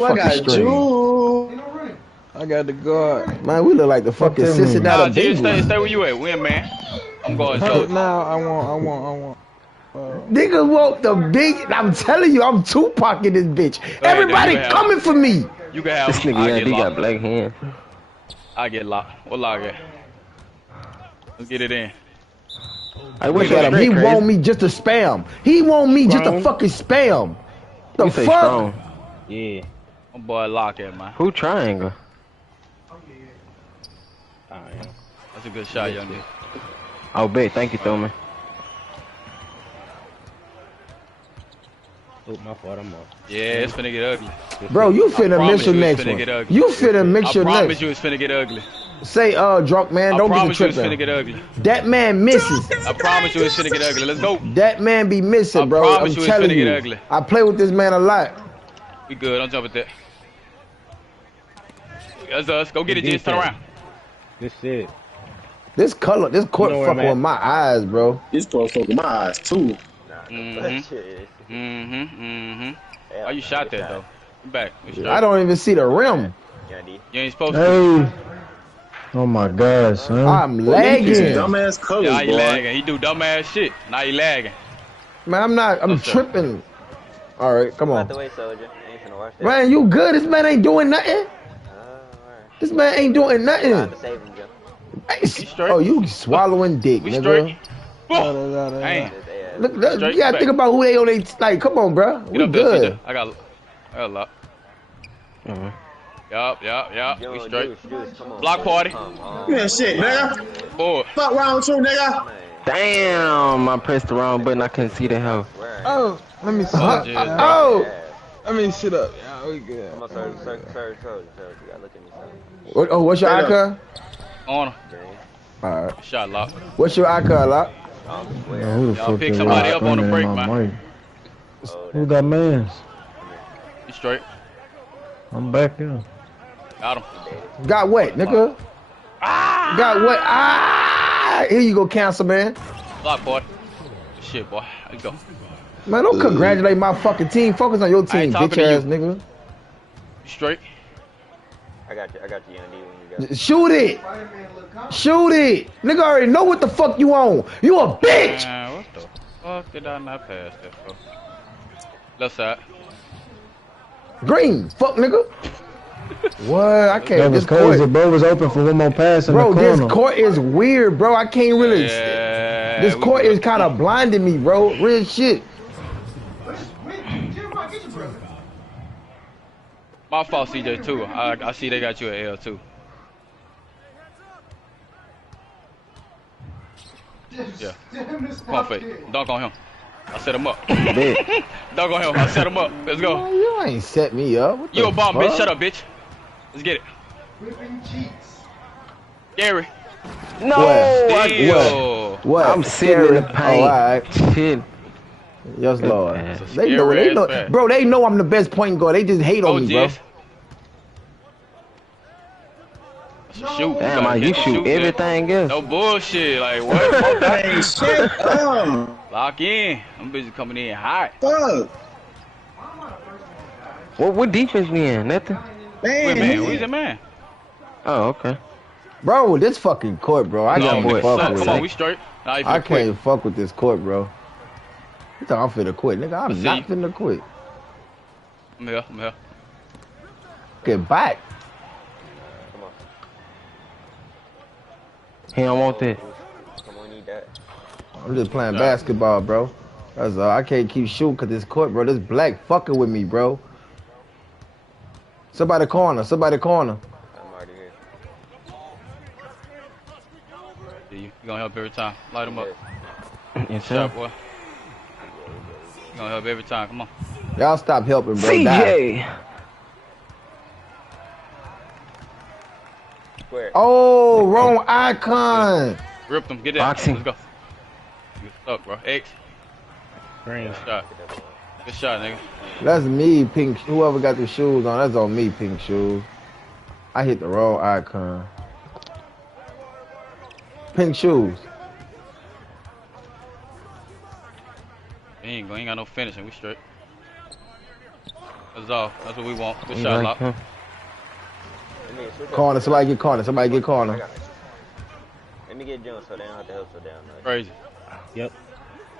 I Fucking got screen. you. I got the guard. Man, we look like the Fuck fucking that mean. Cincinnati Nah, G, stay Bengals. where you at. Win, man. I'm going Hurt shoulder. now. I want. Niggas want the big. I'm telling you, I'm Tupac in this bitch. Go ahead, dude. Everybody coming for me. You can have This him. nigga I yeah, get he got locked. black hands. I get locked. What lock it? Let's get it in. I wish Look at him. He crazy. want me just to spam. He want me just to Strong. fucking spam. The You say fuck? strong. Yeah. My boy lock it, man. Who triangle? That's a good shot, young dude. Oh, bet. Thank you, Thomas. Oh, my fault. I'm up. Yeah, it's finna get ugly. Bro, you finna promise mix your you it's next finna one. get ugly. You finna mix I your promise next. you it's finna get ugly. Say, drunk man, I don't get the promise you it's finna tripping. get ugly. That man misses. I promise you it's finna get ugly. Let's go. That man be missing, I bro. promise I'm you it's telling finna get you. ugly. I play with this man a lot. We good. Don't jump at that. That's us. Go get it, Jizz. Turn around. This shit. This color, this court You know where I'm fucking at. with my eyes, bro. This supposed to fuck with my eyes too. Why you shot that though? You back. We straight. I don't even see the rim. You ain't supposed to. Hey. Oh my God, son. I'm These lagging. dumbass colors, Now he boy. lagging. He do dumbass shit. Now he lagging. Man, I'm not. I'm What's up? tripping. All right, come Out on. the way, soldier. Ain't finna watch that. Man, you good? This man ain't doing nothing. Alright. This man ain't doing Time nothing. to save him, Joe. Hey, straight. oh, you swallowing dick, We nigga. straight. Da, Boom. da, da, da. Damn. This ass. Look, Straight you gotta back. think about who they on. They like, come on, bro. Get We up there, good. CJ. I got a lot. Mhm. Yup. Yo, We straight. Juice, come on. Block party. Come on. Yeah, shit, nigga. Forward. Fuck wrong with you, nigga. Man, Damn, I pressed the wrong button. I couldn't see the hell. where? Oh, let me sit Huh? up. Jizz, Yeah. Oh, Yeah. Let me sit up. Yeah, we good. Come on, soldier. You gotta look at me, what's your Straight up. icon? On him. soldier. All right. Shot lock. What's your icon, lock? Man, who the Y'all fuck pick is somebody that up on the screaming break, in my man. mic? Who that man's? You straight. I'm back here. Got him. Got what, nigga? Got what? Ah! Here you go, cancer man. Block party. Shit, boy. Let's go. Man, don't congratulate my fucking team. Focus on your I team, ain't talking bitch to ass you. nigga. You straight. I got you, Young D, when you go. Shoot it. Shoot it. Nigga already know what the fuck you on. You a bitch. Man, what the fuck did I not pass that for? Left side. Green. Fuck, nigga. What? I That can't. was This crazy. court, Bro was open for one more pass in bro, the this corner. court is weird, bro. I can't really. Yeah, This we court good. is kind of blinding me, bro. Real shit. My fault, CJ, too. I see they got you at L, too. Yeah. Come on, fake. Dunk on him. I set him up. Bet. Dunk on him. I set him up. Let's go. Man, you ain't set me up. What You the a bomb, fuck? bitch. Shut up, bitch. Let's get it. Gary. No, What? Damn. What? I'm sitting in the paint. Oh, all right. Shit. Yes, Lord. pass. They know. Scary They ass know. pass. Bro, they know I'm the best point guard. They just hate Oh, on me, bro. Jizz. Shoot. Damn, man, you shoot everything else. No bullshit. Like, what? Hey, shit. Lock in. I'm busy coming in hot. Fuck. What defense we in? Nothing? Wait, man. Man. Who's the man? Oh, okay. Bro, this fucking court, bro. I Come can't on, fuck son. with Come on, it. we straight. Nah, you I finna quit. can't fuck with this court, bro. You thought I'm finna quit, nigga? I'm See? not finna quit. I'm here. I'm here. Get back. He don't want that. Come on, need that. I'm just playing basketball, bro. That's all. I can't keep shooting because this court, bro. This black fucking with me, bro. Somebody corner. Somebody corner. I'm already here. Yeah, you gonna help every time. Light him up. Yes, sir. Shot, boy. You gonna help every time. Come on. Y'all stop helping, bro. Die. CJ. Square. Oh, wrong icon. Ripped him. Get that. Boxing. Let's go. You stuck, bro. X. Green. Good shot. Good shot, nigga. That's me, pink. Whoever got the shoes on, that's on me, pink shoes. I hit the wrong icon. Pink shoes. He ain't got no finishing. We straight. That's all. That's what we want. Good You shot, like Lock. him? Let me switch up. Corner, somebody get corner. Somebody get I corner. got it. Let me get Jones so they don't have to help so down. Right? Crazy. Yep.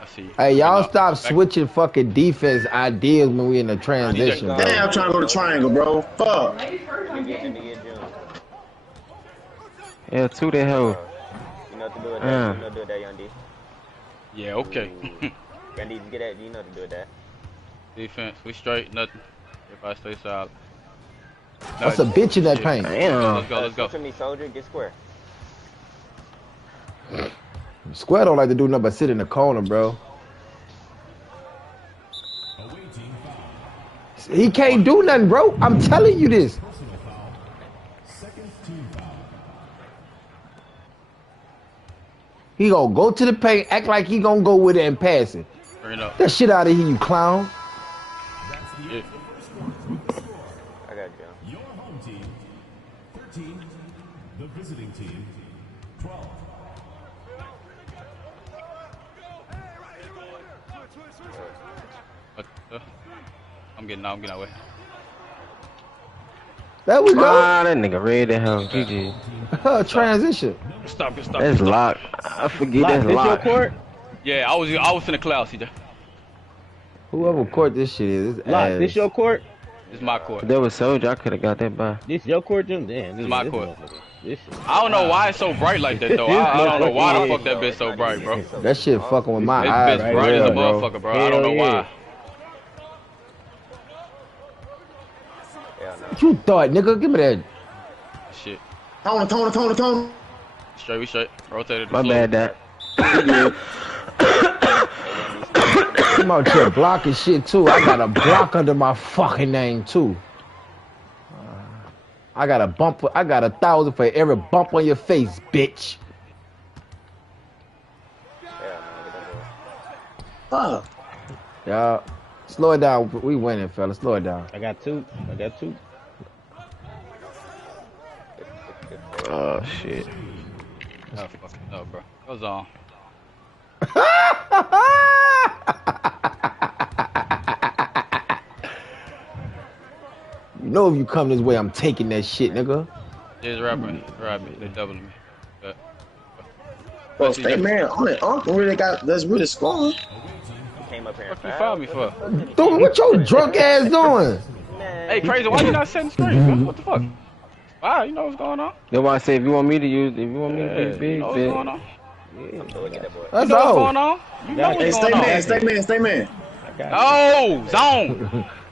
I see you. Hey, y'all Back stop up. switching fucking defense ideas when we in the transition, Damn, bro. Damn, I'm trying to go to triangle, bro. Fuck. Let me get Jones. Yeah, to the hell. You know what to do with that. You know what to do with that, Young D. Yeah, okay. Young D, get that. You know what to do with that. Defense, we straight, nothing. If I stay solid. That's a bitch in that Shit. paint. Damn. Let's go, let's go. Switch to me, soldier. Get square. Square don't like to do nothing but sit in the corner, bro. He can't do nothing, bro. I'm telling you this. He gonna go to the paint, act like he gonna go with it and pass it. Bring it up. That shit out of here, you clown. Yeah. I got Jones. Your home team, 13. The visiting team, 12. I'm getting out way. There we go. Ah, that nigga red the hell. GG. Transition. Stop. That's locked. I forget Lock, that's this your locked. court? Yeah, I was in the cloud, CJ. Whoever court this shit is, Lock, this your court? This is my court. If there was Soldier, I could have got that by. This your court, Jim? Damn, this my this court. motherfucker. This shit. I don't know why it's so bright like that though. I don't know why the fuck that bitch so bright, bro. This that shit fucking with my bitch eyes, bright right as a there, bro. motherfucker, bro. I don't know Hell why. yeah. Hell no. What you thought, nigga? Give me that. Shit. Tone. Straight, we straight. Rotated the My floor. bad, that. I'm out here blocking shit too. I got a block under my fucking name too. I got a bump. I got 1,000 for every bump on your face, bitch. Hell no. Get that boy. Fuck. Y'all, slow it down. We winning, fella. Slow it down. I got two. Oh, shit. Oh, fucking no, bro. Goes on. You know if you come this way, I'm taking that shit, nigga. Just rapping. They doubling me. Bro, stay man. Uncle really that's really scoring. He came up here and What you fouled me for? Dude, what your drunk ass doing? Hey, crazy. Why you not setting screen, bro? What the fuck? Wow, you know what's going on? That's why I say if you want me to use, if you want me to Yeah, be you big, know what's then going on? Get that boy. You That's know what's all. going on? You know Hey, what's stay going man. on? Stay man. Oh, zone.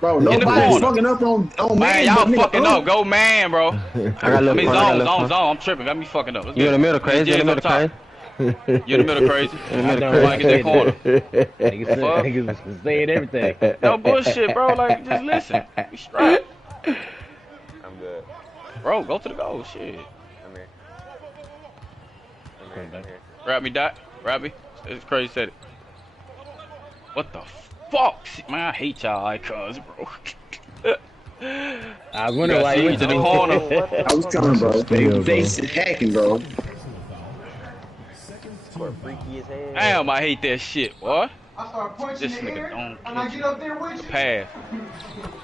Bro, In the nobody's corner. fucking up on Man, y'all fucking up. Go man, bro. I got a I little mean, corner, I got a little zone. corner. I'm tripping. Got me fucking up. Let's You get in the it. middle, crazy. You in the middle, crazy. You in the middle, crazy. In the middle, I Somebody crazy. get that corner. Niggas saying everything. No bullshit, bro. Like, just listen. We straight. I'm good. Bro, go to the goal. Shit. I'm here. I'm here. Grab me, Dot. Grab me. It's crazy said it. What the fuck? Man, I hate y'all icons, bro. I wonder why you you went to the corner. I was coming, bro. They hacking, bro. Score freaky as hell. Damn, I hate that shit, boy. I start punching This the nigga air, don't and I get up there with you. Pass.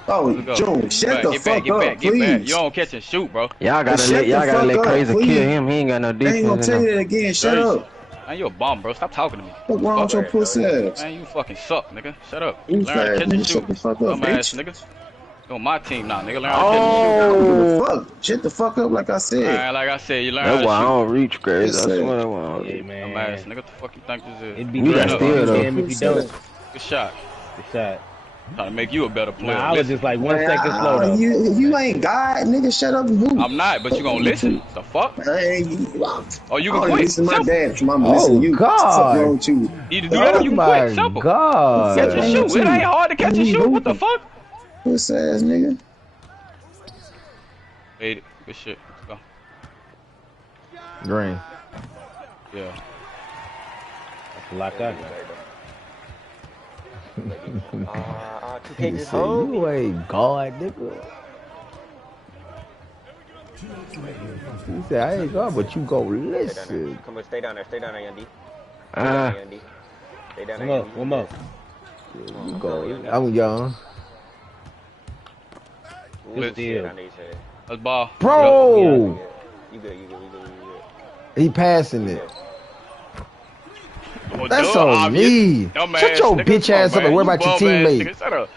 Oh, Let's go. June, shut the Get fuck back, up, get back. please. You don't catch and shoot, bro. Y'all gotta Shut let the y'all gotta let fuck up, crazy please. kill him. He ain't got no I ain't gonna defense. tell in you him. that again. Shut Crazy. up. Man, you a bum, bro. Stop talking to me. What's wrong with your pussy ass? Man, you fucking suck, nigga. Shut up. You Learn to fat catch and nigga, shoot. shut the fuck up, Dumb ass bitch. nigga. You on my team now, nigga. Learn I don't to give a fuck. Shut the fuck up, like I catch and shoot. said. Alright, like I said, you learn how That's to why I shoot. don't reach crazy. Yes, That's sir. what I want. Yeah, Dumb man. ass nigga. What the fuck you think this is? It'd be You good got up still, though. if you don't. Good shot. Good shot. Trying to make you a better player. Nah, I was Listen. just like 1 second slow though. You ain't God, nigga. Shut up and move. I'm not, but you gonna listen? The fuck? Hey, Oh, you I can don't quit. listen to my Simple. dad. I'm Oh, listening to you. God. What's wrong with you? Either do that or you can my quit. Simple. God. Catch and shoot. It ain't hard to catch and shoot. What the fuck? Pussy ass nigga. Hate it. Good shit. Let's go. Green. Yeah. That's the lock I got. 2K Nigga just said, hold me. you ain't God, nigga. He said, I ain't God, but you go Stay down there. listen. Come on, stay down there, Young D. Ah, Young D. Stay down One there, more, Young D. one more. You go. I'm young. Good steal. I know you said. Let's ball. Bro, You good. he passing it. Well, That's duh, on obvious. me. Dumbass Shut your nigga. bitch Come on, ass up man. and worry You about your bum-ass teammate. nigga. Shut up.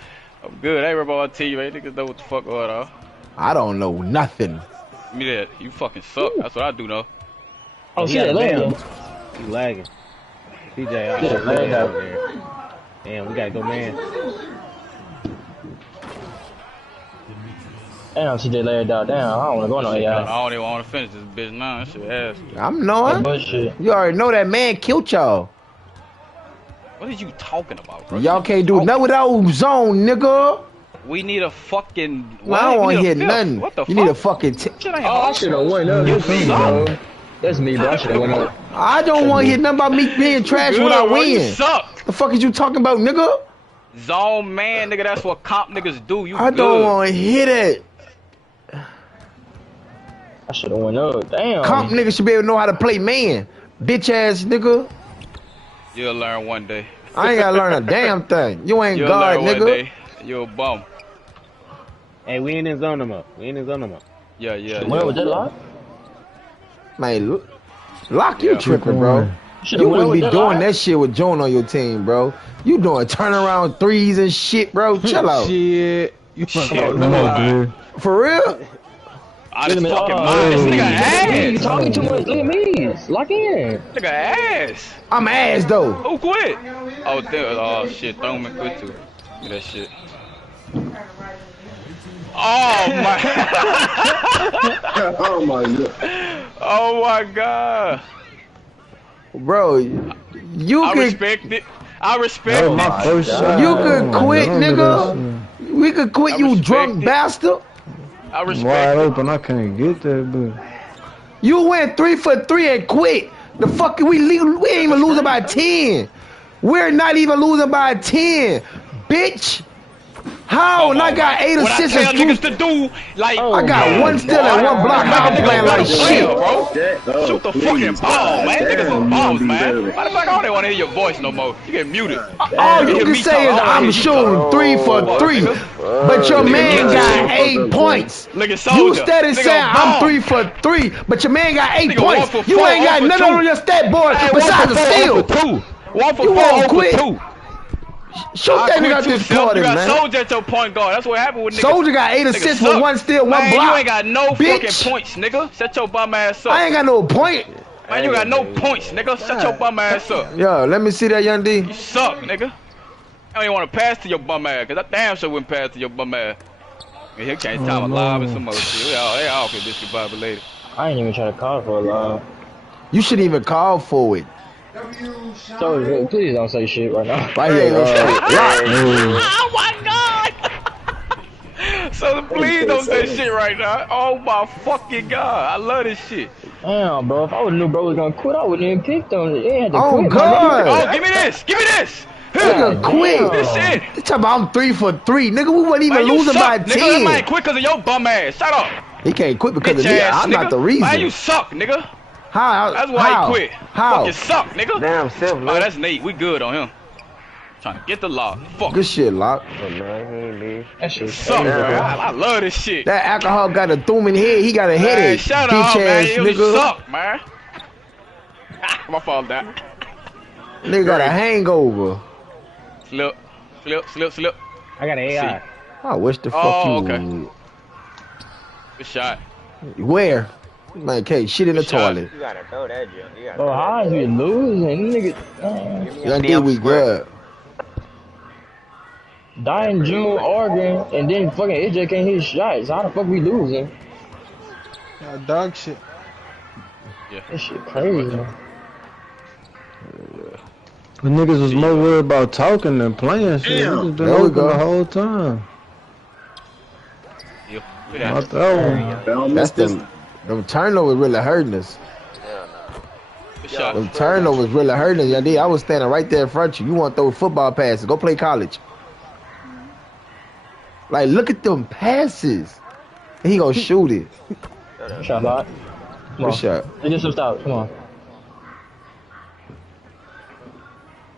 I'm good. I ain't worry about my teammate. Niggas know what the fuck going on. I don't know nothing. Give me that. You fucking suck. That's what I do, though. Oh, He shit, got a damn. He lagging. CJ, I Yeah, should lagging out. over there. Damn, we gotta go, man. Damn, CJ laid down. Damn, I don't want to go no I AI. don't even want to finish this bitch now. That shit ass. I'm knowing. Bullshit. You already know that man killed y'all. What are you talking about, bro? Y'all can't do nothing without zone, nigga. We need a fucking. Well, I don't We want to need a hear fifth. nothing. What the You fuck? need a fucking. Shit ain't Oh, I hard. should have won. That's me, bro. That's me, bro. I should have won up. I don't want to hear nothing about me being trash Good, when I bro. You win. suck. The fuck is you talking about, nigga? Zone man, nigga. That's what comp niggas do. You I good. don't want to hear that. I should have won up. Damn. Comp niggas should be able to know how to play man. Bitch ass nigga. You'll learn one day. I ain't gotta learn a damn thing. You ain't You'll God, learn one nigga. day. You're a bum. Hey, we ain't in zone no more. Yeah. Where was that lock? Man, lock you Yeah. tripping, bro. Shoulda You went wouldn't be with that doing lock. that shit with Joan on your team, bro. You doing turnaround threes and shit, bro. Chill out. Shit. You fucking Shit, know. come on. For real? I just Look at me. fucking Oh, mind. This nigga You ass. talking too much. Look at me. Lock in. Nigga ass. I'm ass though. Who quit? Oh, oh shit. Thurman quit too. Give me that shit. Oh my. Oh my god. Oh my god. Bro, you I could respect it. I respect it. my first shot. you could quit, nigga. We could quit, I you respect drunk it. bastard. I respect it. open, I can't get that, but You went 3 for 3 and quit. The fuck we ain't even losing by 10. We're not even losing by 10, bitch. How? And I got 8 What assists I tell and niggas 2. to do, like, I got 1 steal and 1 block. I'm playing like shit. bro. Shoot the fucking ball, man. Niggas are balls, man. Why the fuck I don't even want to hear your voice no more? You get muted. All you can say is I'm shooting 3 for 3, but your man got 8 points. Look at You Soldier. steady Nigga saying I'm ball. 3 for 3, but your man got 8 Nigga 1 points. for You 4, ain't got 1 for nothing 2. on your stat board Hey, besides a 1 for 4, steal. 1 for 2. 1 for You 4, won't 0 quit? for 2. Shoot that nigga out this quarter, You got man. Soldier at your point guard. That's what happened with niggas. Soldier got 8 Niggas assists suck. with 1 steal, 1 Man, block. you ain't got no Bitch. fucking points, nigga. Shut your bum ass up. I ain't got no point. Man, you got no points, nigga. Shut your bum ass up. Yo, let me see that, Young D. You suck, nigga. I don't even want to pass to your bum ass, cause I damn sure wouldn't pass to your bum ass. Yeah, he can't time alive and some other shit. They all can discombobulated. I ain't even trying to call for a line. You shouldn't even call for it. So please don't say shit right now. Right here, Oh my god! So please don't say shit right now. Oh my fucking god! I love this shit. Damn, bro. If I would knew bro was gonna quit, I wouldn't even picked on it. They had to Oh, quit. God. Oh, give me this! Give me this! Nigga, quit. This shit! You talking about I'm 3 for 3. Nigga, we wasn't even Man, you losing suck, by nigga. That man 10. quit cause of your bum ass. Shut up. He can't quit because of Bitch me. ass I'm nigga. not the reason. Man, you suck, nigga. How? That's why How? he quit. How? Fucking suck, nigga. Damn, self, Oh, that's Nate. We good on him. Trying to get the lock. Fuck. Good shit, Lock. Oh, man, he ain't leave. That shit Suck, crazy, man. bro. I love this shit. That alcohol got a thumb in the head. He got a Man, headache. shut Bitch up, man. ass You nigga. suck, man. My fault, that. Nigga got a hangover. Slip. I got an AI. I wish the fuck Oh, you okay. would. Good shot. Where? Man, okay, shit in the Good shot. toilet. You gotta throw that junk. You gotta Bro, throw how is that we junk. losing? Nigga, Give me Young a- D, we good. dying June, Oregon, and then fucking AJ can't hit shots. How the fuck we losing? dog shit. This shit crazy. The niggas was more worried about talking than playing shit. Niggas been There we open go. the whole time. Yep. Not that one. That's them turnovers really hurting us. Good shot. Them turnovers really hurting us, Young D. I was standing right there in front of you. You want to throw football passes. Go play college. Like, look at them passes. And he gonna shoot it. Shot block. Come Good on. shot. They just some stop. Come on.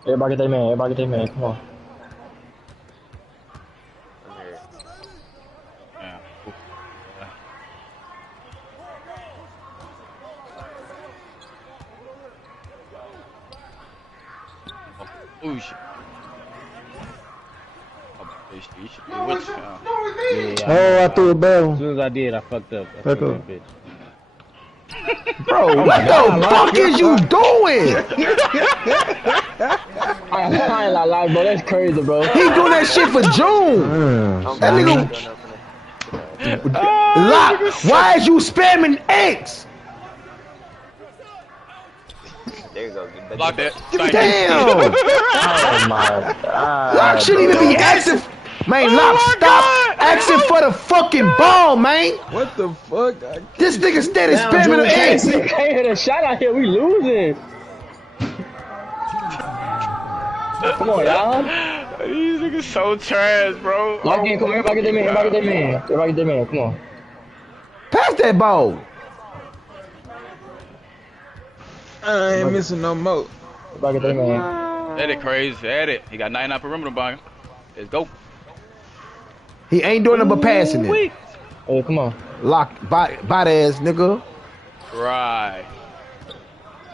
Everybody get their man. Everybody get their man. Come on. Yeah. Ooh, shit. You should do No, what it's you no, can. it's me. Oh, I threw a As bell. soon as I did, I fucked up. I fucked that bitch. Bro, what the fuck is you doing? I ain't lie, bro. That's crazy, bro. He doing that shit for June. That nigga. Lock. Why is you spamming X? There you go. Get back. Block that. Thank Damn. Oh my god. Lock shouldn't even be asking. Man, Lock, stop asking for the fucking ball, man. What the fuck? This nigga steady spamming X. We can't hit a shot out here. We losing. Come on, y'all. These niggas so trash, bro. Lock in. Come on, everybody get them in. Everybody get them in. Everybody get them in. Come on. Pass that ball. I ain't missing no more. Everybody get them in. That is crazy. That it. He got 99 perimeter by him. Let's go. He ain't doing nothing but passing it. Hey, come on. Lock, body ass nigga. Right.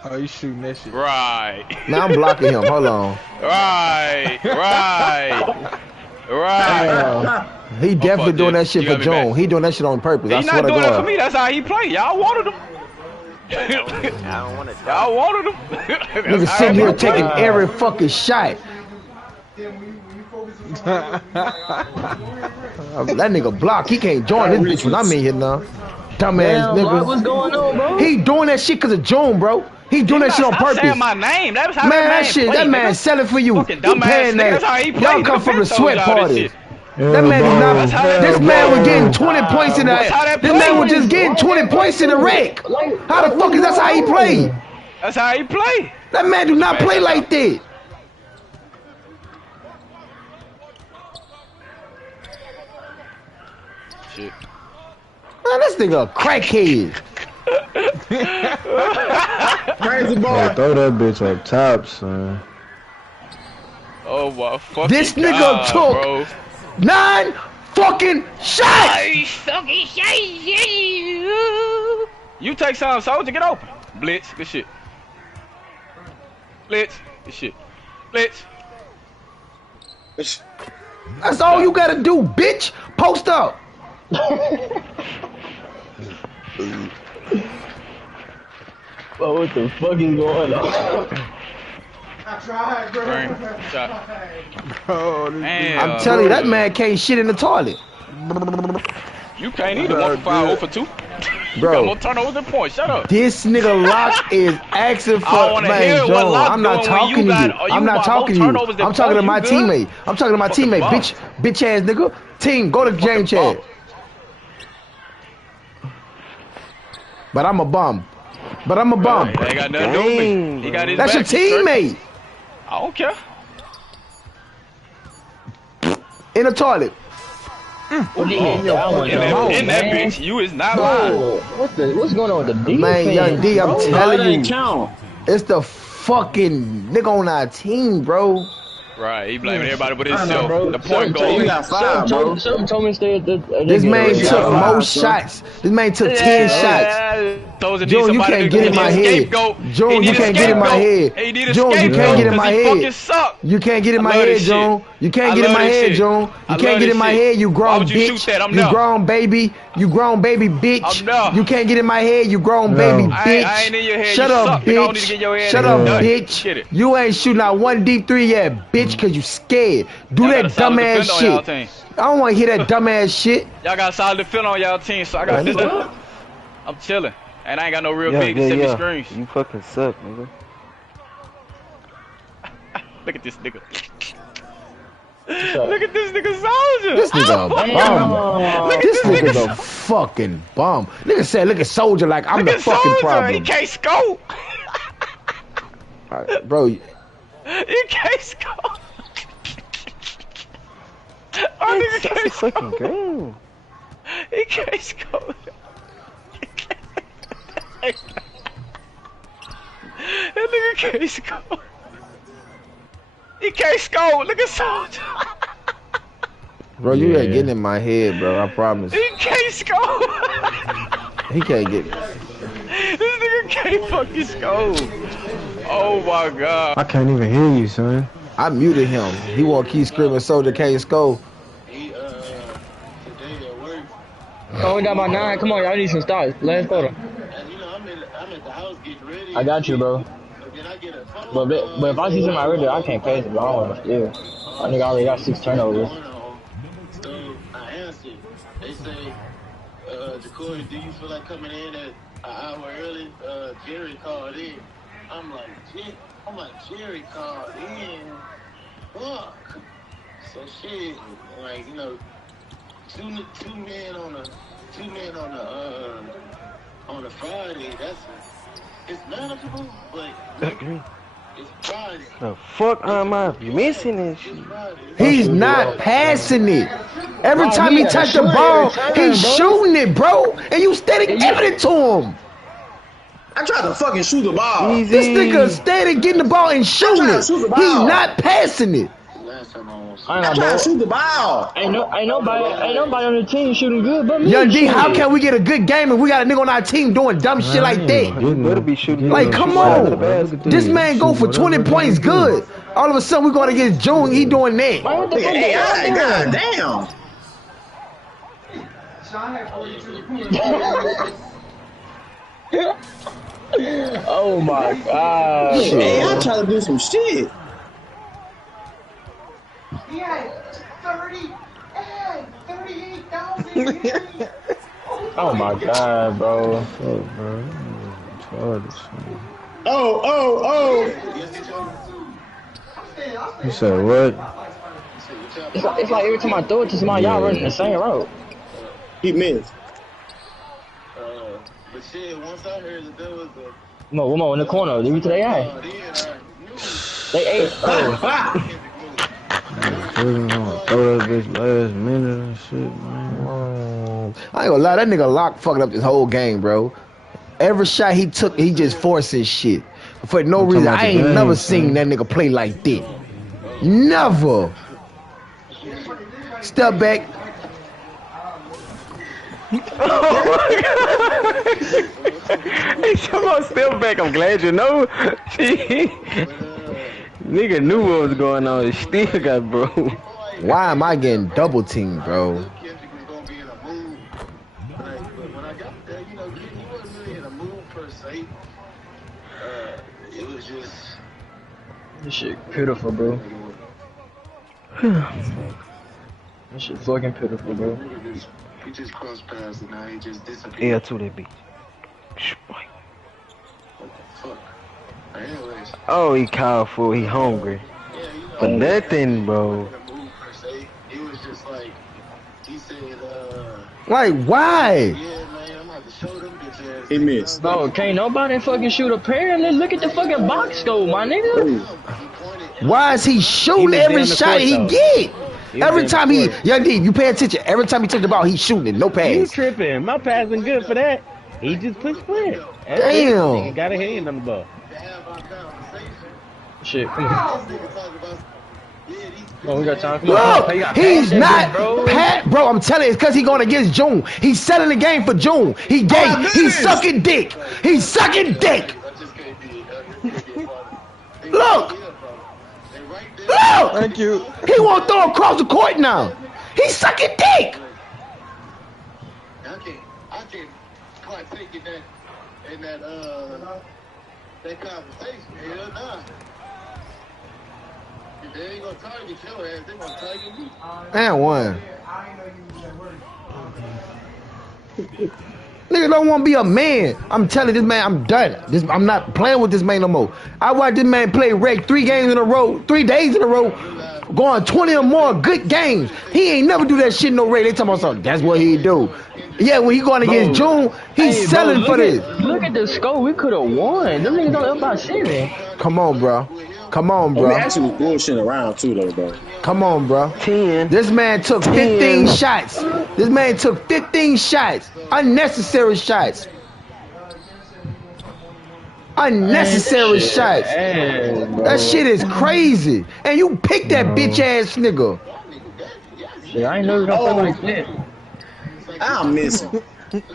Oh, you shooting that shit. Right. Now I'm blocking him. Hold on. Right. Right. Right. He definitely doing that shit You for got me Joan. back. He doing that shit on purpose. I He's swear not to doing that for God. me. That's how he play. Y'all wanted him. I don't want to. Y'all wanted him. Nigga sitting here taking every fucking shot. That nigga block. He can't join this bitch when I'm in here now. Dumbass nigga. What's going on, bro? He doing that shit cause of Joan, bro. He doing that shit on Stop saying purpose. my name. That was how Man, that that shit, play, that man nigga. selling for you. Fucking You dumbass paying nigga. That's how he that. play. Y'all come Nigga from the been told sweat y'all this parties. shit. That man do not. That's how that This play. man was getting 20 points in the. That's how that This man play. was just getting 20 points in the wreck. How the fuck is that's how he play? That's how he play. That man do not play like that. Shit. Man, this nigga a crackhead. Crazy boy. Yeah, throw that bitch up top, son. Oh my fucking This nigga God, took bro. 9 fucking shots. You take some, soldier. Get open. Blitz. Good shit. Blitz. Good shit. Blitz. That's all you gotta do, bitch. Post up. Bro, what the fuck is going on? I tried, bro. Bang. Shot. Oh, this Damn. I'm telling you, that man can't shit in the toilet. You can't either. 1 for 5, 0 for 2. You got Bro, more turnovers than points. Shut up. this nigga Lock is asking for I don't wanna hear man, what Joe, Lock I'm not doing when talking you to got- you. or you I'm not got talking to more you. turnovers than I'm talking to points. my You good? teammate. I'm talking to my Fucking teammate. bum. Bitch ass nigga. Team, go to James bum. chat. But I'm a bum. But I'm a bum. He ain't got nothing to do with me. He got his That's your back. He's straight. teammate. I don't care. In the toilet. What you hit that one, In though? that, in that Man. bitch, you is not lying. Bro, what's going on with the defense? Man, Young D, I'm bro? telling you. It's the fucking nigga on our team, bro. Right, he blaming everybody but I know, himself. bro. The point You guard. got 5, bro. Something told me to stay at the. This man Yeah, took yeah. more shots. This man took 10 shots. Those that need June, you somebody can't to- get he in need my a head. scapegoat. June, He you need a can't get in my scapegoat. head. He need a June, you can't scapegoat get in 'cause my he head. fucking suck. You can't get in my I love head, this shit. June. You can't I get in love my this head, shit. June. I You love can't get this in my shit. head, you Why grown would you bitch. shoot that? I'm You there. grown baby. You grown baby bitch. I'm there. You can't get in my head, you grown No. baby I bitch. ain't in your head. Shut You up, suck. Nigga, I don't need to get your bitch. head Shut in. up, Done. bitch. Get it. You ain't shooting out 1 deep 3 yet, bitch, cause you scared. Do Y'all got a that solid dumbass defender on y'all shit. team. I don't want to hear that dumbass shit. Y'all got a solid defender on y'all team, so I got this. I'm chilling. And I ain't got no real Yeah, big to yeah, send me yeah. screens. You fucking suck, nigga. Look at this nigga. up? Look at this nigga soldier. This nigga a bum. This nigga's a fucking bum. Nigga said, look at Soldier like I'm Look the at fucking soldier. He problem. can't scope. Bro, He can't scope. Oh, nigga That's a can't fucking scope. game. He can't scope. That nigga can't scope. He can't scope. Look at soldier. bro, you ain't getting in my head, bro. I promise. He can't scope. He can't get. This nigga can't fucking scope. Oh my god. I can't even hear you, son. I muted him. He won't keep screaming Soldier can't score. He today at work. Oh, we got about 9. Come on, y'all need some stars. Last quarter. And you know, I'm at the house getting ready. I got you, bro. Then I get a phone But if I see somebody right there, I can't pass it. But I don't want to steal. I think I already got 6 turnovers. So I answered. They say, Jacory, do you feel like coming in at an hour early? Jerry called in. I'm like, Jerry called in. Fuck. So shit, like, you know, two men on a Friday. It's manageable, but it's Friday. The fuck am I missing this shit? He's not passing it. Every time he touch the ball, he's shooting it, bro. And you steady giving it to him. I tried to fucking shoot the ball. This nigga steady getting the ball and shooting it. He's not passing it. I tried to shoot the ball. Ain't nobody on the team shooting good but me. Young D, how can we get a good game if we got a nigga on our team doing dumb shit like that? You better be shooting. Like, come on. This man go for 20 points good. All of a sudden, we going against June. He doing that. Hey, God damn. Oh my god. Hey, I try to do some shit. He had 38,000. Oh my god, bro. Oh. You said what? It's like every time I throw it to somebody, y'all running the same route. He missed. But shit, once I heard that there was a... One more in the corner. Leave it to their eye. They ate. Throw that bitch last minute and shit, man. I ain't gonna lie, that nigga Locke fucking up this whole game, bro. Every shot he took, he just forcing shit. For no reason. I ain't never seen that nigga play like that. Never. Step back. Hey, come on, step back. I'm glad you know. Nigga knew what was going on. It still got bro. Why am I getting double teamed, bro? This shit pitiful, bro. This shit fucking pitiful, bro. He just crossed past and now he just disappeared. Yeah, to that bitch. Fuck. Anyways. Oh, he called for. He hungry. But nothing, bro. He was just like, he said, Like, why? yeah, man, I'm gonna have to show them bitch ass. He missed. Bro, can't nobody fucking shoot a pair. Let's look at the fucking box score, my nigga. Why is he shooting every shot he get? Every time he, Young D, you pay attention. Every time he touch the ball, he's shooting it. No You pass. tripping. My passing good for that. He just pushed clear. Damn. He got a hand on the ball. Shit, come on. Oh, we got time. Come on. Look, Hey, you gotta he's pass that not shit, bro. I'm telling you, it's because he going against June. He's selling the game for June. He gay. He's sucking dick. He's sucking dick. Look. Look. Thank you. He won't throw across the court now. He's sucking dick. I can't quite take it that conversation. Hell nah. If they ain't gonna target your ass, they gonna target me. And one. Nigga don't want to be a man. I'm telling this man, I'm done. I'm not playing with this man no more. I watched this man play reg 3 games in a row, 3 days in a row, going 20 or more good games. He ain't never do that shit in no reg. They talking about something. That's what he do. Yeah, when he going against June, he's selling for this. Look at the score. We could have won. Them niggas don't up by 7. Come on, bro. Come on, We bro. actually was bullshitting around too, though, bro. Come on, bro. 10. This man took 15 shots. This man took 15 shots. Unnecessary shots. Unnecessary shots. That shit is crazy. And you picked that bitch ass nigga. Shit, I ain't never gonna play like that. I'm missing.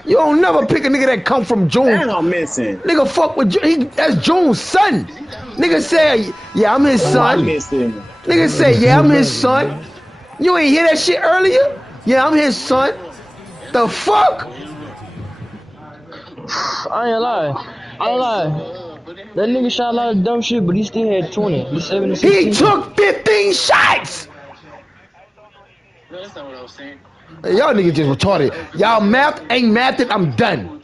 You don't never pick a nigga that come from June. And I'm missing. Nigga fuck with June. That's June's son. Nigga say, yeah, I'm his I'm son. missing. Nigga say, yeah, I'm his son. You ain't hear that shit earlier? Yeah, I'm his son. The fuck? I ain't lie. I ain't lie. That nigga shot a lot of dumb shit, but he still had 20. He's 7 and He 16. took 15 shots. No, that's not what I was saying. Hey, y'all niggas just retarded. Y'all math ain't mathed. I'm done.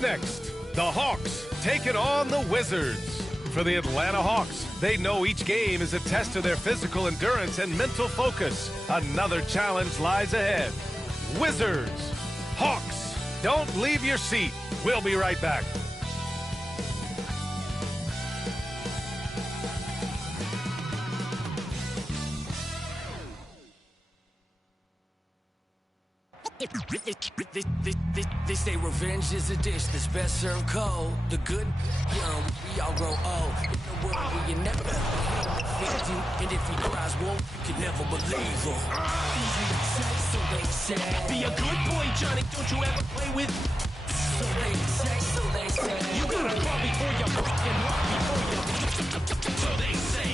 Up next, the Hawks taking on the Wizards. For the Atlanta Hawks, they know each game is a test of their physical endurance and mental focus. Another challenge lies ahead. Wizards, Hawks, don't leave your seat. We'll be right back. They say revenge is a dish that's best served cold. The good, young, we all grow old. In a world where you never victim, and if he cries wolf, you can never believe him. Easy to say, so they say. Be a good boy, Johnny. Don't you ever play with? So they say, so they say. You gotta crawl before you fucking walk before you. So they say.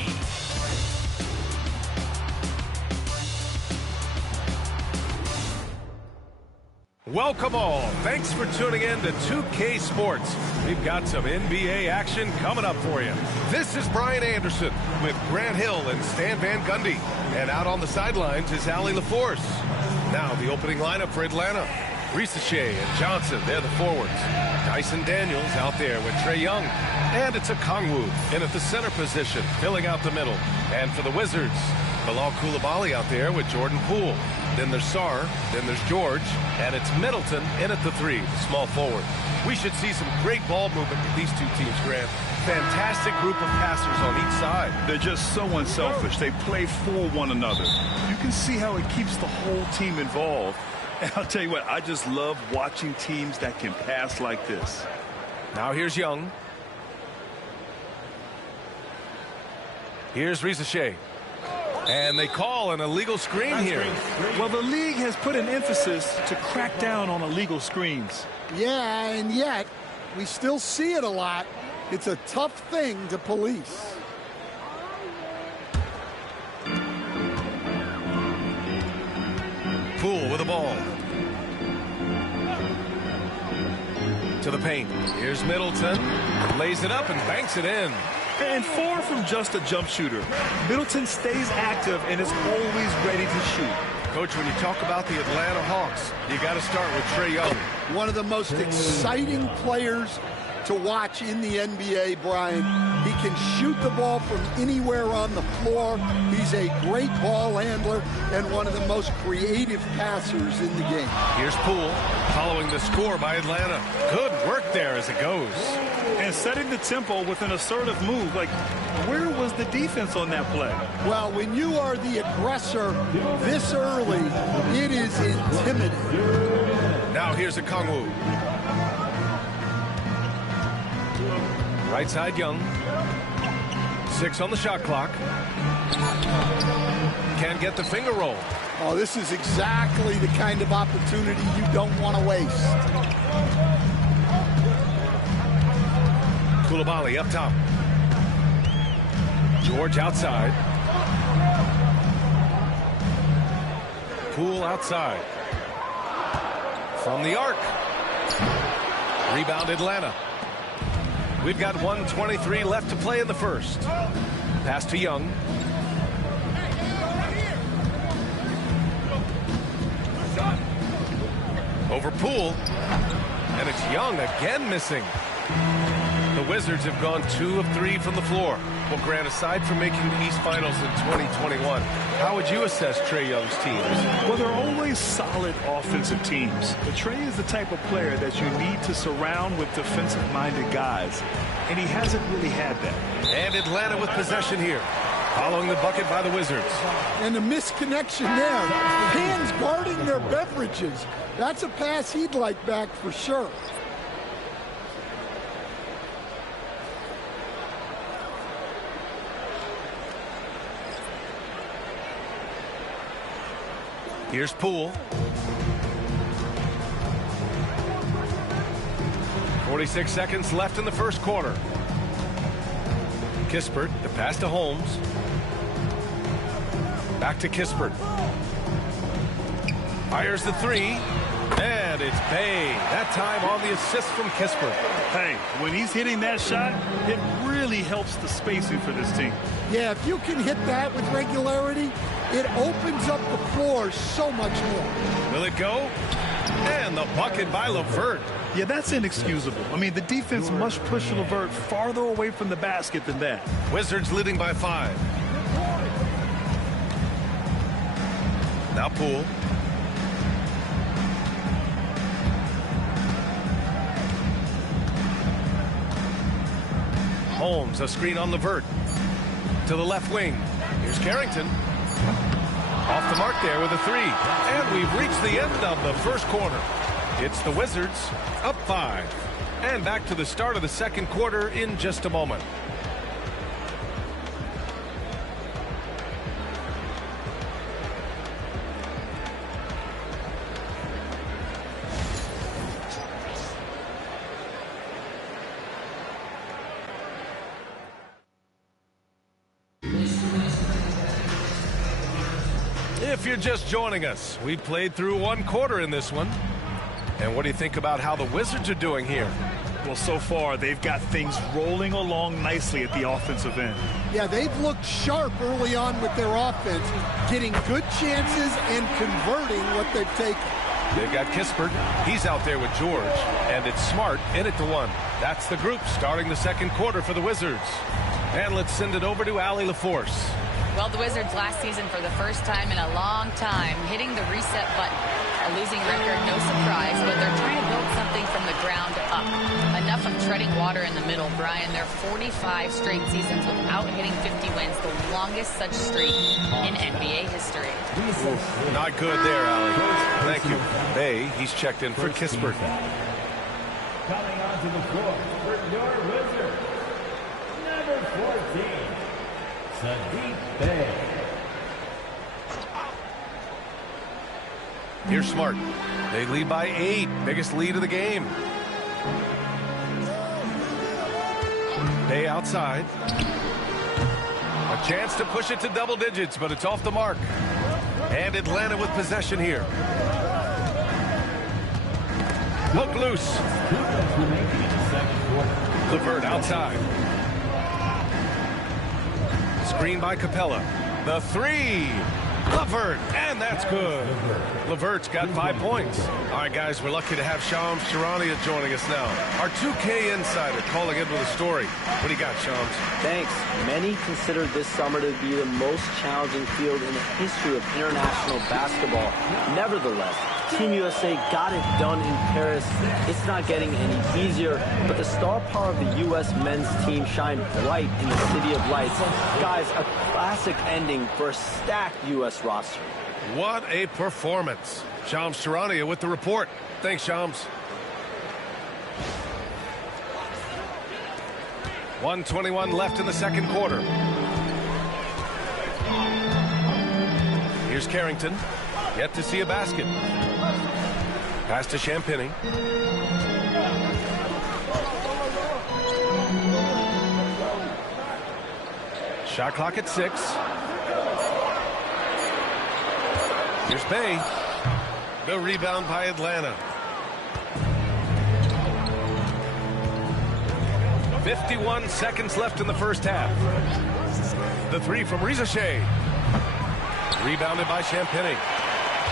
Welcome all. Thanks for tuning in to 2K Sports. We've got some NBA action coming up for you. This is Brian Anderson with Grant Hill and Stan Van Gundy. And out on the sidelines is Allie LaForce. Now the opening lineup for Atlanta. Risacher and Johnson, they're the forwards. Dyson Daniels out there with Trae Young. And it's a Kongwu in at the center position, filling out the middle. And for the Wizards, Bilal Coulibaly out there with Jordan Poole. Then there's Sarr, then there's George, and it's Middleton in at the 3, the small forward. We should see some great ball movement with these two teams, Grant. Fantastic group of passers on each side. They're just so unselfish. They play for one another. You can see how it keeps the whole team involved. And I'll tell you what, I just love watching teams that can pass like this. Now here's Young. Here's Risacher. And they call an illegal screen here. Well, the league has put an emphasis to crack down on illegal screens. Yeah, and yet we still see it a lot. It's a tough thing to police. Poole with the ball. To the paint. Here's Middleton. Lays it up and banks it in. And far from just a jump shooter, Middleton stays active and is always ready to shoot. Coach, when you talk about the Atlanta Hawks, you got to start with Trae Young. One of the most exciting players to watch in the NBA, Brian. He can shoot the ball from anywhere on the floor. He's a great ball handler and one of the most creative passers in the game. Here's Poole following the score by Atlanta. Good work there as it goes. And setting the tempo with an assertive move. Like, where was the defense on that play? Well, when you are the aggressor this early, it is intimidating. Now here's a Kongwu. Right side Young. 6 on the shot clock. Can't get the finger roll. Oh, this is exactly the kind of opportunity you don't want to waste. Coulibaly up top. George outside. Poole outside. From the arc. Rebound Atlanta. We've got 1:23 left to play in the first. Pass to Young. Over Poole. And it's Young again missing. The Wizards have gone 2 of 3 from the floor. Well, Grant, aside from making the East Finals in 2021, how would you assess Trae Young's teams? Well, they're always solid offensive teams. But Trae is the type of player that you need to surround with defensive-minded guys. And he hasn't really had that. And Atlanta with possession here. Following the bucket by the Wizards. And a misconnection there. Hands guarding their beverages. That's a pass he'd like back for sure. Here's Poole. 46 seconds left in the first quarter. Kispert, the pass to Holmes. Back to Kispert. Fires the 3. And it's Bay. That time on the assist from Kispert. Hey, when he's hitting that shot, it really helps the spacing for this team. Yeah, if you can hit that with regularity, it opens up the floor so much more. Will it go? And the bucket by LeVert. Yeah, that's inexcusable. I mean, the defense must push LeVert farther away from the basket than that. Wizards leading by 5. Now Poole. Holmes, a screen on LeVert. To the left wing. Here's Carrington. Off the mark there with a 3. And we've reached the end of the first quarter. It's the Wizards up 5. And back to the start of the second quarter in just a moment. If you're just joining us, we played through one quarter in this one. And what do you think about how the Wizards are doing here? Well, so far, they've got things rolling along nicely at the offensive end. Yeah, they've looked sharp early on with their offense, getting good chances and converting what they've taken. They've got Kispert. He's out there with George. And it's Smart in it to 1. That's the group starting the second quarter for the Wizards. And let's send it over to Allie LaForce. Well, the Wizards last season for the first time in a long time hitting the reset button. A losing record, no surprise, but they're trying to build something from the ground up. Enough of treading water in the middle, Brian. They're 45 straight seasons without hitting 50 wins, the longest such streak in NBA history. Not good there, Allie. Thank you. Bay, he's checked in for Kispert. Coming onto the court for your Wizards, number 14, Saddiq Bey. Here's Smart. They lead by 8. Biggest lead of the game. Bey outside. A chance to push it to double digits, but it's off the mark. And Atlanta with possession here. Look loose. LeVert outside. Screen by Capella. The 3. LeVert, and that's good. LeVert's got 5 points. All right, guys, we're lucky to have Shams Charania joining us now. Our 2K insider calling in with a story. What do you got, Shams? Thanks. Many consider this summer to be the most challenging field in the history of international basketball. Nevertheless, Team USA got it done in Paris. It's not getting any easier, but the star power of the U.S. men's team shined bright in the City of Lights. Guys, a classic ending for a stacked U.S. roster. What a performance. Shams Charania with the report. Thanks, Shams. 1:21 left in the second quarter. Here's Carrington. Yet to see a basket. Pass to Champagnie. Shot clock at 6. Here's Bey. The rebound by Atlanta. 51 seconds left in the first half. The 3 from Reza Shea. Rebounded by Champagnie.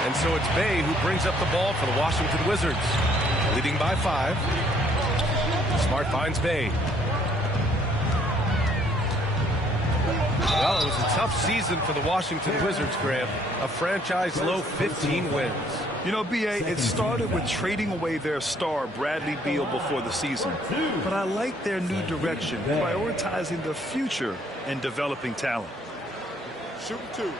And so it's Bey who brings up the ball for the Washington Wizards. Leading by 5. Smart finds Bey. Well, it was a tough season for the Washington Wizards, Graham. A franchise low 15 wins. You know, B.A., it started with trading away their star, Bradley Beal, before the season. But I like their new direction, prioritizing the future and developing talent. Shoot 2.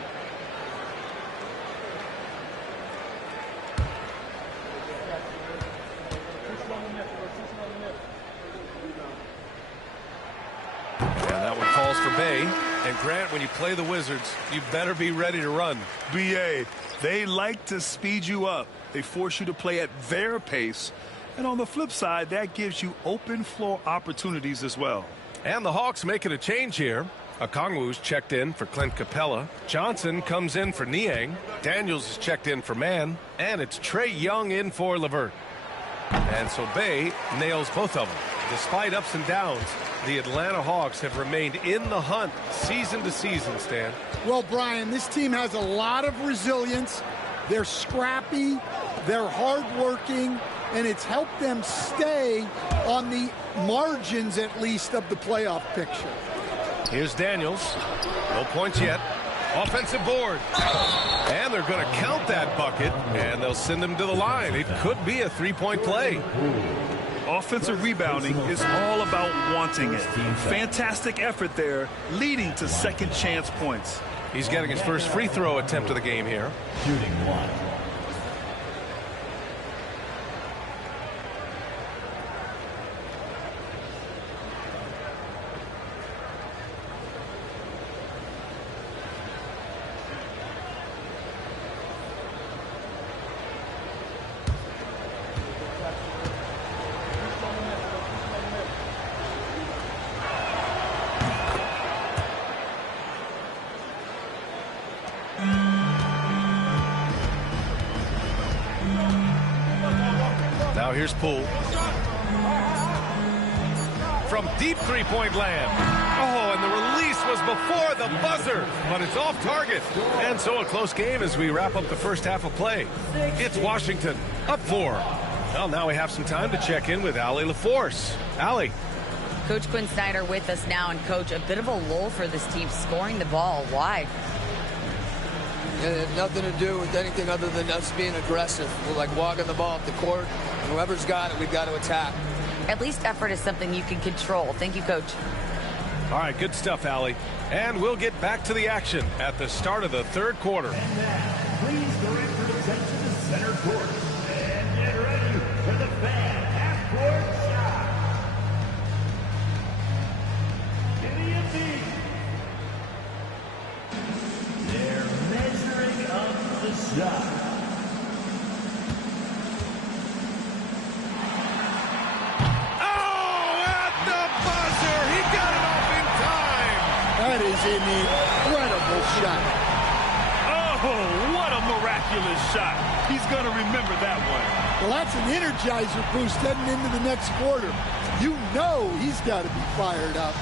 And that one falls for Bey. And Grant, when you play the Wizards, you better be ready to run. B.A., they like to speed you up. They force you to play at their pace. And on the flip side, that gives you open floor opportunities as well. And the Hawks making a change here. Okongwu's checked in for Clint Capella. Johnson comes in for Niang. Daniels is checked in for Mann. And it's Trae Young in for LeVert. And so Bey nails both of them. Despite ups and downs, the Atlanta Hawks have remained in the hunt season to season, Stan. Well, Brian, this team has a lot of resilience. They're scrappy. They're hardworking. and it's helped them stay on the margins, at least, of the playoff picture. Here's Daniels. No points yet. Offensive board. And they're going to count that bucket, and they'll send him to the line. It could be a three-point play. Offensive rebounding is all about wanting it. Fantastic effort there, leading to second chance points. He's getting his first free throw attempt of the game here. Shooting 1. Now here's Poole. From deep three-point land. Oh, and the release was before the buzzer, but it's off target. And so a close game as we wrap up the first half of play. It's Washington, up 4. Well, now we have some time to check in with Allie LaForce. Allie. Coach Quinn Snyder with us now, and Coach, a bit of a lull for this team scoring the ball. Why? It had nothing to do with anything other than us being aggressive. We're like walking the ball up the court. Whoever's got it, we've got to attack. At least effort is something you can control. Thank you, Coach. All right, good stuff, Allie. And we'll get back to the action at the start of the third quarter. Please direct your attention to center court. And get ready for the fan half-court shot. Give me a beat. They're measuring up the shot. That is an incredible shot. Oh, what a miraculous shot. He's going to remember that one. Well, that's an energizer boost heading into the next quarter. You know he's got to be fired up.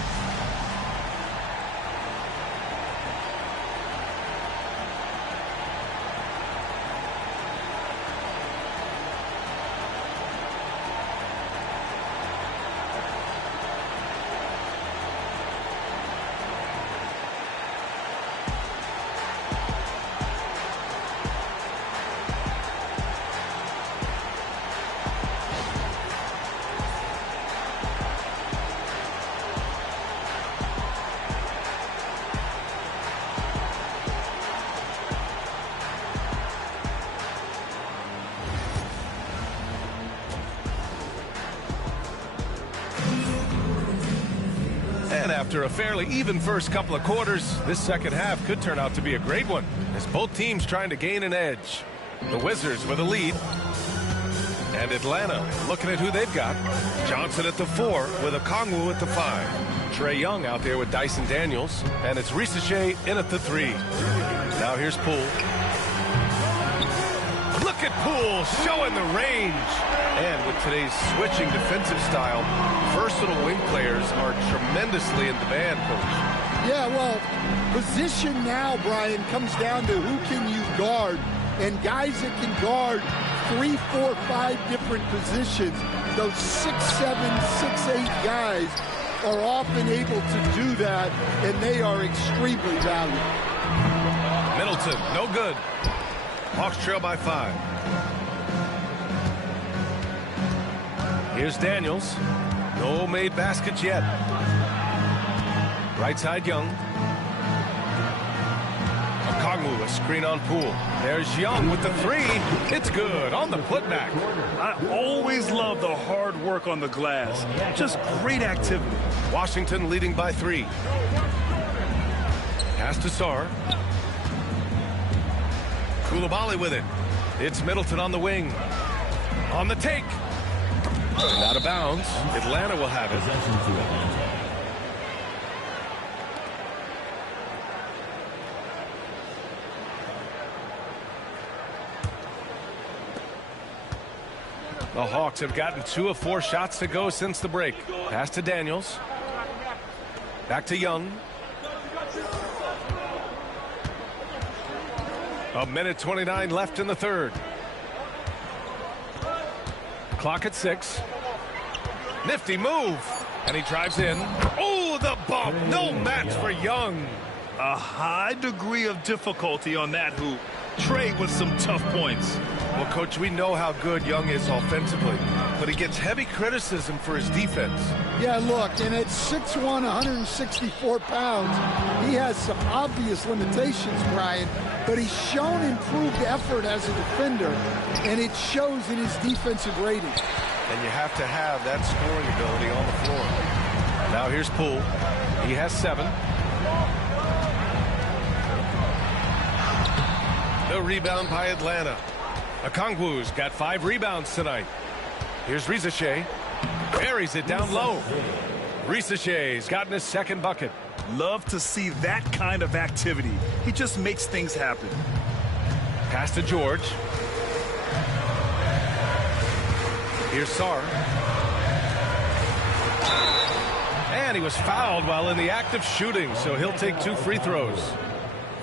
After a fairly even first couple of quarters, this second half could turn out to be a great one, as both teams trying to gain an edge. The Wizards with a lead, and Atlanta looking at who they've got. Johnson at the 4 with Okongwu at the 5. Trae Young out there with Dyson Daniels, and it's Risache in at the 3. Now here's Poole. Look at Poole showing the range. And with today's switching defensive style, versatile wing players are tremendously in demand, Coach. Yeah, well, position now, Brian, comes down to who can you guard. And guys that can guard 3, 4, 5 different positions, those 6'7", 6'8" guys are often able to do that, and they are extremely valuable. Middleton, no good. Hawks trail by 5. Here's Daniels. No made baskets yet. Right side, Young. Okongwu, a screen on Poole. There's Young with the 3. It's good on the putback. I always love the hard work on the glass. Just great activity. Washington leading by 3. Pass to Sarr. Coulibaly with it. It's Middleton on the wing. On the take. And out of bounds. Atlanta will have it. The Hawks have gotten 2 of 4 shots to go since the break. Pass to Daniels. Back to Young. A minute 29 left in the third. Clock at 6. Nifty move. And he drives in. Oh, the bump. No match for Young. A high degree of difficulty on that hoop. Trey with some tough points. Well, Coach, we know how good Young is offensively, but he gets heavy criticism for his defense. Yeah, look, and at 6'1", 164 pounds, he has some obvious limitations, Brian, but he's shown improved effort as a defender, and it shows in his defensive rating. And you have to have that scoring ability on the floor. Now here's Poole. He has 7. The rebound by Atlanta. Okongwu's got 5 rebounds tonight. Here's Risacher. Buries it down low. Risacher's gotten his 2nd bucket. Love to see that kind of activity. He just makes things happen. Pass to George. Here's Sarr. And he was fouled while in the act of shooting, so he'll take 2 free throws.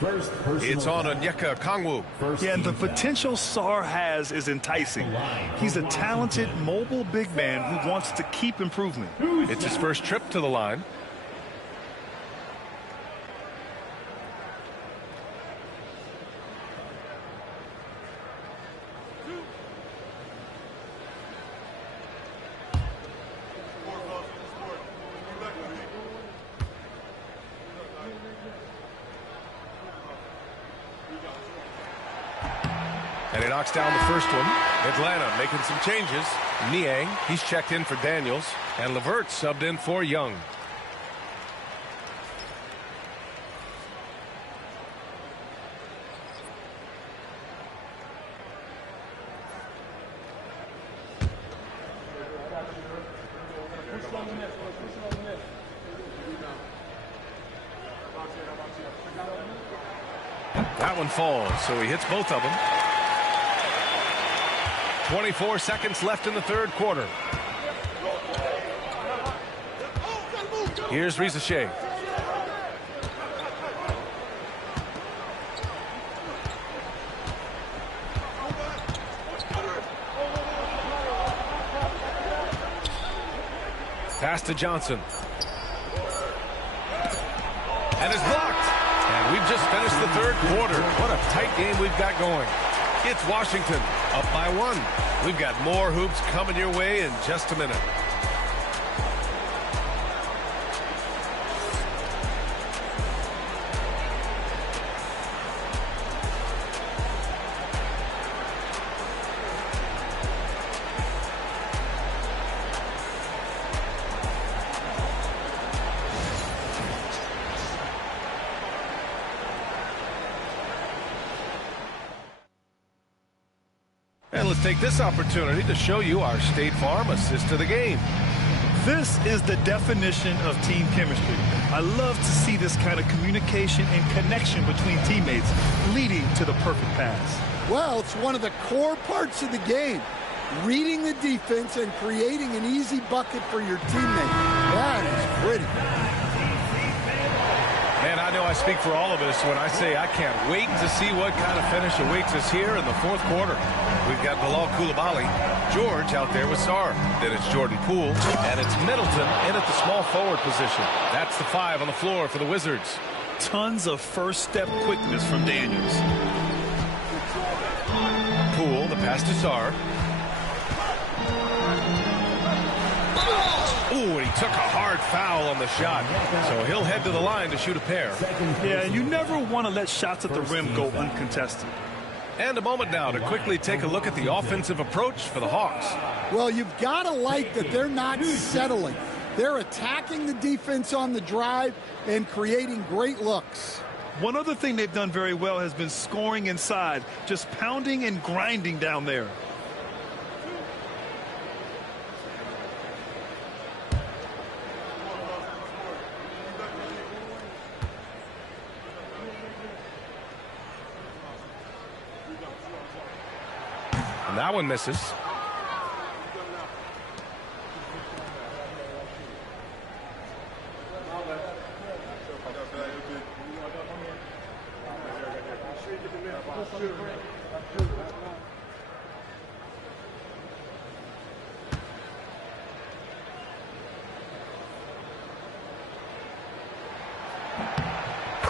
It's on Onyeka Okongwu. Yeah, and the potential Sarr has is enticing. He's a talented, mobile big man who wants to keep improvement. It's his first trip to the line. And he knocks down the first one. Atlanta making some changes. Niang, he's checked in for Daniels. And LeVert subbed in for Young. That one falls, so he hits both of them. 24 seconds left in the 3rd quarter. Here's Risacher. Pass to Johnson. And it's blocked. And we've just finished the 3rd quarter. What a tight game we've got going. It's Washington up by 1. We've got more hoops coming your way in just a minute. And let's take this opportunity to show you our State Farm assist to the game. This is the definition of team chemistry. I love to see this kind of communication and connection between teammates leading to the perfect pass. Well, it's one of the core parts of the game. Reading the defense and creating an easy bucket for your teammate. That is pretty. Man, I know I speak for all of us when I say I can't wait to see what kind of finish awaits us here in the 4th quarter. We've got Bilal Coulibaly, George out there with Sarr. Then it's Jordan Poole, and it's Middleton in at the small forward position. That's the 5 on the floor for the Wizards. Tons of first-step quickness from Daniels. Poole, the pass to Sarr. Ooh, and he took a hard foul on the shot. So he'll head to the line to shoot a pair. Yeah, and you never want to let shots at the rim go uncontested. And a moment now to quickly take a look at the offensive approach for the Hawks. Well, you've got to like that they're not settling. They're attacking the defense on the drive and creating great looks. One other thing they've done very well has been scoring inside, just pounding and grinding down there. And that one misses.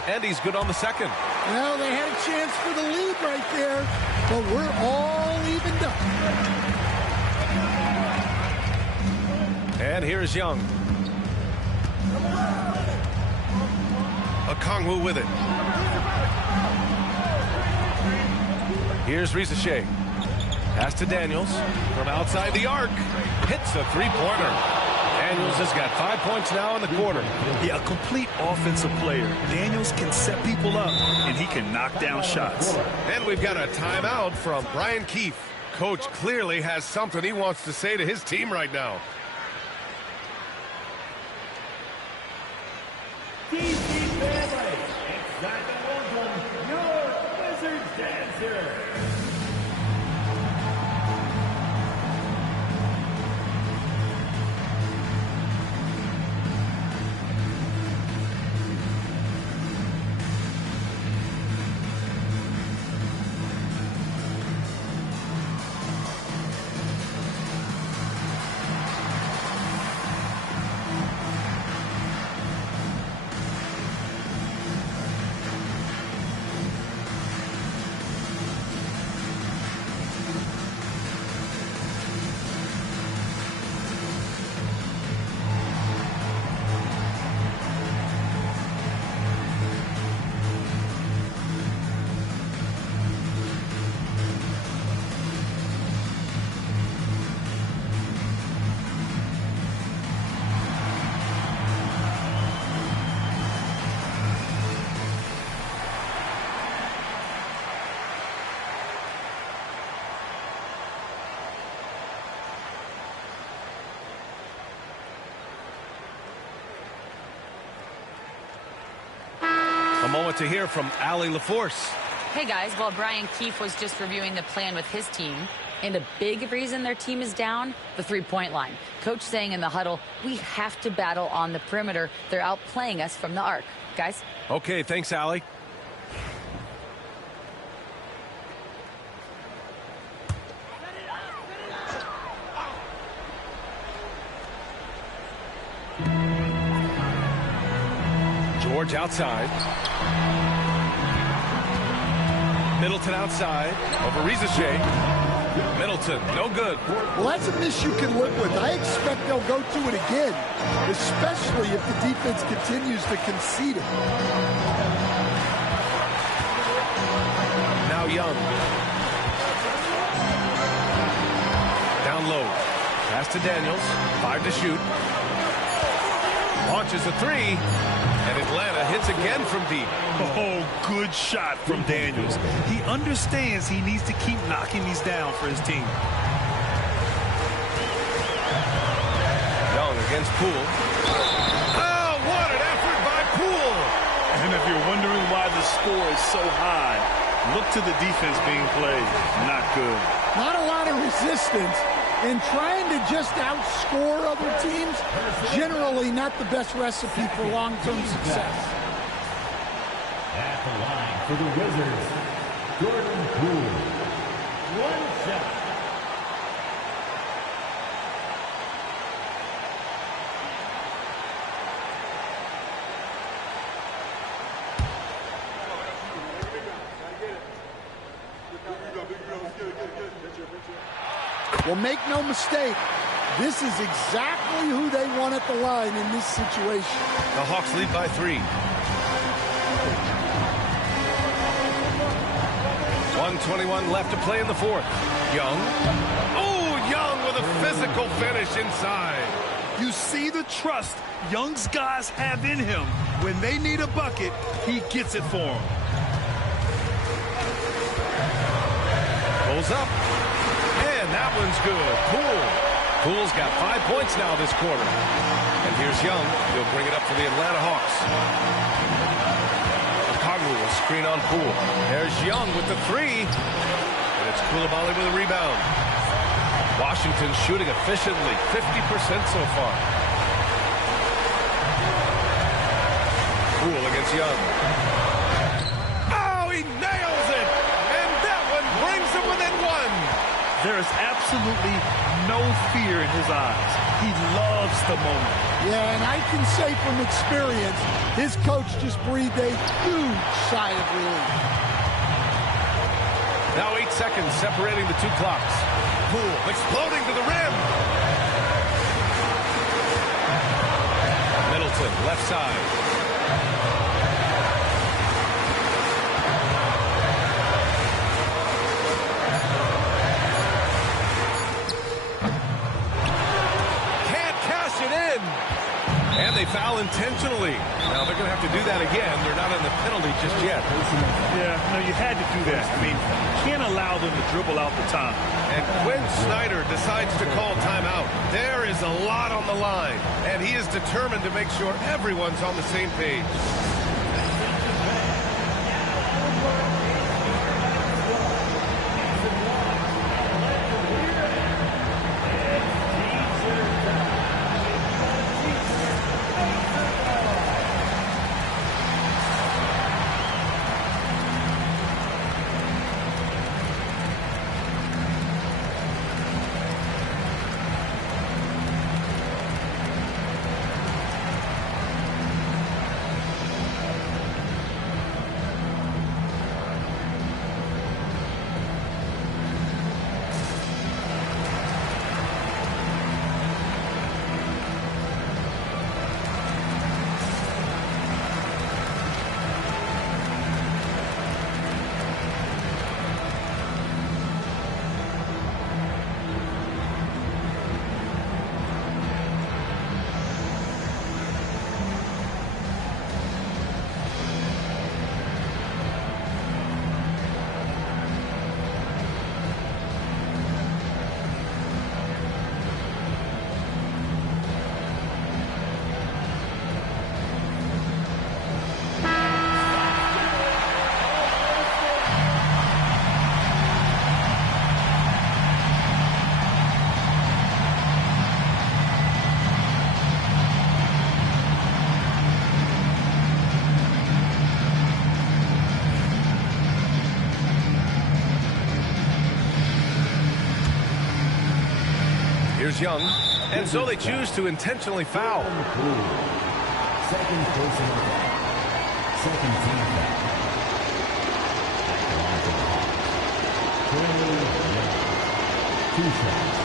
And he's good on the second. Well, they had a chance for the lead right there, but we're all evened up. And here's Young. Okongwu with it. Here's Risache. Pass to Daniels from outside the arc. Hits a three-pointer. Daniels has got 5 points now in the quarter. Yeah, a complete offensive player. Daniels can set people up, and he can knock down shots. And we've got a timeout from Brian Keefe. Coach clearly has something he wants to say to his team right now. DC family, it's time to welcome your Wizards dancer. A moment to hear from Allie LaForce. Hey guys, well, Brian Keefe was just reviewing the plan with his team. And a big reason their team is down, the three-point line. Coach saying in the huddle, we have to battle on the perimeter. They're outplaying us from the arc. Guys? Okay, thanks, Allie. George outside. Middleton outside. Over Risache. Middleton, no good. Well, that's a miss you can live with. I expect they'll go to it again, especially if the defense continues to concede it. Now Young. Down low. Pass to Daniels. 5 to shoot. Launches a three. And Atlanta hits again from deep. Oh, good shot from Daniels. He understands he needs to keep knocking these down for his team. Young against Poole. Oh, what an effort by Poole. And if you're wondering why the score is so high, look to the defense being played. Not good. Not a lot of resistance. And trying to just outscore other teams, generally not the best recipe for long-term success. At the line for the Wizards, Jordan Poole. 1 shot. Well, make no mistake, this is exactly who they want at the line in this situation. The Hawks lead by 3. 1:21 left to play in the fourth. Young. Oh, Young with a physical finish inside. You see the trust Young's guys have in him. When they need a bucket, he gets it for them. Pulls up. And that one's good. Poole's got 5 points now this quarter. And here's Young. He'll bring it up for the Atlanta Hawks. Okongwu will screen on Poole. There's Young with the three. And it's Coulibaly with a rebound. Washington shooting efficiently, 50% so far. Poole against Young. Oh, he nails it! And that one brings him within 1. There is absolutely no fear in his eyes. He loves the moment. Yeah, and I can say from experience, his coach just breathed a huge sigh of relief. Now 8 seconds separating the two clocks. Poole exploding to the rim. Middleton, left side. Can't cash it in. And they foul intentionally. Now they're going to have to do that again. They're not in the penalty just yet. Yeah, no, you had to do that. I mean, you can't allow them to dribble out the time. And Quinn Snyder decides to call timeout. There is a lot on the line, and he is determined to make sure everyone's on the same page. Here's Young, and so they choose to intentionally foul. Second personal foul. Second team foul. Currently, 2 shots.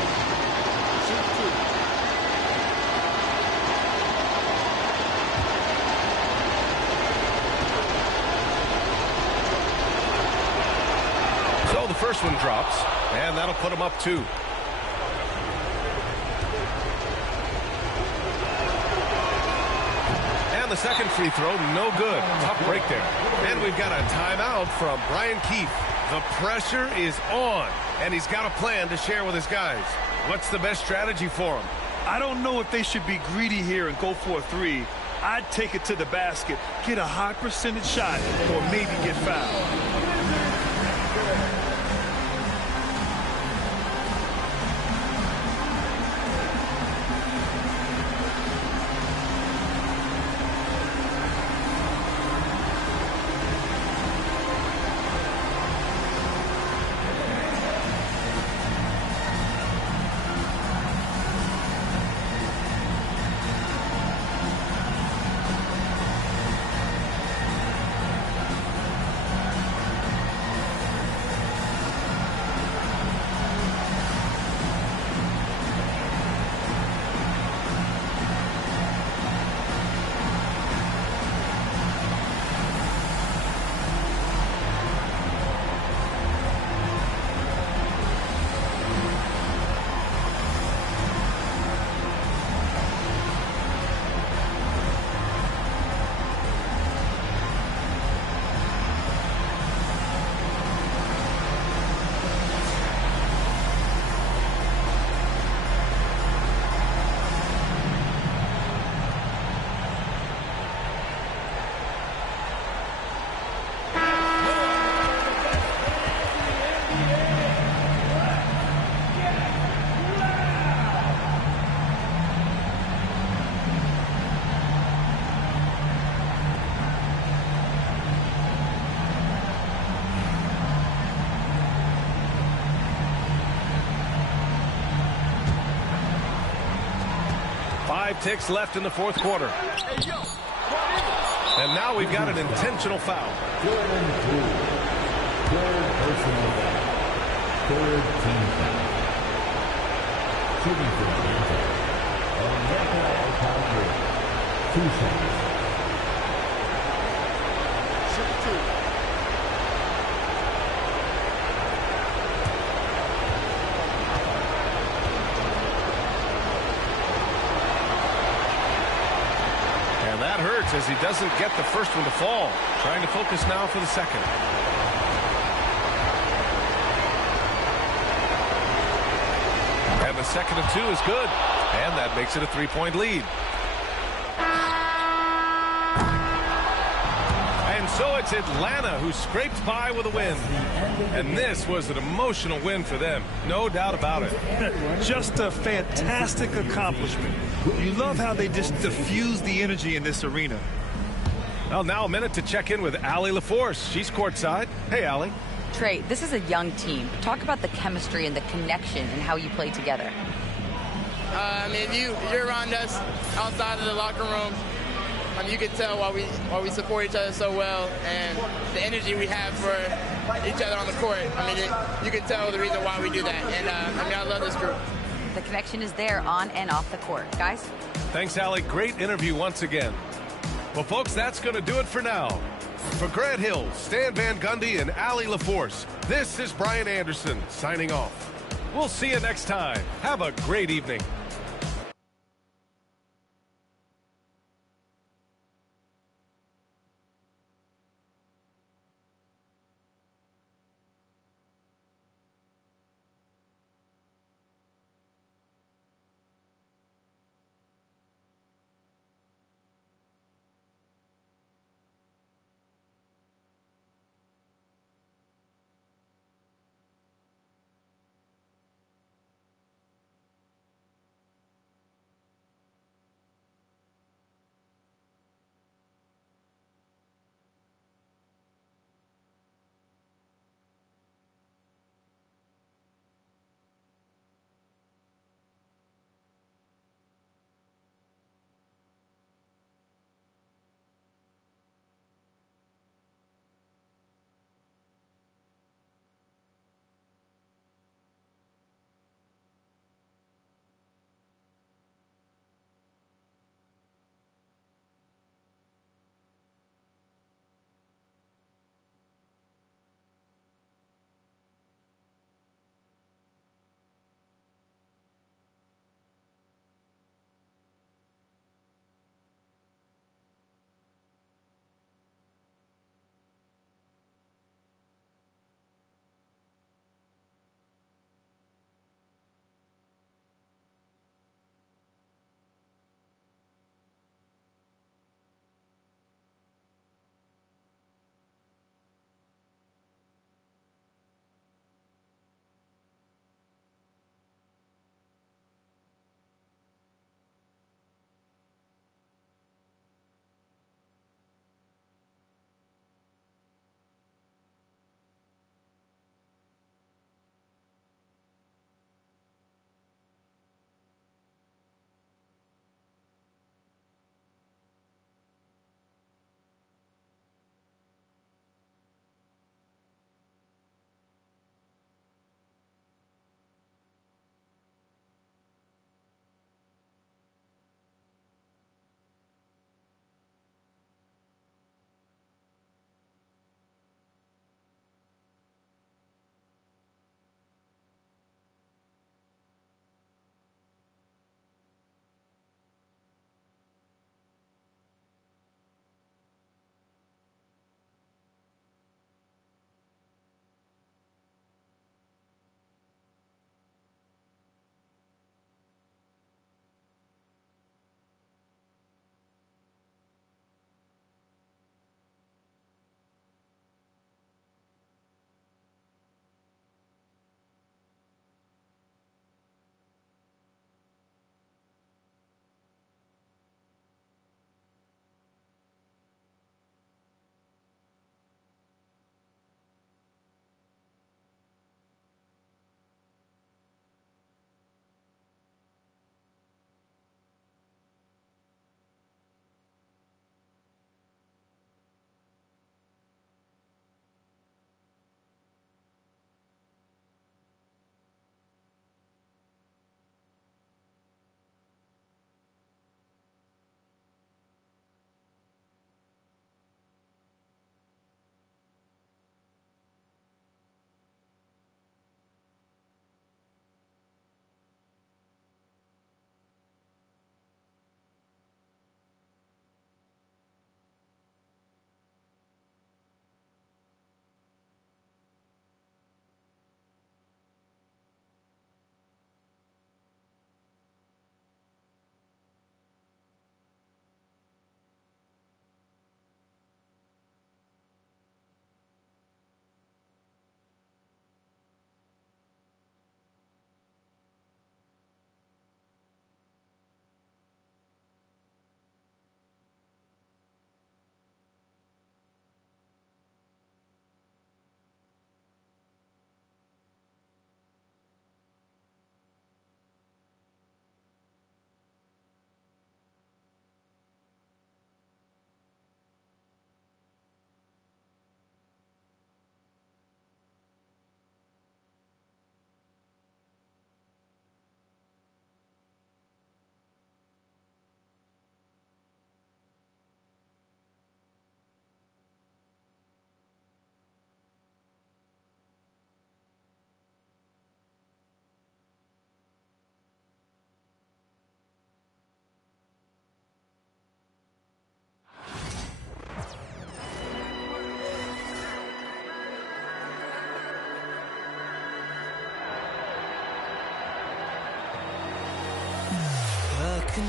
So the first one drops, and that'll put them up 2. And the second free throw, no good. Tough break there. And we've got a timeout from Brian Keefe. The pressure is on, and he's got a plan to share with his guys. What's the best strategy for him? I don't know if they should be greedy here and go for a 3. I'd take it to the basket, get a high percentage shot, or maybe get fouled. 5 ticks left in the fourth quarter. And now we've got an intentional foul. Third personal foul. Third team foul. Shooting for Atlanta. Nikolai Calvert. 2 shots. Shoot 2. And that hurts as he doesn't get the first one to fall. Trying to focus now for the second. And the second of 2 is good. And that makes it a 3-point lead. And so it's Atlanta who scraped by with a win. And this was an emotional win for them. No doubt about it. Just a fantastic accomplishment. You love how they just diffuse the energy in this arena. Well, now a minute to check in with Allie LaForce. She's courtside. Hey, Allie. Trey, this is a young team. Talk about the chemistry and the connection and how you play together. I mean, you're around us outside of the locker room. You can tell why we support each other so well, and the energy we have for each other on the court. I mean, you can tell the reason why we do that. And I love this group. The connection is there on and off the court. Guys? Thanks, Allie. Great interview once again. Well, folks, that's going to do it for now. For Grant Hill, Stan Van Gundy, and Allie LaForce, this is Brian Anderson signing off. We'll see you next time. Have a great evening.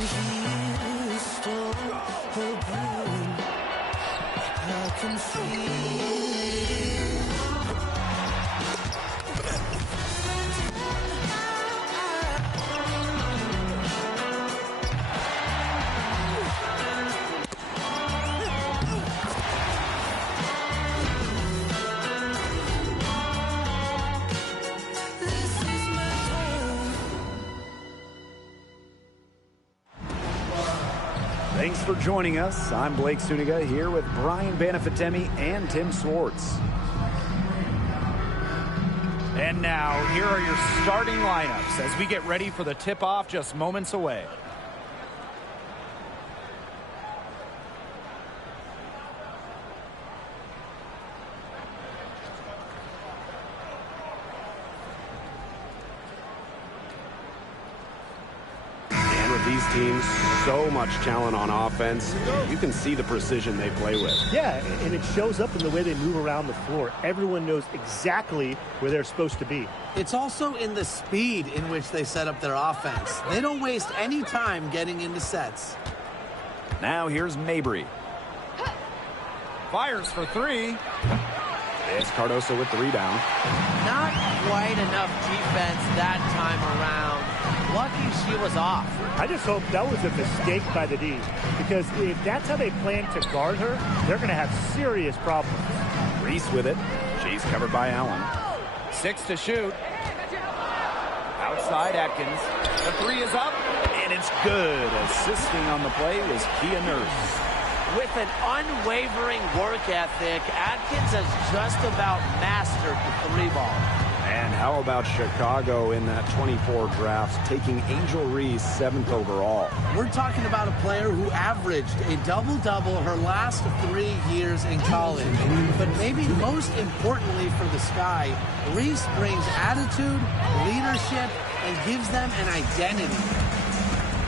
hear the storm brewing. I can feel it. Thanks for joining us. I'm Blake Suniga here with Brian Banafitemi and Tim Swartz. And now, here are your starting lineups as we get ready for the tip-off just moments away. These teams, so much talent on offense. You can see the precision they play with. Yeah, and it shows up in the way they move around the floor. Everyone knows exactly where they're supposed to be. It's also in the speed in which they set up their offense. They don't waste any time getting into sets. Now here's Mabry. Fires for three. It's Cardoso with the rebound. Not quite enough defense that time around. Lucky she was off. I just hope that was a mistake by the D, because if that's how they plan to guard her, they're going to have serious problems. Reese with it. She's covered by Allen. 6 to shoot. Outside Atkins. The three is up, and it's good. Assisting on the play was Kia Nurse. With an unwavering work ethic, Atkins has just about mastered the three ball. And how about Chicago in that 24 draft, taking Angel Reese 7th overall? We're talking about a player who averaged a double-double her last 3 years in college. But maybe most importantly for the Sky, Reese brings attitude, leadership, and gives them an identity.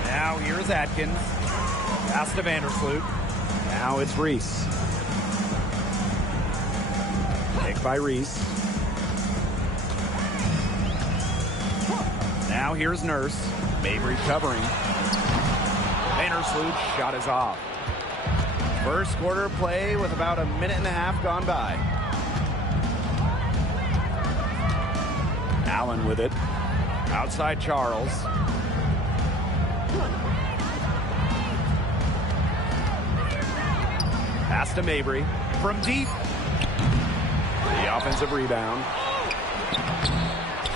Now here's Atkins. Pass to Vandersloot. Now it's Reese. Pick by Reese. Now here's Nurse. Mabry covering. Vandersloot shot is off. First quarter play with about a minute and a half gone by. Allen with it. Outside Charles. Pass to Mabry. From deep. The offensive rebound.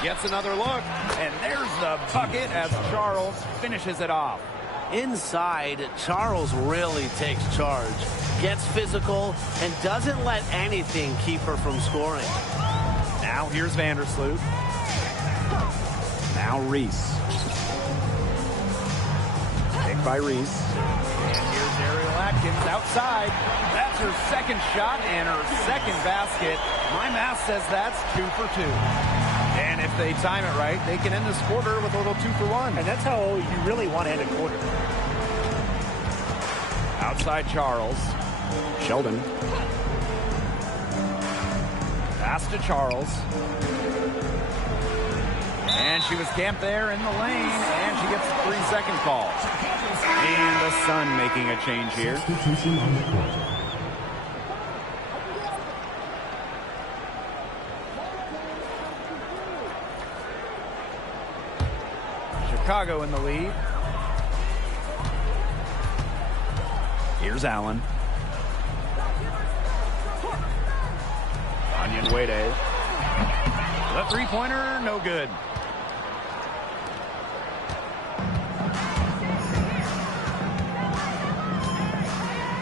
Gets another look, and there's the bucket as Charles finishes it off. Inside, Charles really takes charge, gets physical, and doesn't let anything keep her from scoring. Now here's Vandersloot. Now Reese. Pick by Reese. And here's Ariel Atkins outside. That's her second shot and her second basket. My math says that's 2 for 2. And if they time it right, they can end this quarter with a little 2 for 1. And that's how you really want to end a quarter. Outside Charles. Sheldon. Pass to Charles. And she was camped there in the lane, and she gets a 3-second call. And the Sun making a change here. Chicago in the lead. Here's Allen. Onion Wade. The three-pointer, no good.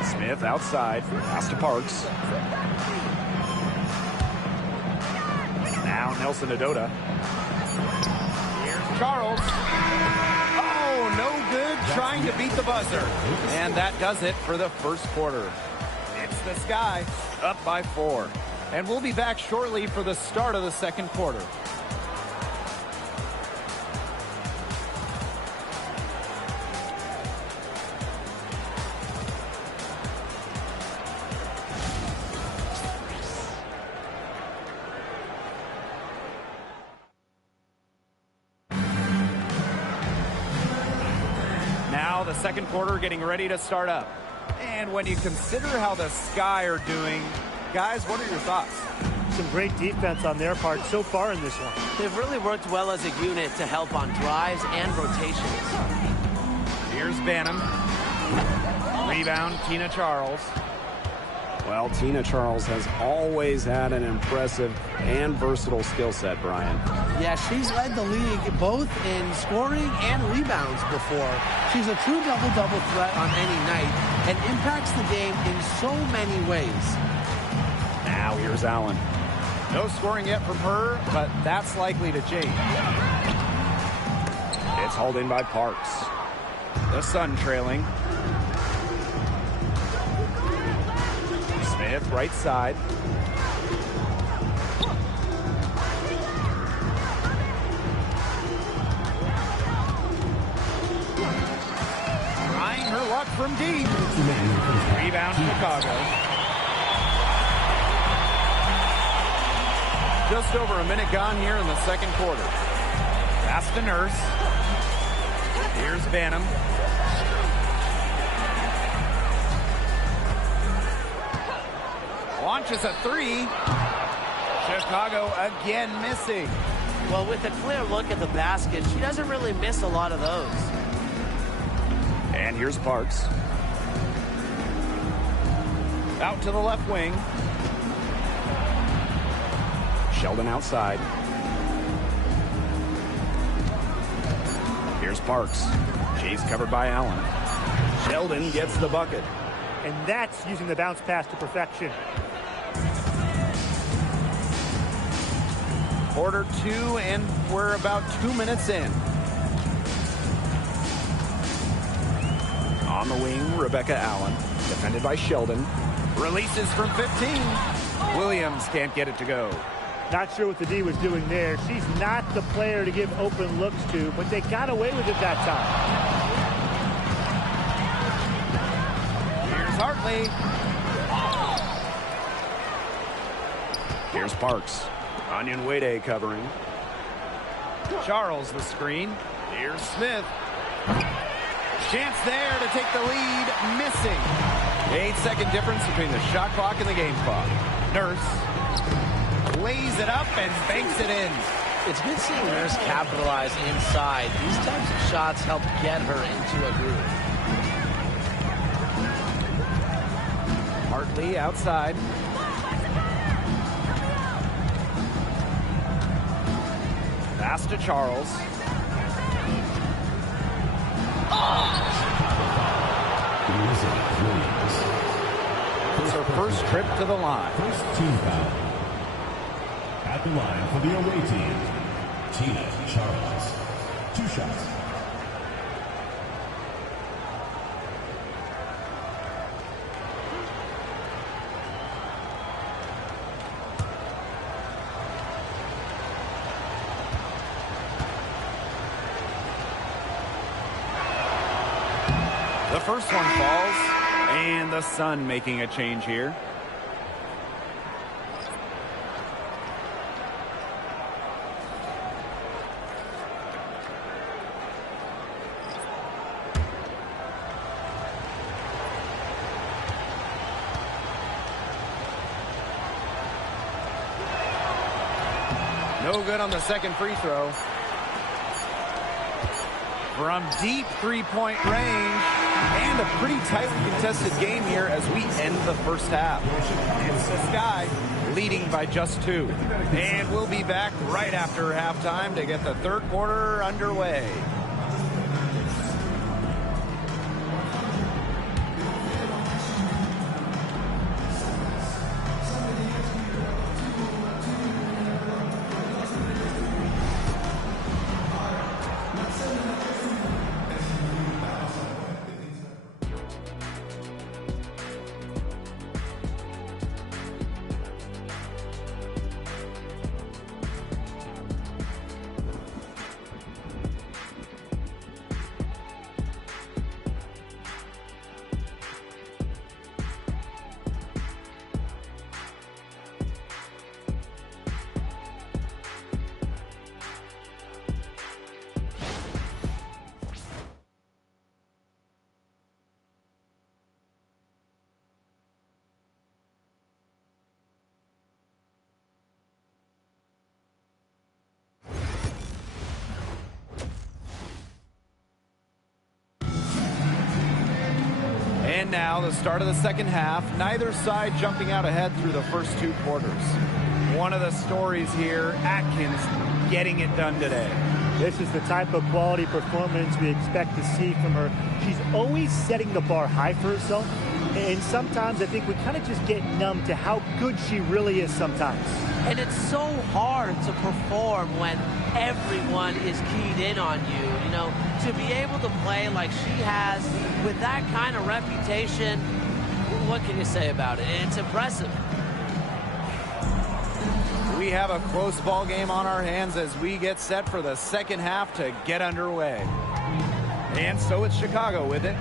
Smith outside. Pass to Parks. Now Nelson Adota. Here's Charles. Oh, no good, trying to beat the buzzer. And that does it for the first quarter. It's the Sky, up by 4. And we'll be back shortly for the start of the second quarter. Now the second quarter getting ready to start up. And when you consider how the Sky are doing, guys, what are your thoughts? Some great defense on their part so far in this one. They've really worked well as a unit to help on drives and rotations. Here's Banham. Rebound, Tina Charles. Well, Tina Charles has always had an impressive and versatile skill set, Brian. Yeah, she's led the league both in scoring and rebounds before. She's a true double-double threat on any night and impacts the game in so many ways. Now here's Allen. No scoring yet from her, but that's likely to change. It's hauled in by Parks. The Sun trailing. Smith, right side. Trying her luck from deep. Rebound, Chicago. Just over a minute gone here in the second quarter. Pass to Nurse. Here's Banham. Launches a three. Chicago again missing. Well, with a clear look at the basket, she doesn't really miss a lot of those. And here's Parks. Out to the left wing. Sheldon outside. Here's Parks. She's covered by Allen. Sheldon gets the bucket. And that's using the bounce pass to perfection. Quarter two, and we're about 2 minutes in. On the wing, Rebecca Allen. Defended by Sheldon. Releases from 15. Williams can't get it to go. Not sure what the D was doing there. She's not the player to give open looks to, but they got away with it that time. Here's Hartley. Here's Parks. Onion Wade covering. Charles the screen. Here's Smith. Chance there to take the lead. Missing. 8-second difference between the shot clock and the game clock. Nurse lays it up and banks it in. It's good seeing Nurse capitalize inside. These types of shots help get her into a groove. Hartley outside. Pass to Charles. It's her first trip to the line. First team foul. At the line for the away team, Tina Charles. 2 shots. The first one falls, and the Sun making a change here. No good on the second free throw. From deep three-point range, and a pretty tightly contested game here as we end the first half. It's the Sky leading by just 2. And we'll be back right after halftime to get the third quarter underway. And now the start of the second half. Neither side jumping out ahead through the first 2 quarters. One of the stories here, Atkins getting it done today. This is the type of quality performance we expect to see from her. She's always setting the bar high for herself, and sometimes I think we kind of just get numb to how good she really is sometimes. And it's so hard to perform when everyone is keyed in on you. You know, to be able to play like she has with that kind of reputation, what can you say about it? It's impressive. We have a close ball game on our hands as we get set for the second half to get underway. And so it's Chicago with it.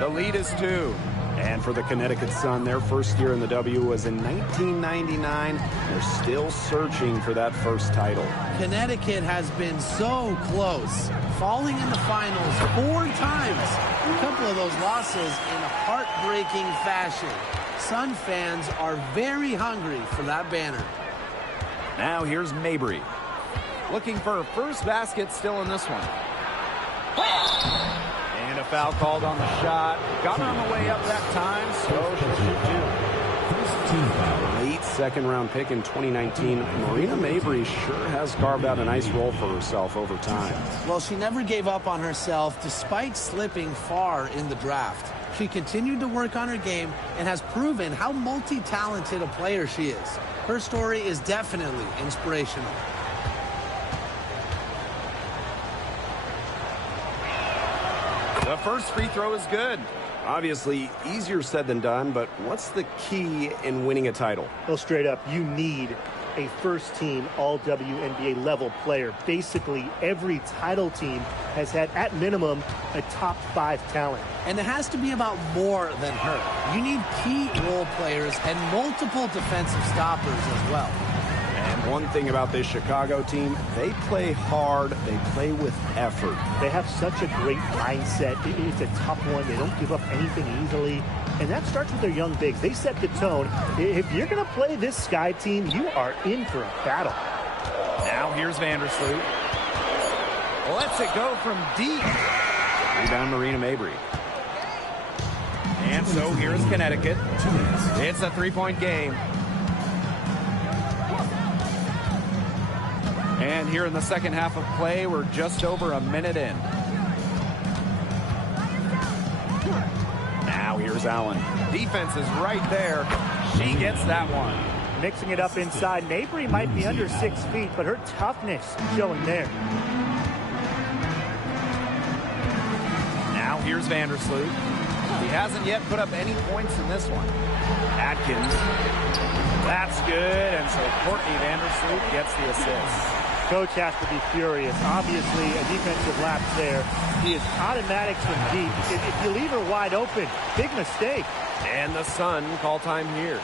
The lead is 2. And for the Connecticut Sun, their first year in the W was in 1999. They're still searching for that first title. Connecticut has been so close, falling in the finals 4 times. A couple of those losses in heartbreaking fashion. Sun fans are very hungry for that banner. Now here's Mabry. Looking for her first basket still in this one. And a foul called on the shot. Got her on the way up that time, so she'll shoot 2. Late second-round pick in 2019, Marina Mabry sure has carved out a nice role for herself over time. Well, she never gave up on herself despite slipping far in the draft. She continued to work on her game and has proven how multi-talented a player she is. Her story is definitely inspirational. The first free throw is good. Obviously, easier said than done, but what's the key in winning a title? Well, straight up, you need a first-team All-WNBA level player. Basically, every title team has had, at minimum, a top 5 talent. And it has to be about more than her. You need key role players and multiple defensive stoppers as well. And one thing about this Chicago team, they play hard, they play with effort. They have such a great mindset. It's a tough one. They don't give up anything easily. And that starts with their young bigs. They set the tone. If you're going to play this Sky team, you are in for a battle. Now here's Vandersloot. Lets it go from deep. Rebound Marina Mabry. And so here's Connecticut. It's a 3-point game. And here in the second half of play, we're just over a minute in. Now here's Allen. Defense is right there. She gets that one. Mixing it up inside. Mabry might be under 6 feet, but her toughness showing there. Now here's Vandersloot. He hasn't yet put up any points in this one. Atkins. That's good. And so Courtney Vandersloot gets the assist. Coach has to be furious. Obviously, a defensive lapse there. He is automatic from deep. If you leave her wide open, big mistake. And the Sun call time here.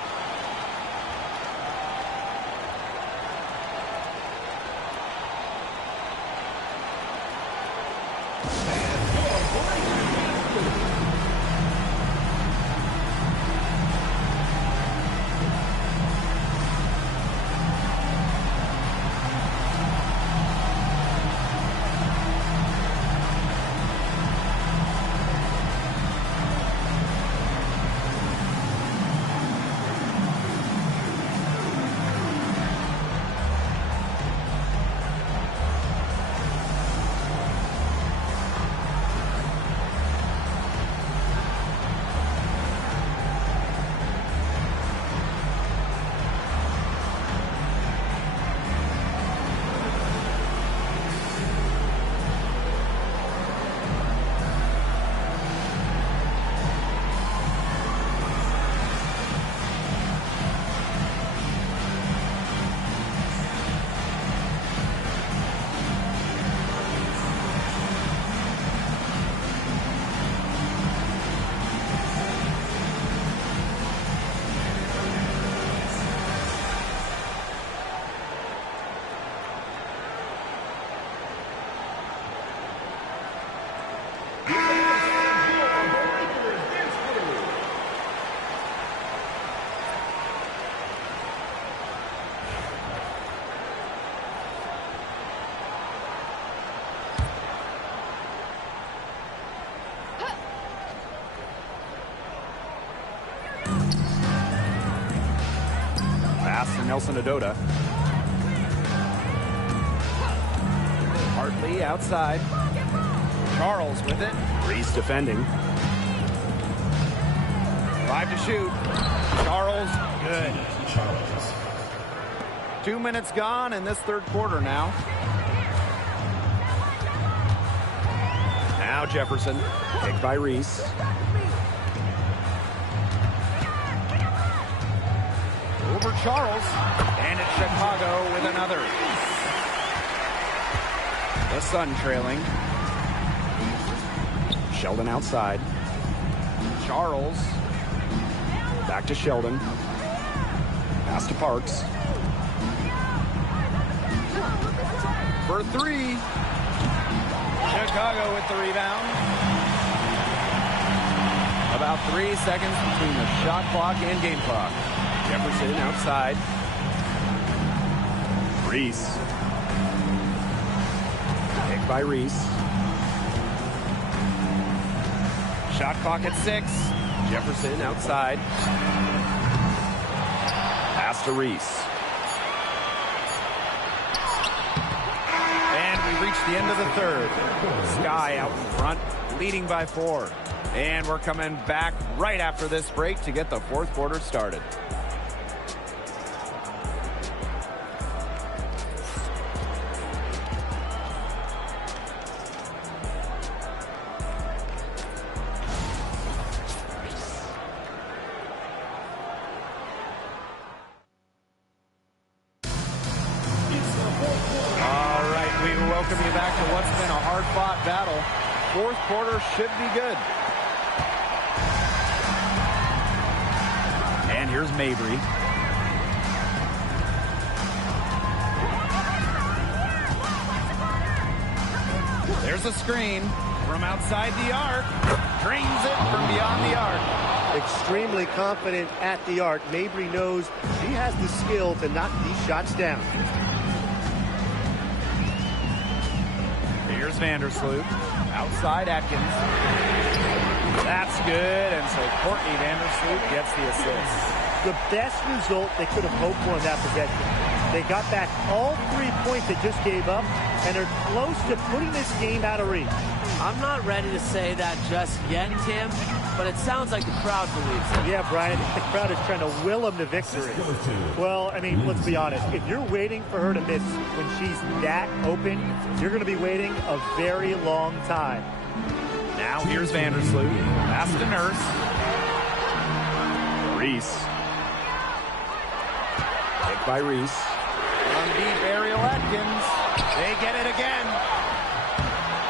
Pass to Nelson Adota. Hartley outside. Charles with it. Reese defending. 5 to shoot. Charles, good. 2 minutes gone in this third quarter now. Now Jefferson, kicked by Reese. Over Charles, and it's Chicago with another. The Sun trailing. Sheldon outside. Charles, back to Sheldon. Pass to Parks. For 3. Chicago with the rebound. About 3 seconds between the shot clock and game clock. Jefferson outside. Reese. Picked by Reese. Shot clock at 6. Jefferson outside. Pass to Reese. And we reach the end of the third. Sky out in front, leading by 4. And we're coming back right after this break to get the fourth quarter started. Fourth quarter should be good. And here's Mabry. There's a screen from outside the arc. Drains it from beyond the arc. Extremely confident at the arc. Mabry knows she has the skill to knock these shots down. Here's Vandersloot. Outside Atkins. That's good, and so Courtney Vandersloot gets the assist. The best result they could have hoped for in that possession. They got back all 3 points they just gave up, and are close to putting this game out of reach. I'm not ready to say that just yet, Tim, but it sounds like the crowd believes it. Yeah, Brian, the crowd is trying to will them to victory. Well, I mean, let's be honest. If you're waiting for her to miss when she's that open, you're going to be waiting a very long time. Now here's Vandersloot. Pass to Nurse. Reese. Picked by Reese. On deep, Ariel Atkins. They get it again.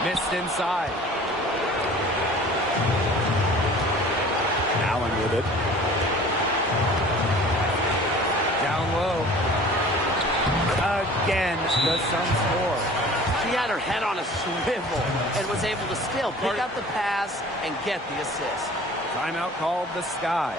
Missed inside. Allen with it. Down low. Again, the Suns score. She had her head on a swivel and was able to still pick up the pass and get the assist. Timeout called the Sky.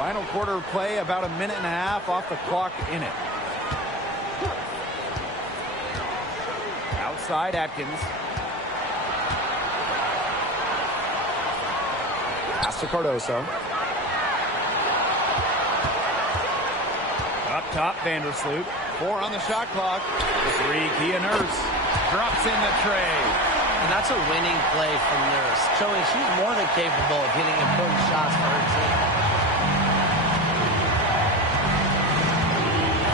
Final quarter play, about a minute and a half off the clock in it. Outside Atkins. Pass to Cardoso. Up top, Vandersloot. 4 on the shot clock. The 3, Kia Nurse. Drops in the tray. And that's a winning play from Nurse, showing she's more than capable of hitting important shots for her team.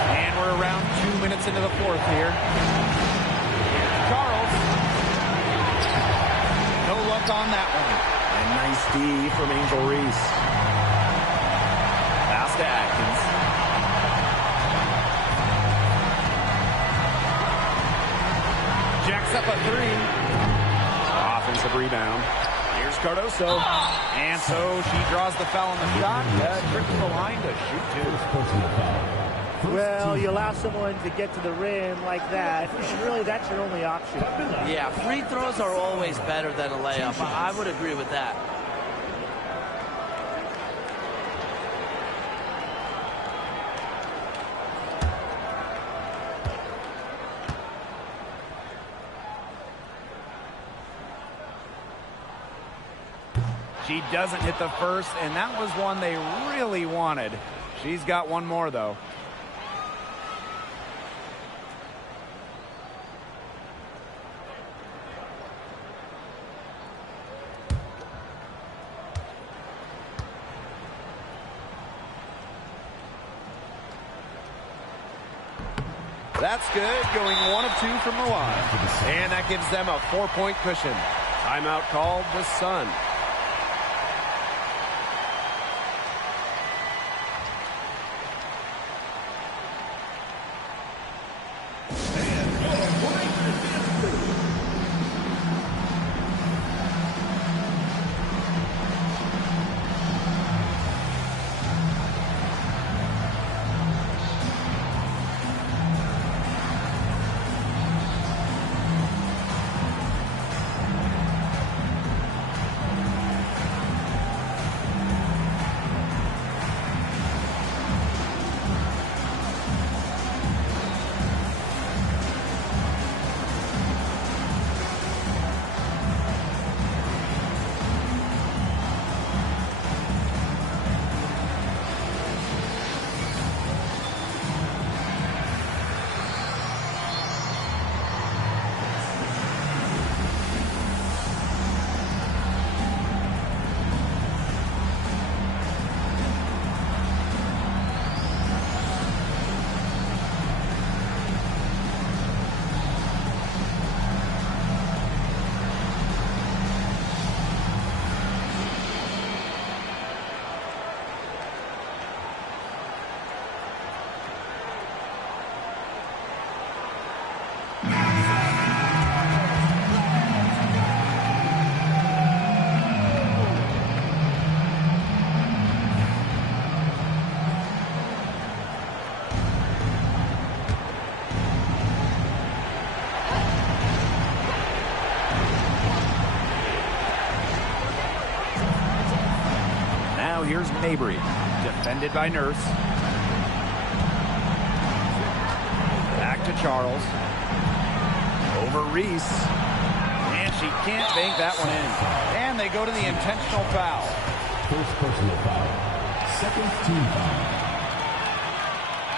And we're around 2 minutes into the fourth here. Here's Charles. No luck on that one. And nice D from Angel Reese. Pass to Atkins. Jacks up a 3. Offensive rebound. Here's Cardoso. And so she draws the foul on the shot. Trip to the line to shoot 2. Well, you allow someone to get to the rim like that, and really that's your only option. Yeah, free throws are always better than a layup. I would agree with that. She doesn't hit the first, and that was one they really wanted. She's got one more, though. That's good, going 1 of 2 from the line. And that gives them a 4-point cushion. Timeout called the Sun. Here's Mabry, defended by Nurse. Back to Charles. Over Reese. And she can't bank that one in. And they go to the intentional foul. First personal foul. Second team foul.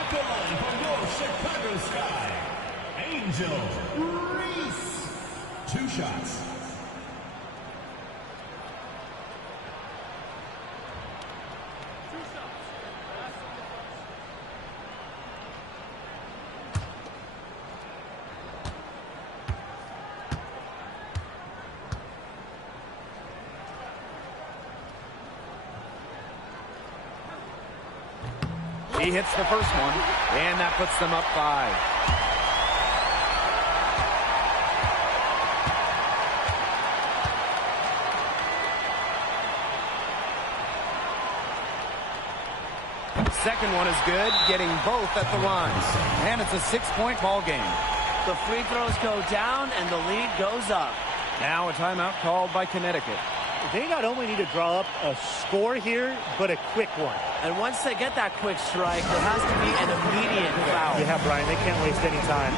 At the line from your Chicago Sky, Angel Reese. 2 shots. He hits the first one, and that puts them up 5. Second one is good, getting both at the line. And it's a 6-point ball game. The free throws go down, and the lead goes up. Now a timeout called by Connecticut. they not only need to draw up a score here, but a quick one. And once they get that quick strike, there has to be an immediate foul. Yeah, Brian, they can't waste any time.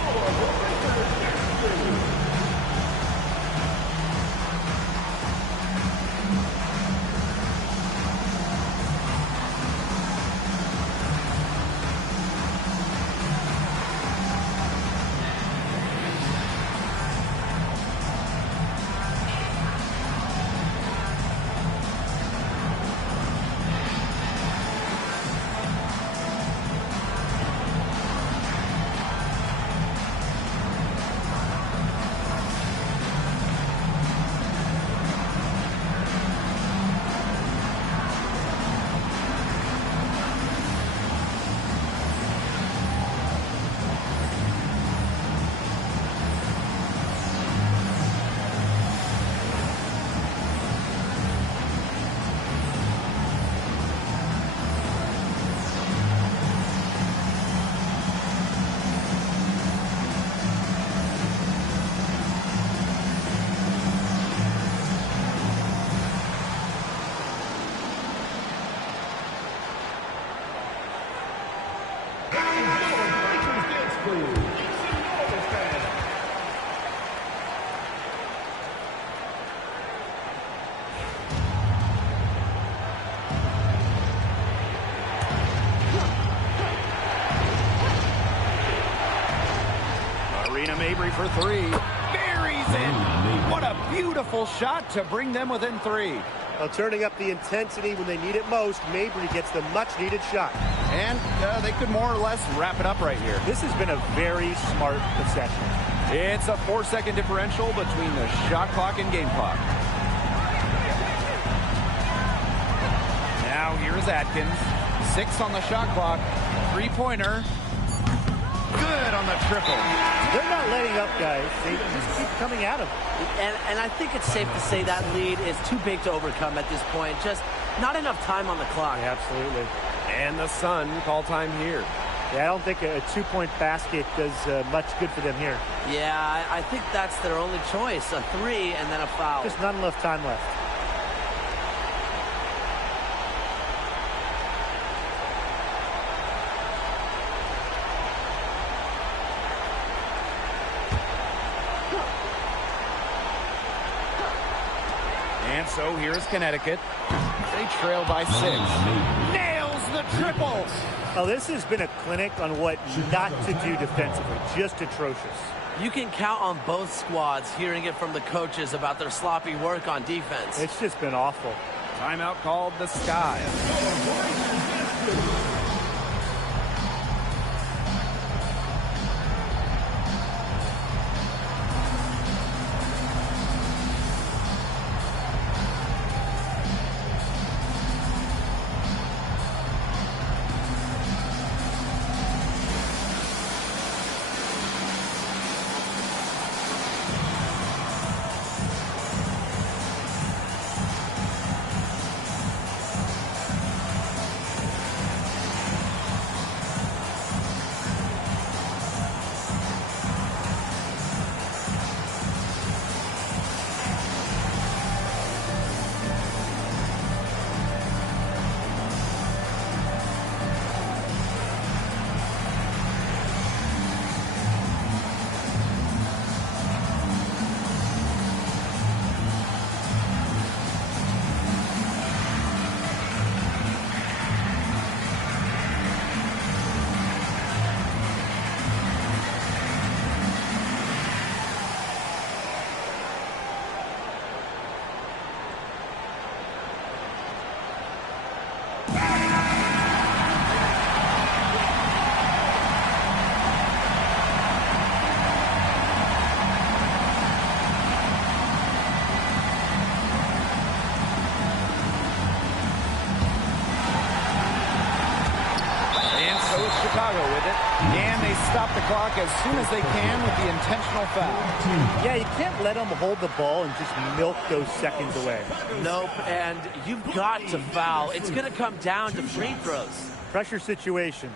Marina Mabry for three. Buries it. What a beautiful shot to bring them within three. Well, turning up the intensity when they need it most, Mabry gets the much-needed shot. And they could more or less wrap it up right here. This has been a very smart possession. It's a 4-second differential between the shot clock and game clock. Now here's Atkins. 6 on the shot clock. Three-pointer. Good on the triple. They're not letting up, guys. They just keep coming at them. And I think it's safe to say that lead is too big to overcome at this point. Just not enough time on the clock. Yeah, absolutely. And the Sun call time here. Yeah, I don't think a two-point basket does much good for them here. Yeah, I think that's their only choice. A three and then a foul. Just not enough time left. And so here's Connecticut. They trail by 6. Nails the triple. Oh, this has been a clinic on what not to do defensively. Just atrocious. You can count on both squads hearing it from the coaches about their sloppy work on defense. It's just been awful. Timeout called the Sky. Chicago with it, and they stop the clock as soon as they can with the intentional foul. Yeah, you can't let them hold the ball and just milk those seconds away. Nope, and you've got to foul. It's going to come down to free throws. Pressure situation.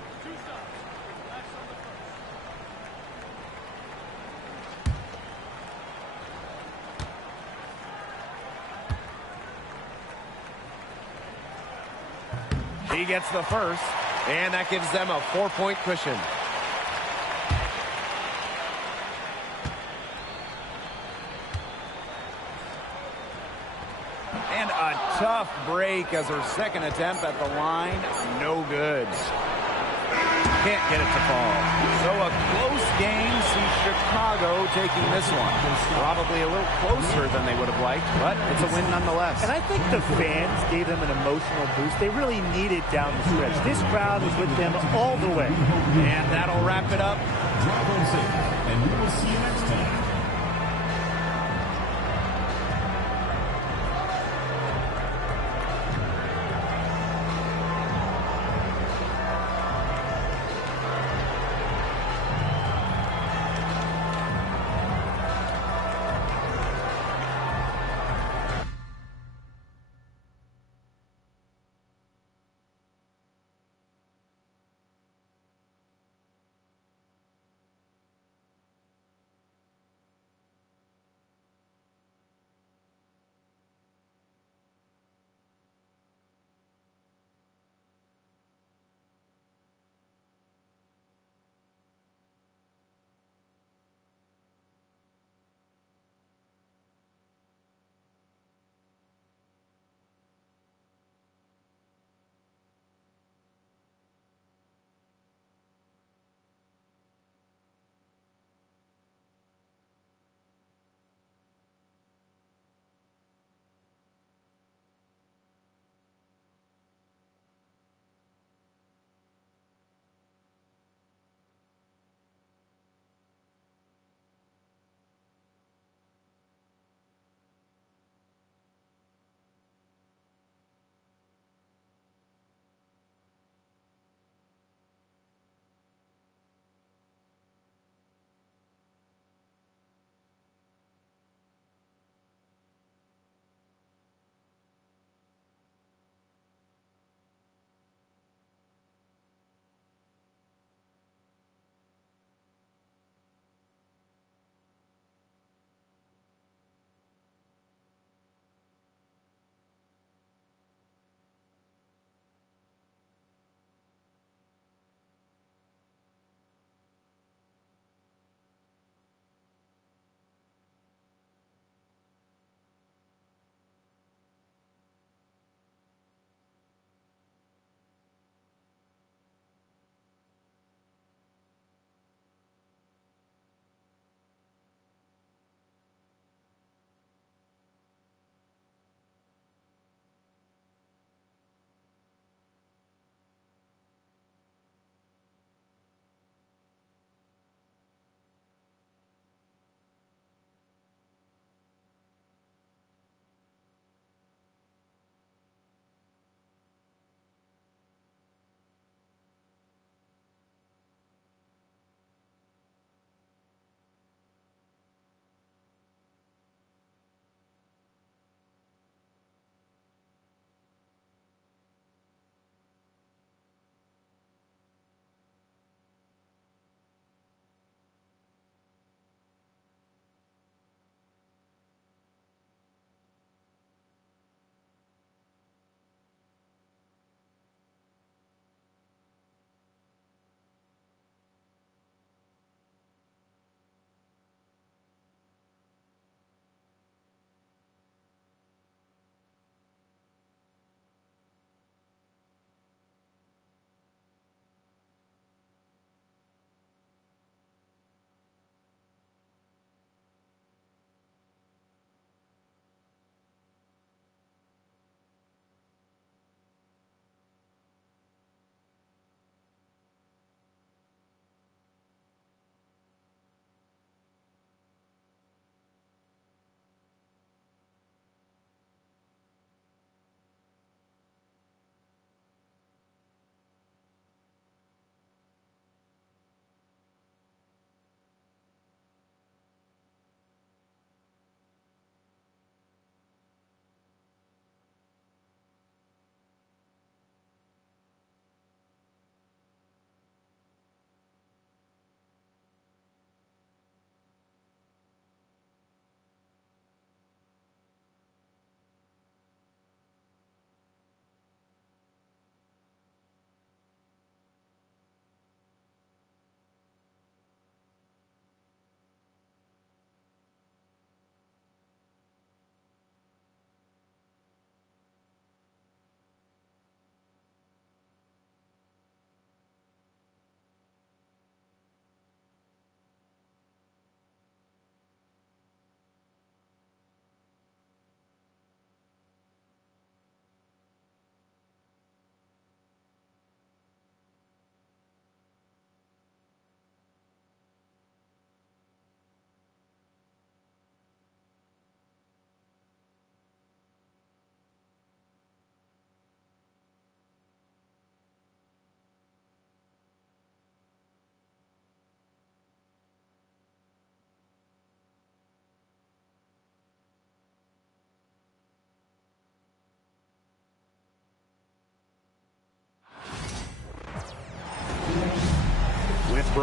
He gets the first, and that gives them a 4-point cushion. And a tough break as her second attempt at the line. No good. Can't get it to fall. So a close game sees Chicago taking this one. Probably a little closer than they would have liked, but it's a win nonetheless. And I think the fans gave them an emotional boost. They really needed down the stretch. This crowd was with them all the way. And that'll wrap it up. Drive safe, and we will see you next time.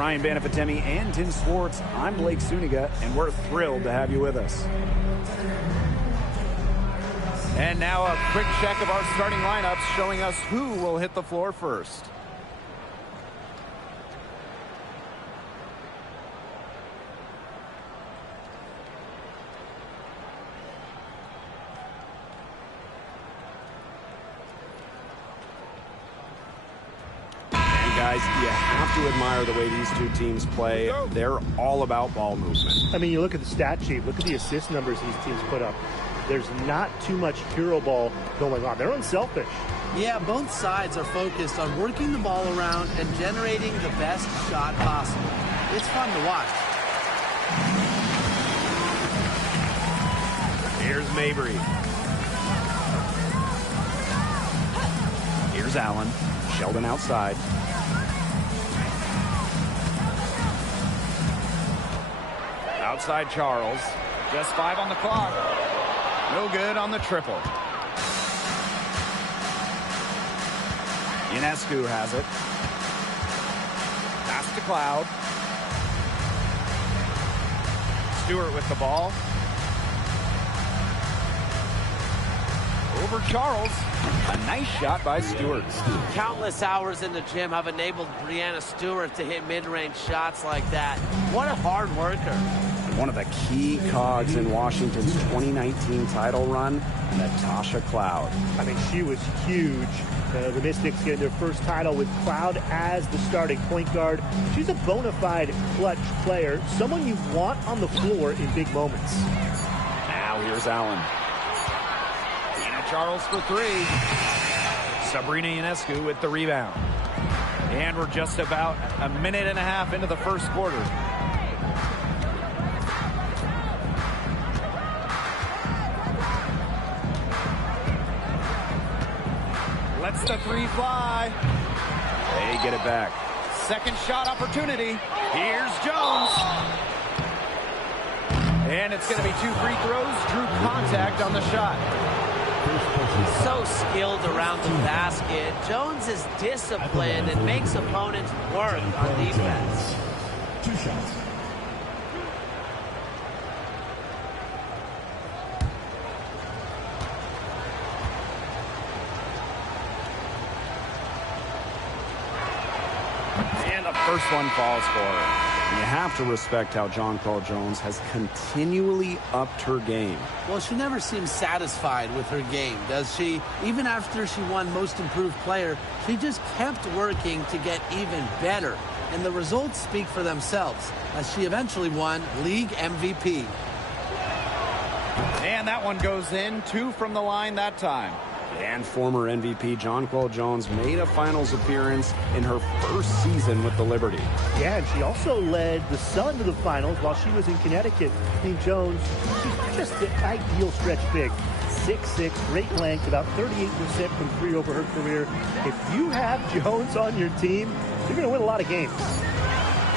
Brian Banafitemi and Tim Swartz, I'm Blake Suniga, and we're thrilled to have you with us. And now a quick check of our starting lineups showing us who will hit the floor first. Guys, you have to admire the way these two teams play. They're all about ball movement. I mean, you look at the stat sheet, look at the assist numbers these teams put up. There's not too much hero ball going on. They're unselfish. Yeah, both sides are focused on working the ball around and generating the best shot possible. It's fun to watch. Here's Mabry. Here's Allen. Sheldon outside. Outside Charles. Just 5 on the clock. No good on the triple. Ionescu has it. Pass to Cloud. Stewart with the ball. Over Charles. A nice shot by Stewart. Countless hours in the gym have enabled Breanna Stewart to hit mid-range shots like that. What a hard worker. One of the key cogs in Washington's 2019 title run, Natasha Cloud. I mean, she was huge. The Mystics getting their first title with Cloud as the starting point guard. She's a bona fide clutch player, someone you want on the floor in big moments. Now here's Allen. Tina Charles for 3. Sabrina Ionescu with the rebound. And we're just about a minute and a half into the first quarter. Lets the 3 fly. They get it back. Second shot opportunity. Here's Jones. And it's going to be 2 free throws. Drew contact on the shot. So skilled around the basket. Jones is disciplined and makes opponents work on defense. 2 shots. And the first one falls for her. And you have to respect how Jonquel Jones has continually upped her game. Well, she never seems satisfied with her game, does she? Even after she won Most Improved Player, she just kept working to get even better. And the results speak for themselves, as she eventually won League MVP. And that one goes in. 2 from the line that time. And former MVP Jonquel Jones made a finals appearance in her first season with the Liberty. Yeah, and she also led the Sun to the finals while she was in Connecticut. I mean, Jones, she's just the ideal stretch big. 6'6", great length, about 38% from 3 over her career. If you have Jones on your team, you're going to win a lot of games.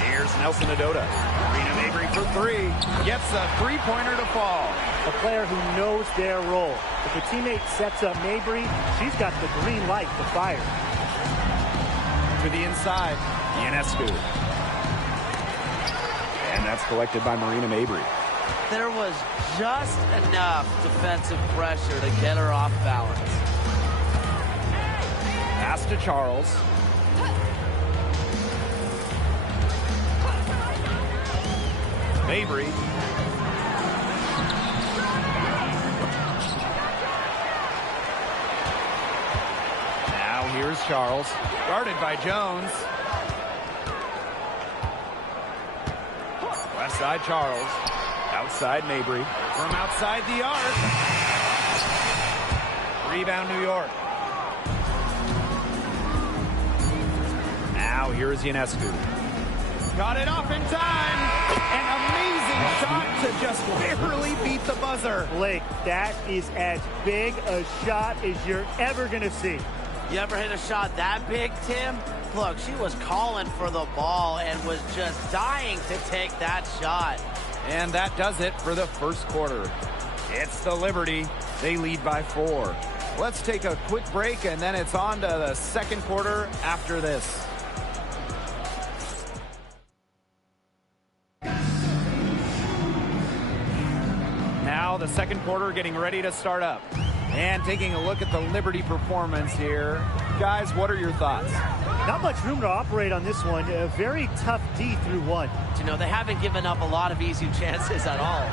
Here's Nelson Adota. Marina Mabry for 3. Gets a 3-pointer to fall. A player who knows their role. If a teammate sets up Mabry, she's got the green light to fire. To the inside, Ionescu. And that's collected by Marina Mabry. There was just enough defensive pressure to get her off balance. Pass to Charles. Mabry. Now here's Charles, guarded by Jones. West side Charles, outside Mabry, from outside the arc. Rebound New York. Now here's Ionescu. Got it off in time. An amazing shot to just barely beat the buzzer. Blake, that is as big a shot as you're ever going to see. You ever hit a shot that big, Tim? Look, she was calling for the ball and was just dying to take that shot. And that does it for the first quarter. It's the Liberty. They lead by 4. Let's take a quick break, and then it's on to the second quarter after this. the second quarter getting ready to start up. And taking a look at the Liberty performance here. Guys, what are your thoughts? Not much room to operate on this one. A very tough D through 1. You know, they haven't given up a lot of easy chances at all.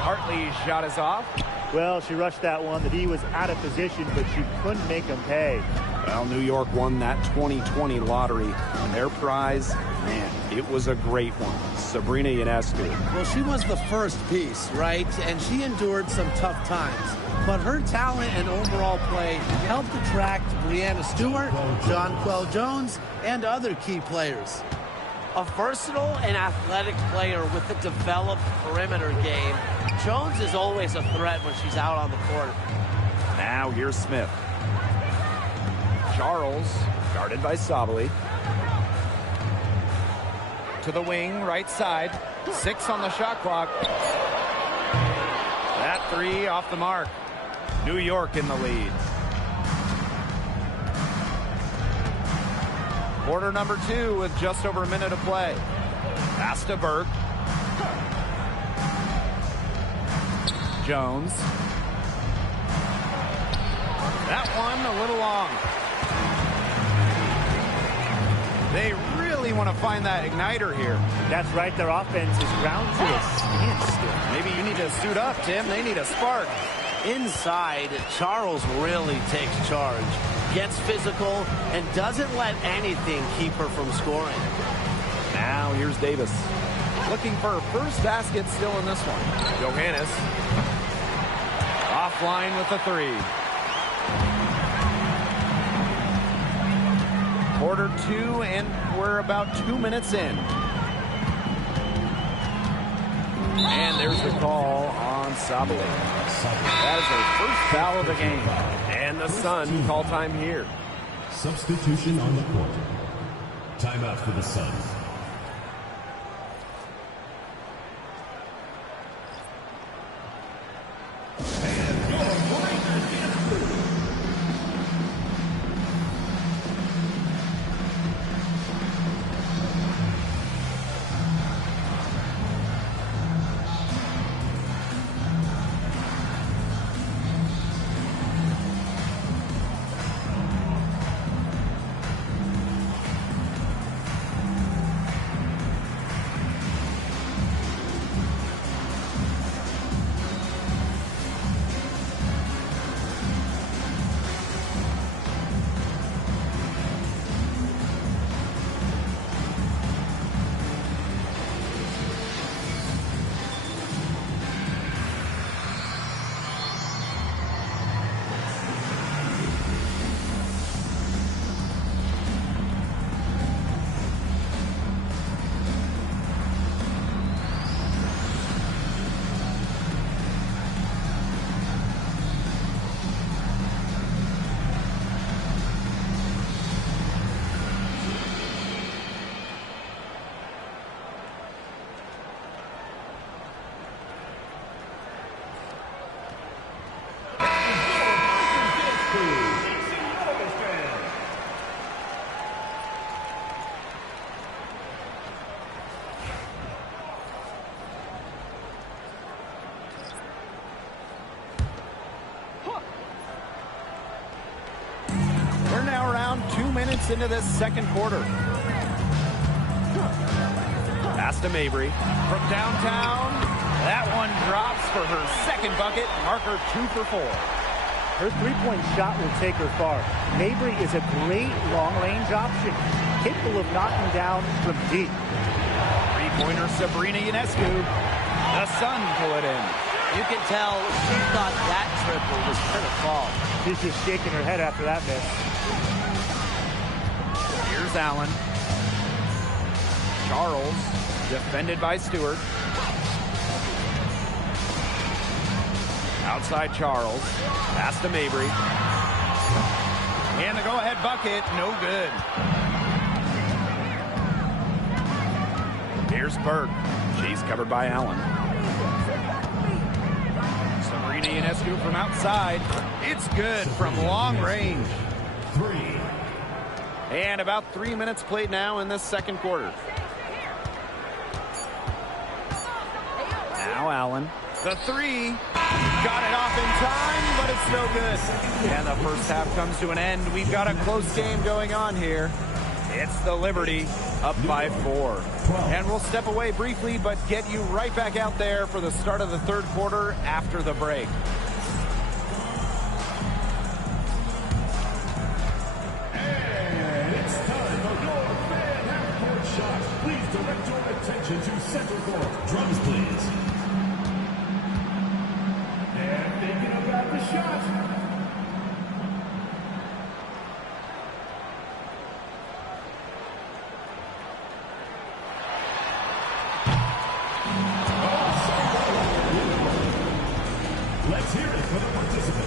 Hartley's shot is off. Well, she rushed that one. The D was out of position, but she couldn't make them pay. Well, New York won that 2020 lottery, and their prize, man, it was a great one. Sabrina Ionescu. Well, she was the first piece, right? And she endured some tough times. But her talent and overall play helped attract Breanna Stewart, Jonquel Jones, and other key players. A versatile and athletic player with a developed perimeter game, Jones is always a threat when she's out on the court. Now here's Smith. Charles, guarded by Sabali. To the wing, right side. 6 on the shot clock. That 3 off the mark. New York in the lead. Quarter number 2 with just over a minute of play. Pass to Burke. Jones. That one a little long. They really want to find that igniter here. That's right. Their offense is ground to a standstill. Maybe you need to suit up, Tim. They need a spark. Inside, Charles really takes charge, gets physical, and doesn't let anything keep her from scoring. Now here's Davis. Looking for her first basket still in this one. Johannes. Offline with the 3. Quarter 2, and we're about 2 minutes in. And there's the call on Sabali. That is her first foul of the game. And the Sun call time here. Substitution on the court. Timeout for the Suns. Into this second quarter. Pass to Mabry from downtown. That one drops for her second bucket. Marker 2 for 4. Her three-point shot will take her far. Mabry is a great long-range option, capable of knocking down from deep. Three-pointer Sabrina Ionescu. The Sun pull it in. You can tell she thought that triple was going to fall. She's just shaking her head after that miss. Here's Allen. Charles, defended by Stewart. Outside Charles. Pass to Mabry. And the go-ahead bucket, no good. Here's Burke. She's covered by Allen. Sabrina Ionescu from outside. It's good from long range. 3. And about 3 minutes played now in this second quarter. Now Allen. The three. Got it off in time, but it's no good. And the first half comes to an end. We've got a close game going on here. It's the Liberty up by 4. And we'll step away briefly, but get you right back out there for the start of the third quarter after the break. And it's time for your fan half-court shot. Please direct your attention to center court. Drums, please. And thinking about the shot. Let's hear it for the participant.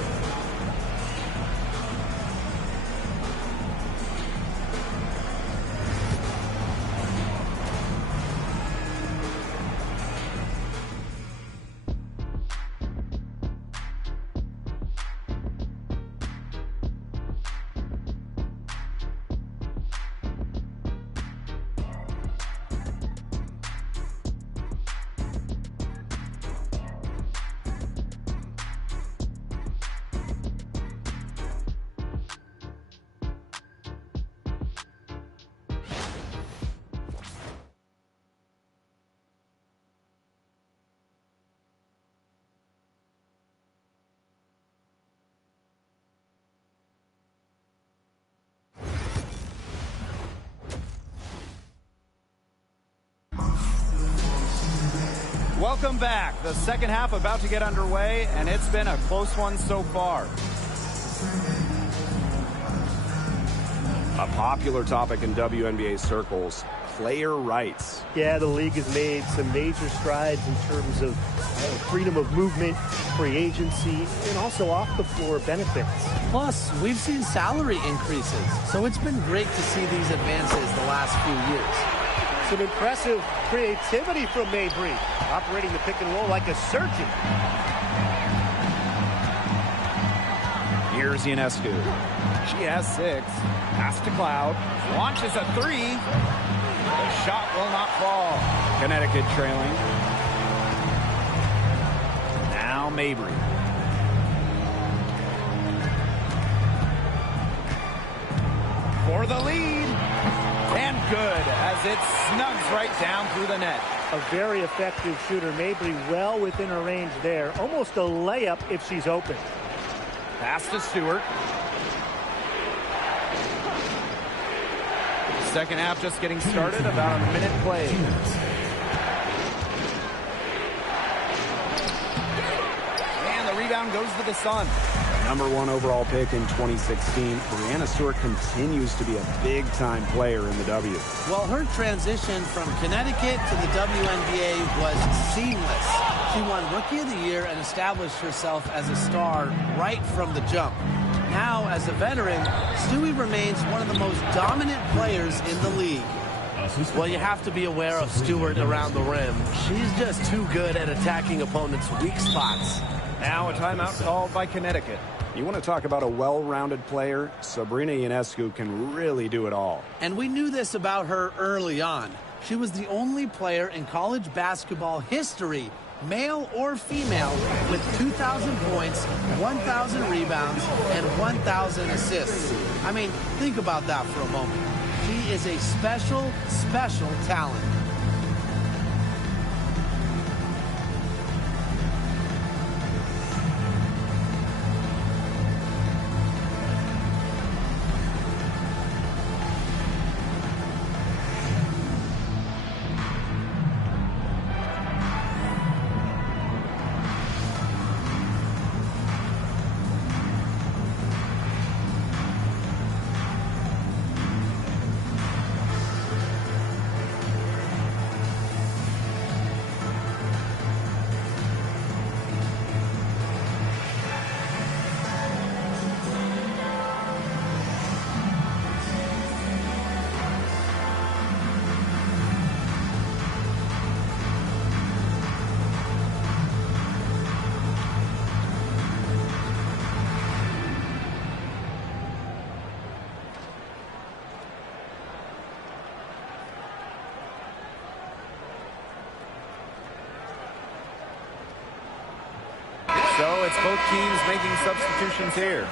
Welcome back. The second half about to get underway, and it's been a close one so far. A popular topic in WNBA circles, player rights. Yeah, the league has made some major strides in terms of freedom of movement, free agency, and also off-the-floor benefits. Plus, we've seen salary increases, so it's been great to see these advances the last few years. Some impressive creativity from Mabry, operating the pick and roll like a surgeon. Here's Ionescu. She has 6. Pass to Cloud. Launches a 3. The shot will not fall. Connecticut trailing. Now Mabry. For the lead. And good, as it snugs right down through the net. A very effective shooter. Mabry well within her range there. Almost a layup if she's open. Pass to Stewart. Second half just getting started, about a minute played. And the rebound goes to the Sun. Number 1 overall pick in 2016, Breanna Stewart continues to be a big-time player in the W. Well, her transition from Connecticut to the WNBA was seamless. She won Rookie of the Year and established herself as a star right from the jump. Now, as a veteran, Stewie remains one of the most dominant players in the league. Well, you have to be aware of Stewart around the rim. She's just too good at attacking opponents' weak spots. Now a timeout called by Connecticut. You want to talk about a well-rounded player? Sabrina Ionescu can really do it all. And we knew this about her early on. She was the only player in college basketball history, male or female, with 2,000 points, 1,000 rebounds, and 1,000 assists. I mean, think about that for a moment. She is a special, special talent. Both teams making substitutions here.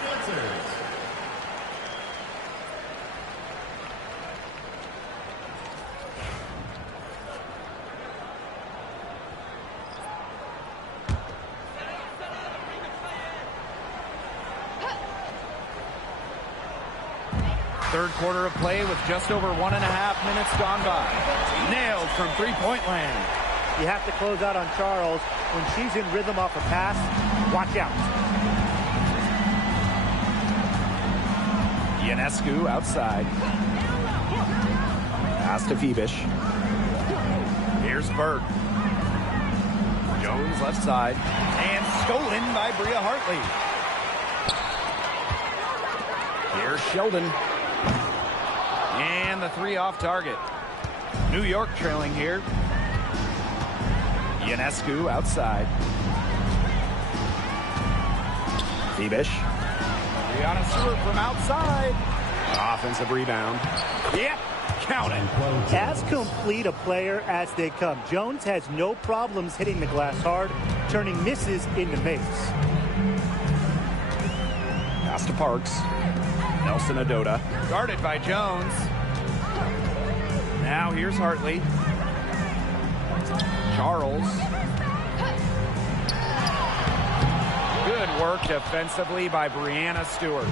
Third quarter of play with just over 1.5 minutes gone by. Nailed from three-point land. You have to close out on Charles. When she's in rhythm off a pass, watch out. Ionescu outside. Pass to Phoebish. Here's Berg. Jones left side. And stolen by Bria Hartley. Here's Sheldon. And the three off target. New York trailing here. Ionescu outside. Phoebish. Brianna Stewart from outside. Offensive rebound. Yep, count it. As complete a player as they come. Jones has no problems hitting the glass hard, turning misses into makes. Pass to Parks. Nelson Adota. Guarded by Jones. Now here's Hartley. Charles. Good work defensively by Brianna Stewart.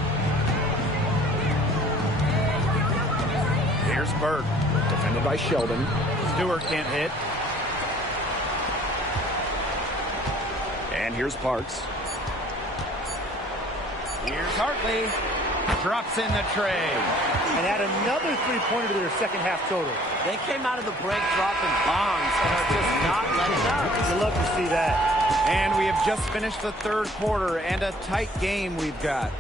Here's Berg. Defended by Sheldon. Stewart can't hit. And here's Parks. Here's Hartley. Drops in the tray. And add another three-pointer to their second half total. They came out of the break dropping bombs and are just not letting up. You love to see that. And we have just finished the third quarter and a tight game we've got.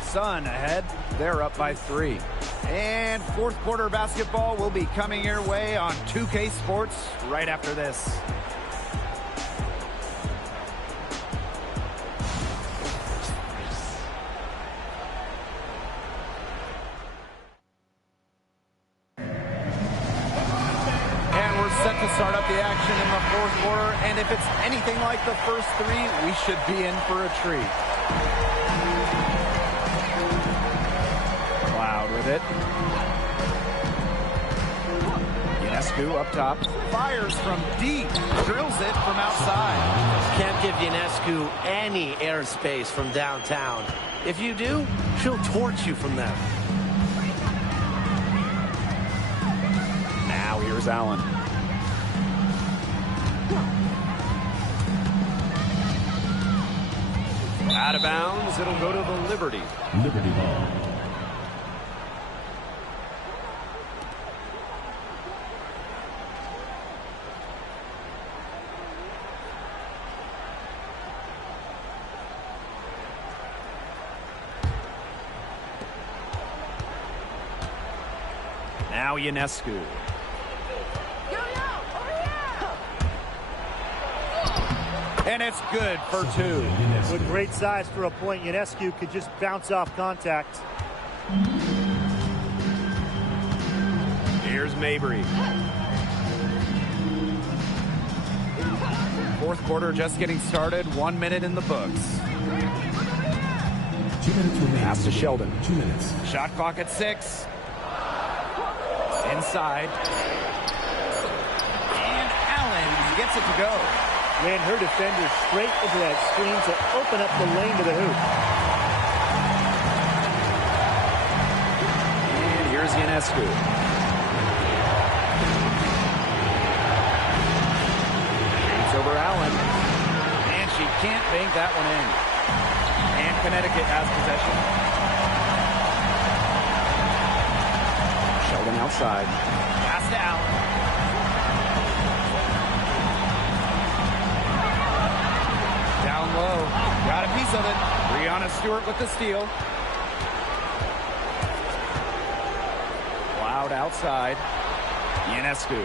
Sun ahead. They're up by 3. And fourth quarter basketball will be coming your way on 2K Sports right after this. Set to start up the action in the fourth quarter, and if it's anything like the first 3, we should be in for a treat. Cloud with it. Ionescu up top, fires from deep, drills it from outside. Can't give Ionescu any airspace from downtown. If you do, she'll torch you from there. Now here's Allen. Out of bounds, it'll go to the Liberty. Liberty ball. Now Ionescu. And it's good for 2. With great size for a point, Ionescu could just bounce off contact. Here's Mabry. Fourth quarter just getting started. 1 minute in the books. 2 minutes remaining. Pass to Sheldon. 2 minutes. Shot clock at 6. Inside. And Allen gets it to go. Ran her defender straight into that screen to open up the lane to the hoop. And here's Ionescu. Shoots over Allen. And she can't bank that one in. And Connecticut has possession. Sheldon outside. Pass to Allen. Down low. Got a piece of it. Brianna Stewart with the steal. Cloud outside. Ionescu.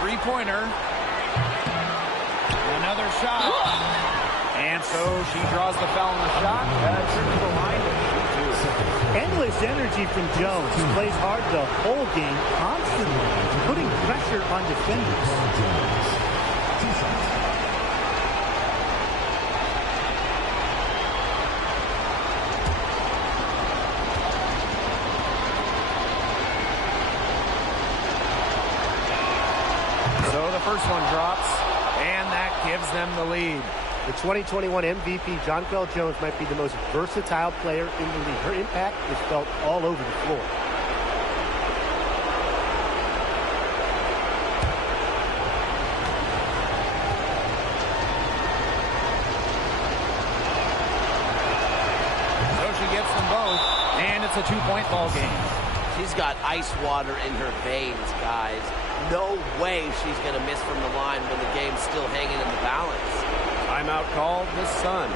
Three-pointer. Another shot. And so she draws the foul on the shot. Trip to the line to shoot 2. Endless energy from Jones. He plays hard the whole game, constantly putting pressure on defenders. So the first one drops, and that gives them the lead. The 2021 MVP, Jonquel Jones, might be the most versatile player in the league. Her impact is felt all over the floor. So she gets them both, and it's a 2-point ball game. She's got ice water in her veins, guys. No way she's going to miss from the line when the game's still hanging in the balance. Timeout called the Sun.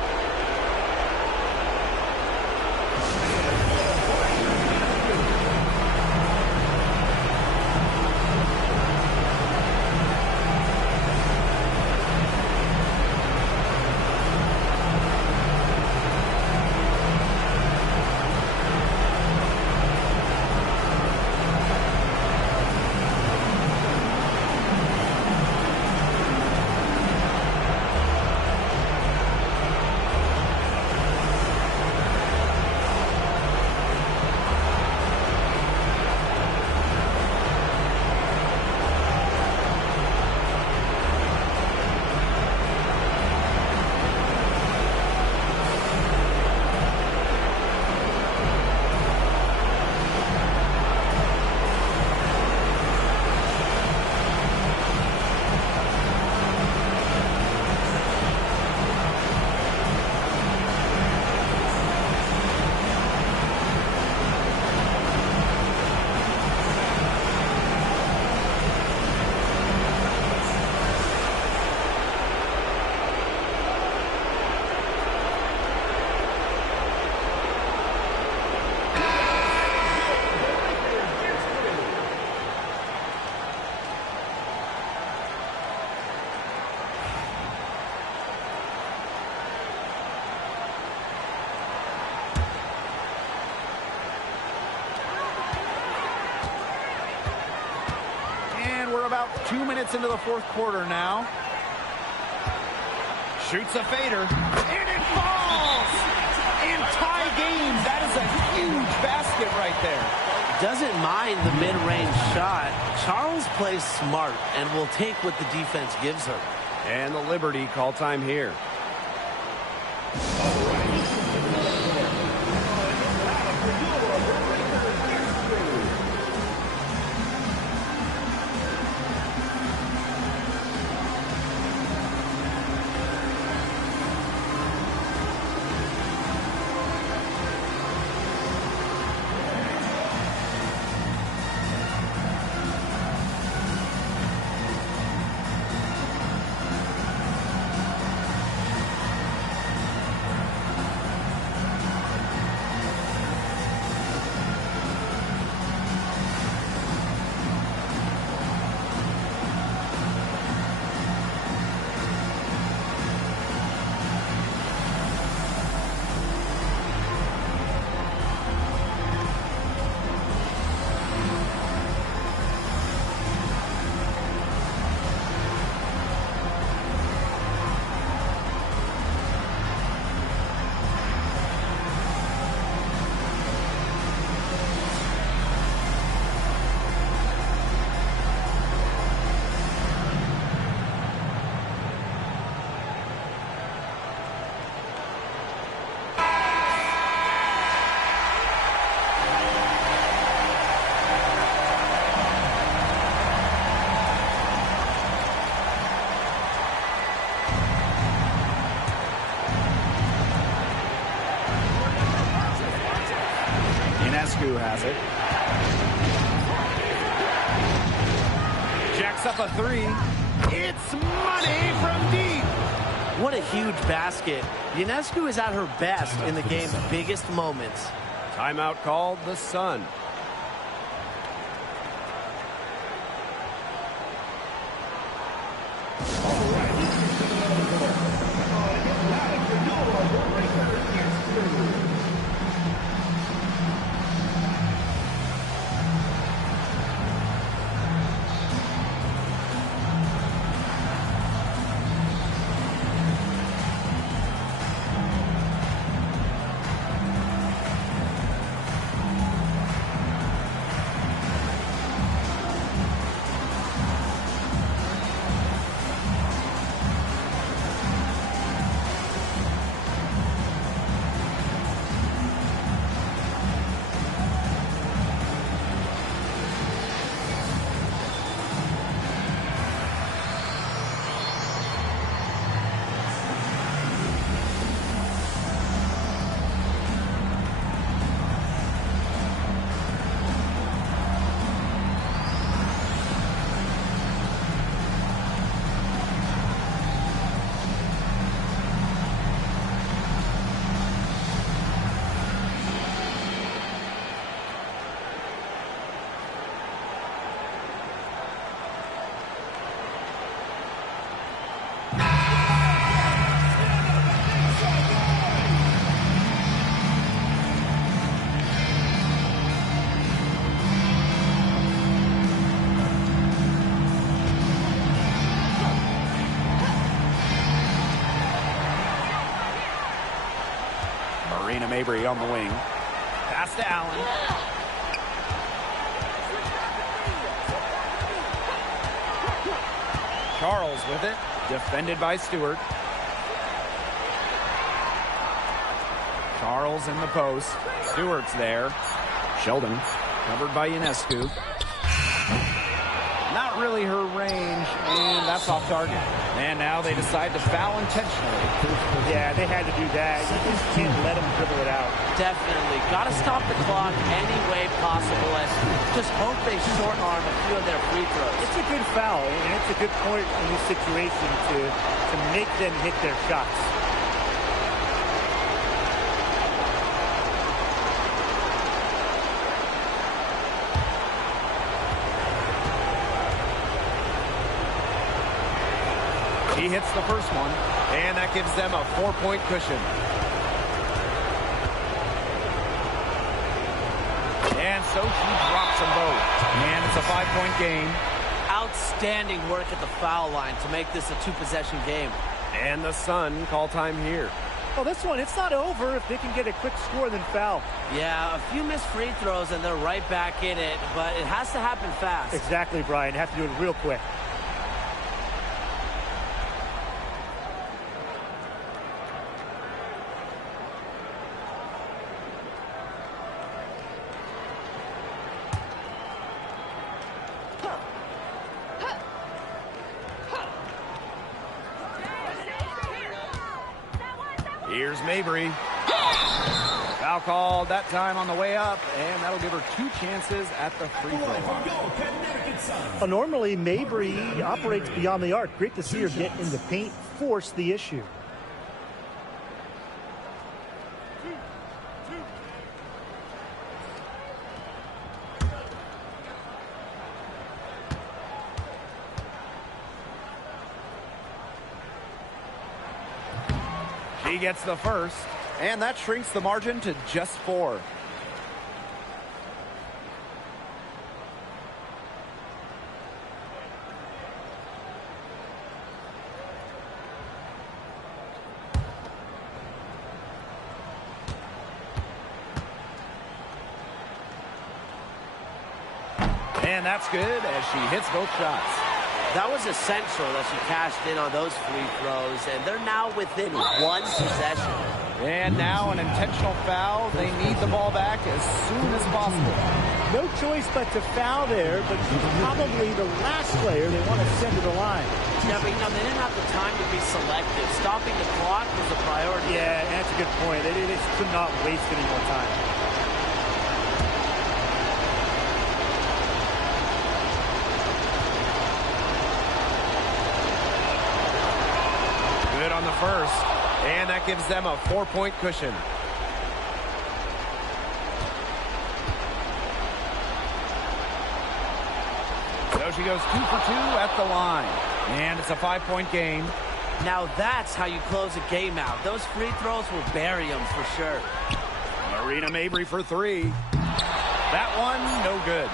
We're about 2 minutes into the fourth quarter now. Shoots a fader, and it falls! And tie game. That is a huge basket right there. Doesn't mind the mid-range shot. Charles plays smart and will take what the defense gives her. And the Liberty call time here. Ionescu has it. Jacks up a three. It's money from deep. What a huge basket. Ionescu is at her best in the game's biggest moments. Timeout called the Sun. Marina Mabrey on the wing. Pass to Allen. Charles with it. Defended by Stewart. Charles in the post. Stewart's there. Sheldon covered by Ionescu. Not really her range, and that's off target. And now they decide to foul intentionally. Yeah, they had to do that. You just can't let them dribble it out. Definitely. Got to stop the clock any way possible and just hope they short arm a few of their free throws. It's a good foul, and it's a good point in this situation to make them hit their shots. He hits the first one, and that gives them a 4-point cushion. And so she drops them both. And it's a 5-point game. Outstanding work at the foul line to make this a 2-possession game. And the Sun call time here. Well, this one, it's not over if they can get a quick score then foul. Yeah, a few missed free throws and they're right back in it, but it has to happen fast. Exactly, Brian. Have to do it real quick. Here's Mabrey. Foul called that time on the way up, and that'll give her 2 chances at the free throw line. Well, normally, Mabrey operates beyond the arc. Great to see her get in the paint, force the issue. She gets the first, and that shrinks the margin to just 4. And that's good as she hits both shots. That was essential that she cashed in on those free throws, and they're now within 1 possession. And now an intentional foul. They need the ball back as soon as possible. No choice but to foul there, but she's probably the last player they want to send to the line. Yeah, but they didn't have the time to be selective. Stopping the clock was a priority. Yeah, and that's a good point. They just could not waste any more time. Good on the first, and that gives them a 4-point cushion. So she goes 2 for 2 at the line, and it's a 5-point game. Now that's how you close a game out. Those free throws will bury them for sure. Marina Mabrey for 3. That one, no good.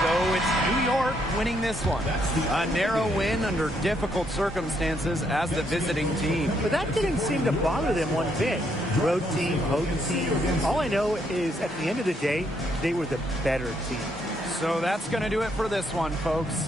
So it's New York winning this one. A narrow win under difficult circumstances as the visiting team. But that didn't seem to bother them one bit. Road team, home team. All I know is at the end of the day, they were the better team. So that's going to do it for this one, folks.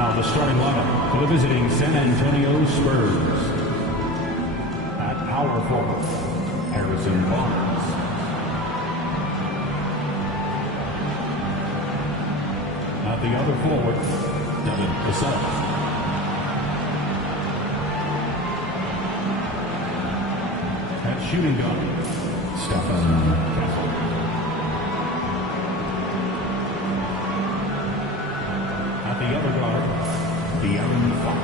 Now the starting lineup for the visiting San Antonio Spurs. At power forward, Harrison Barnes. At the other forward, Devin Vassell. At shooting guard, Stefan Kessel. At the other guard, De'Aaron Fox.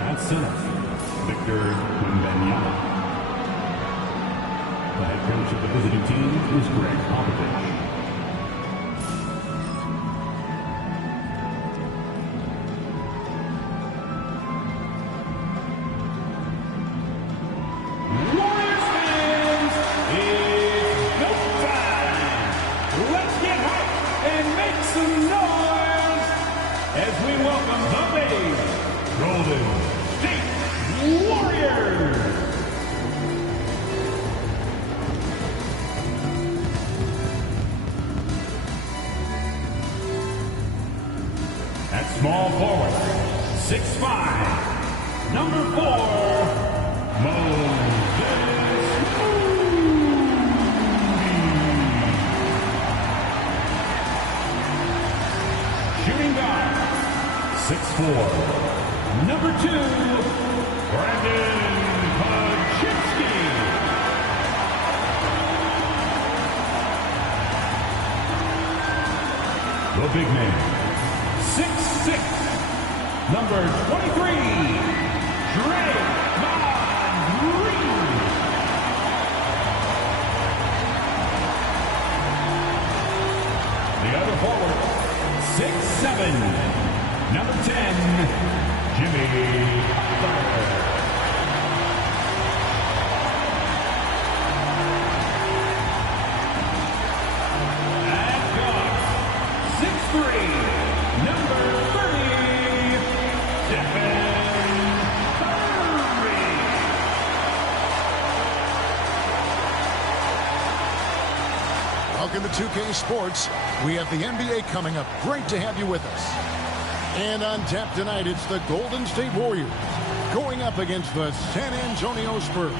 At center, Victor Wembanyama. The head coach of the visiting team is Greg Popovich. Warriors fans, it's go time! Let's get hyped and make some noise as we welcome the big Golden State Warriors! At small forward, 6'5", number 4, Moses Moody. Shooting guard, 6'4", number 2, Brandon Paczynski. The big man, 6'6", number 23, Draymond Green. The other forward, 6'7", number 10, Jimmy Butler. At guard, 6'3", number 30, Stephen Curry. Welcome to 2K Sports. We have the NBA coming up. Great to have you with us. And on tap tonight, it's the Golden State Warriors going up against the San Antonio Spurs.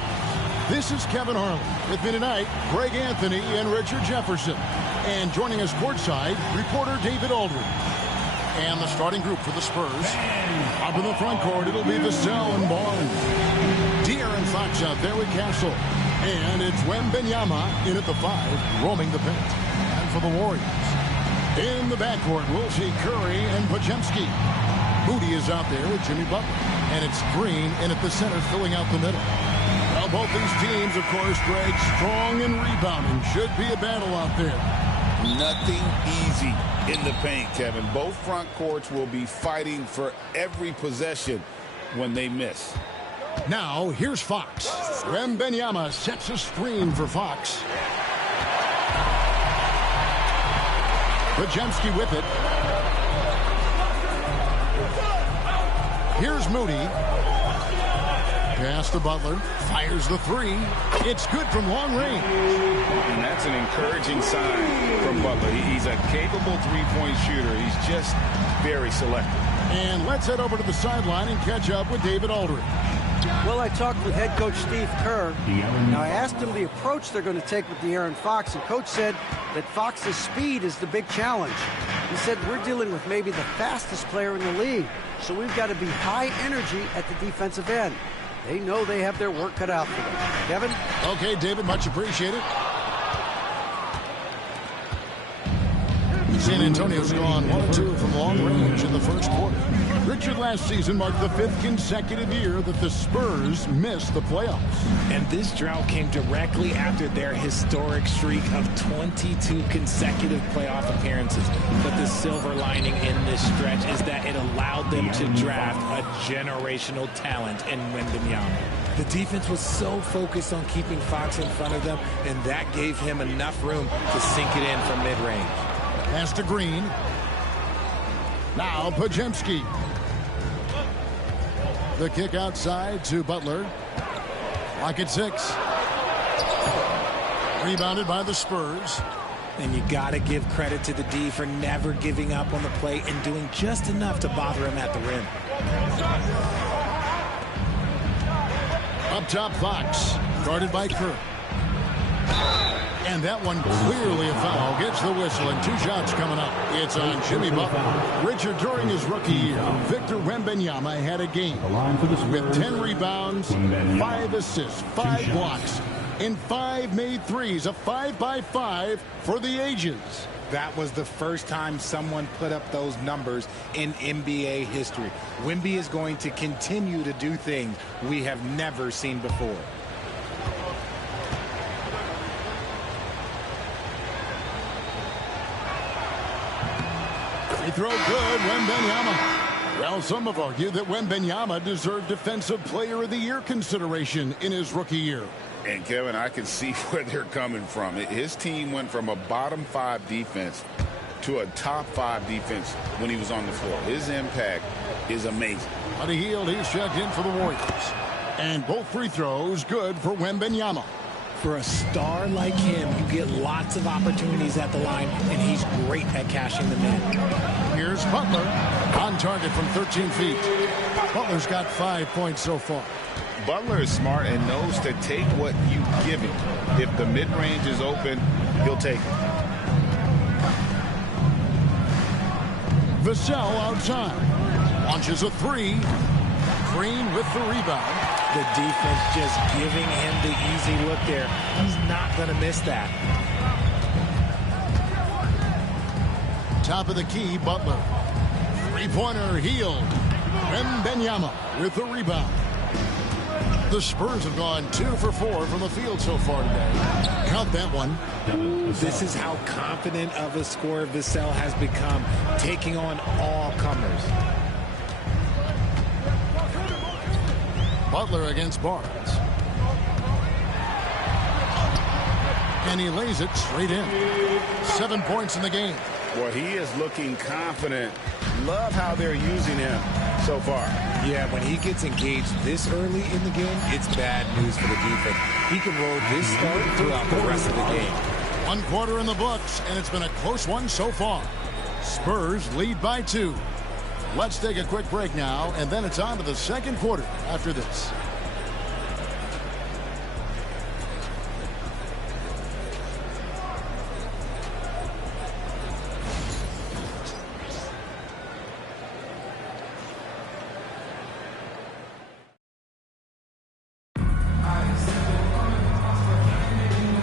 This is Kevin Harlan. With me tonight, Greg Anthony and Richard Jefferson. And joining us courtside, reporter David Aldridge. And the starting group for the Spurs. Up in the front court, it'll be Vassell and Barnes. De'Aaron Fox out there with Castle. And it's Wembanyama in at the 5, roaming the paint. And for the Warriors, in the backcourt, we'll see Curry and Podziemski. Moody is out there with Jimmy Butler. And it's Green in at the center, filling out the middle. Well, both these teams, of course, Greg, strong and rebounding. Should be a battle out there. Nothing easy in the paint, Kevin. Both front courts will be fighting for every possession when they miss. Now, here's Fox. Wembanyama sets a screen for Fox. Podziemski with it. Here's Moody. Pass to Butler. Fires the 3. It's good from long range. And that's an encouraging sign from Butler. He's a capable three-point shooter. He's just very selective. And let's head over to the sideline and catch up with David Aldridge. Well, I talked with head coach Steve Kerr. Now, I asked him the approach they're going to take with De'Aaron Fox, and coach said that Fox's speed is the big challenge. He said, we're dealing with maybe the fastest player in the league, so we've got to be high energy at the defensive end. They know they have their work cut out for them. Kevin? Okay, David, much appreciated. San Antonio's gone 1-2 from long range in the first quarter. Richard, last season marked the 5th consecutive year that the Spurs missed the playoffs. And this drought came directly after their historic streak of 22 consecutive playoff appearances. But the silver lining in this stretch is that it allowed them to draft a generational talent in Wembanyama. The defense was so focused on keeping Fox in front of them, and that gave him enough room to sink it in from mid-range. Pass to Green. Now Podziemski. The kick outside to Butler. Lock at 6. Rebounded by the Spurs. And you got to give credit to the D for never giving up on the plate and doing just enough to bother him at the rim. Up top, Fox, guarded by Kerr. And that one clearly a foul. Gets the whistle, and 2 shots coming up. It's on Jimmy Butler. Richard, during his rookie year, Victor Wembanyama had a game with 10 rebounds, 5 assists, 5 blocks, and 5 made threes. A 5-by-5 for the ages. That was the first time someone put up those numbers in NBA history. Wemby is going to continue to do things we have never seen before. Free throw good, Wembanyama. Well, some have argued that Wembanyama deserved Defensive Player of the Year consideration in his rookie year. And, Kevin, I can see where they're coming from. His team went from a bottom 5 defense to a top 5 defense when he was on the floor. His impact is amazing. Buddy Hield, he's checked in for the Warriors. And both free throws good for Wembanyama. For a star like him, you get lots of opportunities at the line, and he's great at cashing them in. Here's Butler on target from 13 feet. Butler's got 5 points so far. Butler is smart and knows to take what you give him. If the mid-range is open, he'll take it. Vassell outside. Launches a 3. Green with the rebound. The defense just giving him the easy look there. He's not going to miss that. Top of the key, Butler. 3-pointer, Hield. Wembanyama with the rebound. The Spurs have gone 2 for 4 from the field so far today. Count that one. This is how confident of a scorer Vassell has become, taking on all comers. Butler against Barnes. And he lays it straight in. 7 points in the game. Well, he is looking confident. Love how they're using him so far. Yeah, when he gets engaged this early in the game, it's bad news for the defense. He can roll this start throughout the rest of the game. 1 quarter in the books, and it's been a close one so far. Spurs lead by 2. Let's take a quick break now, and then it's on to the second quarter after this.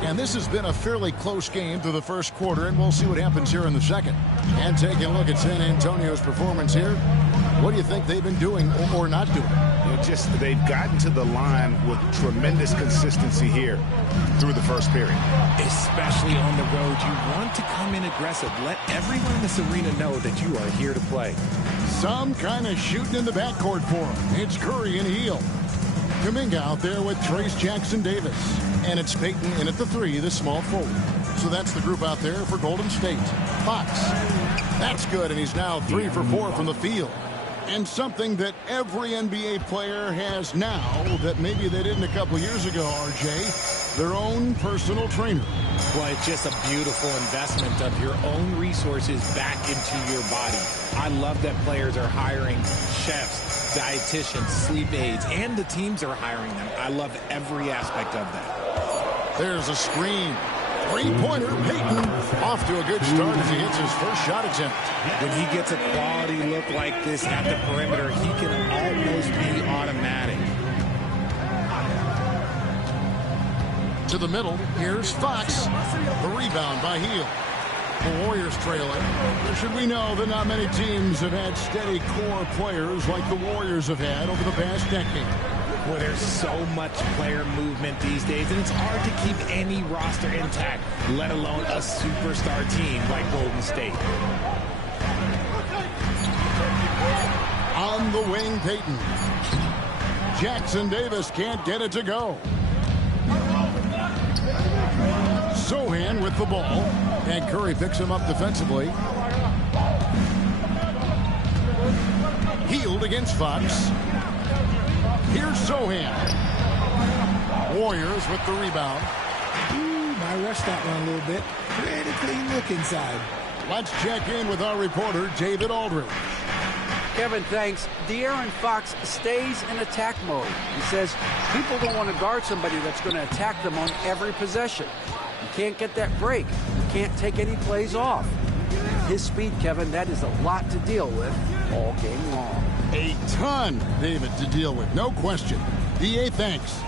And this has been a fairly close game through the first quarter, and we'll see what happens here in the second. And taking a look at San Antonio's performance here, what do you think they've been doing or not doing? They've gotten to the line with tremendous consistency here through the first period. Especially on the road, you want to come in aggressive. Let everyone in this arena know that you are here to play. Some kind of shooting in the backcourt for him. It's Curry and Hield. Kuminga out there with Trace Jackson-Davis. And it's Payton in at the 3, the small forward. So that's the group out there for Golden State. Fox. That's good, and he's now 3 for 4 from the field. And something that every NBA player has now that maybe they didn't a couple years ago, RJ, their own personal trainer. Well, it's just a beautiful investment of your own resources back into your body. I love that players are hiring chefs, dietitians, sleep aides, and the teams are hiring them. I love every aspect of that. There's a screen. 3-pointer, Payton off to a good start as he hits his first shot attempt. When he gets a quality look like this at the perimeter, he can almost be automatic. To the middle, here's Fox. The rebound by Hield. The Warriors trailing. Should we know that not many teams have had steady core players like the Warriors have had over the past decade. Well, there's so much player movement these days, and it's hard to keep any roster intact, let alone a superstar team like Golden State. On the wing, Payton. Jackson-Davis can't get it to go. Sochan with the ball, and Curry picks him up defensively. Hield against Fox. Here's Sochan. Warriors with the rebound. I rushed that one a little bit. Pretty clean look inside. Let's check in with our reporter, David Aldridge. Kevin, thanks. De'Aaron Fox stays in attack mode. He says people don't want to guard somebody that's going to attack them on every possession. You can't get that break. You can't take any plays off. His speed, Kevin, that is a lot to deal with all game long. A ton, David, to deal with, no question. DA, thanks.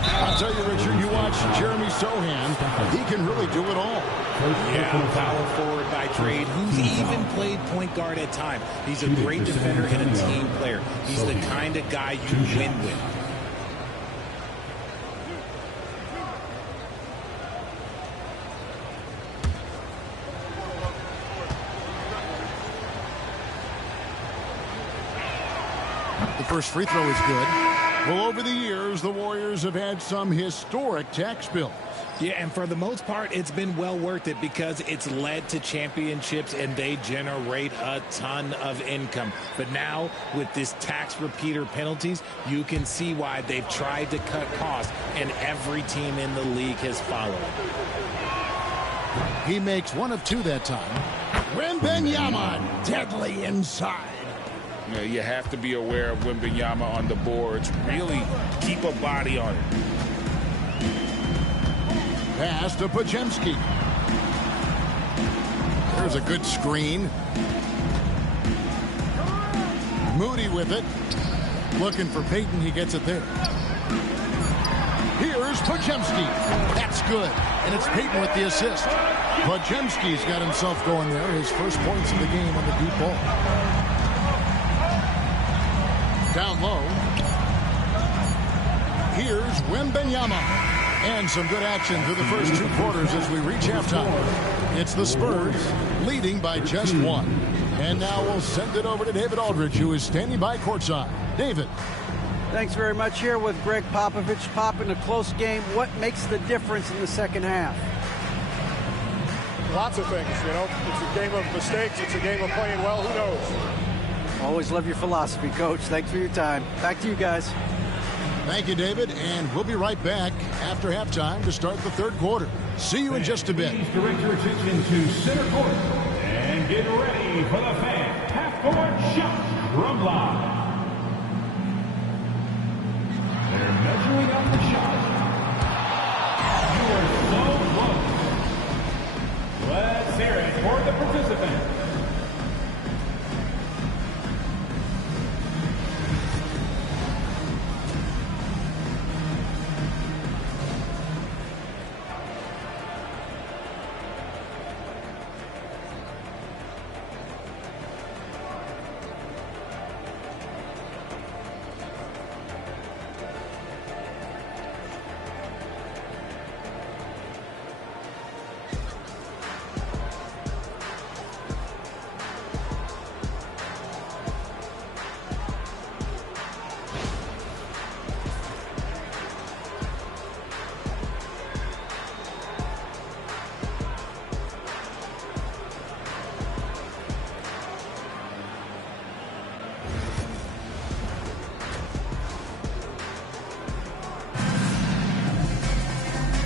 I'll tell you, Richard, you watch Jeremy Sohan. He can really do it all. Yeah, power forward by trade, who's even played point guard at times. He's a great defender and a team player. He's the kind of guy you win with. The first free throw is good. Well, over the years, the Warriors have had some historic tax bills. Yeah, and for the most part, it's been well worth it because it's led to championships and they generate a ton of income. But now, with this tax repeater penalties, you can see why they've tried to cut costs, and every team in the league has followed. He makes one of two that time. Wembanyama, deadly inside. You know, you have to be aware of Wembanyama on the boards. Really keep a body on it. Pass to Podziemski. There's a good screen. Moody with it. Looking for Payton. He gets it there. Here's Podziemski. That's good. And it's Payton with the assist. Podziemski's got himself going there. His first points of the game on the deep ball. Down low. Here's Wembanyama. And some good action through the first two quarters as we reach halftime. It's the Spurs leading by just one. And now we'll send it over to David Aldridge, who is standing by courtside. David. Thanks very much. Here with Greg Popovich. Pop, in a close game, what makes the difference in the second half? Lots of things, you know. It's a game of mistakes. It's a game of playing well. Who knows? Always love your philosophy, Coach. Thanks for your time. Back to you guys. Thank you, David, and we'll be right back after halftime to start the third quarter. See you in just a bit. Please direct your attention to center court and get ready for the fan half-court shot from live. They're measuring up the shot. You are so close. Let's hear it for the participant.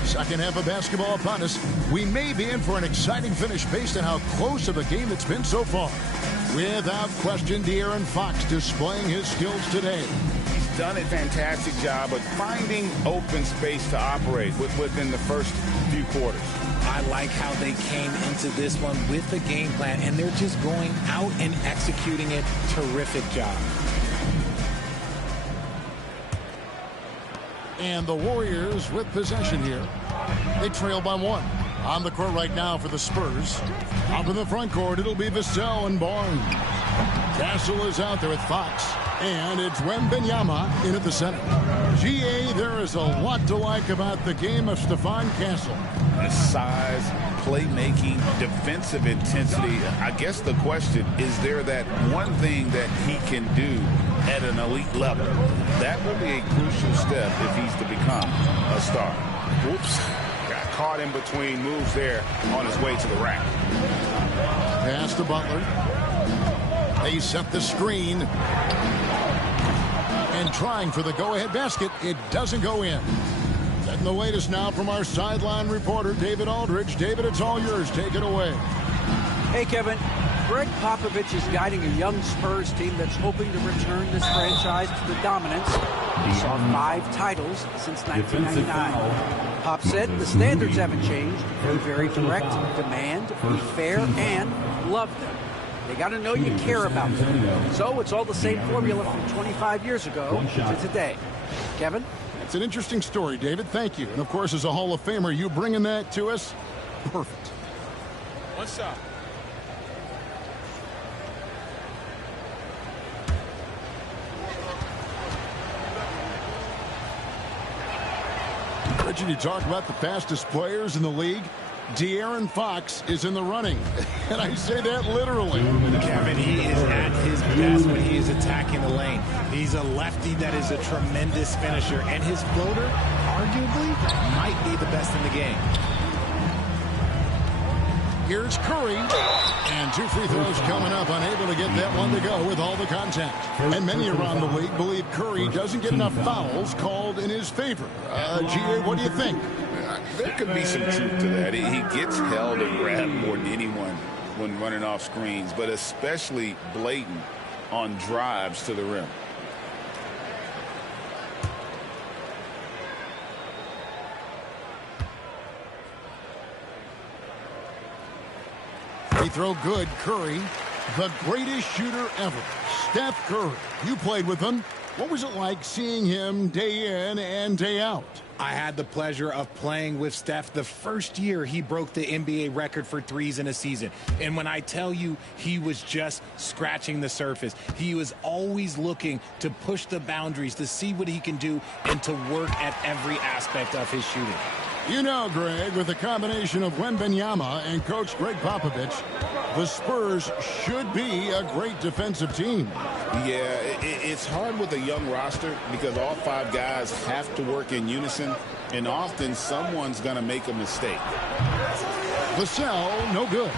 Second half of basketball upon us. We may be in for an exciting finish based on how close of a game it's been so far. Without question, De'Aaron Fox displaying his skills today. He's done a fantastic job of finding open space to operate within the first few quarters. I like how they came into this one with a game plan, and they're just going out and executing it. Terrific job. And the Warriors with possession here. They trail by one. On the court right now for the Spurs. Up in the front court, it'll be Vassell and Barnes. Castle is out there with Fox. And it's Wembanyama in at the center. GA, there is a lot to like about the game of Stephon Castle. His size, playmaking, defensive intensity. I guess the question, is there that one thing that he can do at an elite level? That will be a crucial step if he's to become a star. Whoops. Got caught in between moves there on his way to the rack. Pass to Butler. They set the screen. And trying for the go-ahead basket, it doesn't go in. And the latest now from our sideline reporter, David Aldridge. David, it's all yours. Take it away. Hey, Kevin. Greg Popovich is guiding a young Spurs team that's hoping to return this franchise to the dominance. He saw 5 titles since 1999. Pop said the standards haven't changed. Be very direct, demand, be fair, and love them. They got to know you care about them. So it's all the same formula from 25 years ago to today. Kevin? It's an interesting story, David. Thank you. And, of course, as a Hall of Famer, you bringing that to us? Perfect. One shot. Richard, you talk about the fastest players in the league. De'Aaron Fox is in the running. And I say that literally. Kevin, he is at his best when he is attacking the lane. He's a lefty that is a tremendous finisher. And his floater, arguably, might be the best in the game. Here's Curry. And 2 free throws coming up. Unable to get that one to go with all the contact. And many around the league believe Curry doesn't get enough fouls called in his favor. G.A., what do you think? There could be some truth to that. He gets held and grabbed more than anyone when running off screens, but especially blatant on drives to the rim. Free throw good. Curry, the greatest shooter ever. Steph Curry. You played with him. What was it like seeing him day in and day out? I had the pleasure of playing with Steph the first year he broke the NBA record for threes in a season. And when I tell you he was just scratching the surface, he was always looking to push the boundaries, to see what he can do, and to work at every aspect of his shooting. You know, Greg, with the combination of Wembanyama and Coach Greg Popovich, the Spurs should be a great defensive team. Yeah, it's hard with a young roster because all 5 guys have to work in unison, and often someone's going to make a mistake. Vassell, no good.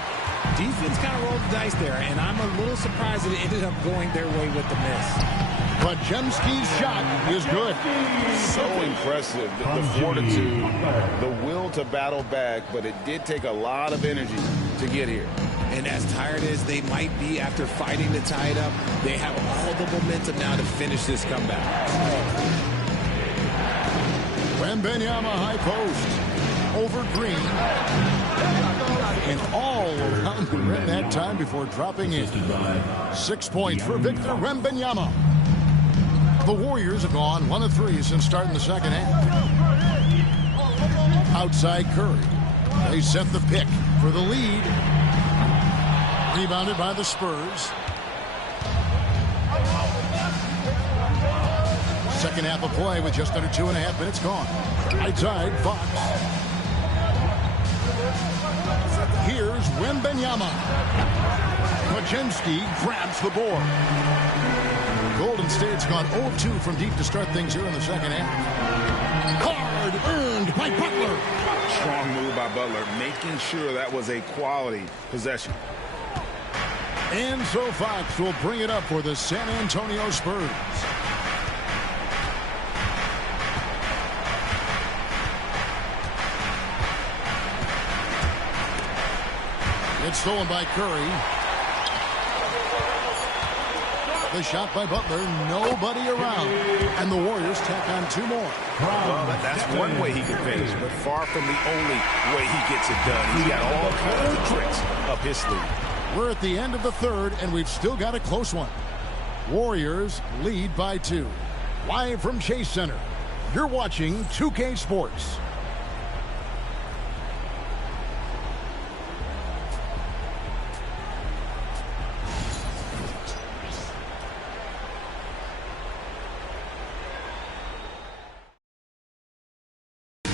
Defense kind of rolled the dice there, and I'm a little surprised that it ended up going their way with the miss. But Jemski's shot is good. So impressive, the fortitude, the will to battle back, but it did take a lot of energy to get here. And as tired as they might be after fighting to tie it up, they have all the momentum now to finish this comeback. Wembanyama high post over Green. And all around the rim that time before dropping in. 6 points for Victor Wembanyama. The Warriors have gone 1 of 3 since starting the second half. Outside Curry. They set the pick for the lead. Rebounded by the Spurs. Second half of play with just under 2.5 minutes gone. Right side, Fox. Here's Wembanyama. Podziemski grabs the board. Golden State's gone 0-2 from deep to start things here in the second half. Card earned by Butler. Strong move by Butler, making sure that was a quality possession. And so Fox will bring it up for the San Antonio Spurs. It's stolen by Curry. The shot by Butler, nobody around. And the Warriors tack on 2 more. Well, that's one way he can finish, but far from the only way he gets it done. He's got all kinds of tricks up his sleeve. We're at the end of the third, and we've still got a close one. Warriors lead by 2. Live from Chase Center, you're watching 2K Sports.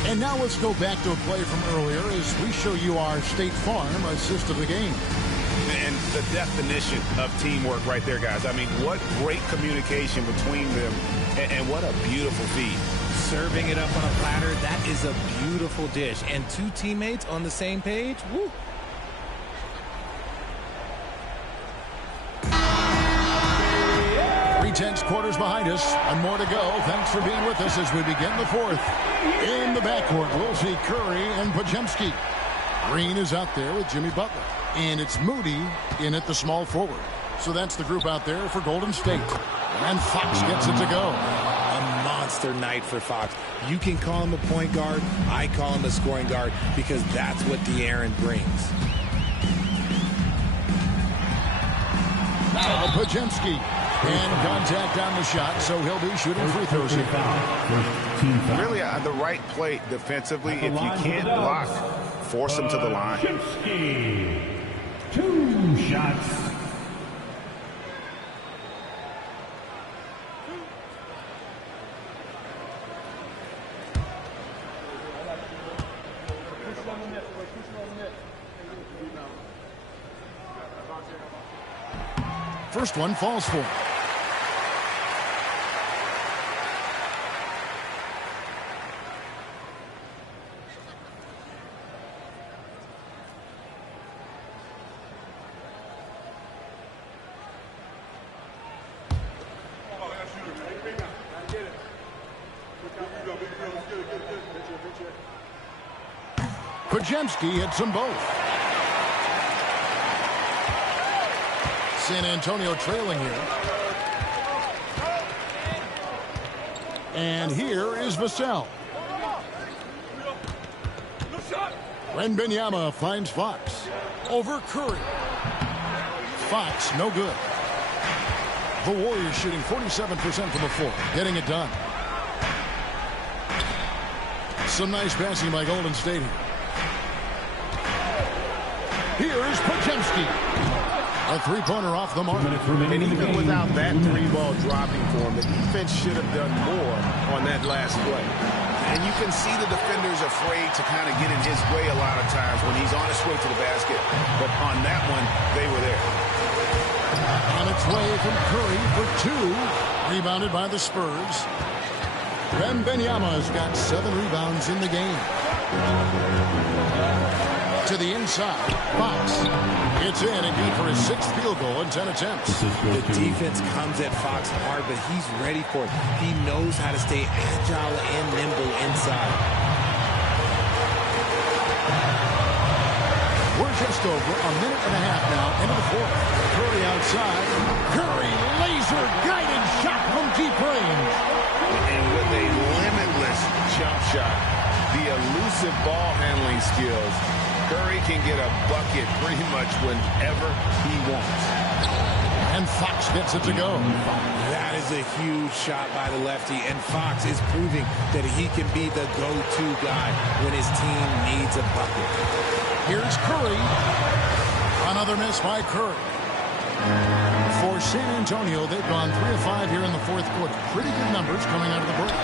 And now let's go back to a play from earlier as we show you our State Farm assist of the game. And the definition of teamwork right there, guys. I mean, what great communication between them, and what a beautiful feed. Serving it up on a platter, that is a beautiful dish. And 2 teammates on the same page, woo. 3 tense quarters behind us and more to go. Thanks for being with us as we begin the fourth. In the backcourt, we'll see Curry and Podziemski. Green is out there with Jimmy Butler. And it's Moody in at the small forward. So that's the group out there for Golden State. And Fox gets it to go. A monster night for Fox. You can call him a point guard. I call him a scoring guard because that's what De'Aaron brings. Now Podziemski. And contact on the shot, so he'll be shooting free throws here. Really, the right play defensively. If you can't block, force him to the line. 2 shots. First one falls for him. Podziemski hits them both. San Antonio trailing here. And here is Vassell. Wembanyama finds Fox. Over Curry. Fox, no good. The Warriors shooting 47% from the floor. Getting it done. Some nice passing by Golden State here. Here's Podziemski. A three-pointer off the mark. And even without that 3-ball dropping for him, the defense should have done more on that last play. And you can see the defenders afraid to kind of get in his way a lot of times when he's on his way to the basket. But on that one, they were there. On its way from Curry for 2. Rebounded by the Spurs. Wembanyama's got 7 rebounds in the game. To the inside. Fox. It's in and good for his 6th field goal in 10 attempts. The defense comes at Fox hard, but he's ready for it. He knows how to stay agile and nimble inside. We're just over a minute and a half now into the fourth. Curry outside. Curry laser-guided shot from deep range. And with a limitless jump shot, the elusive ball handling skills, Curry can get a bucket pretty much whenever he wants. And Fox gets it to go. That is a huge shot by the lefty, and Fox is proving that he can be the go-to guy when his team needs a bucket. Here's Curry. Another miss by Curry. For San Antonio, they've gone 3 of 5 here in the fourth quarter. Pretty good numbers coming out of the break.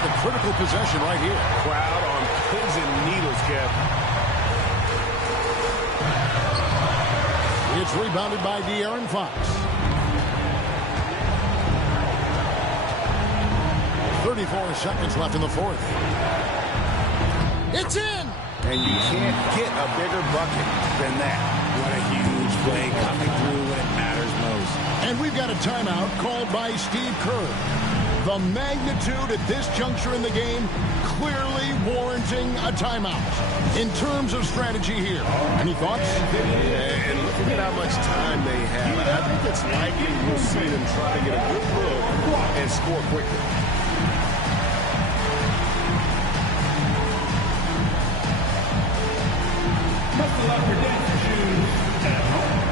The critical possession right here. Crowd on pins and needles, Kev. It's rebounded by De'Aaron Fox. 34 seconds left in the fourth. It's in! And you can't get a bigger bucket than that. What a huge play coming through when it matters most. And we've got a timeout called by Steve Kerr. The magnitude at this juncture in the game clearly warranting a timeout. In terms of strategy here, any thoughts? And looking at how much time they have, I think it's likely we'll see them try to get a good look and score quickly. Buckle up your dance shoes at home.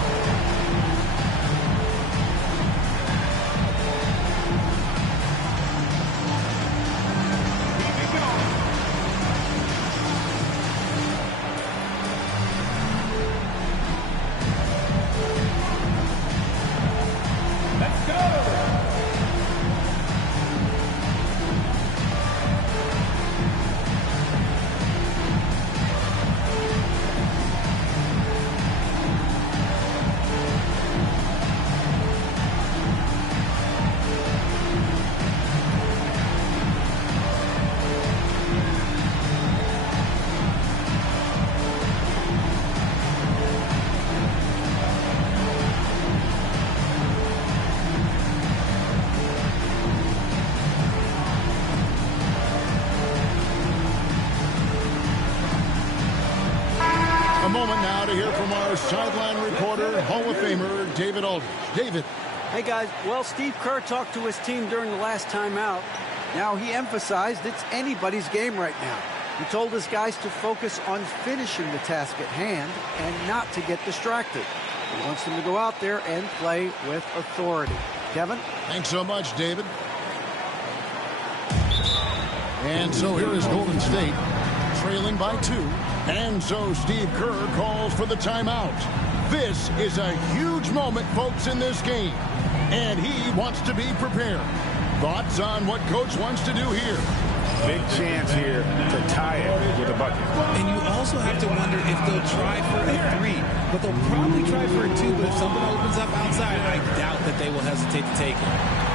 moment now to hear from our sideline reporter, Hall of Famer David Aldridge. David. Hey, guys. Well, Steve Kerr talked to his team during the last timeout. Now, he emphasized it's anybody's game right now. He told his guys to focus on finishing the task at hand and not to get distracted. He wants them to go out there and play with authority. Kevin? Thanks so much, David. And so here is Golden State, trailing by 2. And so Steve Kerr calls for the timeout. This is a huge moment, folks, in this game. And he wants to be prepared. Thoughts on what Coach wants to do here? Big chance here to tie it with a bucket. And you also have to wonder if they'll try for a 3. But they'll probably try for a 2. But if something opens up outside, I doubt that they will hesitate to take it.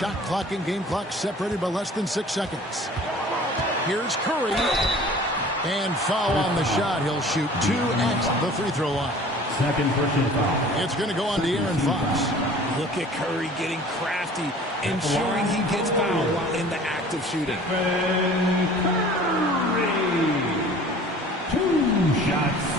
Shot clock and game clock separated by less than 6 seconds. Here's Curry. And foul on the shot. He'll shoot 2 at the free throw line. Second personal foul. It's going to go on to Aaron Fox. Look at Curry getting crafty, ensuring he gets fouled while in the act of shooting. Curry. 2 shots.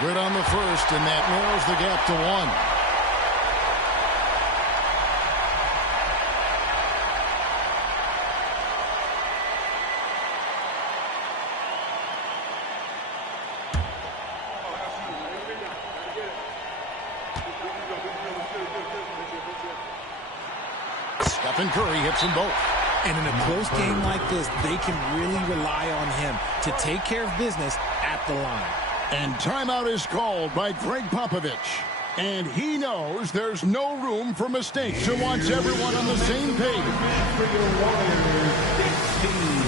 Good on the first, and that narrows the gap to 1. Stephen Curry hits them both. And in a close game like this, they can really rely on him to take care of business at the line. And timeout is called by Greg Popovich. And he knows there's no room for mistakes and wants everyone on the same page. For your Warriors, 16.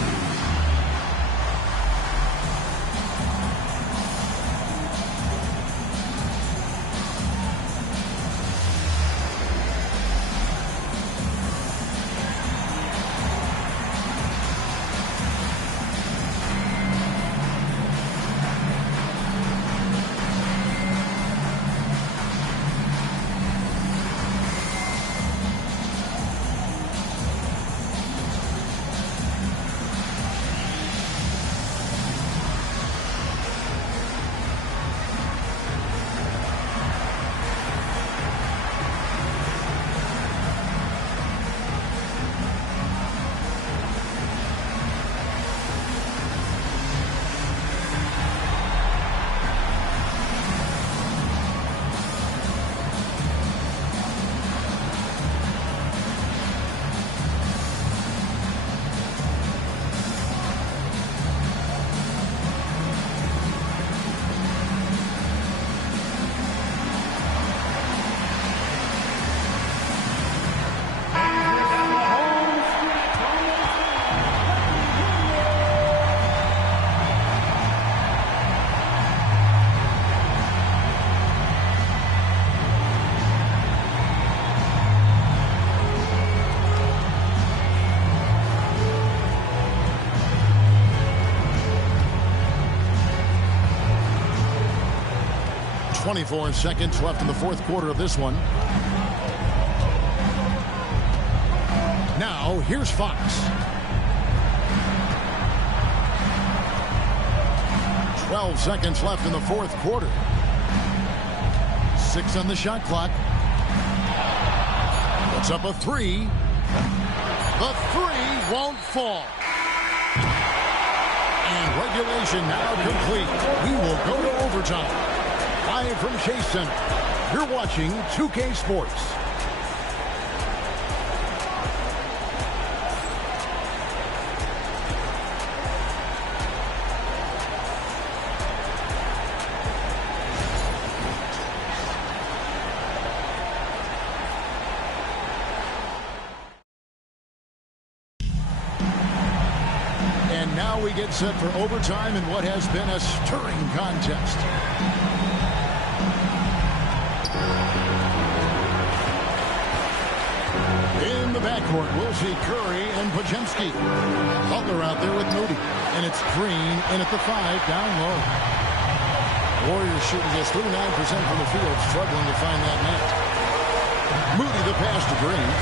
24 seconds left in the fourth quarter of this one. Now, here's Fox. 12 seconds left in the fourth quarter. 6 on the shot clock. Puts up a 3. The 3 won't fall. And regulation now complete. We will go to overtime. Live from Chase Center, you're watching 2K Sports. Now we get set for overtime in what has been a stirring contest. In the backcourt, we'll see Curry and Podziemski. Butler out there with Moody. And it's Green in at the 5, down low. Warriors shooting just 39% from the field, struggling to find that net. Moody the pass to Green.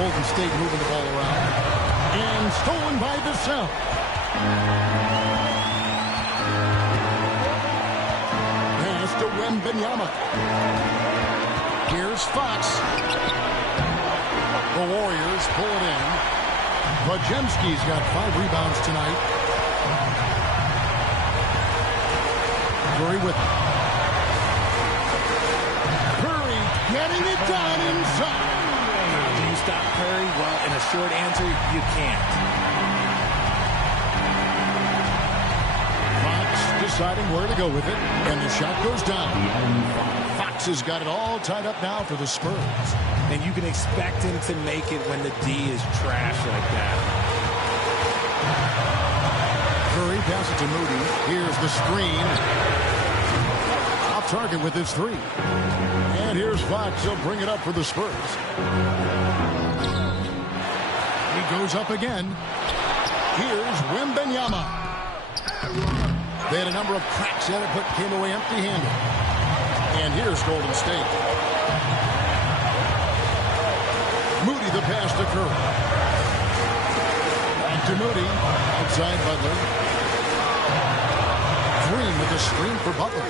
Golden State moving the ball around. And stolen by Vassell. Pass to Wembanyama. Here's Fox. The Warriors pull it in. Podziemski's got 5 rebounds tonight. Curry with it. Curry getting it done inside. Stop Curry? Well, in a short answer, you can't. Fox deciding where to go with it, and the shot goes down. Fox has got it all tied up now for the Spurs. And you can expect him to make it when the D is trash like that. Curry passes it to Moody. Here's the screen. Off target with his 3. And here's Fox. He'll bring it up for the Spurs. He goes up again. Here's Wembanyama. They had a number of cracks at it, but came away empty-handed. And here's Golden State. Moody the pass to Curry. Back to Moody. Outside Butler. Green with a screen for Butler.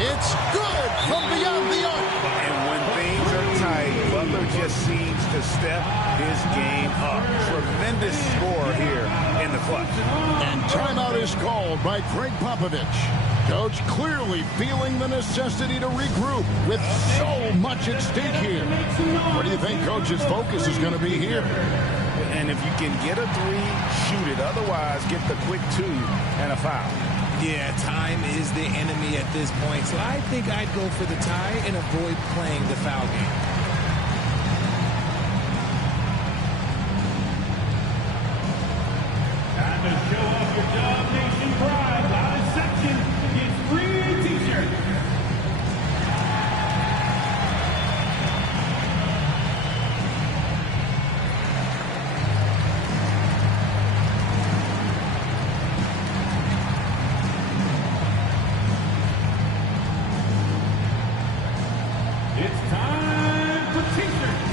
It's good from beyond the arc. And when things are tight, Butler just seems to step his game up. Tremendous score here in the clutch. And timeout is called by Greg Popovich. Coach clearly feeling the necessity to regroup with so much at stake here. What do you think Coach's focus is going to be here? And if you can get a 3, shoot it. Otherwise, get the quick 2 and a foul. Yeah, time is the enemy at this point, so I think I'd go for the tie and avoid playing the foul game. Time to show off your Dub Nation pride. Loudest section gets free t-shirts. It's time for t-shirts.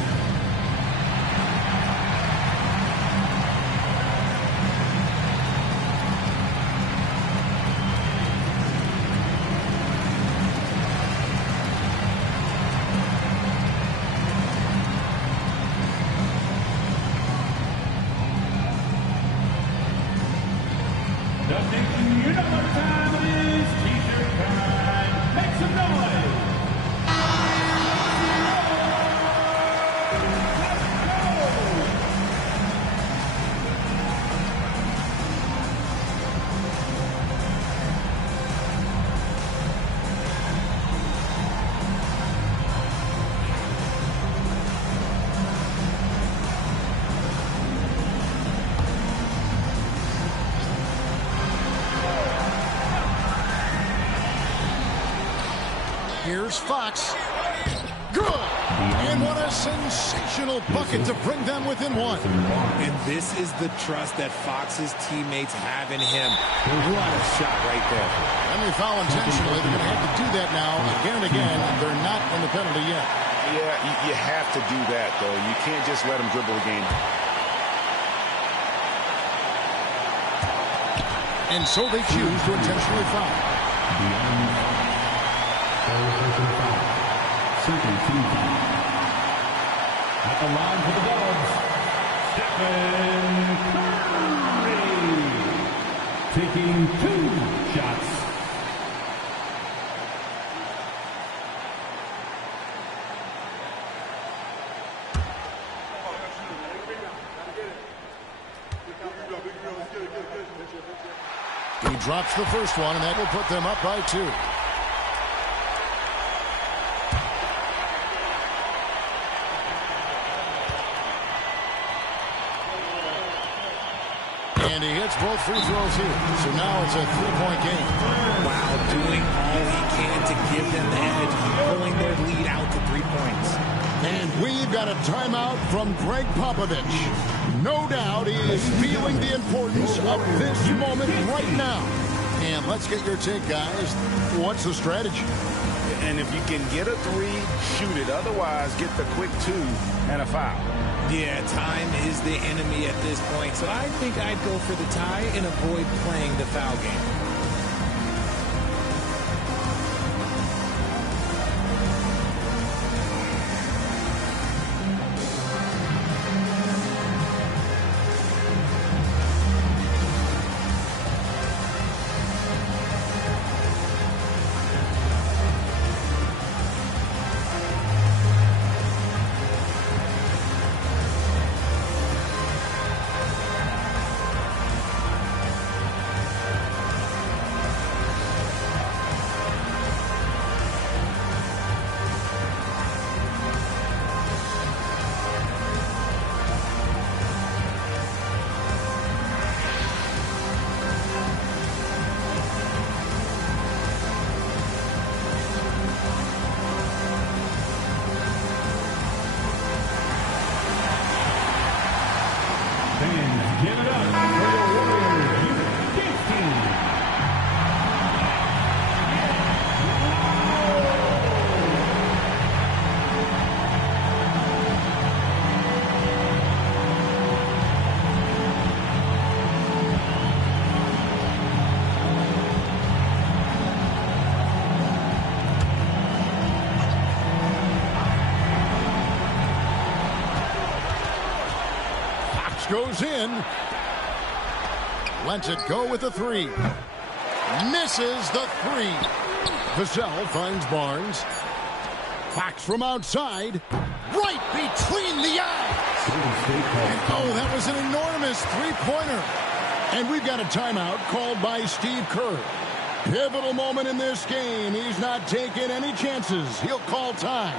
Dub Nation, you know what time it is. T-shirt time. Make some noise. Here's Fox. Good. And what a sensational bucket to bring them within one. And this is the trust that Fox's teammates have in him. What a shot right there. And they foul intentionally. They're going to have to do that now again and again. They're not in the penalty yet. Yeah, you have to do that, though. You can't just let them dribble the game. And so they choose to intentionally foul. At the line for the Dubs, Stephen Curry, taking 2 shots. He drops the first one, and that will put them up by 2. And he hits both free throws here. So now it's a 3-point game. Wow, doing all he can to give them the edge, pulling their lead out to 3 points. And we've got a timeout from Greg Popovich. No doubt he is feeling the importance of this moment right now. And let's get your take, guys. What's the strategy? And if you can get a 3, shoot it. Otherwise, get the quick 2 and a foul. Yeah, time is the enemy at this point. So I think I'd go for the tie and avoid playing the foul game. Goes in. Lets it go with the 3. Misses the 3. Vassell finds Barnes. Fox from outside. Right between the eyes. Oh, that was an enormous 3-pointer. And we've got a timeout called by Steve Kerr. Pivotal moment in this game. He's not taking any chances. He'll call time.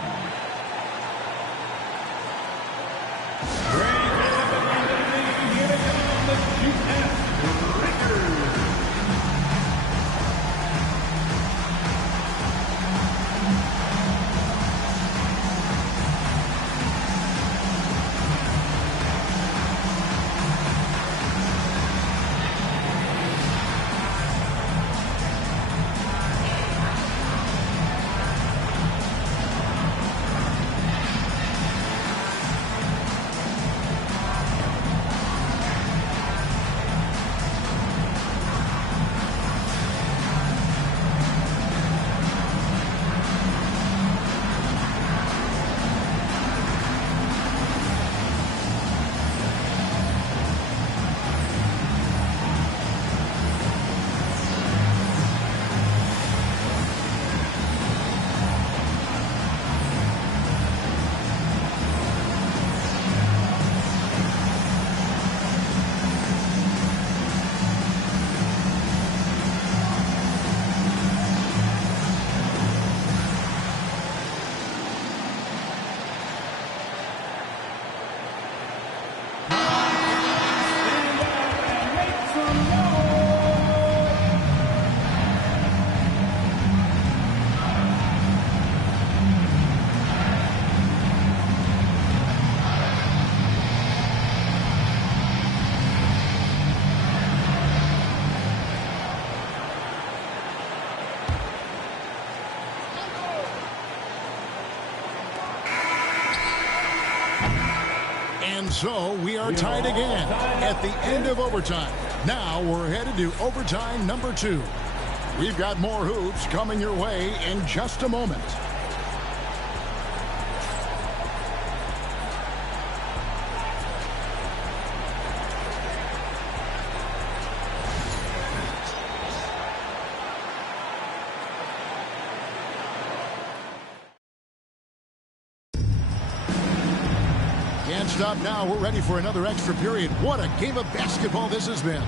And so we are tied again at the end of overtime. Now we're headed to overtime number 2. We've got more hoops coming your way in just a moment. Can't stop now. We're ready for another extra period. What a game of basketball this has been.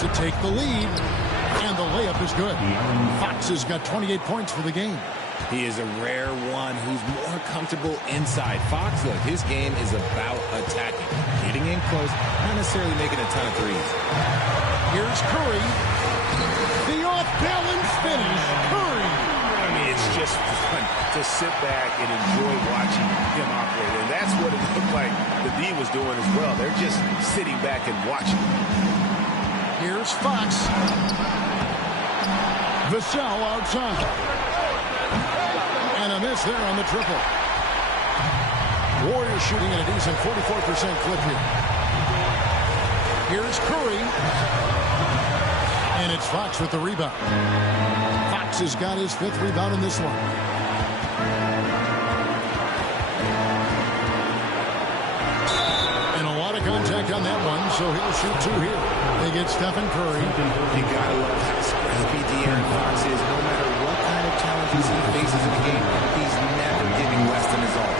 To take the lead, and the layup is good. Fox has got 28 points for the game. He is a rare one who's more comfortable inside. Fox, look, his game is about attacking, getting in close, not necessarily making a ton of threes. Here's Curry. The off-balance finish. Curry. I mean, it's just fun to sit back and enjoy watching him operate. And that's what it looked like the D was doing as well. They're just sitting back and watching. Here's Fox. Vassell outside. And a miss there on the triple. Warriors shooting at a decent 44% clip here. Here's Curry. And it's Fox with the rebound. Fox has got his 5th rebound in this one. And a lot of contact on that one, so he'll shoot 2 here. They get Stephen Curry. You gotta love how scrappy De'Aaron Fox is. No matter what kind of challenges he faces in the game, he's never giving less than his all.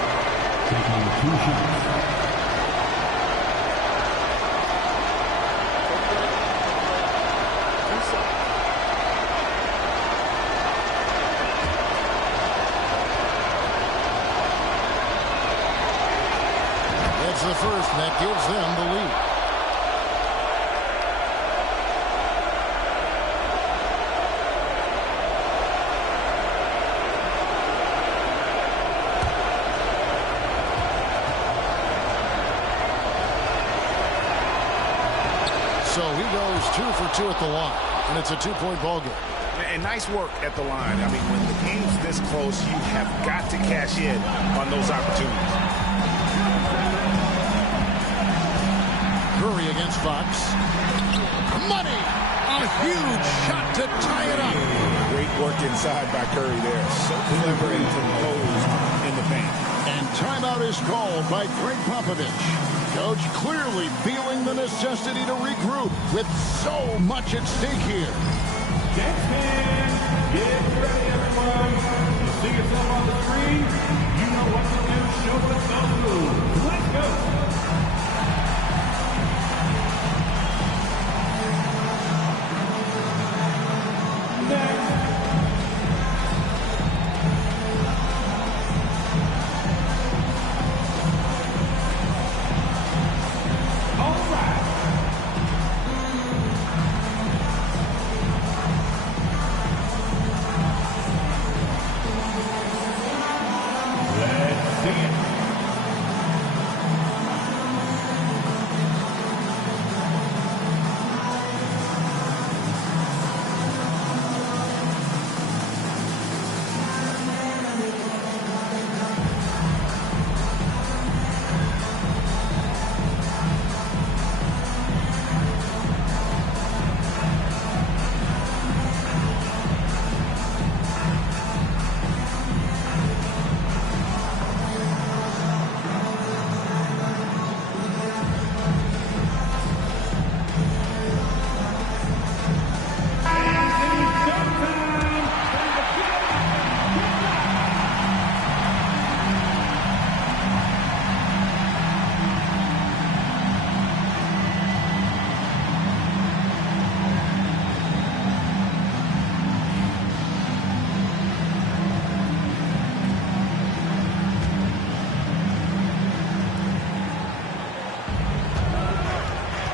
Taking the 2 shots. That's the first, and that gives them the lead. So he goes 2 for 2 at the line, and it's a 2-point ball game. And nice work at the line. I mean, when the game's this close, you have got to cash in on those opportunities. Curry against Fox. Money! A huge shot to tie it up. Great work inside by Curry there. So clever and composed in the paint. And timeout is called by Greg Popovich. Coach clearly feeling the necessity to regroup with so much at stake here. Next man, get ready, everyone. You see yourself on the screen. You know what to do. Show us the move. Let's go.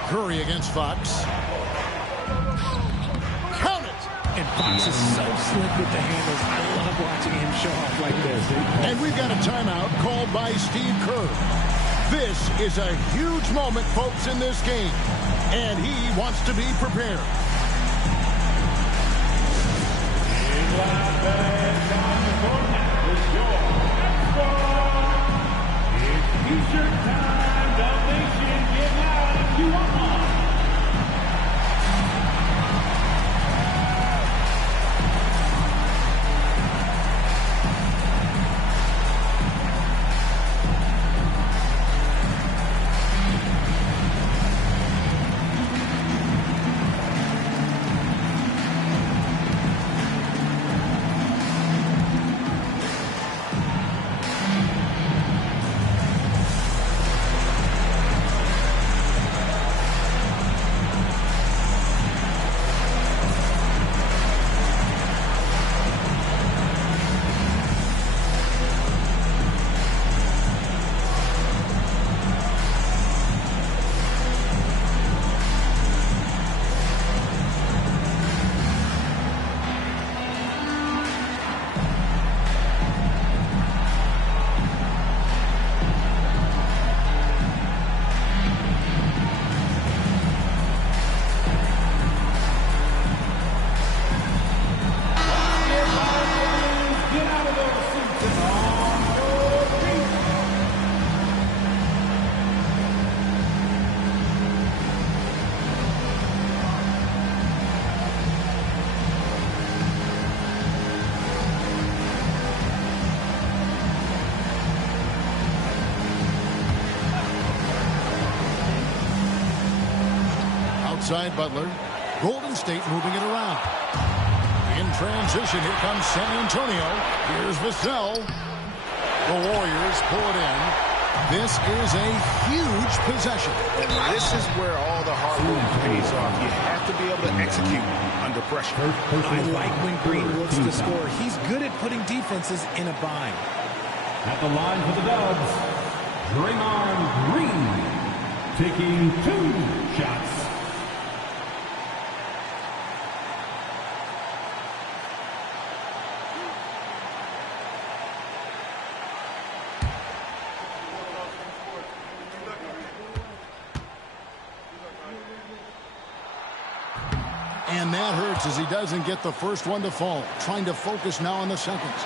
Curry against Fox. Count it! And Fox is so slick with the handles. I love watching him show off like this. And we've got a timeout called by Steve Kerr. This is a huge moment, folks, in this game. And he wants to be prepared. T-shirt time, the nation, get loud if you want one. Outside Butler. Golden State moving it around. In transition, here comes San Antonio. Here's Vassell. The Warriors pull it in. This is a huge possession. And this is where all the hard work pays off. You have to be able to execute under pressure. I like when Green looks to score. He's good at putting defenses in a bind. At the line for the Dubs, Draymond Green taking 2 shots. And that hurts as he doesn't get the first one to fall. Trying to focus now on the seconds.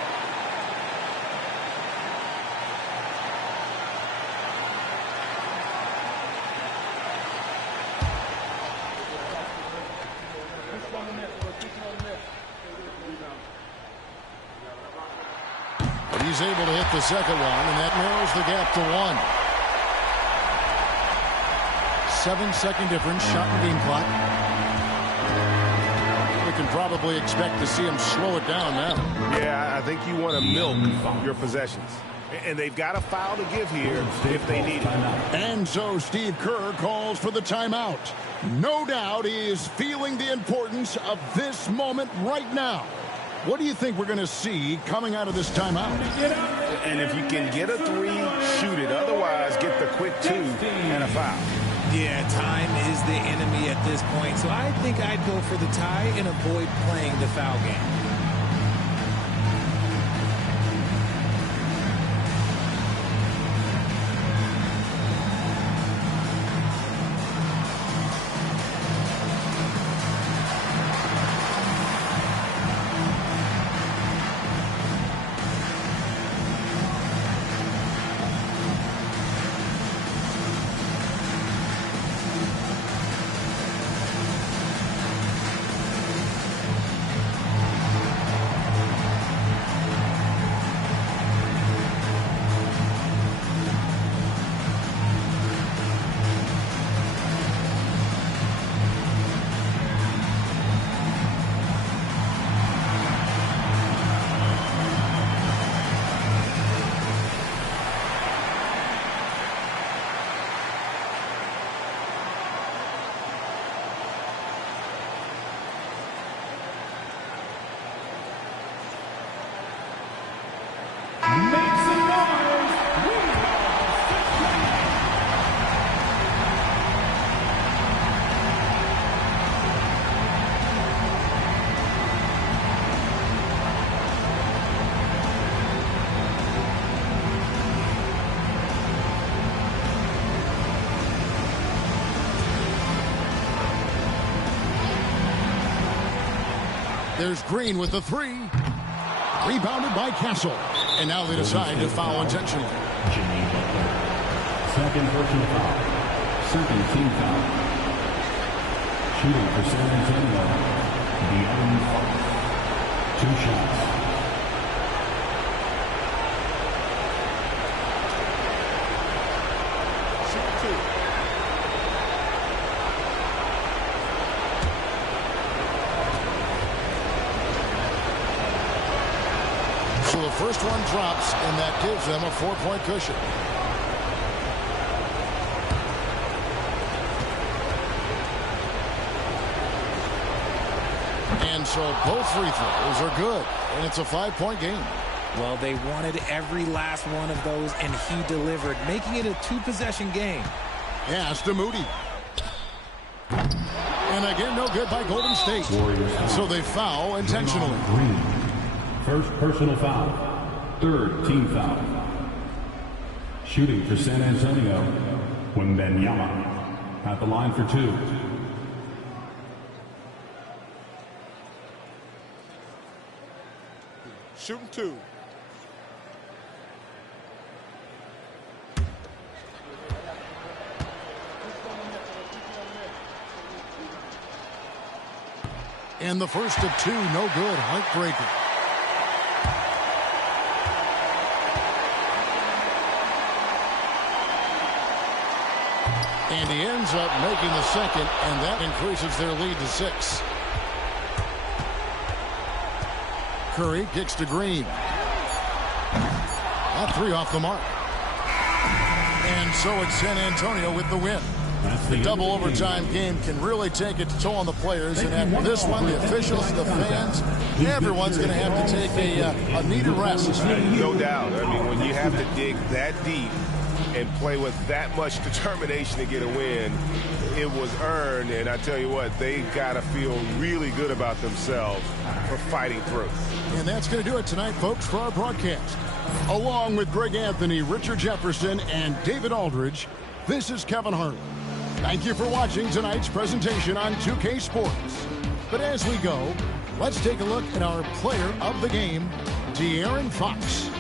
But he's able to hit the second one, and that narrows the gap to 1. 7-second difference, shot and game clock. We can probably expect to see him slow it down now. Yeah, I think you want to milk your possessions. And they've got a foul to give here if they need it. And so Steve Kerr calls for the timeout. No doubt he is feeling the importance of this moment right now. What do you think we're going to see coming out of this timeout? And if you can get a 3, shoot it. Otherwise, get the quick 2 and a foul. Yeah, time is the enemy at this point, so I think I'd go for the tie and avoid playing the foul game. There's Green with the 3. Rebounded by Castle. And now they decide to foul intentionally. Second personal foul. Second team foul. Shooting for San Antonio. De'Aaron Fox. 2 shots. So the first one drops, and that gives them a 4-point cushion. And so both free throws are good, and it's a 5-point game. Well, they wanted every last one of those, and he delivered, making it a 2-possession game. Pass to Moody. And again, no good by Golden State. So they foul intentionally. First personal foul. Third team foul. Shooting for San Antonio. Wembanyama at the line for 2. Shooting 2. And the first of 2, no good. Heartbreaker. And he ends up making the second, and that increases their lead to 6. Curry kicks to Green. That 3 off the mark. And so it's San Antonio with the win. The double overtime game can really take its toll on the players, and after this one, the officials, the fans, everyone's going to have to take a needed rest. No doubt. I mean, when you have to dig that deep and play with that much determination to get a win, it was earned, and I tell you what, they got to feel really good about themselves for fighting through. And that's going to do it tonight, folks, for our broadcast. Along with Greg Anthony, Richard Jefferson, and David Aldridge, this is Kevin Harlan. Thank you for watching tonight's presentation on 2K Sports. But as we go, let's take a look at our player of the game, De'Aaron Fox.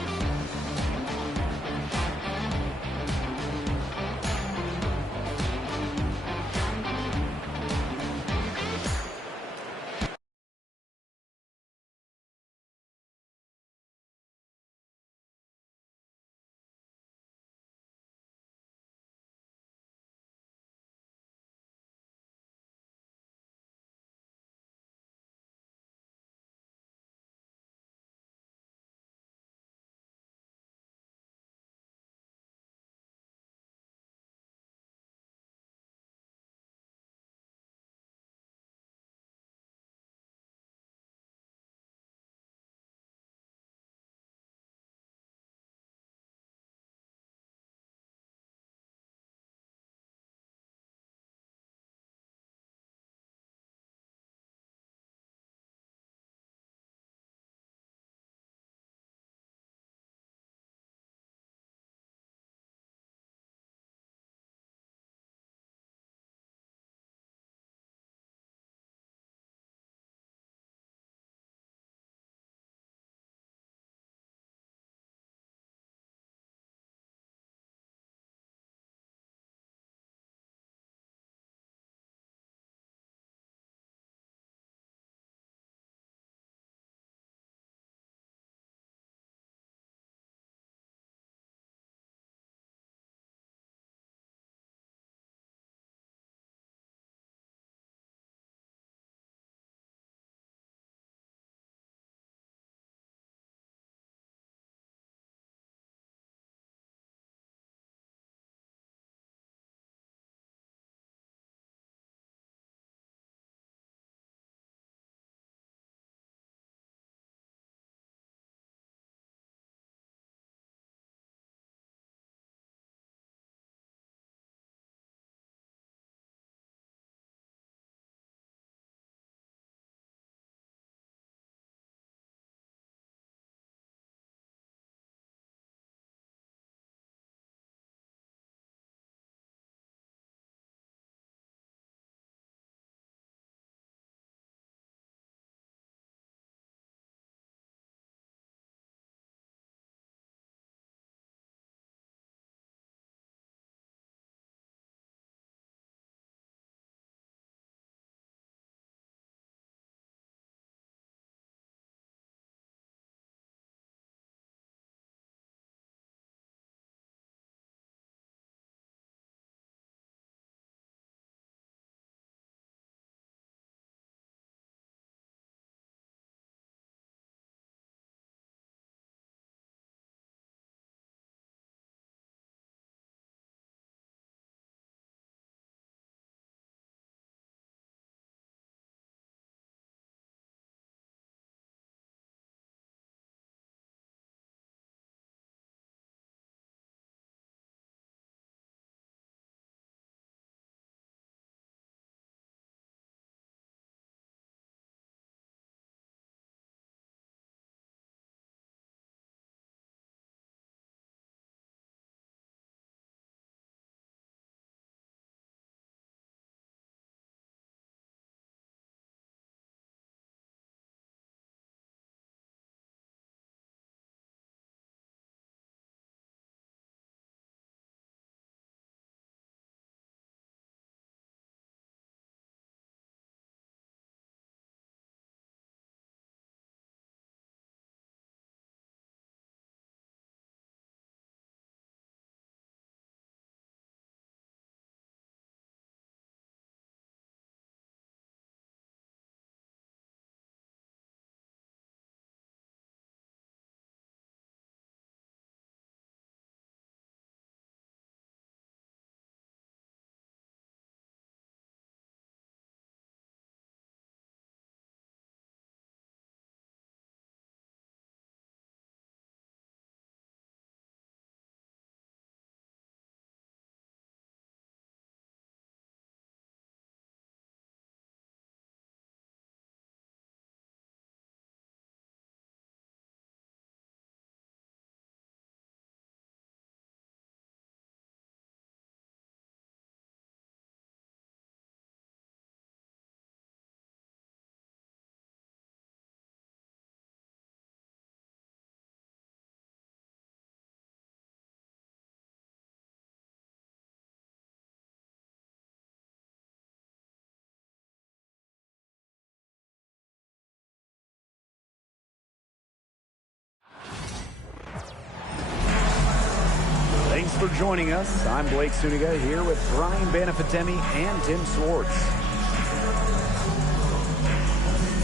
for joining us. I'm Blake Suniga here with Brian Banafitemi and Tim Swartz.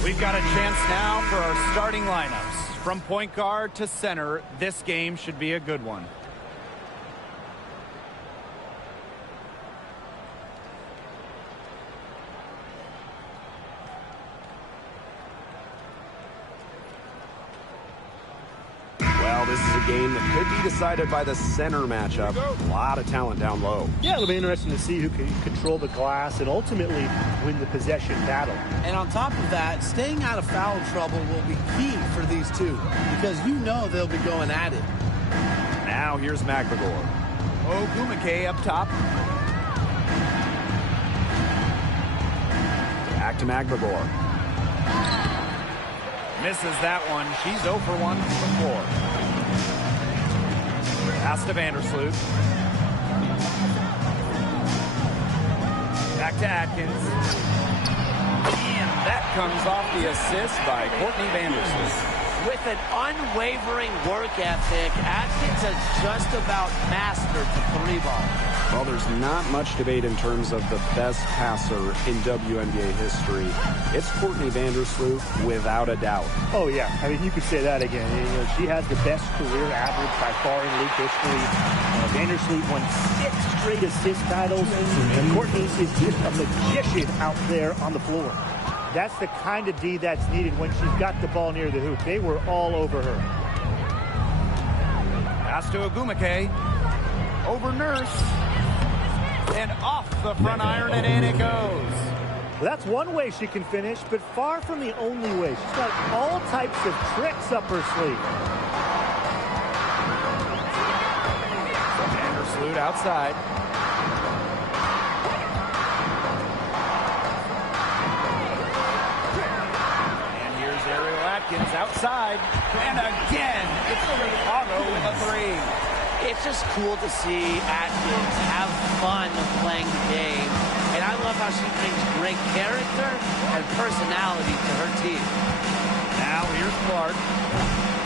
We've got a chance now for our starting lineups. From point guard to center, this game should be a good one. Well, this is a game that could be decided by the center matchup. A lot of talent down low. Yeah, it'll be interesting to see who can control the glass and ultimately win the possession battle. And on top of that, staying out of foul trouble will be key for these two because you know they'll be going at it. Now here's Magbagor. Ogwumike up top. Back to Magbagor. Misses that one. She's 0 for 1 from the floor. Pass to Vandersloot. Back to Atkins. And that comes off the assist by Courtney Vandersloot. With an unwavering work ethic, Atkins has just about mastered the three ball. Well, there's not much debate in terms of the best passer in WNBA history. It's Courtney Vandersloot without a doubt. Oh, yeah. I mean, you could say that again. You know, she has the best career average by far in league history. Vandersloot won 6 straight assist titles. And Courtney is just a magician out there on the floor. That's the kind of D that's needed when she's got the ball near the hoop. They were all over her. Pass to Ogwumike. Over Nurse. And off the front iron, and in it goes. Well, that's one way she can finish, but far from the only way. She's got all types of tricks up her sleeve. Vandersloot outside. Atkins outside, and again, it's Chicago with a 3. It's just cool to see Atkins have fun playing the game, and I love how she brings great character and personality to her team. Now here's Clark.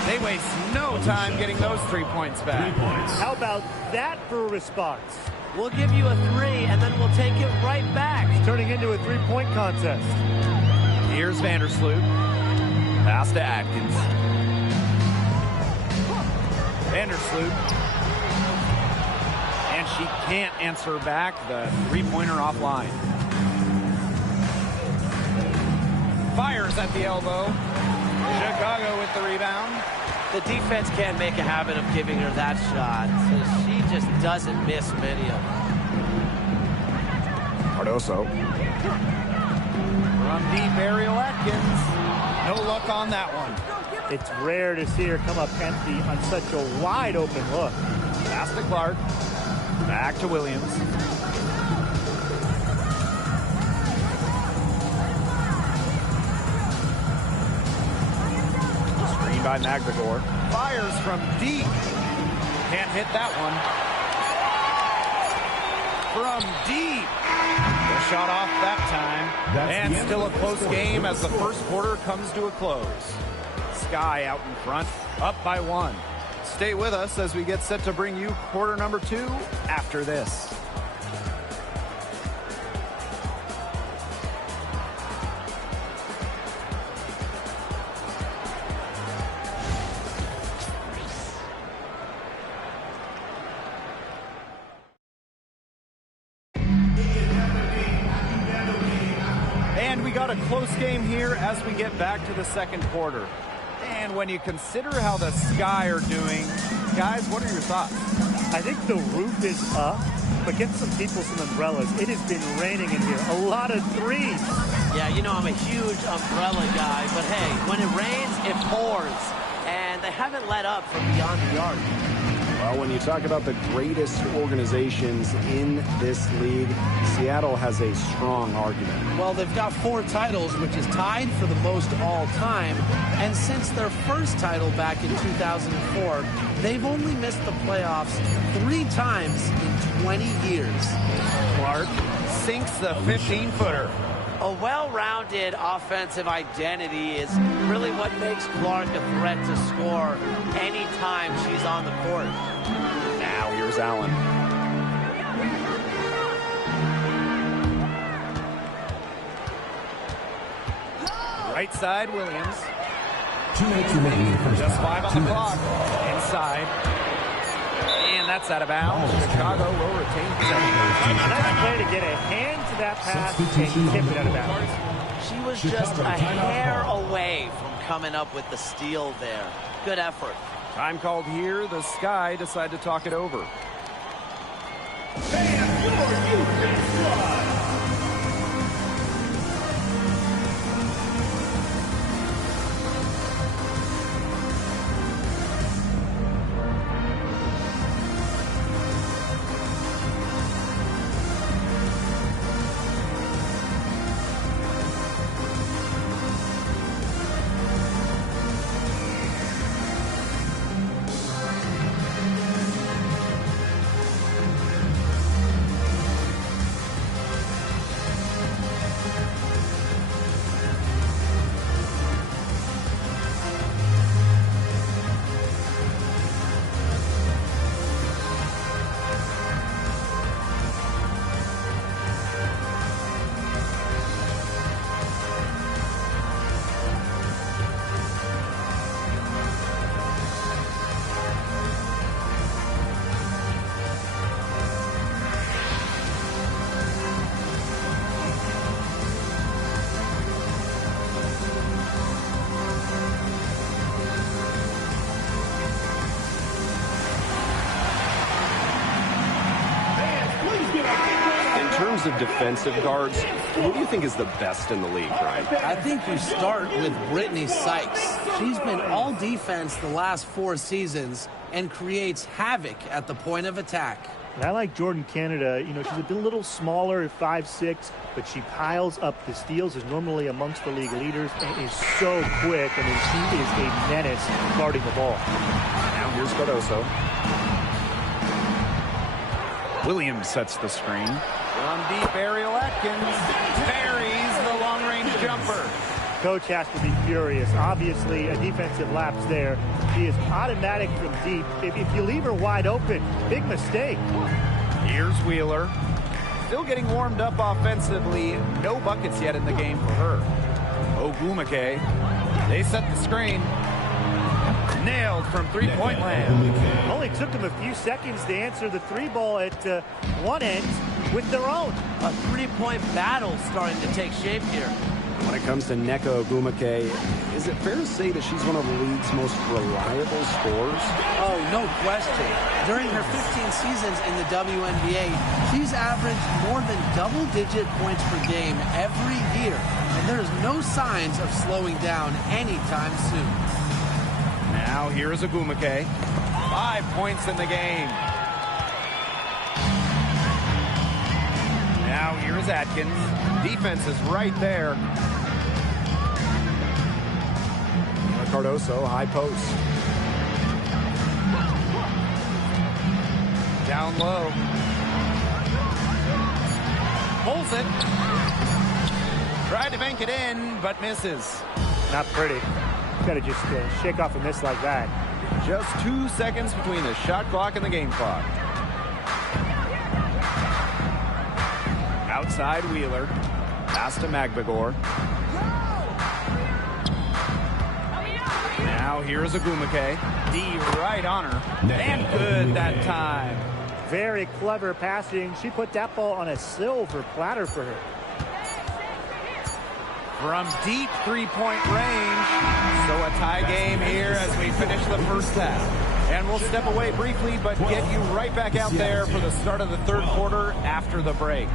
They waste no time getting those 3 points back. 3 points. How about that for a response? We'll give you a 3, and then we'll take it right back. It's turning into a 3-point contest. Here's Vandersloot. Pass to Atkins. Vandersloot. And she can't answer back the 3-pointer offline. Fires at the elbow. Chicago with the rebound. The defense can't make a habit of giving her that shot, so she just doesn't miss many of them. Cardoso. From deep, Ariel Atkins. No luck on that one. It's rare to see her come up empty on such a wide open look. Pass to Clark. Back to Williams. Screen by Magbagor. Fires from deep. Can't hit that one. From deep. The shot off that time. And still a close game as the first quarter comes to a close. Sky out in front, up by 1. Stay with us as we get set to bring you quarter number 2 after this. And we got a close game here as we get back to the second quarter. And when you consider how the Sky are doing, guys, what are your thoughts? I think the roof is up, but get some people some umbrellas. It has been raining in here. A lot of threes. Yeah, you know I'm a huge umbrella guy, but hey, when it rains, it pours. And they haven't let up from beyond the arc. Well, when you talk about the greatest organizations in this league, Seattle has a strong argument. Well, they've got 4 titles, which is tied for the most all time. And since their first title back in 2004, they've only missed the playoffs 3 times in 20 years. Clark sinks the 15-footer. A well-rounded offensive identity is really what makes Clark a threat to score anytime she's on the court. Now here's Allen. Right side, Williams. 2 minutes remaining. Just 5 on the clock. Inside. And that's out of bounds. Chicago will retain possession. Nice play to get a hand to that pass and tip it out of bounds. She was just a hair away from coming up with the steal there. Good effort. Time called here. The Sky decide to talk it over. In terms of defensive guards, who do you think is the best in the league, Brian? I think you start with Brittany Sykes. She's been all defense the last 4 seasons and creates havoc at the point of attack. And I like Jordan Canada. You know, she's a little smaller at 5'6", but she piles up the steals, is normally amongst the league leaders, and is so quick. I mean, she is a menace guarding the ball. Now here's Cardoso. Williams sets the screen. From deep, Ariel Atkins buries the long-range jumper. Coach has to be furious. Obviously, a defensive lapse there. She is automatic from deep. If you leave her wide open, big mistake. Here's Wheeler. Still getting warmed up offensively. No buckets yet in the game for her. Ogwumike. They set the screen. Nailed from three-point land. Only took them a few seconds to answer the 3-ball at one end with their own. A 3-point battle starting to take shape here. When it comes to Nneka Ogwumike, is it fair to say that she's one of the league's most reliable scorers? Oh, no question. During her 15 seasons in the WNBA, she's averaged more than double-digit points per game every year, and there's no signs of slowing down anytime soon. Now here's Ogwumike. 5 points in the game. Now here's Atkins. Defense is right there. Cardoso, high post. Down low. Pulls it. Tried to bank it in, but misses. Not pretty. Got to just shake off a miss like that. Just 2 seconds between the shot clock and the game clock. Outside Wheeler. Pass to Magbegor. Now here's Ogwumike. D right on her. And good that time. Very clever passing. She put that ball on a silver platter for her. From deep three-point range. So a tie game here as we finish the first half. And we'll step away briefly, but get you right back out there for the start of the third quarter after the break.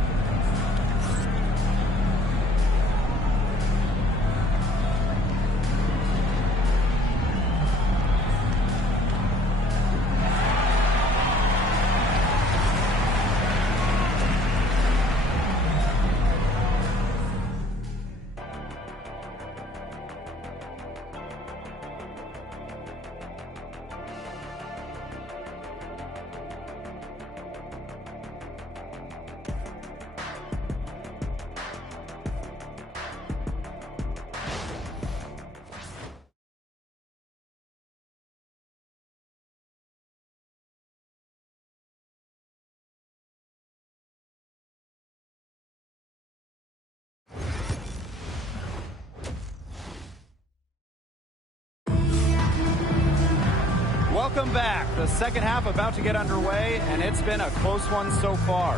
Welcome back. The second half about to get underway, and it's been a close one so far.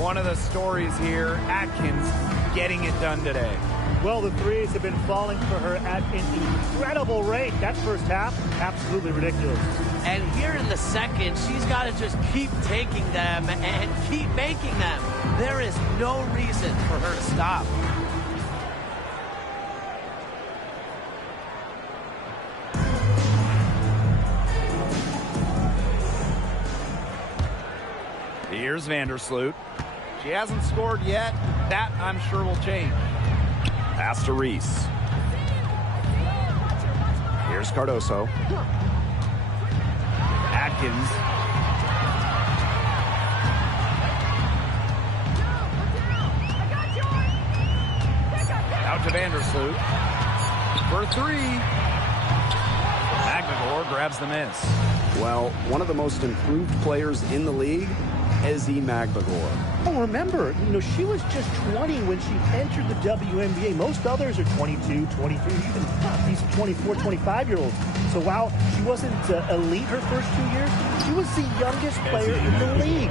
One of the stories here, Atkins getting it done today. Well, the threes have been falling for her at an incredible rate. That first half, absolutely ridiculous. And here in the second, she's got to just keep taking them and keep making them. There is no reason for her to stop. Here's Vandersloot. She hasn't scored yet. That, I'm sure, will change. Pass to Reese. Here's Cardoso. Atkins. Out to Vandersloot. For three. Magnagor grabs the miss. Well, one of the most improved players in the league, Ezi Magbagor. Oh, remember, she was just 20 when she entered the WNBA. Most others are 22, 23, even these 24, 25-year-olds. So while she wasn't elite her first 2 years, she was the youngest player in the league.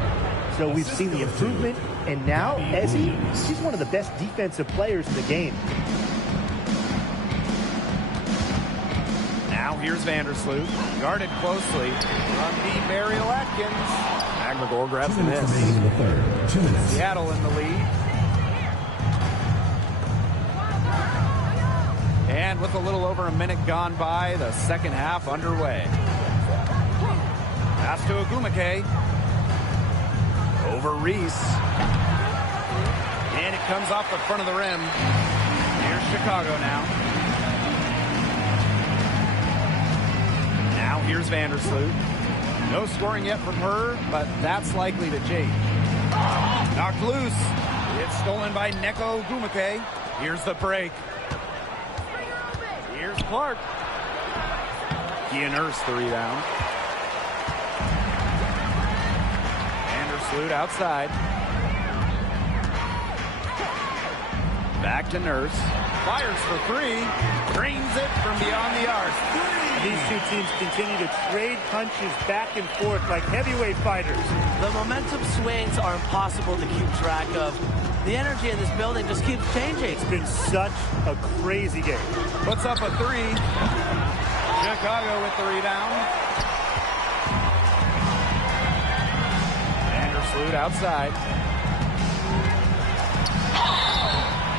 So we've seen the improvement, and now Ezi, she's one of the best defensive players in the game. Now here's Vandersloot, guarded closely from deep Ariel Atkins. Magbagor grabs the miss. Seattle in the lead. And with a little over a minute gone by, the second half underway. Pass to Agumake. Over Reese. And it comes off the front of the rim. Here's Chicago now. Now here's Vandersloot. No scoring yet from her, but that's likely to change. Knocked loose. It's stolen by Neko Agumake. Here's the break. Here's Clark. Kia Nurse the rebound. Vandersloot outside. Back to Nurse. Fires for three. Drains it from beyond the arc. These two teams continue to trade punches back and forth like heavyweight fighters. The momentum swings are impossible to keep track of. The energy in this building just keeps changing. It's been such a crazy game. Puts up a three. Chicago with the rebound. Vandersloot outside.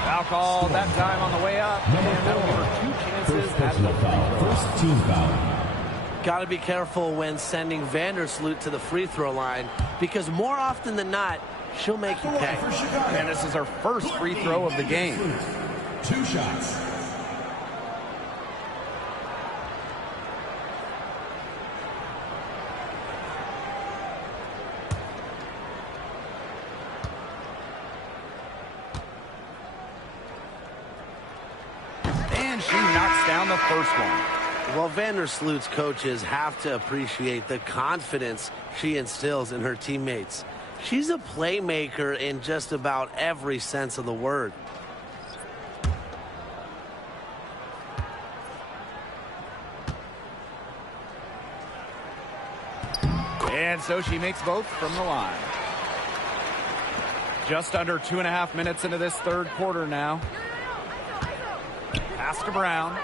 Foul call that time on the way up. And that'll give her two chances at the first team foul. Got to be careful when sending Vandersloot to the free throw line, because more often than not, she'll make you pay. And this is her first free throw of the game. 2 shots. And she knocks down the first one. Well, Vandersloot's coaches have to appreciate the confidence she instills in her teammates. She's a playmaker in just about every sense of the word. And so she makes both from the line. Just under 2.5 minutes into this third quarter now. Pass to Brown.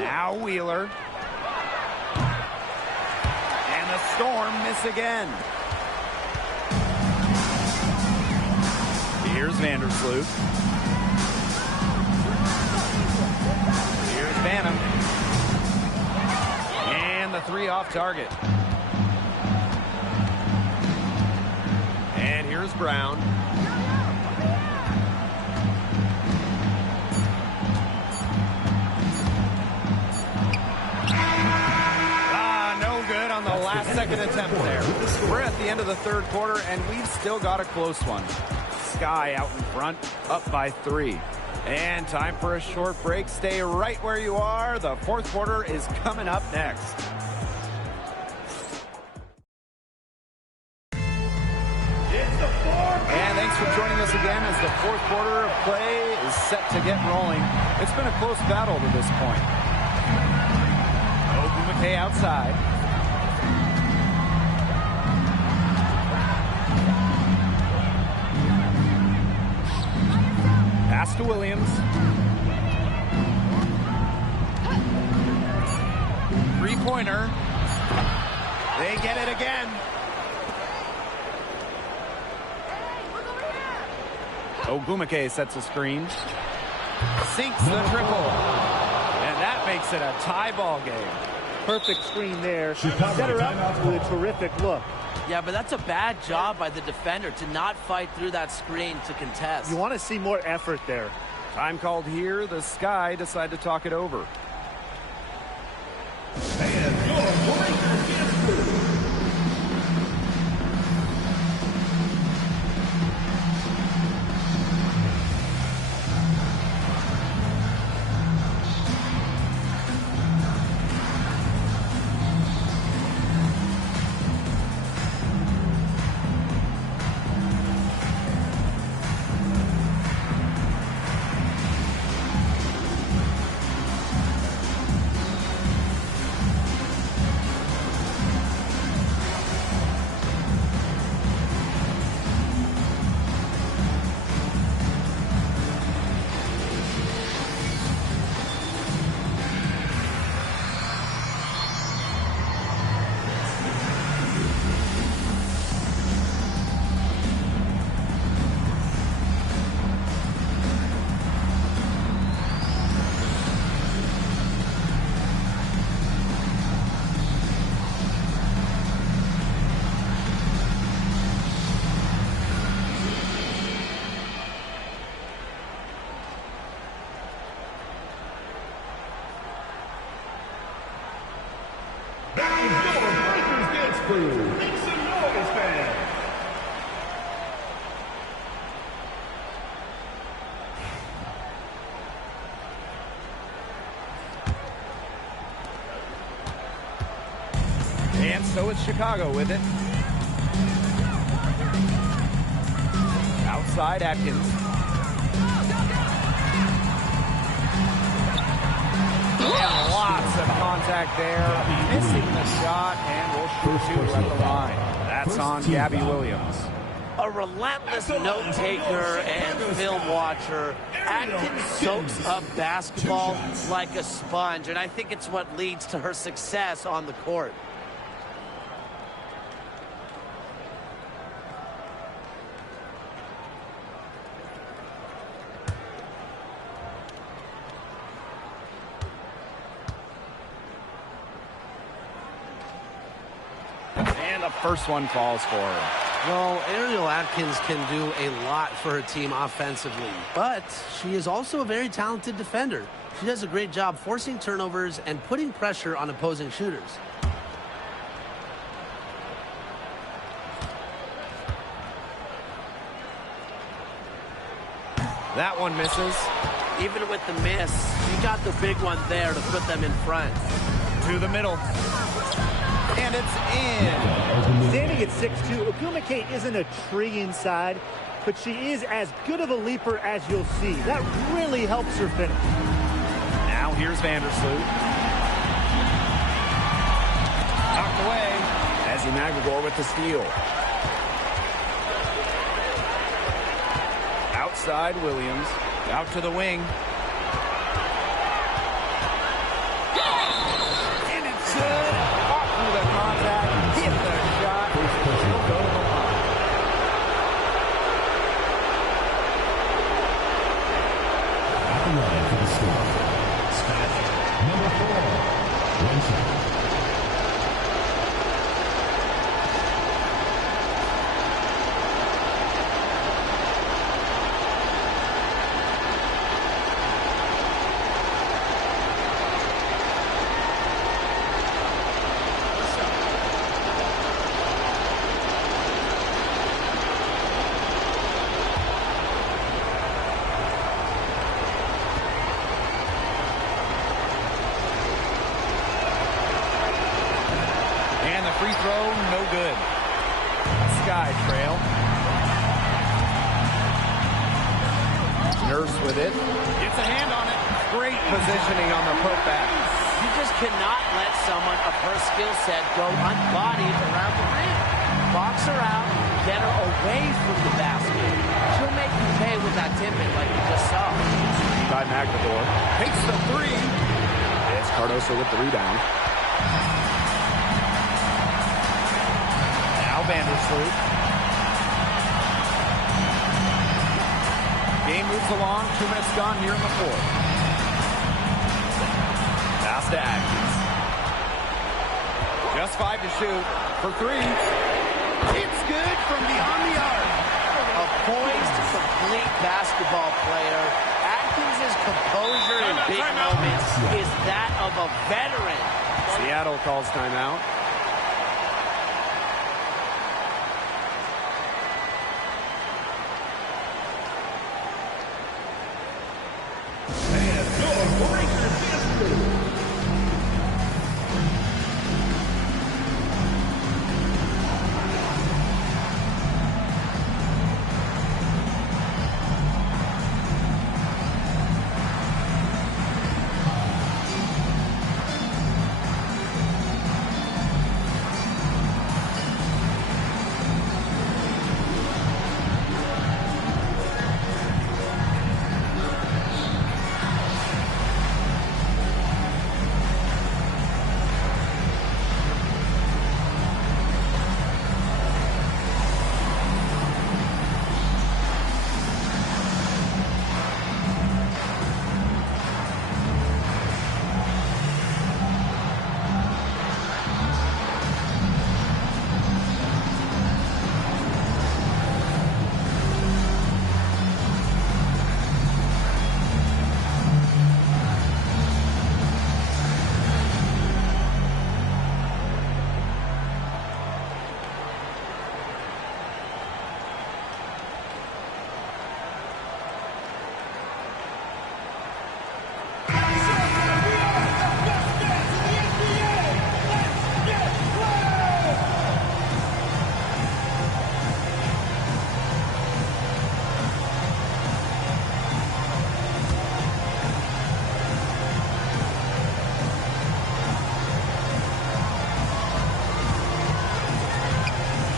Now Wheeler. And the Storm miss again. Here's Vandersloot. Here's Banham. And the three off target. And here's Brown. On the last second attempt there. We're at the end of the third quarter, and we've still got a close one. Sky out in front, up by 3. And time for a short break. Stay right where you are. The fourth quarter is coming up next. And thanks for joining us again as the fourth quarter of play is set to get rolling. It's been a close battle to this point. Ogumake outside. Pass to Williams. Three-pointer. They get it again. Ogumake sets a screen. Sinks the triple. And that makes it a tie ball game. Perfect screen there. Set her up with a terrific look. Yeah, but that's a bad job by the defender to not fight through that screen to contest. You want to see more effort there. Time called here. The Sky decide to talk it over. And so it's Chicago with it. Outside Atkins. And lots of contact there. Missing the shot, and will shoot two at the line. That's on Gabby Williams. A relentless note-taker and film watcher. Atkins soaks up basketball like a sponge, and I think it's what leads to her success on the court. And the first one falls for her. Well, Ariel Atkins can do a lot for her team offensively, but she is also a very talented defender. She does a great job forcing turnovers and putting pressure on opposing shooters. That one misses. Even with the miss, she got the big one there to put them in front. To the middle. And it's in. Standing at 6'2", Ogumake isn't a tree inside, but she is as good of a leaper as you'll see. That really helps her finish. Now here's Vandersloot. Knocked away. Ezzie Magagor with the steal. Outside Williams. Out to the wing. And it's good. Off through the contact. Hit the shot. She'll go to the line. At the line for the score, stat number 4, Winston. Free throw, no good. Sky trail. Nurse with it. Gets a hand on it. Great positioning on the putback. You just cannot let someone of her skill set go unbodied around the rim. Box her out, get her away from the basket. She'll make you pay with that tip-in like you just saw. Ty Magdador takes the three. It's Cardoso with the rebound. Now Vandersloot. Game moves along. 2 minutes gone here in the fourth. Pass to Atkins. Just 5 to shoot. For 3. It's good from beyond the arc. A poised, complete basketball player. Atkins' composure in big moments is that of a veteran. Seattle calls timeout.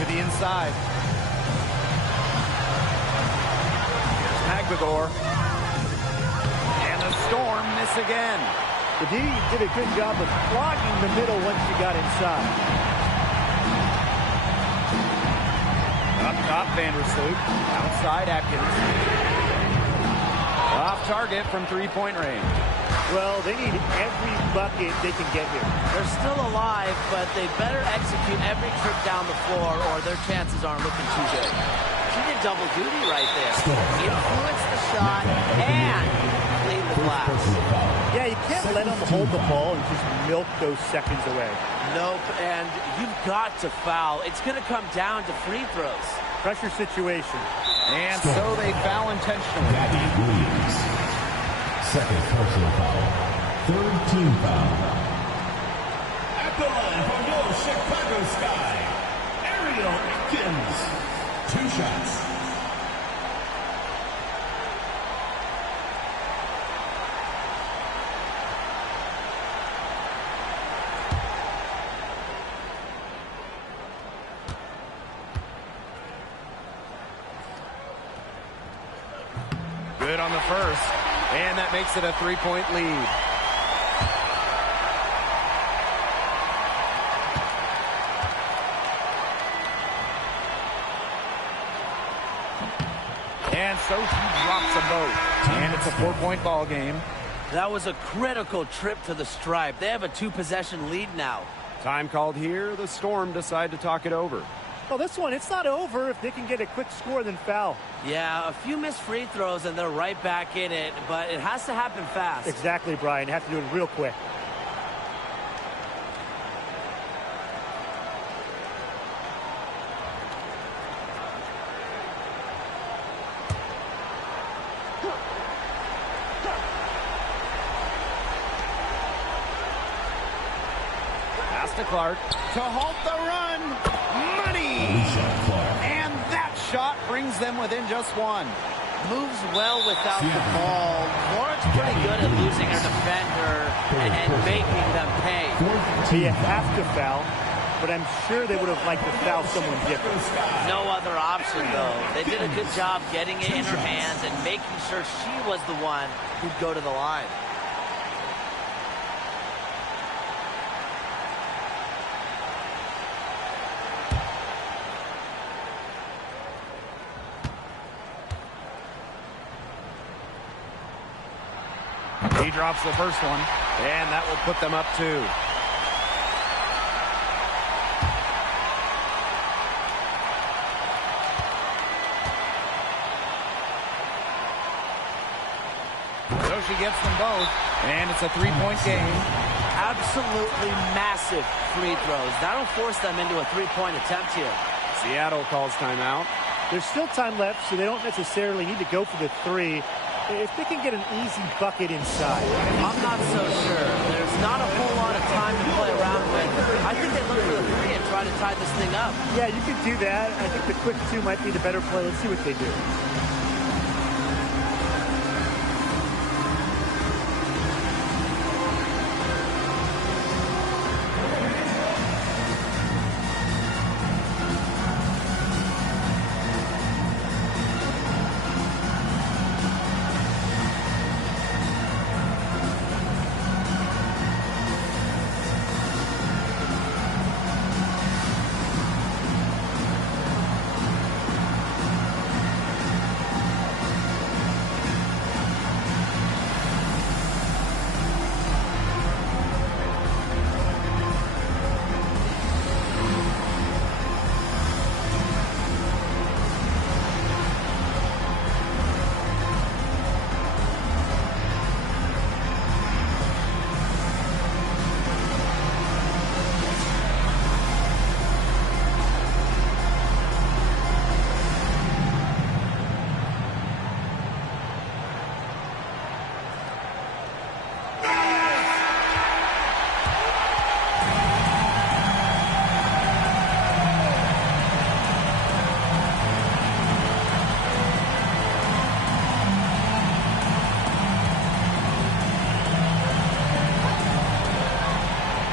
Inside. Magdador. And the Storm miss again. The D did a good job of clogging the middle once she got inside. Up top, Vandersloot. Outside, Atkins. Off target from three-point range. Well, they need every bucket they can get here. They're still alive, but they better execute every trip down the floor or their chances aren't looking too good. She did double duty right there. Influence the shot and clean the glass. Yeah, you can't let them hold the ball and just milk those seconds away. Nope, and you've got to foul. It's going to come down to free throws. Pressure situation. And so they foul intentionally. Gabby Williams. Second personal foul. Third team foul. At the line from the Chicago Sky, Ariel Atkins. 2 shots. Good on the first. And that makes it a 3-point lead. And so she drops them both. And it's a 4-point ball game. That was a critical trip to the stripe. They have a 2-possession lead now. Time called here. The Storm decide to talk it over. Well, this one, it's not over if they can get a quick score then foul. Yeah, a few missed free throws and they're right back in it, but it has to happen fast. Exactly, Brian. Have to do it real quick. Pass to Clark to halt the run. Money! And that shot brings them within just 1. Moves well without the ball. Lawrence pretty good at losing her defender and making them pay. you have to foul, but I'm sure they would have liked to foul someone different. No other option, though. They did a good job getting it in her hands and making sure she was the one who'd go to the line. He drops the first one, and that will put them up 2. So she gets them both, and it's a 3-point game. Absolutely massive free throws. That'll force them into a 3-point attempt here. Seattle calls timeout. There's still time left, so they don't necessarily need to go for the 3. If they can get an easy bucket inside. I'm not so sure. There's not a whole lot of time to play around with. I think they look for the 3 and try to tie this thing up. Yeah, you could do that. I think the quick 2 might be the better play. Let's see what they do.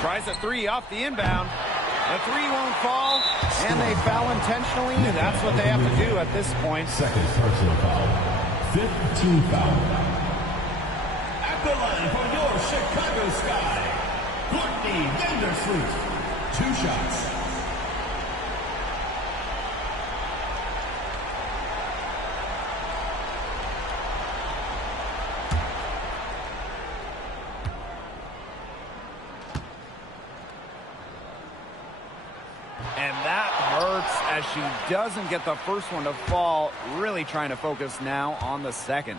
Tries a 3 off the inbound. The 3 won't fall, and they foul intentionally. That's what they have to do at this point. Second personal foul. 15 foul. At the line for your Chicago Sky, Courtney Vandersloot. 2 shots. And that hurts as she doesn't get the first one to fall. Really trying to focus now on the second.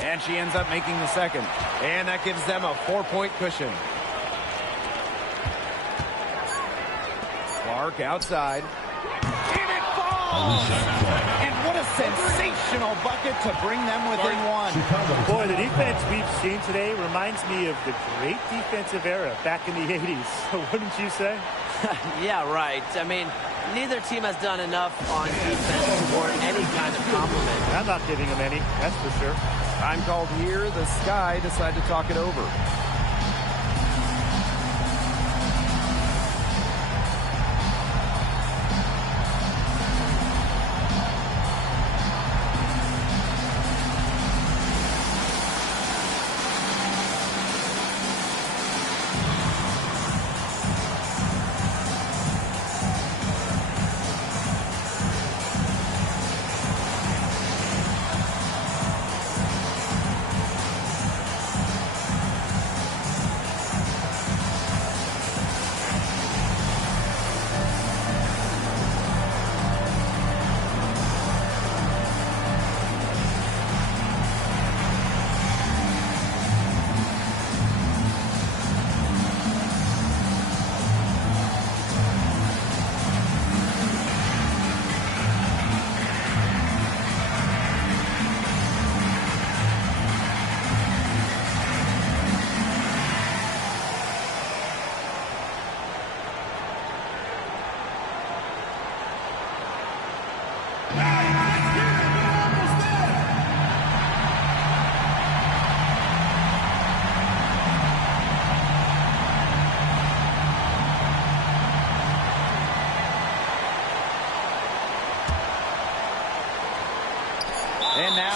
And she ends up making the second. And that gives them a 4-point cushion. Clark outside. And it falls! And what a sensational bucket to bring them within 1. Boy, the defense we've seen today reminds me of the great defensive era back in the 80s. Wouldn't you say? Yeah, right. I mean, neither team has done enough on defense to warrant any kind of compliment. I'm not giving them any, that's for sure. Time called here. The Sky decide to talk it over.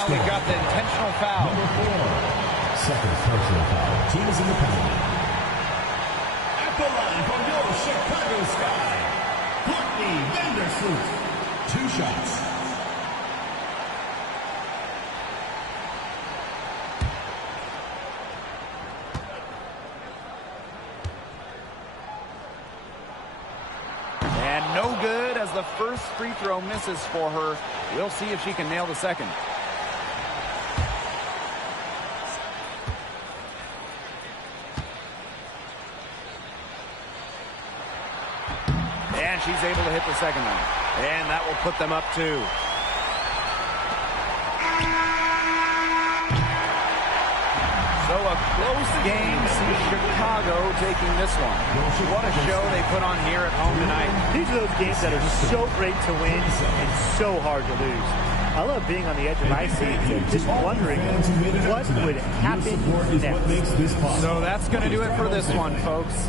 we got the intentional foul. Number 4, second personal foul. Team is in the penalty. At the line from your Chicago Sky, Courtney Vandersloot. 2 shots. And no good as the first free throw misses for her. We'll see if she can nail the second. And she's able to hit the second one. And that will put them up 2. So a close game, see Chicago taking this one. What a show they put on here at home tonight. These are those games that are so great to win and so hard to lose. I love being on the edge of my seat and just wondering what would happen next. So that's going to do it for this one, folks.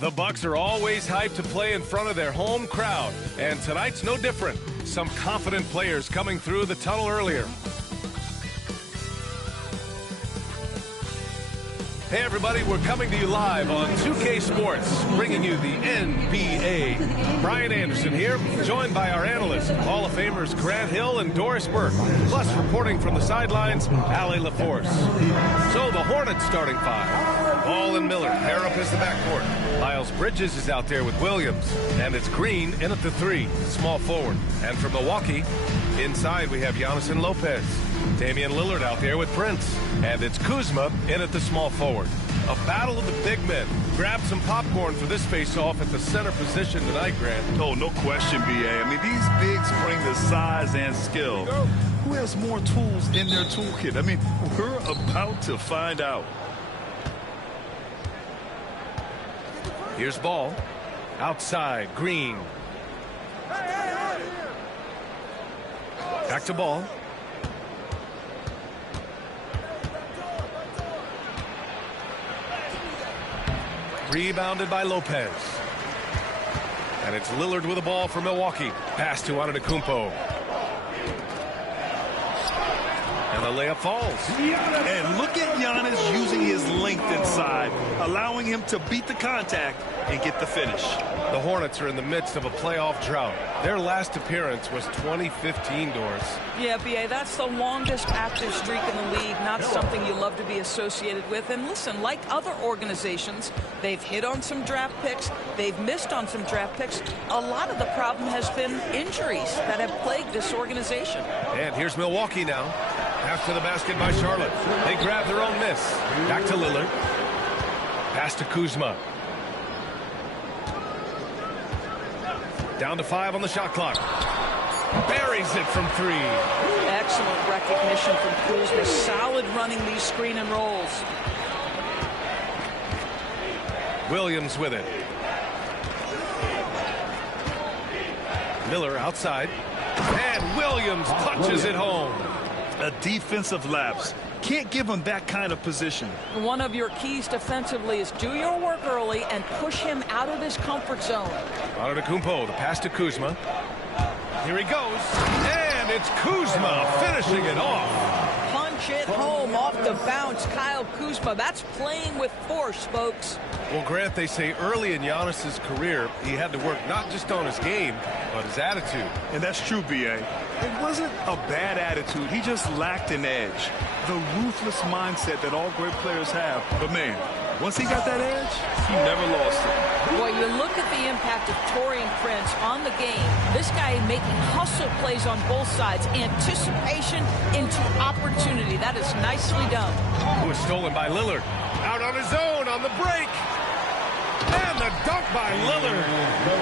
The Bucks are always hyped to play in front of their home crowd, and tonight's no different. Some confident players coming through the tunnel earlier. Hey everybody, we're coming to you live on 2K Sports, bringing you the NBA. Brian Anderson here, joined by our analysts, Hall of Famers Grant Hill and Doris Burke, plus reporting from the sidelines, Allie LaForce. So the Hornets starting five. Ball and Miller pair up as the backcourt. Miles Bridges is out there with Williams, and it's Green in at the three, small forward. And from Milwaukee, inside we have Giannis and Lopez. Damian Lillard out there with Prince. And it's Kuzma in at the small forward. A battle of the big men. Grab some popcorn for this face-off at the center position tonight, Grant. Oh, no question, B.A. I mean, these bigs bring the size and skill. Who has more tools in their toolkit? I mean, we're about to find out. Here's Ball. Outside, Green. Back to Ball. Rebounded by Lopez. And it's Lillard with the ball for Milwaukee. Pass to Antetokounmpo. And the layup falls. And look at Giannis using his length inside, allowing him to beat the contact and get the finish. The Hornets are in the midst of a playoff drought. Their last appearance was 2015, Doris. Yeah, B.A., that's the longest active streak in the league, not something you love to be associated with. And listen, like other organizations, they've hit on some draft picks, they've missed on some draft picks. A lot of the problem has been injuries that have plagued this organization. And here's Milwaukee now. Pass to the basket by Charlotte. They grab their own miss. Back to Lillard. Pass to Kuzma. Down to 5 on the shot clock. Buries it from 3. Excellent recognition from Kuzma. Solid running these screen and rolls. Williams with it. Miller outside. And Williams punches it home. A defensive lapse. Can't give him that kind of position. One of your keys defensively is do your work early and push him out of his comfort zone. Antetokounmpo, the pass to Kuzma. Here he goes. And it's Kuzma finishing it off. Punch it home off the bounce. Kyle Kuzma. That's playing with force, folks. Well, Grant, they say early in Giannis's career, he had to work not just on his game, but his attitude. And that's true, B.A. It wasn't a bad attitude. He just lacked an edge. The ruthless mindset that all great players have. But, man, once he got that edge, he never lost it. Boy, you look at the impact of Taurean Prince on the game. This guy making hustle plays on both sides. Anticipation into opportunity. That is nicely done. It was stolen by Lillard. Out on his own on the break. And the dunk by Lillard.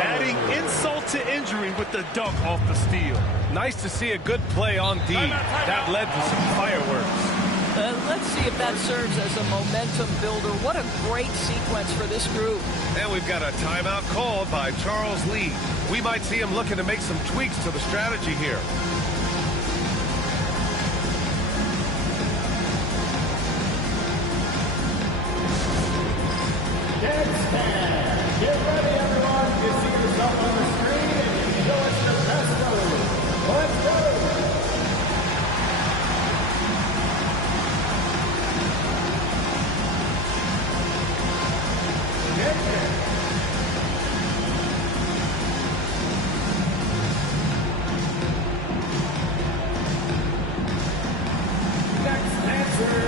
Adding insult to injury with the dunk off the steal. Nice to see a good play on D. That led to some fireworks. Let's see if that serves as a momentum builder. What a great sequence for this group. And we've got a timeout called by Charles Lee. We might see him looking to make some tweaks to the strategy here. Get ready, everyone. You see yourself on the screen and you show us your best move. Let's go. Next answer.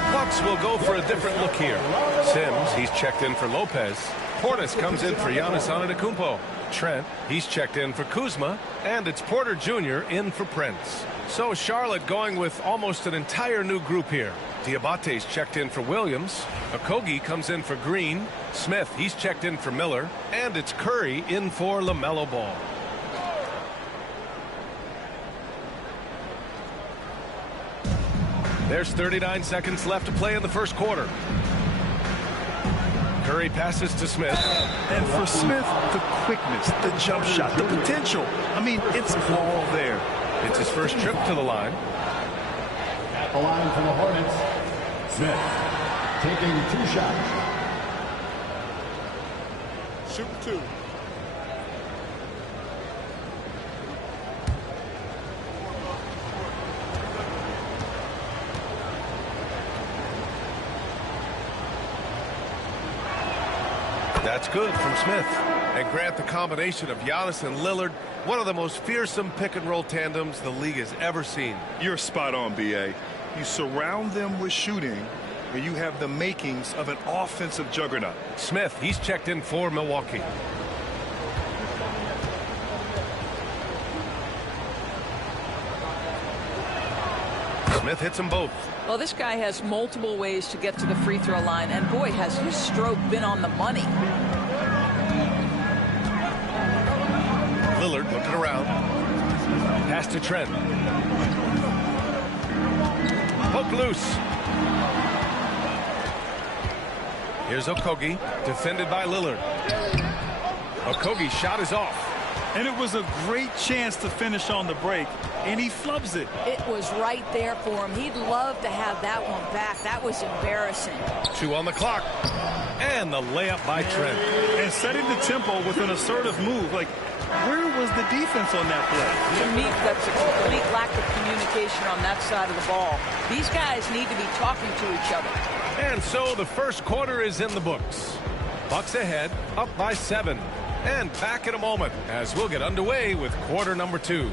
the Bucks will go for a different look here. Sims, he's checked in for Lopez. Portis comes in for Giannis Antetokounmpo. Trent, he's checked in for Kuzma. And it's Porter Jr. in for Prince. So Charlotte going with almost an entire new group here. Diabate's checked in for Williams. Okogie comes in for Green. Smith, he's checked in for Miller. And it's Curry in for LaMelo Ball. There's 39 seconds left to play in the first quarter. Curry passes to Smith. And for Smith, the quickness, the jump shot, the potential. I mean, it's all there. It's his first trip to the line. At the line for the Hornets, Smith taking 2 shots. Shoot 2. That's good from Smith. And Grant, the combination of Giannis and Lillard, one of the most fearsome pick-and-roll tandems the league has ever seen. You're spot on, B.A. You surround them with shooting, and you have the makings of an offensive juggernaut. Smith, he's checked in for Milwaukee. Smith hits them both. Well, this guy has multiple ways to get to the free throw line, and boy, has his stroke been on the money. Lillard looking around. Pass to Trent. Poke loose. Here's Okogie, defended by Lillard. Okogie's shot is off. And it was a great chance to finish on the break, and he flubs it. It was right there for him. He'd love to have that one back. That was embarrassing. 2 on the clock. And the layup by Trent. And setting the tempo with an assertive move. Like, where was the defense on that play? To me, that's a complete lack of communication on that side of the ball. These guys need to be talking to each other. And so the first quarter is in the books. Bucks ahead, up by 7. And back in a moment as we'll get underway with quarter number 2.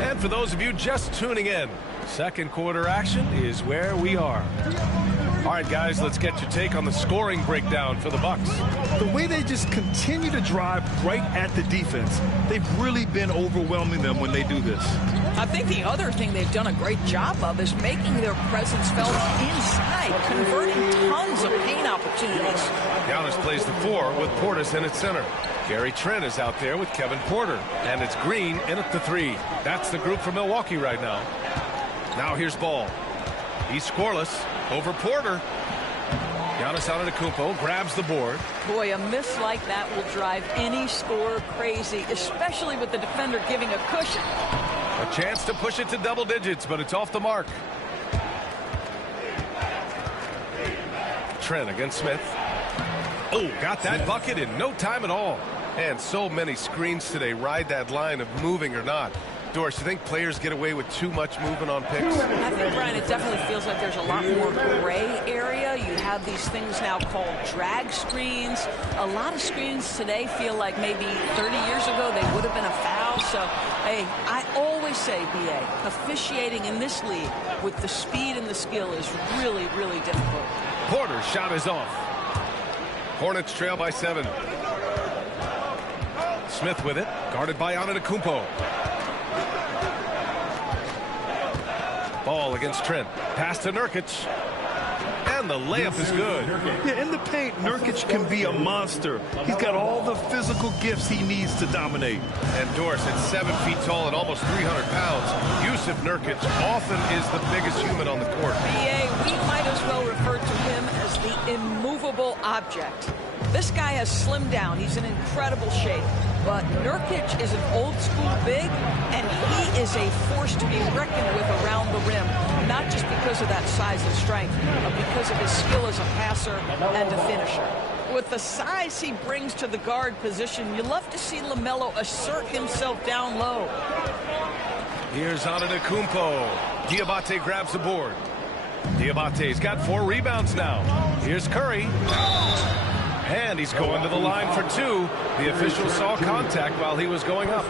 And for those of you just tuning in, second quarter action is where we are. All right, guys, let's get your take on the scoring breakdown for the Bucks. The way they just continue to drive right at the defense, they've really been overwhelming them when they do this. I think the other thing they've done a great job of is making their presence felt inside, converting tons of paint opportunities. Giannis plays the 4 with Portis in at center. Gary Trent is out there with Kevin Porter. And it's Green in at the 3. That's the group for Milwaukee right now. Now here's Ball. He's scoreless over Porter. Giannis Antetokounmpo grabs the board. Boy, a miss like that will drive any scorer crazy, especially with the defender giving a cushion. A chance to push it to double digits, but it's off the mark. Trent against Smith. Oh, got that bucket in no time at all. And so many screens today ride that line of moving or not. Doris, you think players get away with too much movement on picks? I think, Brian, it definitely feels like there's a lot more gray area. You have these things now called drag screens. A lot of screens today feel like maybe 30 years ago they would have been a foul. So, hey, I always say, B.A., officiating in this league with the speed and the skill is really, really difficult. Porter's shot is off. Hornets trail by 7. Smith with it, guarded by Antetokounmpo. Ball against Trent. Pass to Nurkic. And the layup is good. Yeah, in the paint, Nurkic can be a monster. He's got all the physical gifts he needs to dominate. And Doris, at 7 feet tall and almost 300 pounds, Yusuf Nurkic often is the biggest human on the court. B.A., we might as well refer to him as the immovable object. This guy has slimmed down. He's in incredible shape. But Nurkic is an old-school big, and he is a force to be reckoned with around the rim, not just because of that size and strength, but because of his skill as a passer and a finisher. With the size he brings to the guard position, you love to see LaMelo assert himself down low. Here's Antetokounmpo. Diabate grabs the board. Diabate's got 4 rebounds now. Here's Curry. And he's going to the line for 2. The official saw contact while he was going up.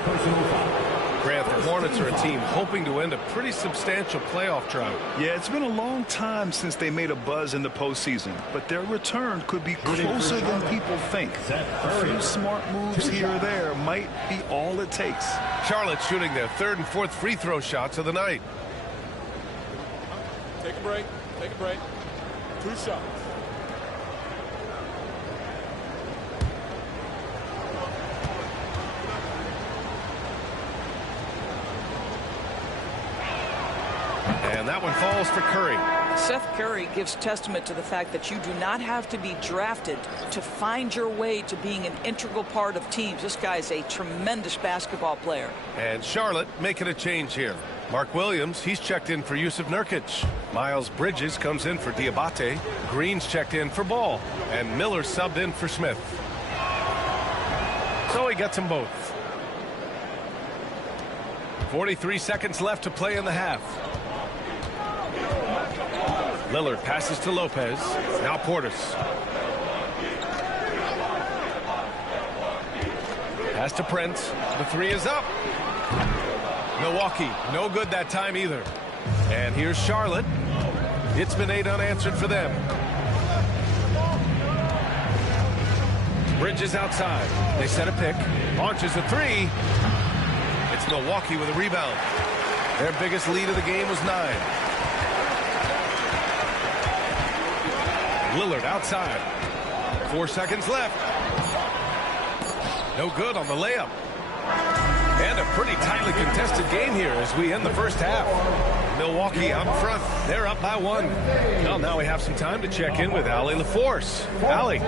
Grant, the Hornets are a team hoping to end a pretty substantial playoff drought. Yeah, it's been a long time since they made a buzz in the postseason, but their return could be closer than people think. A few smart moves here or there might be all it takes. Charlotte shooting their 3rd and 4th free throw shots of the night. Take a break. Take a break. 2 shots. And that one falls for Curry. Seth Curry gives testament to the fact that you do not have to be drafted to find your way to being an integral part of teams. This guy is a tremendous basketball player. And Charlotte making a change here. Mark Williams, he's checked in for Yusuf Nurkic. Miles Bridges comes in for Diabate. Green's checked in for Ball. And Miller subbed in for Smith. So he gets them both. 43 seconds left to play in the half. Lillard passes to Lopez. Now Portis. Pass to Prince. The 3 is up. Milwaukee, no good that time either. And here's Charlotte. It's been 8 unanswered for them. Bridges outside. They set a pick. Launches a 3. It's Milwaukee with a rebound. Their biggest lead of the game was 9. Lillard outside. 4 seconds left. No good on the layup. And a pretty tightly contested game here as we end the first half. Milwaukee out in front. They're up by 1. Well, now we have some time to check in with Allie LaForce. Allie.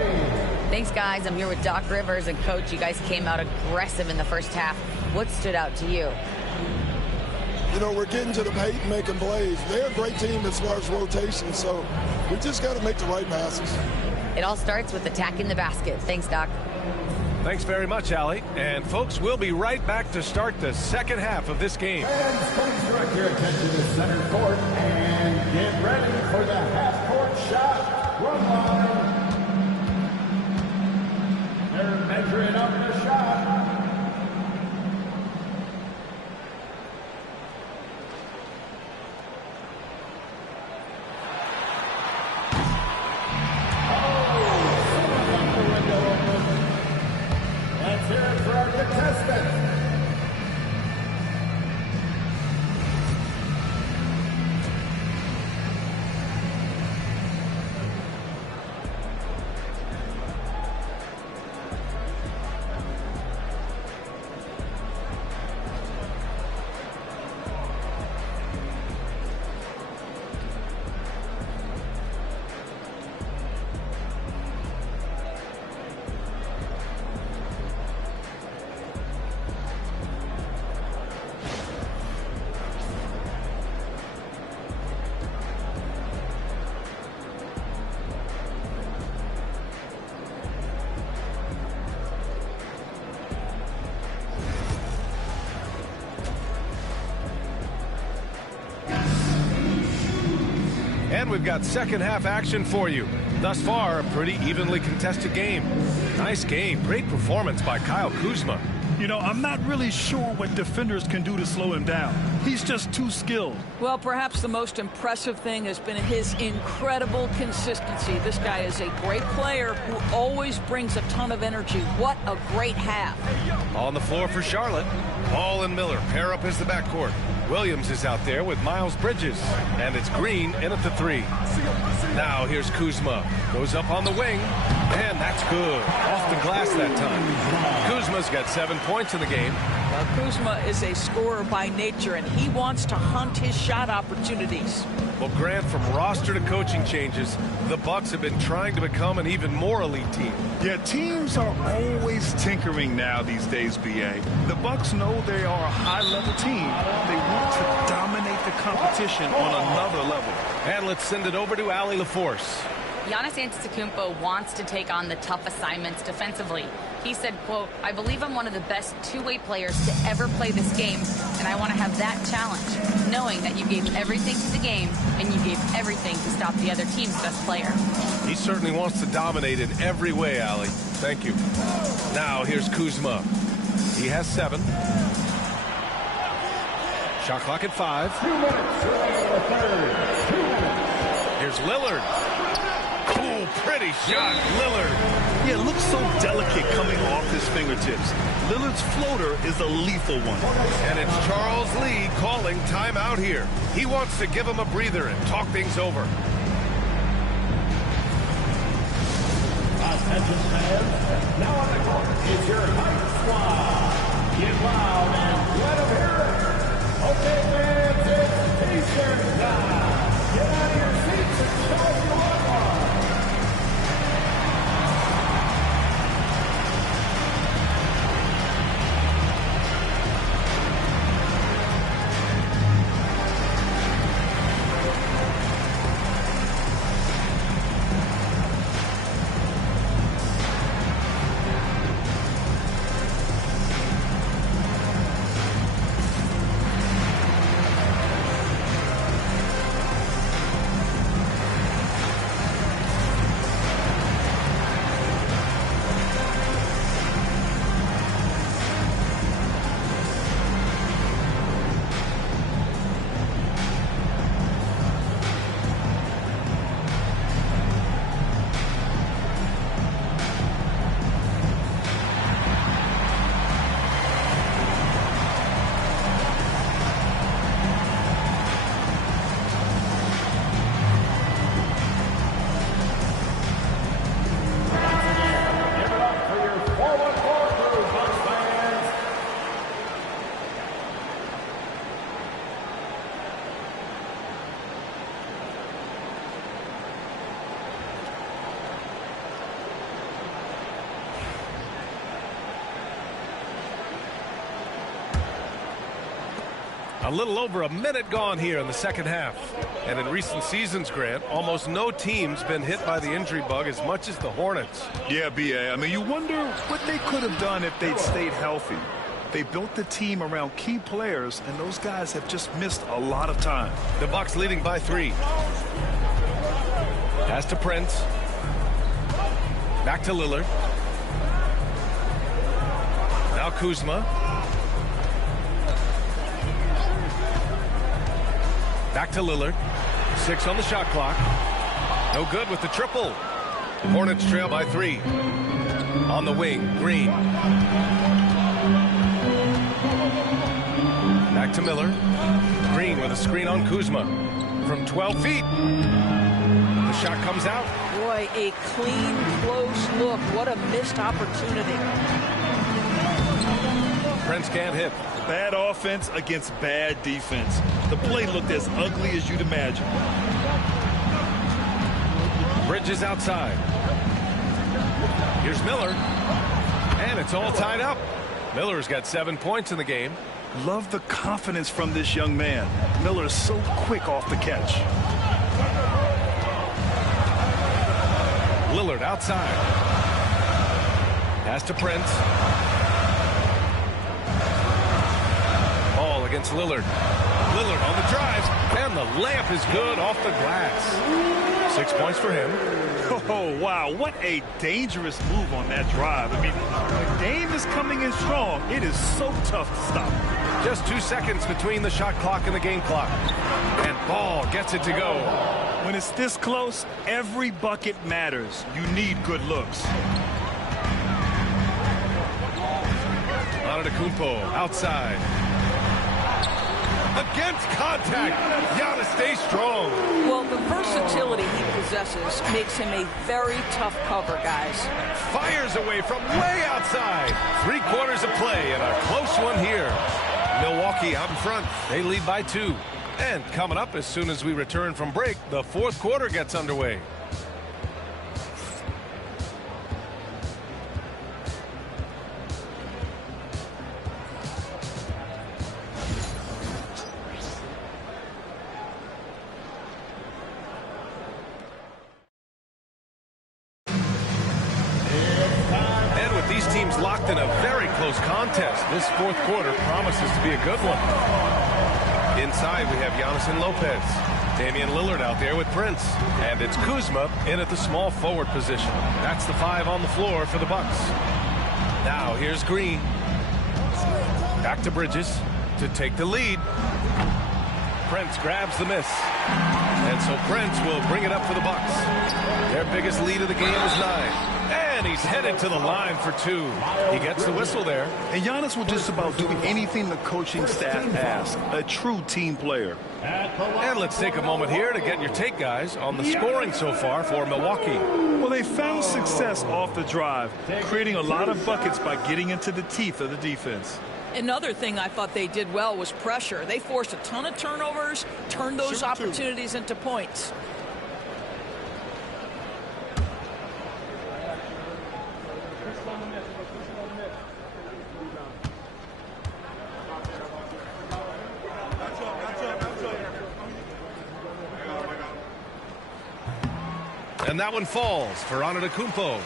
Thanks, guys. I'm here with Doc Rivers and Coach. You guys came out aggressive in the first half. What stood out to you? You know, we're getting to the paint and making plays. They're a great team as far as rotation, so we just got to make the right passes. It all starts with attacking the basket. Thanks, Doc. Thanks very much, Allie. And, folks, we'll be right back to start the second half of this game. Fans, please direct your attention to center court and get ready for the half-court shot run line. They're measuring up the shot. And we've got second half action for you. Thus far, a pretty evenly contested game. Nice game. Great performance by Kyle Kuzma. You know, I'm not really sure what defenders can do to slow him down. He's just too skilled. Well, perhaps the most impressive thing has been his incredible consistency. This guy is a great player who always brings a ton of energy. What a great half. On the floor for Charlotte, Ball and Miller pair up as the backcourt. Williams is out there with Miles Bridges. And it's Green in at the 3. Now here's Kuzma. Goes up on the wing. And that's good. Off the glass that time. Kuzma's got 7 points in the game. Well, Kuzma is a scorer by nature, and he wants to hunt his shot opportunities. Well, Grant, from roster to coaching changes, the Bucks have been trying to become an even more elite team. Yeah, teams are always tinkering now these days, B.A. The Bucks know they are a high-level team. They want to dominate the competition on another level. And let's send it over to Allie LaForce. Giannis Antetokounmpo wants to take on the tough assignments defensively. He said, quote, "I believe I'm one of the best two-way players to ever play this game, and I want to have that challenge, knowing that you gave everything to the game and you gave everything to stop the other team's best player." He certainly wants to dominate in every way, Allie. Thank you. Now here's Kuzma. He has 7. Shot clock at 5. Here's Lillard. Ooh, pretty shot, Lillard. Yeah, it looks so delicate coming off his fingertips. Lillard's floater is a lethal one. And it's Charles Lee calling timeout here. He wants to give him a breather and talk things over. Attention fans, now on the court is your Tiger Squad. Get loud and let them hear it. Okay, fans, it's T-shirt time. Get out of your seats and show your love. A little over a minute gone here in the second half. And in recent seasons, Grant, almost no team's been hit by the injury bug as much as the Hornets. Yeah, B.A. I mean, you wonder what they could have done if they'd stayed healthy. They built the team around key players, and those guys have just missed a lot of time. The Bucks leading by 3. Pass to Prince. Back to Lillard. Now Kuzma. Back to Lillard. 6 on the shot clock. No good with the triple. Hornets trail by 3. On the wing, Green. Back to Miller. Green with a screen on Kuzma. From 12 feet. The shot comes out. Boy, a clean, close look. What a missed opportunity. Prince can't hit. Bad offense against bad defense. The play looked as ugly as you'd imagine. Bridges outside. Here's Miller. And it's all tied up. Miller's got 7 points in the game. Love the confidence from this young man. Miller is so quick off the catch. Lillard outside. Pass to Prince. Ball against Lillard. Lillard on the drive, and the layup is good off the glass. 6 points for him. Oh, wow. What a dangerous move on that drive. I mean, the game is coming in strong. It is so tough to stop. Just 2 seconds between the shot clock and the game clock. And Ball gets it to go. When it's this close, every bucket matters. You need good looks. Antetokounmpo outside. Against contact. Giannis stays strong. Well, the versatility he possesses makes him a very tough cover, guys. Fires away from way outside. 3 quarters of play and a close one here. Milwaukee out in front. They lead by 2. And coming up as soon as we return from break, the 4th quarter gets underway. in a very close contest. This fourth quarter promises to be a good one. Inside, we have Giannis and Lopez. Damian Lillard out there with Prince. And it's Kuzma in at the small forward position. That's the 5 on the floor for the Bucks. Now, here's Green. Back to Bridges to take the lead. Prince grabs the miss. And so Prince will bring it up for the Bucks. Their biggest lead of the game is 9. And he's headed to the line for 2. He gets the whistle there. And Giannis will just about do anything the coaching staff asks. A true team player. And let's take a moment here to get your take, guys, on the scoring so far for Milwaukee. Well, they found success off the drive, creating a lot of buckets by getting into the teeth of the defense. Another thing I thought they did well was pressure. They forced a ton of turnovers, turned those opportunities into points. And that one falls for Antetokounmpo.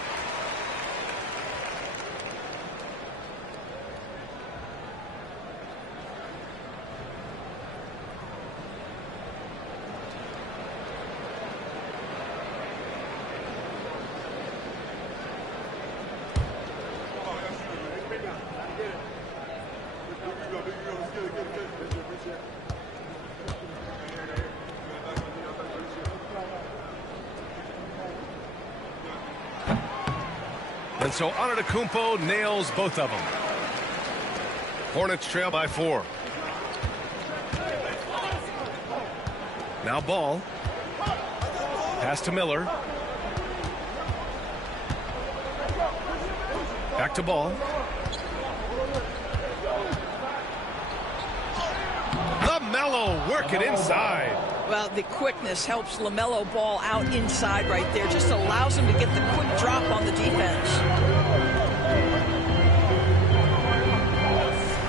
And so Antetokounmpo nails both of them. Hornets trail by 4. Now Ball. Pass to Miller. Back to Ball. LaMelo working inside. Well, the quickness helps LaMelo Ball out inside right there. Just allows him to get the quick drop on the defense.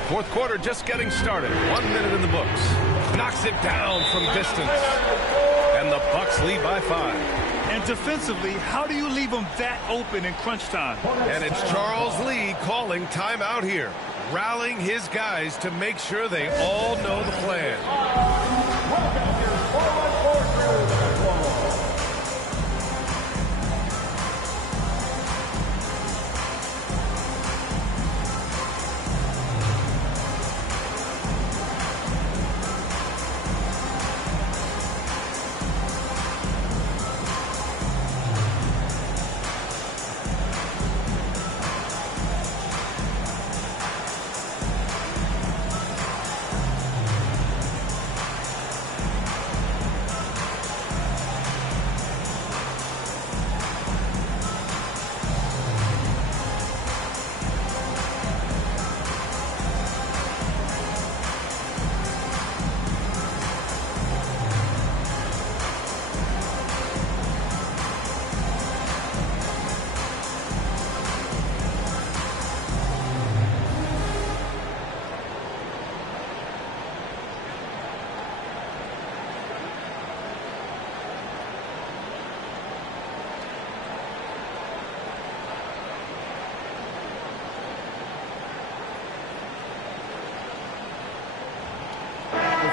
Fourth quarter just getting started. 1 minute in the books. Knocks it down from distance. And the Bucks lead by 5. And defensively, how do you leave them that open in crunch time? And it's Charles Lee calling timeout here, rallying his guys to make sure they all know the plan.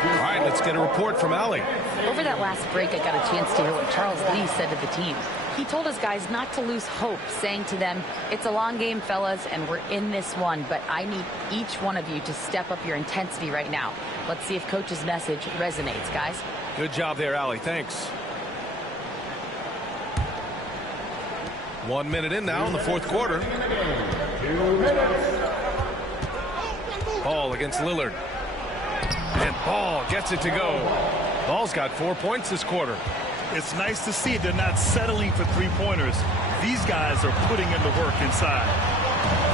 All right, let's get a report from Allie. Over that last break, I got a chance to hear what Charles Lee said to the team. He told his guys not to lose hope, saying to them, it's a long game, fellas, and we're in this one, but I need each one of you to step up your intensity right now. Let's see if Coach's message resonates, guys. Good job there, Allie. Thanks. 1 minute in now in the fourth quarter. Ball against Lillard. And Ball gets it to go. Ball's got 4 points this quarter. It's nice to see they're not settling for three-pointers. These guys are putting in the work inside.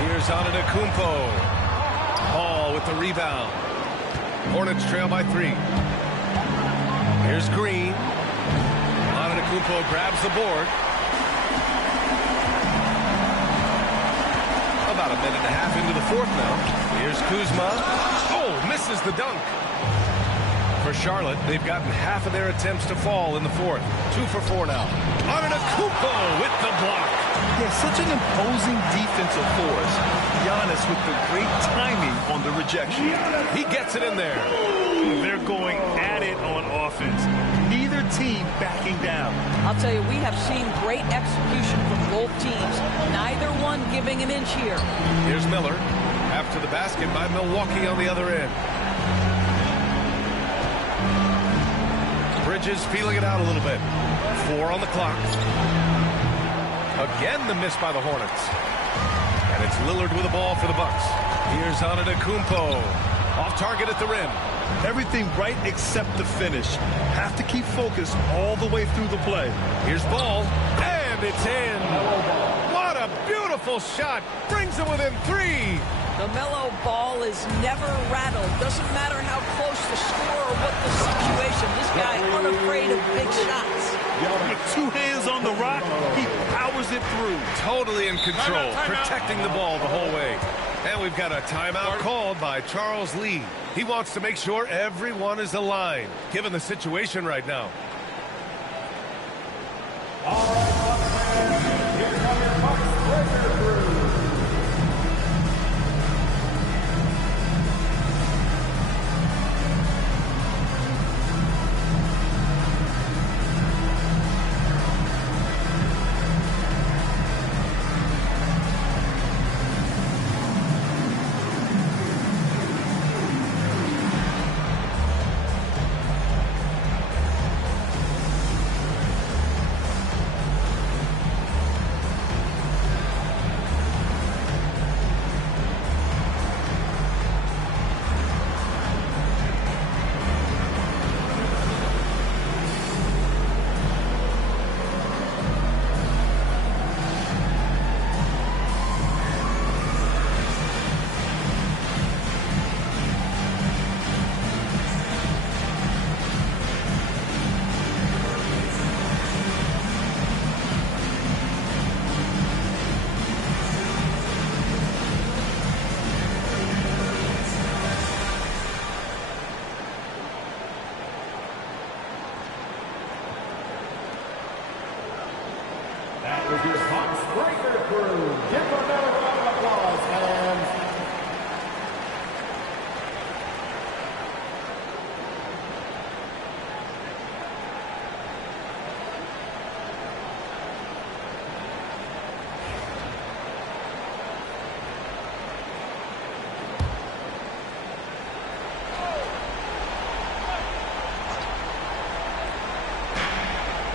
Here's Antetokounmpo. Ball with the rebound. Hornets trail by 3. Here's Green. Antetokounmpo grabs the board. About a minute and a half into the fourth now. Here's Kuzma. Oh, misses the dunk. For Charlotte, they've gotten half of their attempts to fall in the fourth. 2 for 4 now. Antetokounmpo with the block. Yeah, such an imposing defensive force. Giannis with the great timing on the rejection. He gets it in there. They're going at it on offense. Neither team backing down. I'll tell you, we have seen great execution from both teams. Neither one giving an inch here. Here's Miller. After the basket by Milwaukee on the other end. Bridges feeling it out a little bit. 4 on the clock. Again, the miss by the Hornets. And it's Lillard with the ball for the Bucks. Here's Antetokounmpo. Off target at the rim. Everything right except the finish. Have to keep focused all the way through the play. Here's Ball. And it's in. What a beautiful shot. Brings it within 3. LaMelo Ball is never rattled. Doesn't matter how close the score or what the situation. This guy unafraid of big shots. With 2 hands on the rock, he powers it through. Totally in control, protecting the ball the whole way. And we've got a timeout called by Charles Lee. He wants to make sure everyone is aligned, given the situation right now. All right, Bucks fans, here come your Bucks breaker crew. With your Bucks breaker crew. Give them another round of applause, fans.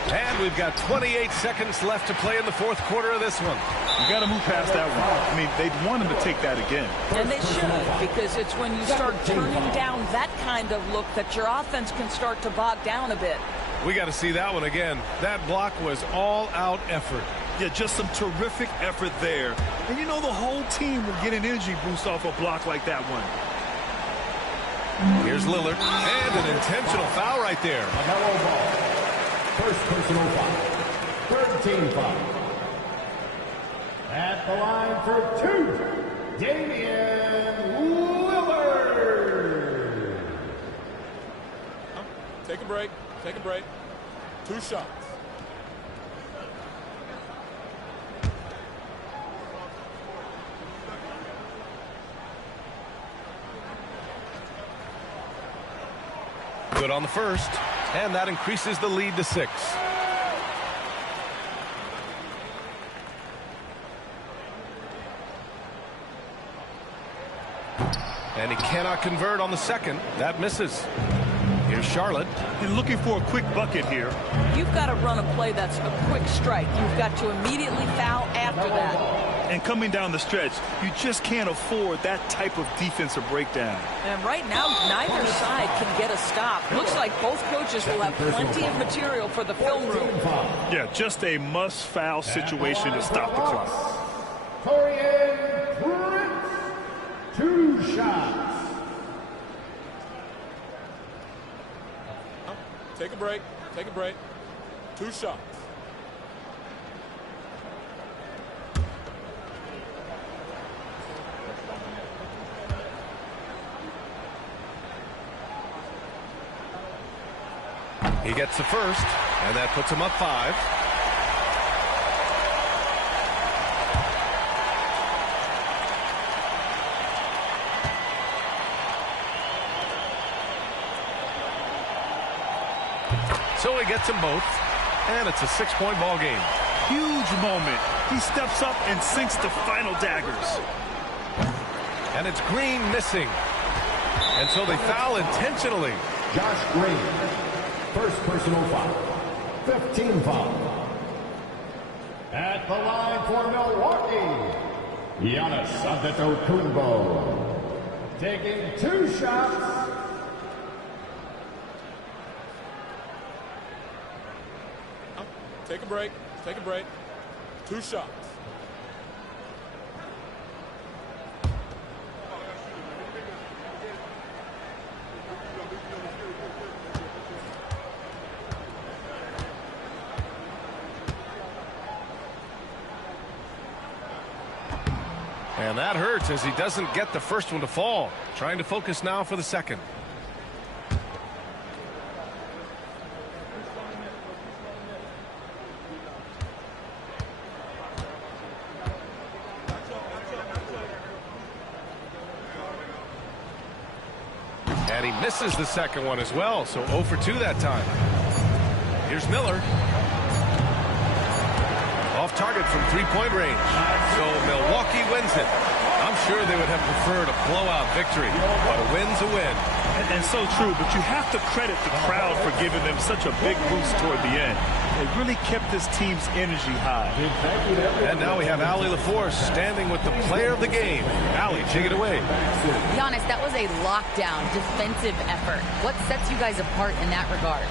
And we've got 28 seconds left to play in the fourth quarter of this one. You got to move past that one. I mean, they'd want him to take that again. And they should, because it's when you start turning down that kind of look that your offense can start to bog down a bit. We got to see that one again. That block was all-out effort. Yeah, just some terrific effort there. And you know the whole team will get an energy boost off a block like that one. Here's Lillard. And an intentional foul right there. LaMelo Ball. First personal foul. 13 foul. At the line for 2, Damian Lillard. Take a break. Take a break. 2 shots. Good on the first, and that increases the lead to 6. And he cannot convert on the second. That misses. Here's Charlotte. And looking for a quick bucket here. You've got to run a play that's a quick strike. You've got to immediately foul after that. And coming down the stretch, you just can't afford that type of defensive breakdown. And right now, neither side can get a stop. Looks like both coaches will have plenty of material for the film room. Yeah, just a must-foul situation to stop the clock. Taurean Prince, 2 shots. Take a break. Take a break. 2 shots. He gets the first, and that puts him up 5. So he gets them both, and it's a 6-point ball game. Huge moment. He steps up and sinks the final daggers. And it's Green missing. And so they foul intentionally. Josh Green, first personal foul. 15 foul. At the line for Milwaukee, Giannis Antetokounmpo. Taking 2 shots. Take a break. Take a break. 2 shots. And that hurts as he doesn't get the first one to fall. Trying to focus now for the second. And he misses the second one as well, so 0 for 2 that time. Here's Miller. Off target from 3-point range. So Milwaukee wins it. I'm sure they would have preferred a blowout victory, but a win's a win. And so true, but you have to credit the crowd for giving them such a big boost toward the end. It really kept this team's energy high. And now we have Allie LaForce standing with the player of the game. Allie, take it away. Giannis, that was a lockdown defensive effort. What sets you guys apart in that regard?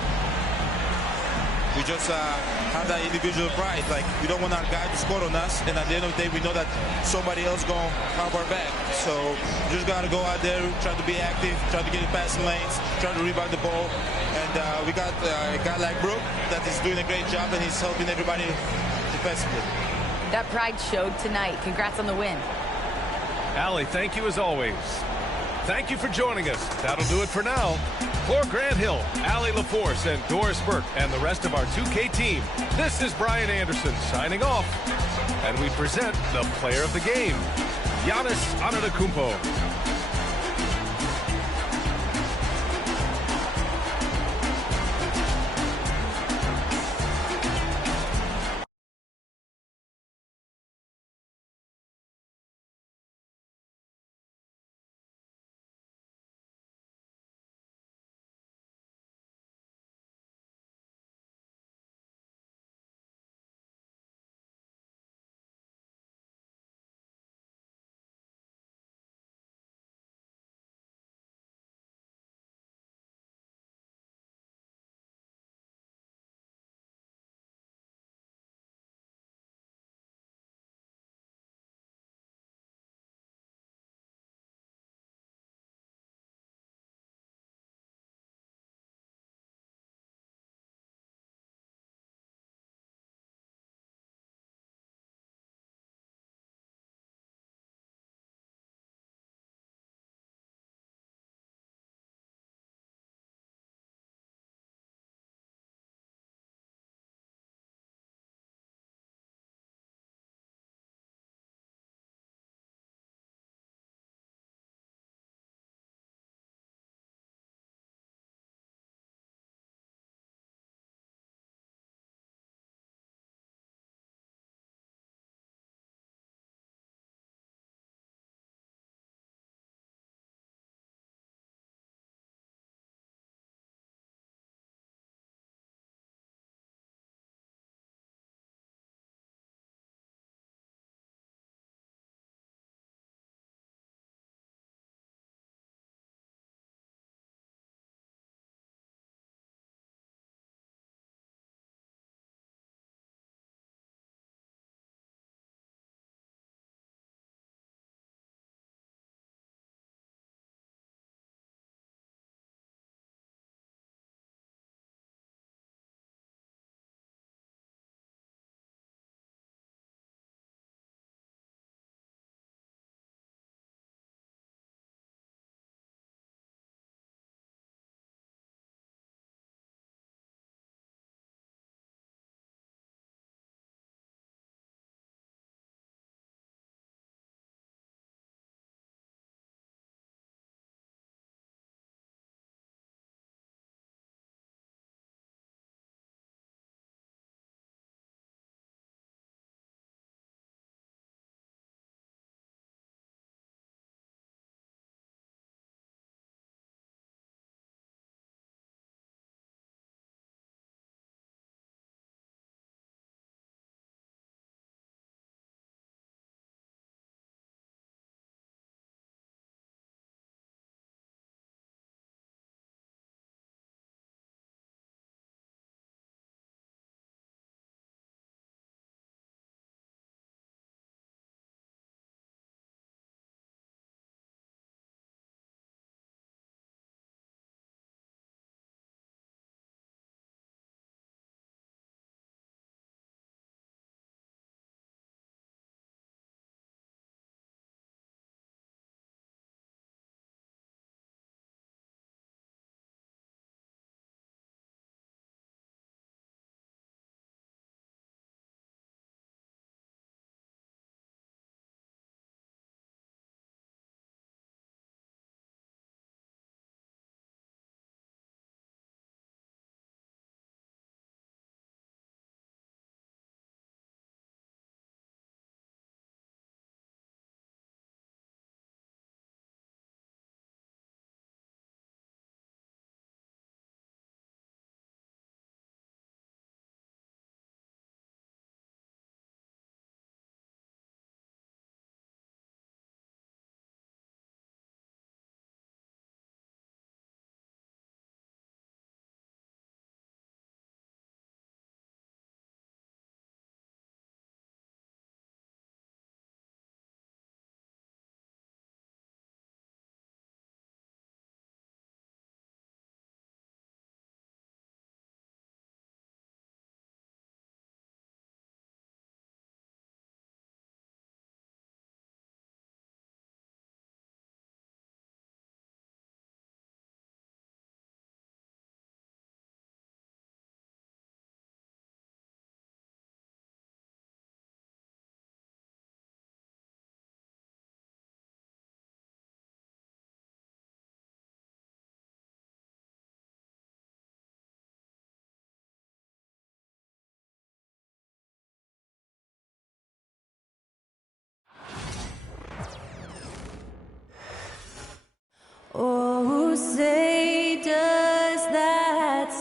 We just have that individual pride. Like, we don't want our guy to score on us, and at the end of the day, we know that somebody else going to have our back. So we just got to go out there, try to be active, try to get in passing lanes, try to rebound the ball. And we got a guy like Brook that is doing a great job, and he's helping everybody defensively. That pride showed tonight. Congrats on the win. Allie, thank you as always. Thank you for joining us. That'll do it for now. For Grant Hill, Allie LaForce, and Doris Burke, and the rest of our 2K team, this is Brian Anderson signing off. And we present the player of the game, Giannis Antetokounmpo.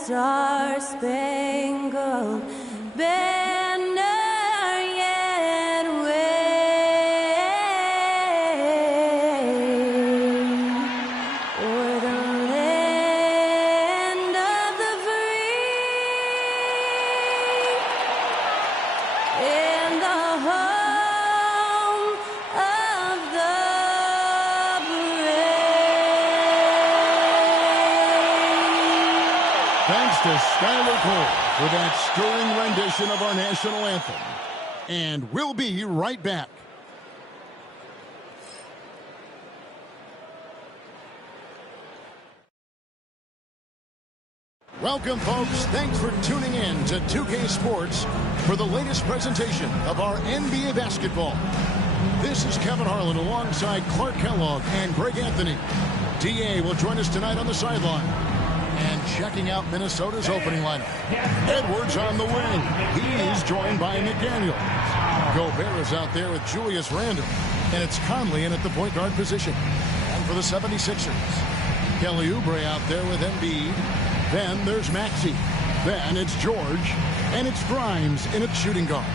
star-spangled banner yet wave o'er the land of the free and the home of the Thanks to Skylar Cole for that stirring rendition of our national anthem. And we'll be right back. Welcome, folks. Thanks for tuning in to 2K Sports for the latest presentation of our NBA basketball. This is Kevin Harlan alongside Clark Kellogg and Greg Anthony. DA will join us tonight on the sideline. And checking out Minnesota's opening lineup. Edwards on the wing. He's joined by McDaniel. Gobert is out there with Julius Randle. And it's Conley in at the point guard position. And for the 76ers, Kelly Oubre out there with Embiid. Then there's Maxey. Then it's George. And it's Grimes in at shooting guard.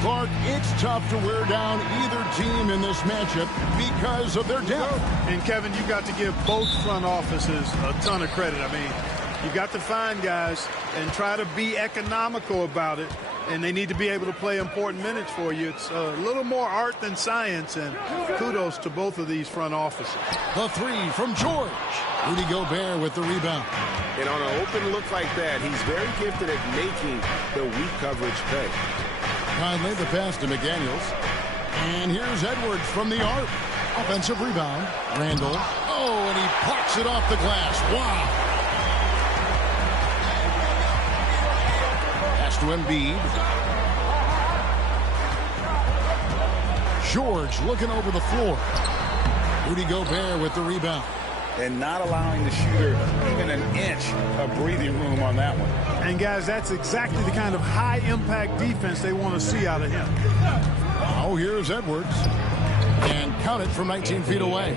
Clark, it's tough to wear down either team in this matchup because of their depth. And Kevin, you've got to give both front offices a ton of credit. I mean, you've got to find guys and try to be economical about it, and they need to be able to play important minutes for you. It's a little more art than science, and kudos to both of these front offices. The three from George. Rudy Gobert with the rebound. And on an open look like that, he's very gifted at making the weak coverage pay. Conley the pass to McDaniels. And here's Edwards from the arc. Offensive rebound. Randle. Oh, and he plucks it off the glass. Wow. Pass to Embiid. George looking over the floor. Rudy Gobert with the rebound. And not allowing the shooter even an inch of breathing room on that one. And, guys, that's exactly the kind of high-impact defense they want to see out of him. Oh, here's Edwards. And count it from 19 feet away.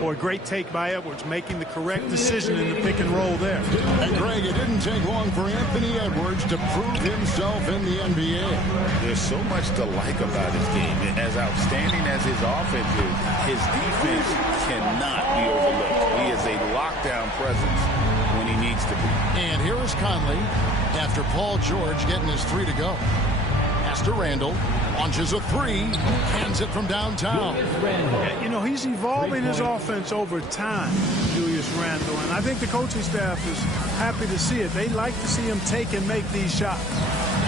Boy, great take by Edwards, making the correct decision in the pick and roll there. And, Greg, it didn't take long for Anthony Edwards to prove himself in the NBA. There's so much to like about his game. As outstanding as his offense is, his defense cannot be overlooked. He is a lockdown presence when he needs to be. And here is Conley after Paul George getting his three to go. Pass to Randle. Launches a three. Hands it from downtown. Yeah, you know, he's evolving his offense over time, Julius Randle. And I think the coaching staff is happy to see it. They like to see him take and make these shots.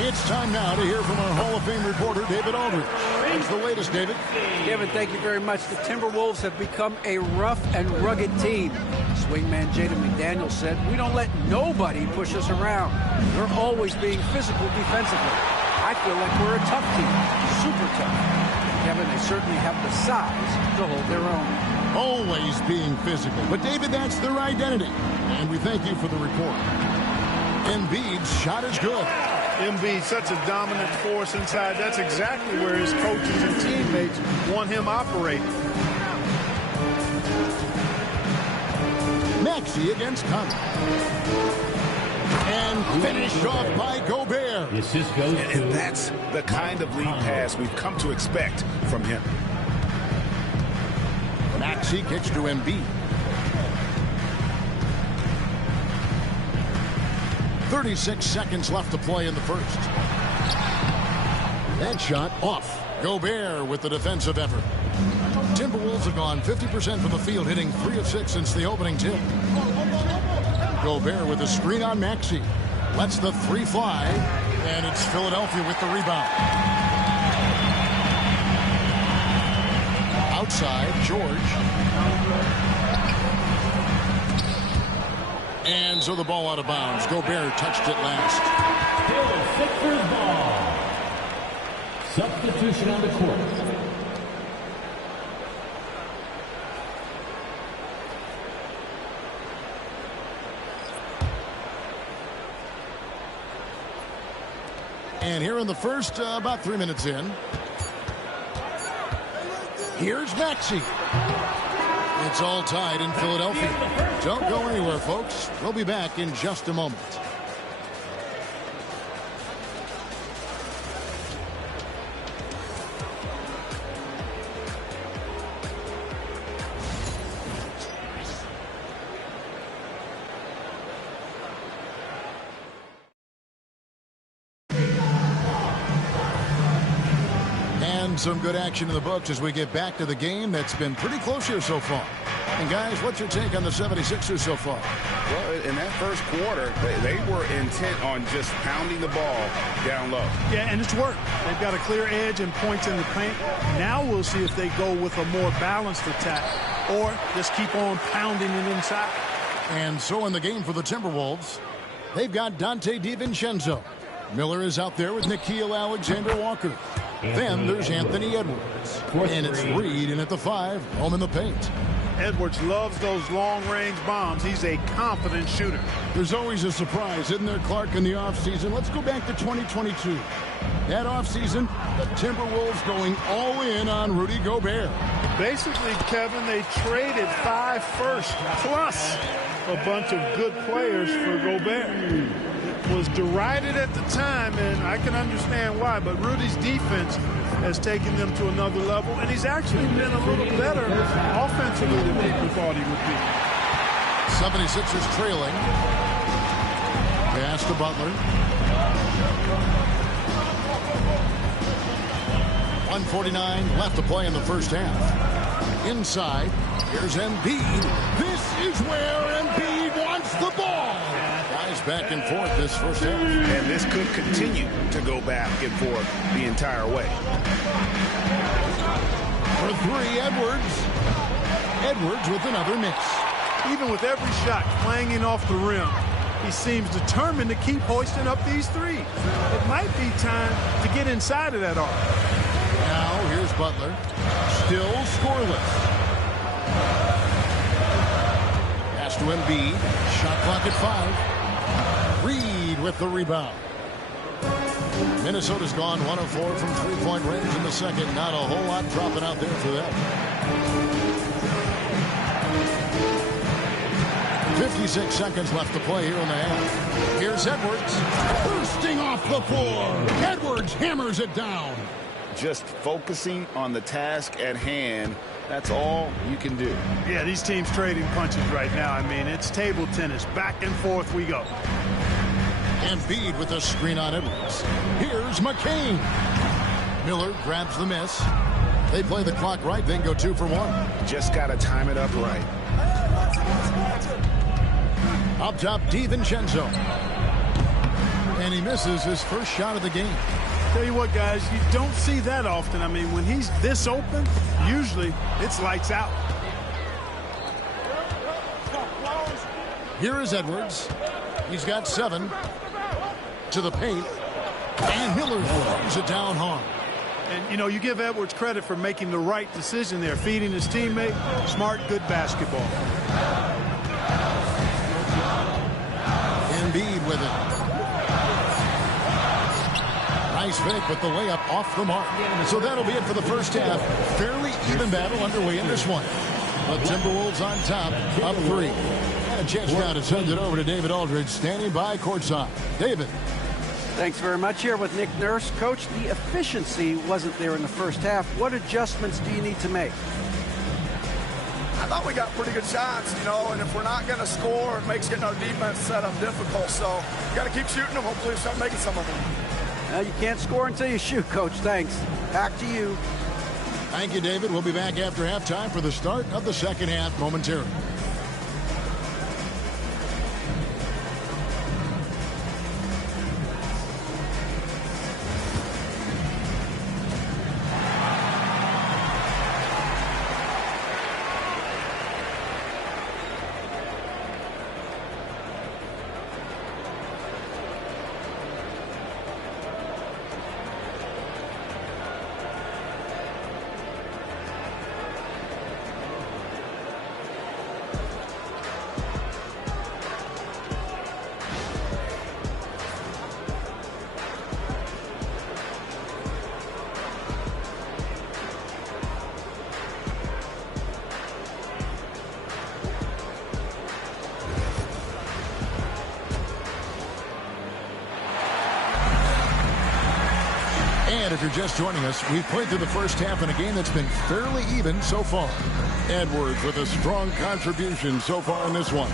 It's time now to hear from our Hall of Fame reporter, David Aldridge. What's the latest, David? Kevin, thank you very much. The Timberwolves have become a rough and rugged team. Swingman Jaden McDaniels said, "We don't let nobody push us around. We're always being physical defensively. I feel like we're a tough team, super tough." Kevin, they certainly have the size to hold their own. Always being physical. But, David, that's their identity. And we thank you for the report. Embiid's shot is good. Embiid, such a dominant force inside. That's exactly where his coaches and teammates want him operating. Maxey against Conley. And finished off by Gobert. And that's the kind of lead pass we've come to expect from him. Maxey kicks to Embiid. 36 seconds left to play in the first. That shot off. Gobert with the defensive effort. Timberwolves have gone 50% from the field, hitting 3 of 6 since the opening tip. Gobert with a screen on Maxey. Lets the three fly. And it's Philadelphia with the rebound. Outside, George. And so the ball out of bounds. Gobert touched it last. Sixers ball. Substitution on the court. And here in the first, about 3 minutes in. Here's Maxey. It's all tied in Philadelphia. Don't go anywhere, folks. We'll be back in just a moment. And some good action in the books as we get back to the game that's been pretty close here so far. And guys, what's your take on the 76ers so far? Well, in that first quarter, they were intent on just pounding the ball down low. Yeah, and it's worked. They've got a clear edge and points in the paint. Now we'll see if they go with a more balanced attack or just keep on pounding it inside. And so in the game for the Timberwolves, they've got Dante DiVincenzo. Miller is out there with Nickeil Alexander-Walker. Then there's Anthony Edwards. And it's Reed in at the 5, home in the paint. Edwards loves those long-range bombs. He's a confident shooter. There's always a surprise, isn't there, Clark, in the offseason? Let's go back to 2022. That offseason, the Timberwolves going all in on Rudy Gobert. Basically, Kevin, they traded 5 firsts plus a bunch of good players for Gobert. It was derided at the time, and I can understand why, but Rudy's defense has taken them to another level, and he's actually been a little better offensively than people thought he would be. 76ers trailing. Pass to Butler. 1:49 left to play in the first half. Inside, here's Embiid. This is where Embiid wants the ball. Guys back and forth this first half. And this could continue to go back and forth the entire way. For 3, Edwards. Edwards with another miss. Even with every shot clanging off the rim, he seems determined to keep hoisting up these threes. It might be time to get inside of that arc. Now here's Butler. Still scoreless. Pass to Embiid. Shot clock at 5. Reed with the rebound. Minnesota's gone 1 of 4 from three-point range in the second. Not a whole lot dropping out there for them. 56 seconds left to play here in the half. Here's Edwards. Bursting off the floor. Edwards hammers it down. Just focusing on the task at hand. That's all you can do. Yeah, these teams trading punches right now. I mean, it's table tennis. Back and forth we go. Embiid with a screen on Edwards. Here's McCain. Miller grabs the miss. They play the clock right, then go 2 for 1. Just got to time it up right. Up top, DiVincenzo. And he misses his first shot of the game. Tell you what, guys, you don't see that often. I mean, when he's this open, usually it's lights out. Here is Edwards. He's got 7 to the paint. And Miller throws it down hard. And, you know, you give Edwards credit for making the right decision there, feeding his teammate. Smart, good basketball. Embiid with it. Nice fake, but the layup off the mark. So that'll be it for the first half. Fairly even battle underway in this one. The Timberwolves on top, up 3. And a chance now to send it over to David Aldridge, standing by courtside. David. Thanks very much. Here with Nick Nurse. Coach, the efficiency wasn't there in the first half. What adjustments do you need to make? I thought we got pretty good shots, you know, and if we're not going to score, it makes getting our defense set up difficult. So we got to keep shooting them. Hopefully we start making some of them. You can't score until you shoot, Coach. Thanks. Back to you. Thank you, David. We'll be back after halftime for the start of the second half momentarily. And if you're just joining us, we've played through the first half in a game that's been fairly even so far. Edwards with a strong contribution so far in this one.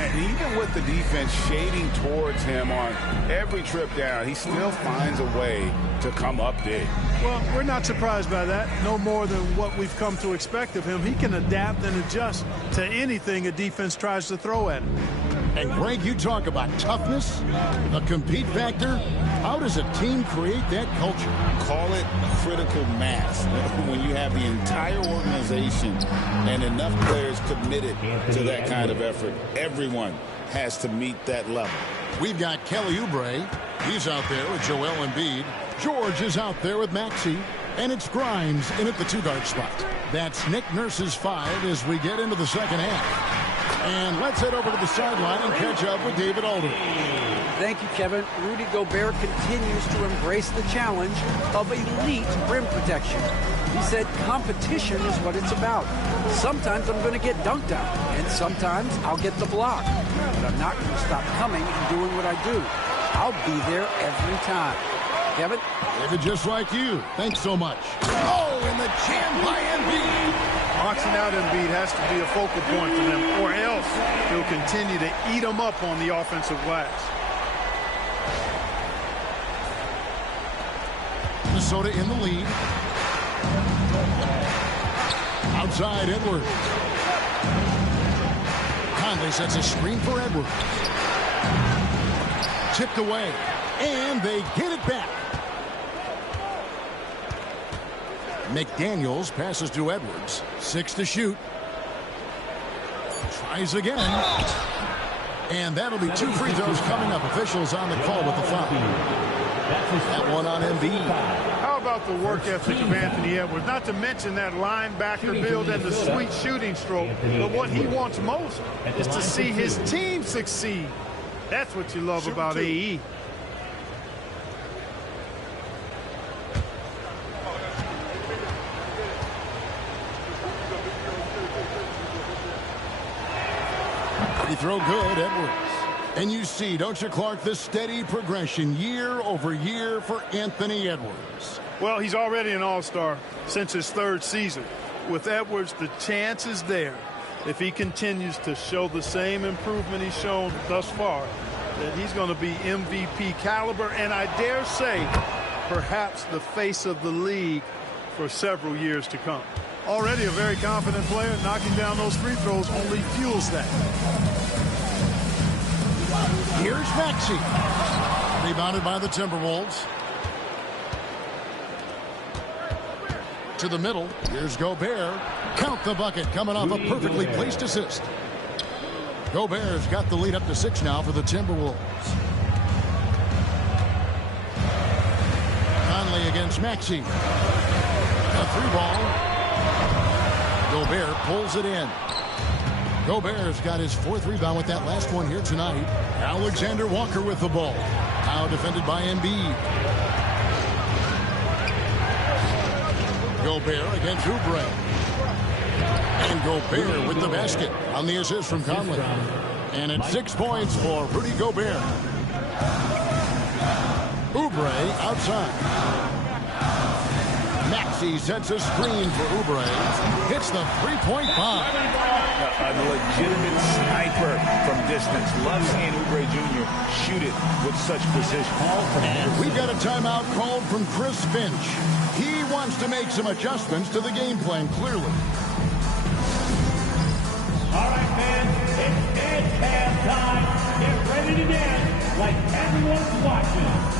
And even with the defense shading towards him on every trip down, he still finds a way to come up big. Well, we're not surprised by that. No more than what we've come to expect of him. He can adapt and adjust to anything a defense tries to throw at him. And, Greg, you talk about toughness, the compete factor. How does a team create that culture? Call it critical mass. When you have the entire organization and enough players committed to that kind of effort, everyone has to meet that level. We've got Kelly Oubre. He's out there with Joel Embiid. George is out there with Maxey. And it's Grimes in at the two-guard spot. That's Nick Nurse's 5 as we get into the second half. And let's head over to the sideline and catch up with David Aldridge. Thank you, Kevin. Rudy Gobert continues to embrace the challenge of elite rim protection. He said competition is what it's about. Sometimes I'm going to get dunked on, and sometimes I'll get the block. But I'm not going to stop coming and doing what I do. I'll be there every time. Kevin? David, just like you. Thanks so much. Oh, and the jam by Embiid. Boxing out Embiid has to be a focal point for them, or else he'll continue to eat them up on the offensive glass. Minnesota in the lead. Outside, Edwards. Conley sets a screen for Edwards. Tipped away, and they get it back. McDaniels passes to Edwards. 6 to shoot. Tries again. And that'll be 2 free throws coming up. Officials on the call with the foul. That one on Embiid. How about the work ethic of Anthony Edwards? Not to mention that linebacker build and the sweet shooting stroke. But what he wants most is to see his team succeed. That's what you love about AE. Free throw good, Edwards. And you see, don't you, Clark, the steady progression year over year for Anthony Edwards. Well, he's already an all-star since his 3rd season. With Edwards, the chance is there, if he continues to show the same improvement he's shown thus far, that he's going to be MVP caliber, and I dare say, perhaps the face of the league for several years to come. Already a very confident player. Knocking down those free throws only fuels that. Here's Maxey. Rebounded by the Timberwolves. To the middle. Here's Gobert. Count the bucket coming off a perfectly placed assist. Gobert's got the lead up to 6 now for the Timberwolves. Conley against Maxey. A 3-ball. Gobert pulls it in. Gobert's got his 4th rebound with that last one here tonight. Alexander Walker with the ball. Now defended by Embiid. Gobert against Oubre. And Gobert with the basket on the assist from Conley. And it's 6 points for Rudy Gobert. Oubre outside. Maxey sets a screen for Oubre. Hits the 3-point bomb. A legitimate sniper from distance. Love seeing Oubre Jr. shoot it with such precision. And we've got a timeout called from Chris Finch. He wants to make some adjustments to the game plan, clearly. All right, man, it's halftime. Get ready to dance like everyone's watching.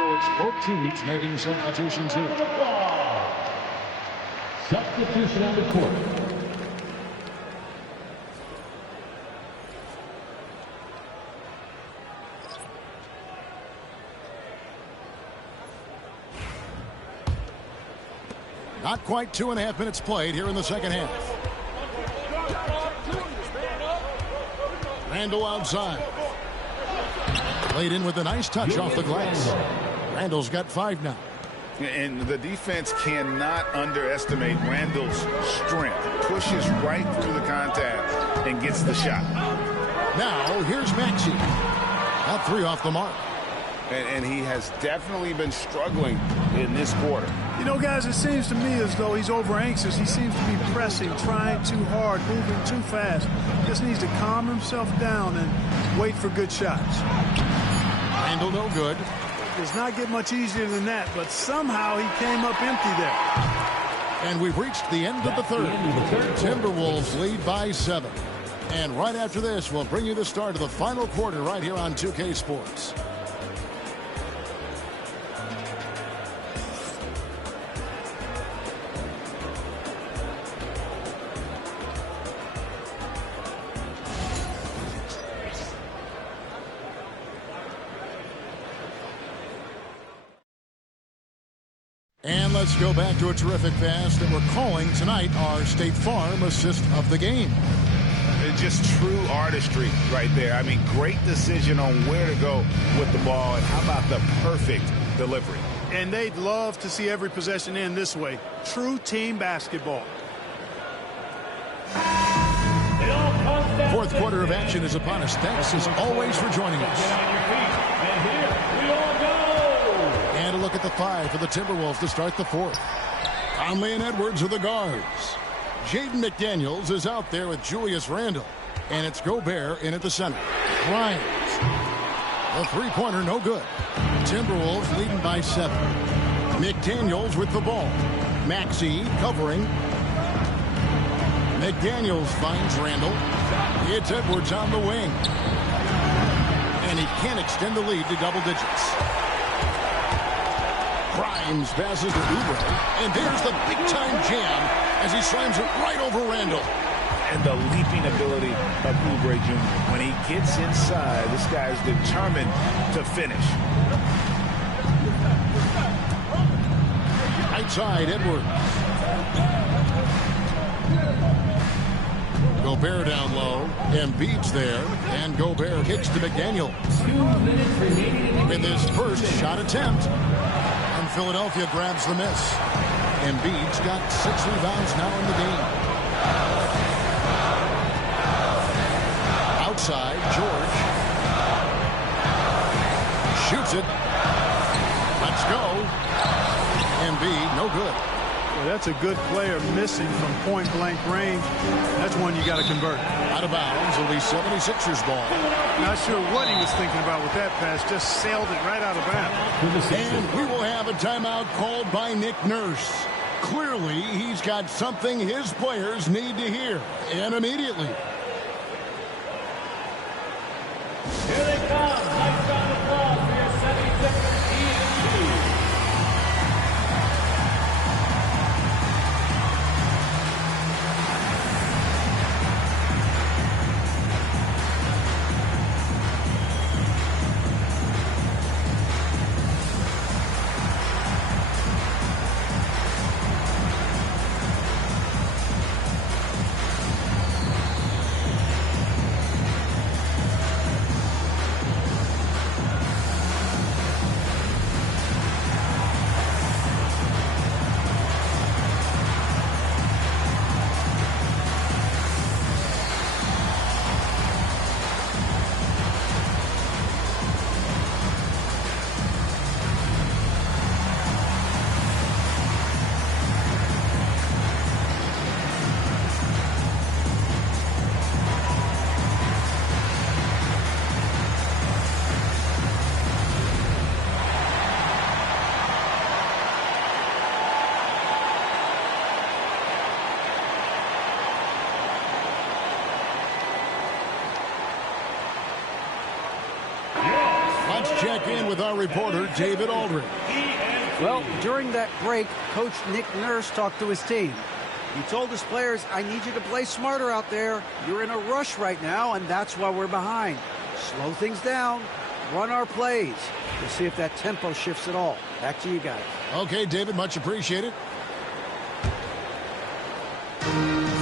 So it's both teams making substitutions here. Substitution on the court. Not quite 2.5 minutes played here in the second half. Randall outside. Played in with a nice touch off the glass. Randall's got 5 now. And the defense cannot underestimate Randall's strength. Pushes right through the contact and gets the shot. Now, here's Maxey. Got 3 off the mark. And he has definitely been struggling in this quarter. You know, guys, it seems to me as though he's over anxious. He seems to be pressing, trying too hard, moving too fast. Just needs to calm himself down and wait for good shots. Randall no good. Does not get much easier than that, but somehow he came up empty there. And we've reached the end of the third. Timberwolves lead by 7. And right after this, we'll bring you the start of the final quarter right here on 2K Sports. And let's go back to a terrific pass that we're calling tonight our State Farm assist of the game. It's just true artistry right there. I mean, great decision on where to go with the ball, and how about the perfect delivery? And they'd love to see every possession end this way. True team basketball. Fourth quarter of action is upon us. Thanks as always for joining us. And a look at the 5 for the Timberwolves to start the fourth. Conley and Edwards are the guards. Jaden McDaniels is out there with Julius Randle. And it's Gobert in at the center. Grimes. The three-pointer no good. Timberwolves leading by 7. McDaniels with the ball. Maxey covering. McDaniels finds Randle. It's Edwards on the wing. And he can't extend the lead to double digits. Grimes passes to Oubre, and there's the big-time jam as he slams it right over Randall. And the leaping ability of Oubre Jr. When he gets inside, this guy's determined to finish. Outside, Edwards. Gobert down low. Embiid's there. And Gobert kicks to McDaniel. In his first shot attempt. And Philadelphia grabs the miss. Embiid's got 6 rebounds now in the game. Outside, George. Shoots it. Let's go. Embiid, no good. Well, that's a good player missing from point-blank range. That's one you got to convert. Out of bounds, it'll be 76ers ball. Not sure what he was thinking about with that pass. Just sailed it right out of bounds. And we will have a timeout called by Nick Nurse. Clearly, he's got something his players need to hear, and immediately. Here they come. Nice round of applause for your 76ers team. check in with our reporter, David Aldridge. Well, during that break, Coach Nick Nurse talked to his team. He told his players, I need you to play smarter out there. You're in a rush right now, and that's why we're behind. Slow things down. Run our plays. We'll see if that tempo shifts at all. Back to you guys. Okay, David, much appreciated.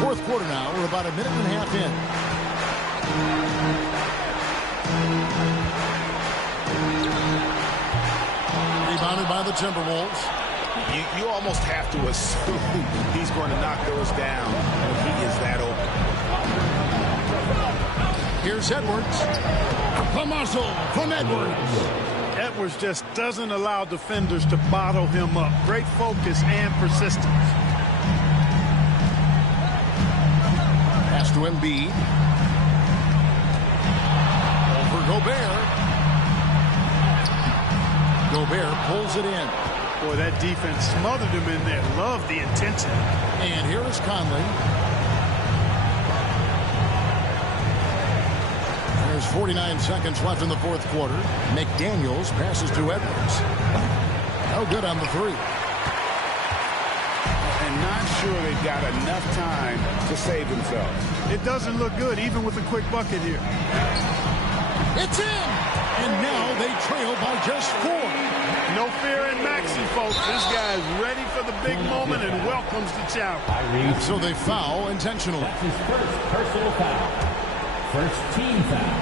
Fourth quarter now. We're about a minute and a half in. Rebounded by the Timberwolves. You almost have to assume he's going to knock those down when he is that open. Here's Edwards. The muscle from Edwards. Edwards just doesn't allow defenders to bottle him up. Great focus and persistence. Pass to Embiid. Over Gobert. Gobert pulls it in. Boy, that defense smothered him in there. Love the intensity. And here is Conley. There's 49 seconds left in the fourth quarter. McDaniels passes to Edwards. No good on the three. And not sure they've got enough time to save themselves. It doesn't look good, even with a quick bucket here. It's in! And now they trail by just 4. No fear in Maxey, folks. This guy is ready for the big moment and welcomes the challenge. So they foul intentionally. That's his first personal foul. First team foul.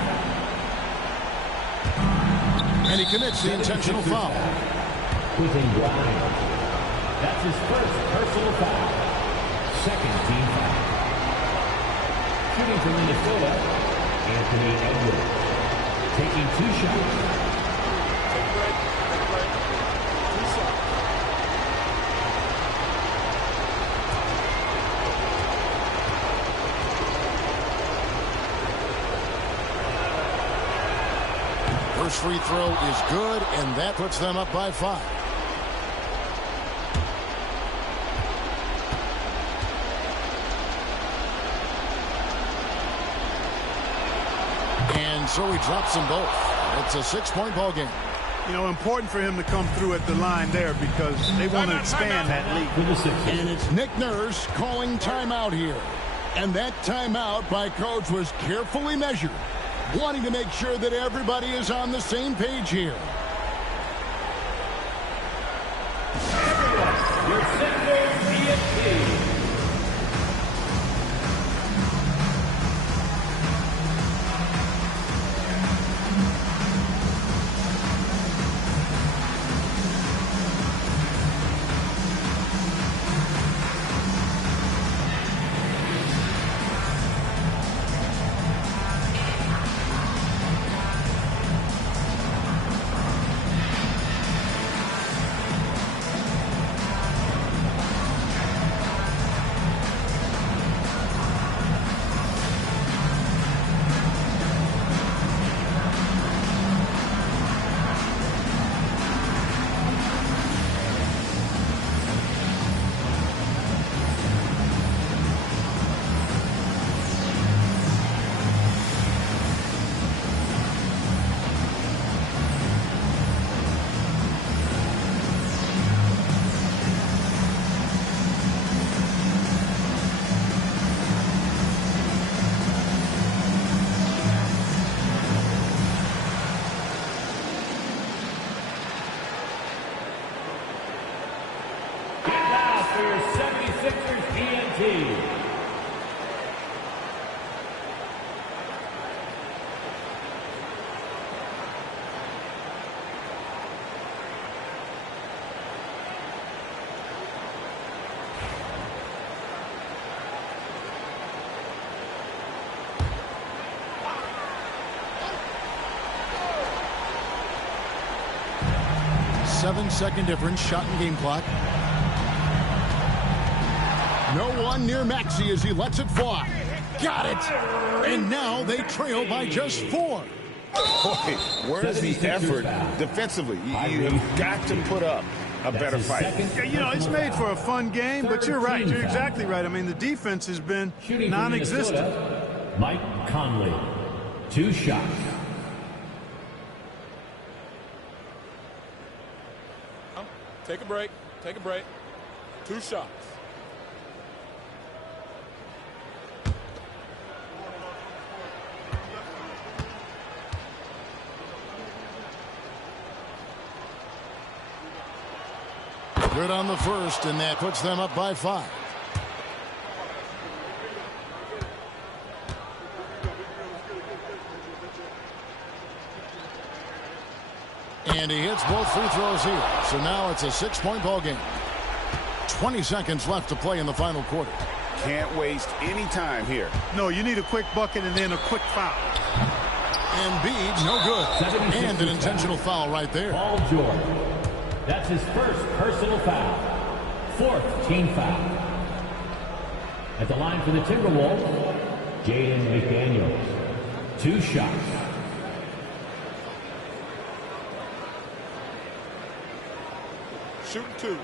And he commits the intentional foul. Quentin Grimes. That's his first personal foul. Second team foul. Shooting from Minnesota, Anthony Edwards. Taking 2 shots. First free throw is good, and that puts them up by 5. And so he drops them both. It's a 6-point ball game. You know, important for him to come through at the line there because they want to expand that lead. And it's Nick Nurse calling timeout here. And that timeout by Coach was carefully measured, wanting to make sure that everybody is on the same page here. Your Central DFT. For your 76ers TNT. Seven-second difference, shot and game clock. No one near Maxey as he lets it fly. Got it! And now they trail by just 4. Boy, where's the effort defensively? You have got to put up a better fight. Yeah, you know, it's made for a fun game, but you're right. You're exactly right. I mean, the defense has been non-existent. Mike Conley, 2 shots. Take a break. Take a break. 2 shots. Good on the first, and that puts them up by 5. And he hits both free throws here. So now it's a 6-point ball game. 20 seconds left to play in the final quarter. Can't waste any time here. No, you need a quick bucket and then a quick foul. Embiid, no good. And an intentional foul right there. Paul George. That's his first personal foul. 4th team foul. At the line for the Timberwolves, Jaden McDaniels. 2 shots. Shooting 2.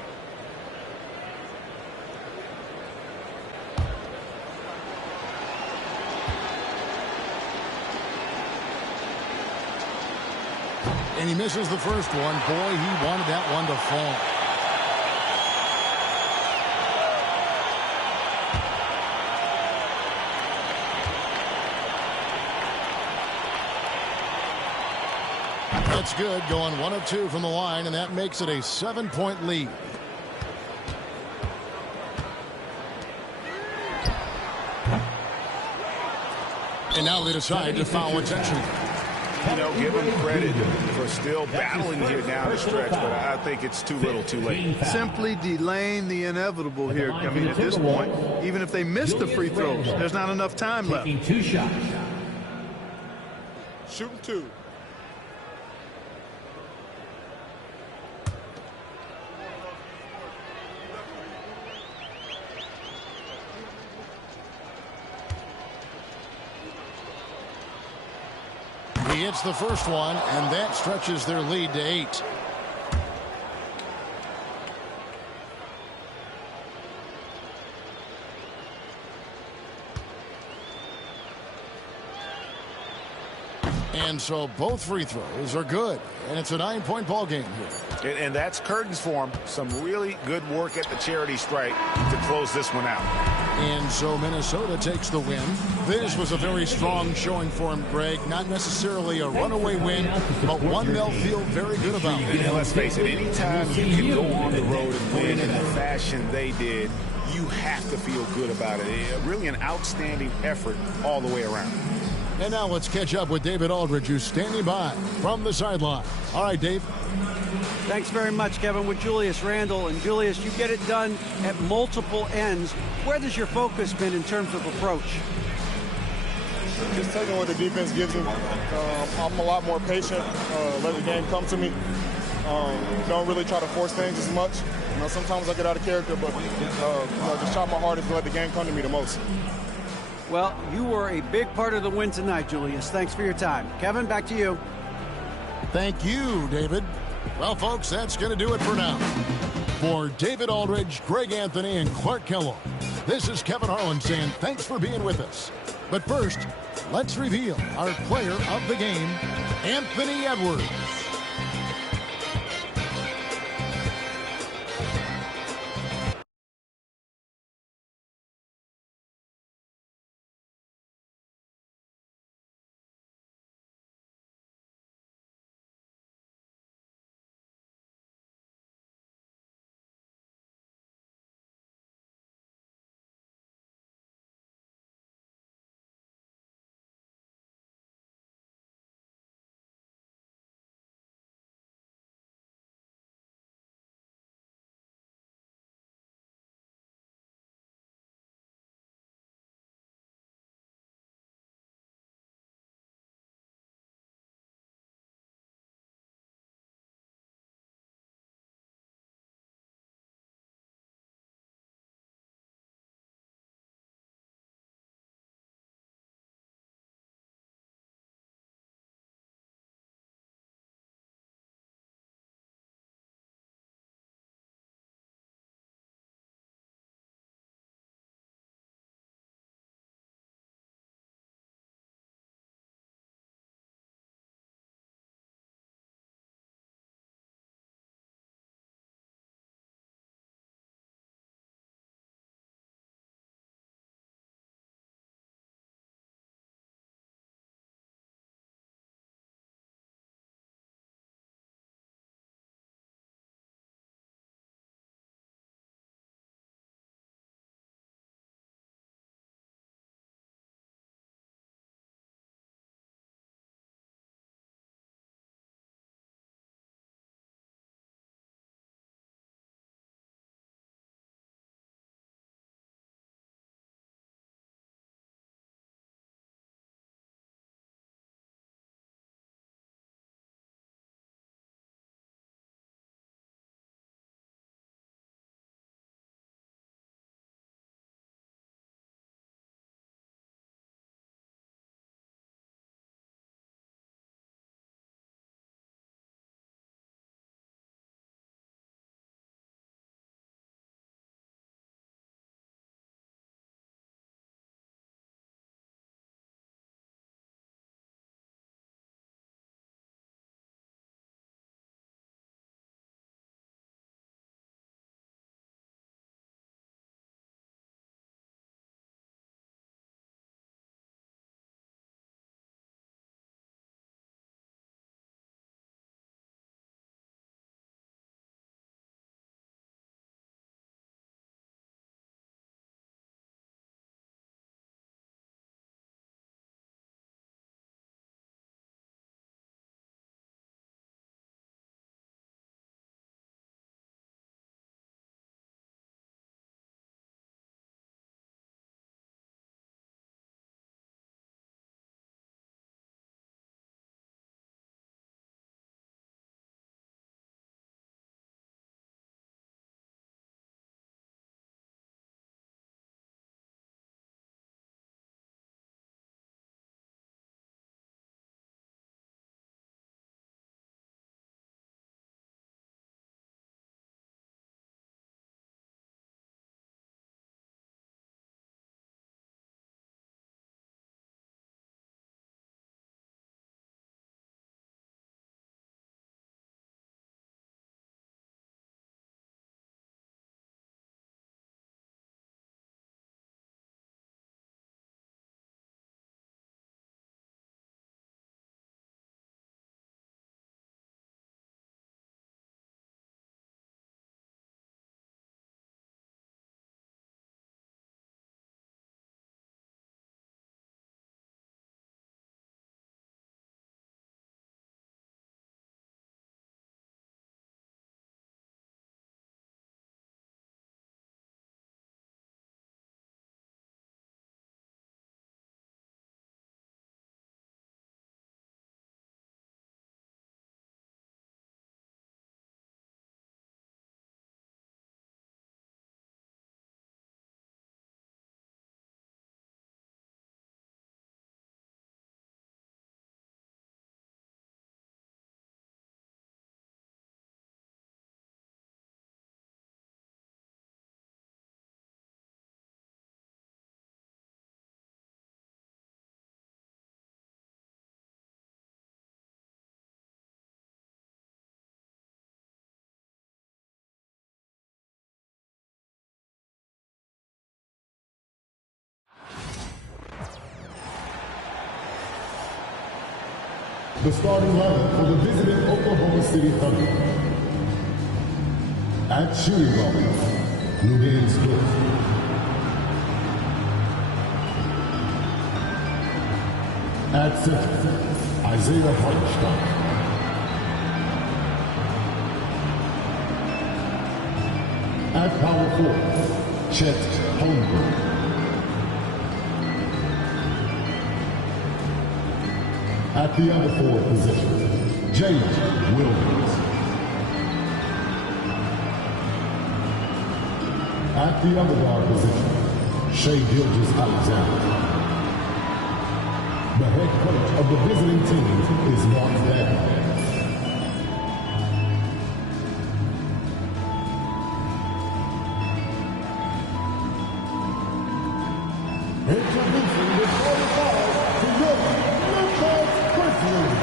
And he misses the first one. Boy, he wanted that one to fall. That's good, going 1 of 2 from the line, and that makes it a 7-point lead. And now they decide to foul intentionally. You know, give him credit for still battling here down the stretch, but I think it's too little too late. Simply delaying the inevitable here. I mean, at this point, even if they miss the free throws, there's not enough time left. 2 shots. Shooting 2. He hits the first one, and that stretches their lead to 8. And so both free throws are good, and it's a 9-point ball game here. And that's curtains for him. Some really good work at the charity stripe to close this one out. And so Minnesota takes the win. This was a very strong showing for him, Greg. Not necessarily a runaway win, but one they'll feel very good about. And let's face it, anytime you can go on the road and win in the fashion they did, you have to feel good about it. Really an outstanding effort all the way around. And now let's catch up with David Aldridge, who's standing by from the sideline. All right, Dave. Thanks very much, Kevin. With Julius Randle. And Julius, you get it done at multiple ends. Where has your focus been in terms of approach? Just taking what the defense gives me. I'm a lot more patient. Let the game come to me. Don't really try to force things as much. You know, sometimes I get out of character, but just try my hardest to let the game come to me the most. Well, you were a big part of the win tonight, Julius. Thanks for your time. Kevin, back to you. Thank you, David. Well, folks, that's going to do it for now. For David Aldridge, Greg Anthony, and Clark Kellogg, this is Kevin Harlan saying thanks for being with us. But first, let's reveal our player of the game, Anthony Edwards. The starting lineup for the visiting Oklahoma City Thunder. At shooting guard, Luguentz Dort. At center, Isaiah Hartenstein. At power forward, Chet Holmgren. At the other forward position, James Williams. At the other guard position, Shai Gilgeous-Alexander. The head coach of the visiting team is Mark Dagnall. Introducing the 45 to your Memphis Grizzlies.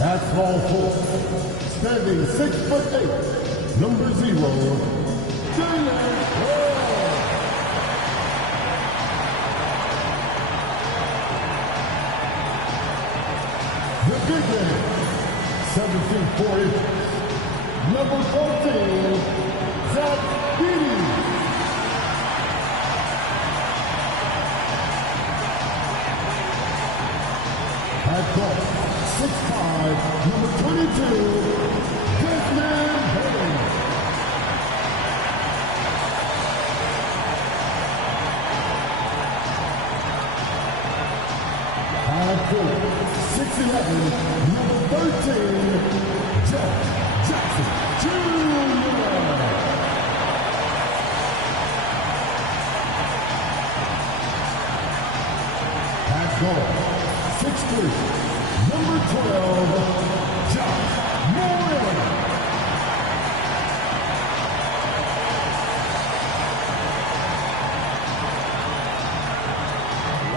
At small forward, standing 6'8", number 0, Jalen Hall. The big man, 17'4", number 14, Zach Edey. At guard, 6'5", number 22, Desmond Bane. At forward, 6'11", number 13, Jeff Jackson Jr. At guard, 6'3", number 12, Josh Moore.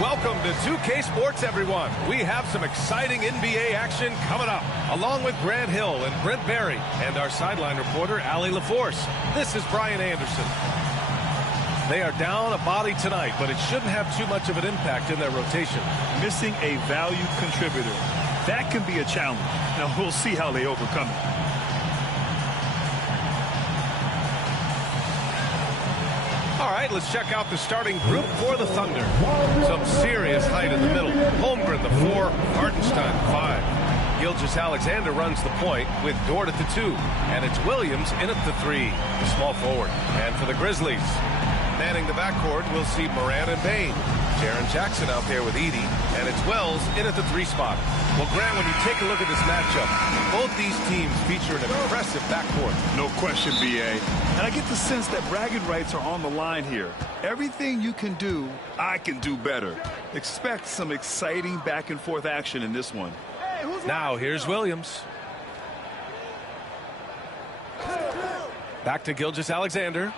Welcome to 2K Sports, everyone. We have some exciting NBA action coming up, along with Grant Hill and Brent Barry, and our sideline reporter, Allie LaForce. This is Brian Anderson. They are down a body tonight, but it shouldn't have too much of an impact in their rotation. Missing a valued contributor. That can be a challenge. Now, we'll see how they overcome it. All right, let's check out the starting group for the Thunder. Some serious height in the middle. Holmgren, the 4, Hartenstein, 5. Gilgeous-Alexander runs the point with Dort at the 2. And it's Williams in at the 3, the small forward. And for the Grizzlies, manning the backcourt, we'll see Moran and Bane. Jaren Jackson out there with Edey, and it's Wells in at the 3 spot. Well, Grant, when you take a look at this matchup, both these teams feature an impressive backcourt. No question, B.A. And I get the sense that bragging rights are on the line here. Everything you can do, I can do better. Expect some exciting back-and-forth action in this one. Now, here's Williams. Back to Gilgeous-Alexander.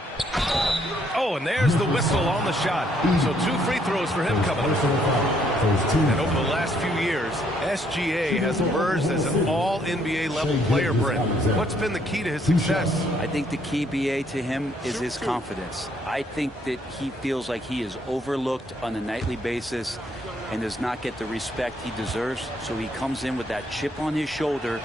Oh, and there's the whistle on the shot. So 2 free throws for him coming up. And over the last few years, SGA has emerged as an all-NBA level player, Brent. What's been the key to his success? I think the key, BA, to him is his confidence. I think that he feels like he is overlooked on a nightly basis and does not get the respect he deserves. So he comes in with that chip on his shoulder,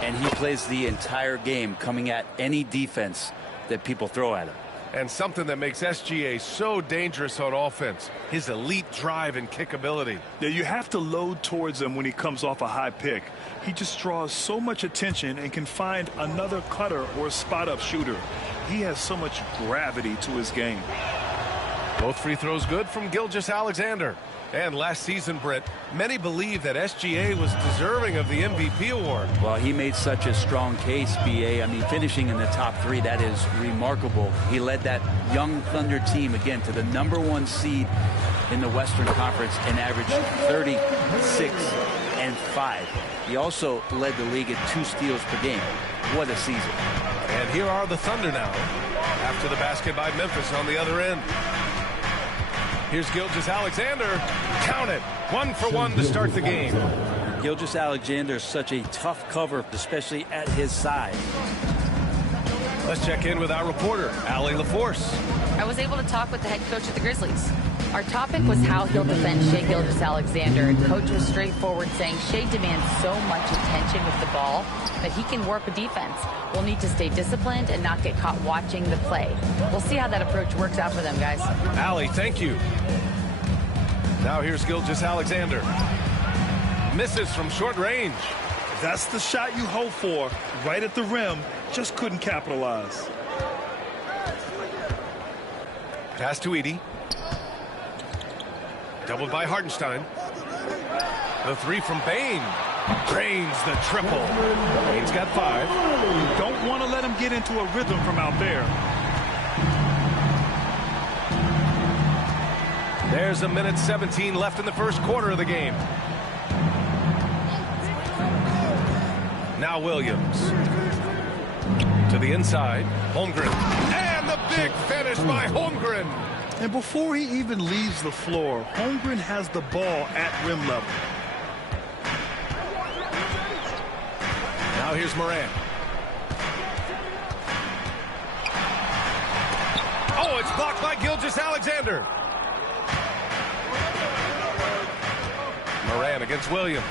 and he plays the entire game coming at any defense that people throw at him. And something that makes SGA so dangerous on offense, his elite drive and kickability. Yeah, you have to load towards him when he comes off a high pick. He just draws so much attention and can find another cutter or spot-up shooter. He has so much gravity to his game. Both free throws good from Gilgeous-Alexander. And last season, Brent, many believe that SGA was deserving of the MVP award. Well, he made such a strong case, BA. I mean, finishing in the top 3, that is remarkable. He led that young Thunder team, again, to the #1 seed in the Western Conference and averaged 36 and 5. He also led the league at 2 steals per game. What a season. And here are the Thunder now, after the basket by Memphis on the other end. Here's Gilgeous-Alexander. Count it. 1 for 1 to start the game. Gilgeous-Alexander is such a tough cover, especially at his side. Let's check in with our reporter, Allie LaForce. I was able to talk with the head coach of the Grizzlies. Our topic was how he'll defend Shai Gilgeous-Alexander, and coach was straightforward, saying Shai demands so much attention with the ball that he can warp a defense. We'll need to stay disciplined and not get caught watching the play. We'll see how that approach works out for them, guys. Allie, thank you. Now here's Gilgeous-Alexander. Misses from short range. That's the shot you hope for, right at the rim. Just couldn't capitalize. Pass to Edey. Doubled by Hartenstein. The 3 from Bane. Drains the triple. Bane's got 5. You don't want to let him get into a rhythm from out there. There's a minute 17 left in the first quarter of the game. Now Williams. To the inside. Holmgren. And the big finish by Holmgren. And before he even leaves the floor, Holmgren has the ball at rim level. Now here's Moran. Oh, it's blocked by Gilgeous-Alexander. Moran against Williams.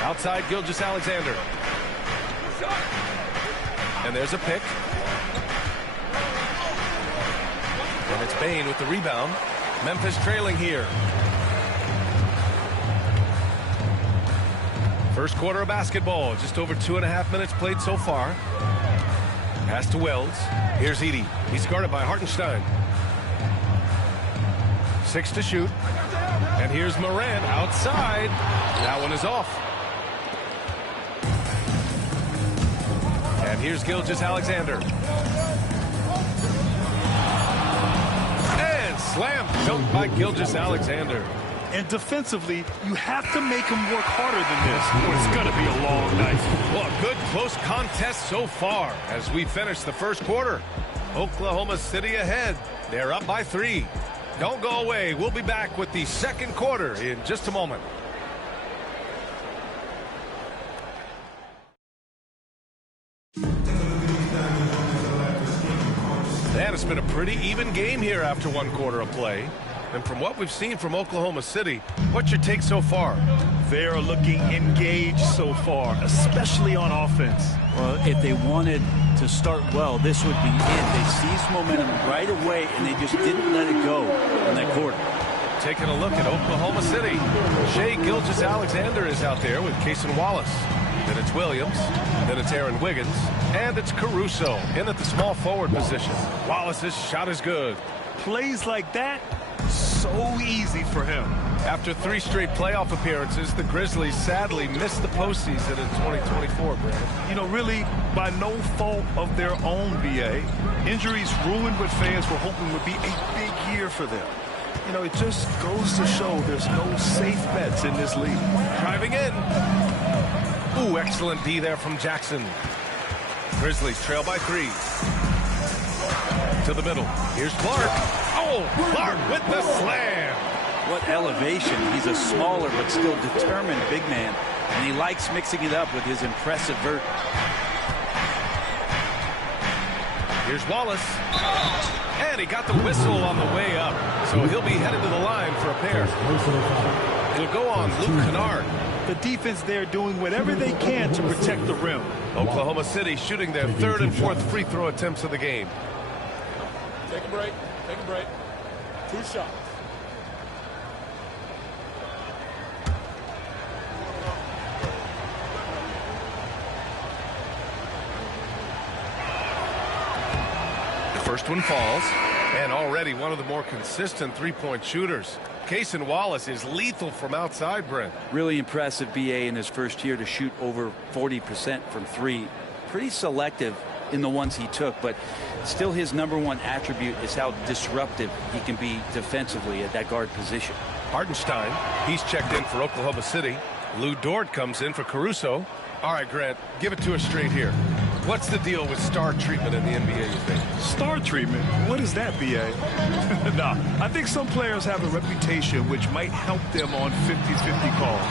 Outside Gilgeous-Alexander. And there's a pick. And it's Bane with the rebound. Memphis trailing here. First quarter of basketball. Just over 2.5 minutes played so far. Pass to Wells. Here's Edey. He's guarded by Hartenstein. 6 to shoot. And here's Moran outside. That one is off. And here's Gilgeous-Alexander. And slam dunk by Gilgeous-Alexander. And defensively, you have to make him work harder than this, or it's going to be a long night. Well, a good close contest so far as we finish the first quarter. Oklahoma City ahead. They're up by 3. Don't go away. We'll be back with the second quarter in just a moment. And it's been a pretty even game here after 1 quarter of play. And from what we've seen from Oklahoma City, what's your take so far? They are looking engaged so far, especially on offense. Well, if they wanted to start well, this would be it. They seized momentum right away, and they just didn't let it go in that quarter. Taking a look at Oklahoma City. Shai Gilgeous-Alexander is out there with Cason Wallace. Then it's Williams. Then it's Aaron Wiggins. And it's Caruso in at the small forward position. Wallace's shot is good. Plays like that, so easy for him. After 3 straight playoff appearances, the Grizzlies sadly missed the postseason in 2024, Brad. You know, really, by no fault of their own, BA. Injuries ruined what fans were hoping would be a big year for them. You know, it just goes to show there's no safe bets in this league. Driving in. Ooh, excellent D there from Jackson. Grizzlies trail by 3. To the middle. Here's Clark. Oh, Clark with the slam. What elevation. He's a smaller but still determined big man. And he likes mixing it up with his impressive vert. Here's Wallace. And he got the whistle on the way up. So he'll be headed to the line for a pair. It'll go on Luke Kennard. The defense there doing whatever they can to protect the rim. Oklahoma City shooting their 3rd and 4th free throw attempts of the game. Take a break. Take a break. 2 shots. The first one falls. And already one of the more consistent three-point shooters. Cason Wallace is lethal from outside, Brent. Really impressive, BA, in his first year to shoot over 40% from 3. Pretty selective in the ones he took, but still his #1 attribute is how disruptive he can be defensively at that guard position. Hartenstein, he's checked in for Oklahoma City. Lou Dort comes in for Caruso. All right, Grant, give it to us straight here. What's the deal with star treatment in the NBA, you think? Star treatment? What is that, B.A.? Nah, I think some players have a reputation which might help them on 50-50 calls.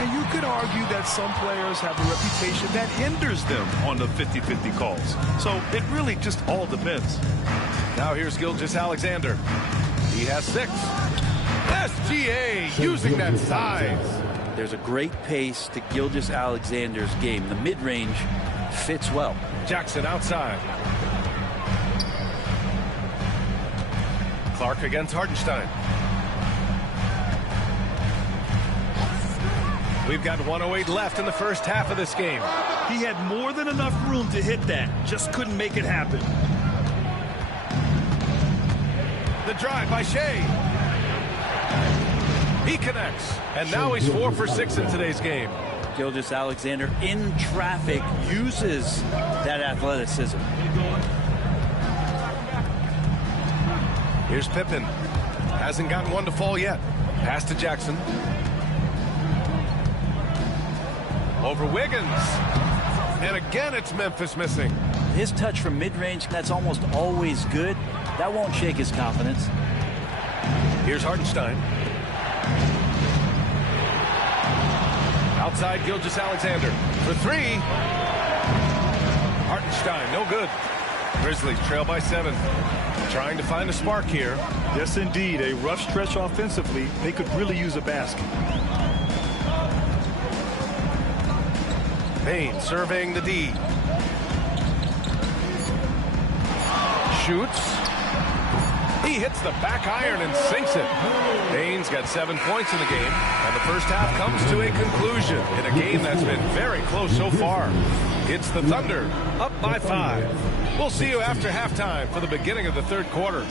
And you could argue that some players have a reputation that hinders them on the 50-50 calls. So it really just all depends. Now here's Gilgeous-Alexander. He has 6. SGA using that size. There's a great pace to Gilgeous-Alexander's game. The mid-range fits well. Jackson outside. Clark against Hartenstein. We've got 1:08 left in the first half of this game. He had more than enough room to hit that. Just couldn't make it happen. The drive by Shea. He connects. And now he's 4 for 6 in today's game. Gilgeous-Alexander in traffic uses that athleticism. Here's Pippen. Hasn't gotten one to fall yet. Pass to Jackson. Over Wiggins. And again, it's Memphis missing. His touch from mid-range, that's almost always good. That won't shake his confidence. Here's Hartenstein. Outside Gilgeous-Alexander for 3. Hartenstein, no good. Grizzlies trail by 7. Trying to find a spark here. Yes, indeed. A rough stretch offensively. They could really use a basket. Payne surveying the D. Shoots. He hits the back iron and sinks it. Payne's got 7 points in the game, and the first half comes to a conclusion in a game that's been very close so far. It's the Thunder up by 5. We'll see you after halftime for the beginning of the third quarter.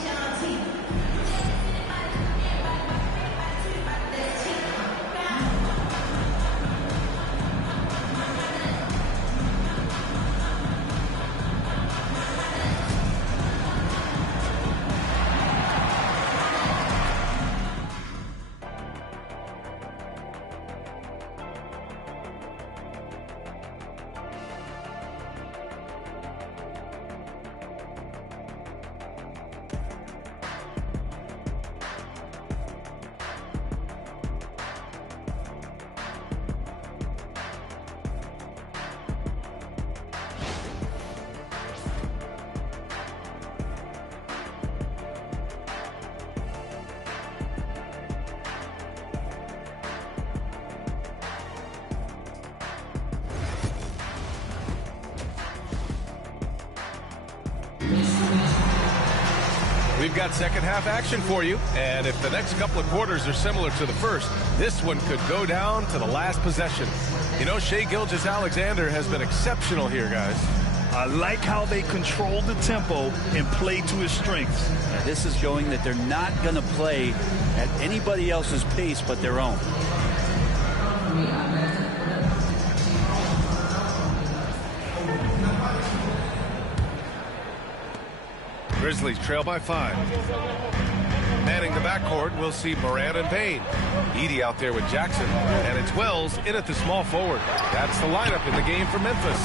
We've got second half action for you, and if the next couple of quarters are similar to the first, this one could go down to the last possession. You know, Shai Gilgeous-Alexander has been exceptional here, guys. I like how they control the tempo and play to his strengths. This is showing that they're not going to play at anybody else's pace but their own. Grizzlies trail by 5. Manning the backcourt, we'll see Morant and Payne. Edey out there with Jackson, and it's Wells in at the small forward. That's the lineup in the game for Memphis.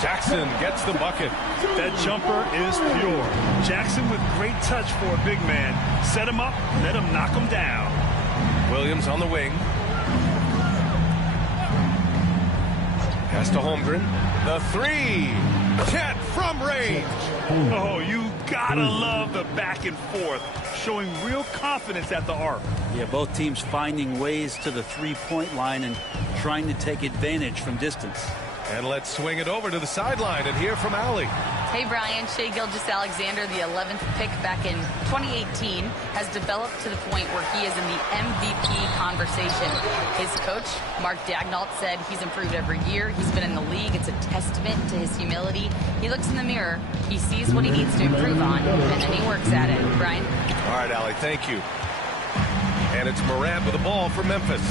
Jackson gets the bucket. That jumper is pure. Jackson with great touch for a big man. Set him up, let him knock him down. Williams on the wing. Pass to Holmgren. The 3. Chet from range. Oh, you gotta love the back and forth, showing real confidence at the arc. Yeah, both teams finding ways to the three-point line and trying to take advantage from distance. And let's swing it over to the sideline and hear from Allie. Hey, Brian. Shai Gilgeous-Alexander, the 11th pick back in 2018, has developed to the point where he is in the MVP conversation. His coach, Mark Daigneault, said he's improved every year. He's been in the league. It's a testament to his humility. He looks in the mirror. He sees what he needs to improve on, and then he works at it. Brian? All right, Allie, thank you. And it's Morant with the ball for Memphis.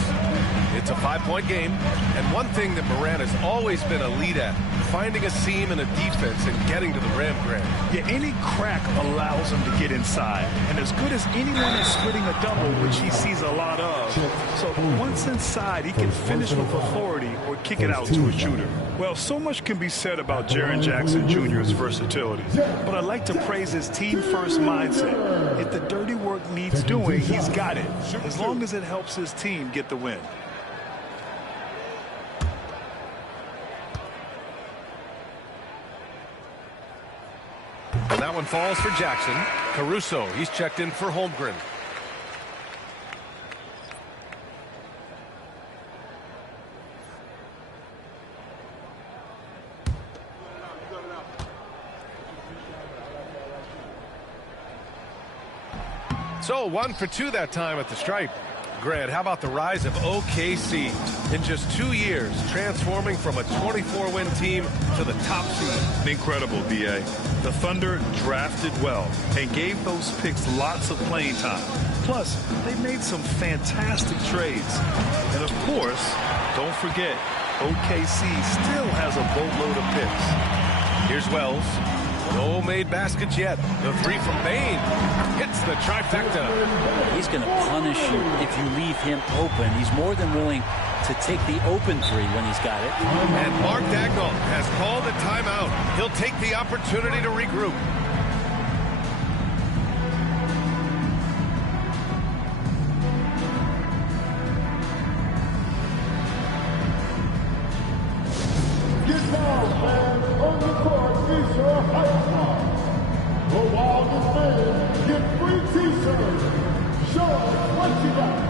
It's a 5-point game, and one thing that Morant has always been elite at, finding a seam in a defense and getting to the rim, Grant. Yeah, any crack allows him to get inside. And as good as anyone is splitting a double, which he sees a lot of. So once inside, he can finish with authority or kick it out to a shooter. Well, so much can be said about Jaren Jackson Jr.'s versatility. But I'd like to praise his team-first mindset. If the dirty work needs doing, he's got it. As long as it helps his team get the win. And that one falls for Jackson. Caruso, he's checked in for Holmgren. So 1 for 2 that time at the stripe. Grant, how about the rise of OKC? In just 2 years, transforming from a 24-win team to the top seed. Incredible, B.A. The Thunder drafted well and gave those picks lots of playing time. Plus, they made some fantastic trades. And of course, don't forget, OKC still has a boatload of picks. Here's Wells. No made baskets yet. The three from Bane hits the trifecta. He's going to punish you if you leave him open. He's more than willing to take the open three when he's got it. And Mark Daigneault has called a timeout. He'll take the opportunity to regroup. Get down, fans. On the court is your hype squad. The wildest fans get free t-shirts. Show us what you got.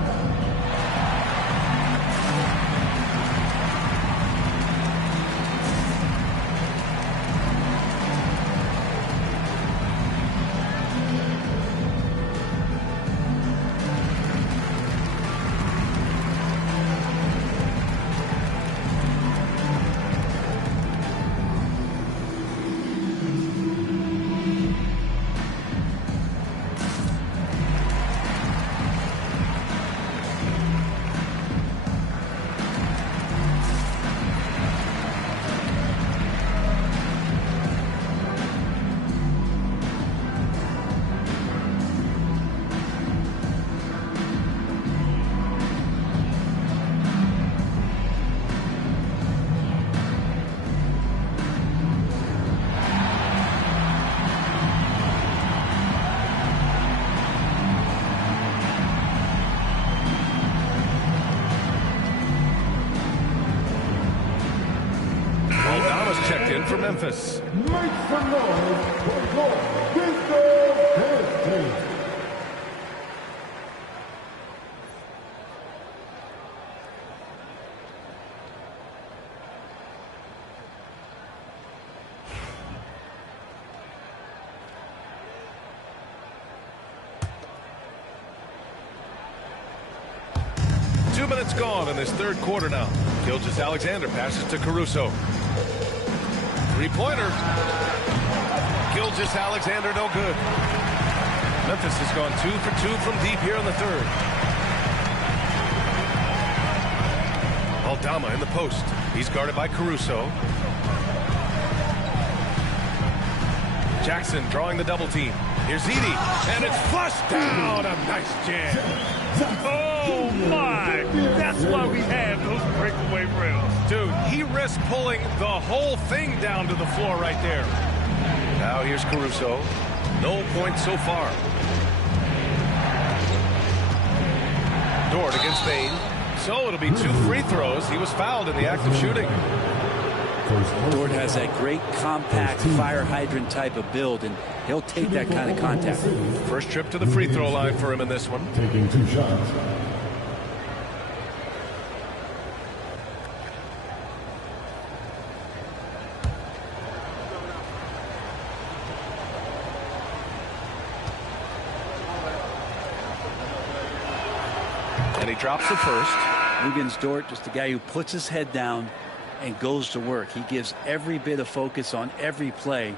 Checked in for Memphis. Make some noise for your Big team. Two minutes gone in this third quarter now. Gilgeous-Alexander passes to Caruso. Three-pointer. Gilgeous-Alexander no good. Memphis has gone 2 for 2 from deep here in the third. Aldama in the post. He's guarded by Caruso. Jackson drawing the double team. Here's Edey, and it's flushed down. A nice jam. Oh, my. That's why we have those breakaway rims. Dude, he risked pulling the whole thing down to the floor right there. Now here's Caruso. No points so far. Dort against Bane. So it'll be 2 free throws. He was fouled in the act of shooting. Dort has that great compact fire hydrant type of build, and he'll take that kind of contact. First trip to the free throw line for him in this one. Taking 2 shots. And he drops the first. Luguentz Dort, just a guy who puts his head down and goes to work. He gives every bit of focus on every play,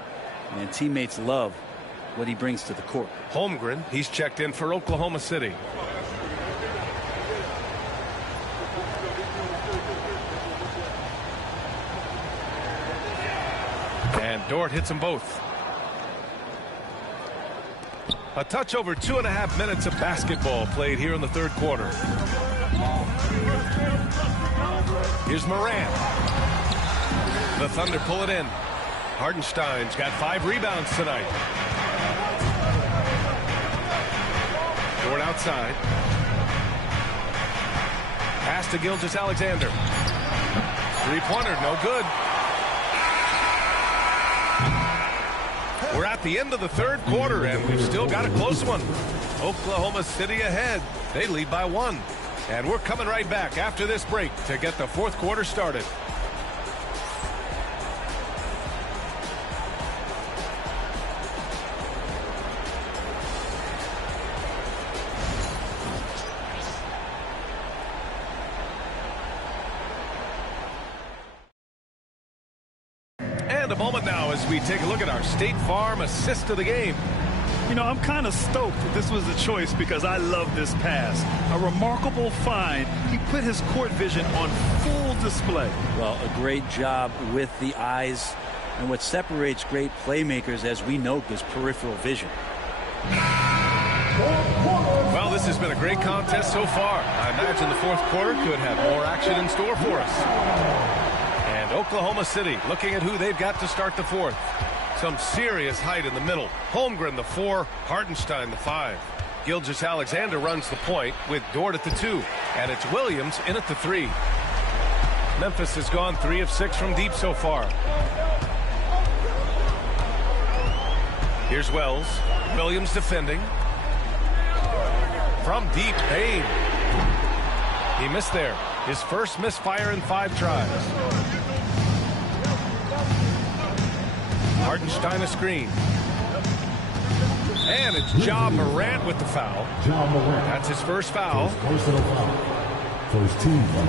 and teammates love what he brings to the court. Holmgren, he's checked in for Oklahoma City. Dort hits them both. A touch over 2.5 minutes of basketball played here in the third quarter. Here's Morant. The Thunder pull it in. Hartenstein's got 5 rebounds tonight. Dort outside. Pass to Gilgeous-Alexander. Three-pointer, no good. We're at the end of the third quarter, and we've still got a close one. Oklahoma City ahead. They lead by 1. And we're coming right back after this break to get the fourth quarter started. A moment now as we take a look at our State Farm assist of the game. You know, I'm kind of stoked that this was the choice because I love this pass. A remarkable find. He put his court vision on full display. Well, a great job with the eyes. And what separates great playmakers, as we know, is peripheral vision. Well, this has been a great contest so far. I imagine the fourth quarter could have more action in store for us. And Oklahoma City looking at who they've got to start the fourth. Some serious height in the middle. Holmgren the 4, Hartenstein the 5. Gilgeous-Alexander runs the point with Dort at the 2. And it's Williams in at the 3. Memphis has gone 3 of 6 from deep so far. Here's Wells. Williams defending. From deep, Payne. He missed there. His first misfire in 5 tries. Hartenstein a screen. And it's Ja Morant with the foul. That's his first foul. Personal foul. First team foul.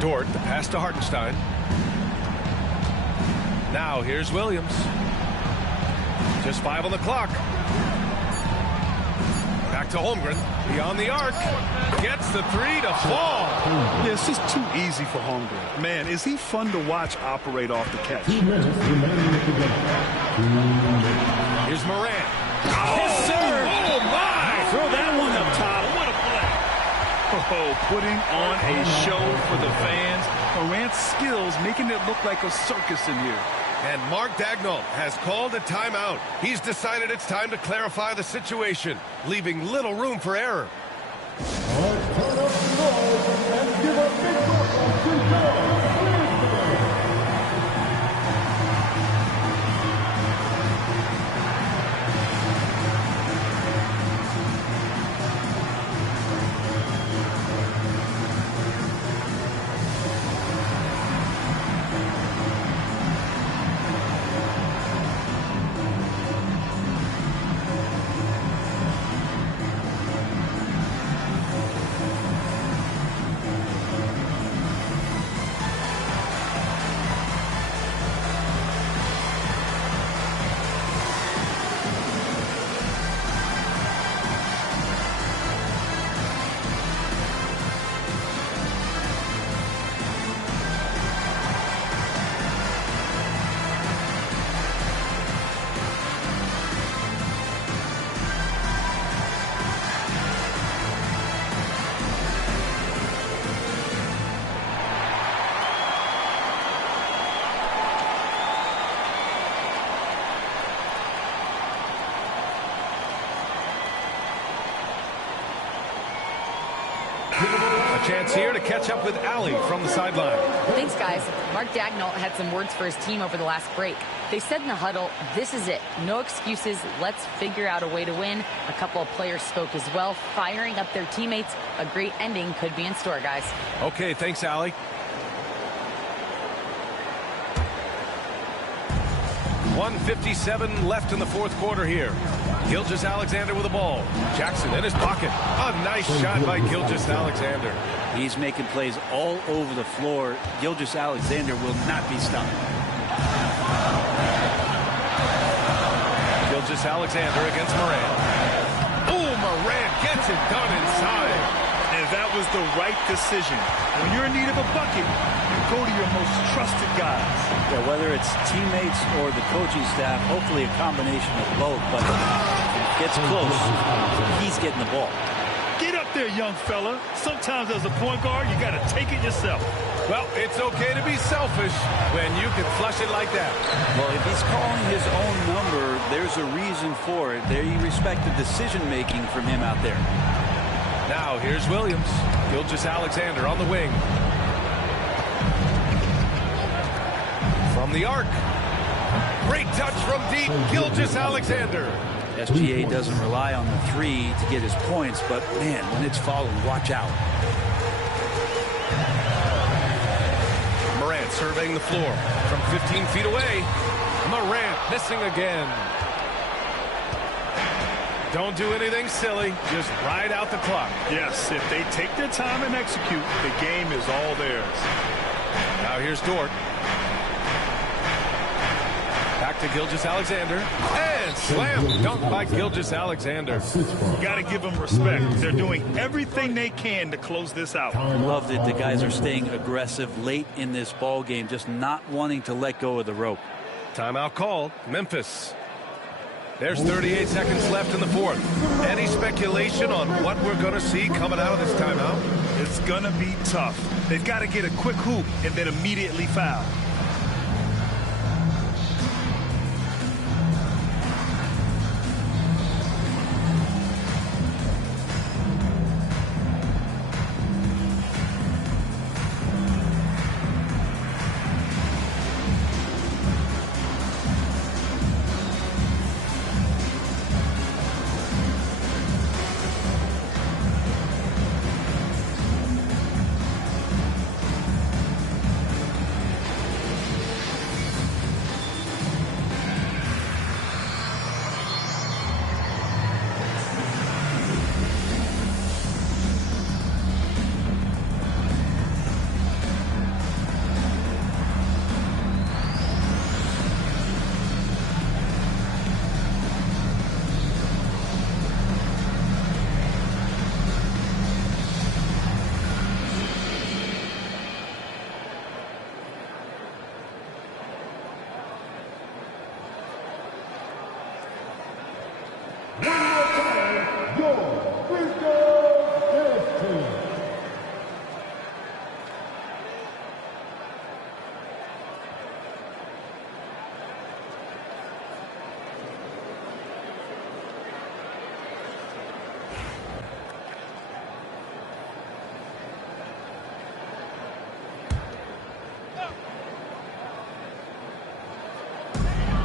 Dort, the pass to Hartenstein. Now here's Williams. Just 5 on the clock. Back to Holmgren. Beyond the arc. Gets the 3 to fall. Yeah, it's just too easy for Holmgren. Man, is he fun to watch operate off the catch. 2 minutes remaining with the game. Here's Morant. Yes, sir. Oh, my. Throw that one up top. What a play. Oh, putting on a show for the fans. Morant's skills making it look like a circus in here. And Mark Daigneault has called a timeout. He's decided it's time to clarify the situation, leaving little room for error. All right, turn up the noise and give a big welcome to Jordan. A chance here to catch up with Allie from the sideline. Thanks, guys. Mark Daigneault had some words for his team over the last break. They said in the huddle, this is it. No excuses. Let's figure out a way to win. A couple of players spoke as well, firing up their teammates. A great ending could be in store, guys. Okay, thanks, Allie. 1:57 left in the fourth quarter here. Gilgeous-Alexander with the ball. Jackson in his pocket. A nice shot by Gilgeous-Alexander. He's making plays all over the floor. Gilgeous-Alexander will not be stopped. Gilgeous-Alexander against Morant. right decision. When you're in need of a bucket, you go to your most trusted guys. Yeah, whether it's teammates or the coaching staff, hopefully a combination of both, but if it gets close, he's getting the ball. Get up there, young fella. Sometimes as a point guard, you got to take it yourself. Well, it's okay to be selfish when you can flush it like that. Well, if he's calling his own number, there's a reason for it. They respect the decision-making from him out there. Now, here's Williams. Gilgeous-Alexander on the wing. From the arc. Great touch from deep. Gilgeous-Alexander. SGA doesn't rely on the three to get his points, but, man, when it's fouled, watch out. Morant surveying the floor from 15 feet away. Morant missing again. Don't do anything silly. Just ride out the clock. Yes, if they take their time and execute, the game is all theirs. Now here's Dort. Back to Gilgeous-Alexander. And slam dunk by Gilgeous-Alexander. Got to give them respect. They're doing everything they can to close this out. Love that the guys are staying aggressive late in this ball game, just not wanting to let go of the rope. Timeout called. Memphis. There's 38 seconds left in the fourth. Any speculation on what we're going to see coming out of this timeout? It's going to be tough. They've got to get a quick hoop and then immediately foul.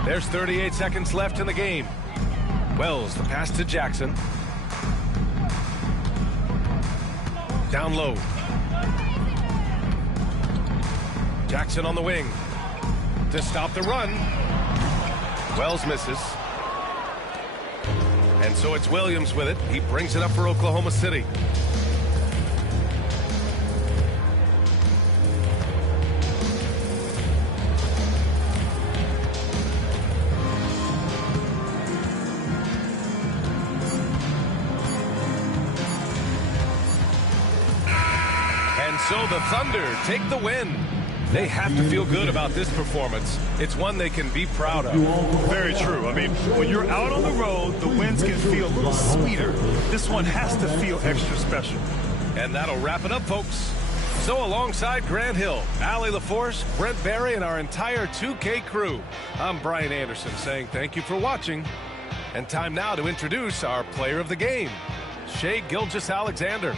There's 38 seconds left in the game. Wells, the pass to Jackson. Down low. Jackson on the wing. To stop the run. Wells misses. And so it's Williams with it. He brings it up for Oklahoma City. So the Thunder take the win. They have to feel good about this performance. It's one they can be proud of. Very true. I mean, when you're out on the road, the wins can feel a little sweeter. This one has to feel extra special. And that'll wrap it up, folks. So alongside Grant Hill, Allie LaForce, Brent Barry, and our entire 2K crew, I'm Brian Anderson saying thank you for watching. And time now to introduce our player of the game, Shai Gilgeous-Alexander.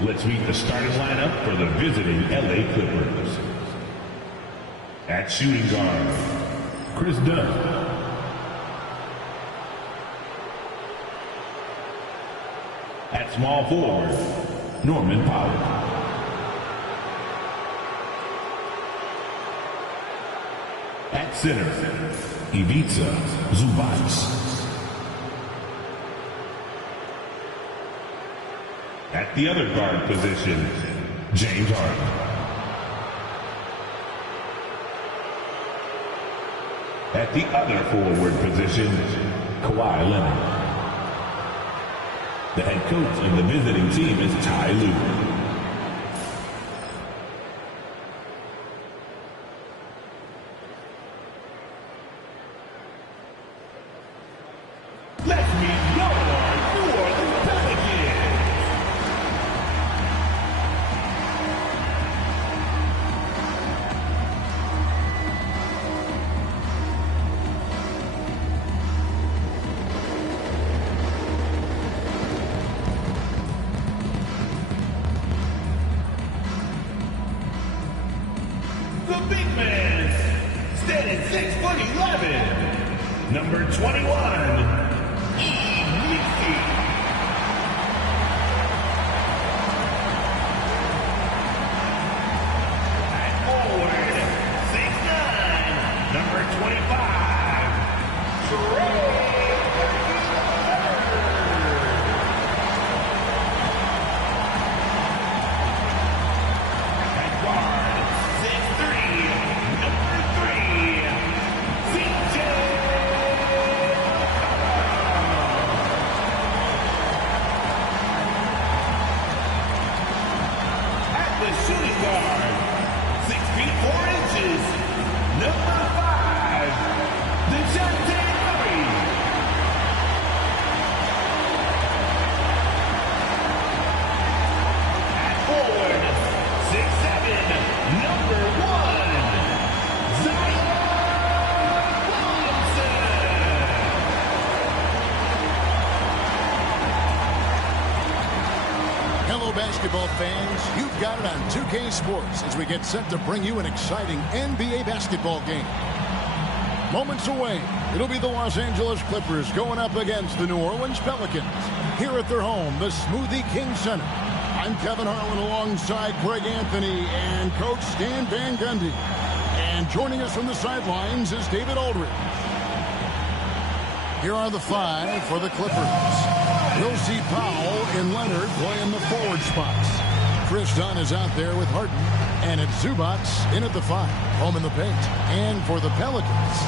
Let's meet the starting lineup for the visiting LA Clippers. At shooting guard, Chris Dunn. At small forward, Norman Powell. At center, Ivica Zubac. At the other guard position, James Harden. At the other forward position, Kawhi Leonard. The head coach of the visiting team is Ty Lue. Let's meet your New Orleans Pelicans. The big man, standing 6'11", number 21. Basketball fans, you've got it on 2K Sports as we get set to bring you an exciting NBA basketball game. Moments away, it'll be the Los Angeles Clippers going up against the New Orleans Pelicans here at their home, the Smoothie King Center. I'm Kevin Harlan alongside Greg Anthony and Coach Stan Van Gundy. And joining us from the sidelines is David Aldridge. Here are the five for the Clippers. We'll see Powell and Leonard playing the forward spots. Chris Dunn is out there with Harden. And it's Zubac in at the 5, home in the paint. And for the Pelicans,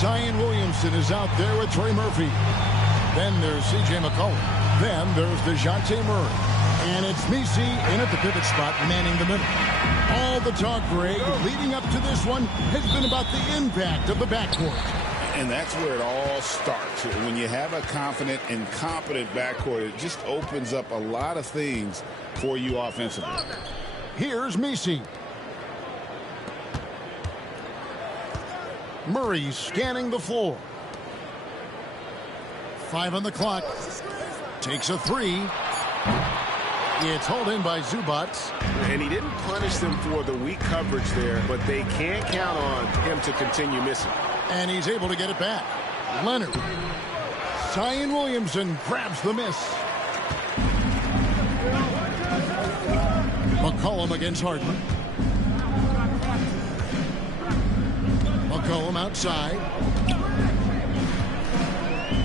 Zion Williamson is out there with Trey Murphy. Then there's C.J. McCollum. Then there's DeJounte Murray. And it's Messi in at the pivot spot, manning the middle. All the talk, Greg, leading up to this one has been about the impact of the backcourt. And that's where it all starts. When you have a confident and competent backcourt, it just opens up a lot of things for you offensively. Here's Messi. Murray scanning the floor. 5 on the clock. Takes a 3. It's hauled in by Zubac. And he didn't punish them for the weak coverage there, but they can't count on him to continue missing. And he's able to get it back. Leonard. Zion Williamson grabs the miss. McCollum against Harden. McCollum outside.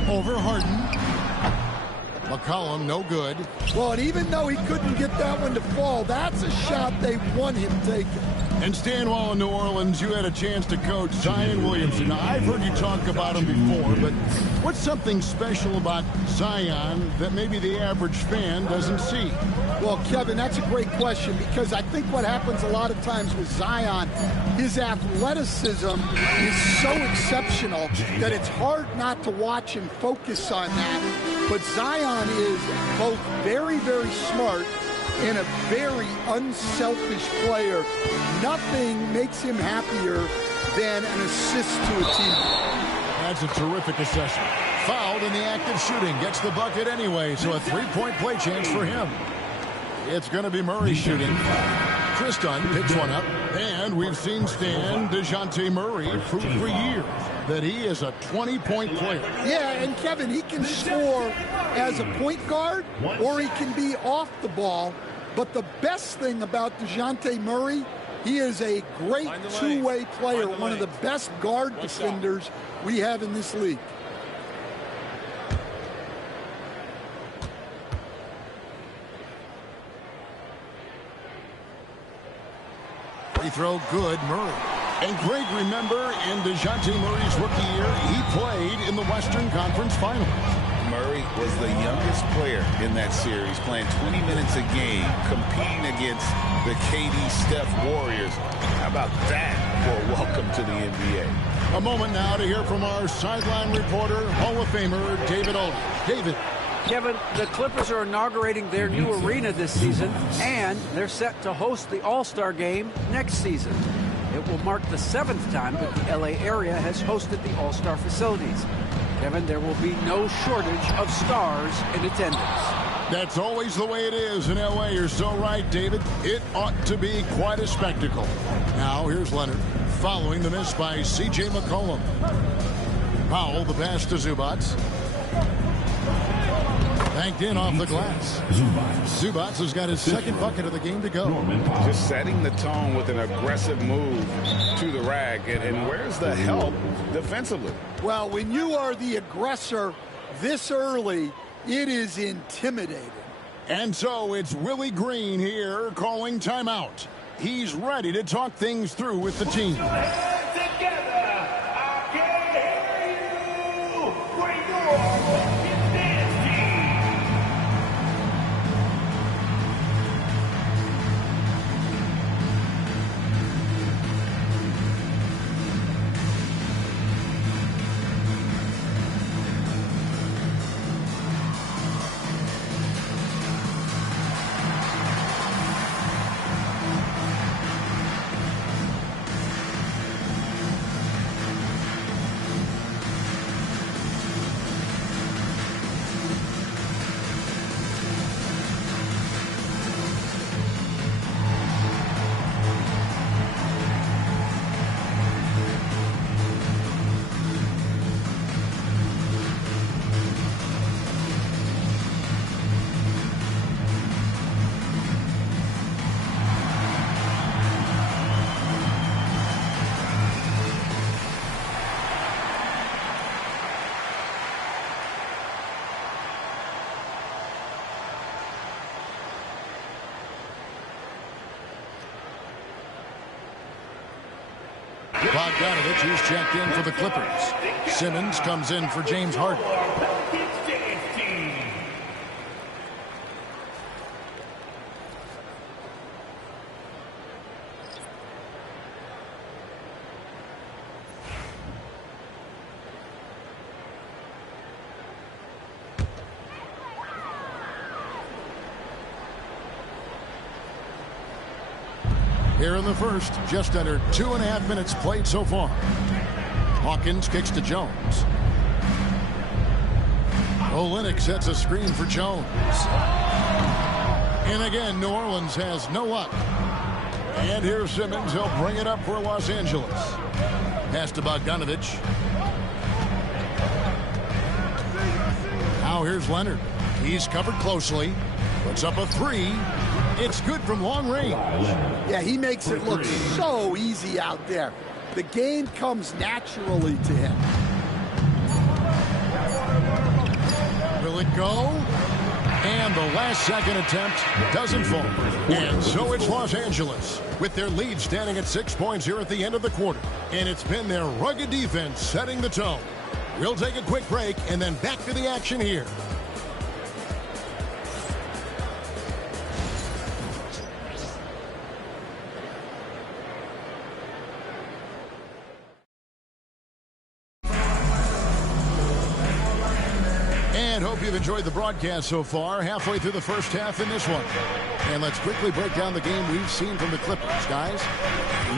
Over Harden. McCollum no good. Well, and even though he couldn't get that one to fall, that's a shot they want him taking. And Stan, while in New Orleans, you had a chance to coach Zion Williamson. Now, I've heard you talk about him before, but what's something special about Zion that maybe the average fan doesn't see? Well, Kevin, that's a great question because I think what happens a lot of times with Zion, his athleticism is so exceptional that it's hard not to watch and focus on that. But Zion is both very, very smart and a very unselfish player. Nothing makes him happier than an assist to a team. That's a terrific assessment. Fouled in the act of shooting. Gets the bucket anyway, so a three-point play chance for him. It's going to be Murray shooting. Tristan picks one up, and we've seen Stan DeJounte Murray prove for years that he is a 20-point player. Yeah, and Kevin, he can score as a point guard, or he can be off the ball. But the best thing about DeJounte Murray, he is a great two-way player, one of the best guard defenders we have in this league. Free throw good, Murray. And Greg, remember, in DeJounte Murray's rookie year, he played in the Western Conference Finals. Murray was the youngest player in that series, playing 20 minutes a game, competing against the KD Steph Warriors. How about that for a welcome to the NBA? A moment now to hear from our sideline reporter, Hall of Famer David Aldridge. David. Kevin, the Clippers are inaugurating their new arena this season, and they're set to host the All-Star Game next season. It will mark the 7th time that the LA area has hosted the All-Star facilities. Kevin, there will be no shortage of stars in attendance. That's always the way it is in LA. You're so right, David. It ought to be quite a spectacle. Now, here's Leonard following the miss by C.J. McCollum. Powell, the pass to Zubats. Banked in off the glass. Zubats has got his second bucket of the game to go. Just setting the tone with an aggressive move to the rack. And where's the help defensively? Well, when you are the aggressor this early, it is intimidating. And so it's Willie Green here calling timeout. He's ready to talk things through with the team. Bogdanovich is checked in for the Clippers. Simmons comes in for James Harden. Here in the first, just under 2.5 minutes played so far. Hawkins kicks to Jones. Olynyk sets a screen for Jones. And again, New Orleans has no luck. And here's Simmons. He'll bring it up for Los Angeles. Pass to Bogdanovich. Now here's Leonard. He's covered closely. Puts up a three. It's good from long range. Yeah, he makes it look so easy out there. The game comes naturally to him. Will it go? And the last second attempt doesn't fall. And so it's Los Angeles with their lead standing at 6 points here at the end of the quarter. And it's been their rugged defense setting the tone. We'll take a quick break and then back to the action here. Hope you've enjoyed the broadcast so far. Halfway through the first half in this one. And let's quickly break down the game we've seen from the Clippers, guys.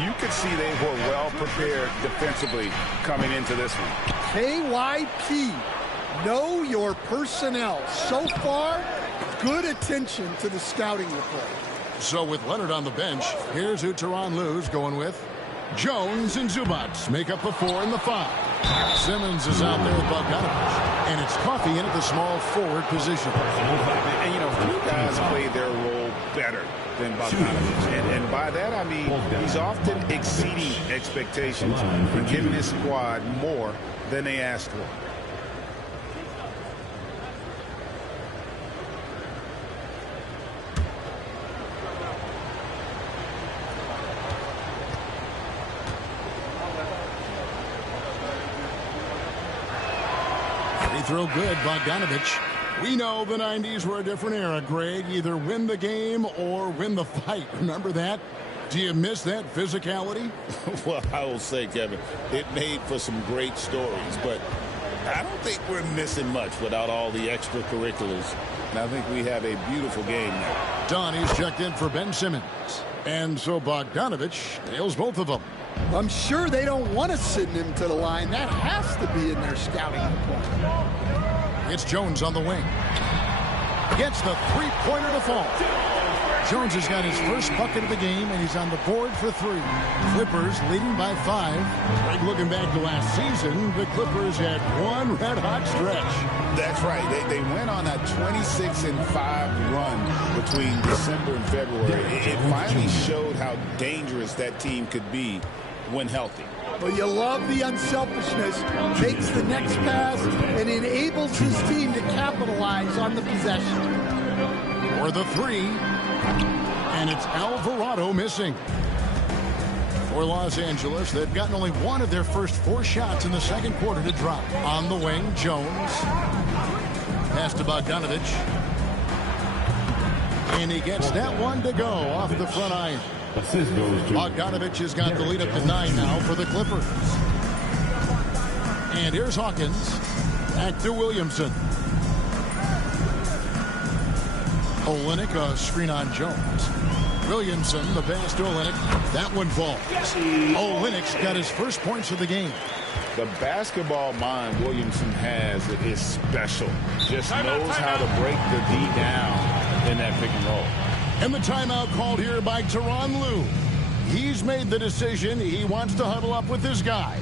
You could see they were well prepared defensively coming into this one. KYP, know your personnel. So far, Good attention to the scouting report. So with Leonard on the bench, here's who Tyronn Lue's going with. Jones and Zubac make up the 4 and the 5. Simmons is out there with Bogdanovich, and it's Coffey in at the small forward position. And, you know, few guys play their role better than Bogdanovich. And by that, I mean he's often exceeding expectations and giving his squad more than they asked for. Throw good, Bogdanovich. We know the 90s were a different era, Greg. Either win the game or win the fight. Remember that? Do you miss that physicality? Well, I will say, Kevin, it made for some great stories, but I don't think we're missing much without all the extracurriculars. And I think we have a beautiful game now. Donnie's checked in for Ben Simmons. And so Bogdanovich nails both of them. I'm sure they don't want to send him to the line. That has to be in their scouting report. It's Jones on the wing. Gets the three-pointer to fall. Jones has got his first bucket of the game, and he's on the board for 3. Clippers leading by 5. Greg, looking back to last season, the Clippers had one red-hot stretch. That's right. They went on a 26-5 run between December and February. It finally showed how dangerous that team could be when healthy. Well, you love the unselfishness. Makes the next pass and enables his team to capitalize on the possession. For the 3, and it's Alvarado missing. For Los Angeles, they've gotten only one of their first 4 shots in the second quarter to drop. On the wing, Jones. Pass to Bogdanovich. And he gets that one to go off the front iron. Bogdanovich has got the lead up to 9 now for the Clippers. And here's Hawkins. Back to Williamson. Olynyk, a screen on Jones. Williamson, the pass to Olynyk. That one falls. Olynyk's got his first points of the game. The basketball mind Williamson has is special. Just knows how to break the D down in that pick and roll. And the timeout called here by Tyronn Lue. He's made the decision. He wants to huddle up with his guys.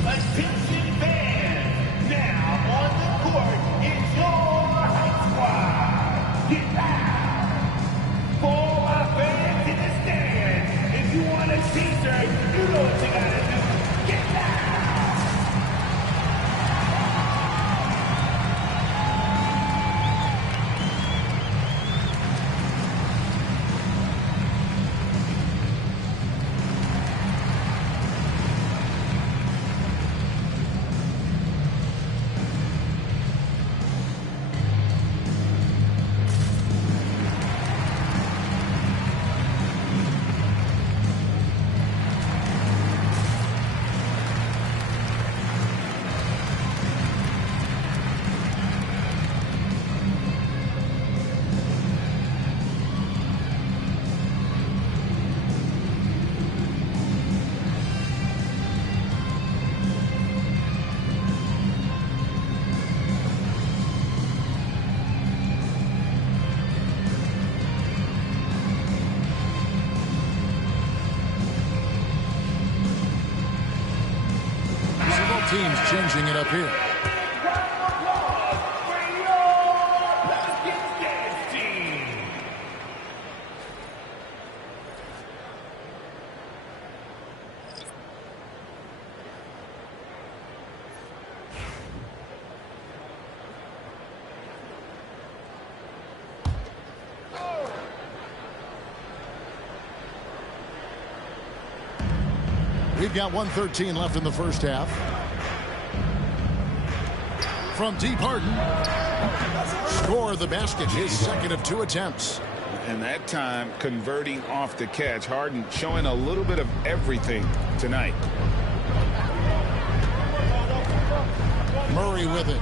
Attention fans, now on the court is your hot squad. Get loud. For our fans in the stand, if you want a t-shirt, you know what you gotta do. Get loud. Teams changing it up here. We've got 1:13 left in the first half. From deep, Harden. Score the basket, his second of 2 attempts. And that time, converting off the catch. Harden showing a little bit of everything tonight. Murray with it.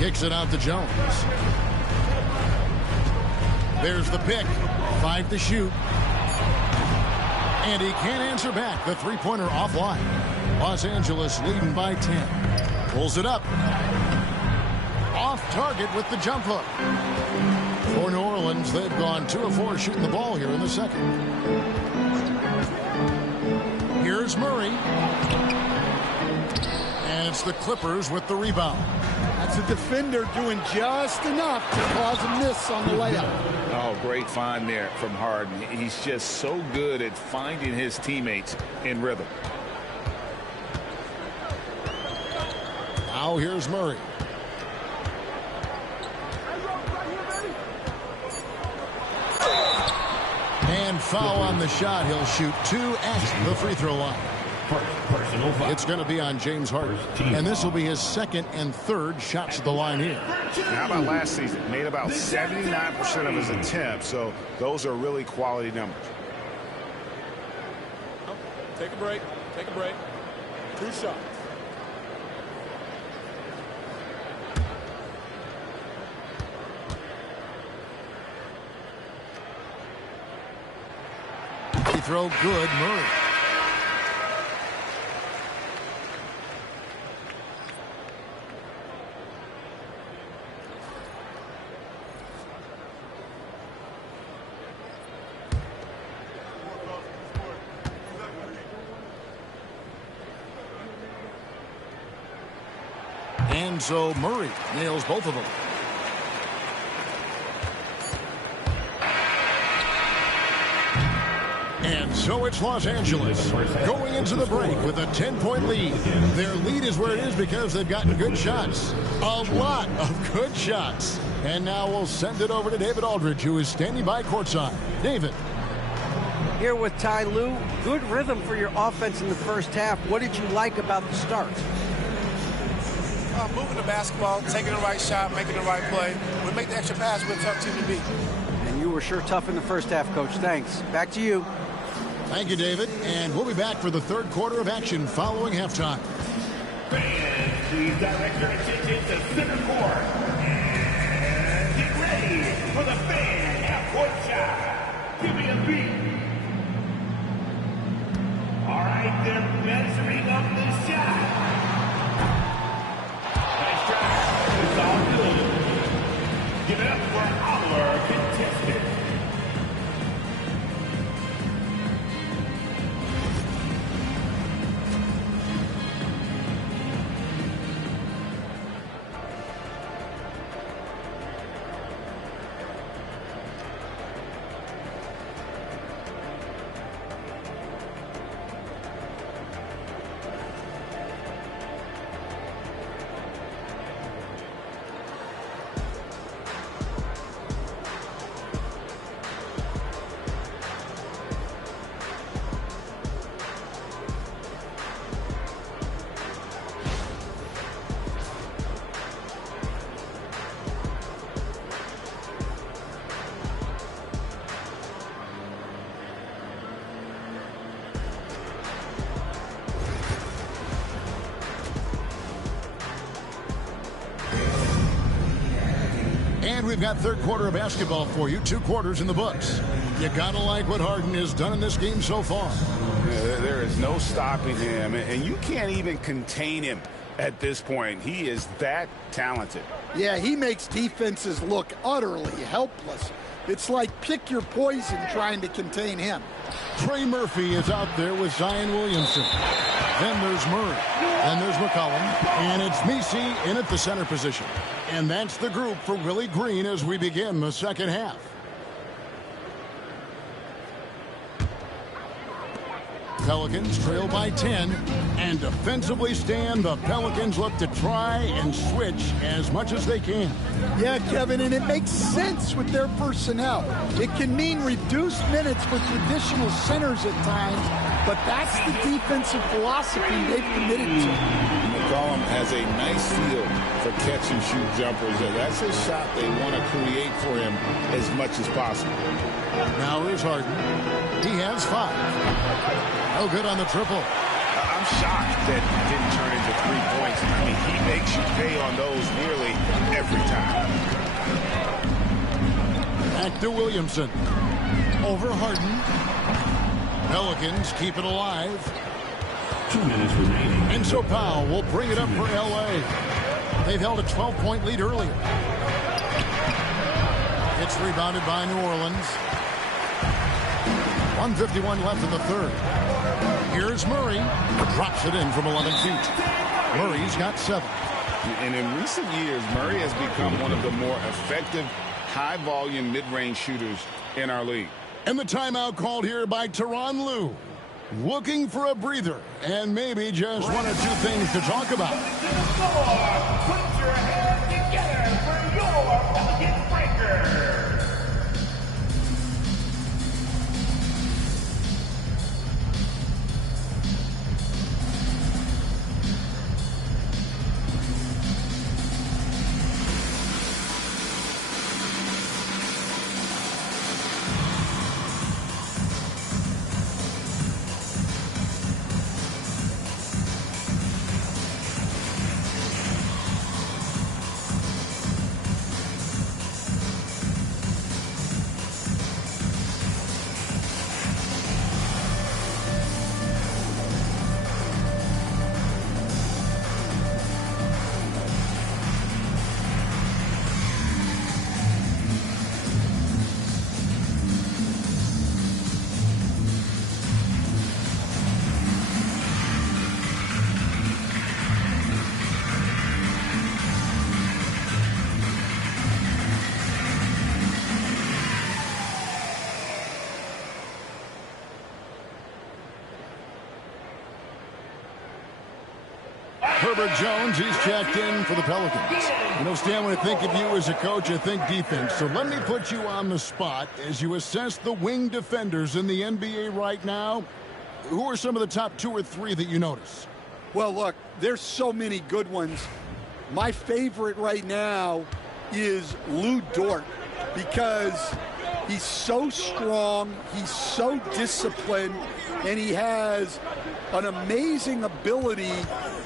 Kicks it out to Jones. There's the pick. 5 to shoot. And he can't answer back. The three-pointer offline. Los Angeles leading by 10. Pulls it up. Off target with the jump hook. For New Orleans, they've gone 2 of 4 shooting the ball here in the second. Here's Murray. And it's the Clippers with the rebound. That's a defender doing just enough to cause a miss on the layup. Oh, great find there from Harden. He's just so good at finding his teammates in rhythm. Now here's Murray. And foul on the shot. He'll shoot 2 at the free throw line. It's going to be on James Harden. And this will be his second and third shots at the line here. How about last season? Made about 79% of his attempts. So those are really quality numbers. Take a break. Take a break. 2 shots. Free throw good. Murray. And so Murray nails both of them. And so it's Los Angeles going into the break with a 10-point lead. Their lead is where it is because they've gotten good shots. A lot of good shots. And now we'll send it over to David Aldridge, who is standing by courtside. David. Here with Ty Lue. Good rhythm for your offense in the first half. What did you like about the start? Moving the basketball, taking the right shot, making the right play. We make the extra pass, we're a tough team to beat. And you were sure tough in the first half, Coach. Thanks. Back to you. Thank you, David. And we'll be back for the third quarter of action following halftime. Fans, please direct your attention to center court. And get ready for the fan half-court shot. Give me a beat. All right, they're measuring up the shot. Nice try. It's all good. Give it up for our contestant. And we've got third quarter of basketball for you. 2 quarters in the books. You gotta like what Harden has done in this game so far. There is no stopping him, and you can't even contain him at this point. He is that talented. Yeah, he makes defenses look utterly helpless. It's like pick your poison trying to contain him. Trey Murphy is out there with Zion Williamson. Then there's Murray. Then there's McCollum. And it's Messi in at the center position. And that's the group for Willie Green as we begin the second half. Pelicans trail by 10, and defensively stand. The Pelicans look to try and switch as much as they can. Yeah, Kevin, and it makes sense with their personnel. It can mean reduced minutes for traditional centers at times, but that's the defensive philosophy they've committed to. McCollum has a nice feel for catch-and-shoot jumpers. That's a shot they want to create for him as much as possible. Now here's Harden. He has 5. No good on the triple. I'm shocked that it didn't turn into 3 points. I mean, he makes you pay on those nearly every time. Back to Williamson. Over Harden. Pelicans keep it alive. 2 minutes remaining. And so Powell will bring it up for L.A. They've held a 12-point lead earlier. It's rebounded by New Orleans. 1:51 left in the third. Here's Murray. Drops it in from 11 feet. Murray's got 7. And in recent years, Murray has become one of the more effective, high-volume, mid-range shooters in our league. And the timeout called here by Tyronn Lue. Looking for a breather and maybe just 1 or 2 things to talk about. Put your hands together for your Pelican Breaker. Herbert Jones, he's checked in for the Pelicans. You know, Stan, when I think of you as a coach, I think defense. So let me put you on the spot as you assess the wing defenders in the NBA right now. Who are some of the top 2 or 3 that you notice? Well, look, there's so many good ones. My favorite right now is Lou Dort because he's so strong, he's so disciplined, and he has an amazing ability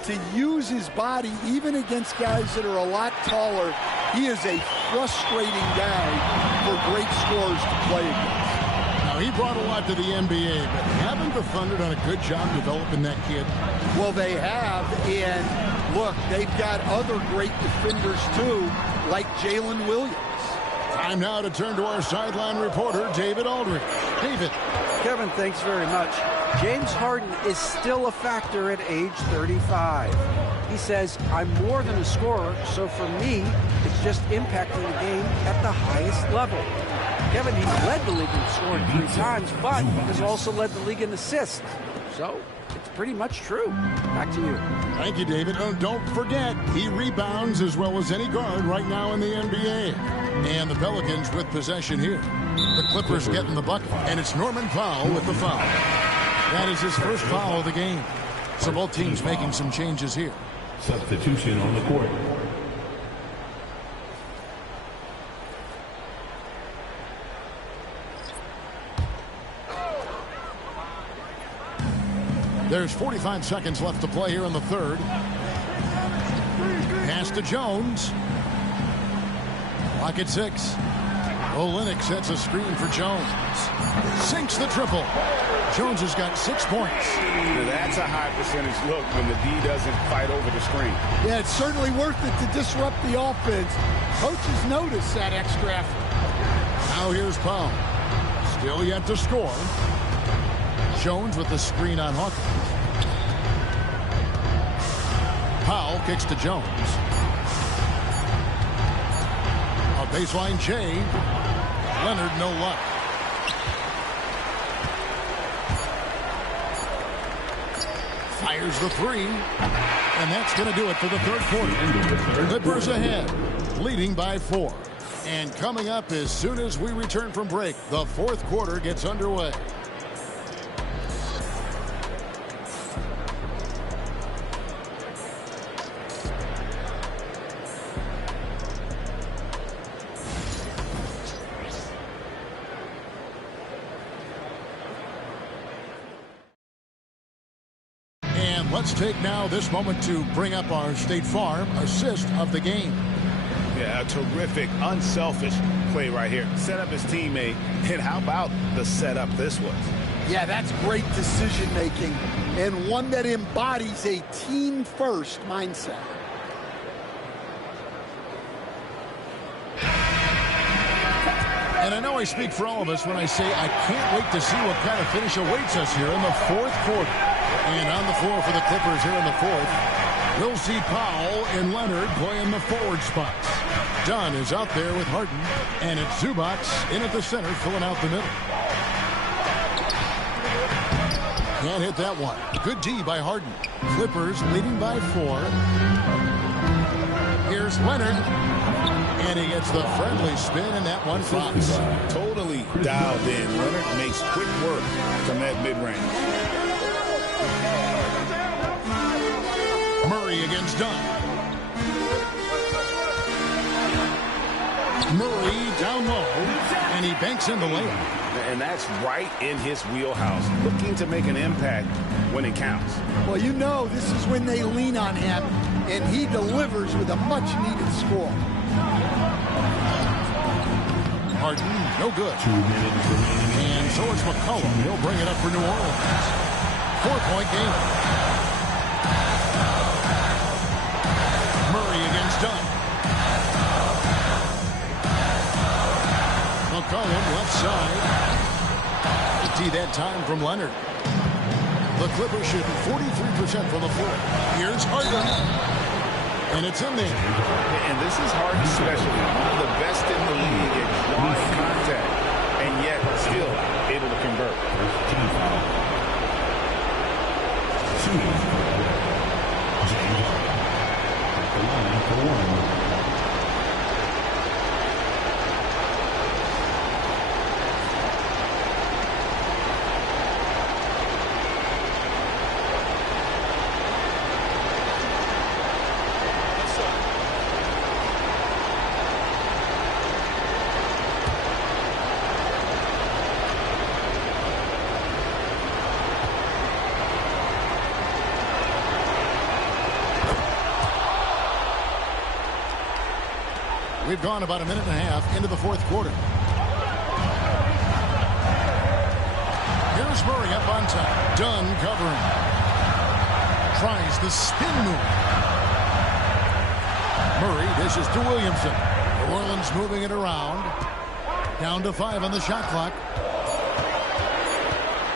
to use his body even against guys that are a lot taller. He is a frustrating guy for great scorers to play against. Now, he brought a lot to the NBA, but haven't the Thunder done a good job developing that kid? Well, they have, and look, they've got other great defenders too, like Jalen Williams. Time now to turn to our sideline reporter, David Aldridge. David. Kevin, thanks very much. James Harden is still a factor at age 35. He says, I'm more than a scorer, so for me, it's just impacting the game at the highest level. Kevin, he's led the league in scoring 3 times, but has also led the league in assists. So it's pretty much true. Back to you. Thank you, David. Oh, don't forget, he rebounds as well as any guard right now in the NBA. And the Pelicans with possession here. The Clippers getting the bucket, and it's Norman Powell with the foul. That is his first foul of the game. So both teams making some changes here. Substitution on the court. There's 45 seconds left to play here in the third. Pass to Jones. Clock at 6. Olynyk sets a screen for Jones. Sinks the triple. Jones has got 6 points. Now that's a high percentage look when the D doesn't fight over the screen. Yeah, it's certainly worth it to disrupt the offense. Coaches notice that extra effort. Now here's Powell. Still yet to score. Jones with the screen on Hawkins. Powell kicks to Jones. A baseline J. Leonard, no luck. Fires the 3. And that's going to do it for the third quarter. Clippers ahead, leading by 4. And coming up as soon as we return from break, the fourth quarter gets underway. Let's take now this moment to bring up our State Farm assist of the game. Yeah, a terrific, unselfish play right here. Set up his teammate, and how about the setup this was? Yeah, that's great decision-making and one that embodies a team-first mindset. And I know I speak for all of us when I say I can't wait to see what kind of finish awaits us here in the fourth quarter. And on the floor for the Clippers here in the fourth, we'll see Powell and Leonard playing the forward spots. Dunn is out there with Harden, and it's Zubac in at the center, filling out the middle. Can't hit that one. Good D by Harden. Clippers leading by 4. Here's Leonard, and he gets the friendly spin, and that one drops. Totally dialed in. Leonard makes quick work from that mid-range. Murray against Dunn. Murray down low, and he banks in the layup. And that's right in his wheelhouse, looking to make an impact when it counts. Well, you know this is when they lean on him, and he delivers with a much-needed score. Harden, no good. 2 minutes remaining. And so it's McCollum. He'll bring it up for New Orleans. 4-point game. Murray against Dunn. McCollum left side. Tee that time from Leonard. The Clippers shooting 43% from the floor. Here's Harden. And it's in there. And this is Harden especially. One of the best in the league at drawing contact. And yet still able to convert. James at the line for 1. We've gone about a minute and a half into the fourth quarter. Here's Murray up on top. Dunn covering. Tries the spin move. Murray dishes to Williamson. New Orleans moving it around. Down to 5 on the shot clock.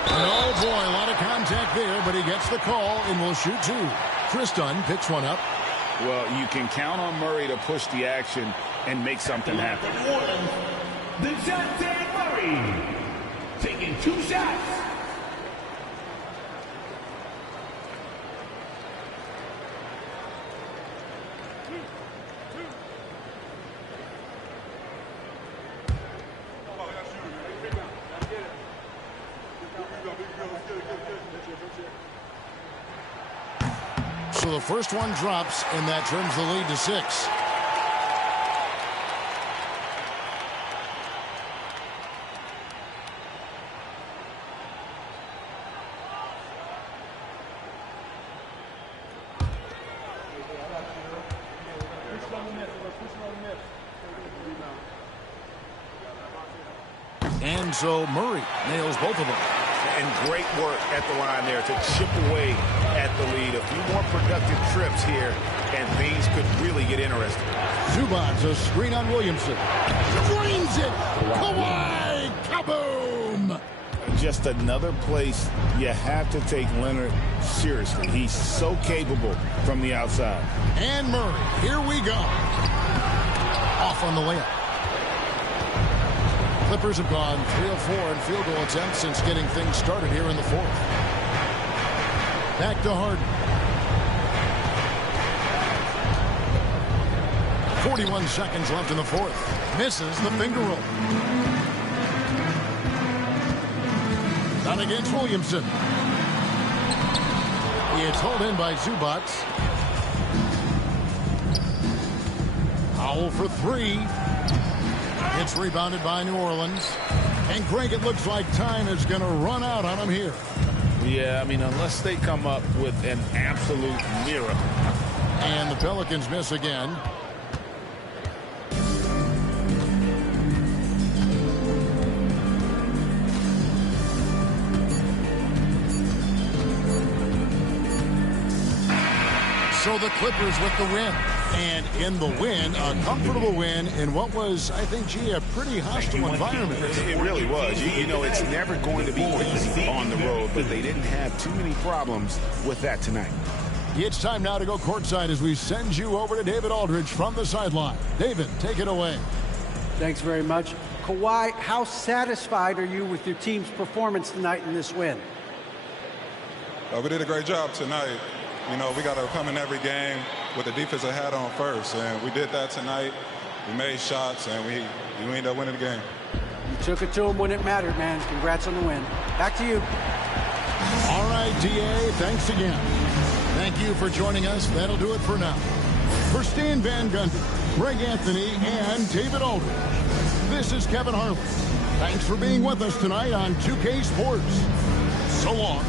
And oh boy, a lot of contact there, but he gets the call and will shoot 2. Chris Dunn picks one up. Well, you can count on Murray to push the action and make something happen. DeJounte Murray taking 2 shots. So the first one drops, and that turns the lead to 6. And so Murray nails both of them. And great work at the line there to chip away at the lead. A few more productive trips here, and things could really get interesting. Zubac, a screen on Williamson. Drains it! Kawhi! Kaboom! Just another place you have to take Leonard seriously. He's so capable from the outside. And Murray, here we go. Off on the layup. Clippers have gone 3 of 4 in field goal attempts since getting things started here in the fourth. Back to Harden. 41 seconds left in the fourth. Misses the finger roll. Down against Williamson. It's hauled in by Zubac. Powell for 3. It's rebounded by New Orleans. And Greg, it looks like time is going to run out on them here. Yeah, I mean, unless they come up with an absolute miracle. And the Pelicans miss again. So the Clippers with the win. And in the win, a comfortable win in what was, I think, a pretty hostile environment. It really was. You know, it's never going to be easy on the road, but they didn't have too many problems with that tonight. It's time now to go courtside as we send you over to David Aldridge from the sideline. David, take it away. Thanks very much. Kawhi, how satisfied are you with your team's performance tonight in this win? We did a great job tonight. You know, we got to come in every game with the defensive hat on first, and we did that tonight. We made shots, and we ended up winning the game. You took it to them when it mattered, man. Congrats on the win. Back to you. All right, DA, thanks again. Thank you for joining us. That'll do it for now. For Stan Van Gundy, Greg Anthony, and David Aldridge, this is Kevin Harlan. Thanks for being with us tonight on 2K Sports. So long.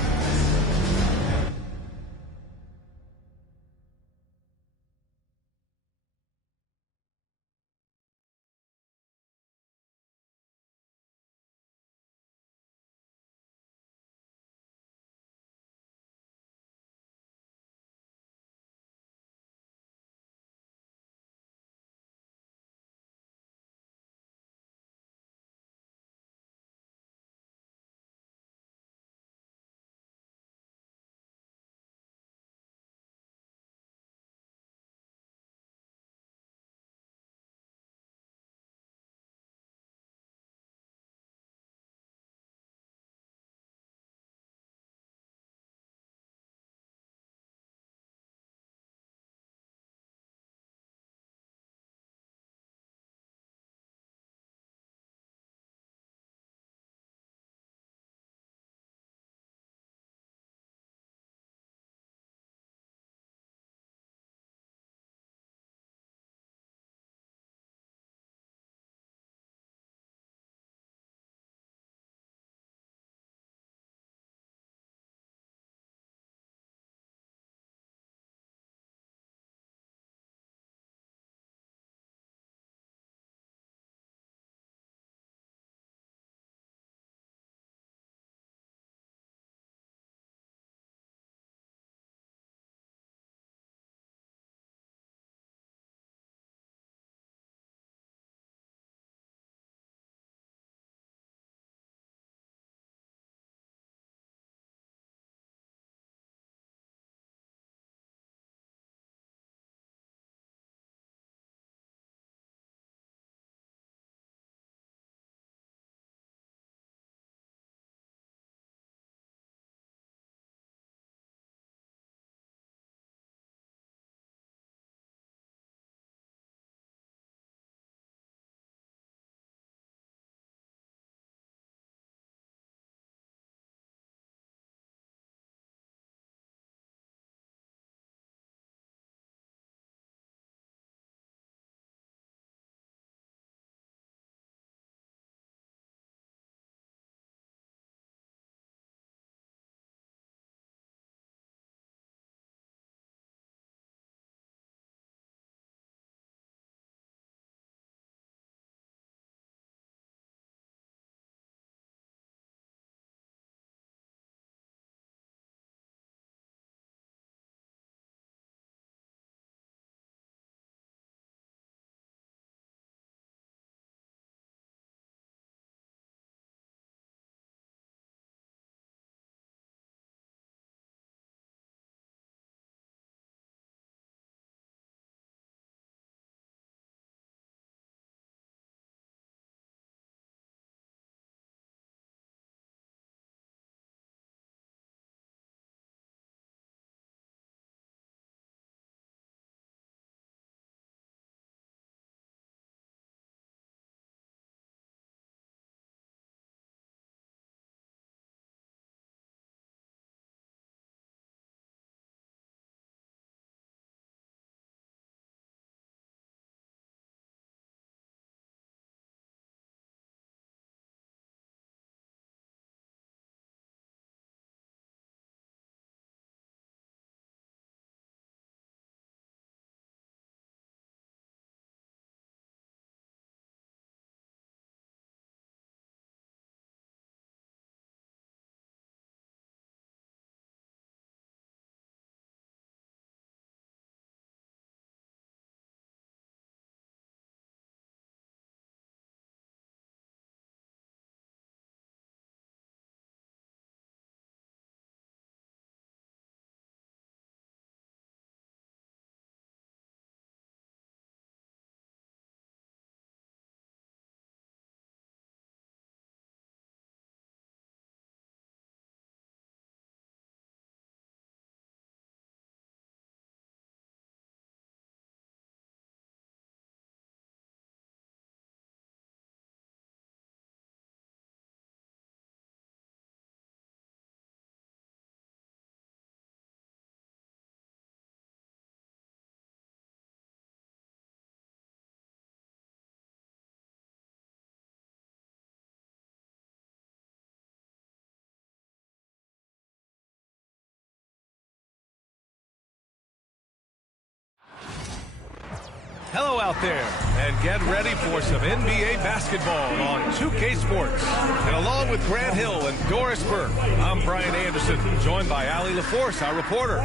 Hello out there, and get ready for some NBA basketball on 2K Sports. And along with Grant Hill and Doris Burke, I'm Brian Anderson, joined by Allie LaForce, our reporter.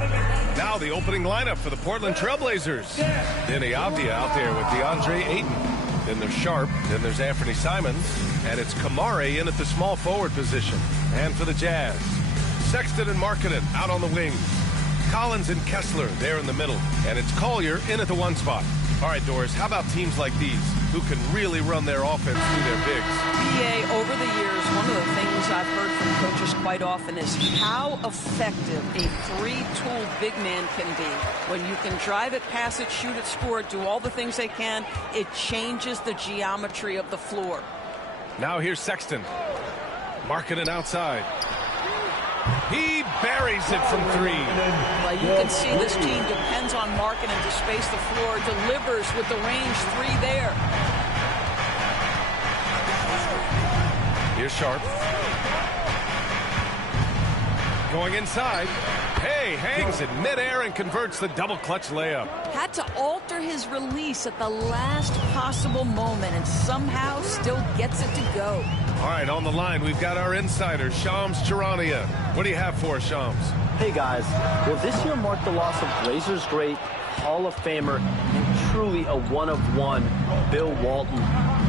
Now the opening lineup for the Portland Trailblazers. Denny Avdia out there with DeAndre Ayton. Then there's Sharp, then there's Anthony Simons, and it's Kamari in at the small forward position. And for the Jazz, Sexton and Markkanen out on the wings. Collins and Kessler there in the middle, and it's Collier in at the 1 spot. All right, Doris, how about teams like these who can really run their offense through their bigs? BA, over the years, one of the things I've heard from coaches quite often is how effective a three-tool big man can be. When you can drive it, pass it, shoot it, score it, do all the things they can, it changes the geometry of the floor. Now here's Sexton. Markkanen outside. He buries it from 3. Well, you can see this team depends on Markkanen to space the floor, delivers with the range 3 there. Here's Sharp. Going inside. Hey, hangs in midair and converts the double clutch layup. Had to alter his release at the last possible moment and somehow still gets it to go. All right, on the line, we've got our insider, Shams Charania. What do you have for us, Shams? Hey, guys. Well, this year marked the loss of Blazers great, Hall of Famer, and truly a one-of-one, Bill Walton.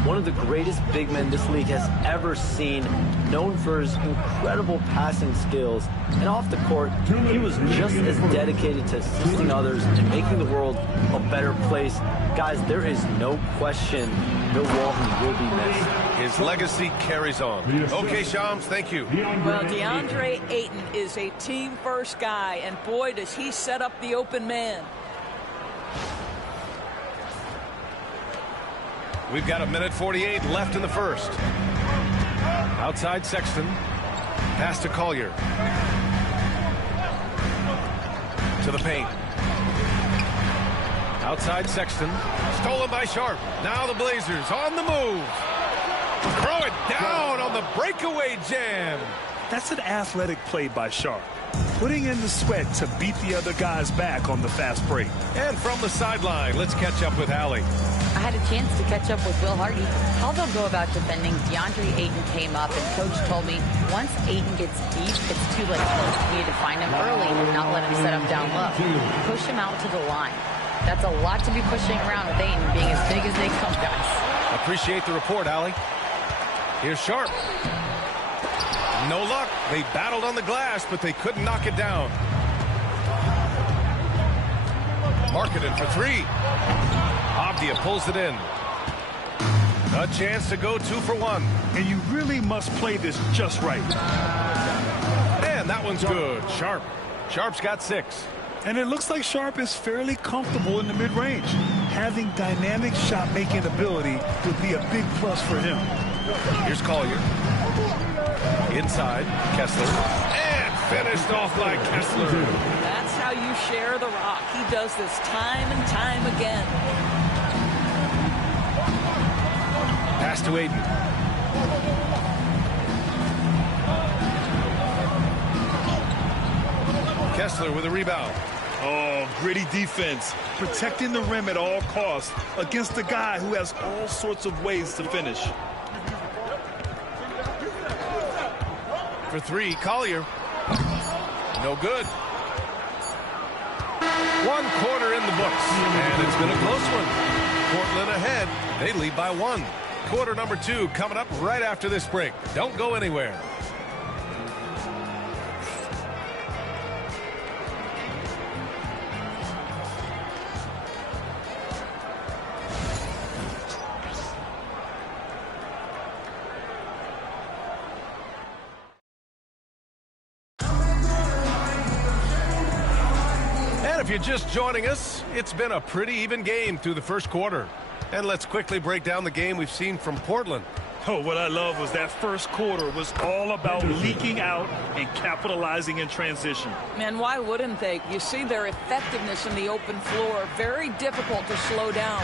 One of the greatest big men this league has ever seen, known for his incredible passing skills. And off the court, he was just as dedicated to assisting others and making the world a better place. Guys, there is no question Bill Walton will be missed. His legacy carries on. Okay, Shams, thank you. Well, DeAndre Ayton is a team-first guy, and boy, does he set up the open man. We've got 1:48 left in the first. Outside Sexton. Pass to Collier. To the paint. Outside Sexton. Stolen by Sharp. Now the Blazers on the move. Throw it down on the breakaway jam. That's an athletic play by Sharp, putting in the sweat to beat the other guys back on the fast break. And from the sideline, let's catch up with Allie. I had a chance to catch up with Will Hardy. How they'll go about defending DeAndre Ayton came up, and Coach told me once Ayton gets deep, it's too late. You need to find him early and not let him set up down low. Push him out to the line. That's a lot to be pushing around with Ayton being as big as they come, guys. Appreciate the report, Allie. Here's Sharp. No luck. They battled on the glass, but they couldn't knock it down. Markkanen for 3. Avdia pulls it in. A chance to go 2 for 1. And you really must play this just right. And that one's good. Sharp. Sharp's got 6. And it looks like Sharp is fairly comfortable in the mid-range. Having dynamic shot-making ability would be a big plus for him. Here's Collier. Inside, Kessler. And finished off by Kessler. That's how you share the rock. He does this time and time again. Pass to Ayton. Kessler with a rebound. Oh, gritty defense. Protecting the rim at all costs against a guy who has all sorts of ways to finish. For 3, Collier. No good. 1 quarter in the books, and it's been a close one. Portland ahead. They lead by 1. Quarter number 2 coming up right after this break. Don't go anywhere. If you're just joining us, it's been a pretty even game through the first quarter. And let's quickly break down the game we've seen from Portland. Oh, what I love was that first quarter was all about leaking out and capitalizing in transition. Man, why wouldn't they? You see their effectiveness in the open floor. Very difficult to slow down.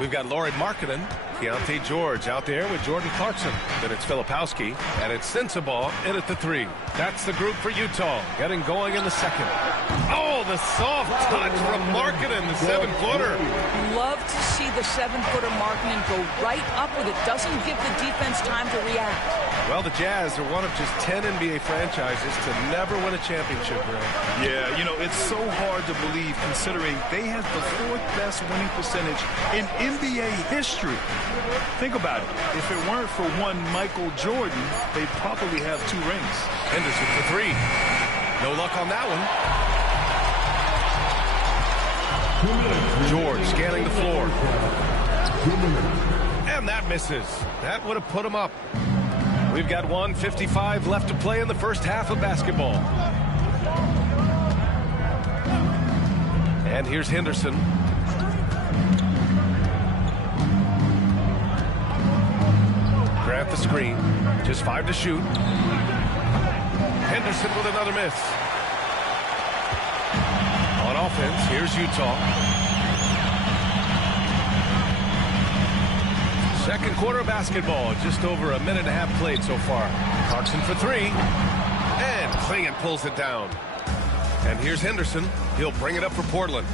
We've got Lauri Markkanen Keontae George out there with Jordan Clarkson. Then it's Filipowski, and it's Sensabaugh in at the 3. That's the group for Utah, getting going in the second. Oh, the soft touch from Markkanen, the 7-footer. Love to see the 7-footer Markkanen go right up with it. Doesn't give the defense time to react. Well, the Jazz are one of just 10 NBA franchises to never win a championship, Grant. Yeah, you know, it's so hard to believe considering they have the 4th best winning percentage in NBA history. Think about it. If it weren't for one Michael Jordan, they'd probably have 2 rings. Henderson for 3. No luck on that one. George scanning the floor. And that misses. That would have put him up. We've got 1:55 left to play in the first half of basketball. And here's Henderson. Grant the screen. Just 5 to shoot. Henderson with another miss. On offense, here's Utah. Second quarter of basketball, just over a minute and a half played so far. Clarkson for 3. And Clingan pulls it down. And here's Henderson. He'll bring it up for Portland.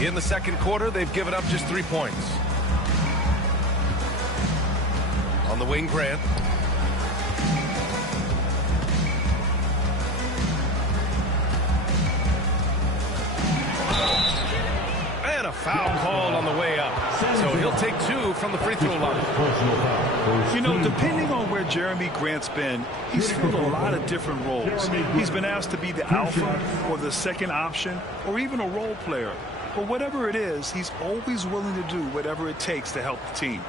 In the second quarter, they've given up just 3 points. On the wing, Grant. And a foul called on the way up. So he'll take 2 from the free throw line. You know, depending on where Jeremy Grant's been, he's filled a lot of different roles. He's been asked to be the alpha or the second option or even a role player. But whatever it is, he's always willing to do whatever it takes to help the team.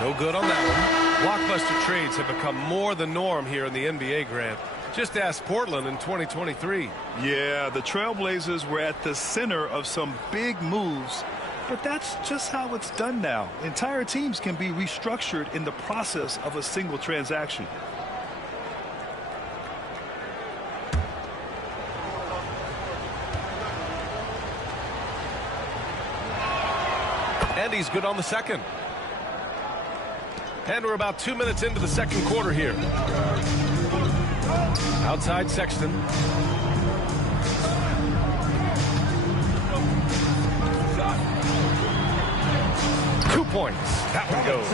No good on that one. Blockbuster trades have become more the norm here in the NBA, Grant. Just ask Portland in 2023. Yeah, the Trailblazers were at the center of some big moves, but that's just how it's done now. Entire teams can be restructured in the process of a single transaction. And he's good on the second. And we're about 2 minutes into the second quarter here. Outside Sexton. 2 points. That one goes.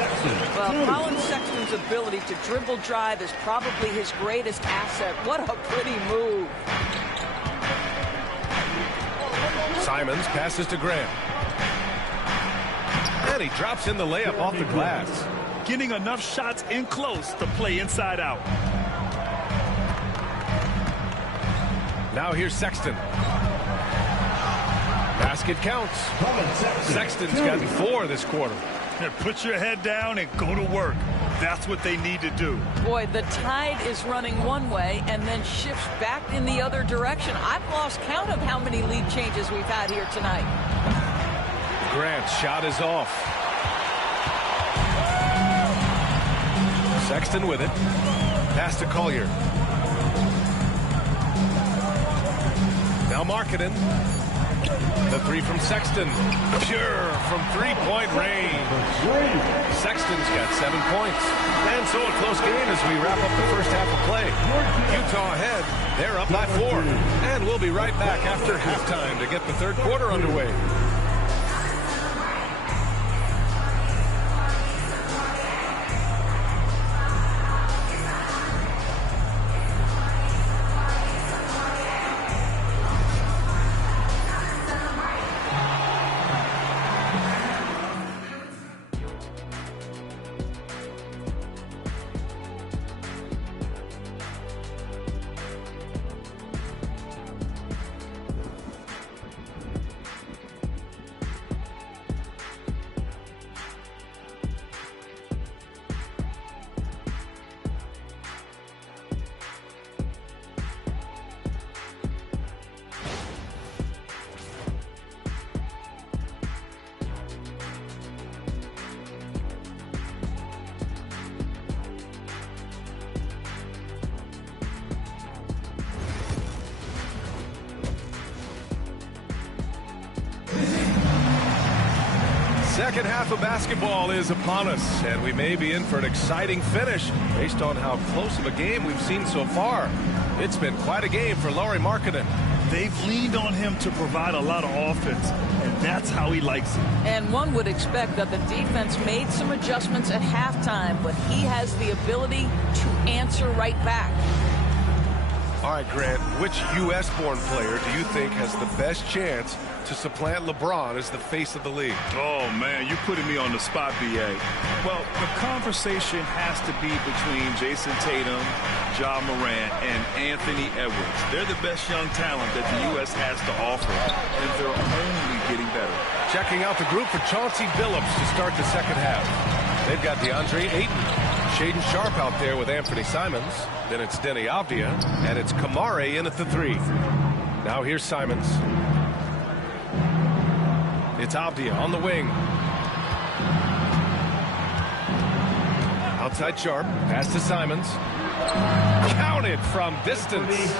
Well, Colin Sexton's ability to dribble drive is probably his greatest asset. What a pretty move. Simons passes to Grant. And he drops in the layup off the glass. Getting enough shots in close to play inside out. Now here's Sexton. Basket counts. Sexton's gotten 4 this quarter. Put your head down and go to work. That's what they need to do. Boy, the tide is running one way and then shifts back in the other direction. I've lost count of how many lead changes we've had here tonight. Grant's shot is off. Sexton with it. Pass to Collier. Now Markkanen. The 3 from Sexton. Pure from 3-point range. Sexton's got 7 points. And so a close game as we wrap up the first half of play. Utah ahead. They're up by 4. And we'll be right back after halftime to get the third quarter underway. second half of basketball is upon us, and we may be in for an exciting finish based on how close of a game we've seen so far. It's been quite a game for Lauri Markkanen. They've leaned on him to provide a lot of offense, and that's how he likes it. And one would expect that the defense made some adjustments at halftime, but he has the ability to answer right back. All right, Grant, which U.S.-born player do you think has the best chance to supplant LeBron as the face of the league? Oh, man, you're putting me on the spot, B.A. Well, the conversation has to be between Jason Tatum, Ja Morant, and Anthony Edwards. They're the best young talent that the U.S. has to offer, and they're only getting better. Checking out the group for Chauncey Billups to start the second half. They've got DeAndre Ayton, Shaedon Sharpe out there with Anthony Simons. Then it's Deni Avdija, and it's Kamare in at the 3. Now here's Simons. It's Avdija on the wing. Outside Sharpe, pass to Simons. Counted from distance.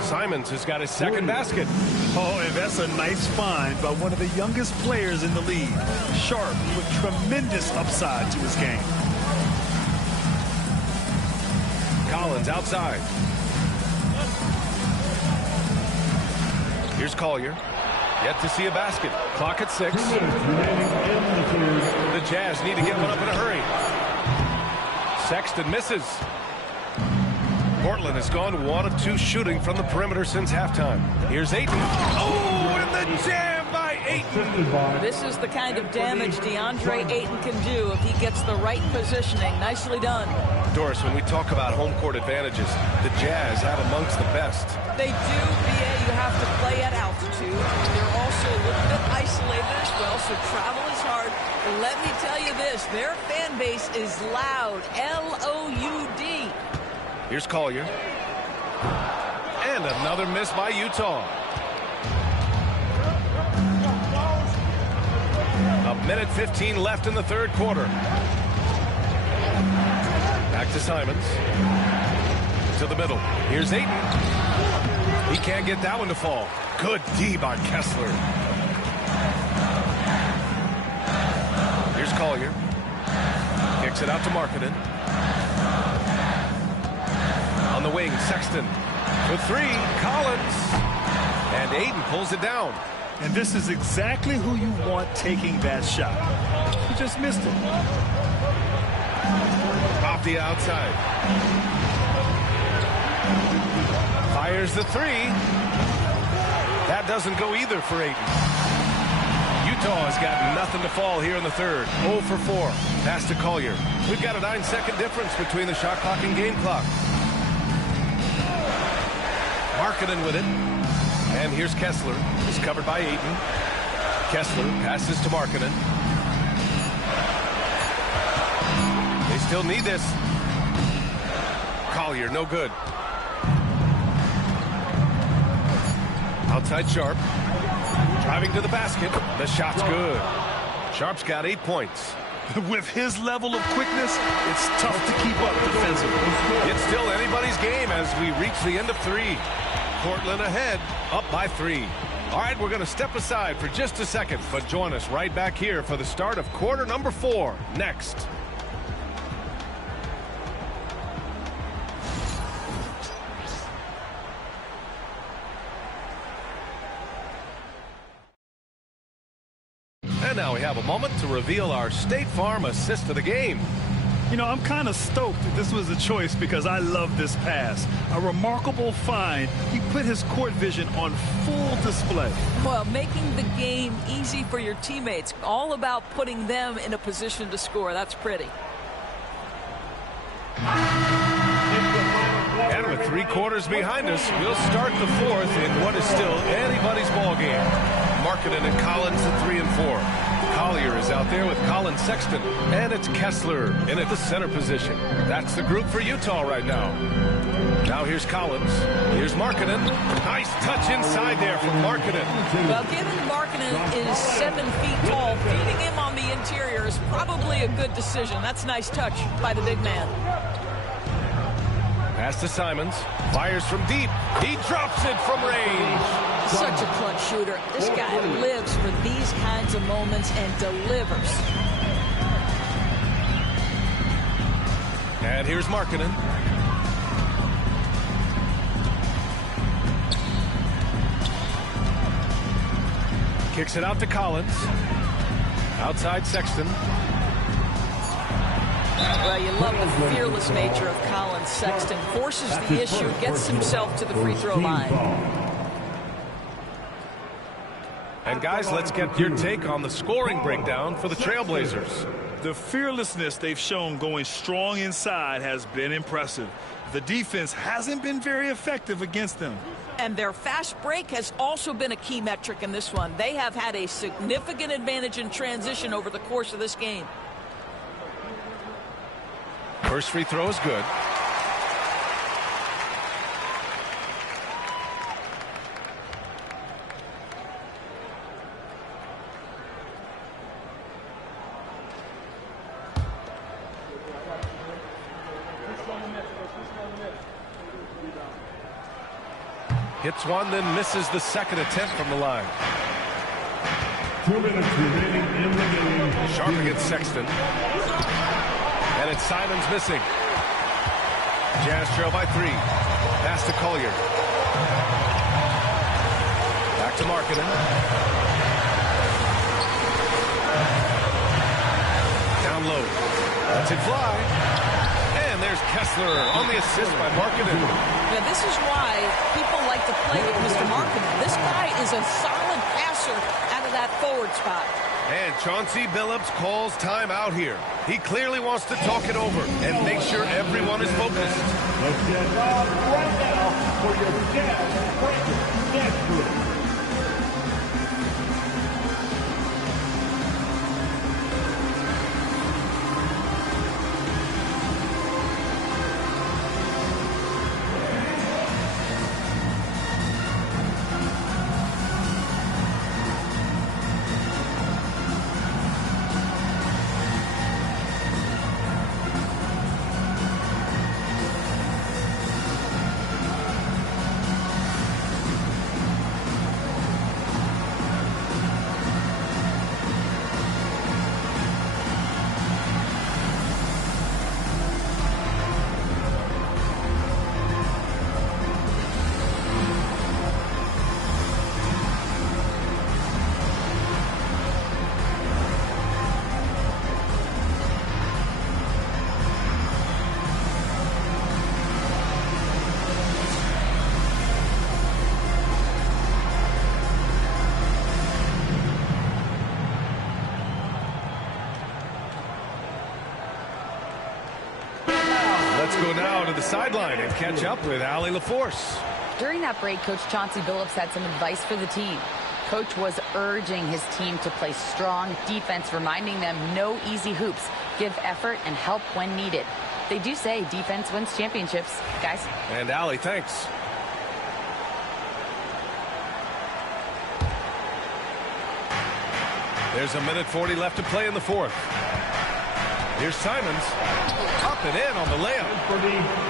Simons has got his second basket. Oh, and that's a nice find by one of the youngest players in the league. Sharpe with tremendous upside to his game. Collins outside. Here's Collier. Yet to see a basket. Clock at 6. The Jazz need to get one up in a hurry. Sexton misses. Portland has gone 1 of 2 shooting from the perimeter since halftime. Here's Ayton. Oh, and the jam by Ayton. This is the kind of damage DeAndre Ayton can do if he gets the right positioning. Nicely done. Doris, when we talk about home court advantages, the Jazz have amongst the best. They do, BA. You have to play at altitude. They're also a little bit isolated as well, so travel is hard. But let me tell you this, their fan base is loud. L-O-U-D. Here's Collier. And another miss by Utah. A minute 15 left in the third quarter. Back to Simons. To the middle. Here's Ayton. He can't get that one to fall. Good D by Kessler. Here's Collier. Kicks it out to Markkanen. On the wing, Sexton. For 3, Collins. And Ayton pulls it down. And this is exactly who you want taking that shot. He just missed it. Avdija outside. Fires the 3. That doesn't go either for Ayton. Utah has got nothing to fall here in the third. 0 for 4. Pass to Collier. We've got a 9-second difference between the shot clock and game clock. Markkanen with it. And here's Kessler. He's covered by Ayton. Kessler passes to Markkanen. They still need this. Collier, no good. Outside Sharpe. Driving to the basket. The shot's good. Sharpe's got 8 points. With his level of quickness, it's tough to keep up defensively. It's still anybody's game as we reach the end of 3. Portland ahead, up by 3. All right, we're going to step aside for just a second, but join us right back here for the start of quarter number 4 next. And now we have a moment to reveal our State Farm assist of the game. You know, I'm kind of stoked that this was a choice because I love this pass. A remarkable find. He put his court vision on full display. Well, making the game easy for your teammates. All about putting them in a position to score. That's pretty. And with 3 quarters behind us, we'll start the 4th in what is still anybody's ball game. Markkanen and Collins at 3 and 4. Collier is out there with Colin Sexton, and it's Kessler in at the center position. That's the group for Utah right now. Now here's Collins. Here's Markkanen. Nice touch inside there from Markkanen. Well, given Markkanen is 7 feet tall, feeding him on the interior is probably a good decision. That's a nice touch by the big man. Pass to Simons. Fires from deep. He drops it from range. Such a clutch shooter. This guy lives for these kinds of moments and delivers. And here's Markkanen. Kicks it out to Collins. Outside Sexton. Well, you love the fearless nature of Collins. Sexton forces the issue, gets himself to the free throw line. And guys, let's get your take on the scoring breakdown for the Trailblazers. The fearlessness they've shown going strong inside has been impressive. The defense hasn't been very effective against them. And their fast break has also been a key metric in this one. They have had a significant advantage in transition over the course of this game. First free throw is good. Hits one, then misses the second attempt from the line. 2 minutes remaining in the game. Sharp against Sexton. And it's Simons missing. Jazz trail by 3. Pass to Collier. Back to Markkanen. Down low. Lets it fly. And there's Kessler on the assist by Markkanen. Now, this is why people like to play with Mr. Markkanen. This guy is a solid passer out of that forward spot. And Chauncey Billups calls time out here. He clearly wants to talk it over and make sure everyone is focused. Let's get right now for your Jazz practice dance group. Let's go now to the sideline and catch up with Allie LaForce. During that break, Coach Chauncey Billups had some advice for the team. Coach was urging his team to play strong defense, reminding them no easy hoops, give effort and help when needed. They do say defense wins championships, guys. And Allie, thanks. There's a minute 40 left to play in the fourth. Here's Simons. Up and in on the layup.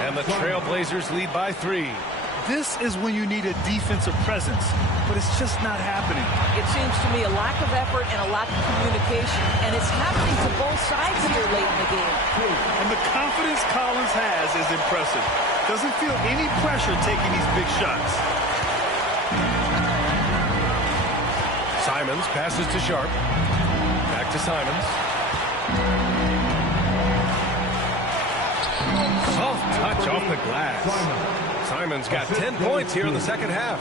And the Trailblazers lead by 3. This is when you need a defensive presence, but it's just not happening. It seems to me a lack of effort and a lack of communication, and it's happening to both sides here late in the game. And the confidence Collins has is impressive. Doesn't feel any pressure taking these big shots. Simons passes to Sharp. Back to Simons. Soft touch off the glass. Simons got 10 points here in the second half.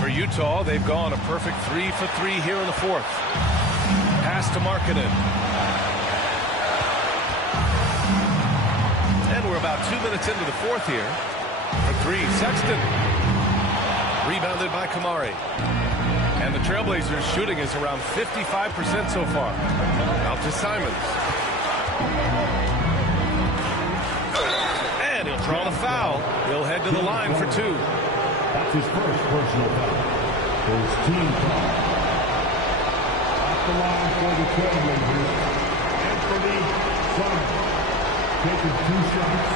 For Utah, they've gone a perfect 3 for 3 here in the fourth. Pass to Markkanen. And we're about 2 minutes into the fourth here. For 3, Sexton. Rebounded by Kamari. And the Trailblazers shooting is around 55% so far. Out to Simons. And he'll draw the foul. He'll head to the line for 2. That's his first personal foul. His team foul. At the line for the Trailblazers, Anthony Simons. taking 2 shots.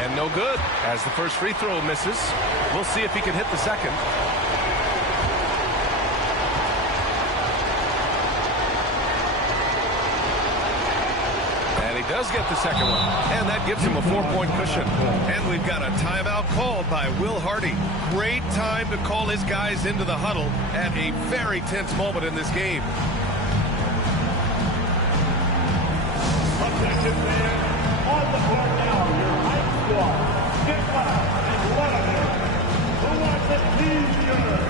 And no good as the first free throw misses. We'll see if he can hit the second. And he does get the second one. And that gives him a 4-point cushion. And we've got a timeout called by Will Hardy. Great time to call his guys into the huddle at a very tense moment in this game. Objective man on the court now, your high squad. Get back and Vladimir. Who wants the team shooter?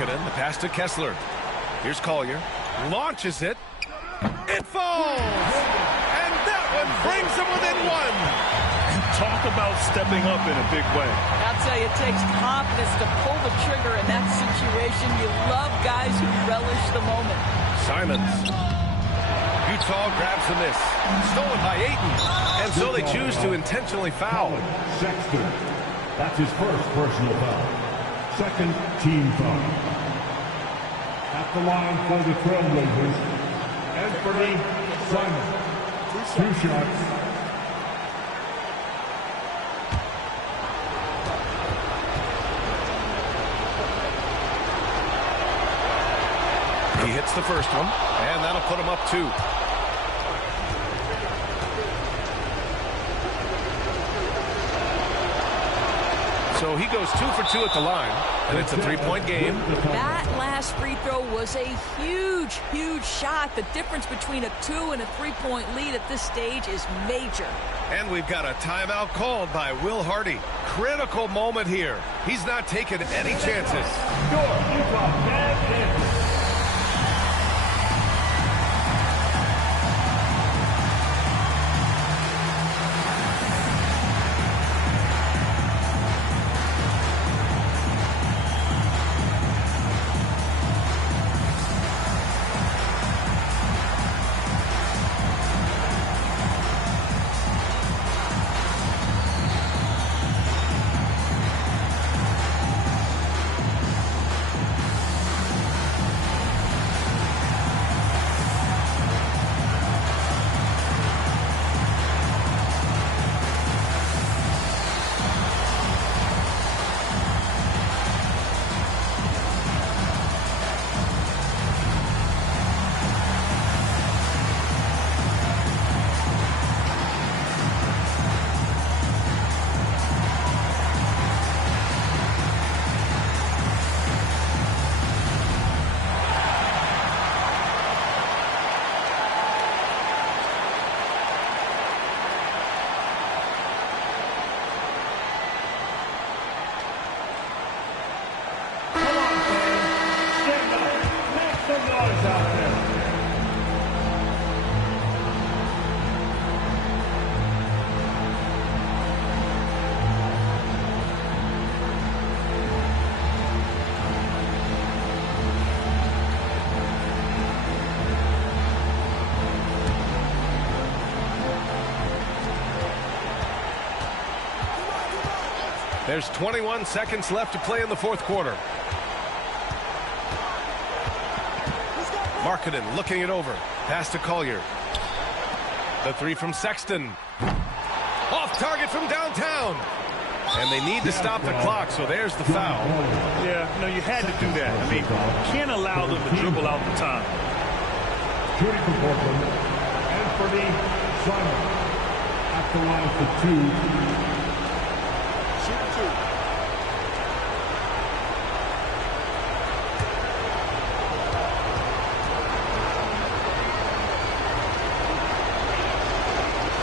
The pass to Kessler. Here's Collier. Launches it. It falls! And that one brings them within one. Talk about stepping up in a big way. I'll tell you, it takes confidence to pull the trigger in that situation. You love guys who relish the moment. Simons. Utah grabs the miss. Stolen by Ayton. And so they choose to intentionally foul. Sexton. That's his first personal foul. Second team foul. At the line for the Trailblazers, Anthony Simons. 2 shots. He hits the first one, and that'll put him up 2. So he goes 2 for 2 at the line, and it's a 3-point game. That last free throw was a huge, huge shot. The difference between a 2 and a 3-point lead at this stage is major. And we've got a timeout called by Will Hardy. Critical moment here. He's not taking any chances. There's 21 seconds left to play in the fourth quarter. Markkanen looking it over. Pass to Collier. The three from Sexton. Off target from downtown. And they need to stop the clock, so there's the foul. Yeah, you had to do that. I mean, you can't allow them to dribble out the time. Shooting for Portland, Anthony Simon at the line for two.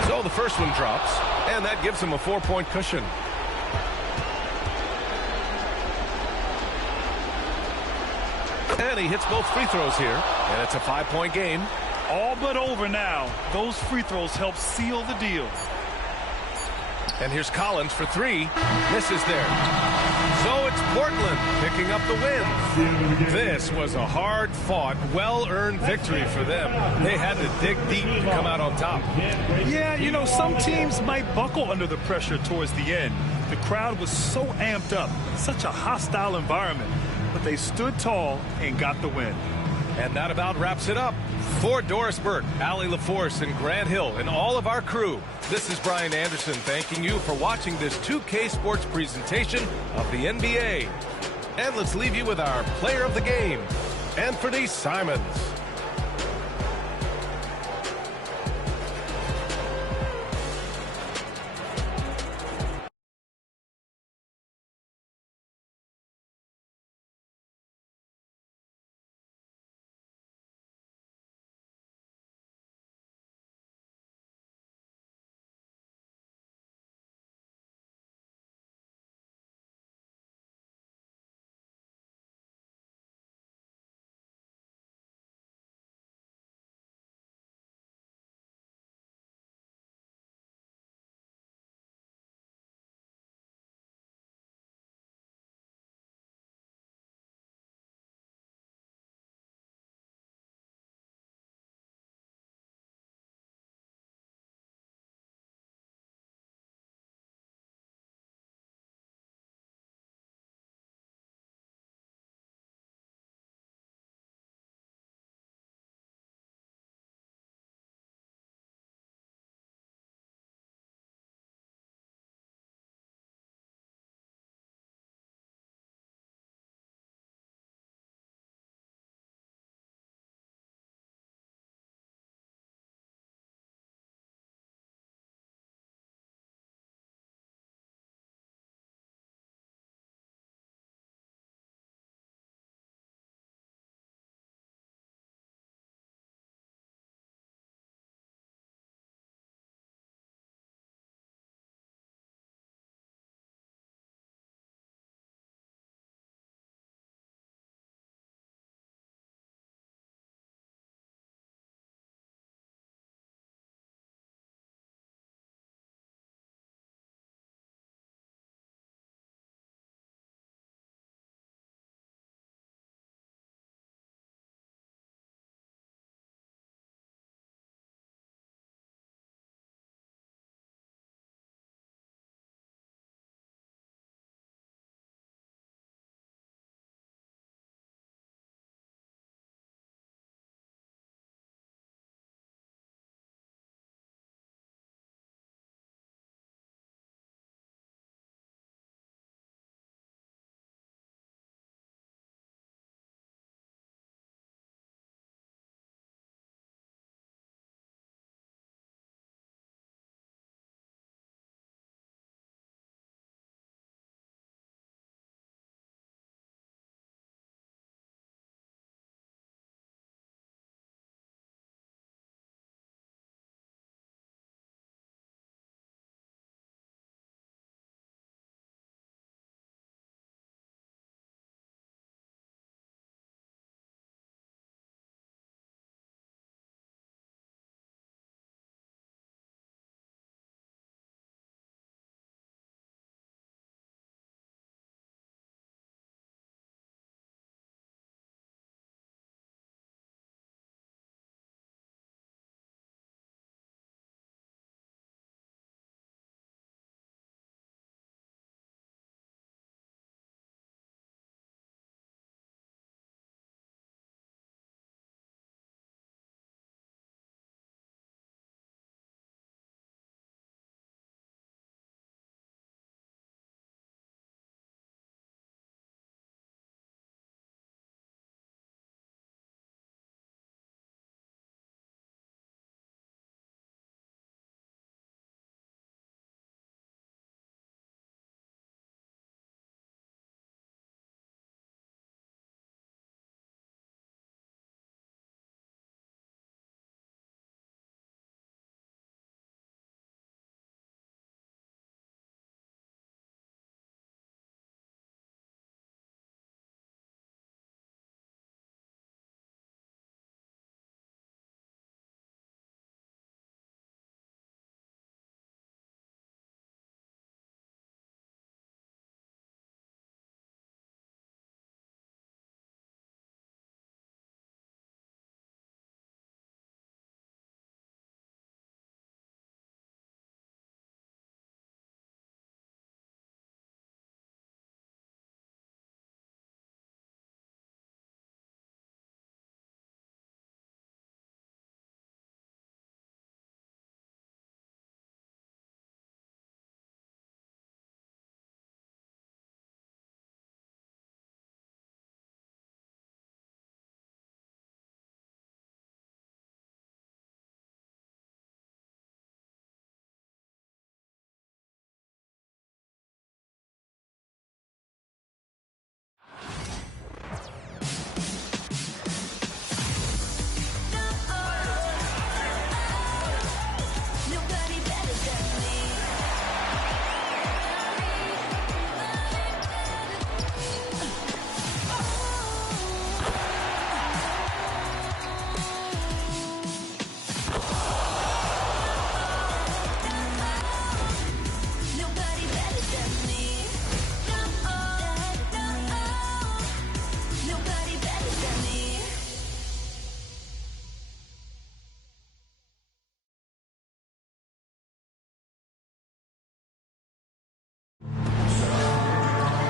So the first one drops, and that gives him a 4-point cushion. And he hits both free throws here, and it's a 5-point game. All but over now. Those free throws help seal the deal. And here's Collins for three. Misses there. So it's Portland picking up the win. This was a hard-fought, well-earned victory for them. They had to dig deep to come out on top. Yeah, some teams might buckle under the pressure towards the end. The crowd was so amped up, such a hostile environment. But they stood tall and got the win. And that about wraps it up. For Doris Burke, Allie LaForce, and Grant Hill, and all of our crew, this is Brian Anderson thanking you for watching this 2K Sports presentation of the NBA. And let's leave you with our player of the game, Anthony Simons.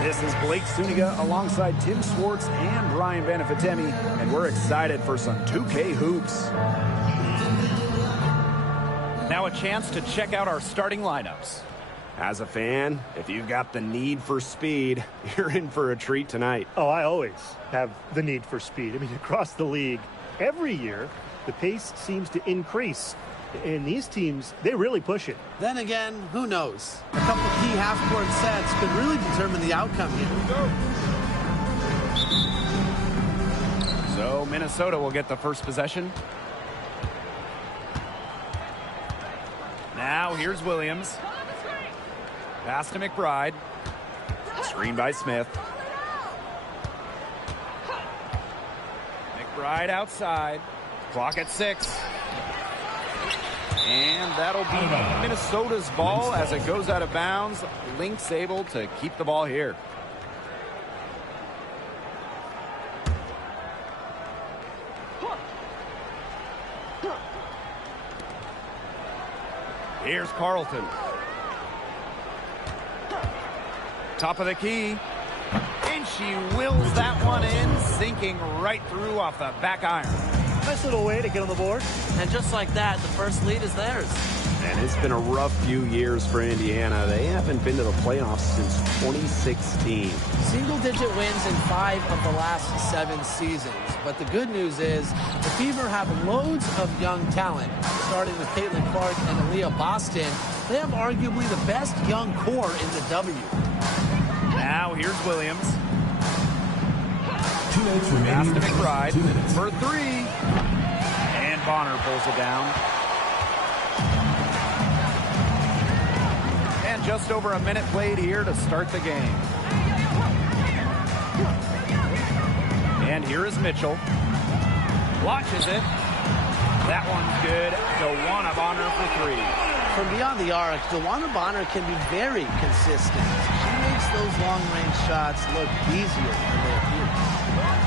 This is Blake Suniga alongside Tim Swartz and Brian Banafitemi, and we're excited for some 2K hoops. Now a chance to check out our starting lineups. As a fan, if you've got the need for speed, you're in for a treat tonight. Oh, I always have the need for speed. I mean, across the league, every year, the pace seems to increase. And these teams, they really push it. Then again, who knows? A couple key half-court sets could really determine the outcome here. So Minnesota will get the first possession. Now here's Williams. Pass to McBride. Screen by Smith. McBride outside. Clock at 6. And that'll be Minnesota's ball as it goes out of bounds. Lynx able to keep the ball here. Here's Carlton. Top of the key. And she wills that one in, sinking right through off the back iron. Nice little way to get on the board. And just like that, the first lead is theirs. And it's been a rough few years for Indiana. They haven't been to the playoffs since 2016. Single-digit wins in 5 of the last 7 seasons. But the good news is the Fever have loads of young talent. Starting with Caitlin Clark and Aaliyah Boston, they have arguably the best young core in the W. Now here's Williams. 2 minutes remaining. Pass to McBride 2 minutes. for 3. And Bonner pulls it down. And just over a minute played here to start the game. And here is Mitchell. Launches it. That one's good. DeWanna Bonner for 3. From beyond the arc, DeWanna Bonner can be very consistent. She makes those long-range shots look easier than they appear.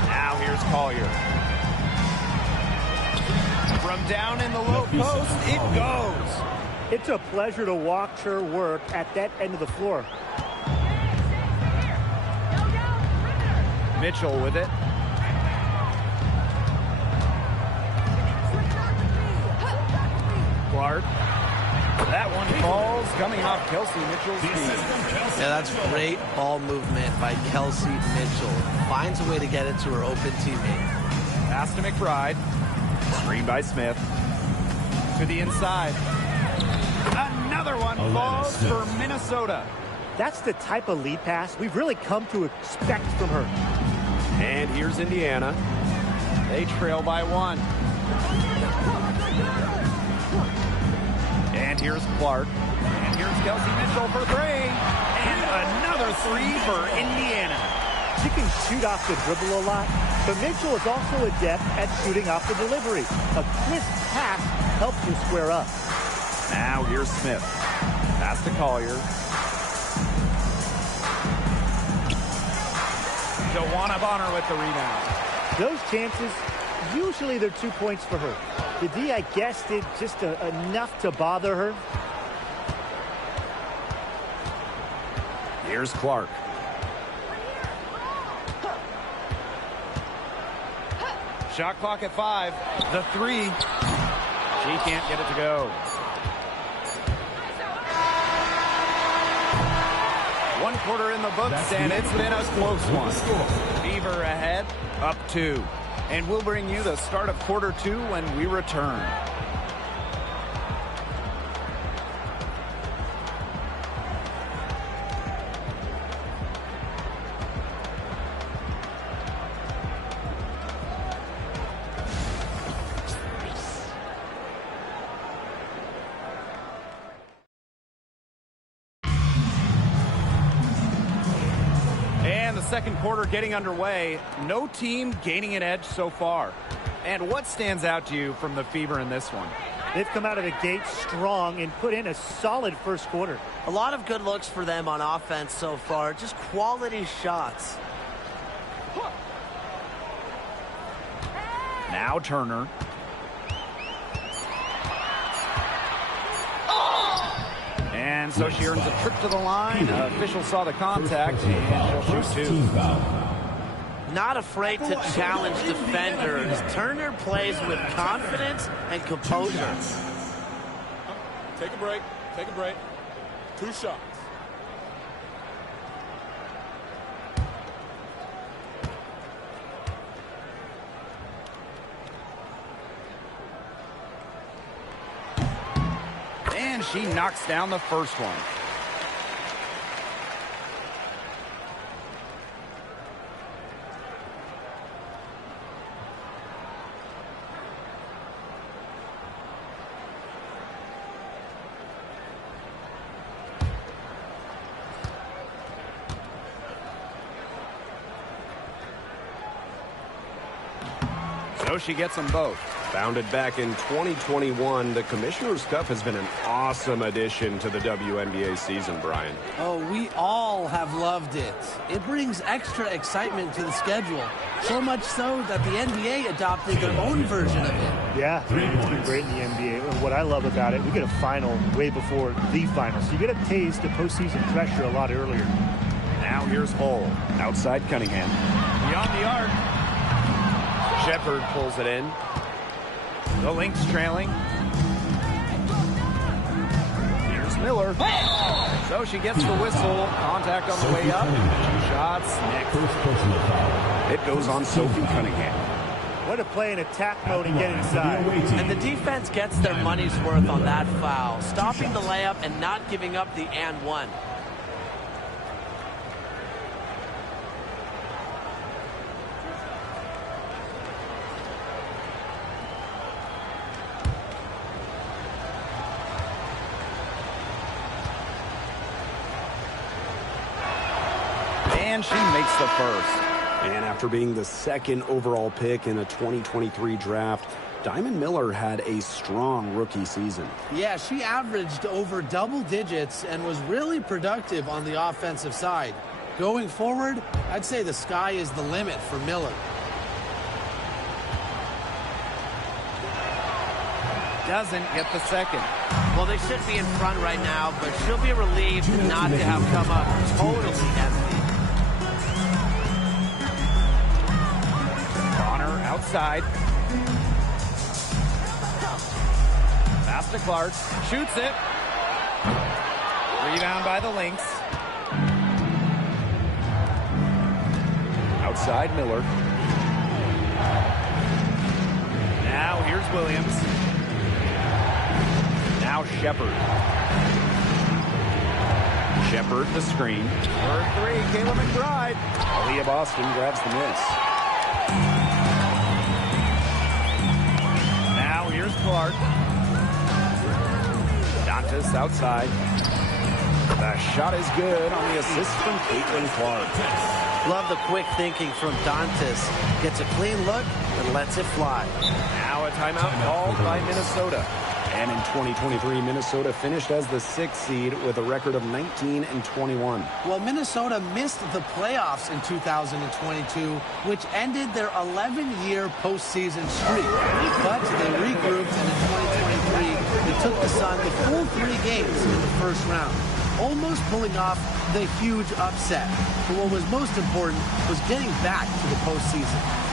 Now here's Collier. From down in the low post, it goes. It's a pleasure to watch her work at that end of the floor. Mitchell with it. Clark. That one falls, coming off Kelsey Mitchell's feet. Yeah, that's great ball movement by Kelsey Mitchell. Finds a way to get it to her open teammate. Pass to McBride. Screen by Smith. To the inside. Another one falls for Minnesota. That's the type of lead pass we've really come to expect from her. And here's Indiana. They trail by 1. And here's Clark. And here's Kelsey Mitchell for 3. And another 3 for Indiana. She can shoot off the dribble a lot, but Mitchell is also adept at shooting off the delivery. A crisp pass helps you square up. Now here's Smith. Pass to Collier. DeWanna Bonner with the rebound. Those chances, usually they're 2 points for her. The D, I guess, did just enough to bother her. Here's Clark. Shot clock at 5. The 3. She can't get it to go. 1 quarter in the books, and it's been a close one. Fever ahead, up 2. And we'll bring you the start of quarter 2 when we return. Second quarter getting underway. No team gaining an edge so far. And what stands out to you from the Fever in this one? They've come out of the gate strong and put in a solid first quarter. A lot of good looks for them on offense so far. Just quality shots. Now Turner. And And so she earns a trip to the line. Official saw the contact, and she'll shoot two. Not afraid to challenge defenders. Turner plays with confidence and composure. Take a break. Take a break. 2 shots. And she knocks down the first one. So she gets them both. Founded back in 2021, the Commissioner's Cup has been an awesome addition to the WNBA season, Brian. Oh, we all have loved it. It brings extra excitement to the schedule. So much so that the NBA adopted their own version of it. Yeah, it's been great in the NBA. And what I love about it, we get a final way before the final. So you get a taste of postseason pressure a lot earlier. Now here's Hull. Outside Cunningham. Beyond the arc. Shepard pulls it in. The Lynx trailing. Here's Miller. So she gets the whistle. Contact on the way up. 2 shots next. It goes on Sophie Cunningham. Way to play in attack mode and get inside. And the defense gets their money's worth on that foul, stopping the layup and not giving up the and one. And she makes the first. And after being the 2nd overall pick in a 2023 draft, Diamond Miller had a strong rookie season. Yeah, she averaged over double digits and was really productive on the offensive side. Going forward, I'd say the sky is the limit for Miller. Doesn't get the second. Well, they should be in front right now, but she'll be relieved not to have come up totally empty. Bonner outside. Pass to Clark. Shoots it. Rebound by the Lynx. Outside Miller. Now here's Williams. Now Shepard. Shepard the screen. For 3, Kayla McBride. Aaliyah Boston grabs the miss. Now here's Clark. Dantas outside. The shot is good on the assist from Caitlin Clark. Love the quick thinking from Dantas. Gets a clean look and lets it fly. Now a timeout called by Minnesota. And in 2023, Minnesota finished as the 6th seed with a record of 19-21. Well, Minnesota missed the playoffs in 2022, which ended their 11-year postseason streak. But they regrouped, and in 2023, they took the Sun to full 3 games in the first round, almost pulling off the huge upset. But what was most important was getting back to the postseason.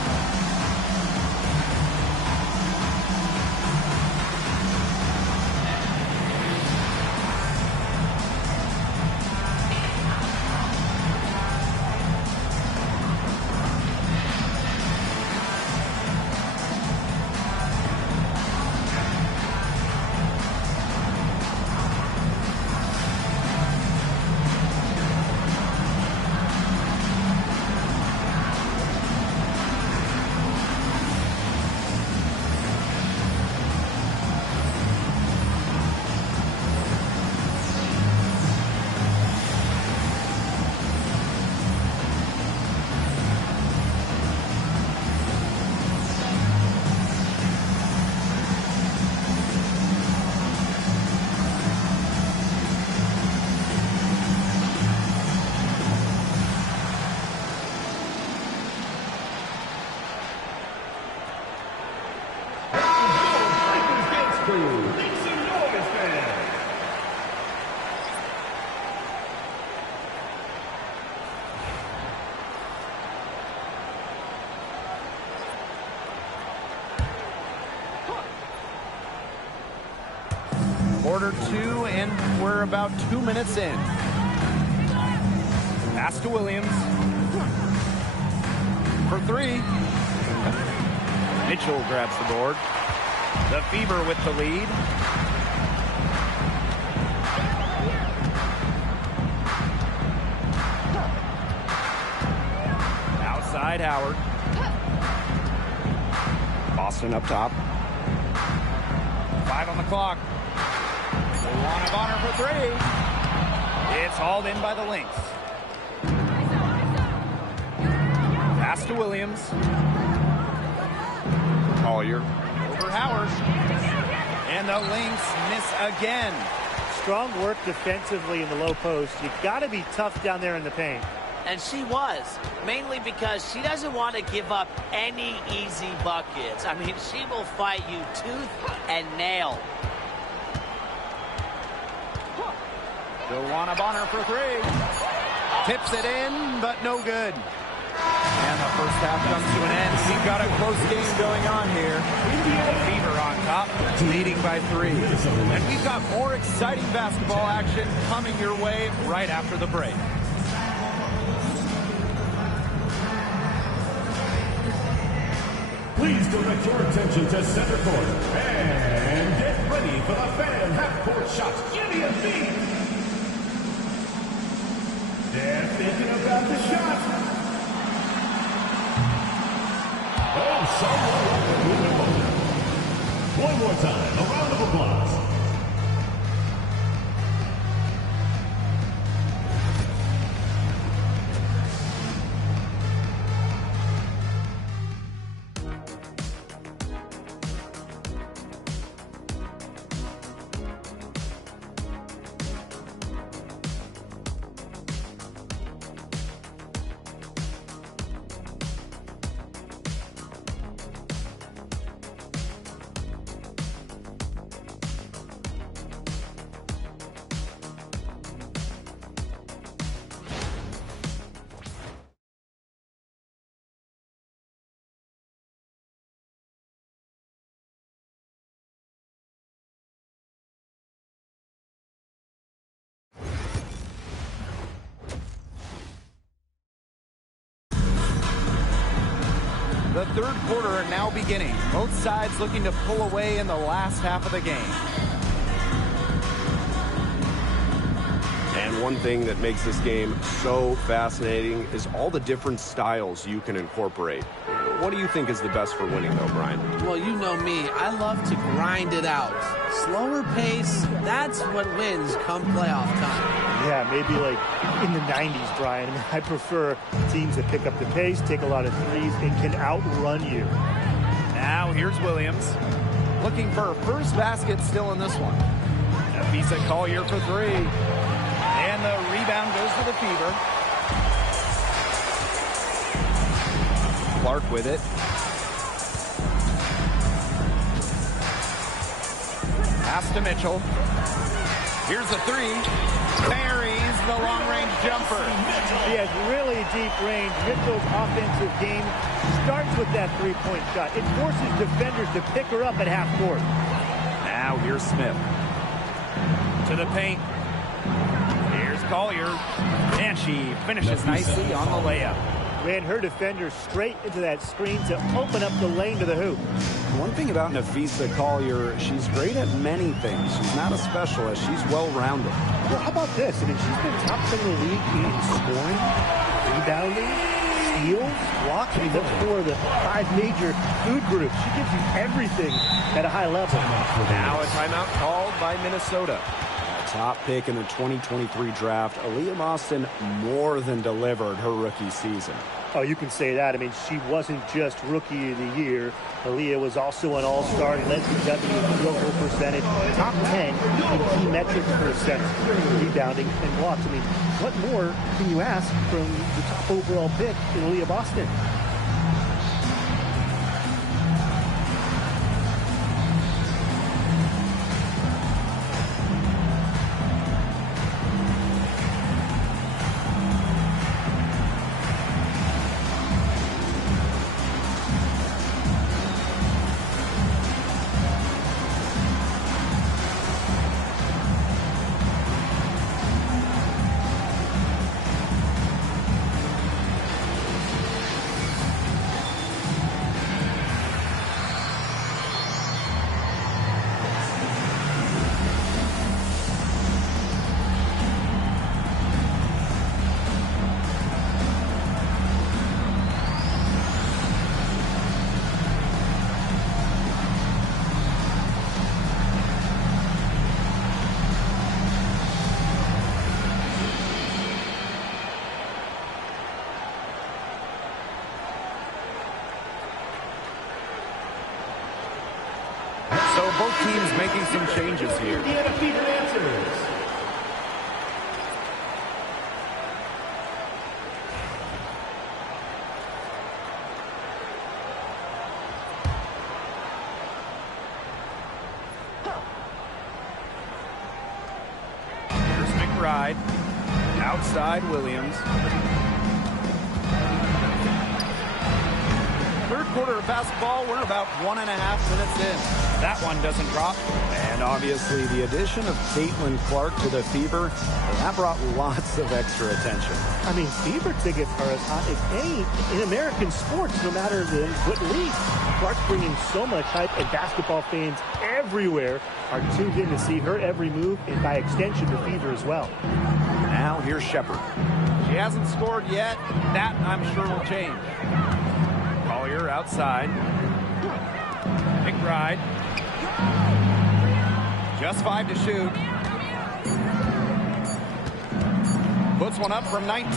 quarter 2, and we're about 2 minutes in. Pass to Williams. For 3. Mitchell grabs the board. The Fever with the lead. Outside Howard. Boston up top. 5 on the clock. Luana Bonner for 3. It's hauled in by the Lynx. Pass to Williams. Collier. Over Howard. And the Lynx miss again. Strong work defensively in the low post. You got to be tough down there in the paint. And she was, mainly because she doesn't want to give up any easy buckets. I mean, she will fight you tooth and nail. Luana Bonner for 3. Tips it in, but no good. And the first half comes to an end. We've got a close game going on here. The Fever on top, leading by 3. And we've got more exciting basketball action coming your way right after the break. Please direct your attention to center court and get ready for the fan half-court shots. Jimmy and Beat. They're thinking about the shot. Oh, someone moving over. One more time, a round of applause. The third quarter now beginning. Both sides looking to pull away in the last half of the game. And one thing that makes this game so fascinating is all the different styles you can incorporate. What do you think is the best for winning, though, Brian? Well, you know me. I love to grind it out. Slower pace, that's what wins come playoff time. Yeah, maybe like in the 90s, Brian. I mean, I prefer teams that pick up the pace, take a lot of threes, and can outrun you. Now here's Williams. Looking for her first basket still in this one. Nafisa Collier for 3. And the rebound goes to the Fever. Clark with it. Pass to Mitchell. Here's a 3. Buries the long-range jumper. He has really deep range. Mitchell's offensive game starts with that three-point shot. It forces defenders to pick her up at half court. Now here's Smith. To the paint. Here's Collier. And she finishes nicely on the layup. Ran her defender straight into that screen to open up the lane to the hoop. One thing about Nafisa Collier, she's great at many things. She's not a specialist. She's well-rounded. Well, how about this? I mean, she's been top 10 in the league in scoring, rebounding, steals, blocks. I mean, that's four of the 5 major food groups. She gives you everything at a high level. Now a timeout called by Minnesota. Top pick in the 2023 draft, Aaliyah Boston more than delivered her rookie season. Oh, you can say that. I mean, she wasn't just Rookie of the Year. Aaliyah was also an All-Star, led the W in field goal percentage, top 10 in key metrics percentage, rebounding and blocks. I mean, what more can you ask from the top overall pick in Aaliyah Boston? both teams making some changes here. Indiana Fever answers. Here's McBride. Outside Williams. Third quarter of basketball, we're about 1.5 minutes in. That one doesn't drop. And obviously the addition of Caitlin Clark to the Fever, that brought lots of extra attention. I mean, Fever tickets are as hot as any in American sports, no matter what league. Clark's bringing so much hype, and basketball fans everywhere are tuned in to see her every move, and by extension, the Fever as well. Now here's Shepard. She hasn't scored yet. That, I'm sure, will change. Collier outside. McBride. Just 5 to shoot. Puts one up from 19.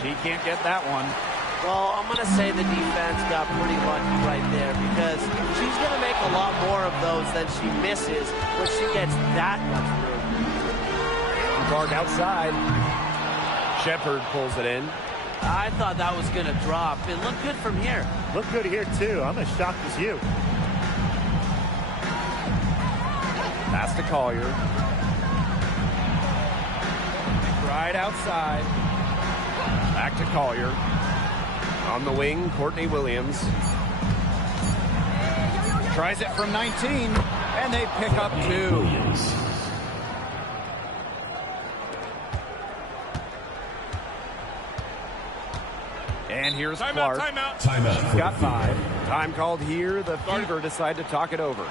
She can't get that one. Well, I'm going to say the defense got pretty lucky right there because she's going to make a lot more of those than she misses when she gets that much room. Clark outside. Shepard pulls it in. I thought that was going to drop. It looked good from here. Looked good here, too. I'm as shocked as you. Pass to Collier. McBride outside. Back to Collier. On the wing, Courtney Williams. Tries it from 19, and they pick up 2. Williams. And here's Clark. Timeout. She's got 5. Time called here. The Fever decide to talk it over.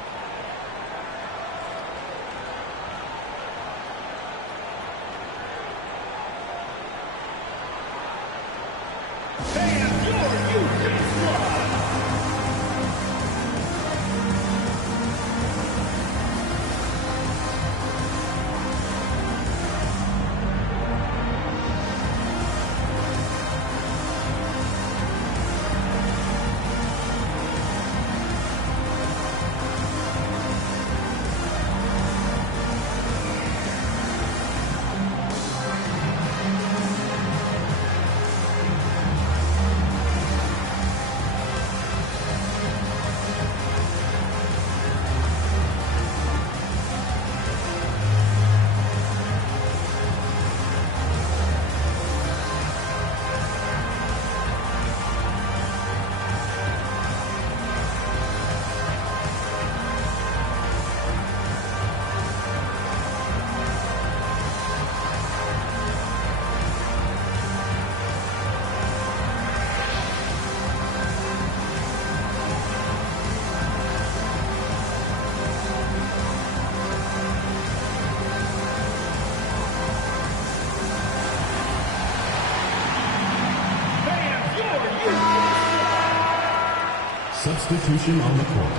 Substitution on the court.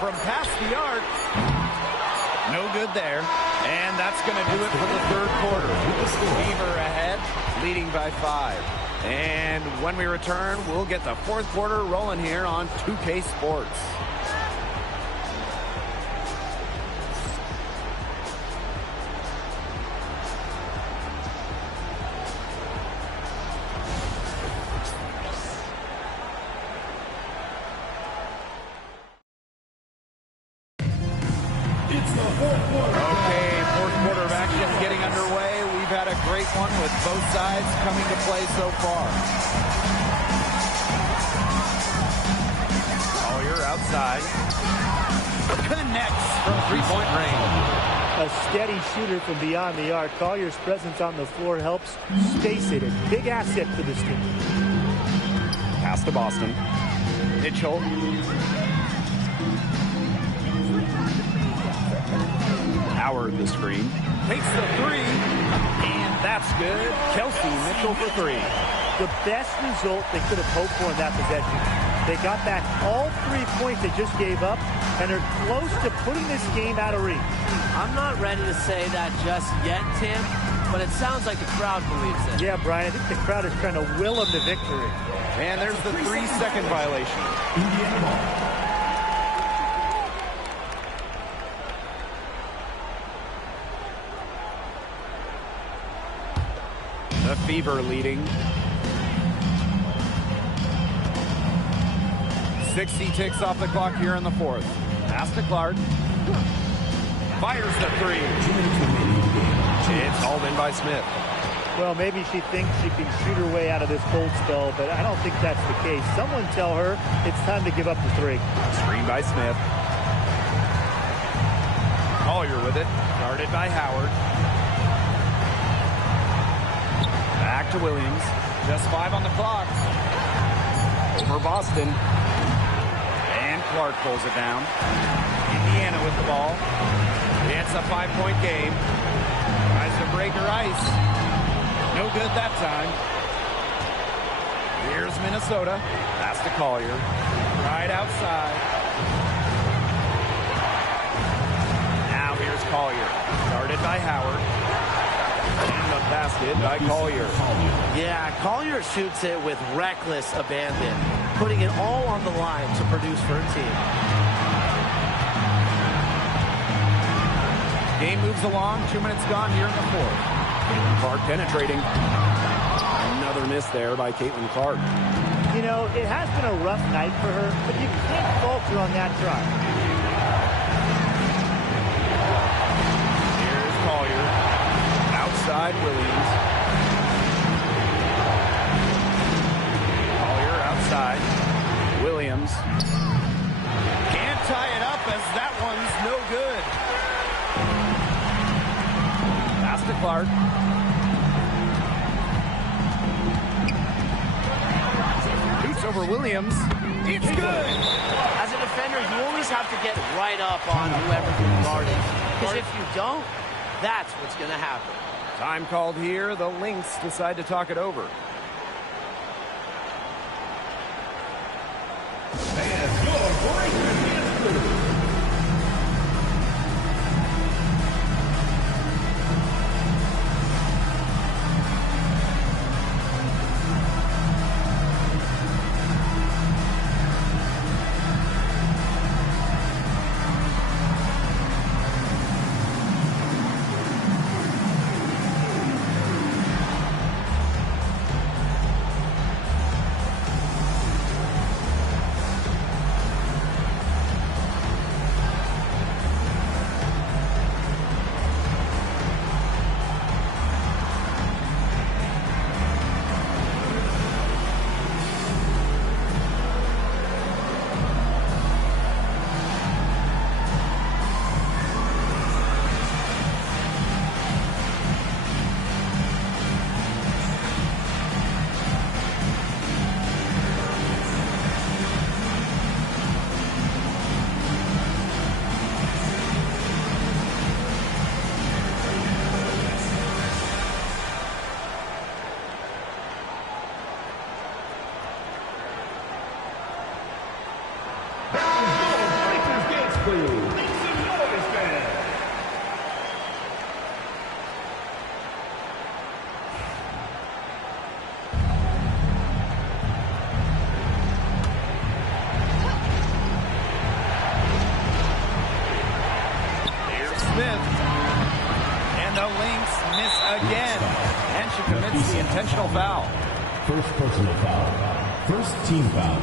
From past the arc. No good there. And that's going to do it for the third quarter. Fever ahead, leading by 5. And when we return, we'll get the fourth quarter rolling here on 2K Sports. Okay, fourth quarter of action getting underway. We've had a great one with both sides coming to play so far. Collier outside. Connects from three-point range. A steady shooter from beyond the arc. Collier's presence on the floor helps space it. A big asset for this team. Pass to Boston. Mitchell. Howard the screen. Takes the 3, and that's good. Kelsey Mitchell for 3. the best result they could have hoped for in that possession. They got back all 3 points they just gave up, and are close to putting this game out of reach. I'm not ready to say that just yet, Tim, but it sounds like the crowd believes it. Yeah, Brian, I think the crowd is trying to will them to victory. And there's the 3-second violation. Indiana ball. The Fever leading. 60 ticks off the clock here in the fourth. Pass to Clark. Fires the three. It's hauled in by Smith. Well, maybe she thinks she can shoot her way out of this cold spell, but I don't think that's the case. Someone tell her it's time to give up the three. Screen by Smith. Collier with it. Guarded by Howard. Back to Williams. Just 5 on the clock. Over Boston. And Clark pulls it down. Indiana with the ball. It's a 5-point game. Tries to break her ice. No good that time. Here's Minnesota. Pass to Collier. Right outside. Now here's Collier. Guarded by Howard. And the basket by Collier. Yeah, Collier shoots it with reckless abandon, putting it all on the line to produce for her team. Game moves along. 2 minutes gone here in the fourth. Caitlin Clark penetrating. Another miss there by Caitlin Clark. You know, it has been a rough night for her, but you can't falter on that try. Here's Collier. Outside Williams. Collier outside. Williams. Can't tie it up as that one's no good. Pass to Clark. Shoots over Williams. It's good. As a defender, you always have to get right up on whoever you're guarding. Because if you don't, that's what's going to happen. Time called here. The Lynx decide to talk it over. And your break. Intentional foul. First personal foul. First team foul.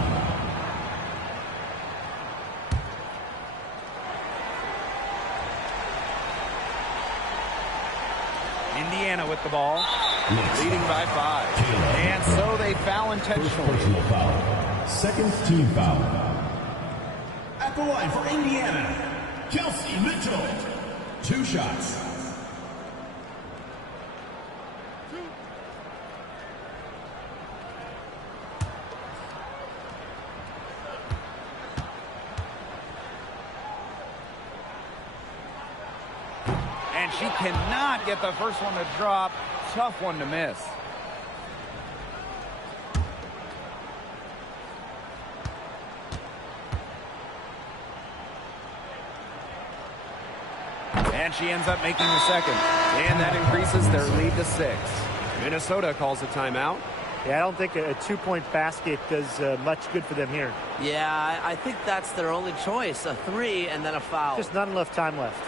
Indiana with the ball. Leading by 5. And so they foul intentionally. First personal foul. Second team foul. At the line for Indiana, Kelsey Mitchell. 2 shots. And she cannot get the first one to drop. Tough one to miss. And she ends up making the second. And that increases their lead to 6. Minnesota calls a timeout. Yeah, I don't think a two-point basket does much good for them here. Yeah, I think that's their only choice. A 3 and then a foul. Just not enough time left.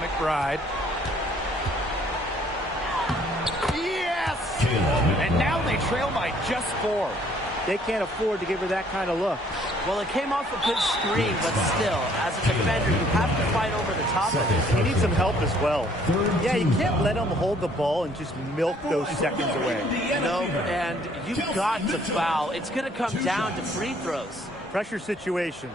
McBride. Yes! And now they trail by just 4. They can't afford to give her that kind of look. Well, it came off a good screen, but still, as a defender, you have to fight over the top of it. He needs some help as well. Yeah, you can't let him hold the ball and just milk those seconds away. No, and you've got to foul. It's going to come down to free throws. Pressure situation.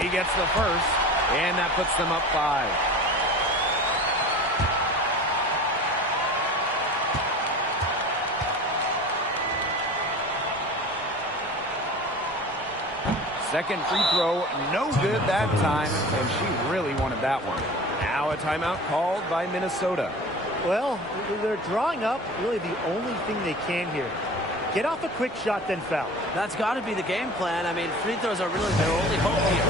He gets the first, and that puts them up 5. Second free throw, no good that time, and she really wanted that one. Now a timeout called by Minnesota. Well, they're drawing up really the only thing they can here. Get off a quick shot, then foul. That's got to be the game plan. I mean, free throws are really their only hope here.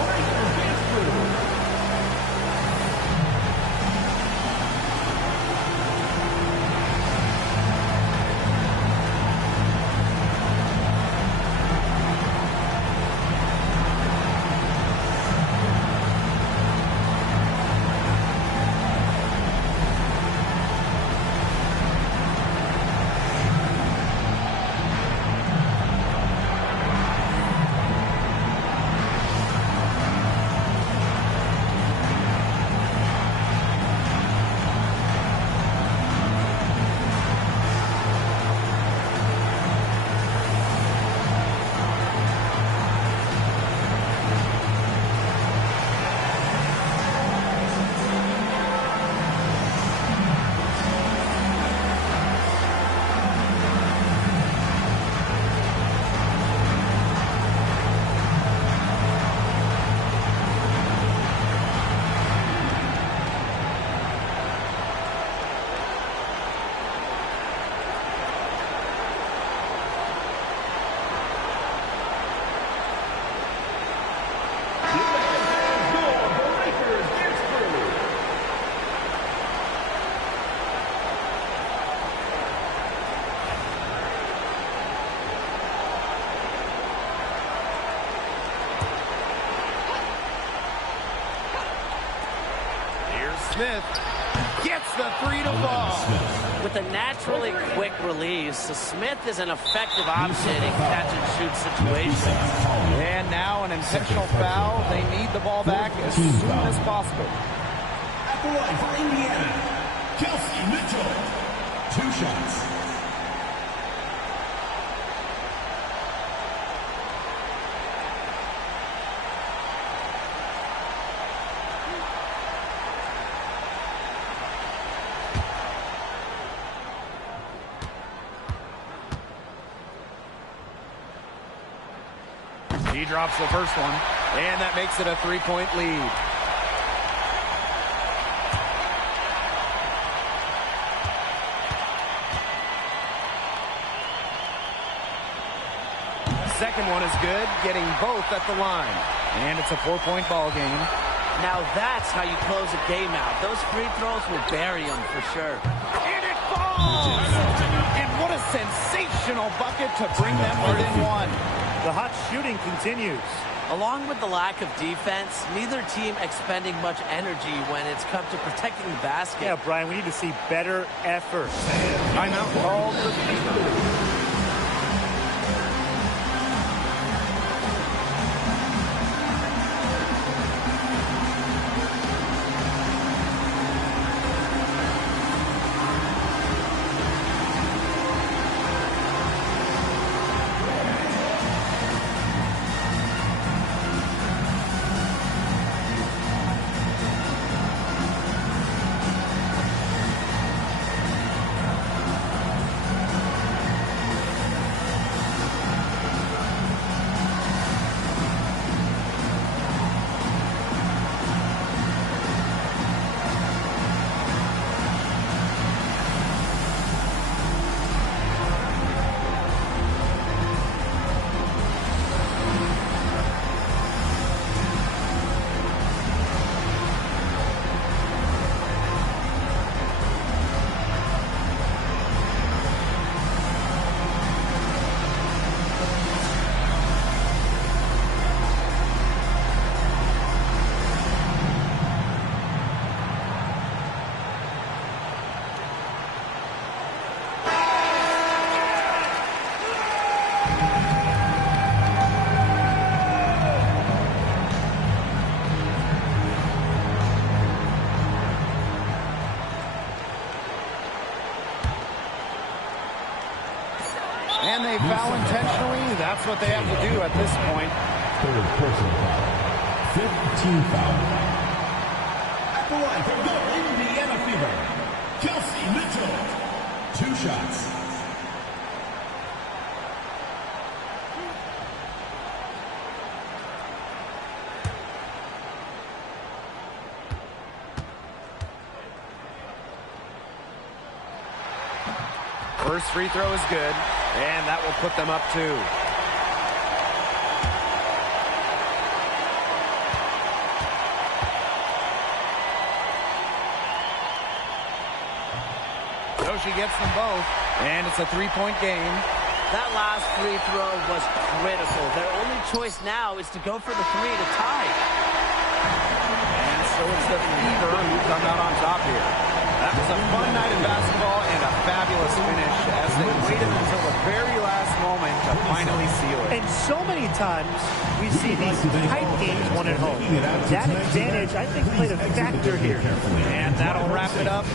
Smith gets the 3 to fall. With a naturally quick release, Smith is an effective option in catch-and-shoot situations. And now an intentional foul. They need the ball back as soon as possible. At the line for Indiana, Kelsey Mitchell. 2 shots. He drops the first one, and that makes it a 3-point lead. Second one is good, getting both at the line. And it's a 4-point ball game. Now that's how you close a game out. Those free throws will bury them for sure. And it falls! And what a sensational bucket to bring them within 1. The hot shooting continues. Along with the lack of defense, neither team expending much energy when it's come to protecting the basket. Yeah, Brian, we need to see better effort. Timeout called for Fever. And they foul intentionally. That's what they have to do at this point. Third personal foul. 15 foul. At the line from the Indiana Fever, Kelsey Mitchell. 2 shots. First free throw is good, and that will put them up 2. Yoshi gets them both, and it's a 3-point game. That last free throw was critical. Their only choice now is to go for the 3 to tie. And so it's the Fever who come out on top here. That was a fun night in basketball and a fabulous finish as they waited until the very last moment to finally seal it. And so many times we see these tight games won at home. That advantage, I think, played a factor here. And that'll wrap it up.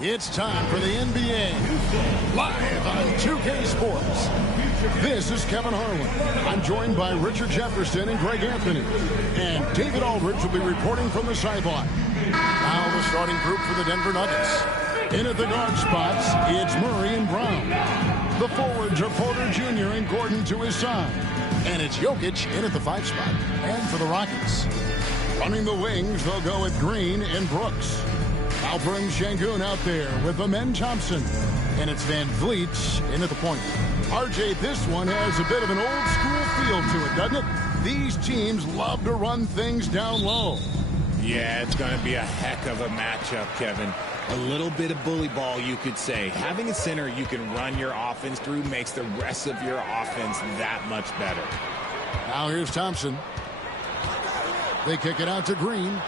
It's time for the NBA, live on 2K Sports. This is Kevin Harlan. I'm joined by Richard Jefferson and Greg Anthony. And David Aldridge will be reporting from the sideline. Now the starting group for the Denver Nuggets. In at the guard spots, it's Murray and Brown. The forwards are Porter Jr. and Gordon to his side. And it's Jokic in at the 5 spot. And for the Rockets, running the wings, they'll go with Green and Brooks. Alperen Şengün out there with Amen Thompson. And it's Van Vliet in at the point. RJ, this one has a bit of an old school feel to it, doesn't it? These teams love to run things down low. Yeah, it's going to be a heck of a matchup, Kevin. A little bit of bully ball, you could say. Having a center you can run your offense through makes the rest of your offense that much better. Now here's Thompson. They kick it out to Green.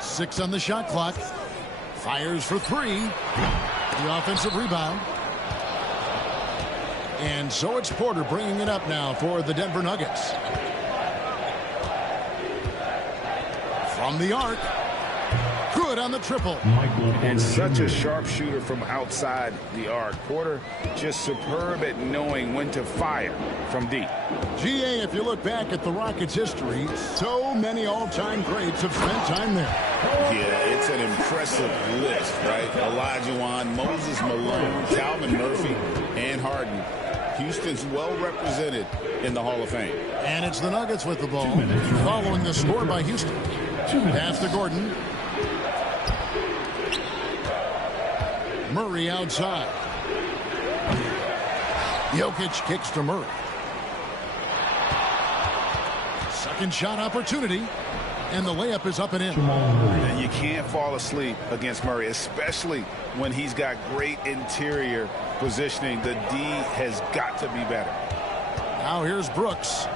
6 on the shot clock. Fires for 3. The offensive rebound. And so it's Porter bringing it up now for the Denver Nuggets. From the arc. Good on the triple. And such a sharp shooter from outside the arc. Porter just superb at knowing when to fire from deep. GA, if you look back at the Rockets' history, so many all-time greats have spent time there. Yeah, it's an impressive list, right? Olajuwon, Moses Malone, Calvin Murphy, and Harden. Houston's well represented in the Hall of Fame. And it's the Nuggets with the ball, following the score by Houston. Pass to Gordon. Murray outside. Jokic kicks to Murray. Second shot opportunity. And the layup is up and in. And you can't fall asleep against Murray, especially when he's got great interior positioning. The D has got to be better. Now here's Brooks.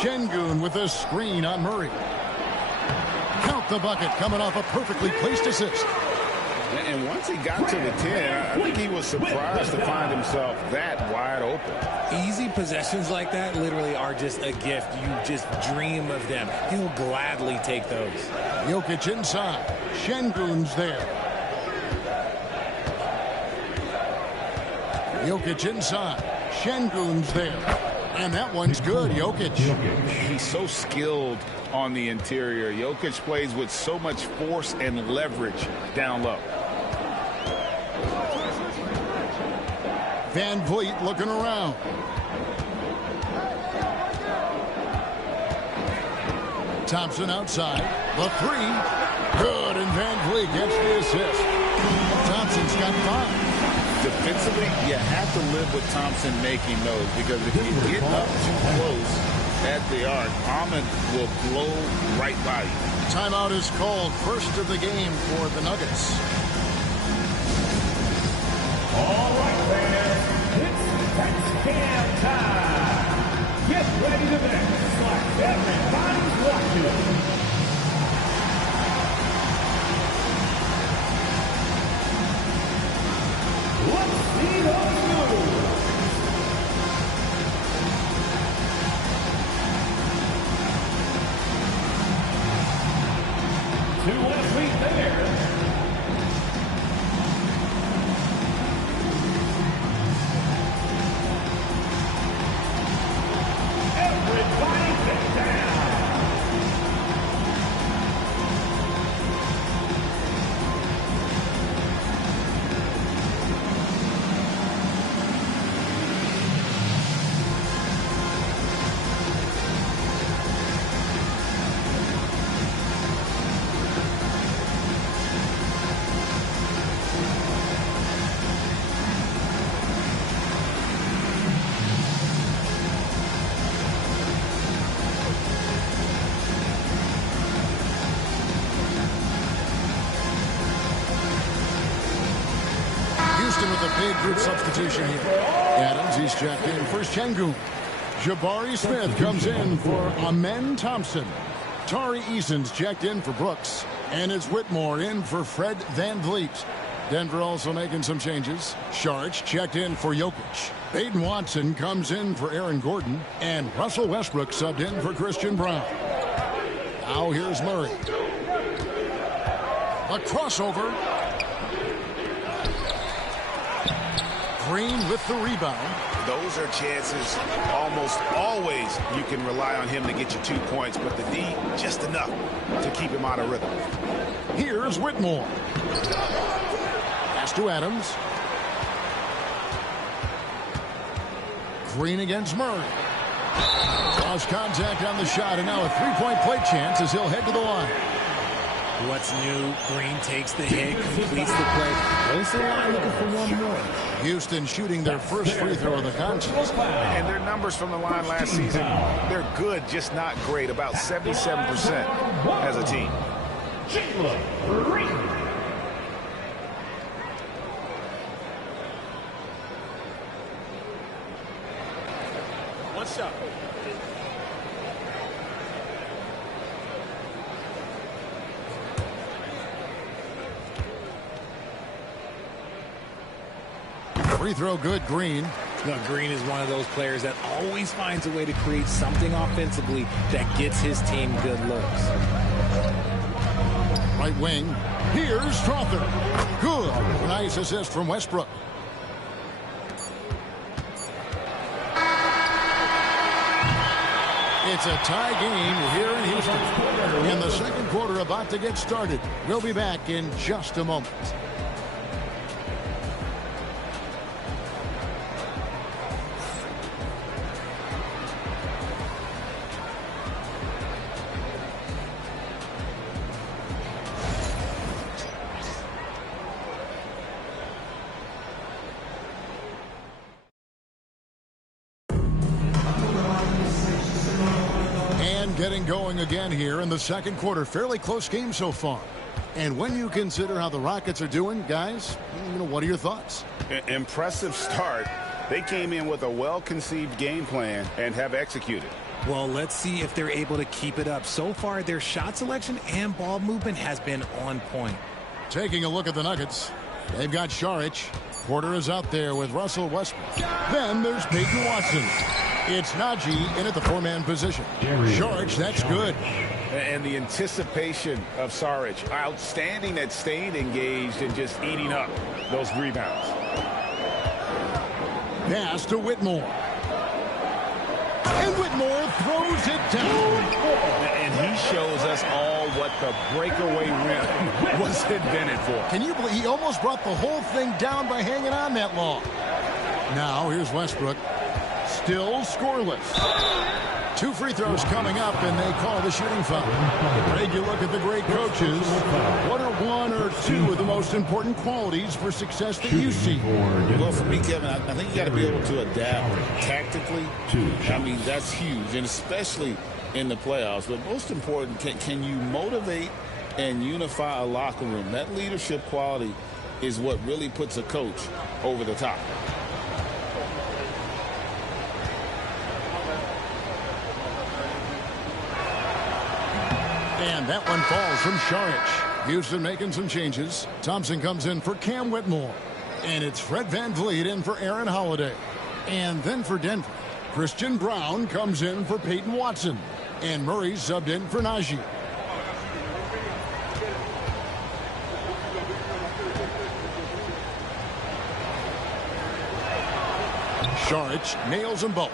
Şengün with a screen on Murray. Count the bucket coming off a perfectly placed assist. And once he got to the 10, I think he was surprised to find himself that wide open. Easy possessions like that literally are just a gift. You just dream of them. He'll gladly take those. Jokic inside. Şengün's there. Jokic inside. Şengün's there. And that one's good, Jokic. He's so skilled on the interior. Jokic plays with so much force and leverage down low. Van Vliet looking around. Thompson outside. The 3. Good, and Van Vliet gets the assist. Thompson's got 5. Defensively, you have to live with Thompson making those, because if you get up too close at the arc, Ahmed will blow right by you. Timeout is called. First of the game for the Nuggets. All right, fans, it's X-Cam time. Get ready to mix like everybody's watching. Let's see those moves. Two left feet there. Everybody get down. With a big group substitution here. Adams, he's checked in for Şengün. Jabari Smith comes in for Amen Thompson. Tari Eason's checked in for Brooks. And it's Whitmore in for Fred Van Vliet. Denver also making some changes. Saric checked in for Jokic. Baden Watson comes in for Aaron Gordon. And Russell Westbrook subbed in for Christian Brown. Now here's Murray. A crossover. Green with the rebound. Those are chances almost always you can rely on him to get you 2 points, but the D just enough to keep him out of rhythm. Here's Whitmore. Pass to Adams. Green against Murray. Draws contact on the shot, and now a three-point play chance as he'll head to the line. What's new? Green takes the hit, completes the play. Goes to the line looking for one more. Houston shooting their first free throw of the contest. And their numbers from the line last season, they're good, just not great. About 77% as a team. What's up? Free throw good, Green. No, Green is one of those players that always finds a way to create something offensively that gets his team good looks. Right wing. Here's Strother. Good. Nice assist from Westbrook. It's a tie game here in Houston. And the second quarter about to get started. We'll be back in just a moment. Getting going again here in the second quarter. Fairly close game so far. And when you consider how the Rockets are doing, guys, what are your thoughts? Impressive start. They came in with a well-conceived game plan and have executed. Well, let's see if they're able to keep it up. So far, their shot selection and ball movement has been on point. Taking a look at the Nuggets. They've got Šarić. Porter is out there with Russell Westbrook. Then there's Peyton Watson. It's Najee in at the four-man position. Šarić, that's good. And the anticipation of Šarić, outstanding at staying engaged and just eating up those rebounds. Pass to Whitmore. And Whitmore throws it down. And he shows us all what the breakaway rim was invented for. Can you believe he almost brought the whole thing down by hanging on that long? Now here's Westbrook. Still scoreless. 2 free throws coming up, and they call the shooting foul. Greg, you look at the great coaches. What are one or two of the most important qualities for success that you see? Well, for me, Kevin, I think you got to be able to adapt tactically. I mean, that's huge, and especially in the playoffs. But most important, can you motivate and unify a locker room? That leadership quality is what really puts a coach over the top. And that one falls from Šarić. Houston making some changes. Thompson comes in for Cam Whitmore. And it's Fred VanVleet in for Aaron Holiday. And then for Denver, Christian Braun comes in for Peyton Watson. And Murray subbed in for Najee. Šarić nails them both.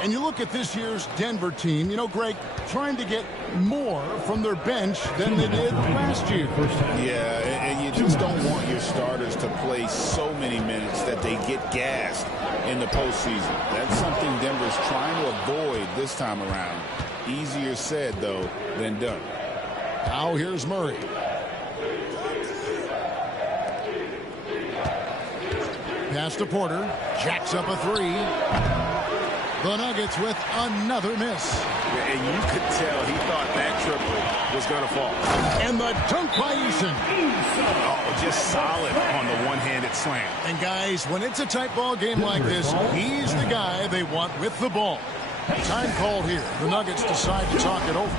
And you look at this year's Denver team, Greg, trying to get more from their bench than they did last year. Yeah, and you just don't want your starters to play so many minutes that they get gassed in the postseason. That's something Denver's trying to avoid this time around. Easier said, though, than done. Now here's Murray. Pass to Porter. Jacks up a three. The Nuggets with another miss. And you could tell he thought that triple was going to fall. And the dunk by Eason. Oh, just solid on the one-handed slam. And guys, when it's a tight ball game like this, he's the guy they want with the ball. Time called here. The Nuggets decide to talk it over.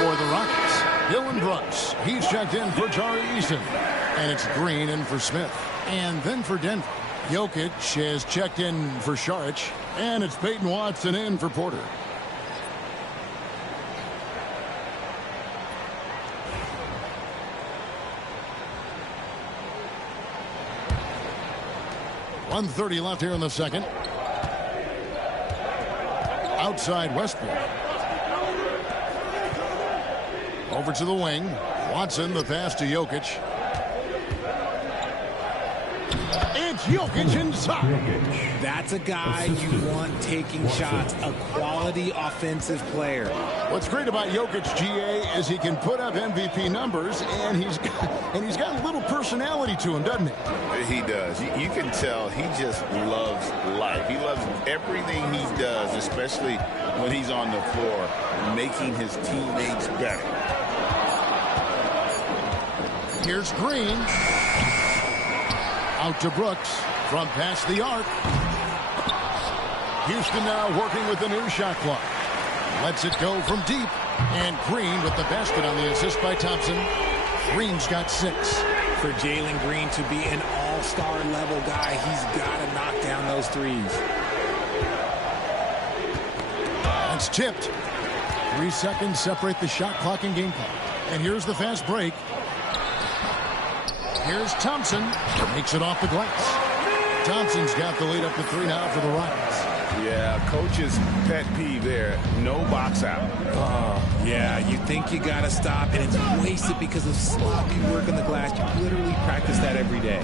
For the Rockets, Dillon Brooks. He's checked in for Tari Eason. And it's Green in for Smith. And then for Denver, Jokic has checked in for Šarić. And it's Peyton Watson in for Porter. .130 left here in the second. Outside Westbrook. Over to the wing. Watson, the pass to Jokic. It's Jokic inside. That's a guy you want taking shots, a quality offensive player. What's great about Jokic, GA, is he can put up MVP numbers, and he's got a little personality to him, doesn't he? He does. You can tell he just loves life. He loves everything he does, especially when he's on the floor, making his teammates better. Here's Green. Out to Brooks from past the arc. Houston now working with the new shot clock. Lets it go from deep. And Green with the basket on the assist by Thompson. Green's got 6. For Jalen Green to be an all-star level guy, he's got to knock down those threes. It's tipped. 3 seconds separate the shot clock and game clock. And here's the fast break. Here's Thompson. Makes it off the glass. Thompson's got the lead up to 3 now for the Rockets. Yeah, coach's pet peeve there. No box out. Yeah, you think you got to stop, and it's wasted because of sloppy work on the glass. You literally practice that every day.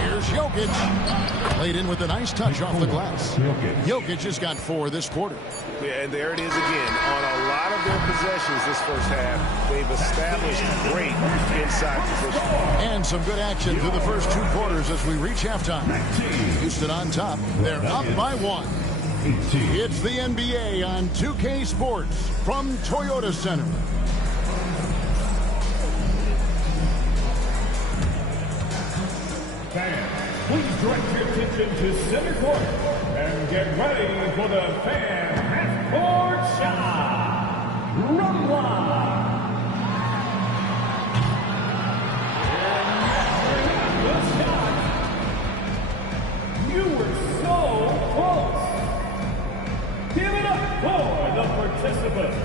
Here's Jokic. Played in with a nice touch off the glass. Jokic has got 4 this quarter. Yeah, and there it is again. On a lot of their possessions this first half, they've established great inside position. And some good action through the first 2 quarters as we reach halftime. Houston on top. They're up by 1. It's the NBA on 2K Sports from Toyota Center. Fans, please direct your attention to center court and get ready for the fan half-court shot. Rumble. The shot. You were so close. Give it up for the participants.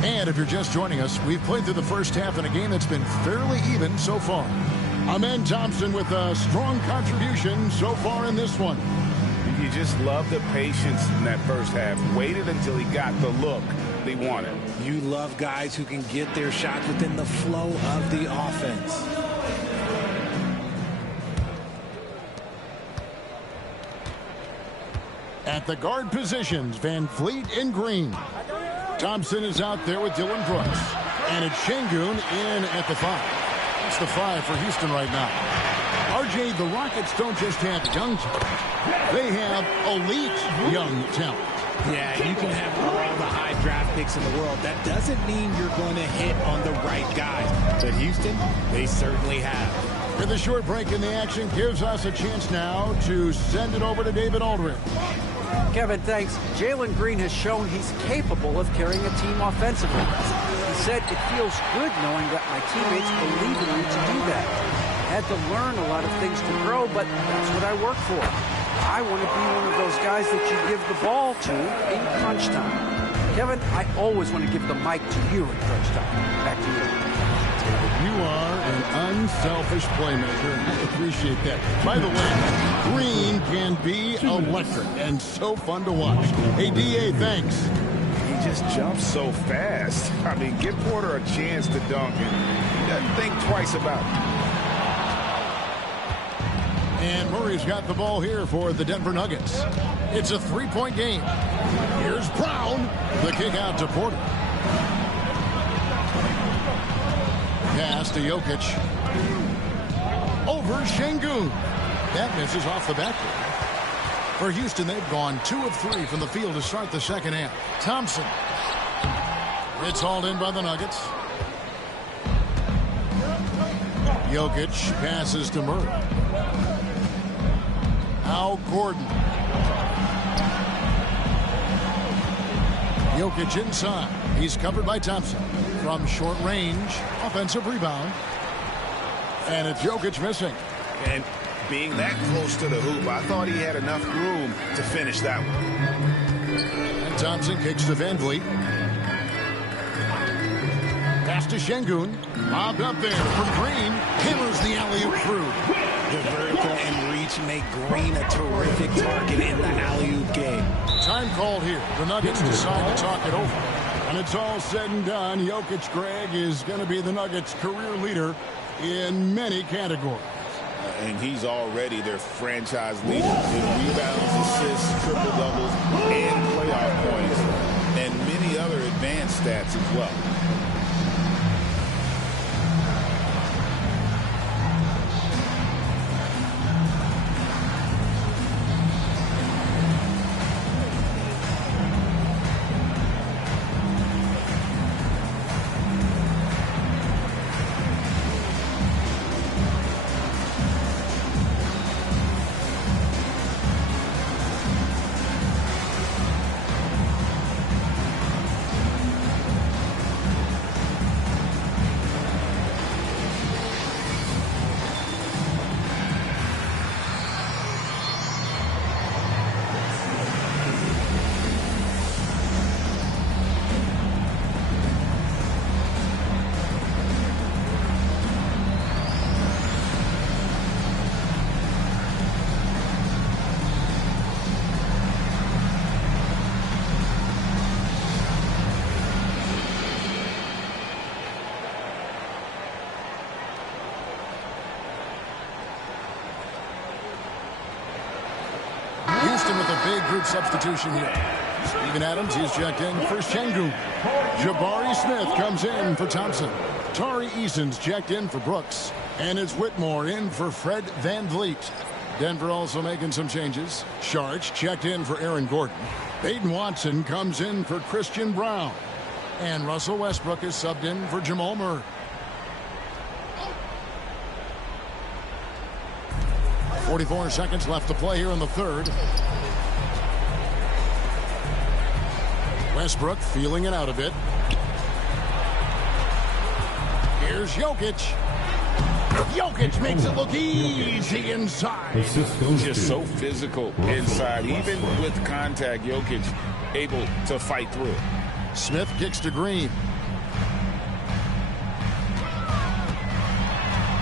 And if you're just joining us, we've played through the first half in a game that's been fairly even so far. Amen Thompson with a strong contribution so far in this one. You just love the patience in that first half. Waited until he got the look they wanted. You love guys who can get their shots within the flow of the offense. At the guard positions, Van Fleet and Green. Thompson is out there with Dillon Brooks. And it's Şengün in at the 5. It's the 5 for Houston right now. RJ, the Rockets don't just have young talent. They have elite young talent. Yeah, you can have all the high draft picks in the world. That doesn't mean you're going to hit on the right guys. But Houston, they certainly have. And the short break in the action gives us a chance now to send it over to David Aldridge. Kevin, thanks. Jalen Green has shown he's capable of carrying a team offensively. He said, it feels good knowing that my teammates believe in me to do that. I had to learn a lot of things to grow, but that's what I work for. I want to be one of those guys that you give the ball to in crunch time. Kevin, I always want to give the mic to you in crunch time. Back to you. You are an unselfish playmaker, and I appreciate that. By the way, Green can be electric and so fun to watch. Hey, D.A., thanks. He just jumps so fast. I mean, give Porter a chance to dunk, and he doesn't think twice about it. And Murray's got the ball here for the Denver Nuggets. It's a three-point game. Here's Brown. The kick out to Porter. Pass to Jokic. Over Şengün. That misses off the backboard. For Houston, they've gone 2 of 3 from the field to start the second half. Thompson. It's hauled in by the Nuggets. Jokic passes to Murray. Al Gordon. Jokic inside. He's covered by Thompson. From short range, offensive rebound. And it's Jokic missing. And being that close to the hoop, I thought he had enough room to finish that one. And Thompson kicks to Van Vliet. Pass to Şengün. Lobbed up there for Green. Hammers the alley-oop through. The vertical and reach make Green a terrific target in the alley-oop game. Time called here. The Nuggets decide to talk it over. When it's all said and done, Jokic, Greg, is going to be the Nuggets' career leader in many categories. And he's already their franchise leader in rebounds, assists, triple-doubles, and playoff points, and many other advanced stats as well. With a big group substitution here. Steven Adams, he's checked in for Şengün. Jabari Smith comes in for Thompson. Tari Eason's checked in for Brooks. And it's Whitmore in for Fred Van Vliet. Denver also making some changes. Sharch checked in for Aaron Gordon. Baden Watson comes in for Christian Brown. And Russell Westbrook is subbed in for Jamal Murray. .44 seconds left to play here in the third. Westbrook feeling it out a bit. Here's Jokic. Jokic makes it look easy inside. Just so physical inside. Even with contact, Jokic able to fight through it. Smith kicks to Green.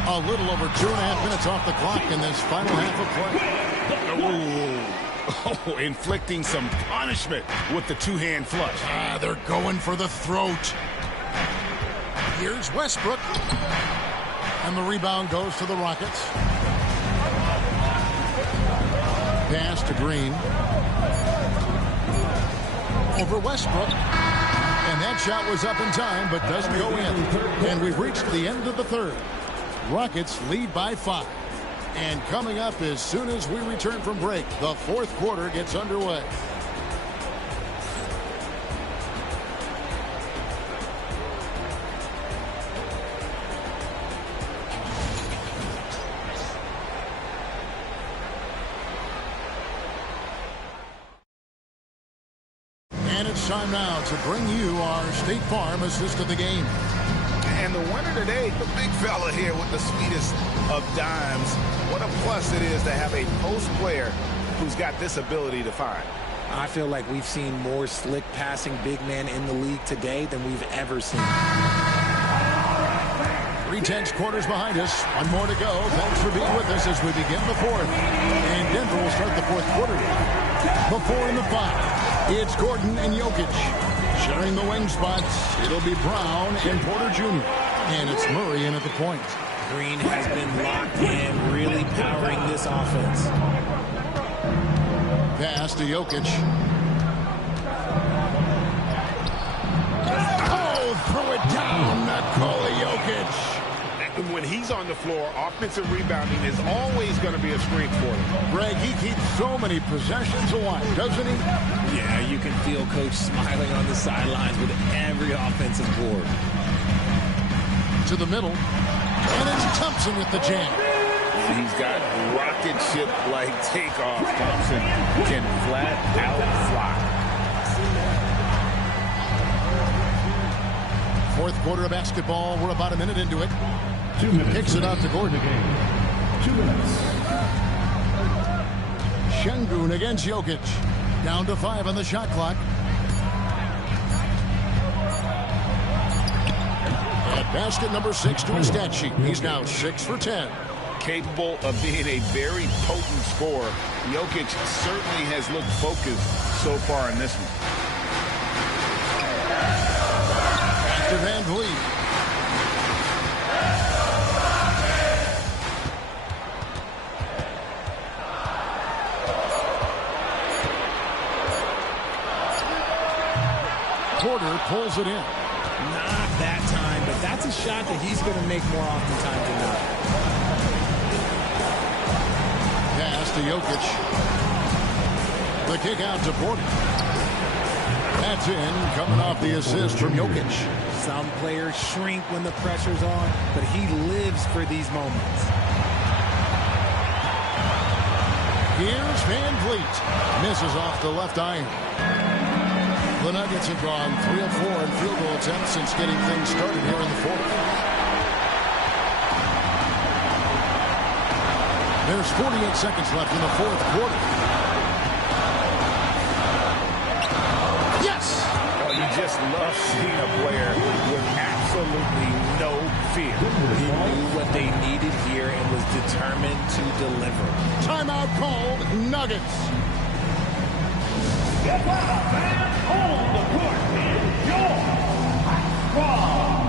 A little over 2.5 minutes off the clock in this final half of play. Oh, inflicting some punishment with the two-hand flush. They're going for the throat. Here's Westbrook. And the rebound goes to the Rockets. Pass to Green. Over Westbrook. And that shot was up in time, but doesn't go in. And we've reached the end of the third. Rockets lead by 5. And coming up as soon as we return from break, the fourth quarter gets underway. And it's time now to bring you our State Farm assist of the game. And the winner today, the big fella here with the sweetest of dimes. What a plus it is to have a post player who's got this ability to find. I feel like we've seen more slick passing big men in the league today than we've ever seen. 3 tenths quarters behind us. One more to go. Thanks for being with us as we begin the fourth. And start the fourth quarter. The 4 and the 5. It's Gordon and Jokic. Sharing the wing spots, it'll be Brown and Porter Jr. And it's Murray in at the point. Green has been locked in, really powering this offense. Pass to Jokic. Oh, throw it down, Nikola Jokic. And when he's on the floor, offensive rebounding is always going to be a strength for him. Greg, he keeps so many possessions alive, doesn't he? Yeah, you can feel Coach smiling on the sidelines with every offensive board. To the middle. And it's Thompson with the jam. He's got rocket ship-like takeoff. Thompson can flat out fly. Fourth quarter of basketball. We're about a minute into it. 2 minutes. Kicks it out to Gordon. 2 minutes. Şengün against Jokic. Down to 5 on the shot clock. At basket number 6 to his stat sheet. He's now 6 for 10. Capable of being a very potent scorer. Jokic certainly has looked focused so far in this one. Back to Van Vliet. Porter pulls it in. Not that time, but that's a shot that he's going to make more often time than not. Pass to Jokic. The kick out to Porter. That's in, coming off the assist from Jokic. Some players shrink when the pressure's on, but he lives for these moments. Here's Van Vliet. Misses off the left iron. The Nuggets have gone 3 of 4 in field goal attempts since getting things started here in the fourth. There's 48 seconds left in the fourth quarter. Yes! Oh, you just love seeing a player with absolutely no fear. He knew what they needed here and was determined to deliver. Timeout called, Nuggets. Get well, fans. On the court is your squad.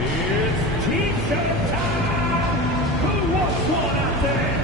It's team showtime. Who wants one out there?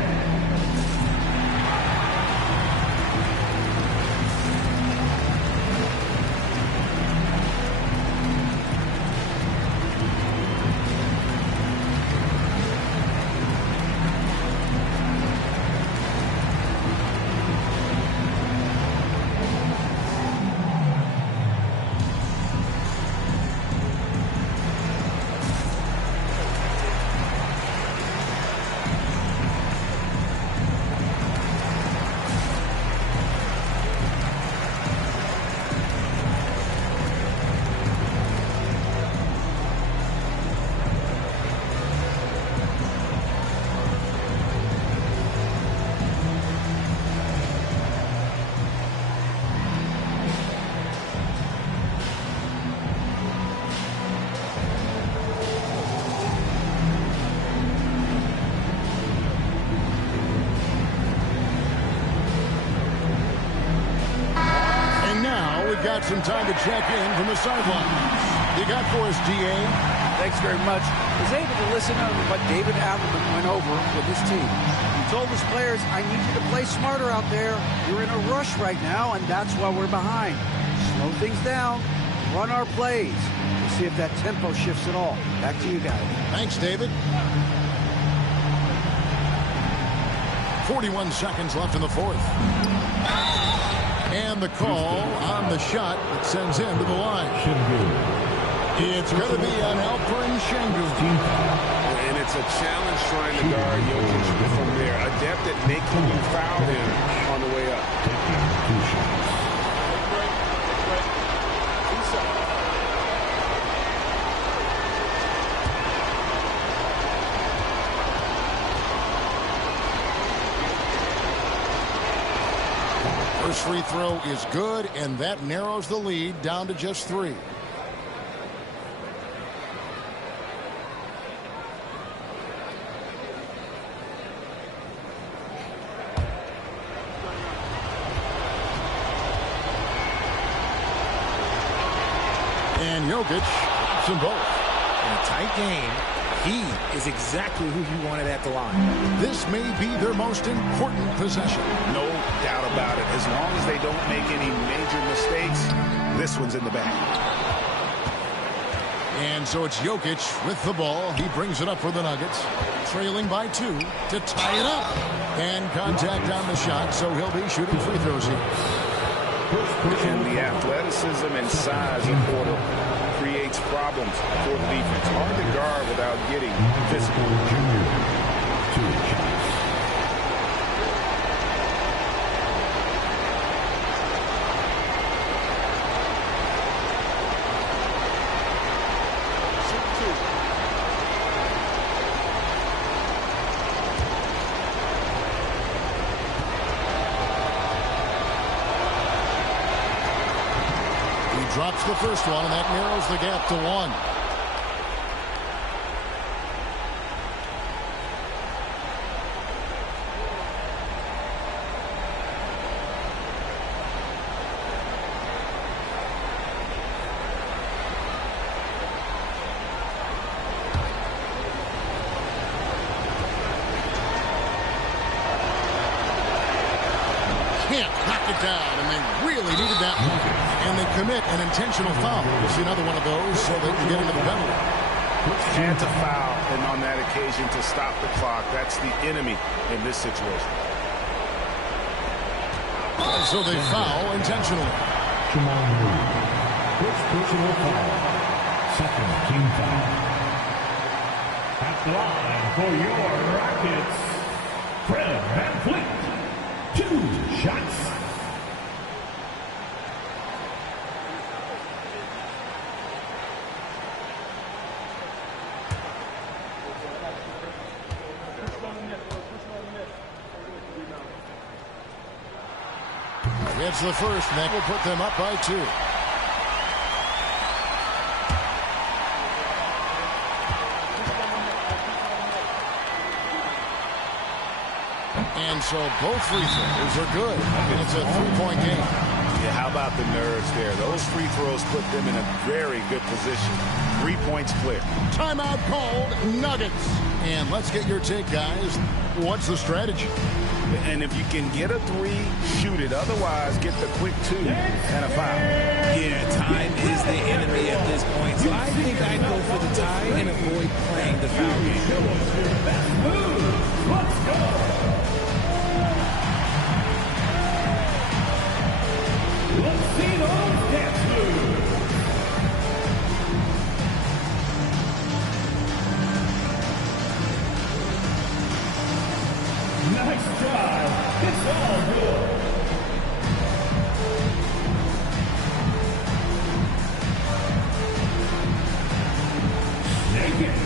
Got some time to check in from the sidelines. You got for us, DA? Thanks very much. I was able to listen to what David Adelman went over with his team. He told his players, I need you to play smarter out there. You're in a rush right now, and that's why we're behind. Slow things down. Run our plays. We'll see if that tempo shifts at all. Back to you guys. Thanks, David. 41 seconds left in the fourth. And the call on the shot that sends him to the line. It's going to be on Alperen Şengün. And it's a challenge trying to guard Jokic from there. Adept at making you foul him on the way up. First free throw is good, and that narrows the lead down to just 3. And Jokic drops them both. In a tight game, he is exactly who you wanted at the line. This may be their most important possession. No doubt about it. As long as they don't make any major mistakes, this one's in the bag. And so it's Jokic with the ball. He brings it up for the Nuggets. Trailing by 2 to tie it up. And contact on the shot, so he'll be shooting free throws here. And the athleticism and size of Porter creates problems for the defense. Hard to guard without getting physical. Drops the first one, and that narrows the gap to 1. Can't knock it down, and they really needed that one. And they commit an intentional foul. We'll see another one of those so they can get into the penalty. Had to foul, and on that occasion to stop the clock. That's the enemy in this situation. And so they foul intentionally. Jamal Murray. First personal foul. Second team foul. At the line for your Rockets, Fred VanVleet. 2 shots. Gets the first, and that will put them up by 2. And so both free throws are good. It's a 3-point game. Yeah, how about the nerves there? Those free throws put them in a very good position. 3 points clear. Timeout called, Nuggets. And let's get your take, guys. What's the strategy? And if you can get a 3, shoot it. Otherwise, get the quick 2 and a foul. Yeah, time is the enemy at this point. So I think I'd go for the tie and avoid playing the foul game. Let's go. Let's see those dance moves. Nice drive. It's all good. Snake it.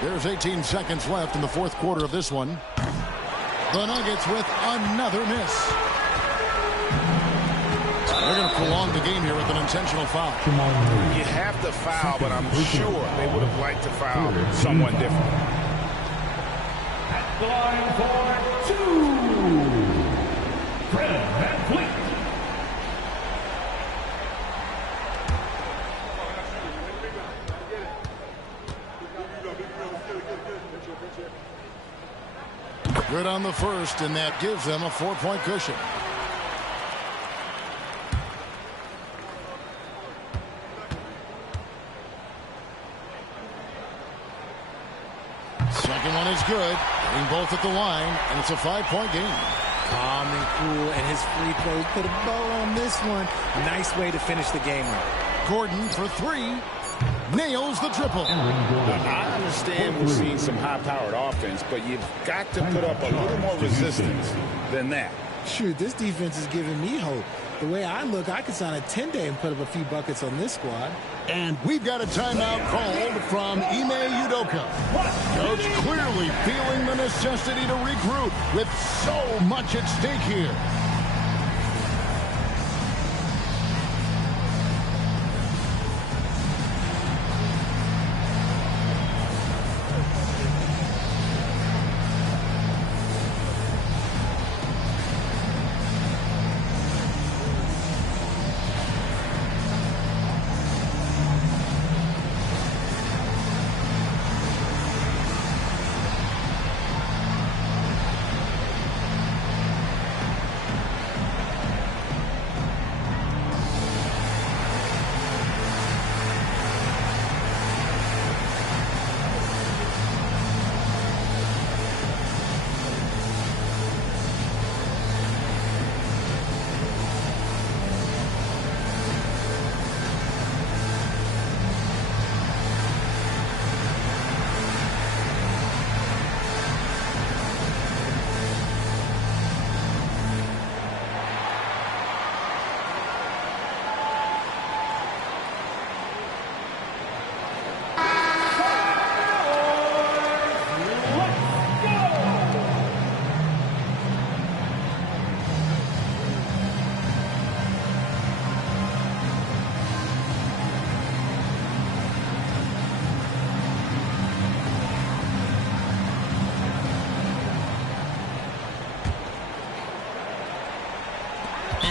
There's 18 seconds left in the fourth quarter of this one. The Nuggets with another miss. They're going to prolong the game here with an intentional foul. You have to foul, but I'm sure they would have liked to foul someone different. At the line for 2, Fred VanVleet. Good on the first, and that gives them a 4-point cushion. Second one is good. Getting both at the line, and it's a 5-point game. Calm and cool, and his free throw put a bow on this one. Nice way to finish the game out. Gordon for three. Nails the triple. I understand we're seeing some high-powered offense, but you've got to put up a little more resistance than that. Shoot, this defense is giving me hope. The way I look, I could sign a 10-day and put up a few buckets on this squad. And we've got a timeout called from Ime Udoka. Coach clearly feeling the necessity to regroup with so much at stake here.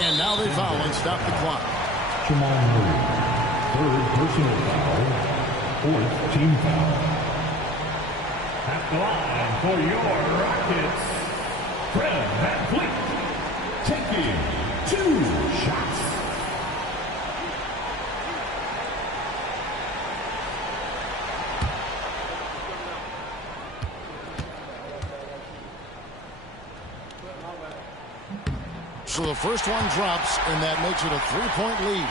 And now they foul and stop the clock. Jamal Murray, third personal foul, fourth team foul. At the line for your Rockets, Fred VanVleet, taking 2 shots. So the first one drops, and that makes it a 3-point lead.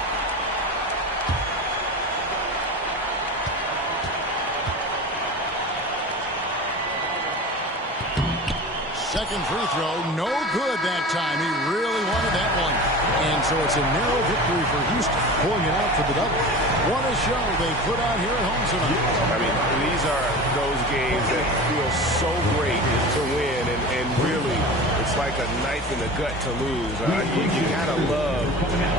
Second free throw, no good that time. He really wanted that one. And so it's a narrow victory for Houston, pulling it out for the double. What a show they put on here at home tonight. I mean, these are those games that feel so great to win, and really, it's like a knife in the gut to lose. You gotta love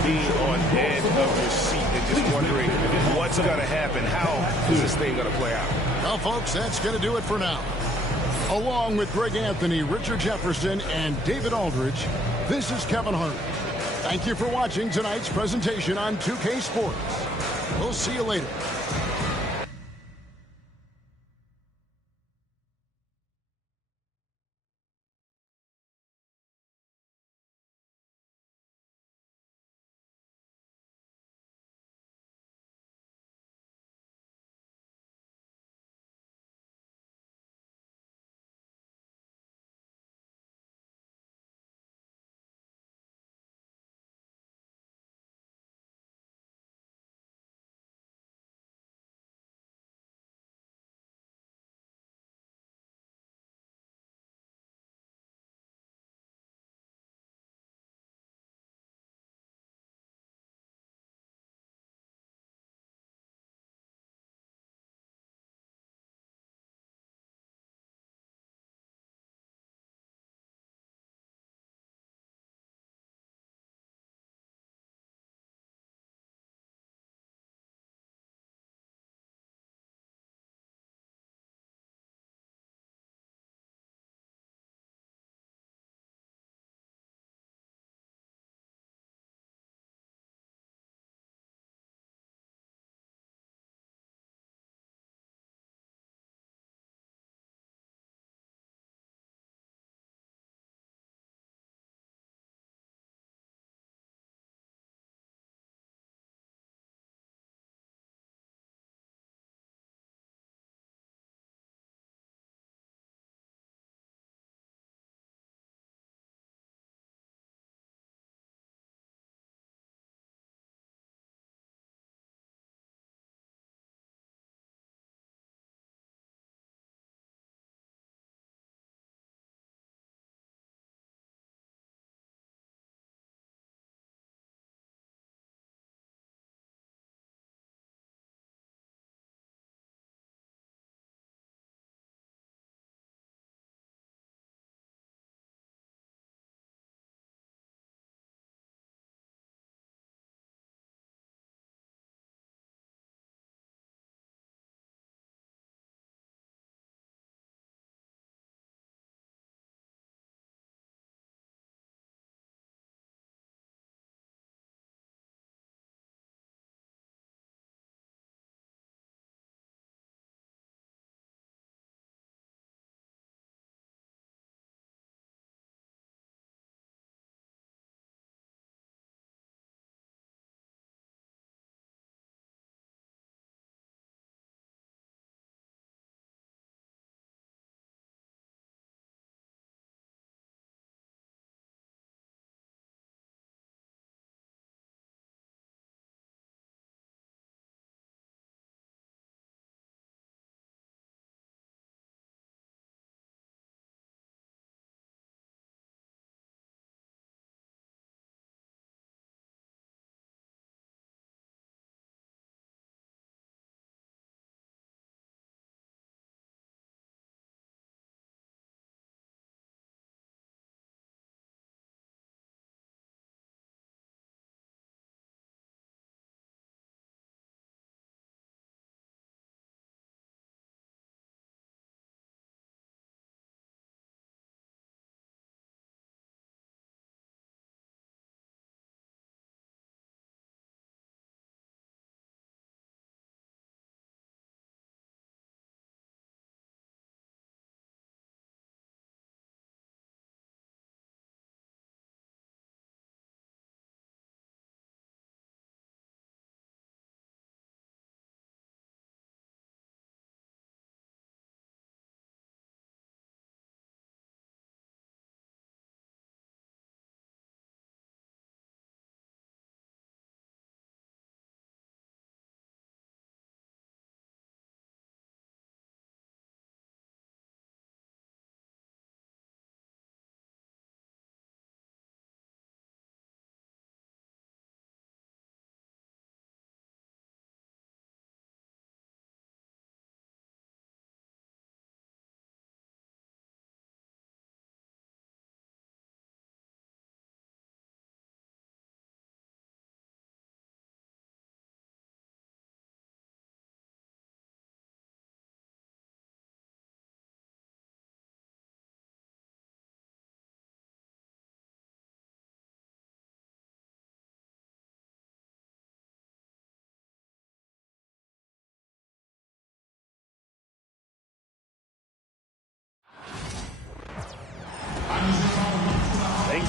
being on edge of your seat and just wondering what's gonna happen. How is this thing gonna play out? Well, folks, that's gonna do it for now. Along with Greg Anthony, Richard Jefferson, and David Aldridge, this is Kevin Hart. Thank you for watching tonight's presentation on 2K Sports. We'll see you later.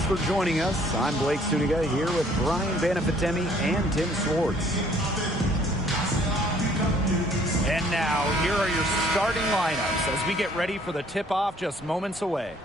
for joining us. I'm Blake Suniga here with Brian Banafitemi and Tim Swartz. And now, here are your starting lineups as we get ready for the tip-off just moments away.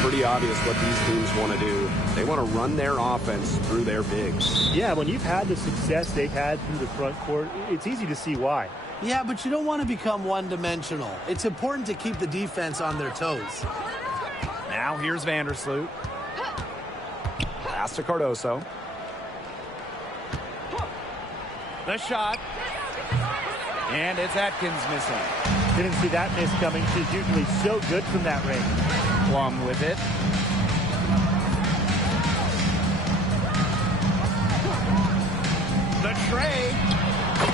Pretty obvious what these teams want to do. They want to run their offense through their bigs. Yeah, when you've had the success they've had through the front court, it's easy to see why. Yeah, but you don't want to become one-dimensional. It's important to keep the defense on their toes. Now here's Vandersloot. Pass to Cardoso. The shot. And it's Atkins missing. Didn't see that miss coming. She's usually so good from that range. Plum with it. The tray.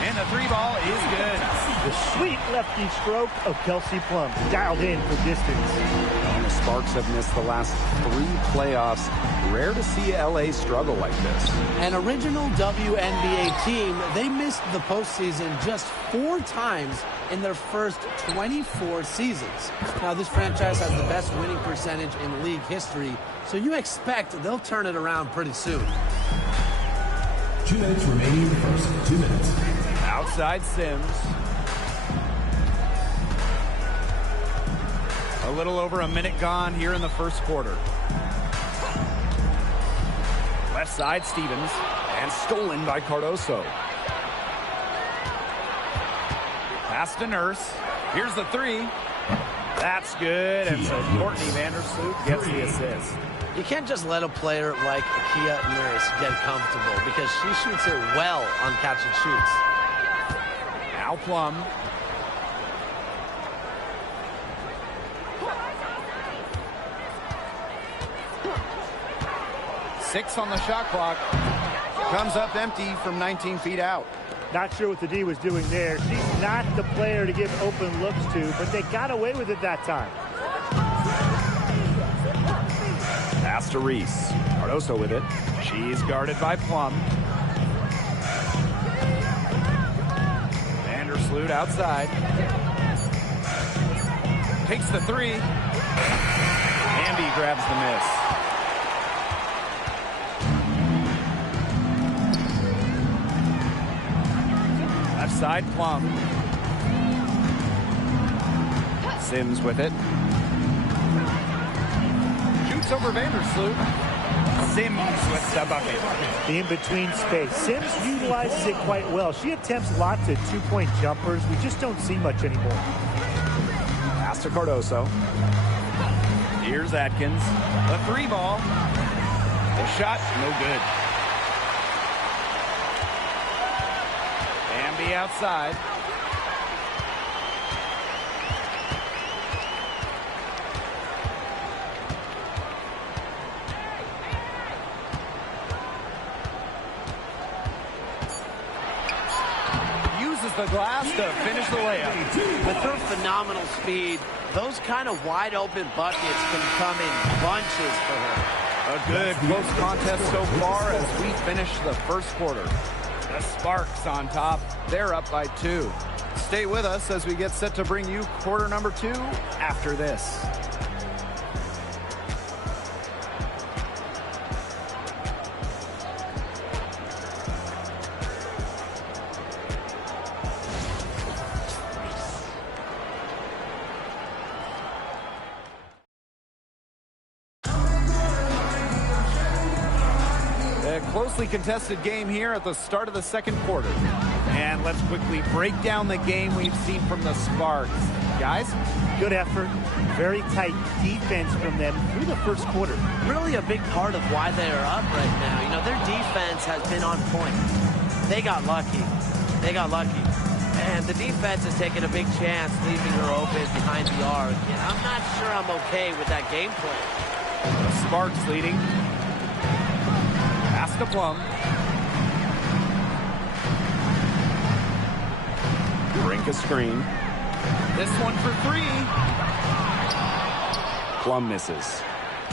And the three ball is good. The sweet lefty stroke of Kelsey Plum. Dialed in for distance. And the Sparks have missed the last 3 playoffs. Rare to see LA struggle like this. An original WNBA team, they missed the postseason just 4 times in their first 24 seasons. Now, this franchise has the best winning percentage in league history, so you expect they'll turn it around pretty soon. 2 minutes remaining in the first. 2 minutes. Outside Sims. A little over a minute gone here in the first quarter. Left side, Stevens. And stolen by Cardoso. Pass to Nurse. Here's the 3. That's good. And so Courtney Vandersloot gets the assist. You can't just let a player like Kia Nurse get comfortable because she shoots it well on catch and shoots. Now Plum. Six on the shot clock. Comes up empty from 19 feet out. Not sure what the D was doing there. She's not the player to give open looks to, but they got away with it that time. Pass to Reese. Cardoso with it. She's guarded by Plum. Vandersloot outside. Takes the 3. Hamby grabs the miss. Left side, Plum. Sims with it. Shoots over Vandersloot. Sims with the bucket. The in-between space. Sims utilizes it quite well. She attempts lots of two-point jumpers. We just don't see much anymore. Pass to Cardoso. Here's Atkins. The 3 ball. The shot, no good. Hamby outside. The glass to finish the layup. With her phenomenal speed, those kind of wide open buckets can come in bunches for her. A good close contest so far as we finish the first quarter. The Sparks on top. They're up by 2. Stay with us as we get set to bring you quarter number 2 after this. Closely contested game here at the start of the second quarter. And let's quickly break down the game we've seen from the Sparks. Guys? Good effort. Very tight defense from them through the first quarter. Really a big part of why they are up right now. You know, their defense has been on point. They got lucky. And the defense has taken a big chance leaving her open behind the arc. And I'm not sure I'm okay with that game plan. The Sparks leading. Pass to Plum. Brink a screen. This one for 3. Plum misses.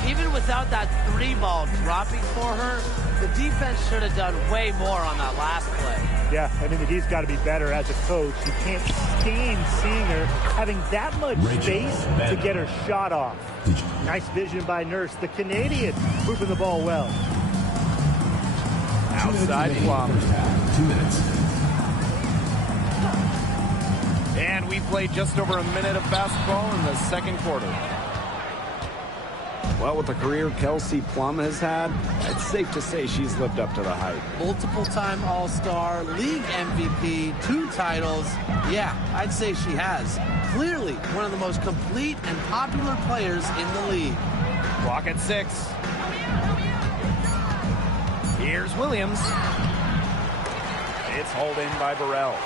Even without that 3-ball dropping for her, the defense should have done way more on that last play. Yeah, I mean, he's got to be better as a coach. You can't stand seeing her having that much space to get her shot off. Nice vision by Nurse. The Canadian moving the ball well. Outside Plum. 2 minutes. And we played just over a minute of basketball in the second quarter. Well, with the career Kelsey Plum has had, it's safe to say she's lived up to the hype. Multiple-time All-Star, league MVP, 2 titles. Yeah, I'd say she has. Clearly one of the most complete and popular players in the league. Clock at 6. Here's Williams. It's hauled in by Burrell.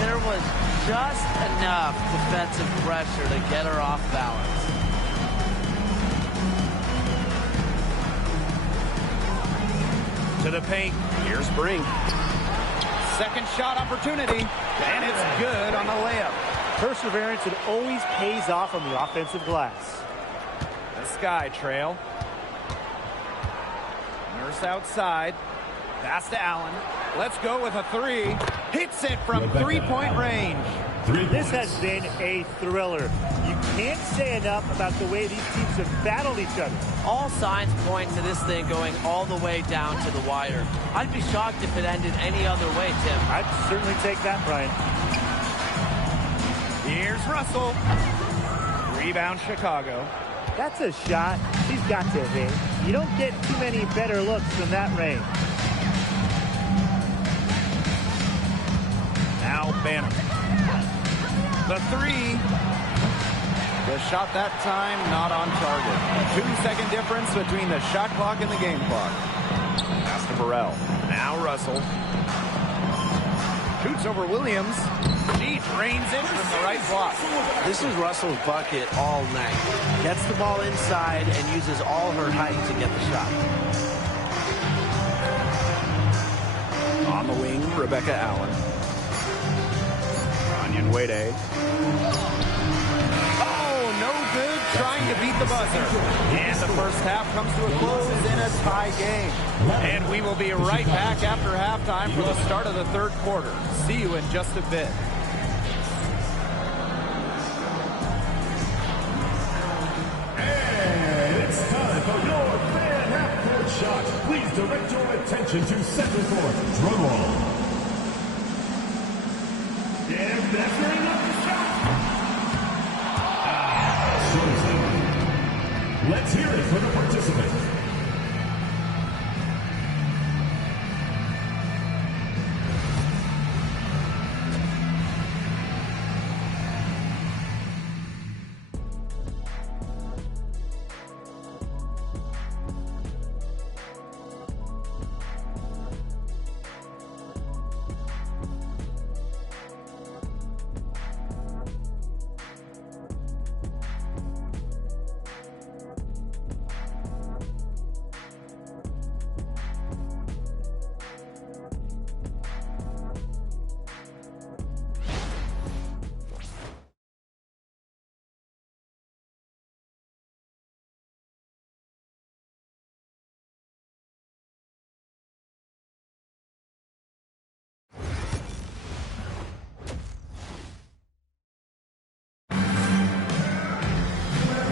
There was just enough defensive pressure to get her off balance. To the paint. Here's Brink. Second shot opportunity. And it's good on the layup. Perseverance, it always pays off on the offensive glass. The Sky trail. Nurse outside. Pass to Allen. Let's go with a 3. Hits it from 3-point range. This has been a thriller. You can't say enough about the way these teams have battled each other. All signs point to this thing going all the way down to the wire. I'd be shocked if it ended any other way, Tim. I'd certainly take that, Brian. Here's Russell. Rebound Chicago. That's a shot she's got to hit. You don't get too many better looks from that range. Now Banner. The 3. The shot that time not on target. 2-second difference between the shot clock and the game clock. Pass to Burrell. Now Russell. Shoots over Williams. She drains it from the right block. This is Russell's bucket all night. Gets the ball inside and uses all her height to get the shot. On the wing, Rebecca Allen. Onion Wade. Oh, no good. Trying to beat the buzzer. And the first half comes to a close in a tie game. And we will be right back after halftime for the start of the third quarter. See you in just a bit. And it's time for your fan half-court shot. Please direct your attention to center court. Drum roll. And measuring up the shot. Let's hear it for the participant.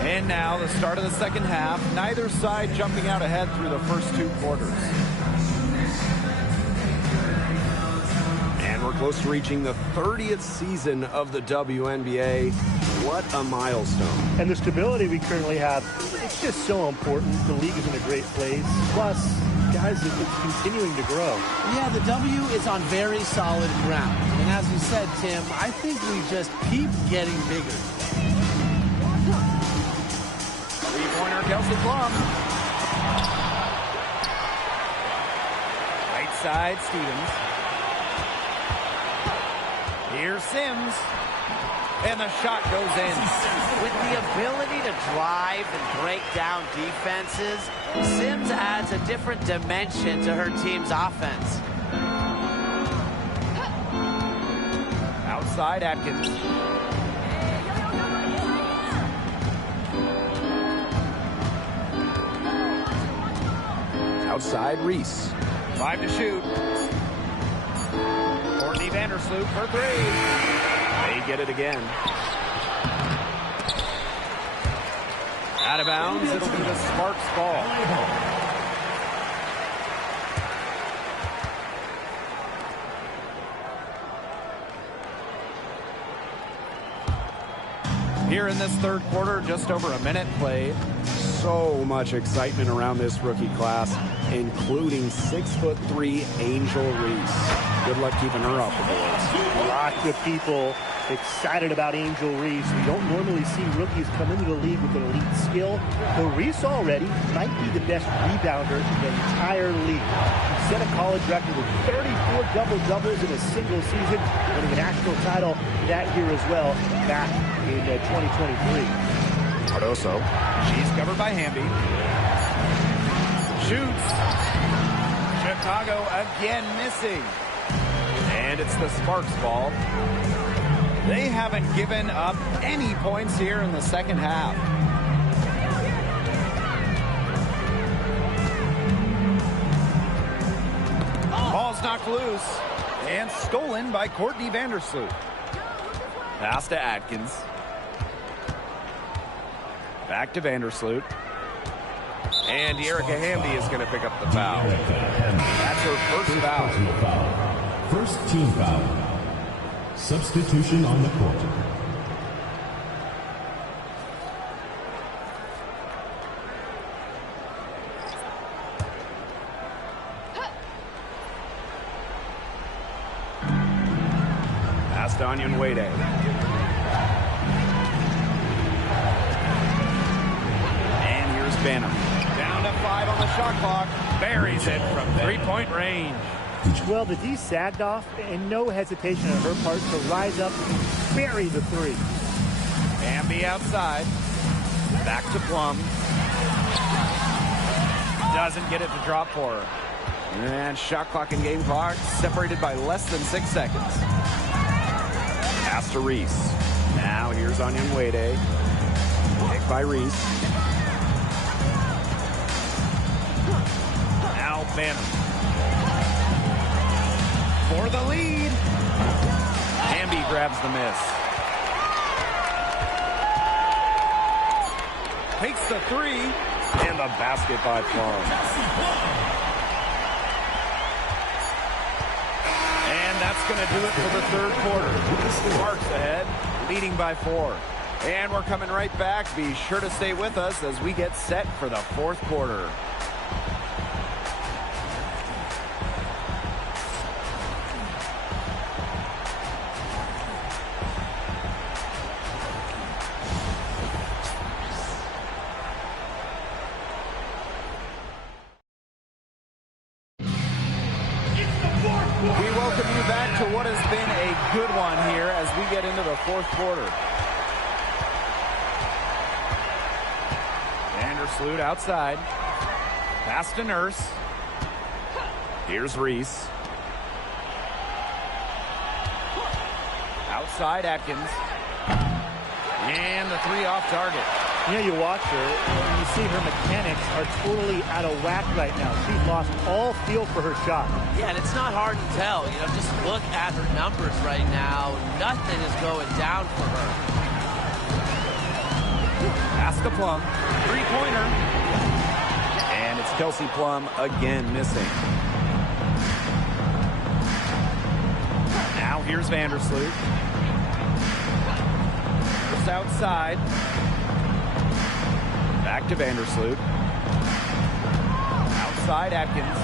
And now the start of the second half. Neither side jumping out ahead through the first 2 quarters. And we're close to reaching the 30th season of the WNBA. What a milestone. And the stability we currently have, it's just so important. The league is in a great place. Plus, guys, it's continuing to grow. Yeah, the W is on very solid ground. And as you said, Tim, I think we just keep getting bigger. Three-pointer, Kelsey Plum. Right side, Stevens. Here's Sims. And the shot goes in. With the ability to drive and break down defenses, Sims adds a different dimension to her team's offense. Outside, Atkins. outside Reese. 5 to shoot. Courtney Vandersloot for 3. They get it again. Out of bounds, it'll be the Sparks ball. Here in this third quarter, just over a minute played. So much excitement around this rookie class, including 6'3" Angel Reese. Good luck keeping her off the boards. Lots of people excited about Angel Reese. We don't normally see rookies come into the league with an elite skill, but Reese already might be the best rebounder in the entire league. He set a college record with 34 double-doubles in a single season, winning a national title that year as well, back in 2023. Cardoso. She's covered by Hamby. Shoots. Chicago again missing. And it's the Sparks ball. They haven't given up any points here in the second half. Ball's knocked loose and stolen by Courtney Vandersloot. Pass to Atkins. Back to Vandersloot. And Erica Hamby is going to pick up the foul. That's her first foul. First team foul. Substitution on the court. Pass to Onion Wade. Banham. Down to 5 on the shot clock. Buries it from three-point range. Well, the D sagged off, and no hesitation on her part to rise up and bury the 3. Hamby outside. Back to Plum. Doesn't get it to drop for her. And shot clock and game clock separated by less than 6 seconds. Pass to Reese. Now here's Onion Wade. Kick by Reese. Banham for the lead. Hamby grabs the miss. Takes the 3 and the basket by Plum. And that's going to do it for the third quarter. Sparks ahead, leading by 4. And we're coming right back. Be sure to stay with us as we get set for the fourth quarter. We welcome you back to what has been a good one here as we get into the fourth quarter. Vandersloot outside. Pass to Nurse. Here's Reese. Outside Atkins. And the 3 off target. You know, you watch her, and you see her mechanics are totally out of whack right now. She's lost all feel for her shot. Yeah, and it's not hard to tell. You know, just look at her numbers right now. Nothing is going down for her. Pass to Plum. Three-pointer. And it's Kelsey Plum again missing. Now here's Vandersloot. Just outside. Back to Vandersloot. Outside Atkins.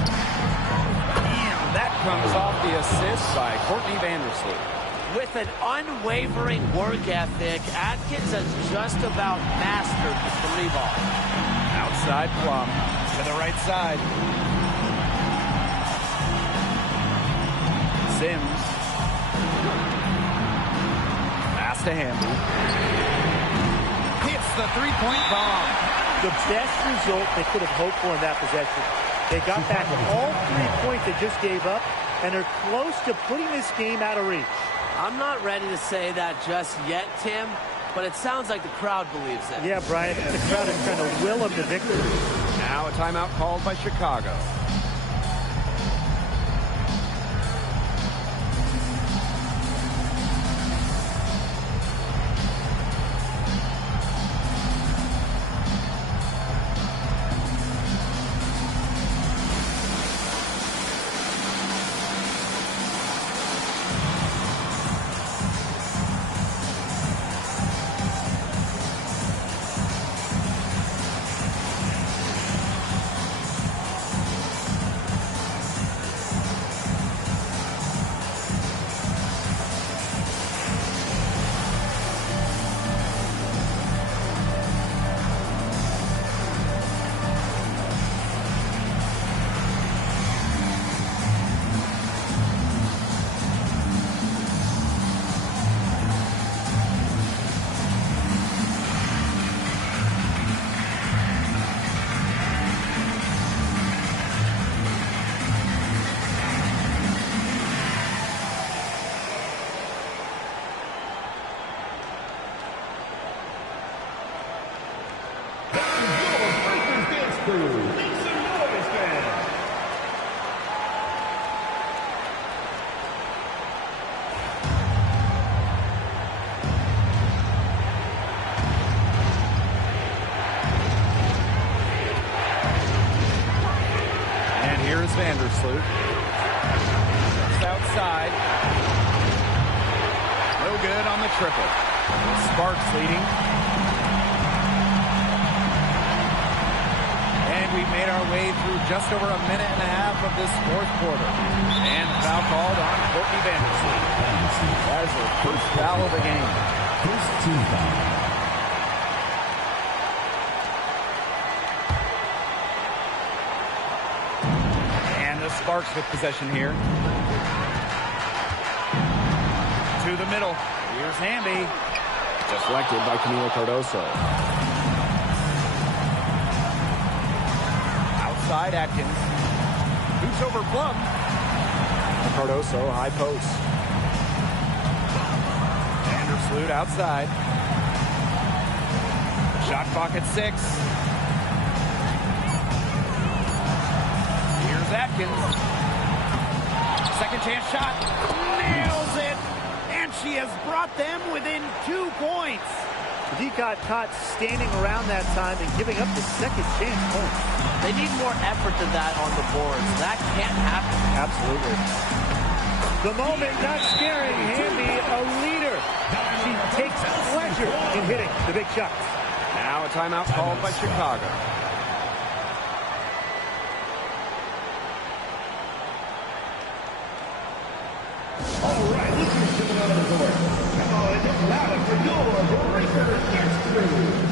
And that comes off the assist by Courtney Vandersloot. With an unwavering work ethic, Atkins has just about mastered the 3 ball. Outside Plum to the right side. Sims. Pass to Hamby. Hits the 3-point bomb. The best result they could have hoped for in that possession. They got back all 3 points they just gave up, and are close to putting this game out of reach. I'm not ready to say that just yet, Tim, but it sounds like the crowd believes it. Yeah, Brian, the crowd is trying to will them to victory. Now a timeout called by Chicago. Vandersloot. Just outside. No good on the triple. Sparks leading. And we've made our way through just over a minute and a half of this fourth quarter. And the foul called on Courtney Vandersloot. That is her first foul of the game. First team foul. Sparks with possession here. To the middle. Here's Hamby. Deflected by Camila Cardoso. Outside Atkins. Boots over Plum. Cardoso, high post. Vandersloot outside. Shot clock at 6. Atkins. Second chance shot. Nails it. And she has brought them within 2 points. He got caught standing around that time and giving up the second chance points. They need more effort than that on the boards. That can't happen. Absolutely. The moment not scaring Hamby, a leader. She takes pleasure in hitting the big shots. Now a timeout called by Chicago. All right, listeners coming out of the court. Come on, loud for your Breakers X3.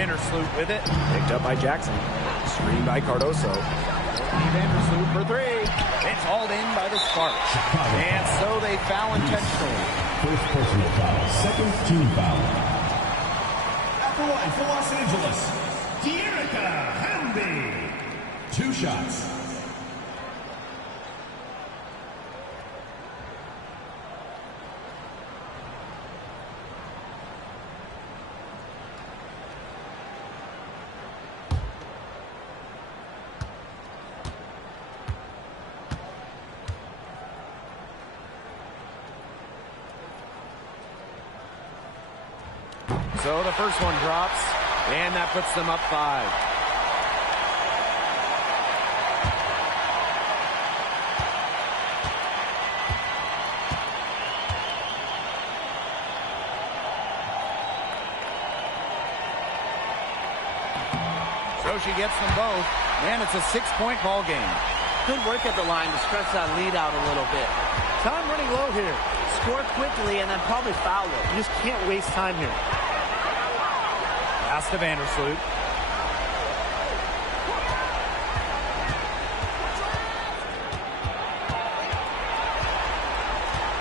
Vandersloot with it. Picked up by Jackson. Screened by Cardoso. Vandersloot for 3. It's hauled in by the Sparks. And so they foul intentionally. First personal foul. Second team foul. At the line for Los Angeles, Dearica Hamby. 2 shots. So the first one drops, and that puts them up 5. So she gets them both, and it's a 6-point ball game. Good work at the line to stretch that lead out a little bit. Time running low here. Score quickly and then probably foul them. You just can't waste time here. Pass to Vandersloot.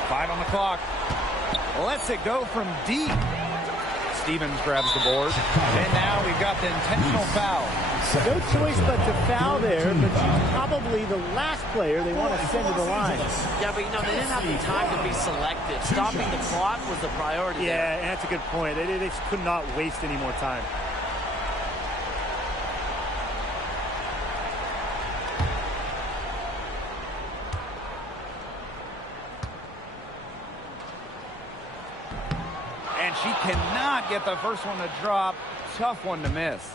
Five on the clock. Lets it go from deep. Stevens grabs the board. And now we've got the intentional foul. No choice but to foul there, but she's probably the last player they want to send to the line. Yeah, but you know, they didn't have the time to be selective. Stopping the clock was the priority. Yeah, and that's a good point. They just could not waste any more time. she cannot get the first one to drop. Tough one to miss.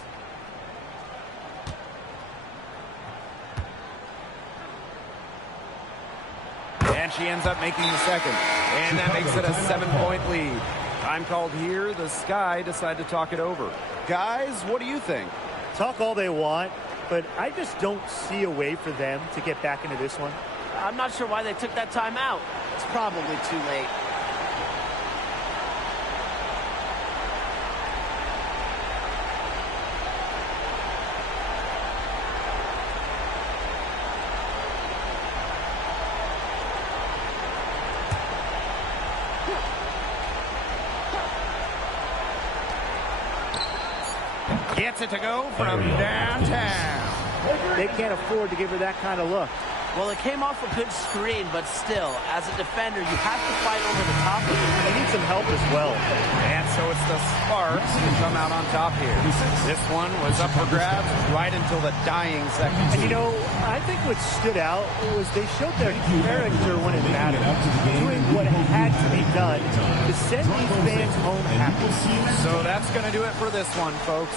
And she ends up making the second. And that makes it a 7-point lead. Time called here. The Sky decide to talk it over. Guys, what do you think? Talk all they want, but I just don't see a way for them to get back into this one. I'm not sure why they took that time out. It's probably too late. Gets it to go from downtown. They can't afford to give her that kind of look. Well, it came off a good screen, but still, as a defender, you have to fight over the top of it. You need some help as well. And so it's the Sparks who come out on top here. This one was up for grabs right until the dying seconds. And, you know, I think what stood out was they showed their character when it mattered, doing what had to be done to send these fans home happy. So that's going to do it for this one, folks.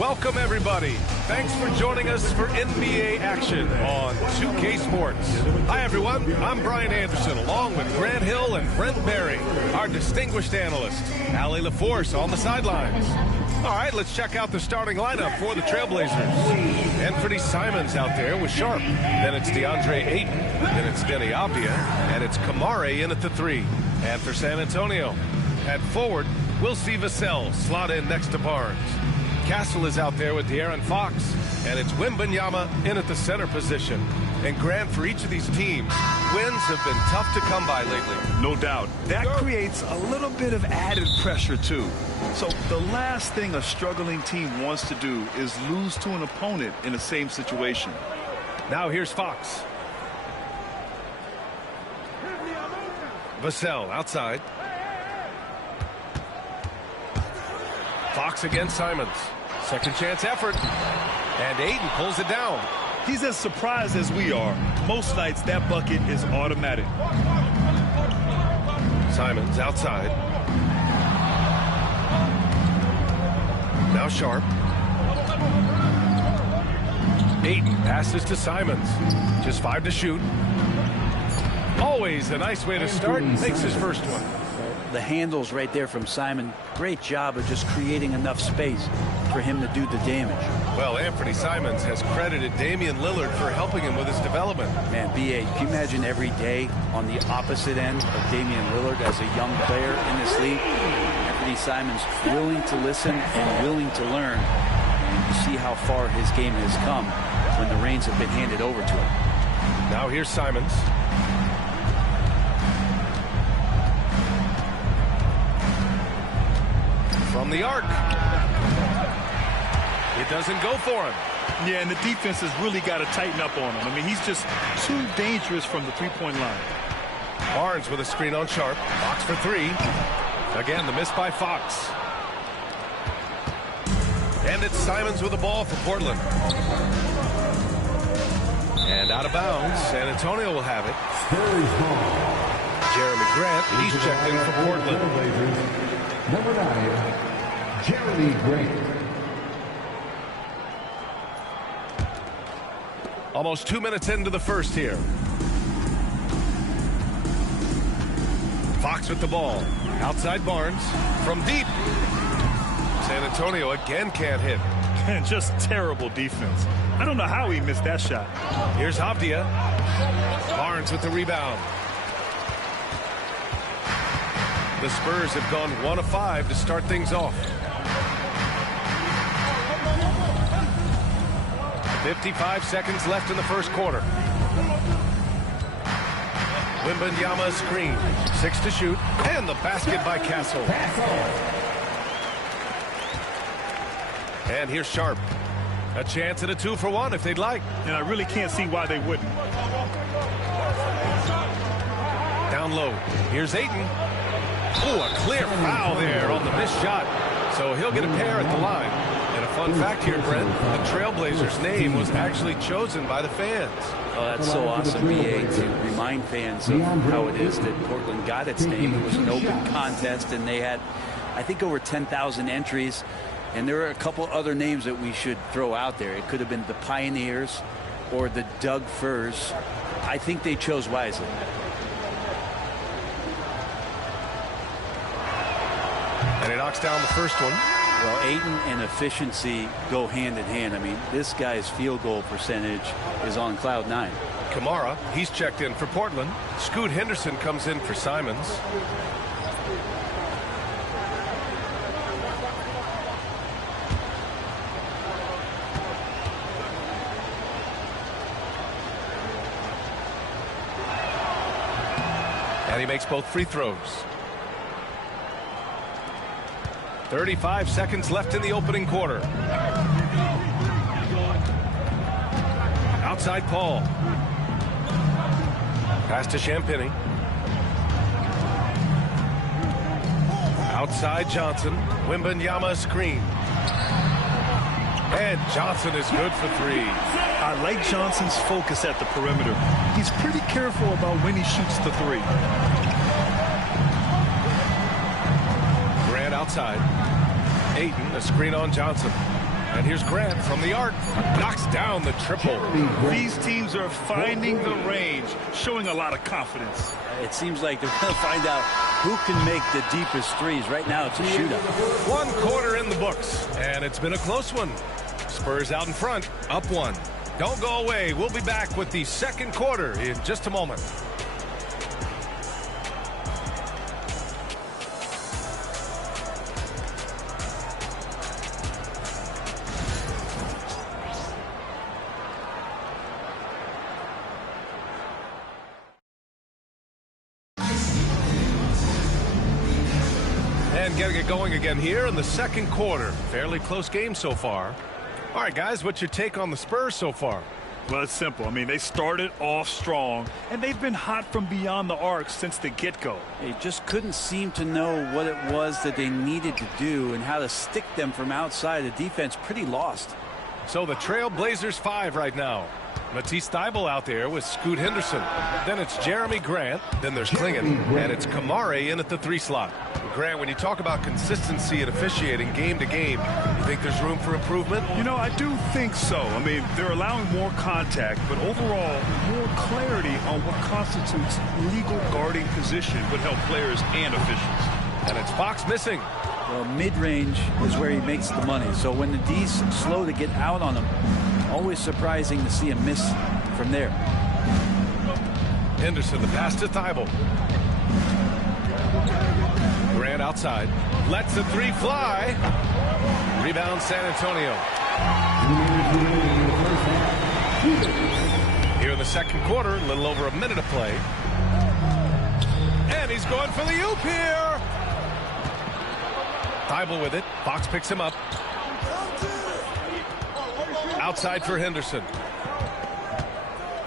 Welcome, everybody. Thanks for joining us for NBA action on 2K Sports. Hi, everyone. I'm Brian Anderson, along with Grant Hill and Brent Barry, our distinguished analyst, Allie LaForce on the sidelines. All right, let's check out the starting lineup for the Trailblazers. Anthony Simons out there with Sharp. Then it's DeAndre Ayton. Then it's Denny Avdia. And it's Kamare in at the 3. And for San Antonio, at forward, we'll see Vassell slot in next to Barnes. Castle is out there with De'Aaron Fox, and it's Wembanyama in at the center position. And Grant, for each of these teams, wins have been tough to come by lately. No doubt. That creates a little bit of added pressure, too. So the last thing a struggling team wants to do is lose to an opponent in the same situation. Now here's Fox. Vassell outside. Fox against Simons. Second chance effort. And Ayton pulls it down. He's as surprised as we are. Most nights that bucket is automatic. Simons outside. Now Sharp. Ayton passes to Simons. Just 5 to shoot. Always a nice way to start. Makes his first one. The handles right there from Simon. Great job of just creating enough space for him to do the damage. Well, Anthony Simons has credited Damian Lillard for helping him with his development. Man, B.A., can you imagine every day on the opposite end of Damian Lillard as a young player in this league? Anthony Simons willing to listen and willing to learn. And you see how far his game has come when the reins have been handed over to him. Now here's Simons. From the arc. It doesn't go for him. Yeah, and the defense has really got to tighten up on him. I mean, he's just too dangerous from the three-point line. Barnes with a screen on Sharp. Fox for 3. Again, the miss by Fox. And it's Simons with the ball for Portland. And out of bounds. San Antonio will have it. Jeremy Grant, he's checked in for Portland. Number 9, Jeremy Grant. Almost 2 minutes into the first here. Fox with the ball. Outside Barnes. From deep. San Antonio again can't hit. And just terrible defense. I don't know how he missed that shot. Here's Avdia. Barnes with the rebound. The Spurs have gone 1 of 5 to start things off. 55 seconds left in the first quarter. Wembanyama screen. 6 to shoot. And the basket by Castle. And here's Sharp. A chance at a 2-for-1 if they'd like. And I really can't see why they wouldn't. Down low. Here's Ayton. Oh, a clear foul there on the missed shot. So he'll get a pair at the line. And a fun fact here, Brent, the Trailblazers' name was actually chosen by the fans. Oh, that's so awesome, BA, to remind fans of how it is that Portland got its name. It was an open contest, and they had, I think, over 10,000 entries. And there are a couple other names that we should throw out there. It could have been the Pioneers or the Doug Furs. I think they chose wisely. And he knocks down the first one. Well, Ayton and efficiency go hand in hand. I mean, this guy's field goal percentage is on cloud 9. Kamara, he's checked in for Portland. Scoot Henderson comes in for Simons. And he makes both free throws. 35 seconds left in the opening quarter. Outside Paul. Pass to Champagny. Outside Johnson. Wembanyama screen. And Johnson is good for 3. I like Johnson's focus at the perimeter. He's pretty careful about when he shoots the 3. Grant outside. Ayton, a screen on Johnson. And here's Grant from the arc. Knocks down the triple. These teams are finding the range, showing a lot of confidence. It seems like they're going to find out who can make the deepest threes. Right now, it's a shootout. 1 quarter in the books, and it's been a close one. Spurs out in front, up 1. Don't go away. We'll be back with the second quarter in just a moment. And getting it going again here in the second quarter. Fairly close game so far. All right, guys, what's your take on the Spurs so far? Well, it's simple. I mean, they started off strong, and they've been hot from beyond the arc since the get-go. They just couldn't seem to know what it was that they needed to do and how to stick them from outside. The defense pretty lost. So the Trail Blazers 5 right now. Matisse Thybulle out there with Scoot Henderson. Then it's Jeremy Grant. Then there's Klingon. And it's Kamare in at the 3 slot. Grant, when you talk about consistency and officiating game to game, you think there's room for improvement? You know, I do think so. I mean, they're allowing more contact, but overall, more clarity on what constitutes legal guarding position would help players and officials. And it's Fox missing. Well, mid-range is where he makes the money. So when the D's slow to get out on him, always surprising to see him miss from there. Henderson, the pass to Thybulle. Grant outside. Lets the 3 fly. Rebound San Antonio. Here in the second quarter, a little over a minute to play. And he's going for the oop here. Thybulle with it. Fox picks him up. Outside for Henderson.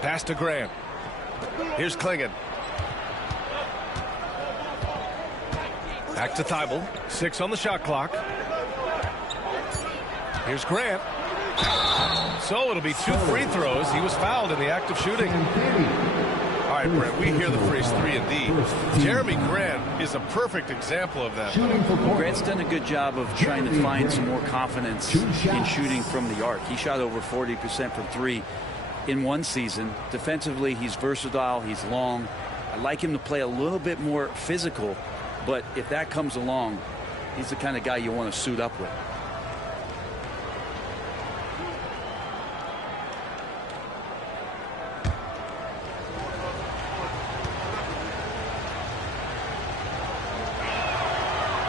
Pass to Grant. Here's Klingon. Back to Thybulle. 6 on the shot clock. Here's Grant. So it'll be 2 free throws. He was fouled in the act of shooting. All right, Brent, we hear the phrase 3 and D. Jeremy Grant is a perfect example of that. Grant's done a good job of trying to find some more confidence in shooting from the arc. He shot over 40% from 3 in one season. Defensively, he's versatile. He's long. I like him to play a little bit more physical, but if that comes along, he's the kind of guy you want to suit up with.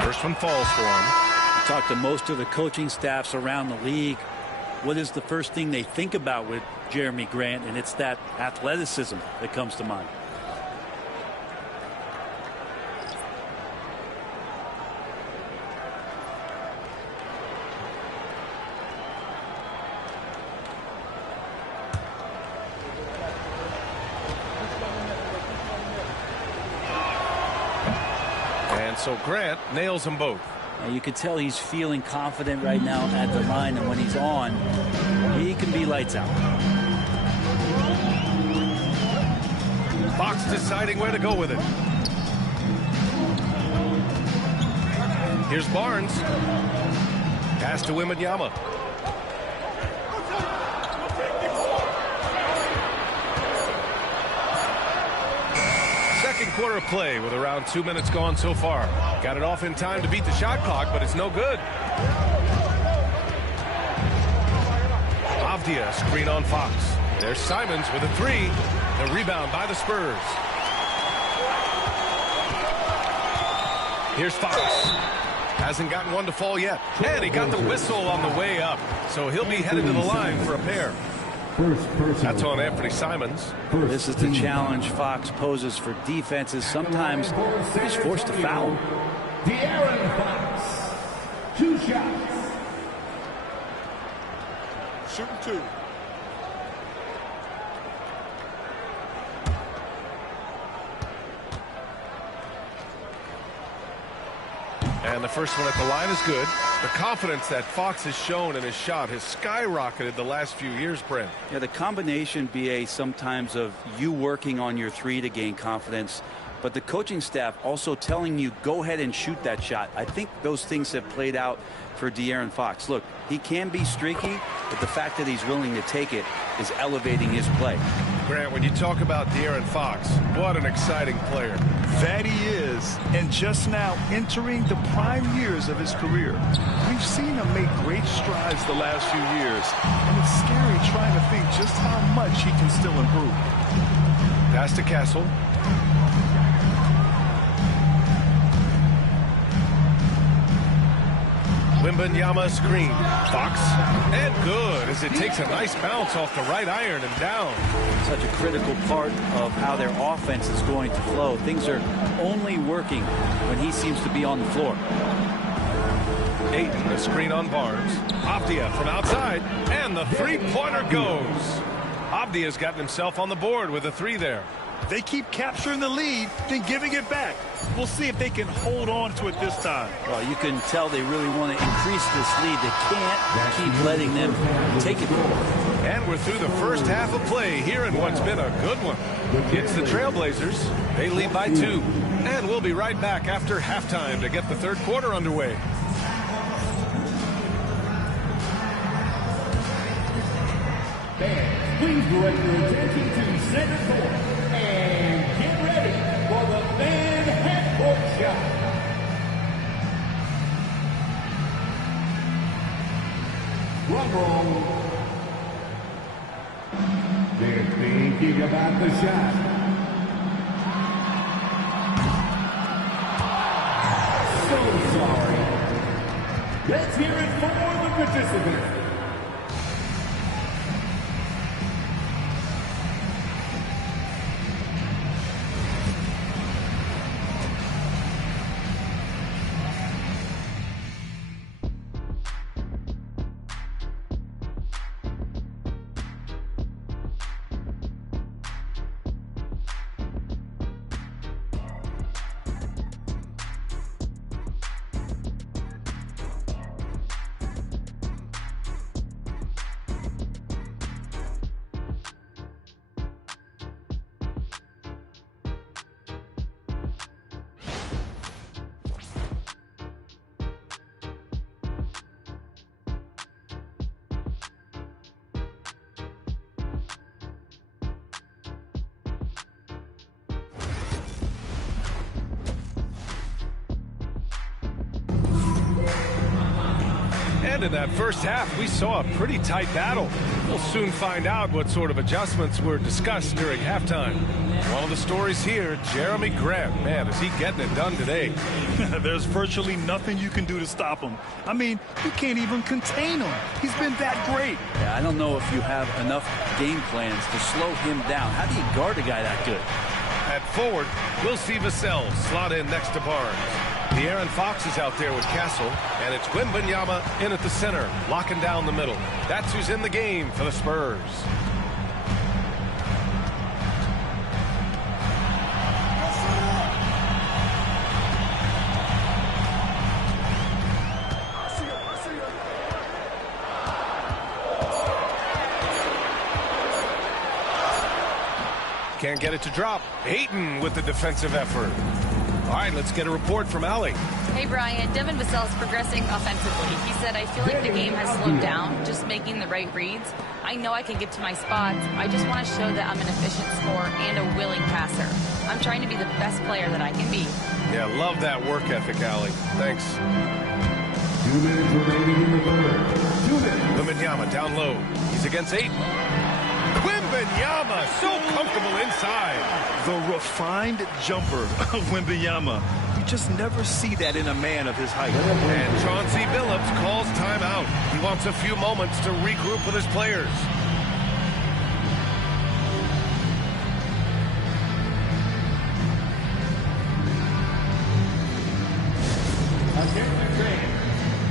First one falls for him. I talked to most of the coaching staffs around the league. What is the first thing they think about with Jeremy Grant? And it's that athleticism that comes to mind. So Grant nails them both. You can tell he's feeling confident right now at the line, and when he's on, he can be lights out. Fox deciding where to go with it. Here's Barnes. Pass to Wembanyama. Second quarter of play with around 2 minutes gone so far. Got it off in time to beat the shot clock, but it's no good. Avdia screen on Fox. There's Simons with a 3. The rebound by the Spurs. Here's Fox. Hasn't gotten one to fall yet. And he got the whistle on the way up. So he'll be headed to the line for a pair. That's on Anthony Simons. This is the challenge Fox poses for defenses. Sometimes he's forced to foul. De'Aaron Fox, 2 shots. Shooting 2. And the first one at the line is good. The confidence that Fox has shown in his shot has skyrocketed the last few years, Brent. Yeah, the combination, BA, sometimes of you working on your 3 to gain confidence, but the coaching staff also telling you go ahead and shoot that shot. I think those things have played out for De'Aaron Fox. Look, he can be streaky, but the fact that he's willing to take it is elevating his play. Grant, when you talk about De'Aaron Fox, what an exciting player. That he is, and just now entering the prime years of his career. We've seen him make great strides the last few years, and it's scary trying to think just how much he can still improve. Pass to Castle. Wembanyama screen. Fox. And good as it takes a nice bounce off the right iron and down. Such a critical part of how their offense is going to flow. Things are only working when he seems to be on the floor. Ayton, a screen on Barnes. Avdija from outside. And the three-pointer goes. Avdija's gotten himself on the board with a three there. They keep capturing the lead, then giving it back. We'll see if they can hold on to it this time. Well, you can tell they really want to increase this lead. They can't keep letting them take it. And we're through the first half of play here in what's been a good one. It's the Trailblazers. They lead by 2. And we'll be right back after halftime to get the third quarter underway. Fans, please direct your attention to center court and get ready for the fan half-court shot. Drum roll. They're thinking about the shot. So sorry. Let's hear it for the participants. And in that first half, we saw a pretty tight battle. We'll soon find out what sort of adjustments were discussed during halftime. One of the stories here, Jeremy Grant. Man, is he getting it done today. There's virtually nothing you can do to stop him. I mean, you can't even contain him. He's been that great. Yeah, I don't know if you have enough game plans to slow him down. How do you guard a guy that good? At forward, we'll see Vassell slot in next to Barnes. De'Aaron Fox is out there with Castle, and it's Wembanyama in at the center, locking down the middle. That's who's in the game for the Spurs. Can't get it to drop. Ayton with the defensive effort. All right, let's get a report from Allie. Hey, Brian. Devin Vassell is progressing offensively. He said, I feel like the game has slowed down, just making the right reads. I know I can get to my spots. I just want to show that I'm an efficient scorer and a willing passer. I'm trying to be the best player that I can be. Yeah, love that work ethic, Allie. Thanks. 2 minutes remaining in the third. 2 minutes. Wembanyama down low. He's against Ayton. Wembanyama, so comfortable inside. The refined jumper of Wembanyama. You just never see that in a man of his height. And Chauncey Billups calls timeout. He wants a few moments to regroup with his players.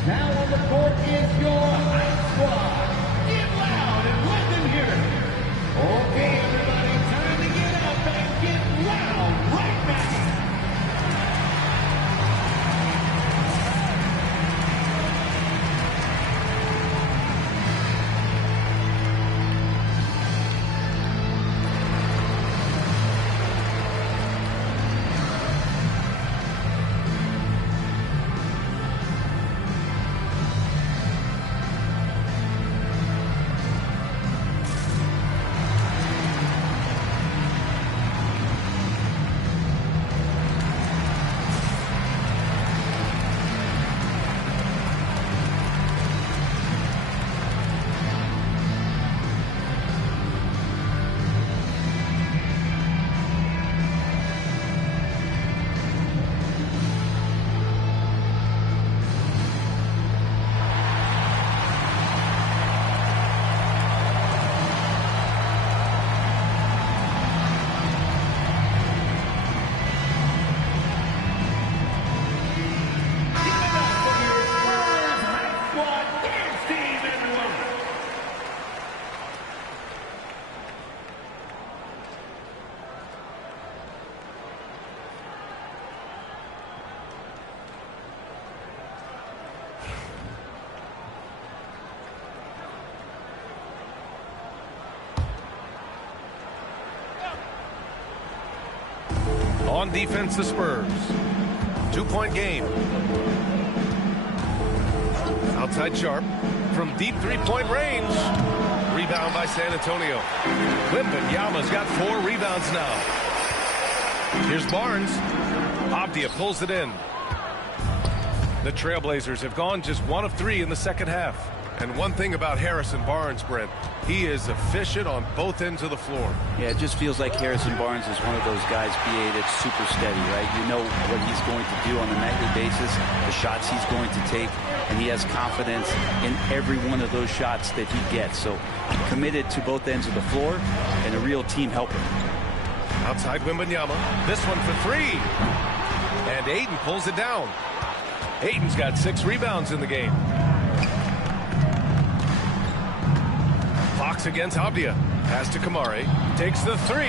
Now on the court is your high squad. Get loud and let them hear it. Okay, everybody, time to get up and get loud right now. On defense, the Spurs. 2-point game. Outside Sharp from deep three-point range. Rebound by San Antonio. Wembanyama's got 4 rebounds now. Here's Barnes. Avdia pulls it in. The Trailblazers have gone just 1 of 3 in the second half. And one thing about Harrison Barnes, Brent, he is efficient on both ends of the floor. Yeah, it just feels like Harrison Barnes is one of those guys, BA, that's super steady, right? You know what he's going to do on a nightly basis, the shots he's going to take, and he has confidence in every one of those shots that he gets. So committed to both ends of the floor and a real team helper. Outside Wembanyama. This one for 3. And Ayton pulls it down. Ayton's got 6 rebounds in the game. Fox against Avdia. Pass to Kamari. Takes the 3.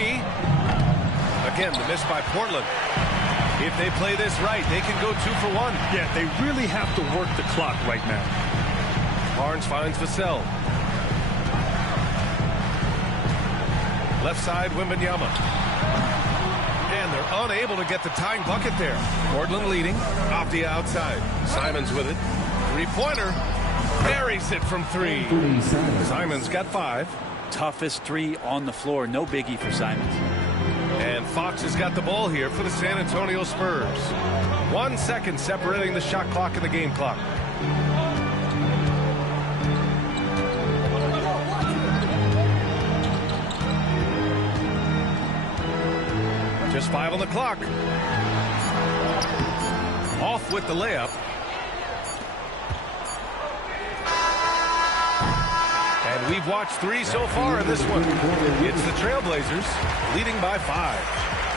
Again, the miss by Portland. If they play this right, they can go 2 for 1. Yeah, they really have to work the clock right now. Barnes finds Vassell. Left side, Wembanyama. And they're unable to get the tying bucket there. Portland leading. Avdia outside. Simons with it. 3-pointer. Buries it from 3. Simons got 5. Toughest 3 on the floor. No biggie for Simons. And Fox has got the ball here for the San Antonio Spurs. 1 second separating the shot clock and the game clock. Just 5 on the clock. Off with the layup. And we've watched 3 so far in this one. It's the Trailblazers leading by 5.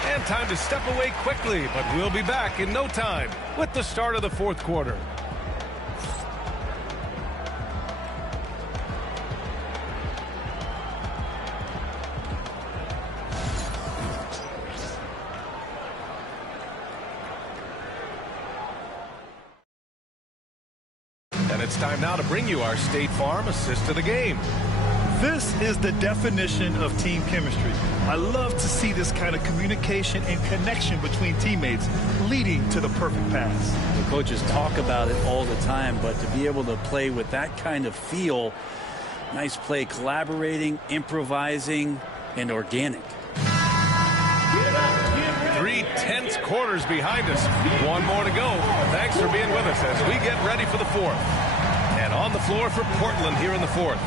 And time to step away quickly, but we'll be back in no time with the start of the 4th quarter. And it's time now to bring you our State Farm assist to the game. This is the definition of team chemistry. I love to see this kind of communication and connection between teammates leading to the perfect pass. The coaches talk about it all the time, but to be able to play with that kind of feel, nice play, collaborating, improvising, and organic. 3 tense quarters behind us. 1 more to go. Thanks for being with us as we get ready for the 4th. And on the floor for Portland here in the 4th.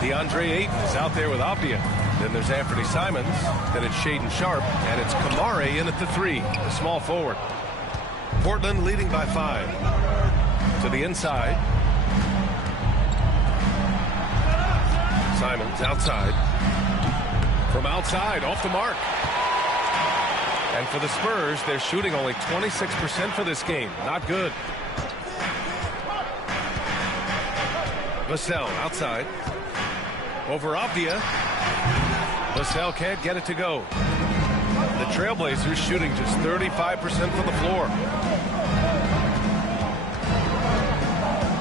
DeAndre Ayton is out there with Avdia. Then there's Anthony Simons. Then it's Shaedon Sharp. And it's Kamari in at the 3, the small forward. Portland leading by 5. To the inside. Simons outside. From outside, off the mark. And for the Spurs, they're shooting only 26% for this game. Not good. Vassell outside. Over Avdia. Vassell can't get it to go. The Trailblazers shooting just 35% from the floor.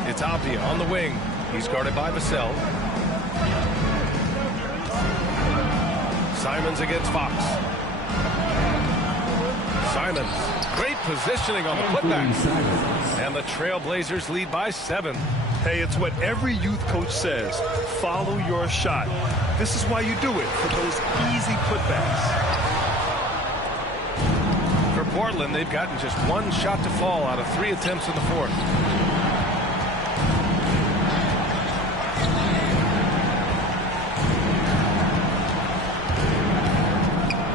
It's Avdia on the wing. He's guarded by Vassell. Simons against Fox. Simons, great positioning on the putback. And the Trailblazers lead by 7. Hey, it's what every youth coach says. Follow your shot. This is why you do it, for those easy putbacks. For Portland, they've gotten just 1 shot to fall out of 3 attempts in the 4th.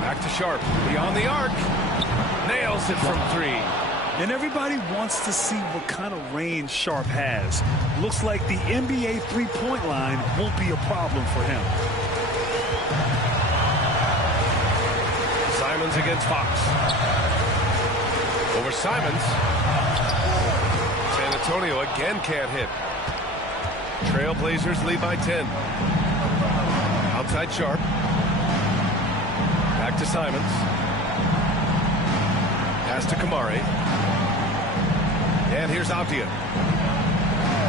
Back to Sharp, beyond the arc. Nails it from 3. And everybody wants to see what kind of range Sharp has. Looks like the NBA three-point line won't be a problem for him. Simons against Fox. Over Simons. San Antonio again can't hit. Trailblazers lead by 10. Outside Sharp. Back to Simons. Pass to Kamari. And here's Avdia.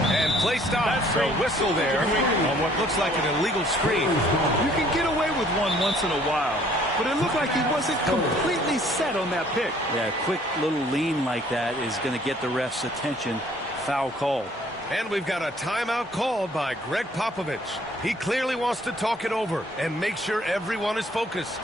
And play stop. So whistle there on what looks like an illegal screen. You can get away with one once in a while. but it looked like he wasn't completely set on that pick. Yeah, a quick little lean like that is going to get the ref's attention. Foul call. And we've got a timeout called by Greg Popovich. He clearly wants to talk it over and make sure everyone is focused.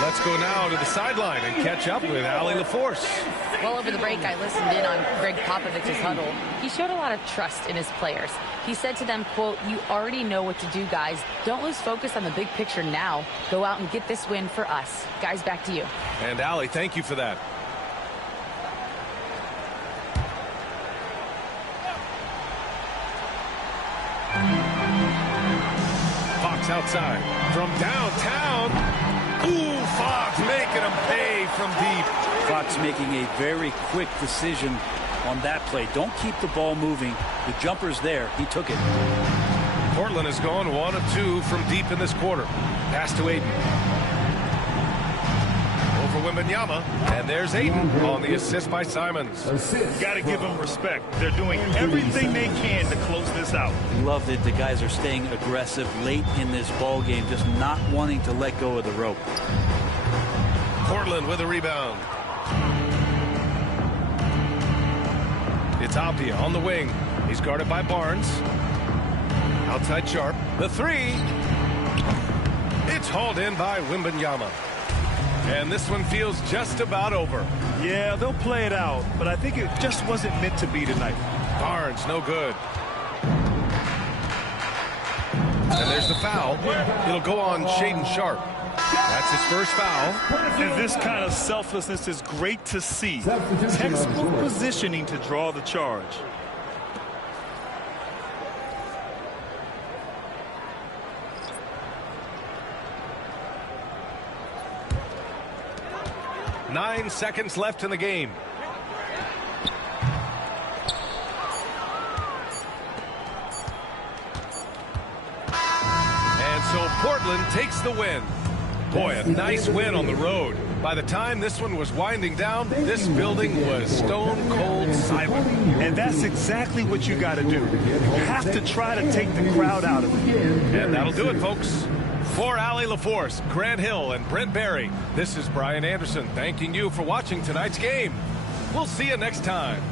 Let's go now to the sideline and catch up with Allie LaForce. Well, over the break, I listened in on Greg Popovich's huddle. He showed a lot of trust in his players. He said to them, quote, "You already know what to do, guys. Don't lose focus on the big picture now. Go out and get this win for us." Guys, back to you. And Allie, thank you for that. Fox outside from downtown. Ooh, Fox making him pay from deep. Fox making a very quick decision on that play. Don't keep the ball moving. The jumper's there. He took it. Portland has gone 1 of 2 from deep in this quarter. Pass to Aiden. Over Wembanyama. And there's Aiden on the assist by Simons. Got to give them respect. They're doing everything they can to close this out. Love that the guys are staying aggressive late in this ball game, just not wanting to let go of the rope. Portland with a rebound. It's Apia on the wing. He's guarded by Barnes. Outside Sharp. The three. It's hauled in by Wembanyama. And this one feels just about over. Yeah, they'll play it out, but I think it just wasn't meant to be tonight. Barnes, no good. And there's the foul. It'll go on Shaedon Sharp. That's his first foul. And this kind of selflessness is great to see. Textbook positioning to draw the charge. Nine seconds left in the game. And so Portland takes the win. Boy, a nice win on the road. By the time this one was winding down, this building was stone cold silent. And that's exactly what you got to do. You have to try to take the crowd out of it. And that'll do it, folks. For Allie LaForce, Grant Hill, and Brent Barry, this is Brian Anderson thanking you for watching tonight's game. We'll see you next time.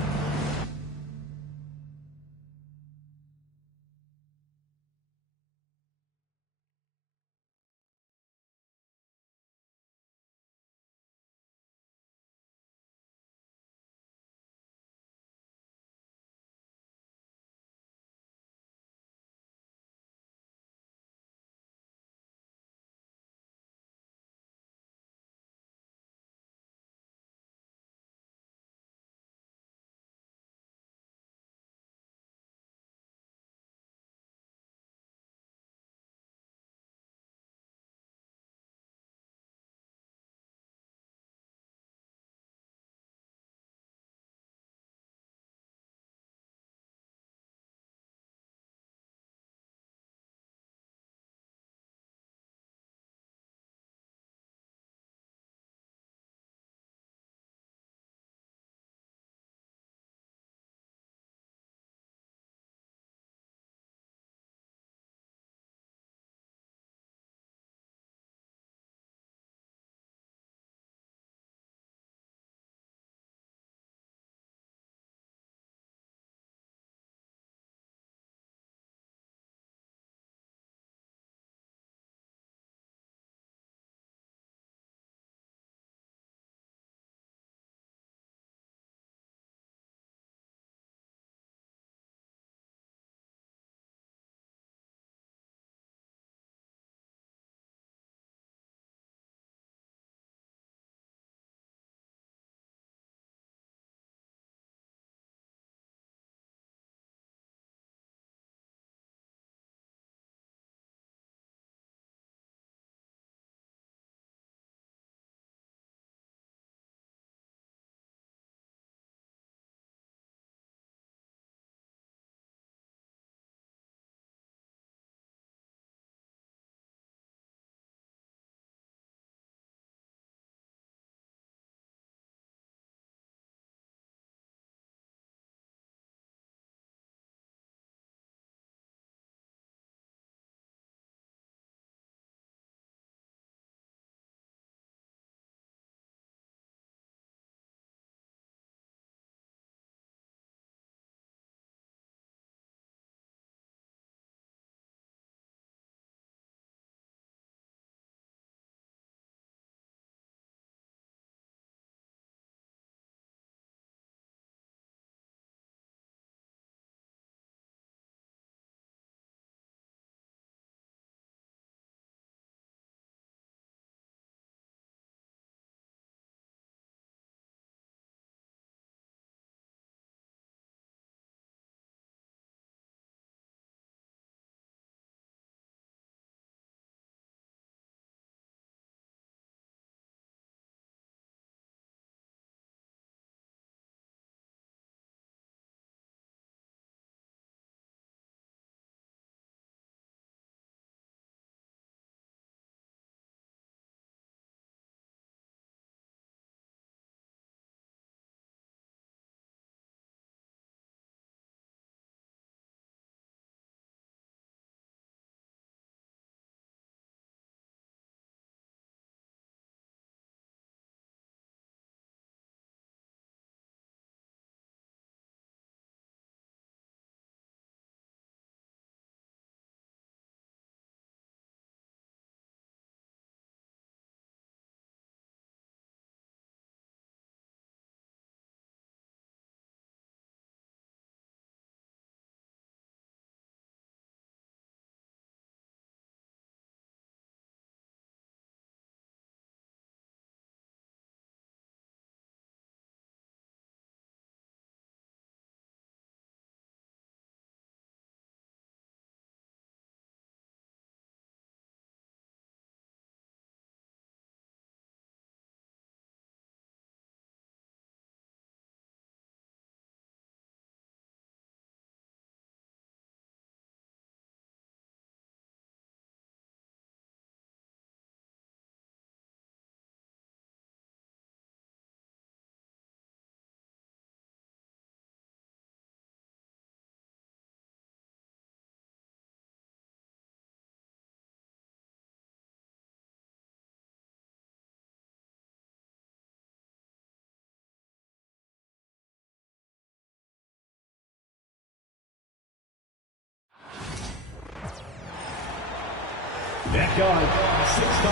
That guard, 6'5",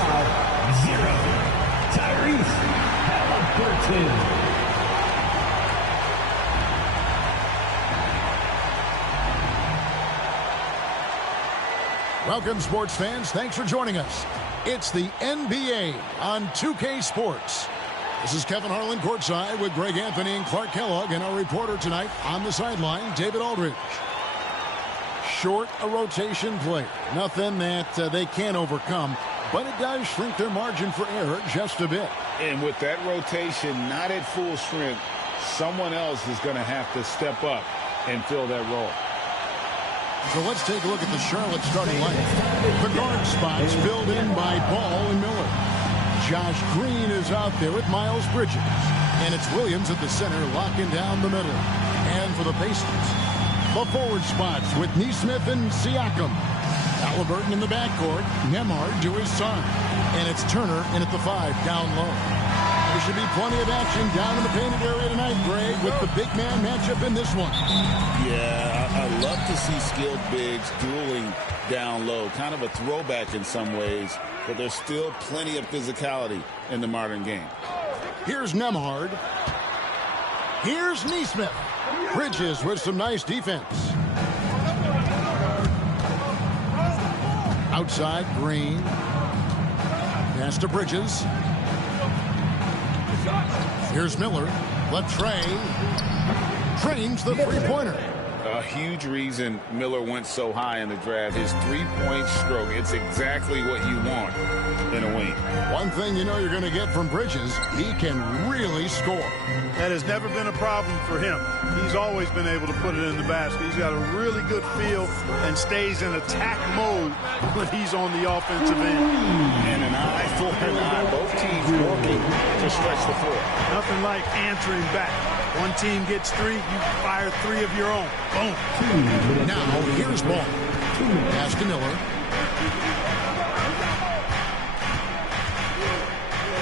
0, Tyrese Halliburton. Welcome, sports fans. Thanks for joining us. It's the NBA on 2K Sports. This is Kevin Harlan courtside with Greg Anthony and Clark Kellogg, and our reporter tonight on the sideline, David Aldridge. Short a rotation play. Nothing that they can't overcome, but it does shrink their margin for error just a bit. And with that rotation not at full strength, someone else is going to have to step up and fill that role. So let's take a look at the Charlotte starting lineup. The guard spots filled in by Ball and Miller. Josh Green is out there with Miles Bridges. And it's Williams at the center locking down the middle. And for the Pacers, the forward spots with Nesmith and Siakam. Halliburton in the backcourt, Nembhard to his side. And it's Turner in at the 5 down low. There should be plenty of action down in the painted area tonight, Greg, with the big man matchup in this one. Yeah, I love to see skilled bigs dueling down low. Kind of a throwback in some ways, but there's still plenty of physicality in the modern game. Here's Nembhard. Here's Nesmith. Bridges with some nice defense. Outside, Green. Pass to Bridges. Here's Miller. Trey. Trains the three-pointer. A huge reason Miller went so high in the draft. His three-point stroke. It's exactly what you want in a wing. One thing you know you're going to get from Bridges, he can really score. That has never been a problem for him. He's always been able to put it in the basket. He's got a really good feel and stays in attack mode when he's on the offensive end. And an eye for an eye. Both teams working to stretch the floor. Nothing like answering back. One team gets 3, you fire 3 of your own. Boom. Now, here's Ball. Pass to Miller.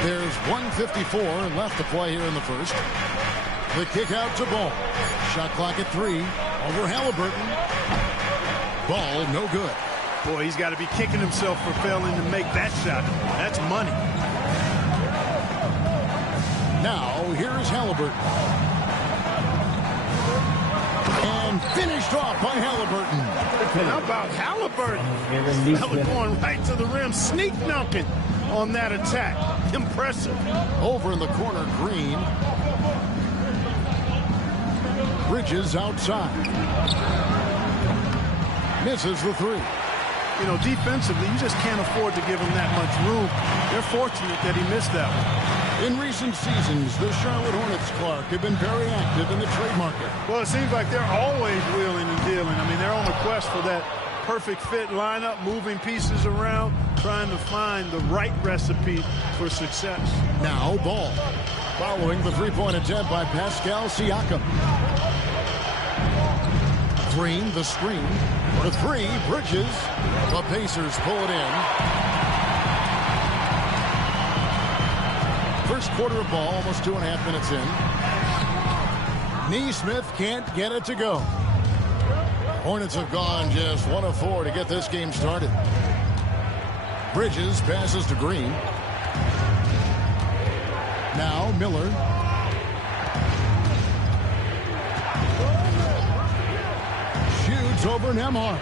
There's 1:54 left to play here in the first. The kick out to Ball. Shot clock at 3. Over Halliburton. Ball, no good. Boy, he's got to be kicking himself for failing to make that shot. That's money. Now, here's Halliburton. And finished off by Halliburton. How about Halliburton? That was going right to the rim. Sneak dunking on that attack. Impressive. Over in the corner, Green. Bridges outside. Misses the 3. You know, defensively, you just can't afford to give him that much room. They're fortunate that he missed that one. In recent seasons, the Charlotte Hornets, Clark, have been very active in the trade market. Well, it seems like they're always wheeling and dealing. I mean, they're on the quest for that perfect fit lineup, moving pieces around, trying to find the right recipe for success. Now, Ball. Following the three-point attempt by Pascal Siakam. Green, the screen. For 3, Bridges. The Pacers pull it in. First quarter of ball, almost 2.5 minutes in. Nesmith can't get it to go. Hornets have gone just 1 of 4 to get this game started. Bridges passes to Green. Now Miller. Shoots over Nembhard.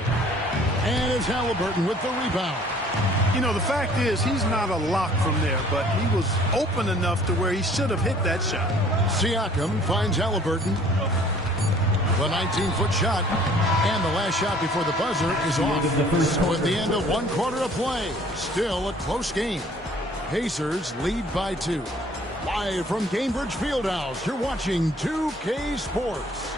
And it's Halliburton with the rebound. You know, the fact is he's not a lock from there, but he was open enough to where he should have hit that shot. Siakam finds Halliburton. The 19-foot shot. And the last shot before the buzzer is off. So at the end of 1 quarter of play, still a close game. Pacers lead by 2. Live from Cambridge Fieldhouse, you're watching 2K Sports.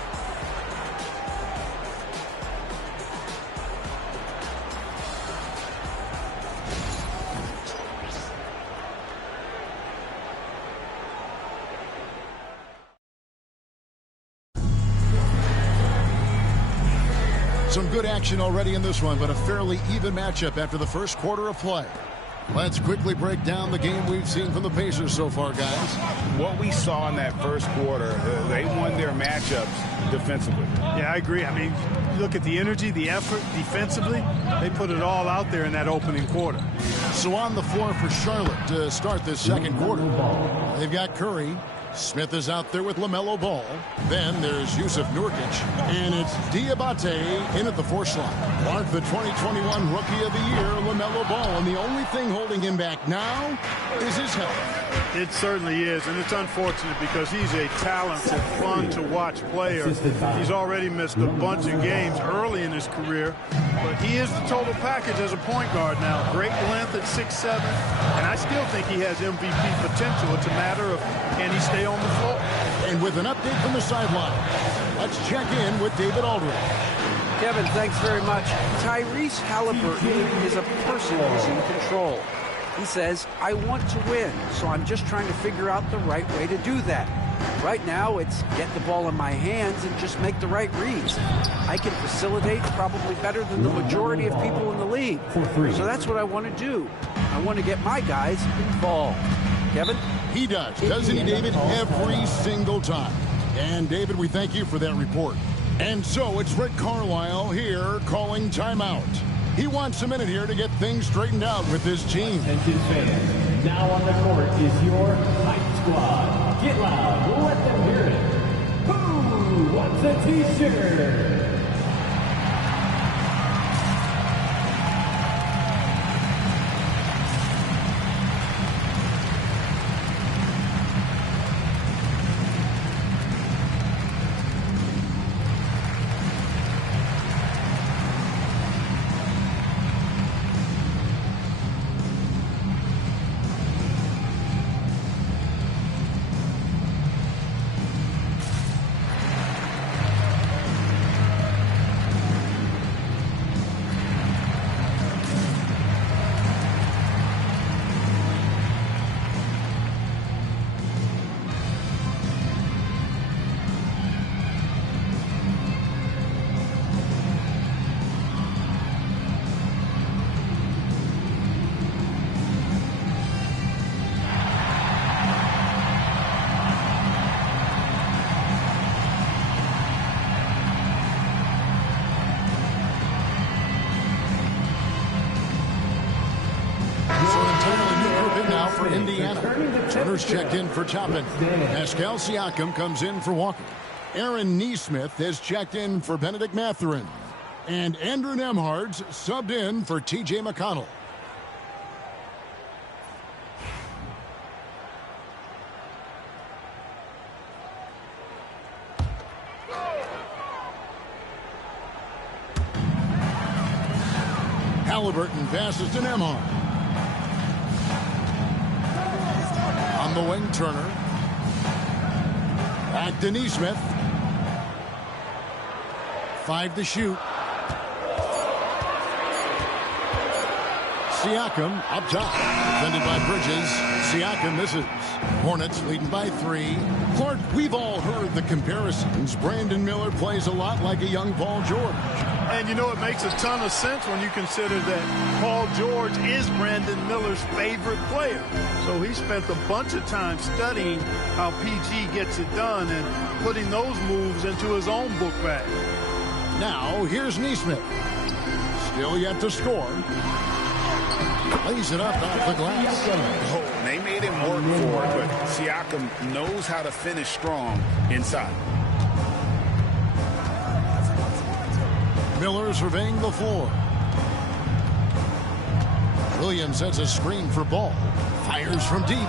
Some good action already in this one, but a fairly even matchup after the first quarter of play. Let's quickly break down the game we've seen from the Pacers so far, guys. What we saw in that first quarter, they won their matchups defensively. Yeah, I agree. I mean, look at the energy, the effort defensively. They put it all out there in that opening quarter. So on the floor for Charlotte to start this second quarter, they've got Curry. Smith is out there with LaMelo Ball. Then there's Yusuf Nurkic. And it's Diabate in at the 4 slot. Clark, the 2021 Rookie of the Year, LaMelo Ball. And the only thing holding him back now is his health. It certainly is, and it's unfortunate because he's a talented, fun-to-watch player. He's already missed a bunch of games early in his career, but he is the total package as a point guard now. Great length at 6'7", and I still think he has MVP potential. It's a matter of can he stay on the floor. And with an update from the sideline, let's check in with David Aldridge. Kevin, thanks very much. Tyrese Halliburton is a person who's in control. He says, I want to win, so I'm just trying to figure out the right way to do that. Right now, it's get the ball in my hands and just make the right reads. I can facilitate probably better than the majority of people in the league. So that's what I want to do. I want to get my guys involved. Kevin? He does, doesn't he, David? Every single time. And, David, we thank you for that report. And so it's Rick Carlisle here calling timeout. He wants a minute here to get things straightened out with his team. Attention fans, now on the court is your Hype Squad. Get loud, let them hear it. Who wants a t-shirt? Turner's checked in for Toppin. Pascal Siakam comes in for Walker. Aaron Nesmith has checked in for Benedict Mathurin. And Andrew Nembhard's subbed in for T.J. McConnell. Halliburton passes to Nembhard. On the wing, Turner. Back to Nesmith. 5 to shoot. Siakam up top. Defended by Bridges. Siakam misses. Hornets leading by 3. Clark, we've all heard the comparisons. Brandon Miller plays a lot like a young Paul George. And you know, it makes a ton of sense when you consider that Paul George is Brandon Miller's favorite player. So he spent a bunch of time studying how PG gets it done and putting those moves into his own book bag. Now, here's Nesmith. Still yet to score. Lays it up off the glass. Oh, they made him work for it, but Siakam knows how to finish strong inside. Miller surveying the floor. Williams sets a screen for Ball. Fires from deep.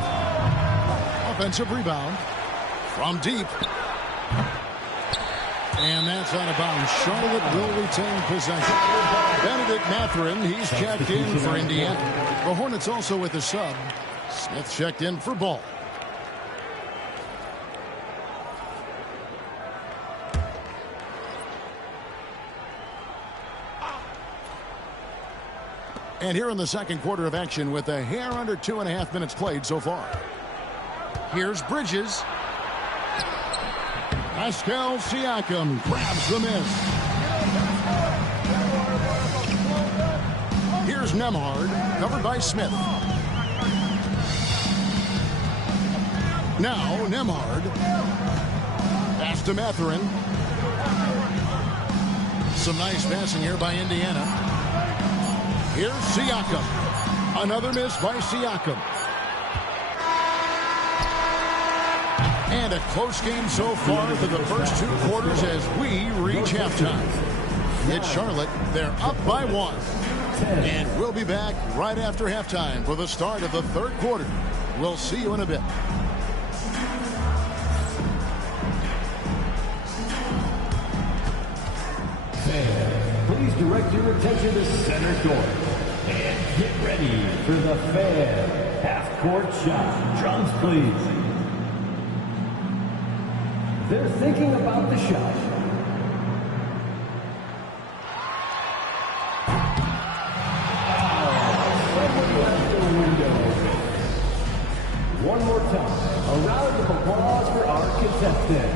Offensive rebound from deep. And that's out of bounds. Charlotte will retain possession. Benedict Mathurin, he's checked in for Indiana. The Hornets also with a sub. Smith checked in for Ball. And here in the second quarter of action with a hair under 2.5 minutes played so far. Here's Bridges. Pascal Siakam grabs the miss. Here's Here's Nembhard, covered by Smith. Now Nembhard. Pass to Mathurin. Some nice passing here by Indiana. Here's Siakam. Another miss by Siakam. And a close game so far for the first 2 quarters as we reach halftime. It's Charlotte. They're up by 1. And we'll be back right after halftime for the start of the 3rd quarter. We'll see you in a bit. Fans, please direct your attention to center court. And get ready for the Fan half-court shot. Drums, please. They're thinking about the shot. One more time, a round of applause for our contestant.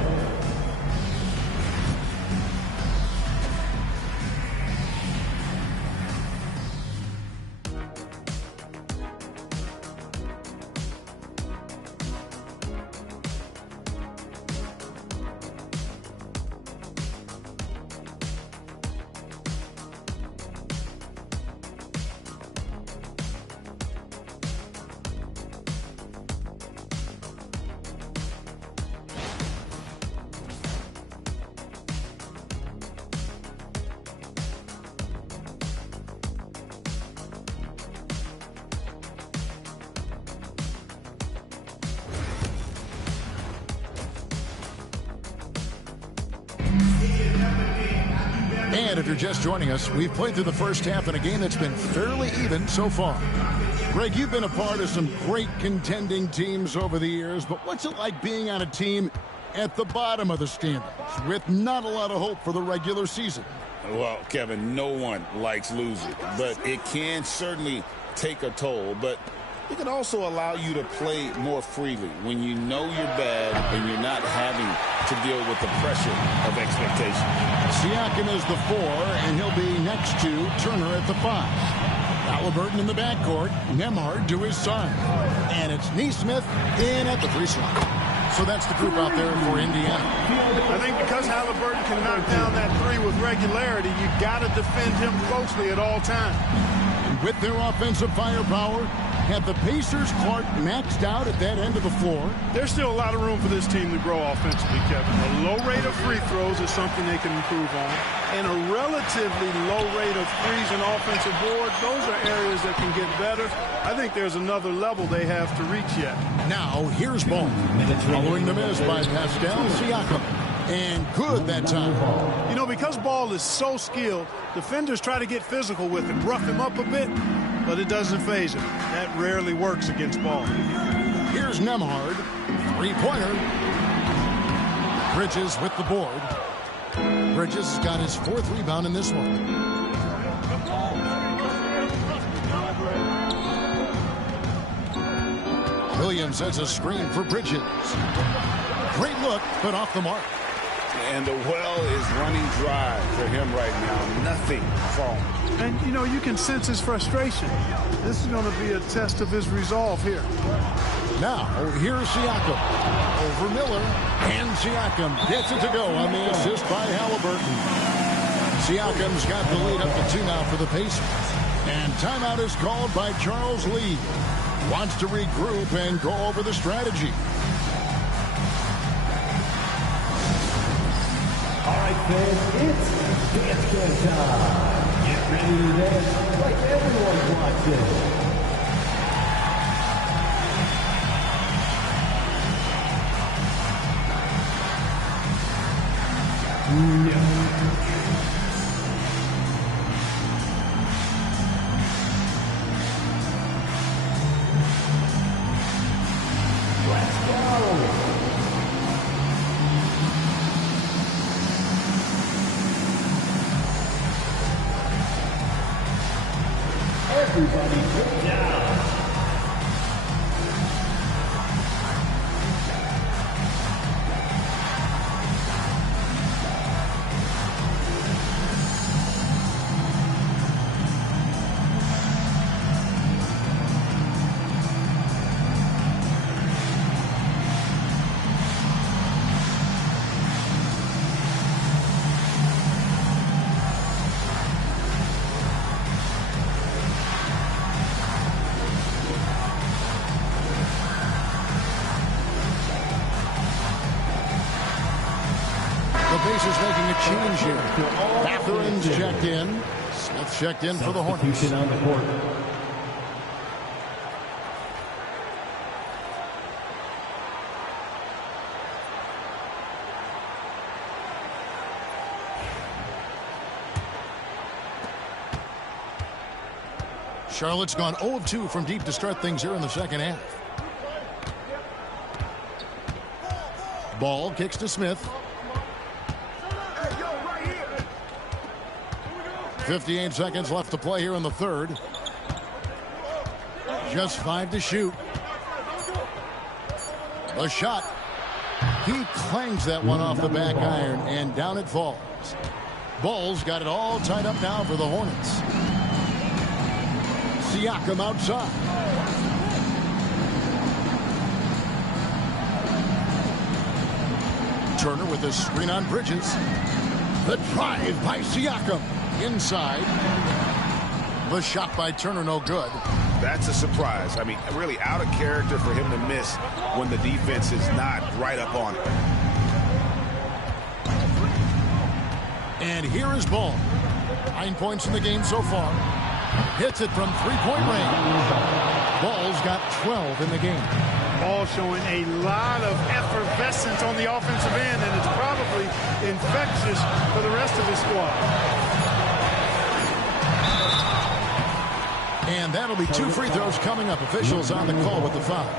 And if you're just joining us, we've played through the first half in a game that's been fairly even so far. Greg, you've been a part of some great contending teams over the years, but what's it like being on a team at the bottom of the standings with not a lot of hope for the regular season? Well, Kevin, no one likes losing, but it can certainly take a toll. But it can also allow you to play more freely when you know you're bad and you're not having to deal with the pressure of expectation. Siakam is the 4, and he'll be next to Turner at the 5. Halliburton in the backcourt, Nembhard to his side. And it's Nesmith in at the free throw. So that's the group out there for Indiana. I think because Halliburton can knock down that 3 with regularity, you got to defend him closely at all times. And with their offensive firepower, have the Pacers Clark maxed out at that end of the floor? There's still a lot of room for this team to grow offensively, Kevin. A low rate of free throws is something they can improve on. And a relatively low rate of threes and offensive boards, those are areas that can get better. I think there's another level they have to reach yet. Now, here's Ball. Following the miss by Pascal Siakam. And good that time. You know, because Ball is so skilled, defenders try to get physical with him, rough him up a bit, but it doesn't faze him. That rarely works against Ball. Here's Nembhard. 3-pointer. Bridges with the board. Bridges has got his 4th rebound in this one. Williams has a screen for Bridges. Great look, but off the mark. And the well is running dry for him right now. Nothing falling. And, you know, you can sense his frustration. This is going to be a test of his resolve here. Now, here's Siakam. Over Miller. And Siakam gets it to go on the assist by Halliburton. Siakam's got the lead up to 2 now for the Pacers. And timeout is called by Charles Lee. Wants to regroup and go over the strategy. All right, fans, it's dance can time. Get ready to dance like everyone's watching. Let's go. Everybody get down. Pacers making a change here. Mathurin's checked in. Smith checked in for the Hornets. On the court. Charlotte's gone 0 of 2 from deep to start things here in the second half. Ball kicks to Smith. 58 seconds left to play here in the third. Just 5 to shoot. A shot. He clangs that one off the back iron, and down it falls. Ball's got it all tied up now for the Hornets. Siakam outside. Turner with a screen on Bridges. The drive by Siakam. Inside. The shot by Turner, no good. That's a surprise. I mean, really out of character for him to miss when the defense is not right up on it. And here is Ball. 9 points in the game so far. Hits it from three-point range. Ball's got 12 in the game. Ball showing a lot of effervescence on the offensive end, and it's probably infectious for the rest of his squad. And that'll be 2 free throws coming up. Officials on the call with the foul.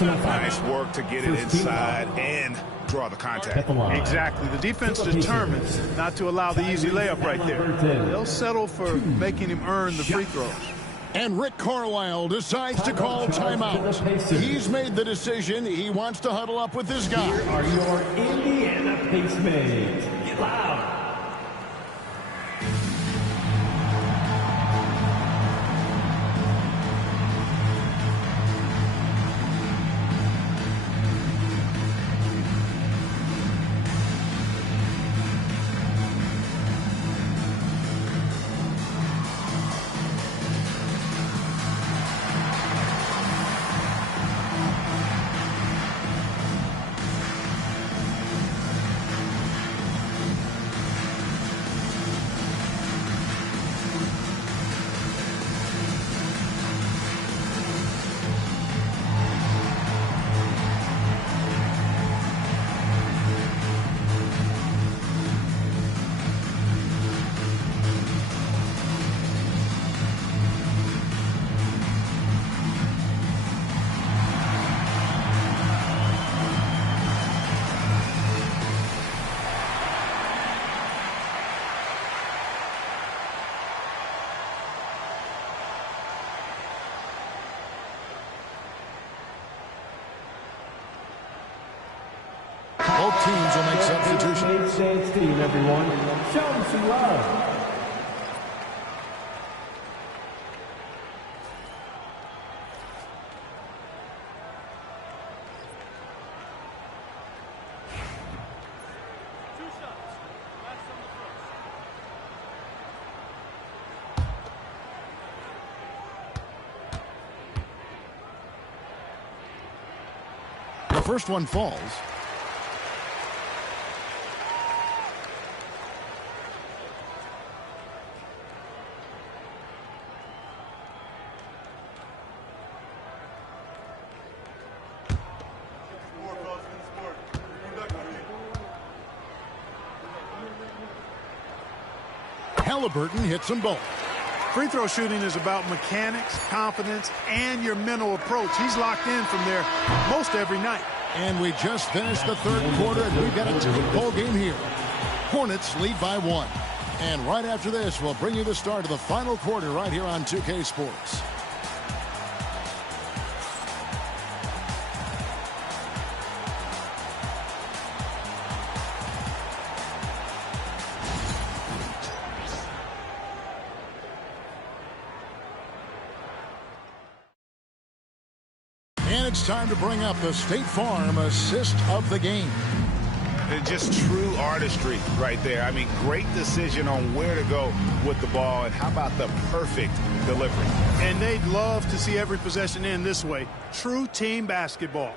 Nice work to get it inside and draw the contact. Exactly. The defense determined not to allow the easy layup right there. They'll settle for making him earn the free throws. And Rick Carlisle decides to call timeout. He's made the decision. He wants to huddle up with this guy. Here are your Indiana Pacemates. Get loud. Both teams will make substitutions. Stand team, everyone. Show them some love. The first one falls. Halliburton hits them both. Free throw shooting is about mechanics, confidence, and your mental approach. He's locked in from there most every night. And we just finished the third quarter, and we've got a tight ball game here. Hornets lead by 1. And right after this, we'll bring you the start of the final quarter right here on 2K Sports. And it's time to bring up the State Farm assist of the game. And just true artistry right there. I mean, great decision on where to go with the ball, and how about the perfect delivery. And they'd love to see every possession end this way. True team basketball.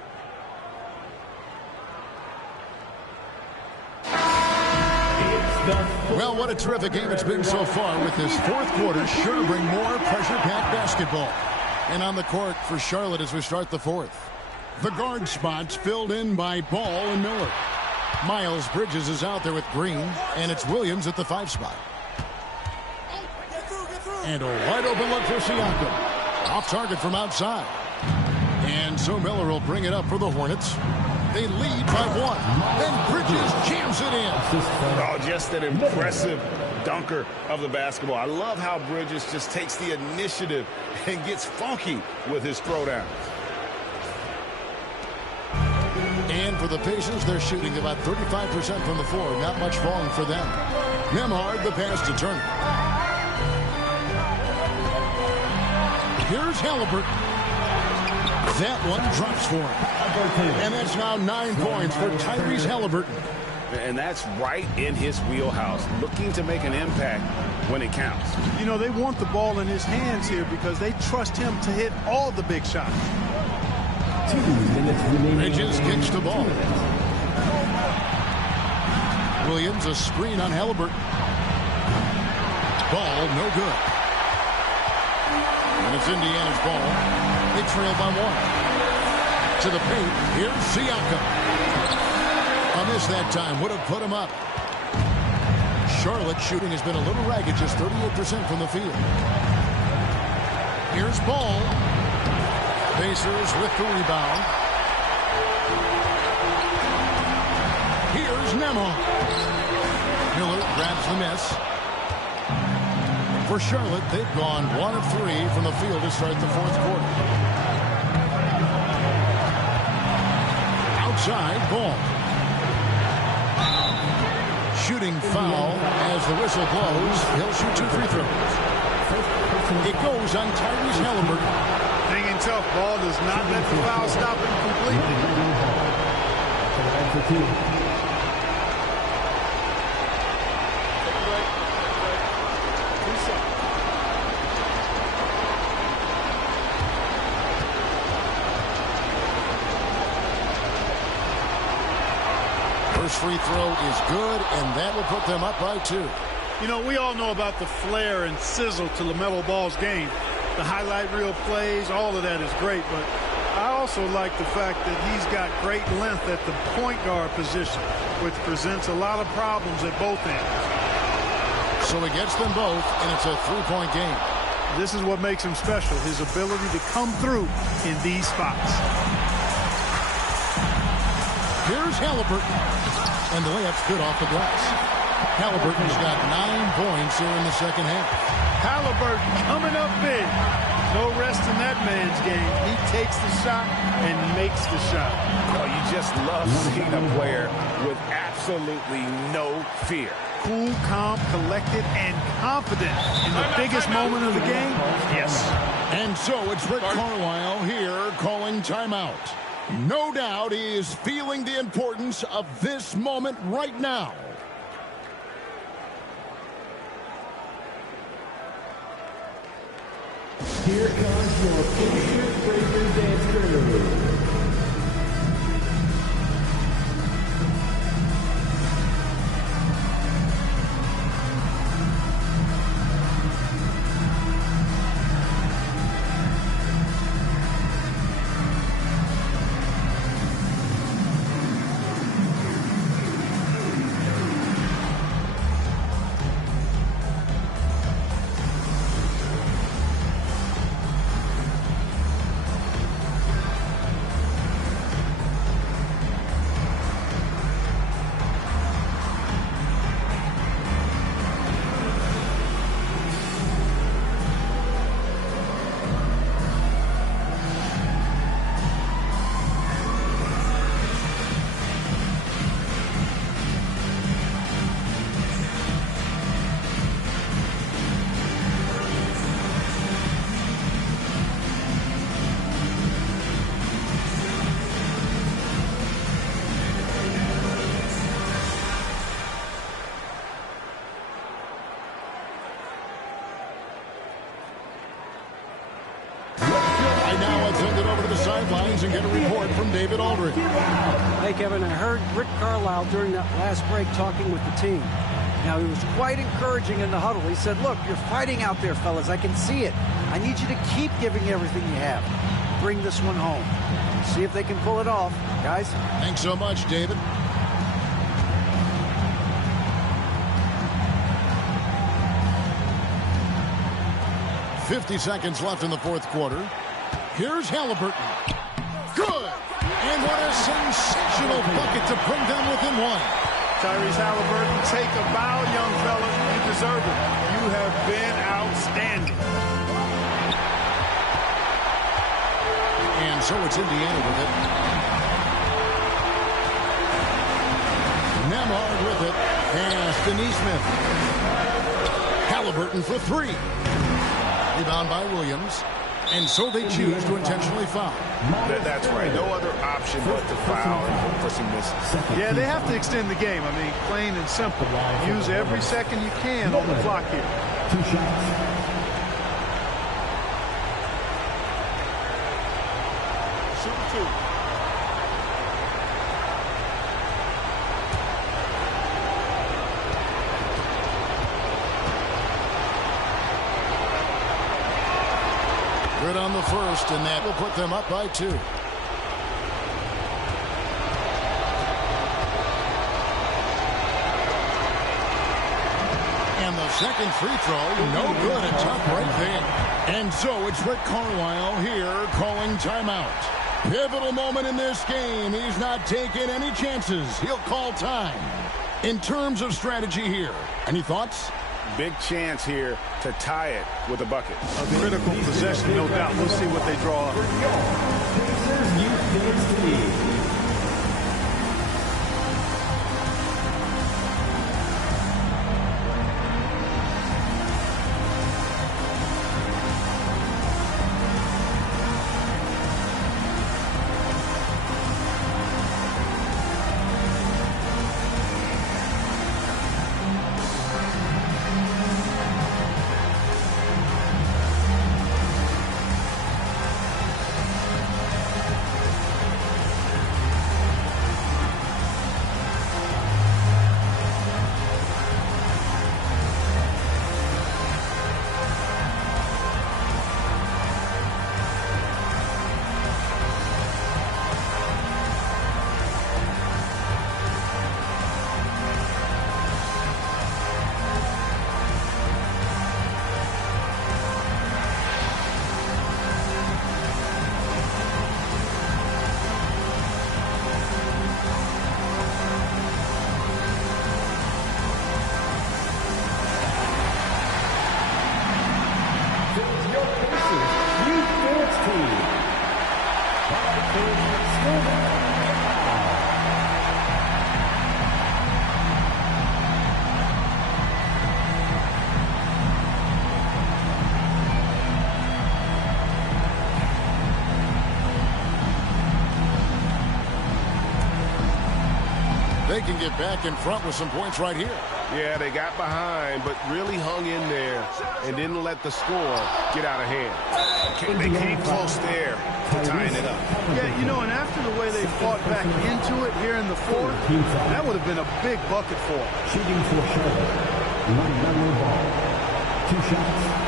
Well, what a terrific game it's been so far, with this fourth quarter sure to bring more pressure-packed basketball. And on the court for Charlotte as we start the fourth. The guard spots filled in by Ball and Miller. Miles Bridges is out there with Green, and it's Williams at the 5 spot. And a wide open look for Siakam. Off target from outside. And so Miller will bring it up for the Hornets. They lead by 1. Then Bridges jams it in. Oh, just an impressive dunker of the basketball. I love how Bridges just takes the initiative and gets funky with his throwdowns. And for the Pacers, they're shooting about 35% from the floor. Not much falling for them. Nembhard, the pass to Turner. Here's Halliburton. That one drops for him. And that's now 9 points for Tyrese Halliburton. And that's right in his wheelhouse, looking to make an impact when it counts. You know, they want the ball in his hands here because they trust him to hit all the big shots. 2 minutes remaining. Bridges kicks the ball. Williams, a screen on Halliburton. Ball, no good. And it's Indiana's ball. They trail by 1. To the paint, here's Siakam. A miss that time would have put him up. Charlotte shooting has been a little ragged, just 38% from the field. Here's Ball. Pacers with the rebound. Here's Nembhard. Miller grabs the miss. For Charlotte, they've gone 1 of 3 from the field to start the fourth quarter. Outside, Ball. Shooting foul as the whistle blows. He'll shoot 2 free throws. It goes on Tyrese Halliburton. Hanging tough. Ball does not let the foul stop him completely. First free throw is good, and that will put them up by 2. You know, we all know about the flair and sizzle to LaMelo Ball's game. The highlight reel plays, all of that is great, but I also like the fact that he's got great length at the point guard position, which presents a lot of problems at both ends. So he gets them both, and it's a 3-point game. This is what makes him special, his ability to come through in these spots. Here's Halliburton, and the layup's good off the glass. Halliburton's got 9 points here in the second half. Halliburton coming up big. No rest in that man's game. He takes the shot and makes the shot. Oh, you just love seeing a player with absolutely no fear. Cool, calm, collected, and confident in the biggest moment of the game. Yes. And so it's Rick Carlisle here calling timeout. No doubt he is feeling the importance of this moment right now. Here comes your Pacers Breakers Dance Crew. Sidelines and get a report from David Aldridge. Hey, Kevin, I heard Rick Carlisle during that last break talking with the team. Now, he was quite encouraging in the huddle. He said, look, you're fighting out there, fellas. I can see it. I need you to keep giving everything you have. Bring this one home. See if they can pull it off. Guys? Thanks so much, David. .50 left in the fourth quarter. Here's Halliburton. Good! And what a sensational bucket to bring them within one. Tyrese Halliburton, take a bow, young fella. You deserve it. You have been outstanding. And so it's Indiana with it. Nembhard with it. Pass to Nesmith. Halliburton for three. Rebound by Williams. And so they choose to intentionally foul. That's right. No other option but to foul for some misses. Yeah, they have to extend the game. I mean, plain and simple. Use every second you can on the clock here. 2 shots. Shoot 2. Good on the first, and that will put them up by 2. And the second free throw, no good. A tough break there. And so it's Rick Carlisle here calling timeout. Pivotal moment in this game. He's not taking any chances. He'll call time. In terms of strategy here, any thoughts? Big chance here to tie it with a bucket. A critical possession, no doubt. We'll see what they draw up. They can get back in front with some points right here. Yeah, they got behind, but really hung in there and didn't let the score get out of hand. They came close there to tying it up. Yeah, you know, and after the way they fought back into it here in the fourth, that would have been a big bucket for them. Shooting for Charlotte. One ball. 2 shots.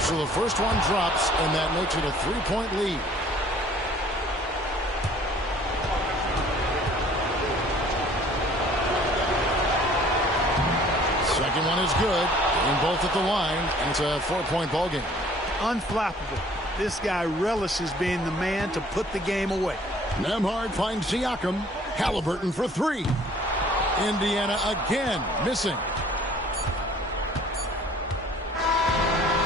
So the first one drops, and that makes it a 3-point lead. Second one is good, and both at the line, and it's a 4-point ball game. Unflappable. This guy relishes being the man to put the game away. Nembhard finds Siakam. Halliburton for 3. Indiana again missing.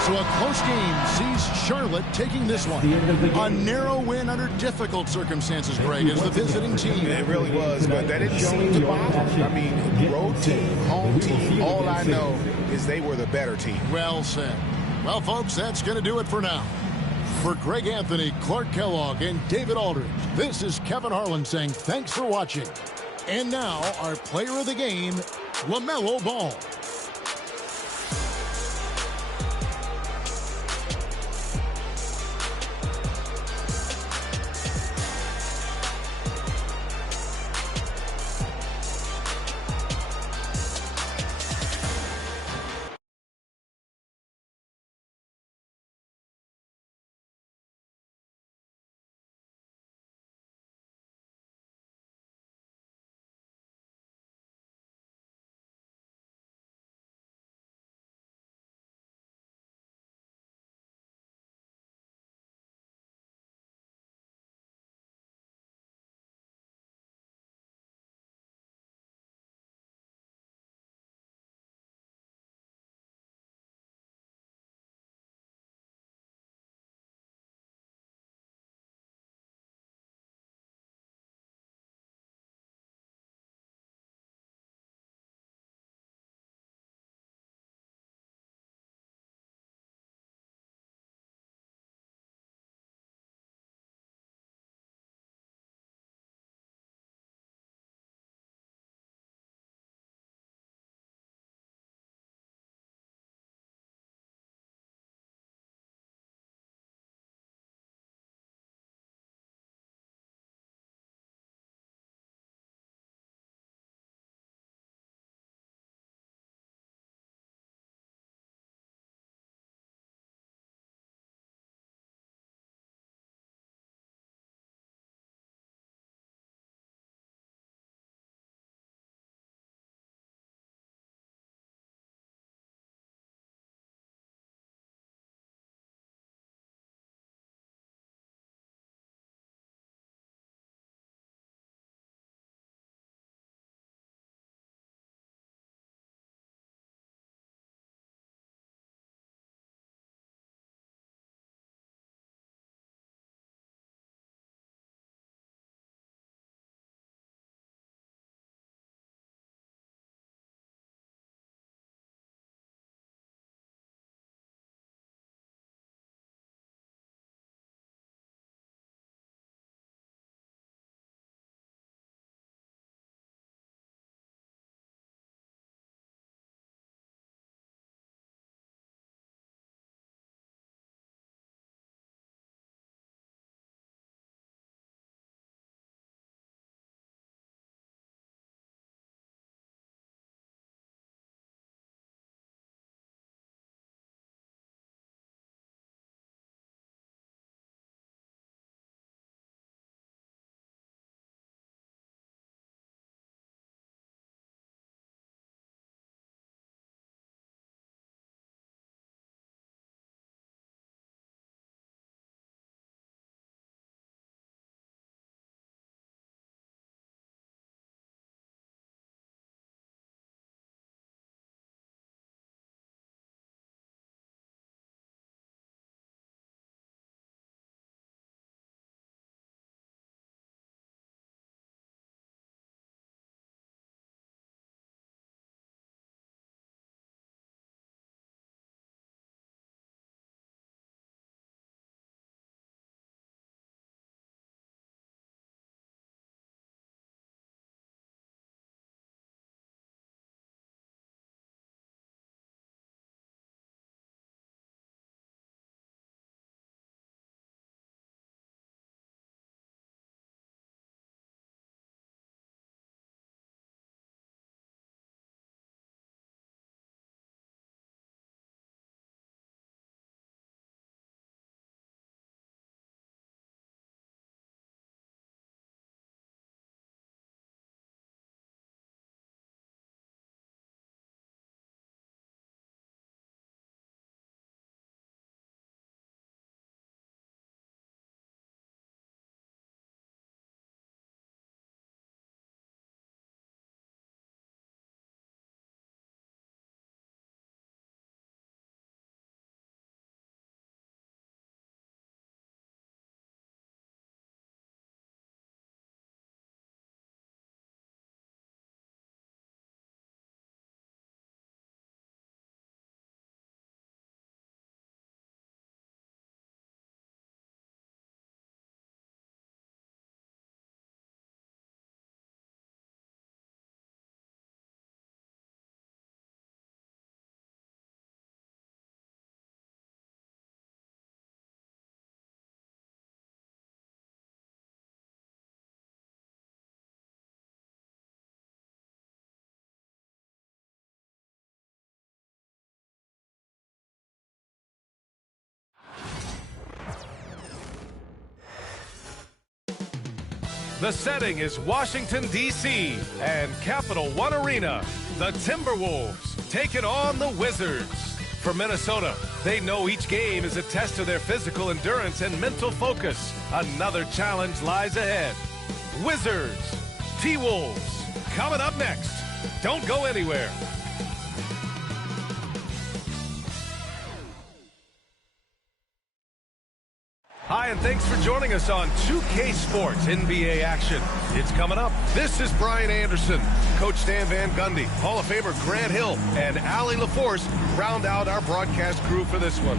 So a close game sees Charlotte taking this one. A narrow win under difficult circumstances, Greg, as the visiting team. It really was, but that didn't seem to bother. I mean, road team, home team, all I know is they were the better team. Well said. Well, folks, that's going to do it for now. For Greg Anthony, Clark Kellogg, and David Aldridge, this is Kevin Harlan saying thanks for watching. And now, our player of the game, LaMelo Ball. The setting is Washington, D.C. and Capital One Arena. The Timberwolves taking on the Wizards. For Minnesota, they know each game is a test of their physical endurance and mental focus. Another challenge lies ahead. Wizards, T-Wolves, coming up next. Don't go anywhere. Hi, and thanks for joining us on 2K Sports NBA action. It's coming up. This is Brian Anderson. Coach Stan Van Gundy, Hall of Famer Grant Hill, and Allie LaForce round out our broadcast crew for this one.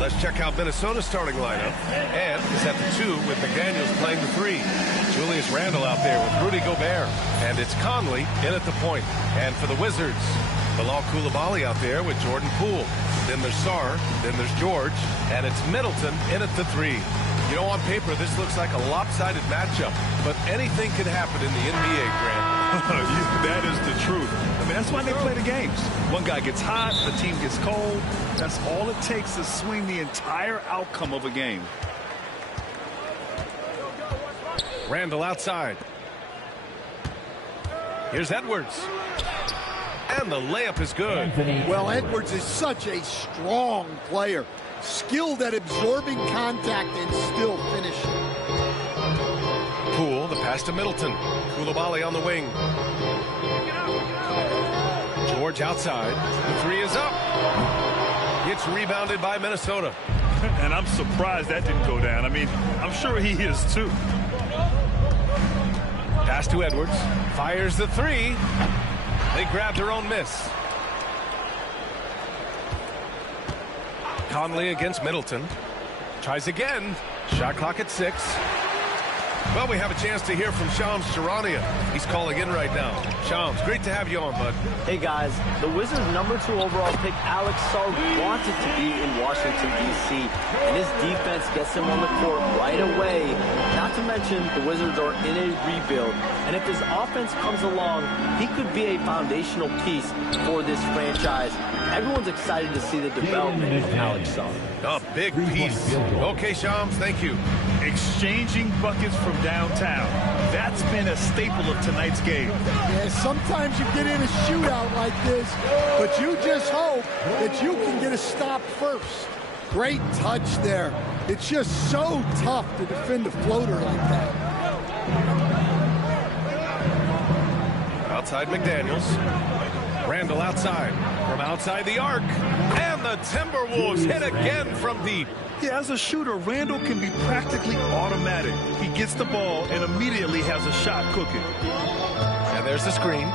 Let's check out Minnesota's starting lineup. And is at the 2 with McDaniels playing the 3. Julius Randle out there with Rudy Gobert. And it's Conley in at the point. And for the Wizards, Bilal Coulibaly out there with Jordan Poole. Then there's Sarr, then there's George, and it's Middleton in at the 3. You know, on paper, this looks like a lopsided matchup, but anything can happen in the NBA, Grant. That is the truth. I mean, that's why they play the games. One guy gets hot, the team gets cold. That's all it takes to swing the entire outcome of a game. Randle outside. Here's Edwards. And the layup is good. Well, Edwards is such a strong player. Skilled at absorbing contact and still finishing. Poole, the pass to Middleton. Coulibaly on the wing. George outside. The 3 is up. It's rebounded by Minnesota. And I'm surprised that didn't go down. I mean, I'm sure he is too. Pass to Edwards. Fires the 3. They grab their own miss. Conley against Middleton. Tries again. Shot clock at 6. Well, we have a chance to hear from Shams Charania. He's calling in right now. Shams, great to have you on, bud. Hey, guys. The Wizards' #2 overall pick, Alex Sarr, wanted to be in Washington, D.C., and his defense gets him on the court right away. Not to mention, the Wizards are in a rebuild, and if his offense comes along, he could be a foundational piece for this franchise. Everyone's excited to see the development of Alex Sarr. A big piece. Okay, Shams, thank you. Exchanging buckets from downtown. That's been a staple of tonight's game. Yeah, sometimes you get in a shootout like this, but you just hope that you can get a stop first. Great touch there. It's just so tough to defend a floater like that. Outside McDaniels. Randle outside. From outside the arc. And the Timberwolves hit again from deep. Yeah, as a shooter, Randle can be practically automatic. He gets the ball and immediately has a shot cooking. And there's the screen.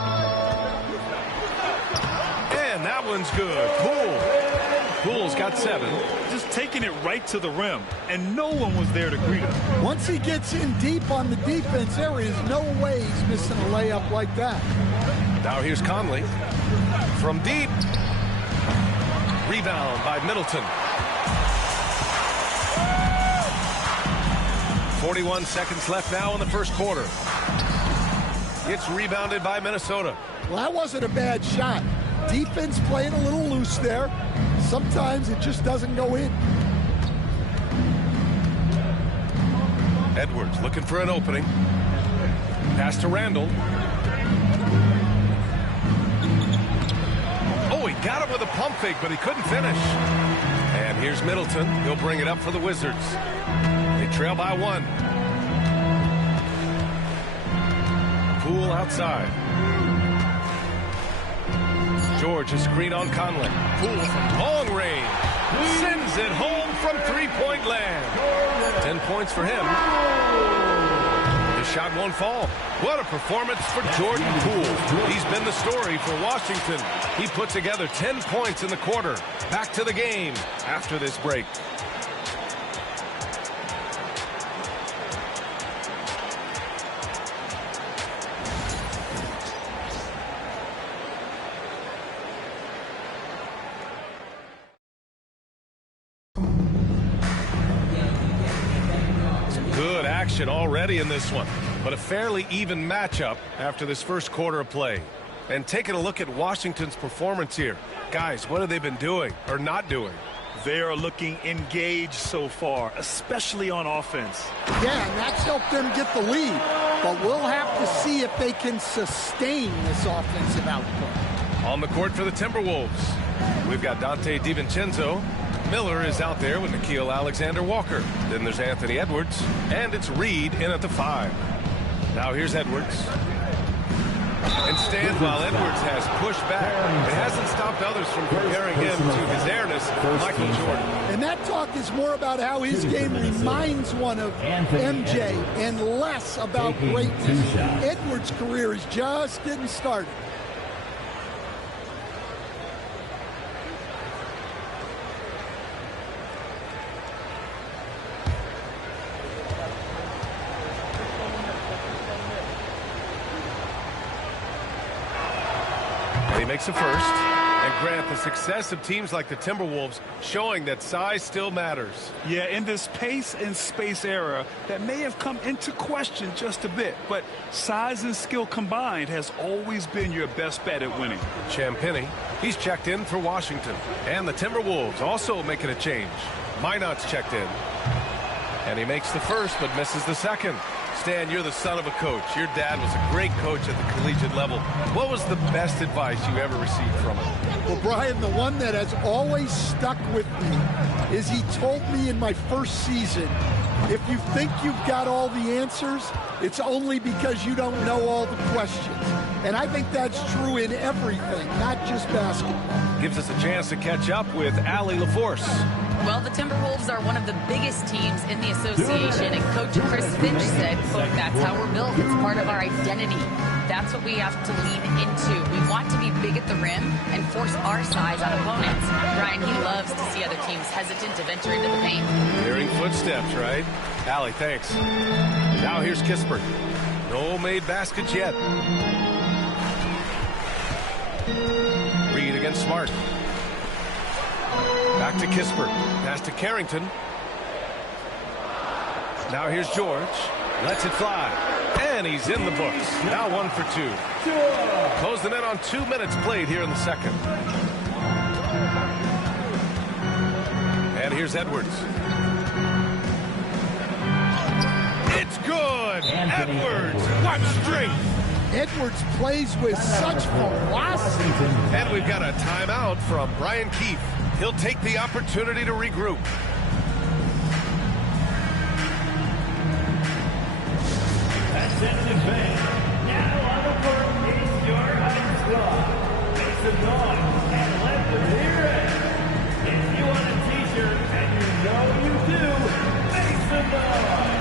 And that one's good. Poole's got 7. Just taking it right to the rim, and no one was there to greet him. Once he gets in deep on the defense, there is no way he's missing a layup like that. Now here's Conley. From deep. Rebound by Middleton. 41 seconds left now in the first quarter. It's rebounded by Minnesota. Well, that wasn't a bad shot. Defense playing a little loose there. Sometimes it just doesn't go in. Edwards looking for an opening. Pass to Randle. Oh, he got him with a pump fake, but he couldn't finish. And here's Middleton. He'll bring it up for the Wizards. They trail by 1. Poole outside. George, a screen on Conley. Poole from long range. Sends it home from three-point land. 10 points for him. His shot won't fall. What a performance for Jordan Poole. He's been the story for Washington. He put together 10 points in the quarter. Back to the game after this break. Good action already in this one, but a fairly even matchup after this first quarter of play. And taking a look at Washington's performance here. Guys, what have they been doing or not doing? They are looking engaged so far, especially on offense. Yeah, and that's helped them get the lead. but we'll have to see if they can sustain this offensive output. On the court for the Timberwolves, we've got Dante DiVincenzo. Miller is out there with Nickeil Alexander-Walker. Then there's Anthony Edwards, and it's Reed in at the 5. Now here's Edwards. And Stan, while Edwards has pushed back, it hasn't stopped others from comparing him to his airness, Michael Jordan. And that talk is more about how his game reminds one of MJ and less about greatness. Edwards' career is just getting started. He makes a first. And Grant, the success of teams like the Timberwolves showing that size still matters. Yeah, in this pace and space era, that may have come into question just a bit, but size and skill combined has always been your best bet at winning. Champagnie, he's checked in for Washington. And the Timberwolves also making a change. Minot's checked in. And he makes the first, but misses the second. Stan, you're the son of a coach. Your dad was a great coach at the collegiate level. What was the best advice you ever received from him? Well, Brian, the one that has always stuck with me is he told me in my first season, if you think you've got all the answers, it's only because you don't know all the questions. And I think that's true in everything, not just basketball. Gives us a chance to catch up with Allie LaForce. Well, the Timberwolves are one of the biggest teams in the association, and Coach Chris Finch said, quote, that's how we're built. It's part of our identity. That's what we have to lean into. We want to be big at the rim and force our size on opponents. Brian, he loves to see other teams hesitant to venture into the paint. Hearing footsteps, right? Allie, thanks. Now here's Kispert. No made baskets yet. Reed against Smart. Back to Kispert. Pass to Carrington. Now here's George. Lets it fly. And he's in the books. Now 1 for 2. Close the net on 2 minutes played here in the second. And here's Edwards. It's good. Edwards. What strength. Edwards plays with such velocity. And we've got a timeout from Brian Keefe. He'll take the opportunity to regroup. That's it, advance. Now on the court is your high squad. Make some noise and let them hear it. If you want a t-shirt, and you know you do, make some noise.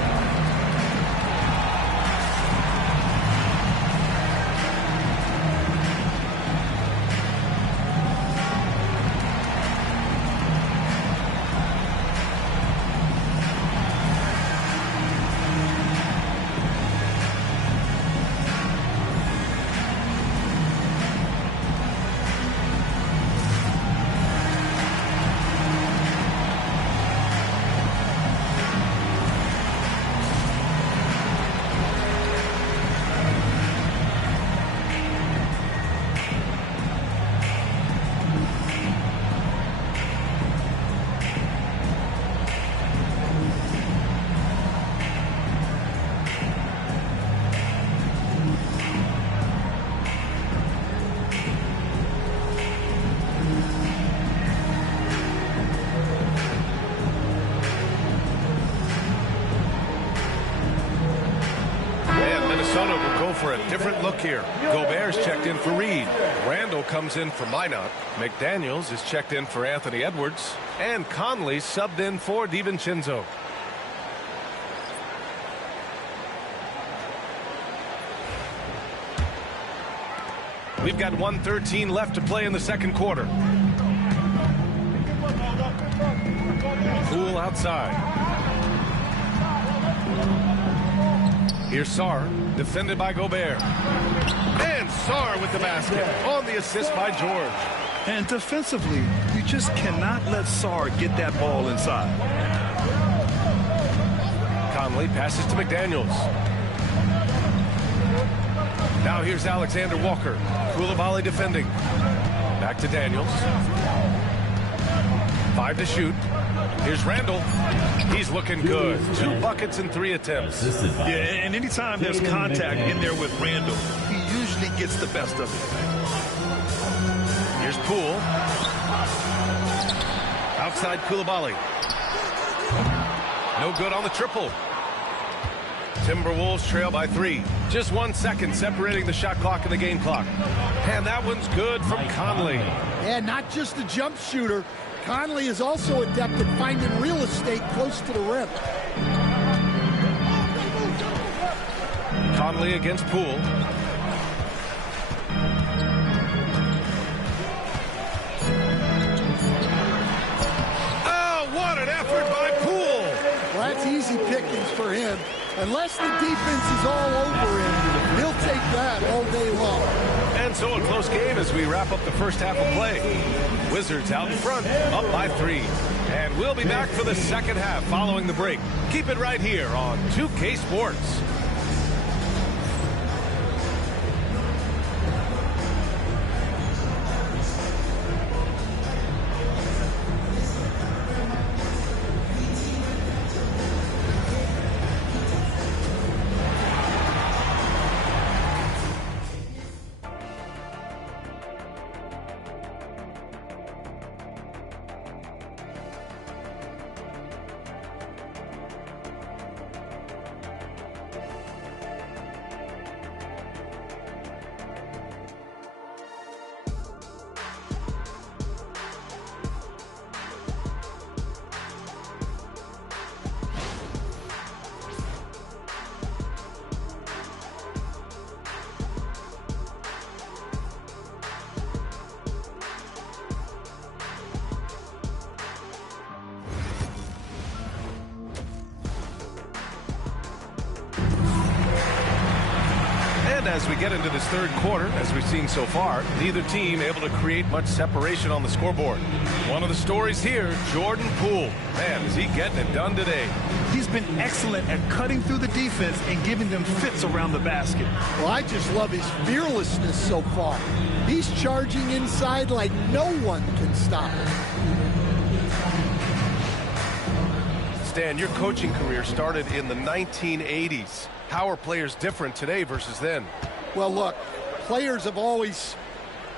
For a different look here. Gobert's checked in for Reed. Randall comes in for Minot. McDaniels is checked in for Anthony Edwards. And Conley subbed in for DiVincenzo. We've got 1:13 left to play in the second quarter. Cool outside. Here's Sarr, defended by Gobert. And Sarr with the basket on the assist by George. And defensively, you just cannot let Sarr get that ball inside. Conley passes to McDaniels. Now here's Alexander Walker. Coulibaly defending. Back to Daniels. 5 to shoot. Here's Randall. He's looking good. 2 buckets in 3 attempts. Yeah, and anytime there's contact in there with Randall, he usually gets the best of it. Here's Poole. Outside Coulibaly. No good on the triple. Timberwolves trail by 3. Just 1 second separating the shot clock and the game clock. And that one's good from Conley. And not just a jump shooter. Conley is also adept at finding real estate close to the rim. Conley against Poole. Oh, what an effort by Poole! Well, that's easy pickings for him. Unless the defense is all over him, he'll take that all day long. And so a close game as we wrap up the first half of play. Wizards out in front, up by 3. And we'll be back for the second half following the break. Keep it right here on 2K Sports. As we get into this third quarter, as we've seen so far, neither team able to create much separation on the scoreboard. One of the stories here, Jordan Poole. Man, is he getting it done today. He's been excellent at cutting through the defense and giving them fits around the basket. Well, I just love his fearlessness so far. He's charging inside like no one can stop him. Stan, your coaching career started in the 1980s. How are players different today versus then? Well, look, players have always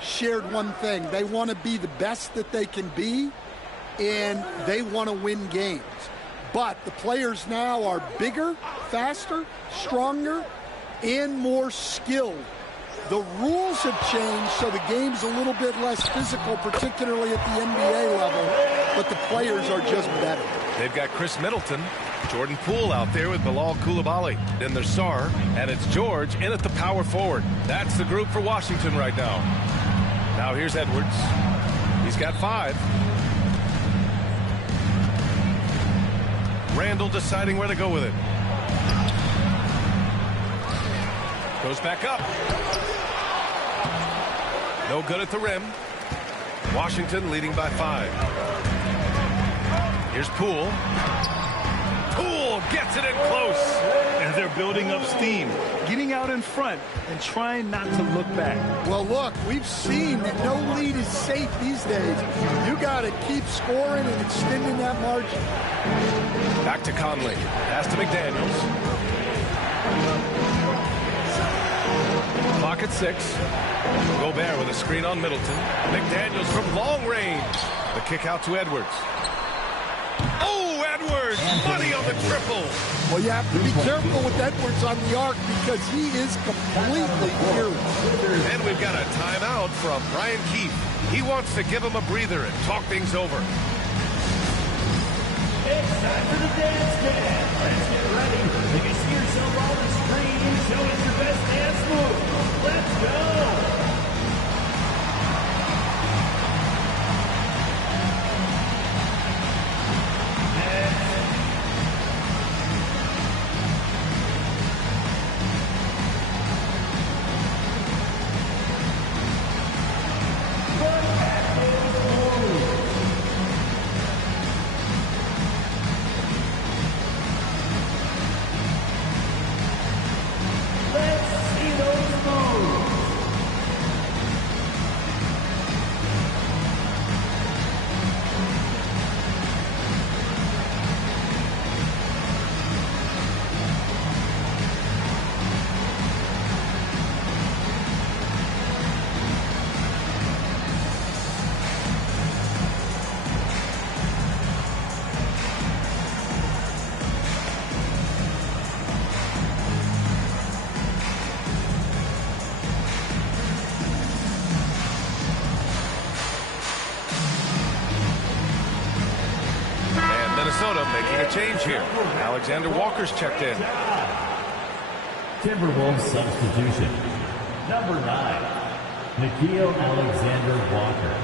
shared one thing. They want to be the best that they can be, and they want to win games. But the players now are bigger, faster, stronger, and more skilled. The rules have changed, so the game's a little bit less physical, particularly at the NBA level, but the players are just better. They've got Chris Middleton, Jordan Poole out there with Bilal Coulibaly. Then there's Sarr, and it's George in at the power forward. That's the group for Washington right now. Now here's Edwards. He's got 5. Randall deciding where to go with it. Goes back up. No good at the rim. Washington leading by 5. Here's Poole. Poole gets it in close. And they're building up steam, getting out in front and trying not to look back. Well, look, we've seen that no lead is safe these days. You got to keep scoring and extending that margin. Back to Conley. Pass to McDaniels. Clock at 6. Gobert with a screen on Middleton. McDaniels from long range. The kick out to Edwards. Oh, Edwards! Money on the triple. Well, you have to be careful with Edwards on the arc because he is completely fearless. And we've got a timeout from Brian Keefe. He wants to give him a breather and talk things over. It's time for the dance jam. Let's get ready. If you see yourself on the screen, show us your best dance move. Let's go. change here. Alexander Walker's checked in. Timberwolves substitution. Number 9, Nickeil Alexander-Walker.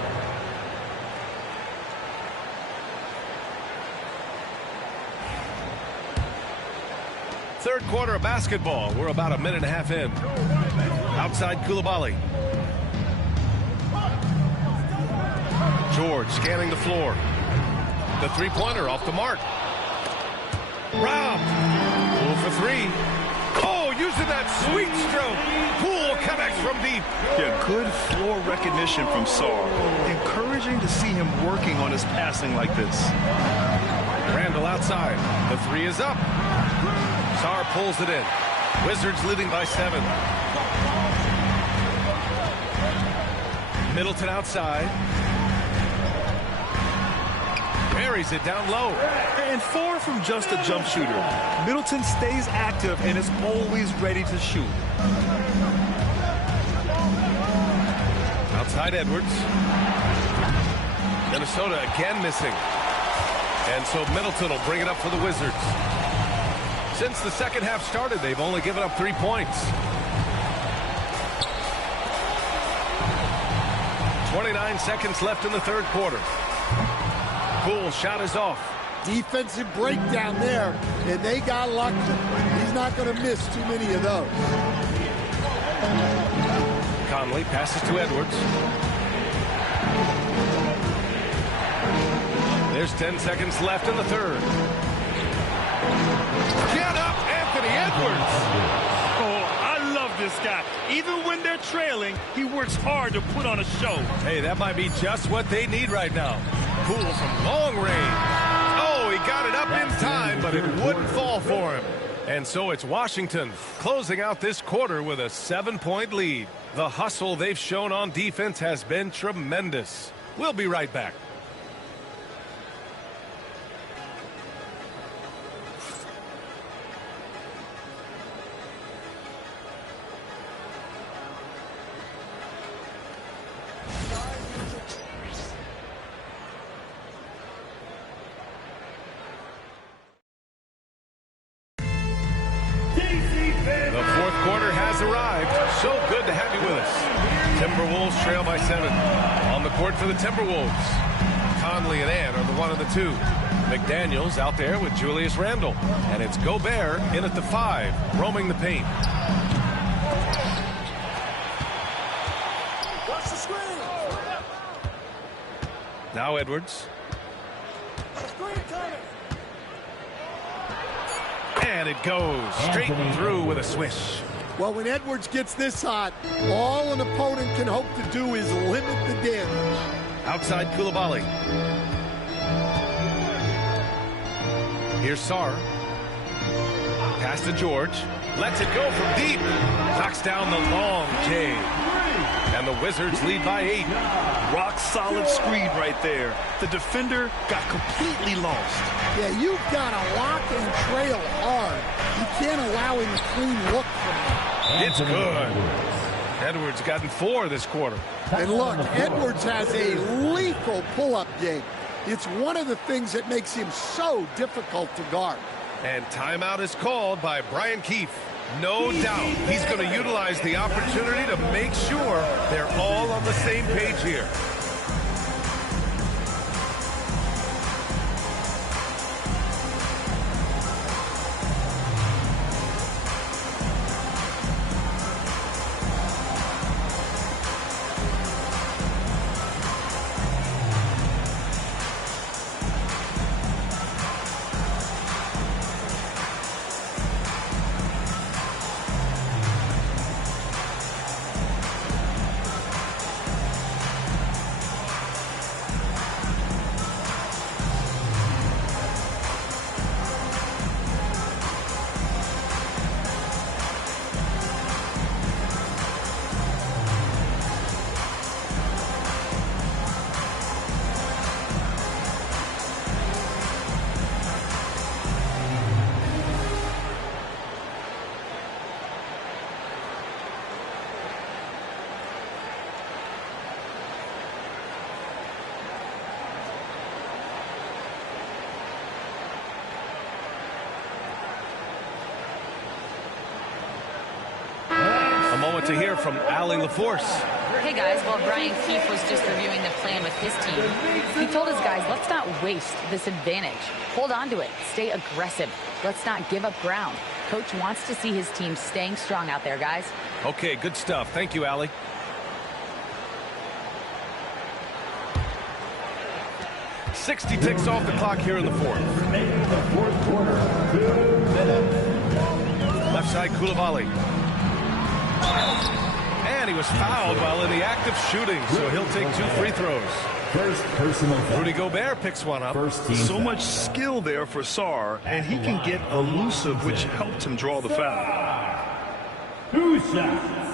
Third quarter of basketball. We're about a minute and a half in. Outside Coulibaly. George scanning the floor. The three-pointer off the mark. Robbed. Poole for three. Oh, using that sweet stroke. Poole connects from deep. Yeah, good floor recognition from Sarr. Encouraging to see him working on his passing like this. Randall outside. The three is up. Sarr pulls it in. Wizards leading by 7. Middleton outside. Buries it down low. And far from just a jump shooter, Middleton stays active and is always ready to shoot. Outside Edwards. Minnesota again missing. And so Middleton will bring it up for the Wizards. Since the second half started, they've only given up 3 points. 29 seconds left in the third quarter. Poole shot is off. Defensive breakdown there, and they got lucky. He's not going to miss too many of those. Conley passes to Edwards. There's 10 seconds left in the third. Get up, Anthony Edwards! Oh, I love this guy. Even when they're trailing, he works hard to put on a show. Hey, that might be just what they need right now. Poole from long range. Oh, he got it up in time, but it wouldn't fall for him. And so it's Washington closing out this quarter with a 7-point lead. The hustle they've shown on defense has been tremendous. We'll be right back. The fourth quarter has arrived. So good to have you with us. Timberwolves trail by 7. On the court for the Timberwolves. Conley and Ant are the 1 and the 2. McDaniels out there with Julius Randle. And it's Gobert in at the 5, roaming the paint. Watch the screen. Now Edwards. And it goes straight through with a swish. Well, when Edwards gets this hot, all an opponent can hope to do is limit the damage. Outside Coulibaly. Here's Sarr. Pass to George. Lets it go from deep. Knocks down the long J. And the Wizards lead by 8. Rock solid screen right there. The defender got completely lost. Yeah, you've got to lock and trail hard. You can't allow him a clean look from him. It's good. Edwards gotten 4 this quarter. And look, Edwards has a lethal pull-up game. It's one of the things that makes him so difficult to guard. And timeout is called by Brian Keefe. No doubt he's going to utilize the opportunity to make sure they're all on the same page here. to hear from Allie LaForce. Hey guys, well, Brian Keefe was just reviewing the plan with his team. He told his guys, let's not waste this advantage. Hold on to it. Stay aggressive. Let's not give up ground. Coach wants to see his team staying strong out there, guys. Okay, good stuff. Thank you, Allie. .60 ticks off the clock here in the fourth. Left side, Coulibaly. And he was fouled while in the act of shooting, so he'll take 2 free throws. First personal foul. Rudy Gobert picks one up. So much skill there for Sarr, and he can get elusive, which helped him draw the foul. 2 shots.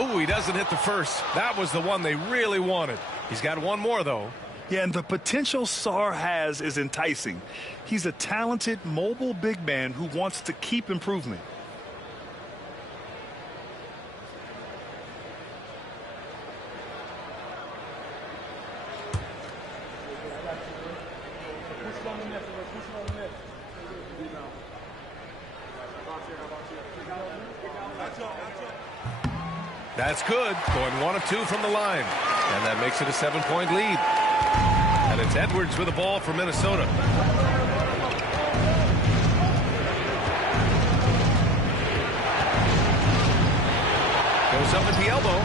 Ooh, he doesn't hit the first. That was the one they really wanted. He's got one more, though. Yeah, and the potential Sarr has is enticing. He's a talented, mobile big man who wants to keep improving. That's good. Going 1 of 2 from the line. And that makes it a 7-point lead. And it's Edwards with the ball for Minnesota. Goes up at the elbow.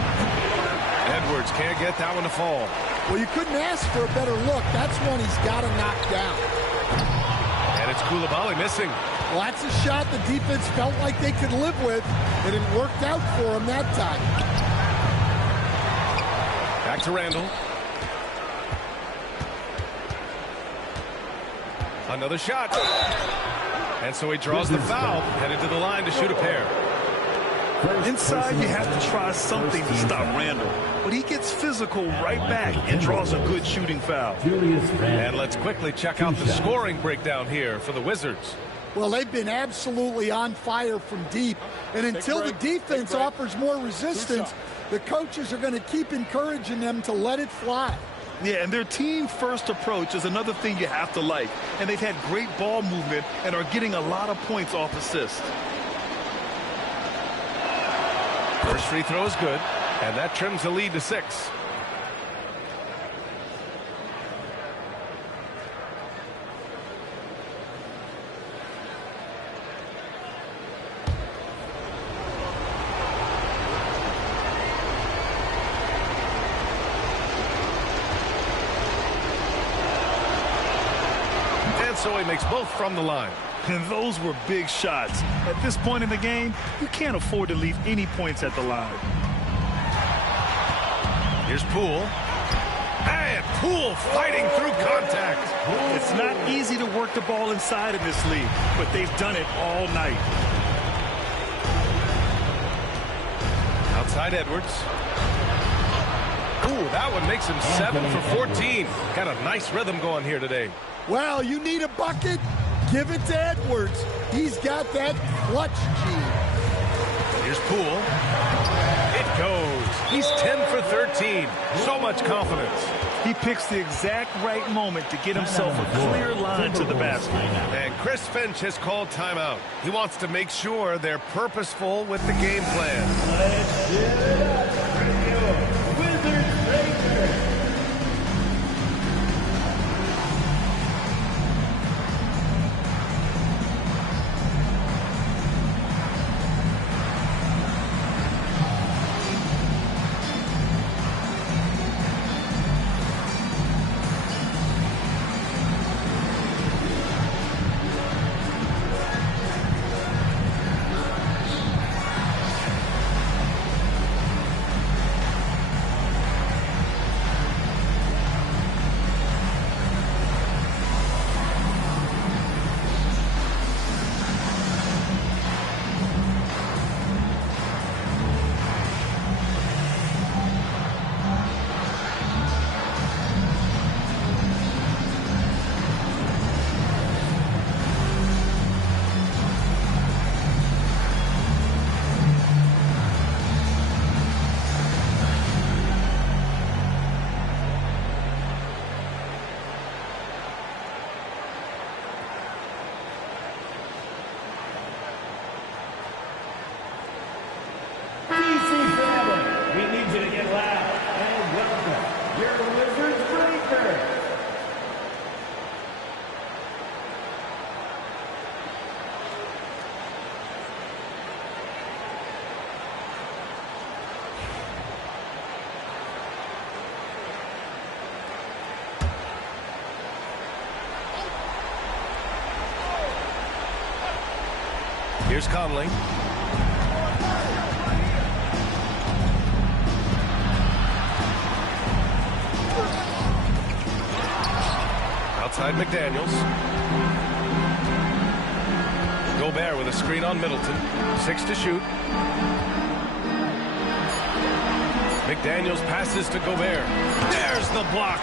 Edwards can't get that one to fall. Well, you couldn't ask for a better look. That's one he's got to knock down. And it's Coulibaly missing. Well, that's a shot the defense felt like they could live with, and it worked out for him that time. Back to Randall. Another shot. And so he draws the foul, headed to the line to shoot a pair. Inside, you have to try something to stop Randall. But he gets physical right back and draws a good shooting foul. And let's quickly check out the scoring breakdown here for the Wizards. Well, they've been absolutely on fire from deep. And until the defense offers more resistance, the coaches are going to keep encouraging them to let it fly. Yeah, and their team-first approach is another thing you have to like. And they've had great ball movement and are getting a lot of points off assists. First free throw is good, and that trims the lead to 6. And so he makes both from the line. And those were big shots. At this point in the game, you can't afford to leave any points at the line. Here's Poole. And Poole fighting through contact. It's not easy to work the ball inside in this league, but they've done it all night. Outside Edwards. Ooh, that one makes him 7 for 14. Got a nice rhythm going here today. Well, you need a bucket? Give it to Edwards. He's got that clutch gene. Here's Poole. It goes. He's 10 for 13. So much confidence. He picks the exact right moment to get himself a clear line to the basket. And Chris Finch has called timeout. He wants to make sure they're purposeful with the game plan. Here's Conley. Outside McDaniels. Gobert with a screen on Middleton. 6 to shoot. McDaniels passes to Gobert. There's the block.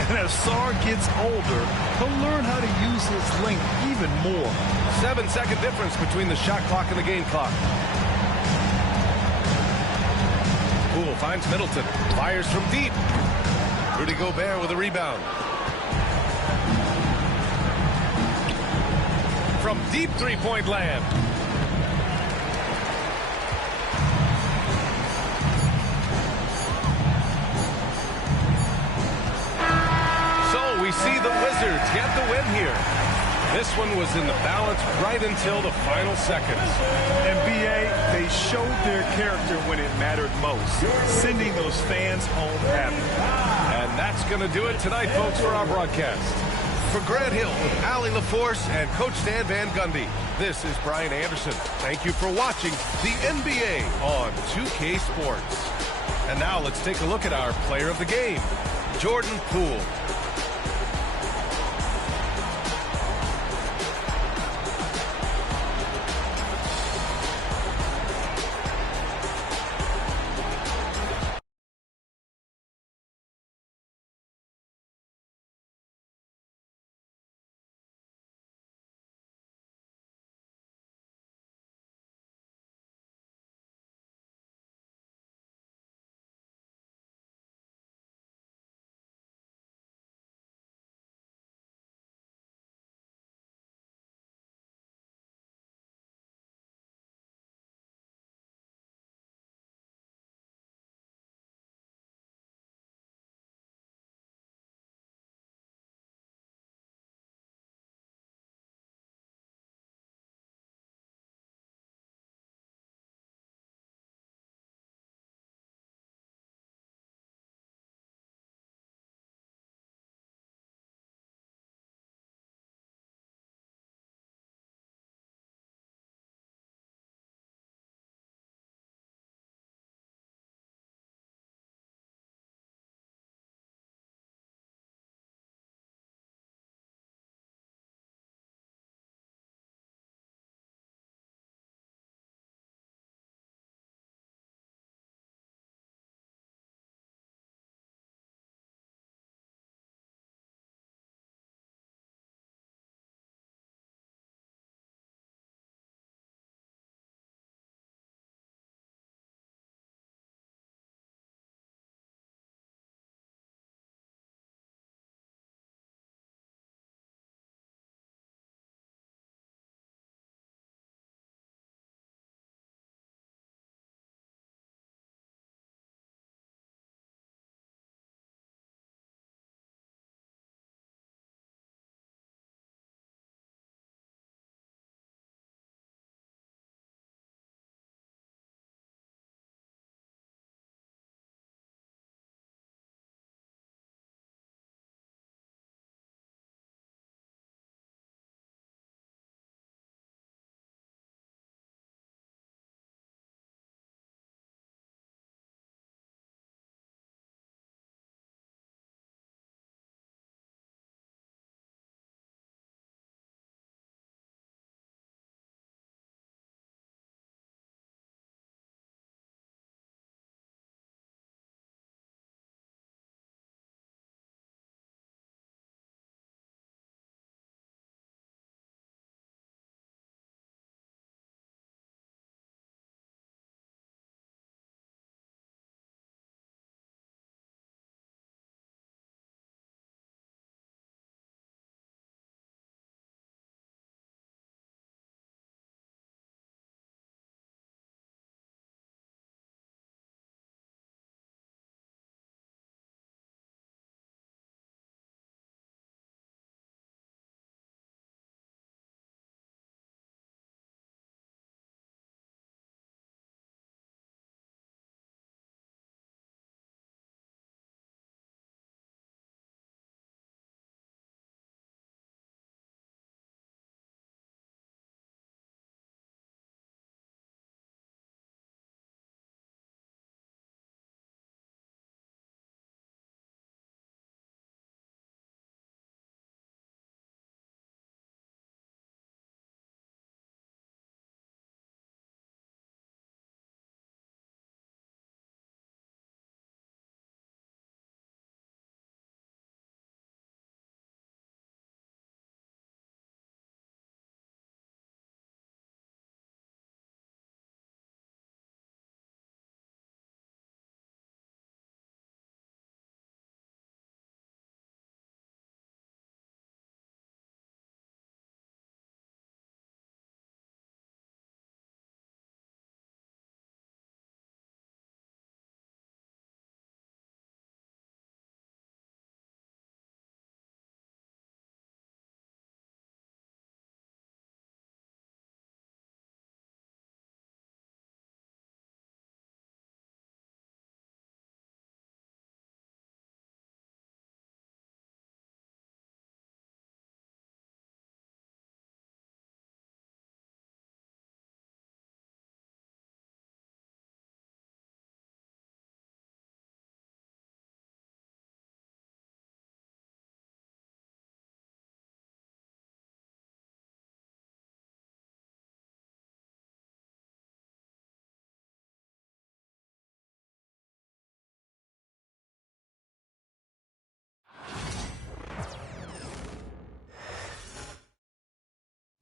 And as Sarr gets older, he'll learn how to use his length even more. 7-second difference between the shot clock and the game clock. Poole finds Middleton. Fires from deep. Rudy Gobert with a rebound. From deep three-point land. So we see the Wizards get the win here. This one was in the balance right until the final seconds. NBA, they showed their character when it mattered most, sending those fans home happy. And that's going to do it tonight, folks, for our broadcast. For Grant Hill, Allie LaForce, and Coach Stan Van Gundy, this is Brian Anderson. Thank you for watching the NBA on 2K Sports. And now let's take a look at our player of the game, Jordan Poole.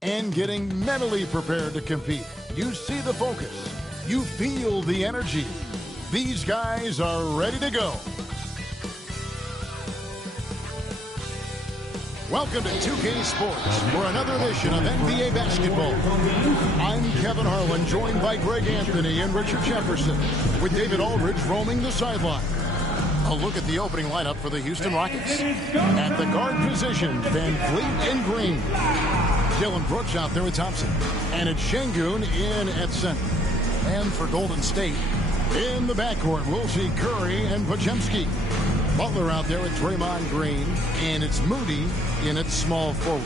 and getting mentally prepared to compete. You see the focus. You feel the energy. These guys are ready to go. Welcome to 2K Sports for another edition of NBA basketball. I'm Kevin Harlan, joined by Greg Anthony and Richard Jefferson, with David Aldridge roaming the sideline. A look at the opening lineup for the Houston Rockets. At the guard position, Van Vliet and Green. Dylan Brooks out there with Thompson. And it's Şengün in at center. And for Golden State, in the backcourt, we'll see Curry and Podziemski. Butler out there with Draymond Green, and it's Moody in its small forward.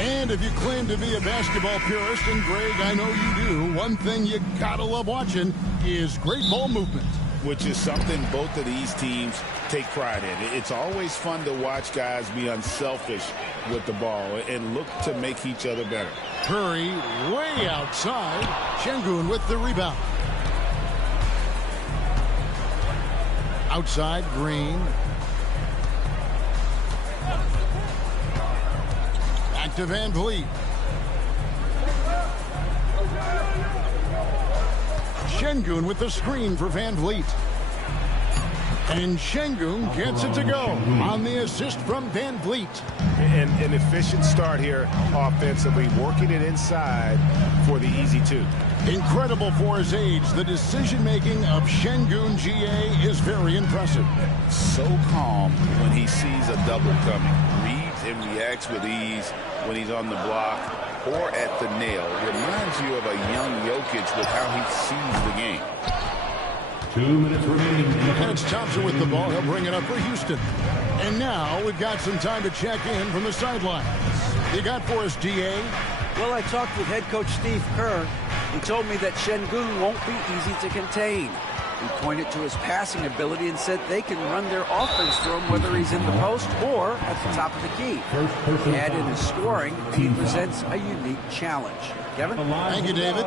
And if you claim to be a basketball purist, and Greg, I know you do, one thing you gotta love watching is great ball movement. Which is something both of these teams take pride in. It's always fun to watch guys be unselfish with the ball and look to make each other better. Curry way outside. Şengün with the rebound. Outside, Green. Back to Van Vliet. Şengün with the screen for Van Vliet. And Şengün gets it to go on the assist from Van Vliet. And an efficient start here offensively, working it inside for the easy two. Incredible for his age. The decision-making of Şengün GA is very impressive. So calm when he sees a double coming. Reads and reacts with ease when he's on the block or at the nail. Reminds you of a young Jokic with how he sees the game. 2 minutes remaining. And it's Thompson with the ball. He'll bring it up for Houston. And now we've got some time to check in from the sidelines. You got for us, DA? Well, I talked with head coach Steve Kerr. He told me that Şengün won't be easy to contain. He pointed to his passing ability and said they can run their offense through him whether he's in the post or at the top of the key. And in his scoring, he presents a unique challenge. Kevin? Thank you, David.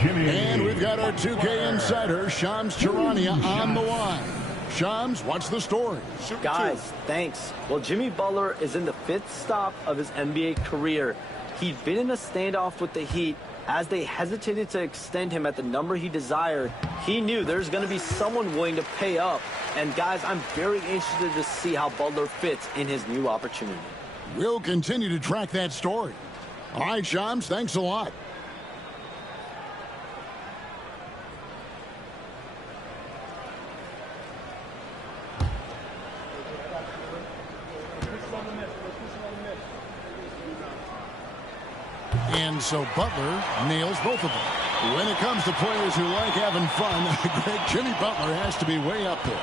And we've got our 2K insider, Shams Charania, on the line. Shams, what's the story? Guys, thanks. Well, Jimmy Butler is in the 5th stop of his NBA career. He'd been in a standoff with the Heat. As they hesitated to extend him at the number he desired, he knew there's going to be someone willing to pay up. And guys, I'm very interested to see how Butler fits in his new opportunity. We'll continue to track that story. All right, Shams, thanks a lot. And so Butler nails both of them. When it comes to players who like having fun, Greg, Jimmy Butler has to be way up there.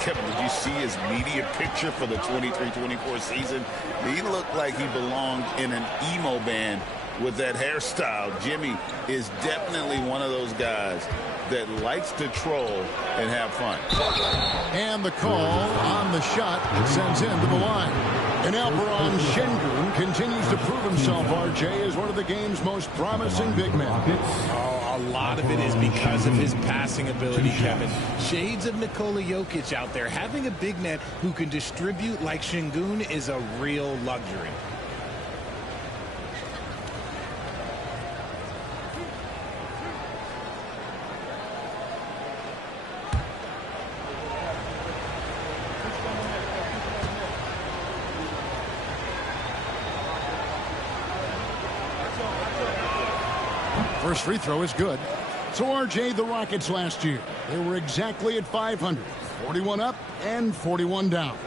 Kevin, did you see his media picture for the 23-24 season? He looked like he belonged in an emo band with that hairstyle. Jimmy is definitely one of those guys that likes to troll and have fun. And the call on the shot sends him to the line. And Alperen Şengün continues to prove himself, RJ, as one of the game's most promising big men. Oh, a lot of it is because of his passing ability, Kevin. Shades of Nikola Jokic out there. Having a big man who can distribute like Şengün is a real luxury. First free throw is good. So, RJ, the Rockets last year, they were exactly at 500. 41 up and 41 down.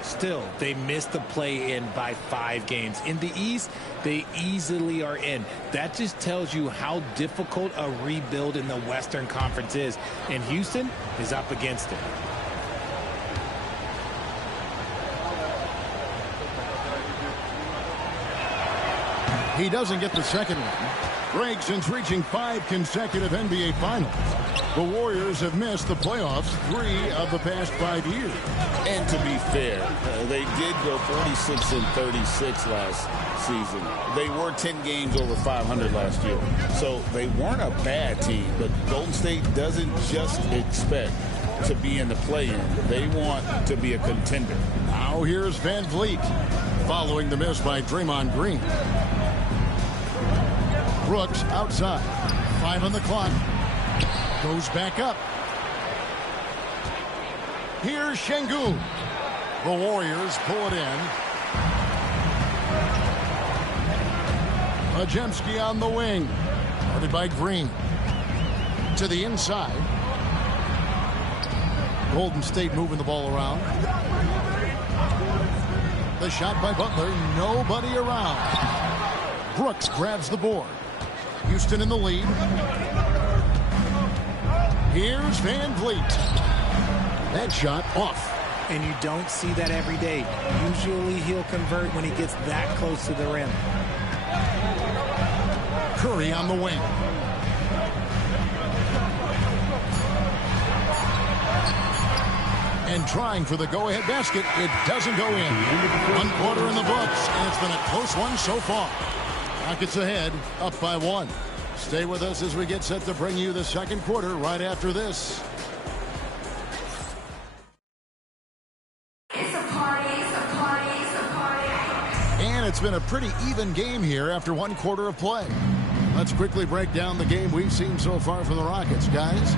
Still, they missed the play-in by 5 games. In the East, they easily are in. That just tells you how difficult a rebuild in the Western Conference is. And Houston is up against it. He doesn't get the second one. Greg, since reaching 5 consecutive NBA Finals, the Warriors have missed the playoffs 3 of the past 5 years. And to be fair, they did go 46-36 last season. They were 10 games over 500 last year. So they weren't a bad team, but Golden State doesn't just expect to be in the play-in. They want to be a contender. Now here's Van Vliet following the miss by Draymond Green. Brooks outside. 5 on the clock. Goes back up. Here's Şengün. The Warriors pull it in. Podziemski on the wing. Guarded by Green. To the inside. Golden State moving the ball around. The shot by Butler. Nobody around. Brooks grabs the board. Houston in the lead. Here's Van Vliet. That shot off. And you don't see that every day. Usually he'll convert when he gets that close to the rim. Curry on the wing. And trying for the go-ahead basket. It doesn't go in. 1 quarter in the books, and it's been a close one so far. Rockets ahead, up by 1. Stay with us as we get set to bring you the second quarter right after this. And it's been a pretty even game here after 1 quarter of play. Let's quickly break down the game we've seen so far from the Rockets, guys.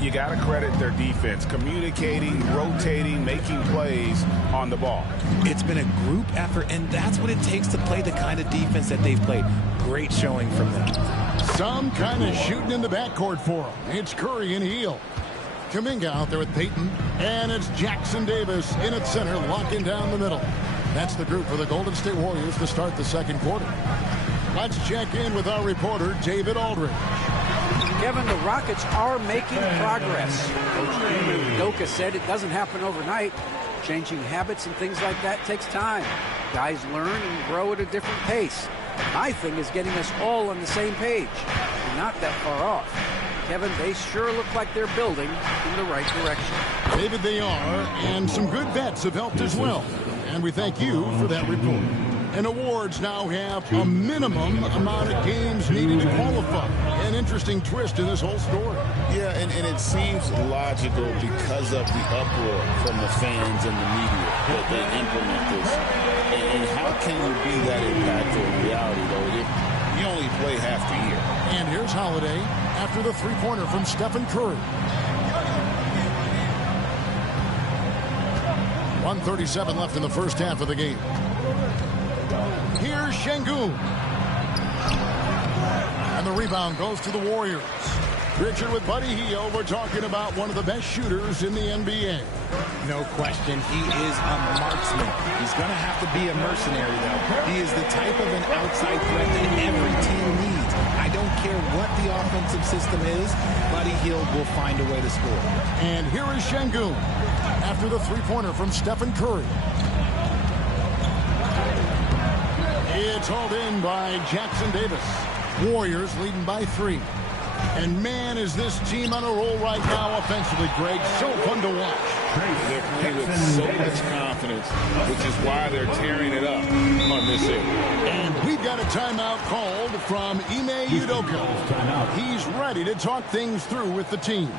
You got to credit their defense, communicating, rotating, making plays on the ball. It's been a group effort, and that's what it takes to play the kind of defense that they've played. Great showing from them. Some kind of shooting in the backcourt for them. It's Curry and Hield. Kuminga out there with Payton, and it's Jackson Davis in at center, locking down the middle. That's the group for the Golden State Warriors to start the second quarter. Let's check in with our reporter, David Aldridge. Kevin, the Rockets are making progress. Coach Udoka said it doesn't happen overnight. Changing habits and things like that takes time. Guys learn and grow at a different pace. My thing is getting us all on the same page. We're not that far off. Kevin, they sure look like they're building in the right direction. David, they are, and some good vets have helped as well. And we thank you for that report. And awards now have a minimum amount of games needed to qualify. An interesting twist in this whole story. Yeah, and it seems logical because of the uproar from the fans and the media that they implement this. And how can you be that impactful in reality, though, if you only play half the year? And here's Holiday after the three-pointer from Stephen Curry. 1:37 left in the first half of the game. Here's Şengün. And the rebound goes to the Warriors. Richard with Buddy Hield. We're talking about one of the best shooters in the NBA. No question, he is a marksman. He's going to have to be a mercenary, though. He is the type of an outside threat that every team needs. I don't care what the offensive system is, Buddy Hield will find a way to score. And here is Şengün after the three-pointer from Stephen Curry. It's hauled in by Jackson Davis. Warriors leading by 3. And man, is this team on a roll right now offensively, Greg. So fun to watch. They're playing with so much confidence, which is why they're tearing it up on this end. And we've got a timeout called from Ime Udoka. He's ready to talk things through with the team.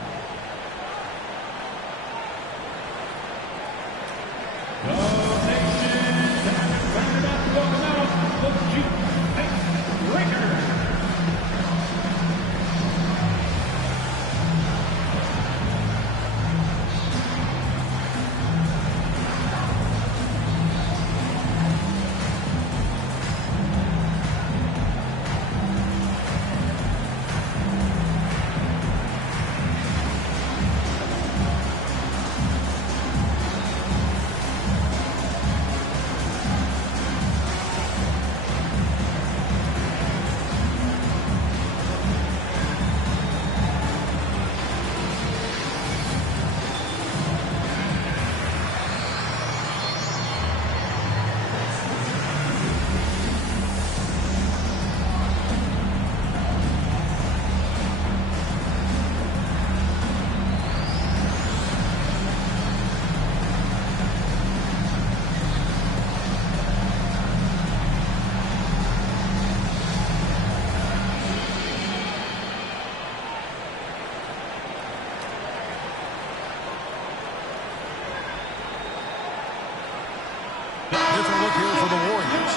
Different look here for the Warriors.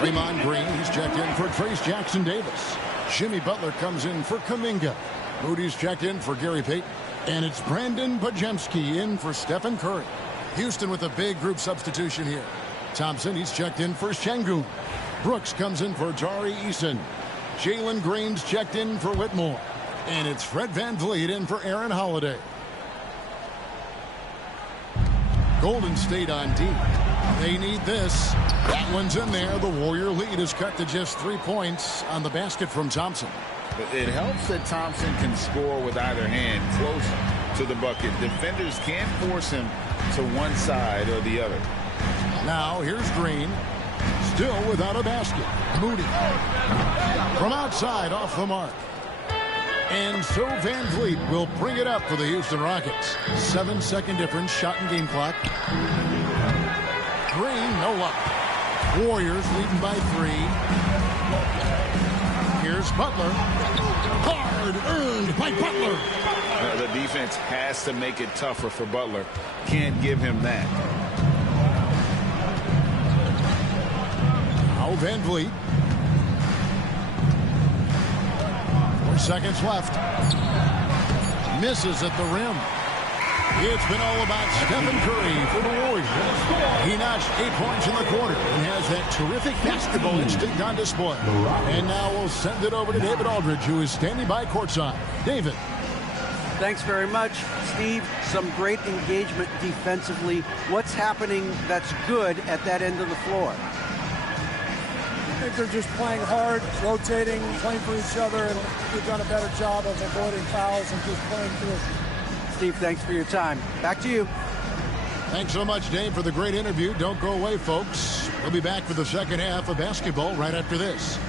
Draymond Green, he's checked in for Trayce Jackson Davis. Jimmy Butler comes in for Kuminga. Moody's checked in for Gary Payton. And it's Brandon Podziemski in for Stephen Curry. Houston with a big group substitution here. Thompson, he's checked in for Şengün. Brooks comes in for Tari Eason. Jalen Green's checked in for Whitmore. And it's Fred VanVleet in for Aaron Holiday. Golden State on D. They need this. That one's in there. The Warrior lead is cut to just 3 points on the basket from Thompson. It helps that Thompson can score with either hand close to the bucket. Defenders can't force him to one side or the other. Now here's Green. Still without a basket. Moody. From outside off the mark. And so VanVleet will bring it up for the Houston Rockets. 7-second difference, shot and game clock. Green, no luck. Warriors leading by 3. Here's Butler. Hard earned by Butler. The defense has to make it tougher for Butler. Can't give him that. Now VanVleet. 4 seconds left. Misses at the rim. It's been all about Stephen Curry for the Warriors. He notched 8 points in the quarter and has that terrific basketball instinct on display. And now we'll send it over to David Aldridge, who is standing by courtside. David. Thanks very much, Steve. Some great engagement defensively. What's happening that's good at that end of the floor? I think they're just playing hard, rotating, playing for each other, and we've done a better job of avoiding fouls and just playing through. Steve, thanks for your time. Back to you. Thanks so much, Dave, for the great interview. Don't go away, folks. We'll be back for the second half of basketball right after this.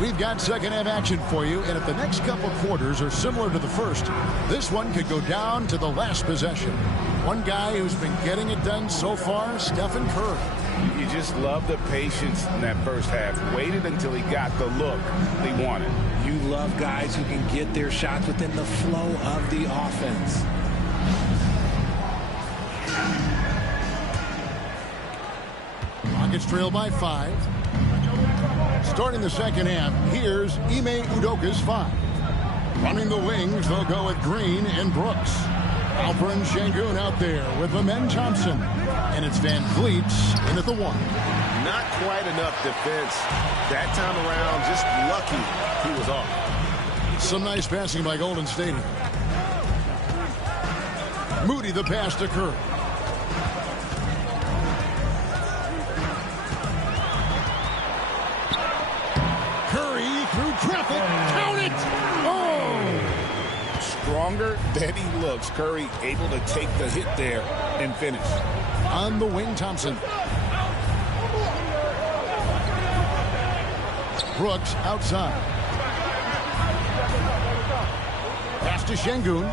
We've got second half action for you, and if the next couple quarters are similar to the first, this one could go down to the last possession. One guy who's been getting it done so far, Stephen Curry. You just love the patience in that first half. Waited until he got the look he wanted. You love guys who can get their shots within the flow of the offense. Rockets trail by 5. Starting the second half, here's Ime Udoka's 5. Running the wings, they'll go with Green and Brooks. Alperen Şengün out there with Amen Thompson. And it's VanVleet in at the 1. Not quite enough defense that time around. Just lucky he was off. Some nice passing by Golden State. Moody the pass to Curry. Traffic, count it! Oh! Stronger than he looks. Curry able to take the hit there and finish. On the wing, Thompson. Brooks outside. Pass to Şengün.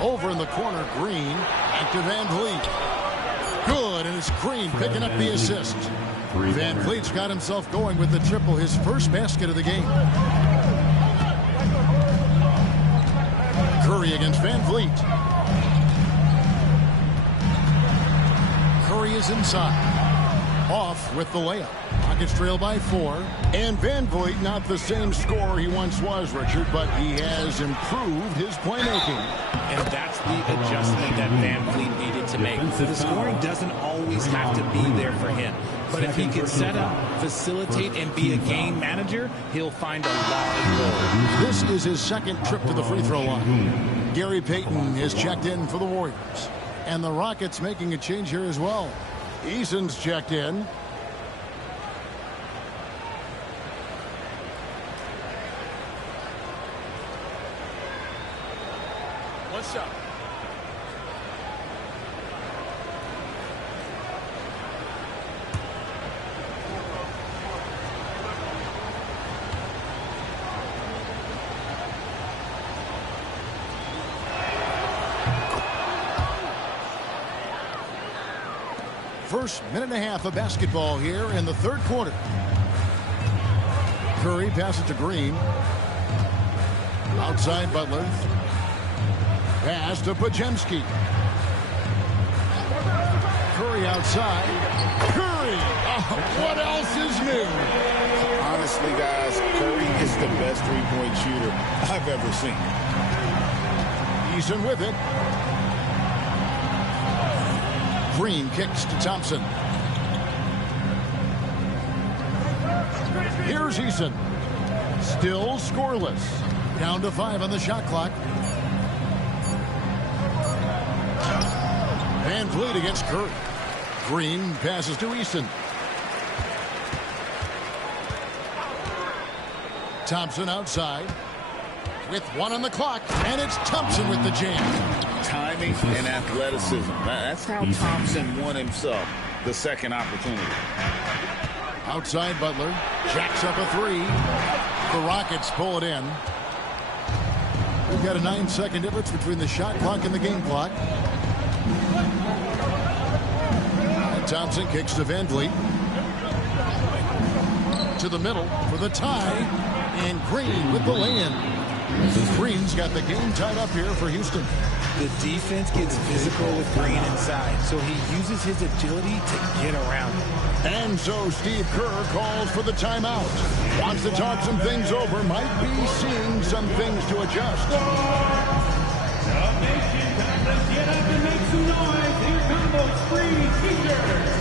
Over in the corner, Green. Back to VanVleet. Good, and it's Green picking up the assist. VanVleet's got himself going with the triple, his first basket of the game. Curry against VanVleet. Curry is inside. Off with the layup. Rockets trail by 4. And VanVleet not the same scorer he once was, Richard, but he has improved his playmaking. And that's the adjustment that VanVleet needed to make. The scoring doesn't always have to be there for him. But if he can set up, facilitate, and be a game manager, he'll find a lot of goals. This is his second trip to the free throw line. Gary Payton is checked in for the Warriors. And the Rockets making a change here as well. Eason's checked in. One shot. First minute and a half of basketball here in the third quarter. Curry passes to Green. Outside Butler. Pass to Podziemski. Curry outside. Curry! Oh, what else is new? Honestly, guys, Curry is the best three-point shooter I've ever seen. Eason with it. Green kicks to Thompson. Here's Eason. Still scoreless. Down to 5 on the shot clock. Van Vliet against Curry. Green passes to Eason. Thompson outside. With 1 on the clock. And it's Thompson with the jam. Timing and athleticism. That's how Thompson won himself the second opportunity. Outside Butler. Jacks up a 3. The Rockets pull it in. We've got a 9-second difference between the shot clock and the game clock. And Thompson kicks to Van Vliet. To the middle for the tie. And Green with the lay-in. Green's got the game tied up here for Houston. The defense gets physical with Green inside, so he uses his agility to get around it. And so Steve Kerr calls for the timeout. Wants to talk some things over. Might be seeing some things to adjust. Let's get up and make some noise. Here come those free t-shirts.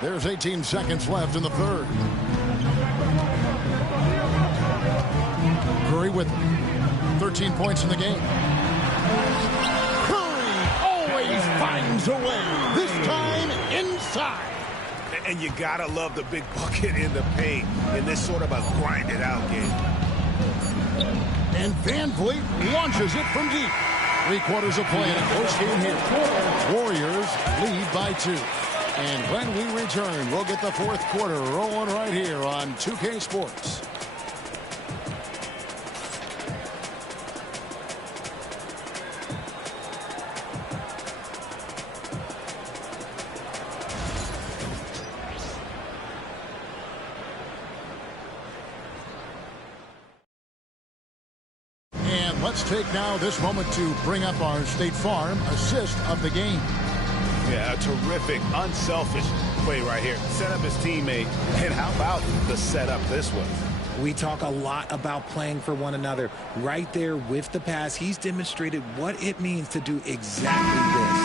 There's 18 seconds left in the third. Curry with 13 points in the game. Curry always finds a way. This time inside. And you gotta love the big bucket in the paint in this sort of a grind-it-out game. And Van Vliet launches it from deep. 3 quarters of play in a close game here. Warriors lead by 2. And when we return, we'll get the fourth quarter rolling right here on 2K Sports. And let's take now this moment to bring up our State Farm assist of the game. Yeah, a terrific, unselfish play right here. Set up his teammate. And how about the setup this was? We talk a lot about playing for one another. Right there with the pass, he's demonstrated what it means to do exactly this.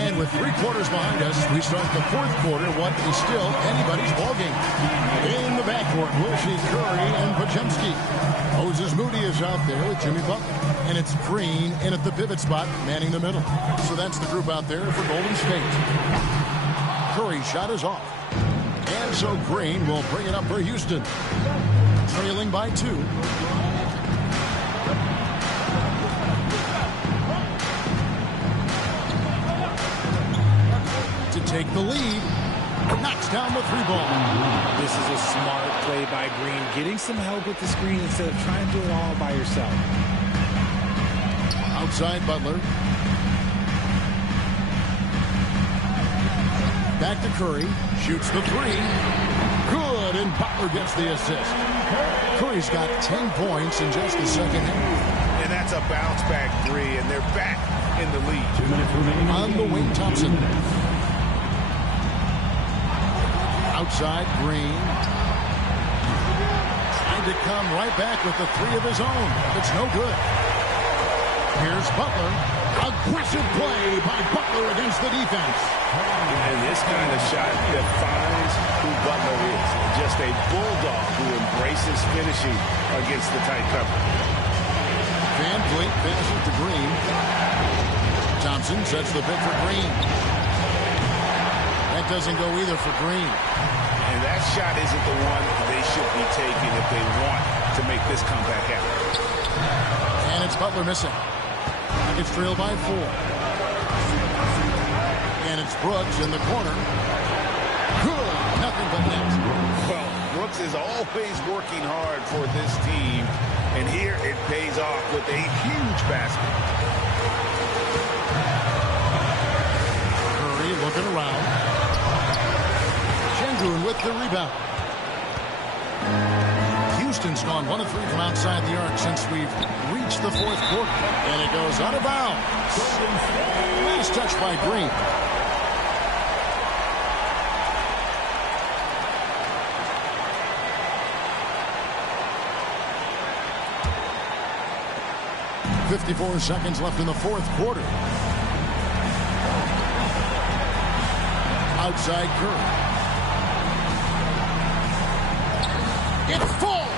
And with 3 quarters behind us, we start the 4th quarter. What is still anybody's ballgame. In the backcourt, we'll see Curry and Podziemski. Moses Moody is out there with Jimmy Butler. And it's Green in at the pivot spot, manning the middle. So that's the group out there for Golden State. Curry's shot is off. And so Green will bring it up for Houston. Trailing by 2. To take the lead. Knocks down the 3-ball. This is a smart play by Green. Getting some help with the screen instead of trying to do it all by yourself. Outside Butler. Back to Curry. Shoots the 3. Good, and Butler gets the assist. Curry's got 10 points in just the second half. And that's a bounce-back 3, and they're back in the lead. 2 minutes remaining. On the wing, Thompson. Outside, Green. Trying to come right back with the 3 of his own. It's no good. Here's Butler. Aggressive play by Butler against the defense. And this kind of shot defines who Butler is. Just a bulldog who embraces finishing against the tight cover. Van Vliet finishes to Green. Thompson sets the pick for Green. That doesn't go either for Green. And that shot isn't the one they should be taking if they want to make this comeback happen. And it's Butler missing. It's trailed by 4. And it's Brooks in the corner. Good. Nothing but net. Well, Brooks is always working hard for this team. And here it pays off with a huge basket. Curry looking around. Şengün with the rebound. Houston's gone 1 of 3 from outside the arc since we've reached the 4th quarter. And it goes out of bounds. Last touch by Green. .54 seconds left in the 4th quarter. Outside Curry. It falls!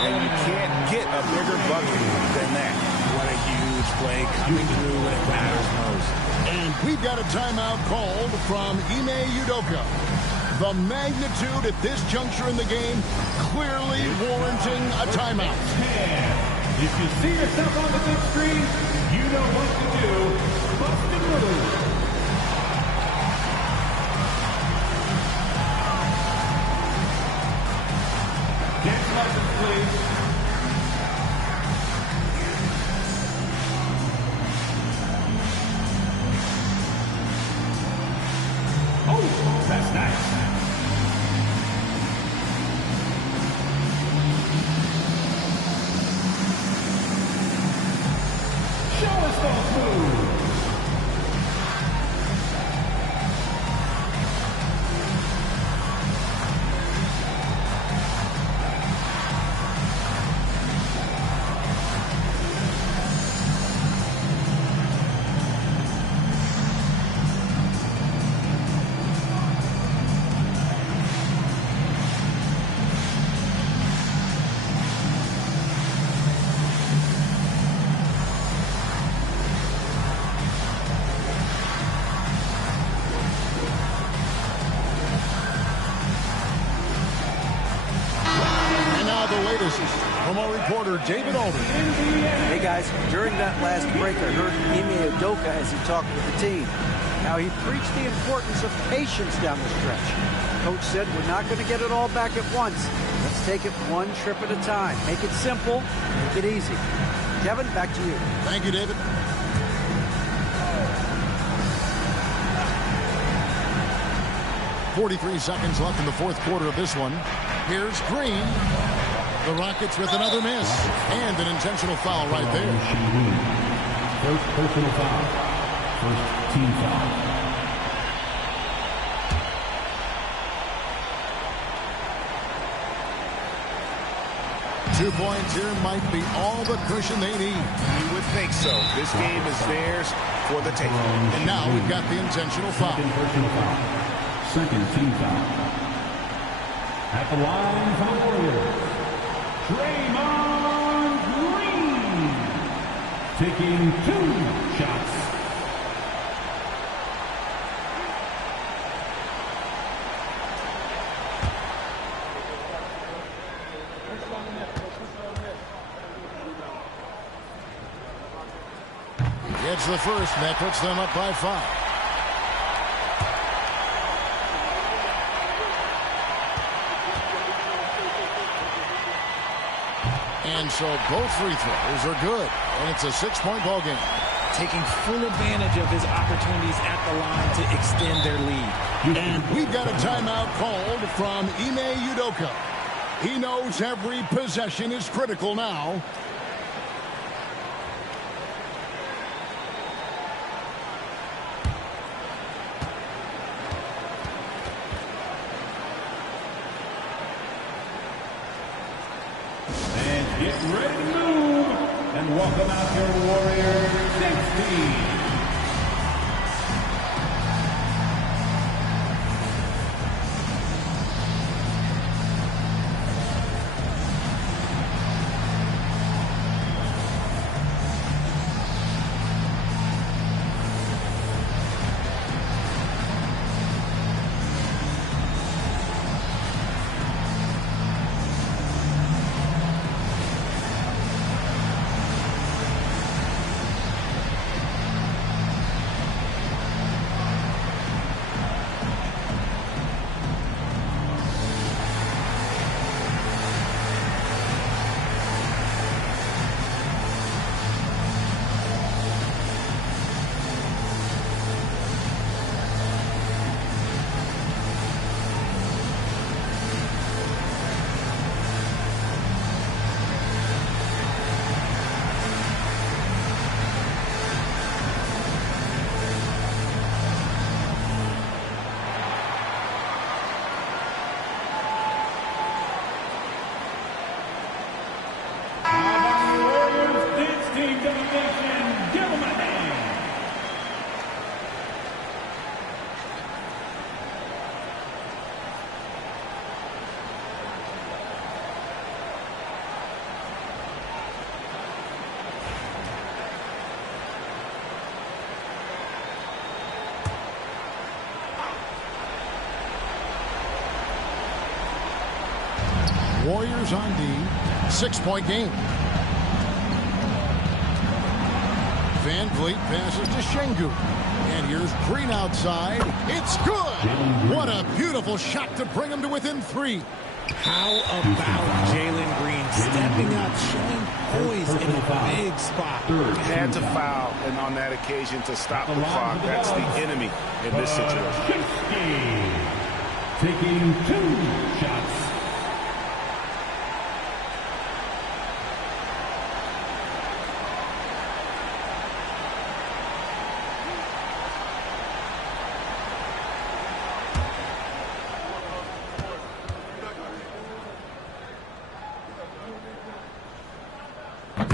And you can't get a bigger bucket than that. What a huge play coming through when it matters most. And we've got a timeout called from Ime Udoka. The magnitude at this juncture in the game clearly warranting a timeout. If you see yourself on the big screen, you know what to do. Bust and move. Dance lessons, please. Oh, that's nice. Show us those moves. From our reporter, David Aldridge. Hey, guys, during that last break, I heard Ime Udoka as he talked with the team. Now, he preached the importance of patience down the stretch. Coach said, we're not going to get it all back at once. Let's take it one trip at a time. Make it simple, make it easy. Kevin, back to you. Thank you, David. .43 seconds left in the 4th quarter of this one. Here's Green. The Rockets with another miss. And an intentional foul right there. First personal foul. First team foul. 2 points here might be all the cushion they need. You would think so. This game is theirs for the taking. And now we've got the intentional foul. Second team foul. At the line for the Warriors, Draymond Green, taking 2 shots. Gets the first, and that puts them up by 5. And so both free throws are good, and it's a 6-point ball game. Taking full advantage of his opportunities at the line to extend their lead. And we've got a timeout called from Ime Udoka. He knows every possession is critical now. Get ready to move and welcome out your Warrior 16. Warriors on D. 6-point game. Van Vliet passes to Şengün. And here's Green outside. It's good. What a beautiful shot to bring him to within 3. How about Jalen Green stepping up, showing poise in a big spot? Had to foul, and on that occasion to stop the clock. That's the enemy in this situation. Taking 2 shots.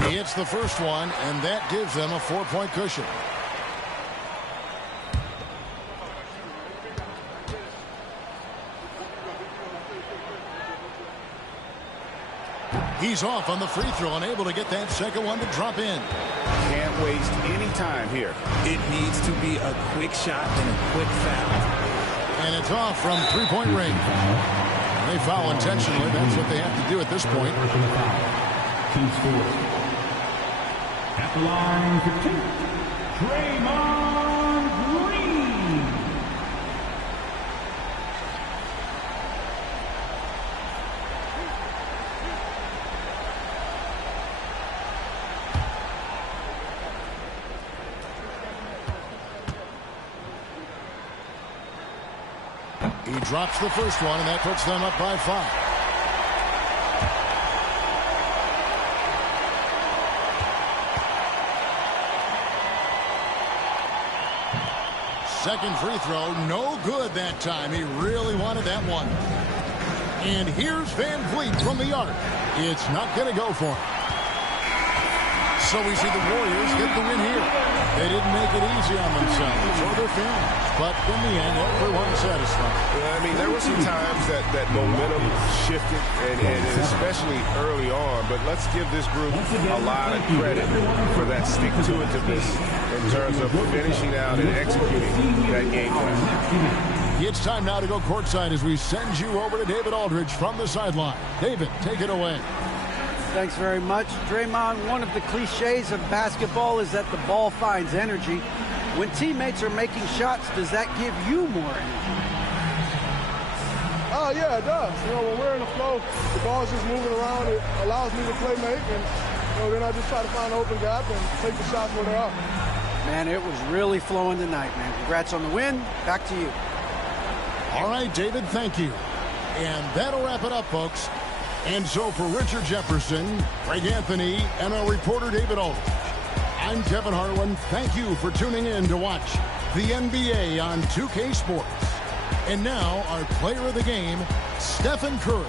He hits the first one, and that gives them a 4-point cushion. He's off on the free throw and able to get that second one to drop in. Can't waste any time here. It needs to be a quick shot and a quick foul. And it's off from 3-point range. They foul intentionally. That's what they have to do at this point. Team score. At the line for 2, Draymond Green. He drops the first one, and that puts them up by 5. Second free throw, no good that time. He really wanted that one. And here's Van Vliet from the arc. It's not going to go for him. So we see the Warriors get the win here. They didn't make it easy on themselves or their fans, but in the end, everyone's satisfied. Well, I mean, there were some times that momentum shifted, and especially early on, but let's give this group a lot of credit for that stick-to-itiveness in terms of finishing out and executing that game plan. It's time now to go courtside as we send you over to David Aldridge from the sideline. David, take it away. Thanks very much. Draymond, one of the cliches of basketball is that the ball finds energy. When teammates are making shots, does that give you more energy? Oh, yeah, it does. You know, when we're in the flow, the ball's just moving around. It allows me to play make, and then I just try to find an open gap and take the shots where they are. Man, it was really flowing tonight, man. Congrats on the win. Back to you. All right, David, thank you. And that'll wrap it up, folks. And so for Richard Jefferson, Greg Anthony, and our reporter David Aldridge, I'm Kevin Harlan. Thank you for tuning in to watch the NBA on 2K Sports. And now our player of the game, Stephen Curry.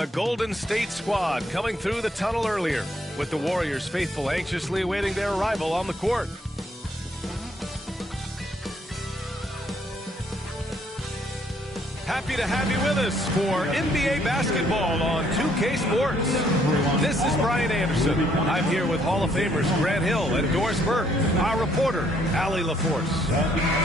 The Golden State squad coming through the tunnel earlier, with the Warriors faithful anxiously awaiting their arrival on the court. Happy to have you with us for NBA basketball on 2K Sports. This is Brian Anderson. I'm here with Hall of Famers Grant Hill and Doris Burke, our reporter, Allie LaForce.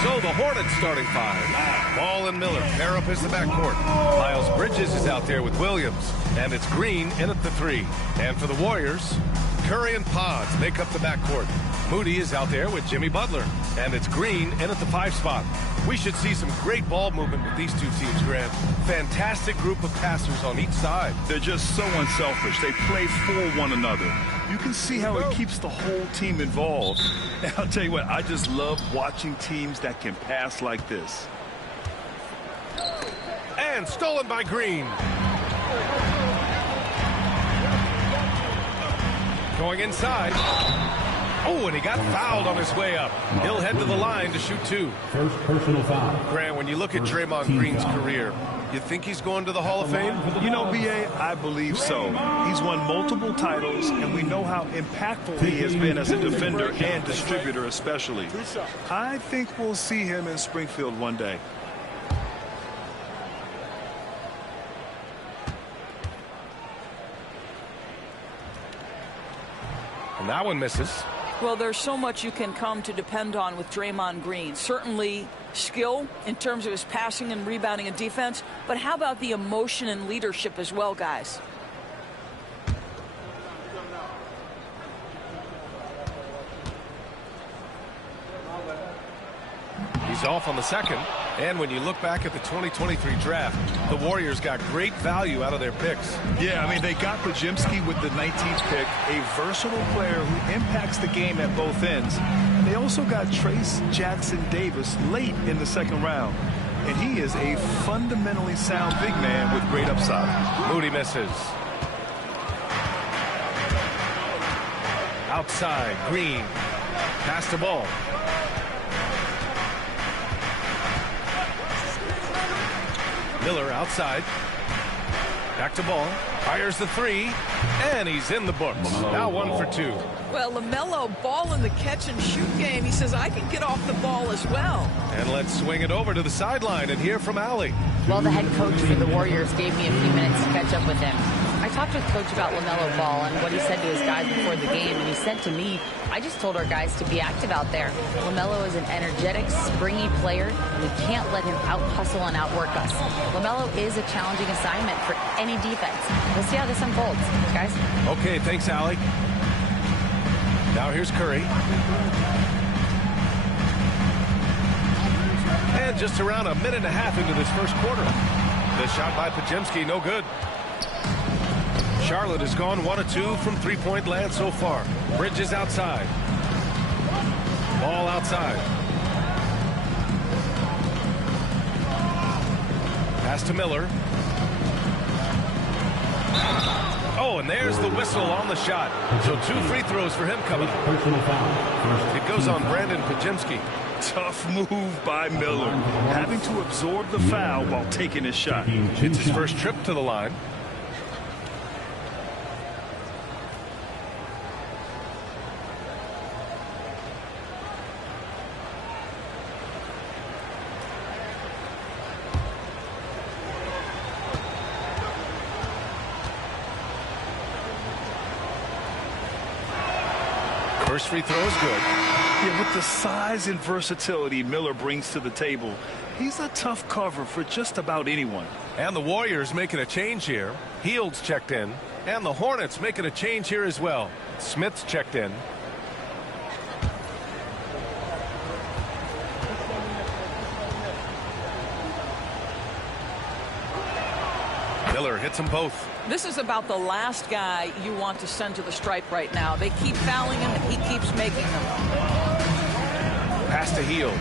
So the Hornets starting five. Ball and Miller pair up as the backcourt. Miles Bridges is out there with Williams, and it's Green in at the three. And for the Warriors, Curry and Pods make up the backcourt. Moody is out there with Jimmy Butler, and it's Green in at the 5 spot. We should see some great ball movement with these two teams, Grant. Fantastic group of passers on each side. They're just so unselfish. They play for one another. You can see how it keeps the whole team involved. And I'll tell you what, I just love watching teams that can pass like this. And stolen by Green. Going inside. Oh, and he got fouled on his way up. He'll head to the line to shoot 2. First personal foul. Grant, when you look at Draymond Green's career, you think he's going to the Hall of Fame? You know, B.A., I believe so. He's won multiple titles, and we know how impactful he has been as a defender and distributor especially. I think we'll see him in Springfield one day. And that one misses. Well, there's so much you can come to depend on with Draymond Green. Certainly skill in terms of his passing and rebounding and defense, but how about the emotion and leadership as well, guys? He's off on the second. And when you look back at the 2023 draft, the Warriors got great value out of their picks. Yeah, I mean, they got Podziemski with the 19th pick, a versatile player who impacts the game at both ends. They also got Trace Jackson Davis late in the second round. And he is a fundamentally sound big man with great upside. Moody misses. Outside, Green. Pass the ball. Miller outside. Back to ball. Fires the 3. And he's in the books. Now 1 for 2. Well, LaMelo, ball in the catch and shoot game. He says, I can get off the ball as well. And let's swing it over to the sideline and hear from Allie. Well, the head coach for the Warriors gave me a few minutes to catch up with him. I talked with Coach about LaMelo Ball and what he said to his guys before the game, and he said to me, I just told our guys to be active out there. LaMelo is an energetic, springy player, and we can't let him out-hustle and outwork us. LaMelo is a challenging assignment for any defense. We'll see how this unfolds, guys. Okay, thanks, Allie. Now here's Curry. And just around a minute and a half into this first quarter. The shot by Podziemski, no good. Charlotte has gone 1 of 2 from three-point land so far. Bridges outside. Ball outside. Pass to Miller. Oh, and there's the whistle on the shot. So 2 free throws for him coming up. It goes on Brandon Podziemski. Tough move by Miller, having to absorb the foul while taking his shot. It's his first trip to the line. First free throw is good. Yeah, with the size and versatility Miller brings to the table, he's a tough cover for just about anyone. And the Warriors making a change here. Hield's checked in. And the Hornets making a change here as well. Smith's checked in. Miller hits them both. This is about the last guy you want to send to the stripe right now. They keep fouling him, and he keeps making them. Pass to Hield.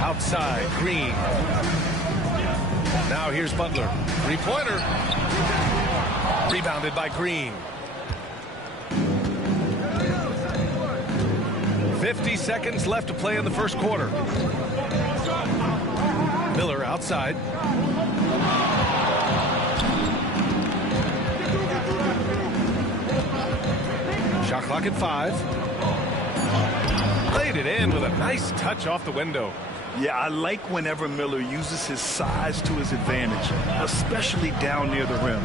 Outside, Green. Now here's Butler. Three-pointer. Rebounded by Green. 50 seconds left to play in the first quarter. Miller outside. Shot clock at 5. Laid it in with a nice touch off the window. Yeah, I like whenever Miller uses his size to his advantage, especially down near the rim.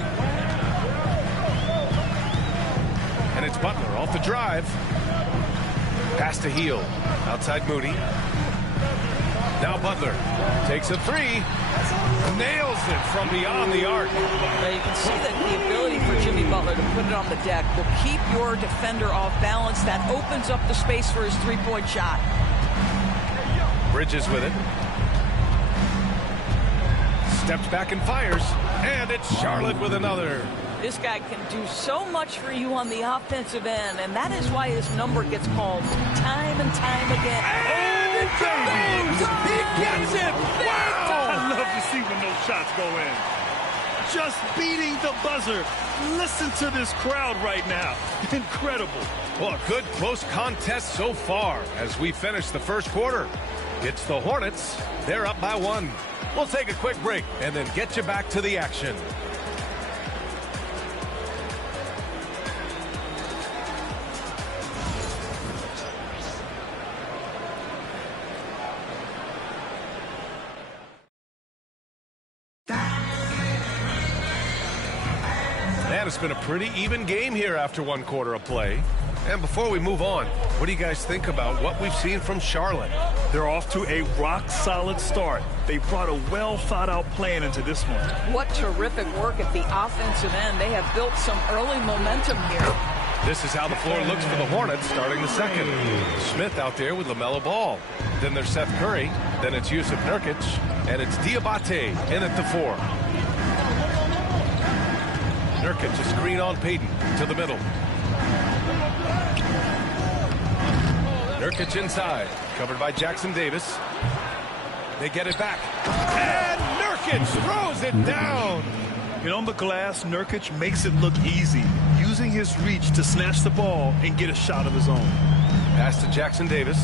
And it's Butler off the drive. Pass to Hield. Outside Moody. Now Butler takes a 3. Nails it from beyond the arc. Now you can see that the ability for Jimmy Butler to put it on the deck will keep your defender off balance. That opens up the space for his three-point shot. Bridges with it. Steps back and fires. And it's Charlotte with another. This guy can do so much for you on the offensive end, and that is why his number gets called time and time again. And it goes! He gets it! Wow! I love to see when those shots go in. Just beating the buzzer. Listen to this crowd right now. Incredible. Well, a good close contest so far as we finish the first quarter. It's the Hornets. They're up by 1. We'll take a quick break and then get you back to the action. And it's been a pretty even game here after 1 quarter of play. And before we move on, what do you guys think about what we've seen from Charlotte? They're off to a rock-solid start. They brought a well-thought-out plan into this one. What terrific work at the offensive end. They have built some early momentum here. This is how the floor looks for the Hornets starting the second. Smith out there with LaMelo Ball. Then there's Seth Curry. Then it's Jusuf Nurkic. And it's Diabate in at the 4. Nurkic a screen on Payton to the middle. Nurkic inside, covered by Jackson Davis. They get it back. And Nurkic throws it down. And on the glass, Nurkic makes it look easy, using his reach to snatch the ball and get a shot of his own. Pass to Jackson Davis.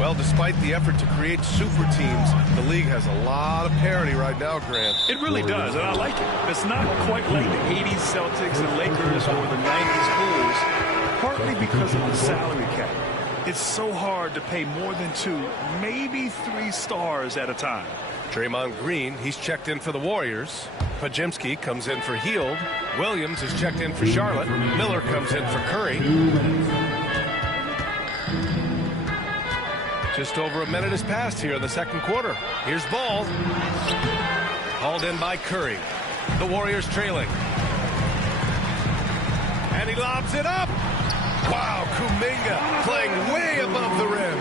Well, despite the effort to create super teams, the league has a lot of parity right now, Grant. It really does, and I like it. It's not quite like the 80s Celtics and Lakers or the 90s Bulls, partly because of the salary cap. It's so hard to pay more than 2, maybe 3 stars at a time. Draymond Green, he's checked in for the Warriors. Podziemski comes in for Hield. Williams is checked in for Charlotte. Miller comes in for Curry. Just over a minute has passed here in the second quarter. Here's Ball. Hauled in by Curry. The Warriors trailing. And he lobs it up. Wow, Kuminga playing way above the rim.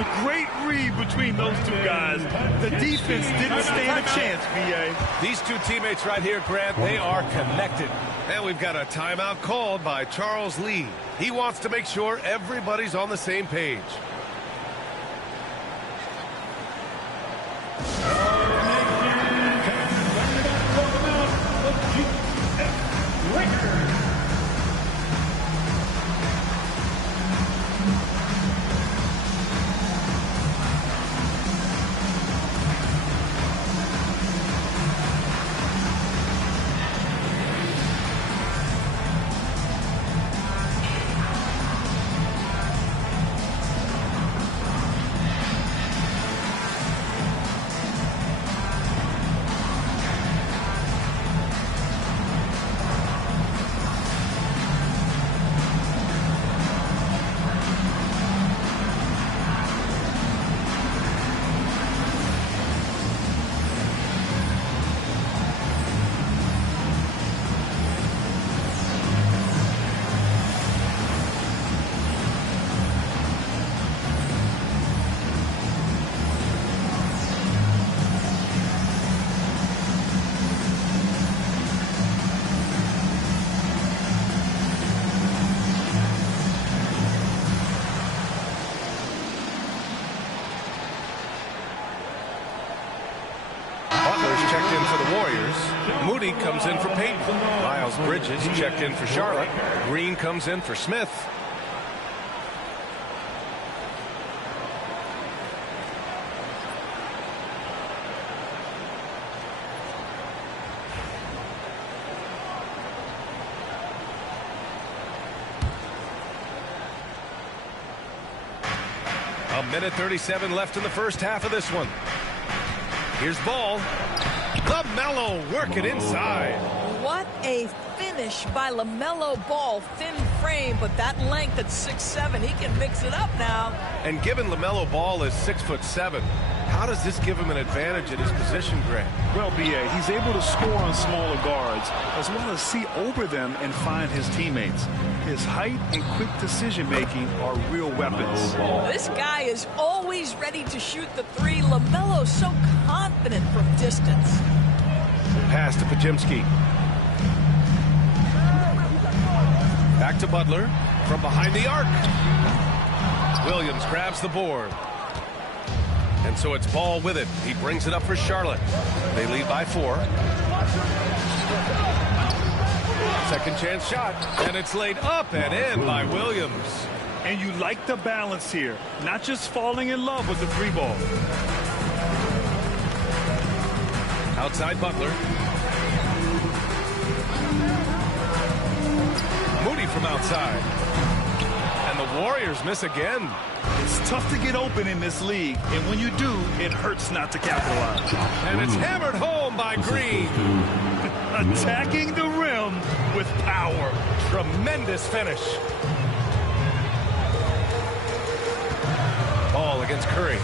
A great read between those two guys. The defense didn't stand a chance, B.A. These two teammates right here, Grant, they are connected. And we've got a timeout called by Charles Lee. He wants to make sure everybody's on the same page. Checked in for the Warriors. Moody comes in for Payton. Miles Bridges checked in for Charlotte. Green comes in for Smith. 1:37 left in the first half of this one. Here's Ball. LaMelo working inside. What a finish by LaMelo Ball. Thin frame, but that length at 6'7", he can mix it up now. And given LaMelo Ball is 6'7", how does this give him an advantage at his position, Grant? Well, B.A., he's able to score on smaller guards, as well as see over them and find his teammates. His height and quick decision-making are real weapons. This guy is always ready to shoot the three. LaMelo's so confident from distance. Pass to Podziemski. Back to Butler from behind the arc. Williams grabs the board. And so it's Ball with it. He brings it up for Charlotte. They lead by 4. Second chance shot. And it's laid up and in by Williams. And you like the balance here. Not just falling in love with the free ball. Outside Butler. Moody from outside. And the Warriors miss again. It's tough to get open in this league, and when you do, it hurts not to capitalize. And it's hammered home by Green. Attacking the rim with power. Tremendous finish. Ball against Curry.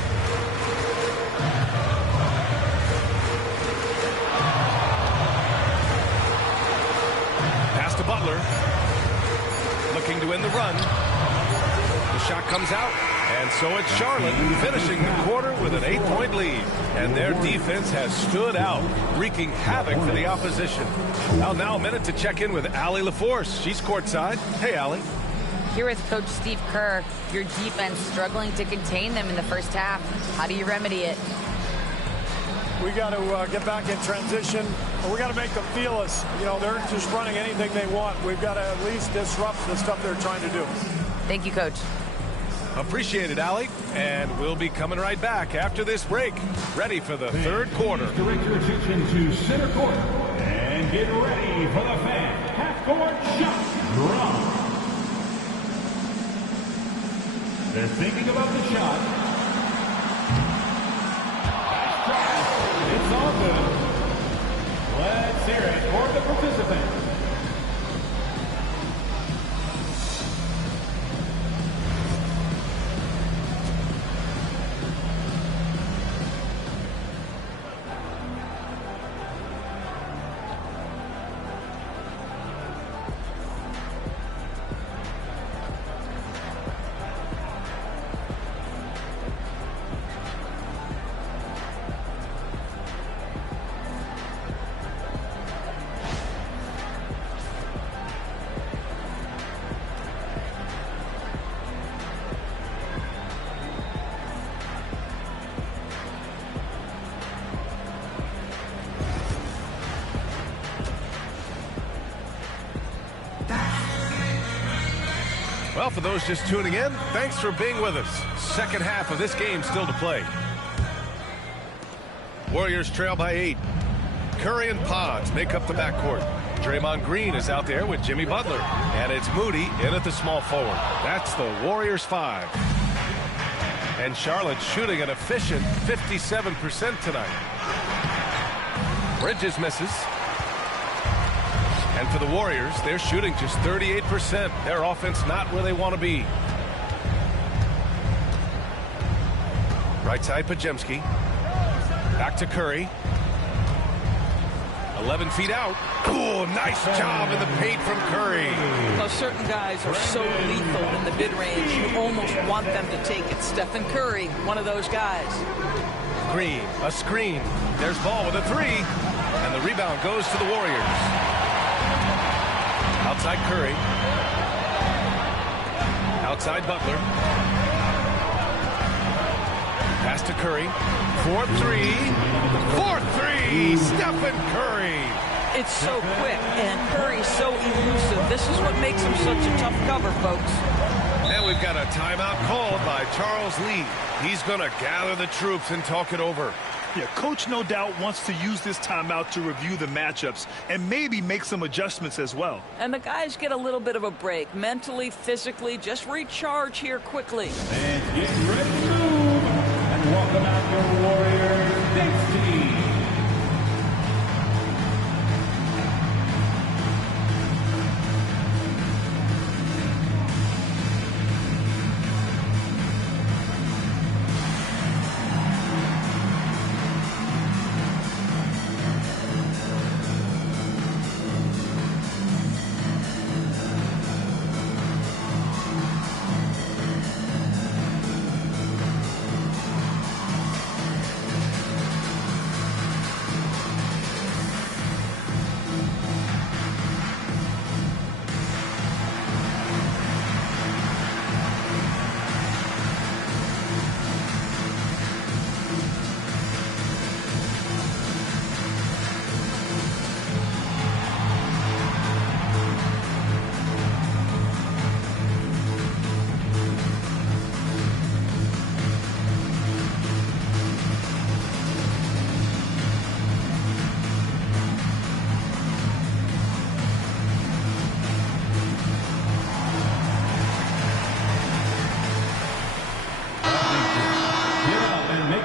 Pass to Butler. Looking to end the run. The shot comes out, and so it's Charlotte finishing the quarter with an 8-point lead. And their defense has stood out, wreaking havoc for the opposition. Well, now a minute to check in with Allie LaForce. She's courtside. Hey, Allie. Here with Coach Steve Kerr, your defense struggling to contain them in the first half. How do you remedy it? We got to get back in transition. We got to make them feel us. You know, they're just running anything they want. We've got to at least disrupt the stuff they're trying to do. Thank you, Coach. Appreciate it, Allie. And we'll be coming right back after this break. Ready for the third quarter. Direct your attention to center court and get ready for the fan half-court shot drop. They're thinking about the shot. It's all good. Let's hear it for the participants. Well, for those just tuning in, thanks for being with us. Second half of this game still to play. Warriors trail by 8. Curry and Pods make up the backcourt. Draymond Green is out there with Jimmy Butler. And it's Moody in at the small forward. That's the Warriors 5. And Charlotte shooting an efficient 57% tonight. Bridges misses. And for the Warriors, they're shooting just 38%. Their offense not where they want to be. Right side, Podziemski. Back to Curry. 11 feet out. Oh, nice job in the paint from Curry. Well, certain guys are so lethal in the mid-range, you almost want them to take it. Stephen Curry, one of those guys. Green, a screen. There's Ball with a 3. And the rebound goes to the Warriors. Outside Curry. Outside Butler. Pass to Curry. 4-3. 4-3. Stephen Curry. It's so quick, and Curry's so elusive. This is what makes him such a tough cover, folks. And we've got a timeout called by Charles Lee. He's going to gather the troops and talk it over. Yeah, coach no doubt wants to use this timeout to review the matchups and maybe make some adjustments as well. And the guys get a little bit of a break, mentally, physically, just recharge here quickly. And get ready to move. And welcome out your Warriors next team.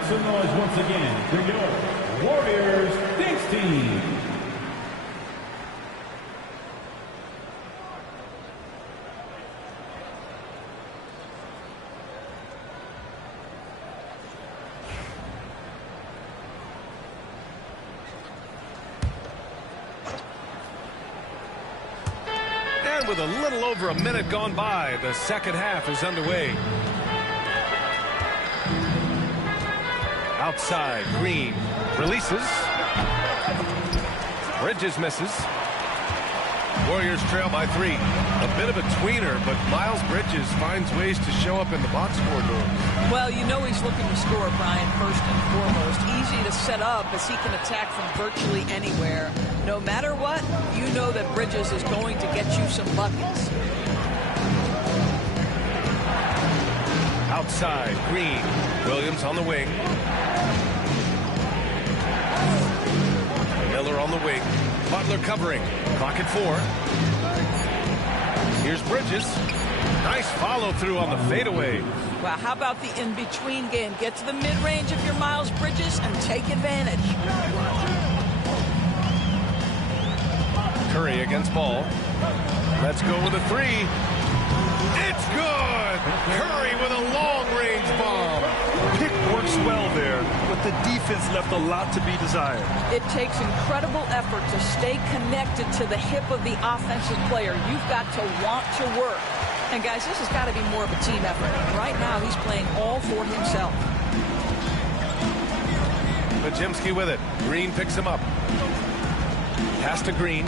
Some noise once again for your Warriors next team. And with a little over a minute gone by, the second half is underway. Outside, Green releases. Bridges misses. Warriors trail by 3. A bit of a tweener, but Miles Bridges finds ways to show up in the box score door. Well, you know he's looking to score, Brian, first and foremost. Easy to set up as he can attack from virtually anywhere. No matter what, you know that Bridges is going to get you some buckets. Outside, Green. Williams on the wing. Miller on the wing. Butler covering. Clock at 4. Here's Bridges. Nice follow through on the fadeaway. Wow, how about the in-between game? Get to the mid-range of your Miles Bridges and take advantage. Curry against Ball. Let's go with a 3. It's good! Curry with a long-range bomb. Pick works well there, but the defense left a lot to be desired. It takes incredible effort to stay connected to the hip of the offensive player. You've got to want to work. And, guys, this has got to be more of a team effort. Right now, he's playing all for himself. Podziemski with it. Green picks him up. Pass to Green.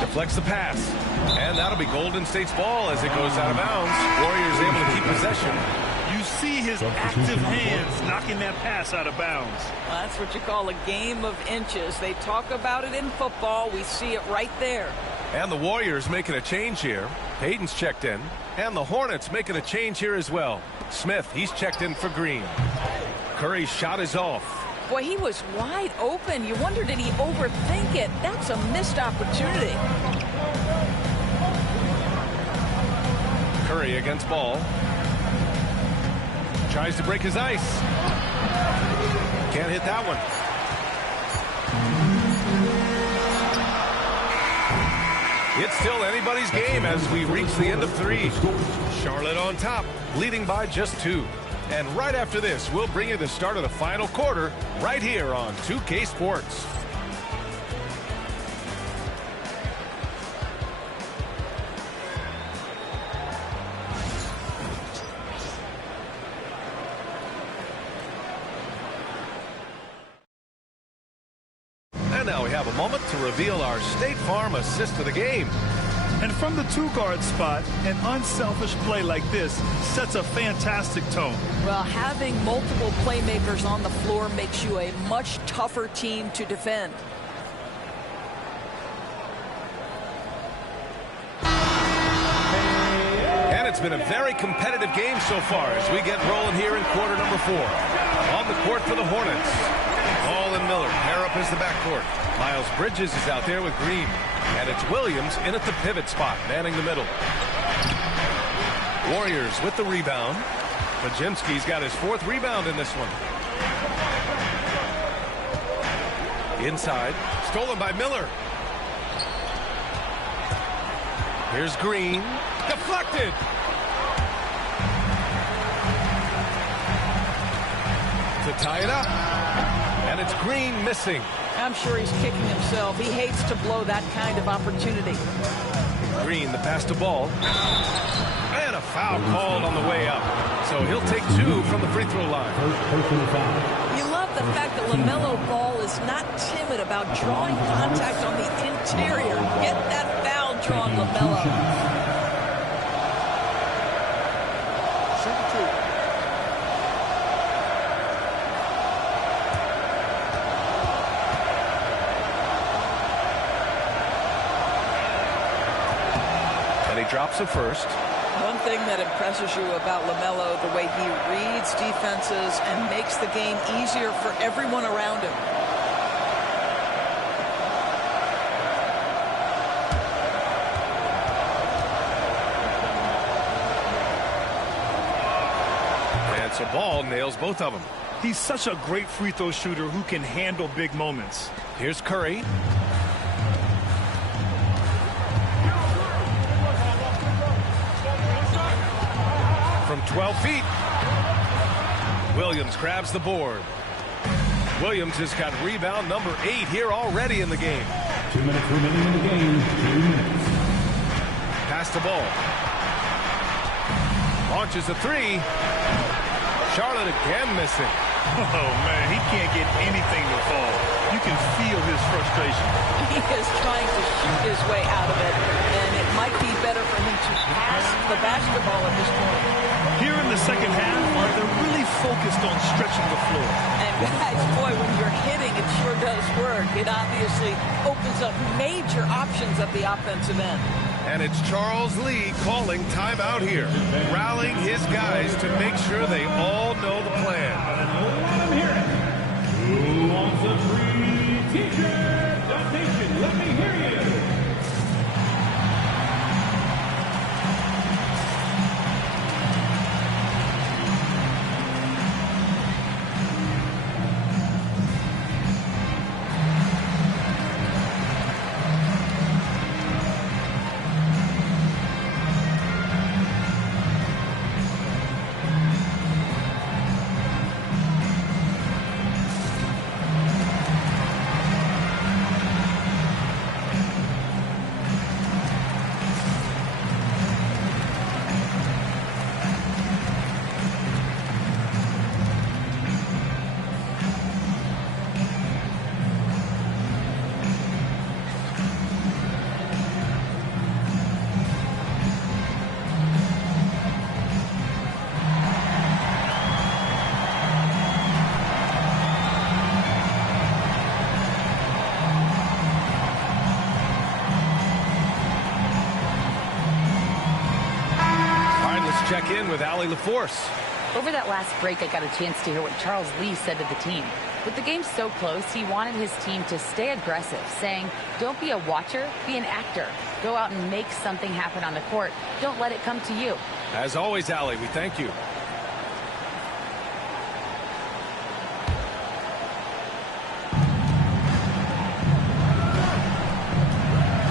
Deflects the pass. And that'll be Golden State's ball as it goes out of bounds. Warriors able to keep possession. You see his active hands knocking that pass out of bounds. Well, that's what you call a game of inches. They talk about it in football. We see it right there. And the Warriors making a change here. Payton's checked in. And the Hornets making a change here as well. Smith, he's checked in for Green. Curry's shot is off. Boy, he was wide open. You wonder, did he overthink it? That's a missed opportunity. Curry against Ball. Tries to break his ice. Can't hit that one. It's still anybody's game as we reach the end of 3. Charlotte on top, leading by just 2. And right after this, we'll bring you the start of the final quarter right here on 2K Sports. And now we have a moment to reveal our State Farm assist of the game. And from the 2-guard spot, an unselfish play like this sets a fantastic tone. Well, having multiple playmakers on the floor makes you a much tougher team to defend. And it's been a very competitive game so far as we get rolling here in quarter number 4. On the court for the Hornets. Ball and Miller pair up as the backcourt. Miles Bridges is out there with Green. And it's Williams in at the pivot spot, manning the middle. Warriors with the rebound. Podziemski's got his 4th rebound in this one. Inside, stolen by Miller. Here's Green, deflected. To tie it up, and it's Green missing. I'm sure he's kicking himself. He hates to blow that kind of opportunity. Green, the pass to Ball. And a foul called on the way up. So he'll take 2 from the free throw line. You love the fact that LaMelo Ball is not timid about drawing contact on the interior. Get that foul drawn, LaMelo. Drops it first. One thing that impresses you about LaMelo, the way he reads defenses and makes the game easier for everyone around him. And so Ball nails both of them. He's such a great free throw shooter who can handle big moments. Here's Curry. From 12 feet. Williams grabs the board. Williams has got rebound number 8 here already in the game. 2 minutes remaining in the game. 2 minutes. Pass the ball. Launches a 3. Charlotte again missing. Oh, man, he can't get anything to fall. You can feel his frustration. He is trying to shoot his way out of it, and it might be better for him to pass the basketball at this point. Here in the second half, they're really focused on stretching the floor. And guys, boy, when you're hitting, it sure does work. It obviously opens up major options at the offensive end. And it's Charles Lee calling timeout here, rallying his guys to make sure they all know the plan. Who wants a free t-shirt? Donation, let me hear you. Check in with Allie LaForce. Over that last break, I got a chance to hear what Charles Lee said to the team. With the game so close, he wanted his team to stay aggressive, saying, don't be a watcher, be an actor. Go out and make something happen on the court. Don't let it come to you. As always, Allie, we thank you.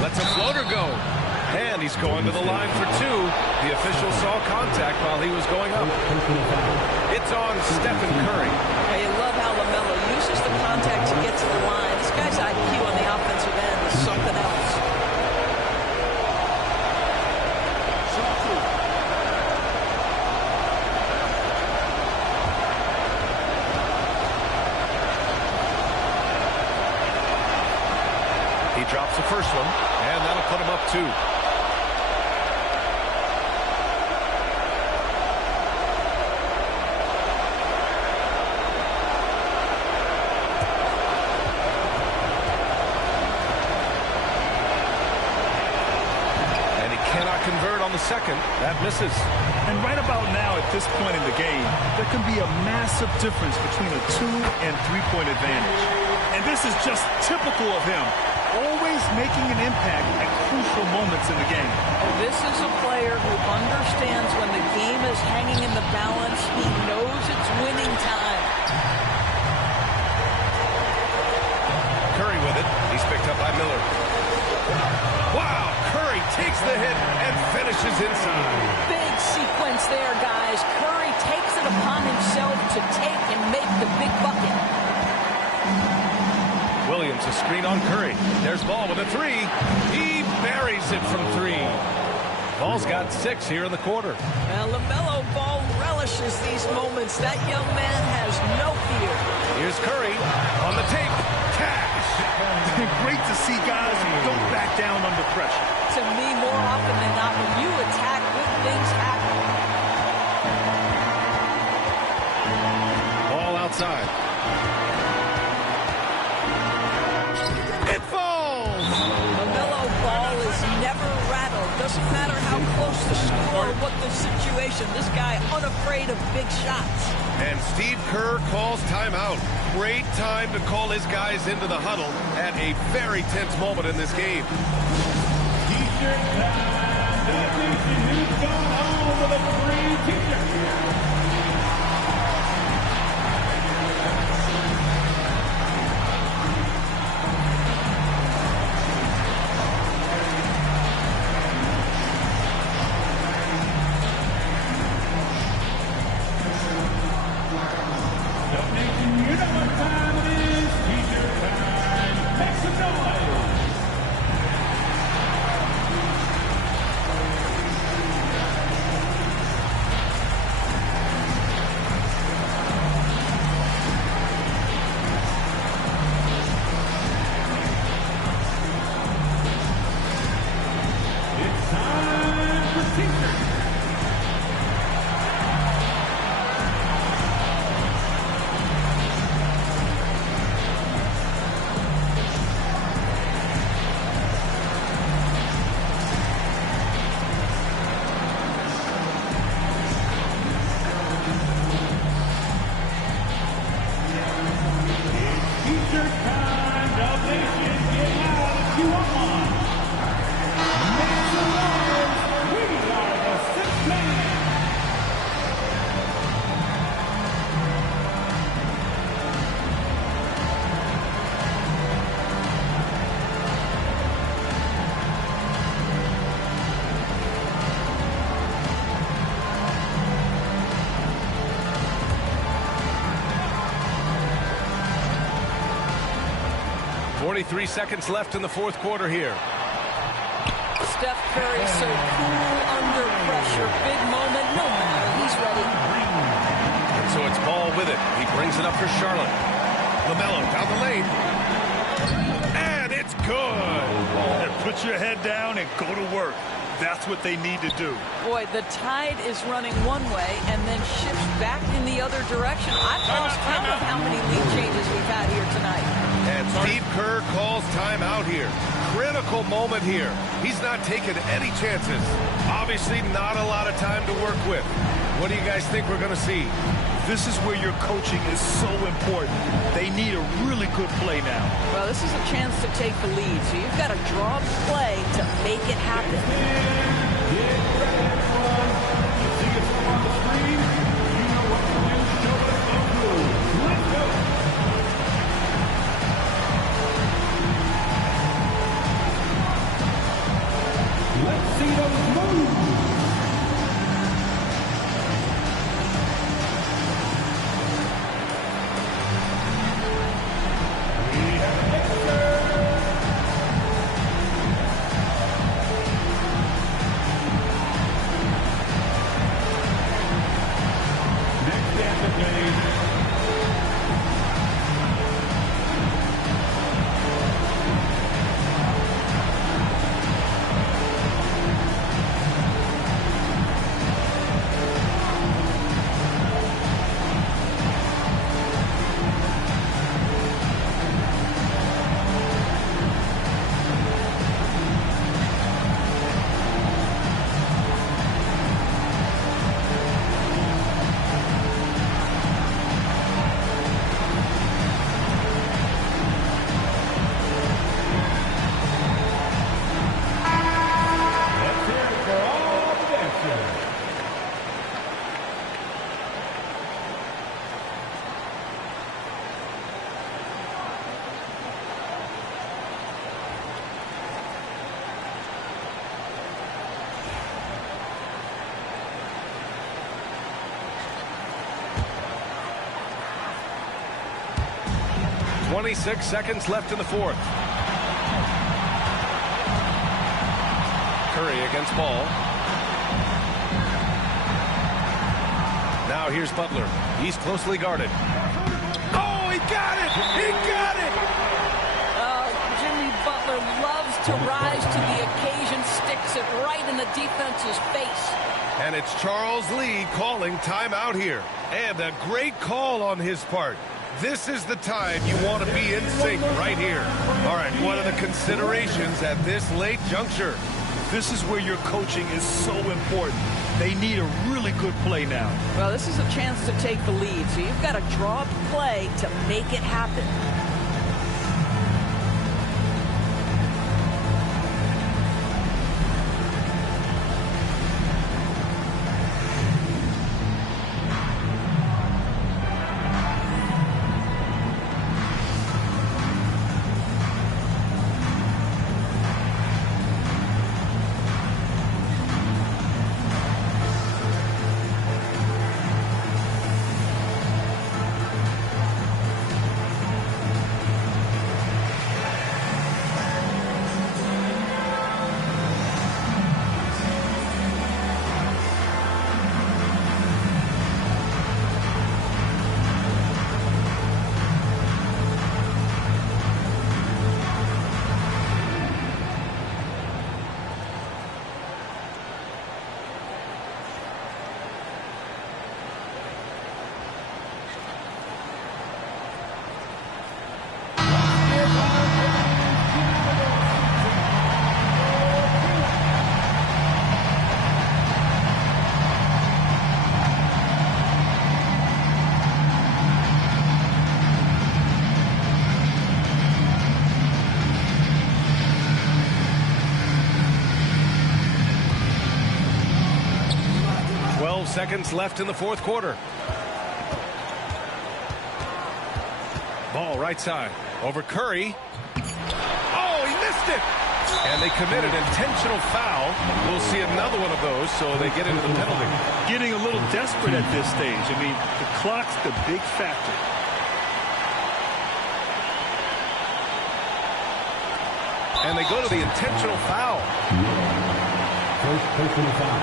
Lets a floater go. And he's going to the line for 2. The official saw contact while he was going up. It's on Stephen Curry. You love how LaMelo uses the contact to get to the line. This guy's IQ on the offensive end is something else. He drops the first one, and that'll put him up 2. Convert on the second. That misses. And right about now, at this point in the game, they're can be a massive difference between a 2- and 3-point advantage. And this is just typical of him, always making an impact at crucial moments in the game. This is a player who understands when the game is hanging in the balance. He knows it's winning time. Curry with it. He's picked up by Miller. Wow, Curry takes the hit and finishes inside. Big sequence there, guys. Curry takes it upon himself to take and make the big bucket. Williams, a screen on Curry. There's Ball with a 3. He buries it from 3. Ball's got 6 here in the quarter. Now, LaMelo Ball relishes these moments. That young man has no fear. Here's Curry on the tape. Cash. Great to see guys who don't back down under pressure. To me, more often than not, when you attack, good things happen. Ball outside. It falls! LaMelo Ball is never rattled. Doesn't matter how close the score or what the situation. This guy unafraid of big shots. And Steve Kerr calls timeout. Great time to call his guys into the huddle at a very tense moment in this game. T-shirt time. Who's going home with a free T-shirt? Three seconds left in the fourth quarter here. Steph Curry so cool under pressure. Big moment, no matter. He's ready. And so it's Ball with it. He brings it up for Charlotte. LaMelo down the lane. And it's good. And put your head down and go to work. That's what they need to do. Boy, the tide is running one way and then shifts back in the other direction. I've lost count of how many lead changes we've had here tonight. And Steve Kerr calls timeout here. Critical moment here. He's not taking any chances. Obviously not a lot of time to work with. What do you guys think we're going to see? This is where your coaching is so important. They need a really good play now. Well, this is a chance to take the lead, so you've got to draw the play to make it happen. Let's see those moves. 26 seconds left in the fourth. Curry against Ball. Now here's Butler. He's closely guarded. Oh, he got it! He got it! Jimmy Butler loves to rise to the occasion, sticks it right in the defense's face. And it's Charles Lee calling timeout here. And a great call on his part. This is the time you want to be in sync right here. All right, what are the considerations at this late juncture? This is where your coaching is so important. They need a really good play now. Well, this is a chance to take the lead, so you've got to draw up a play to make it happen. Seconds left in the fourth quarter. Ball right side over Curry. Oh, he missed it. And they committed intentional foul. We'll see another one of those, so they get into the penalty. Getting a little desperate at this stage. I mean, the clock's the big factor. And they go to the intentional foul. First personal foul.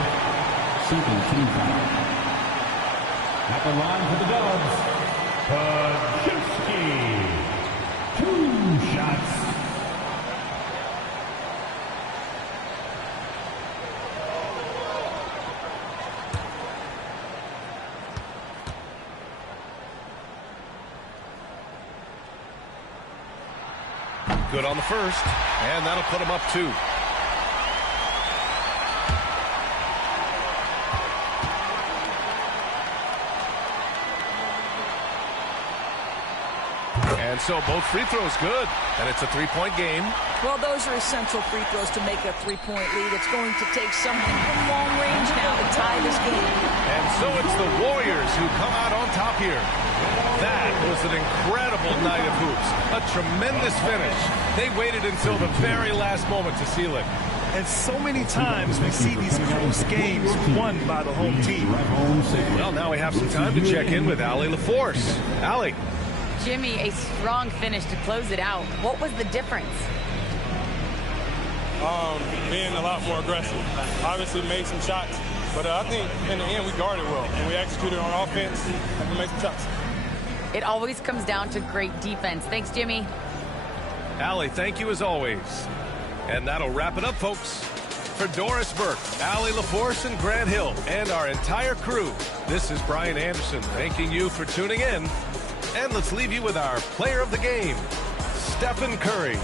Second team foul. At the line for the Dubs, Podziemski. 2 shots. Good on the first, and that'll put him up 2. And so both free throws good, and it's a 3-point game. Well, those are essential free throws to make a 3-point lead. It's going to take something from long range now to tie this game. And so it's the Warriors who come out on top here. That was an incredible night of hoops. A tremendous finish. They waited until the very last moment to seal it. And so many times we see these close games won by the home team. Well, now we have some time to check in with Allie LaForce. Allie. Jimmy, a strong finish to close it out. What was the difference? Being a lot more aggressive. Obviously made some shots, but I think in the end we guarded well. And we executed on offense and we made some shots. It always comes down to great defense. Thanks, Jimmy. Allie, thank you as always. And that'll wrap it up, folks. For Doris Burke, Allie LaForce, and Grant Hill, and our entire crew, this is Brian Anderson thanking you for tuning in. And let's leave you with our player of the game, Stephen Curry.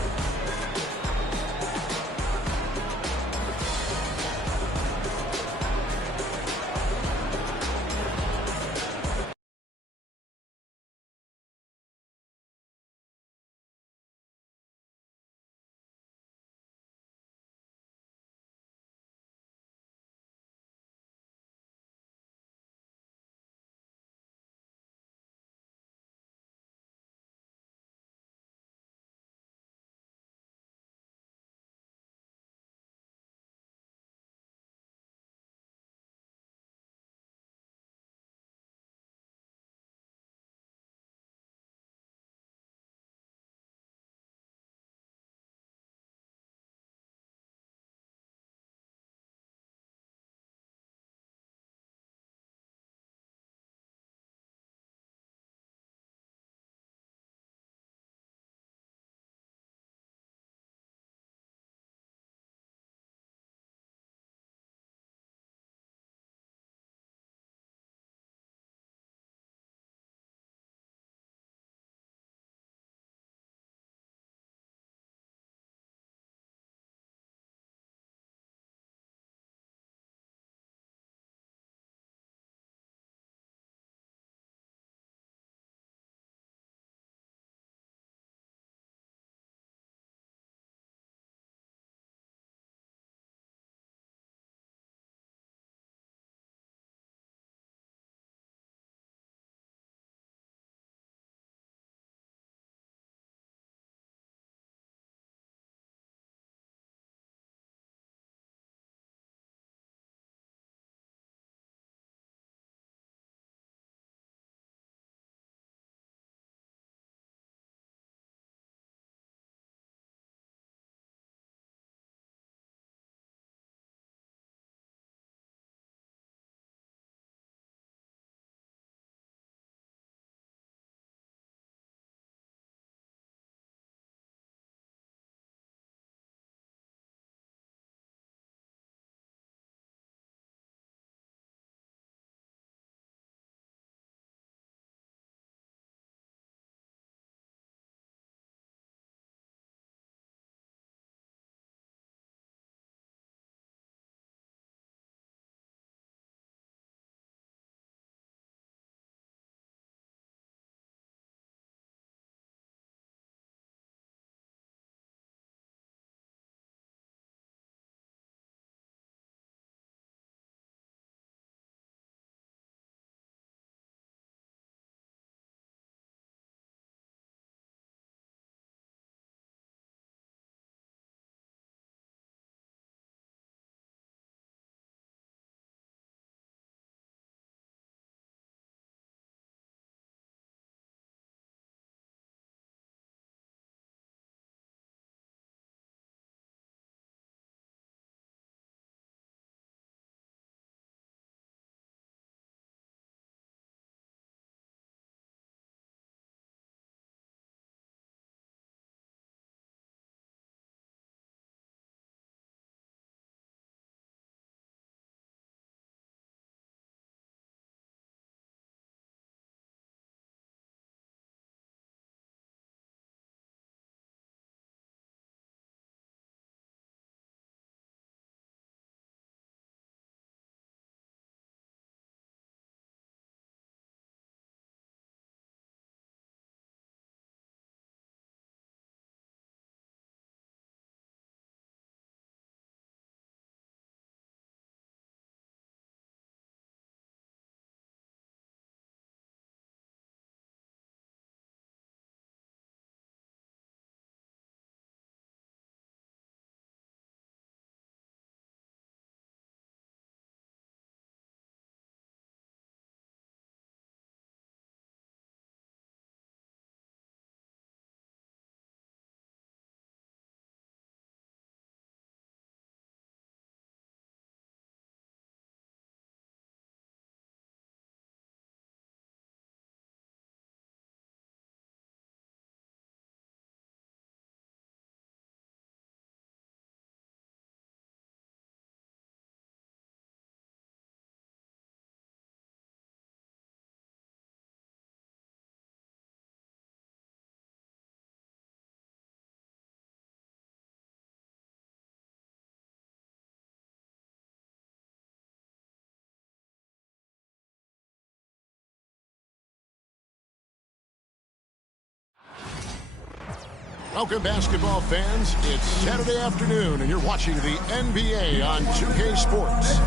Welcome, basketball fans. It's Saturday afternoon, and you're watching the NBA on 2K Sports.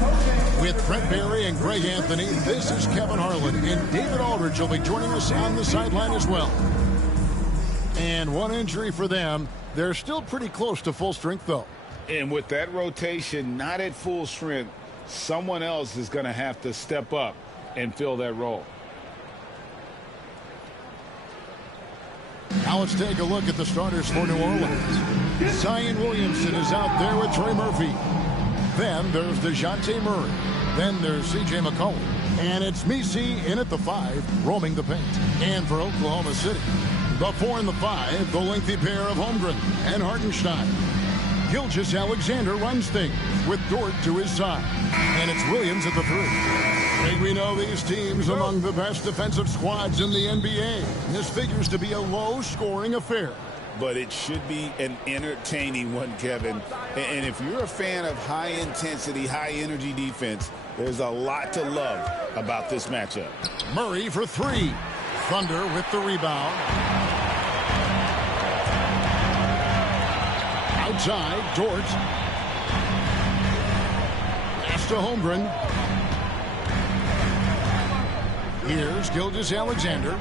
With Brent Barry and Greg Anthony, this is Kevin Harlan, and David Aldridge will be joining us on the sideline as well. And one injury for them. They're still pretty close to full strength, though. And with that rotation not at full strength, someone else is going to have to step up and fill that role. Now let's take a look at the starters for New Orleans. Zion Williamson is out there with Trey Murphy. Then there's DeJounte Murray. Then there's C.J. McCollum. And it's Messi in at the 5, roaming the paint. And for Oklahoma City, the 4 and the 5, the lengthy pair of Holmgren and Hartenstein. Gilgeous-Alexander runs things with Dort to his side. And it's Williams at the 3. We know these teams among the best defensive squads in the NBA. This figures to be a low-scoring affair. But it should be an entertaining one, Kevin. And if you're a fan of high-intensity, high-energy defense, there's a lot to love about this matchup. Murray for 3. Thunder with the rebound. Outside, Dort. Pass to Holmgren. Here's Gilgeous-Alexander.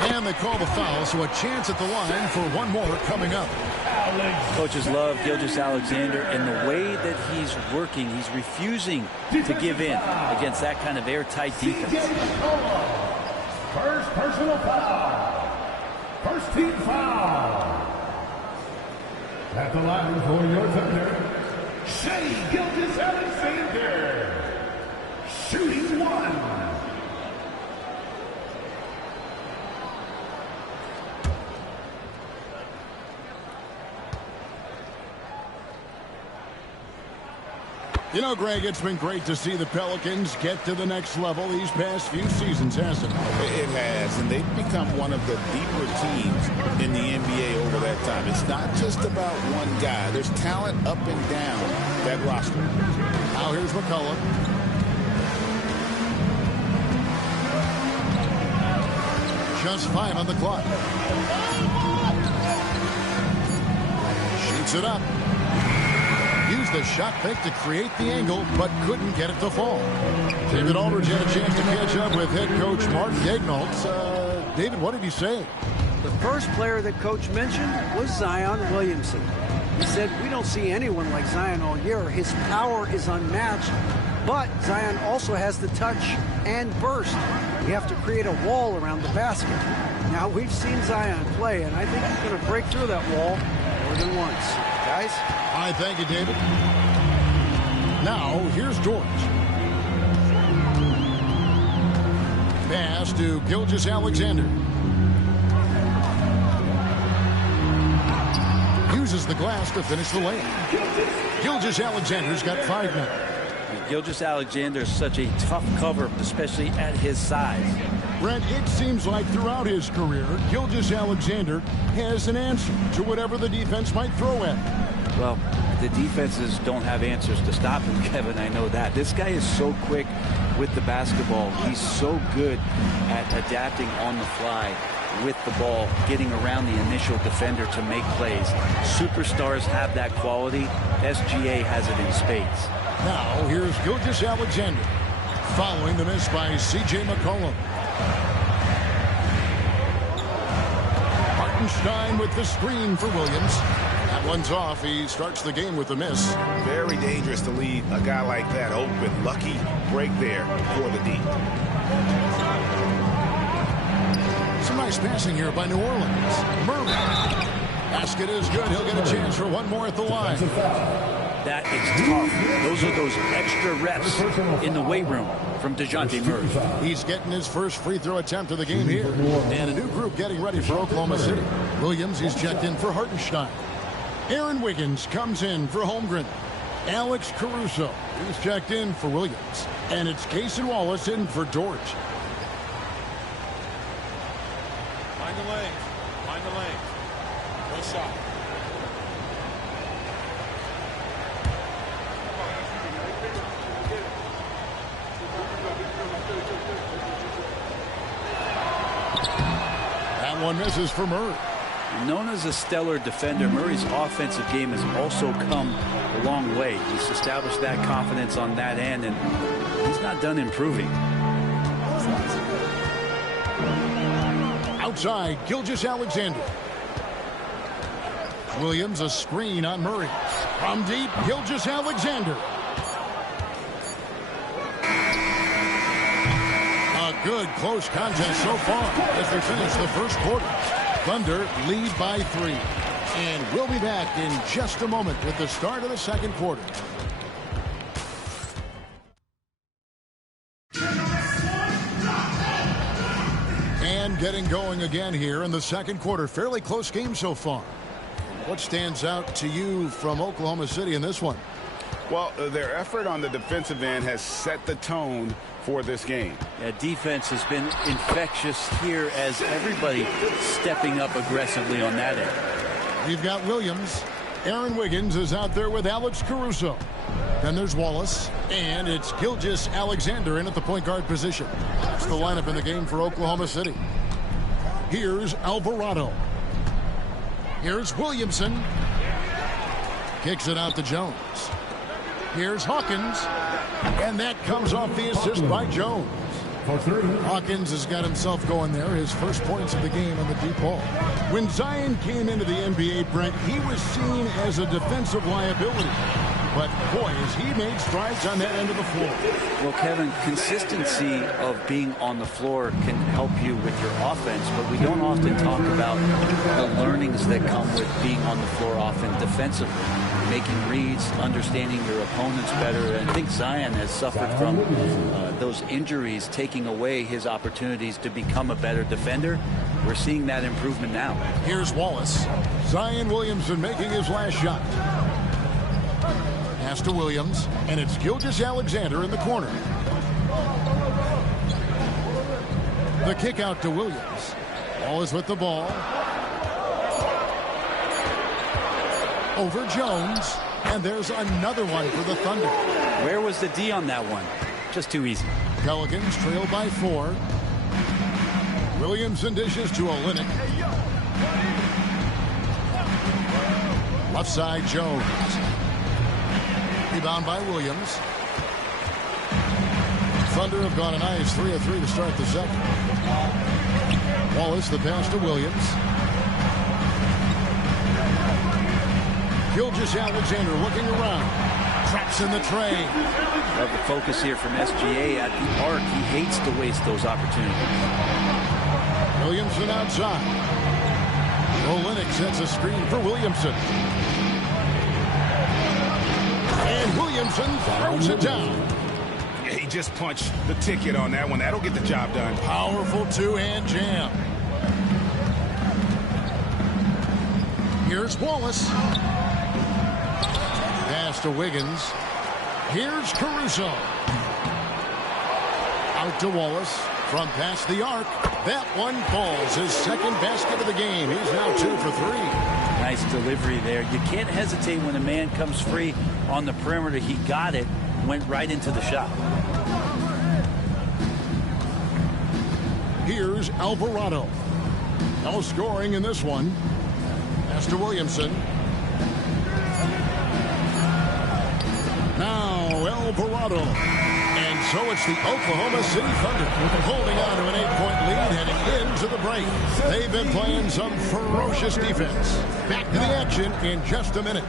And they call the foul, so a chance at the line for one more coming up. Coaches love Gilgeous-Alexander, and the way that he's working, he's refusing to give in against that kind of airtight defense. First personal foul. First team foul. At the line for your Thunder, Shai Gilgeous-Alexander. Shooting 1. You know, Greg, it's been great to see the Pelicans get to the next level these past few seasons, hasn't it? It has, and they've become one of the deeper teams in the NBA over that time. It's not just about one guy. There's talent up and down that roster. Now here's McCullough. Just 5 on the clock. Shoots it up. Used the shot fake to create the angle, but couldn't get it to fall. David Aldridge had a chance to catch up with head coach Mark Daigneault. David, what did he say? The first player that Coach mentioned was Zion Williamson. He said, we don't see anyone like Zion all year. His power is unmatched, but Zion also has the touch and burst. We have to create a wall around the basket. Now, we've seen Zion play, and I think he's going to break through that wall more than once. Guys? All right, thank you, David. Now, here's George. Pass to Gilgeous-Alexander. Uses the glass to finish the lane. Gilgeous-Alexander's got 5 now. Gilgeous-Alexander is such a tough cover, especially at his size. Brent, it seems like throughout his career, Gilgeous-Alexander has an answer to whatever the defense might throw at him. Well, the defenses don't have answers to stop him, Kevin. I know that. This guy is so quick with the basketball. He's so good at adapting on the fly with the ball, getting around the initial defender to make plays. Superstars have that quality. SGA has it in spades. Now, here's Gilgeous-Alexander, following the miss by C.J. McCollum. Hartenstein with the screen for Williams. That one's off. He starts the game with a miss. Very dangerous to leave a guy like that open. Lucky break there for the D. Some nice passing here by New Orleans. Murray. Basket is good. He'll get a chance for one more at the line. That is tough. Those are those extra reps in the weight room from DeJounte Murray. He's getting his first free throw attempt of the game here. And a new group getting ready for Oklahoma City. Williams, he's checked in for Hartenstein. Aaron Wiggins comes in for Holmgren. Alex Caruso is checked in for Williams. And it's Cason Wallace in for Dort. Find the lane. Find the lane. No shot. That one misses for Murray. Known as a stellar defender, Murray's offensive game has also come a long way. He's established that confidence on that end, and he's not done improving. Outside, Gilgeous-Alexander. Williams, a screen on Murray. From deep, Gilgeous-Alexander. A good close contest so far as we finish the first quarter. Thunder lead by 3. And we'll be back in just a moment with the start of the second quarter. And getting going again here in the second quarter. Fairly close game so far. What stands out to you from Oklahoma City in this one? Well, their effort on the defensive end has set the tone for this game. Yeah, defense has been infectious here as everybody stepping up aggressively on that end. We've got Williams. Aaron Wiggins is out there with Alex Caruso. Then there's Wallace. And it's Gilgeous-Alexander in at the point guard position. That's the lineup in the game for Oklahoma City. Here's Alvarado. Here's Williamson. Kicks it out to Jones. Here's Hawkins. And that comes off the assist by Jones. Hawkins has got himself going there. His first points of the game on the deep ball. When Zion came into the NBA, Brent, he was seen as a defensive liability. But, boy, has he made strides on that end of the floor. Well, Kevin, consistency of being on the floor can help you with your offense, but we don't often talk about the learnings that come with being on the floor often defensively. Making reads, understanding your opponents better. And I think Zion has suffered from those injuries, taking away his opportunities to become a better defender. We're seeing that improvement now. Here's Wallace. Zion Williamson making his last shot. Pass to Williams, and it's Gilgeous-Alexander in the corner. The kick out to Williams. Wallace with the ball. Over Jones, and there's another one for the Thunder. Where was the D on that one? Just too easy. Pelicans trail by 4. Williamson dishes to Olynyk. Left side, Jones. Rebound by Williams. Thunder have gone a nice 3 of 3 to start the second. Wallace, the pass to Williams. Gilgeous-Alexander looking around. Traps in the tray. Love the focus here from SGA at the arc. He hates to waste those opportunities. Williamson outside. Olynyk sets a screen for Williamson. And Williamson throws it down. Yeah, he just punched the ticket on that one. That'll get the job done. Powerful two-hand jam. Here's Wallace. Pass to Wiggins. Here's Caruso. Out to Wallace. From past the arc. That one falls. His second basket of the game. He's now 2 for 3. Nice delivery there. You can't hesitate when a man comes free on the perimeter. He got it. Went right into the shot. Here's Alvarado. No scoring in this one. Pass to Williamson. Now Alvarado. And so it's the Oklahoma City Thunder holding on to an 8-point lead heading into the break. They've been playing some ferocious defense. Back to the action in just a minute.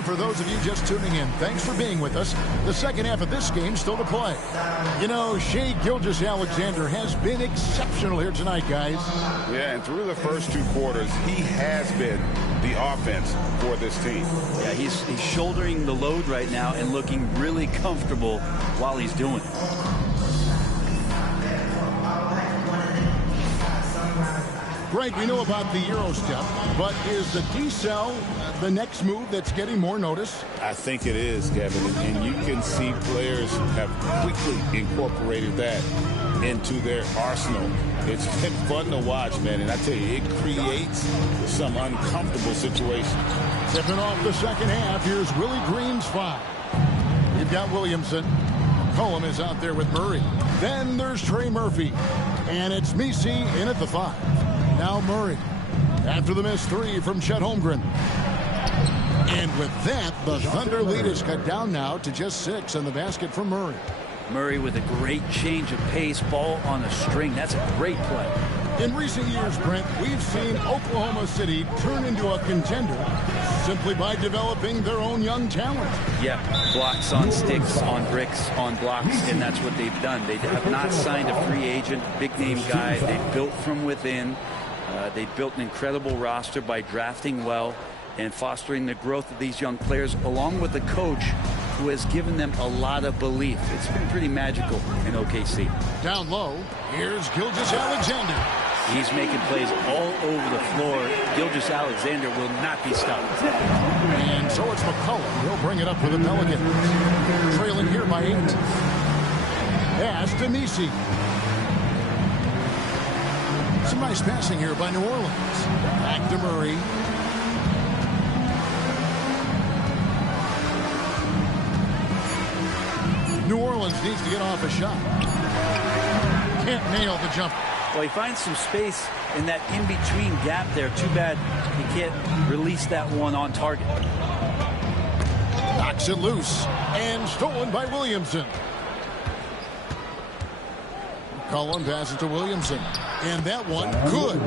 And for those of you just tuning in, thanks for being with us. The second half of this game still to play. You know, Shai Gilgeous-Alexander has been exceptional here tonight, guys. Yeah, and through the first 2 quarters, he has been the offense for this team. Yeah, he's shouldering the load right now and looking really comfortable while he's doing it. Greg, we know about the Euro step, but is the decel the next move that's getting more notice? I think it is, Kevin, and you can see players have quickly incorporated that into their arsenal. It's been fun to watch, man, and I tell you, it creates some uncomfortable situations. Tipping off the second half, here's Willie Green's 5. You've got Williamson. Cullum is out there with Murray. Then there's Trey Murphy, and it's Messi in at the 5. Now Murray, after the missed 3 from Chet Holmgren. And with that, the Thunder lead is cut down now to just 6 on the basket from Murray. Murray with a great change of pace, ball on a string. That's a great play. In recent years, Brent, we've seen Oklahoma City turn into a contender simply by developing their own young talent. Yeah, blocks on sticks, on bricks, on blocks, and that's what they've done. They have not signed a free agent, big-name guy. They've built from within. They built an incredible roster by drafting well and fostering the growth of these young players, along with the coach who has given them a lot of belief. It's been pretty magical in OKC. Down low, here's Gilgeous-Alexander. He's making plays all over the floor. Gilgeous-Alexander will not be stopped. And so it's McCollum. He'll bring it up for the Pelicans. Trailing here by 8. Pass to Messi. Some nice passing here by New Orleans. Back to Murray. New Orleans needs to get off a shot. Can't nail the jumper. Well, he finds some space in that in-between gap there. Too bad he can't release that one on target. Knocks it loose. And stolen by Williamson. Cullen passes to Williamson. And that one, good.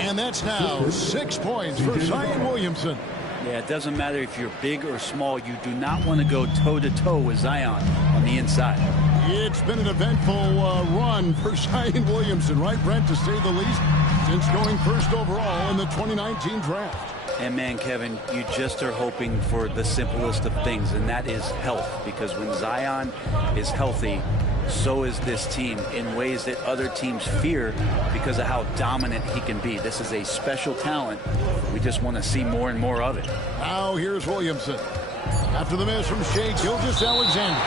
And that's now 6 points for Zion Williamson. Yeah, it doesn't matter if you're big or small. You do not want to go toe-to-toe with Zion on the inside. It's been an eventful run for Zion Williamson, right, Brent, to say the least, since going first overall in the 2019 draft. And, man, Kevin, you just are hoping for the simplest of things, and that is health. Because when Zion is healthy, so is this team in ways that other teams fear because of how dominant he can be. This is a special talent. We just want to see more and more of it. Now here's Williamson. After the miss from Shai Gilgeous-Alexander.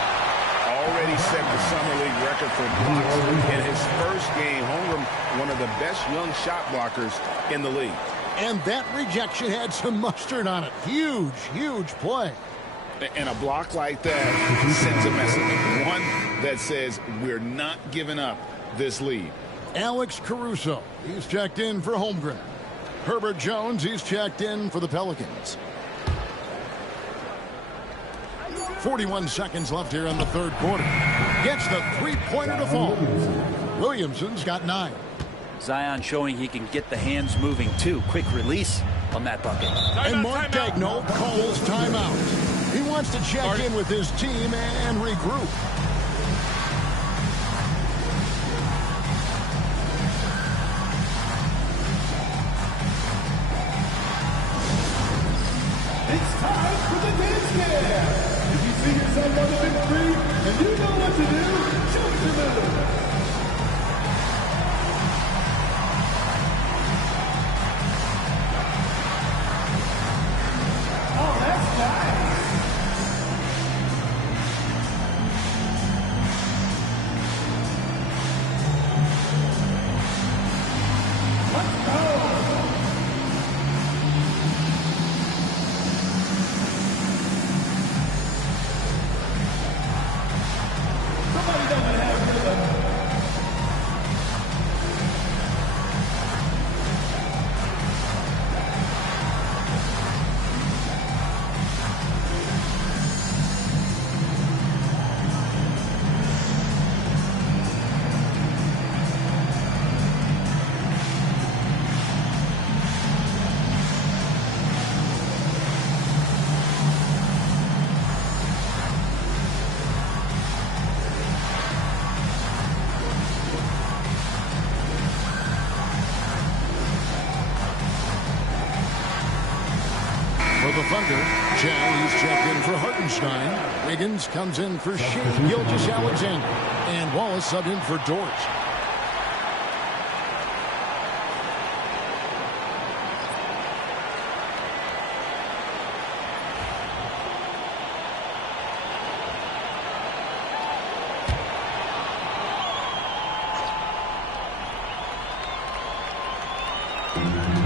Already set the Summer League record for blocks in his first game. Holmgren, one of the best young shot blockers in the league. And that rejection had some mustard on it. Huge, huge play. And a block like that sends a message. One that says we're not giving up this lead. Alex Caruso, he's checked in for Holmgren. Herbert Jones, he's checked in for the Pelicans. 41 seconds left here in the third quarter. Gets the three-pointer to fall. Williamson's got 9. Zion showing he can get the hands moving, too. Quick release on that bucket. And Mark Daigneault calls timeout. He wants to check in with his team and regroup. It's time for the dance camp. If you see yourself on the big three and you know what to do, jump to move. Oh, that's nice. Let's go. Somebody doesn't have rhythm. Thunder. Jay is checked in for Hartenstein. Wiggins comes in for Shea Gilgeous-Alexander. And Wallace subbed in for Dort.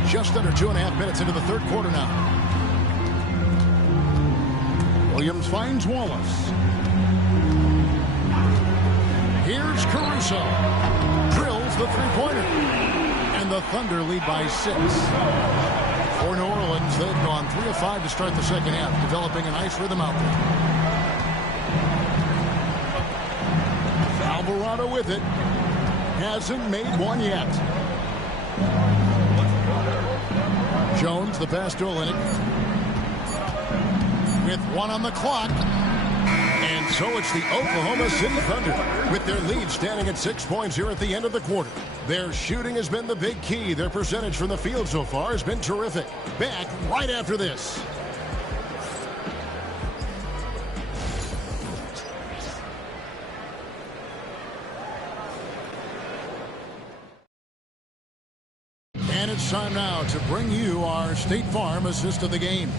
Just under 2.5 minutes into the third quarter now. Williams finds Wallace. Here's Caruso. Drills the three-pointer. And the Thunder lead by 6. For New Orleans, they've gone 3 of 5 to start the second half, developing a nice rhythm out there. Alvarado with it. Hasn't made one yet. Jones, the pass to Olynyk. With 1 on the clock. And so it's the Oklahoma City Thunder with their lead standing at 6 points here at the end of the quarter. Their shooting has been the big key. Their percentage from the field so far has been terrific. Back right after this. And it's time now to bring you our State Farm assist of the game.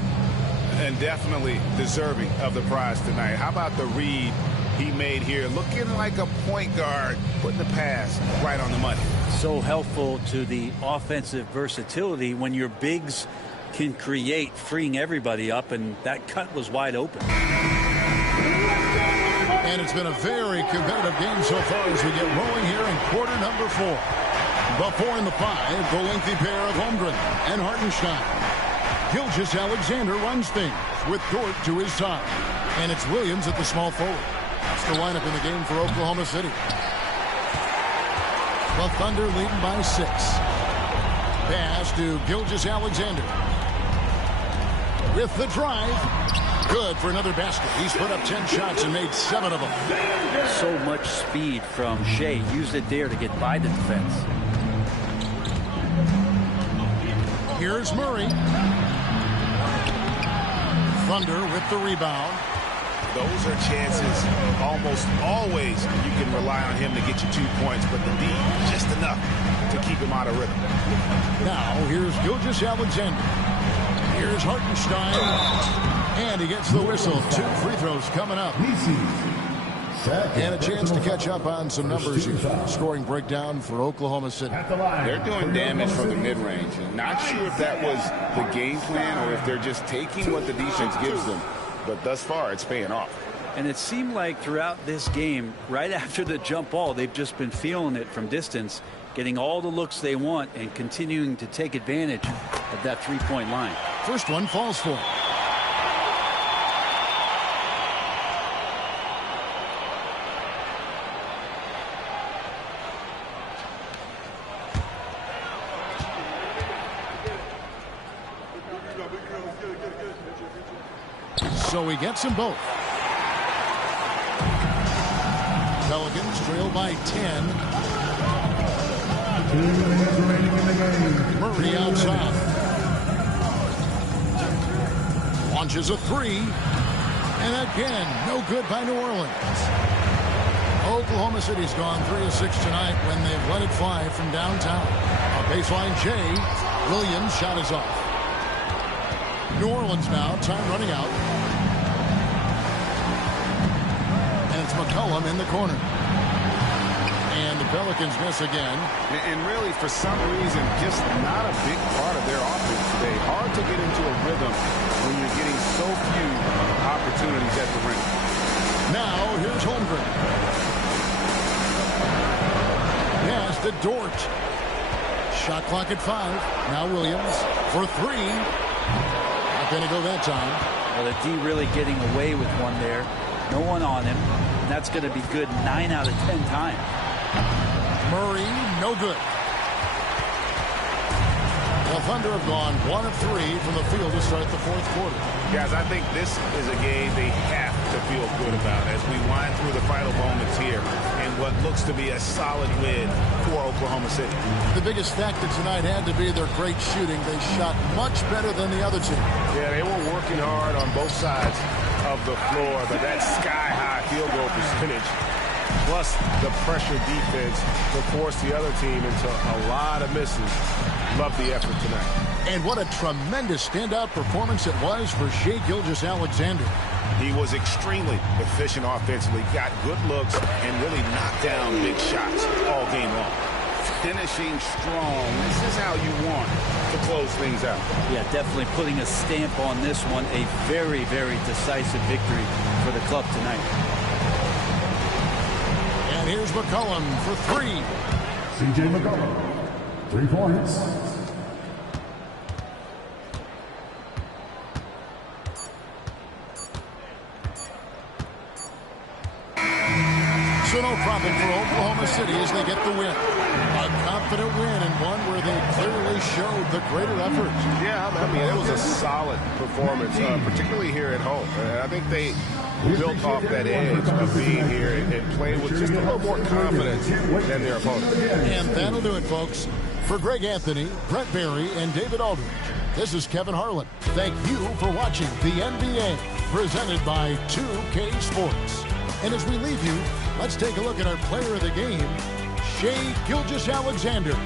And definitely deserving of the prize tonight. How about the read he made here? Looking like a point guard, putting the pass right on the money. So helpful to the offensive versatility when your bigs can create, freeing everybody up, and that cut was wide open. And it's been a very competitive game so far as we get rolling here in quarter number 4. The 4 and the 5, the lengthy pair of Holmgren and Hartenstein. Gilgeous-Alexander runs things with Dort to his side. And it's Williams at the small forward. That's the lineup in the game for Oklahoma City. The Thunder leading by 6. Pass to Gilgeous-Alexander. With the drive. Good for another basket. He's put up 10 shots and made 7 of them. So much speed from Shea. Used it there to get by the defense. Here's Murray. Thunder with the rebound. Those are chances almost always you can rely on him to get you 2 points, but the D just enough to keep him out of rhythm. Now here's Gilgeous-Alexander. Here's Hartenstein. And he gets the whistle. 2 free throws coming up. And a chance to catch up on some numbers here. Scoring breakdown for Oklahoma City. They're doing damage from the mid-range. Not sure if that was the game plan or if they're just taking what the defense gives them. But thus far, it's paying off. And it seemed like throughout this game, right after the jump ball, they've just been feeling it from distance, getting all the looks they want and continuing to take advantage of that three-point line. First one falls for him. So he gets them both. Pelicans trail by 10. Murray outside. Launches a 3. And again, no good by New Orleans. Oklahoma City's gone 3 of 6 tonight when they've let it fly from downtown. A baseline Jay. Williams' shot is off. New Orleans now, time running out. And it's McCollum in the corner. And the Pelicans miss again. And really, for some reason, just not a big part of their offense today. Hard to get into a rhythm when you're getting so few opportunities at the rim. Now, here's Holmgren. Pass to Dort. Shot clock at 5. Now Williams for 3. Not going to go that time. Well, the D really getting away with one there. No one on him. And that's going to be good 9 out of 10 times. Murray, no good. The Thunder have gone 1 of 3 from the field to start the fourth quarter. Guys, I think this is a game they have to feel good about as we wind through the final moments here. And what looks to be a solid win for Oklahoma City. The biggest factor tonight had to be their great shooting. They shot much better than the other team. Yeah, they were working hard on both sides of the floor, but that sky-high field goal percentage plus the pressure defense to force the other team into a lot of misses. Love the effort tonight. And what a tremendous standout performance it was for Shai Gilgeous-Alexander. He was extremely efficient offensively, got good looks, and really knocked down big shots all game long. Finishing strong. This is how you want to close things out. Yeah, definitely putting a stamp on this one. A very, very decisive victory for the club tonight. And here's McCollum for three. C.J. McCollum, 3 points. So no problem for Oklahoma City as they get the win. A confident win and one where they clearly showed the greater effort. Yeah, I mean, it was a solid performance, particularly here at home. I think they built off that edge of being here and playing with just a little more confidence than their opponent. And that'll do it, folks. For Greg Anthony, Brent Barry, and David Aldridge, this is Kevin Harlan. Thank you for watching the NBA, presented by 2K Sports. And as we leave you, let's take a look at our player of the game, Shai Gilgeous-Alexander.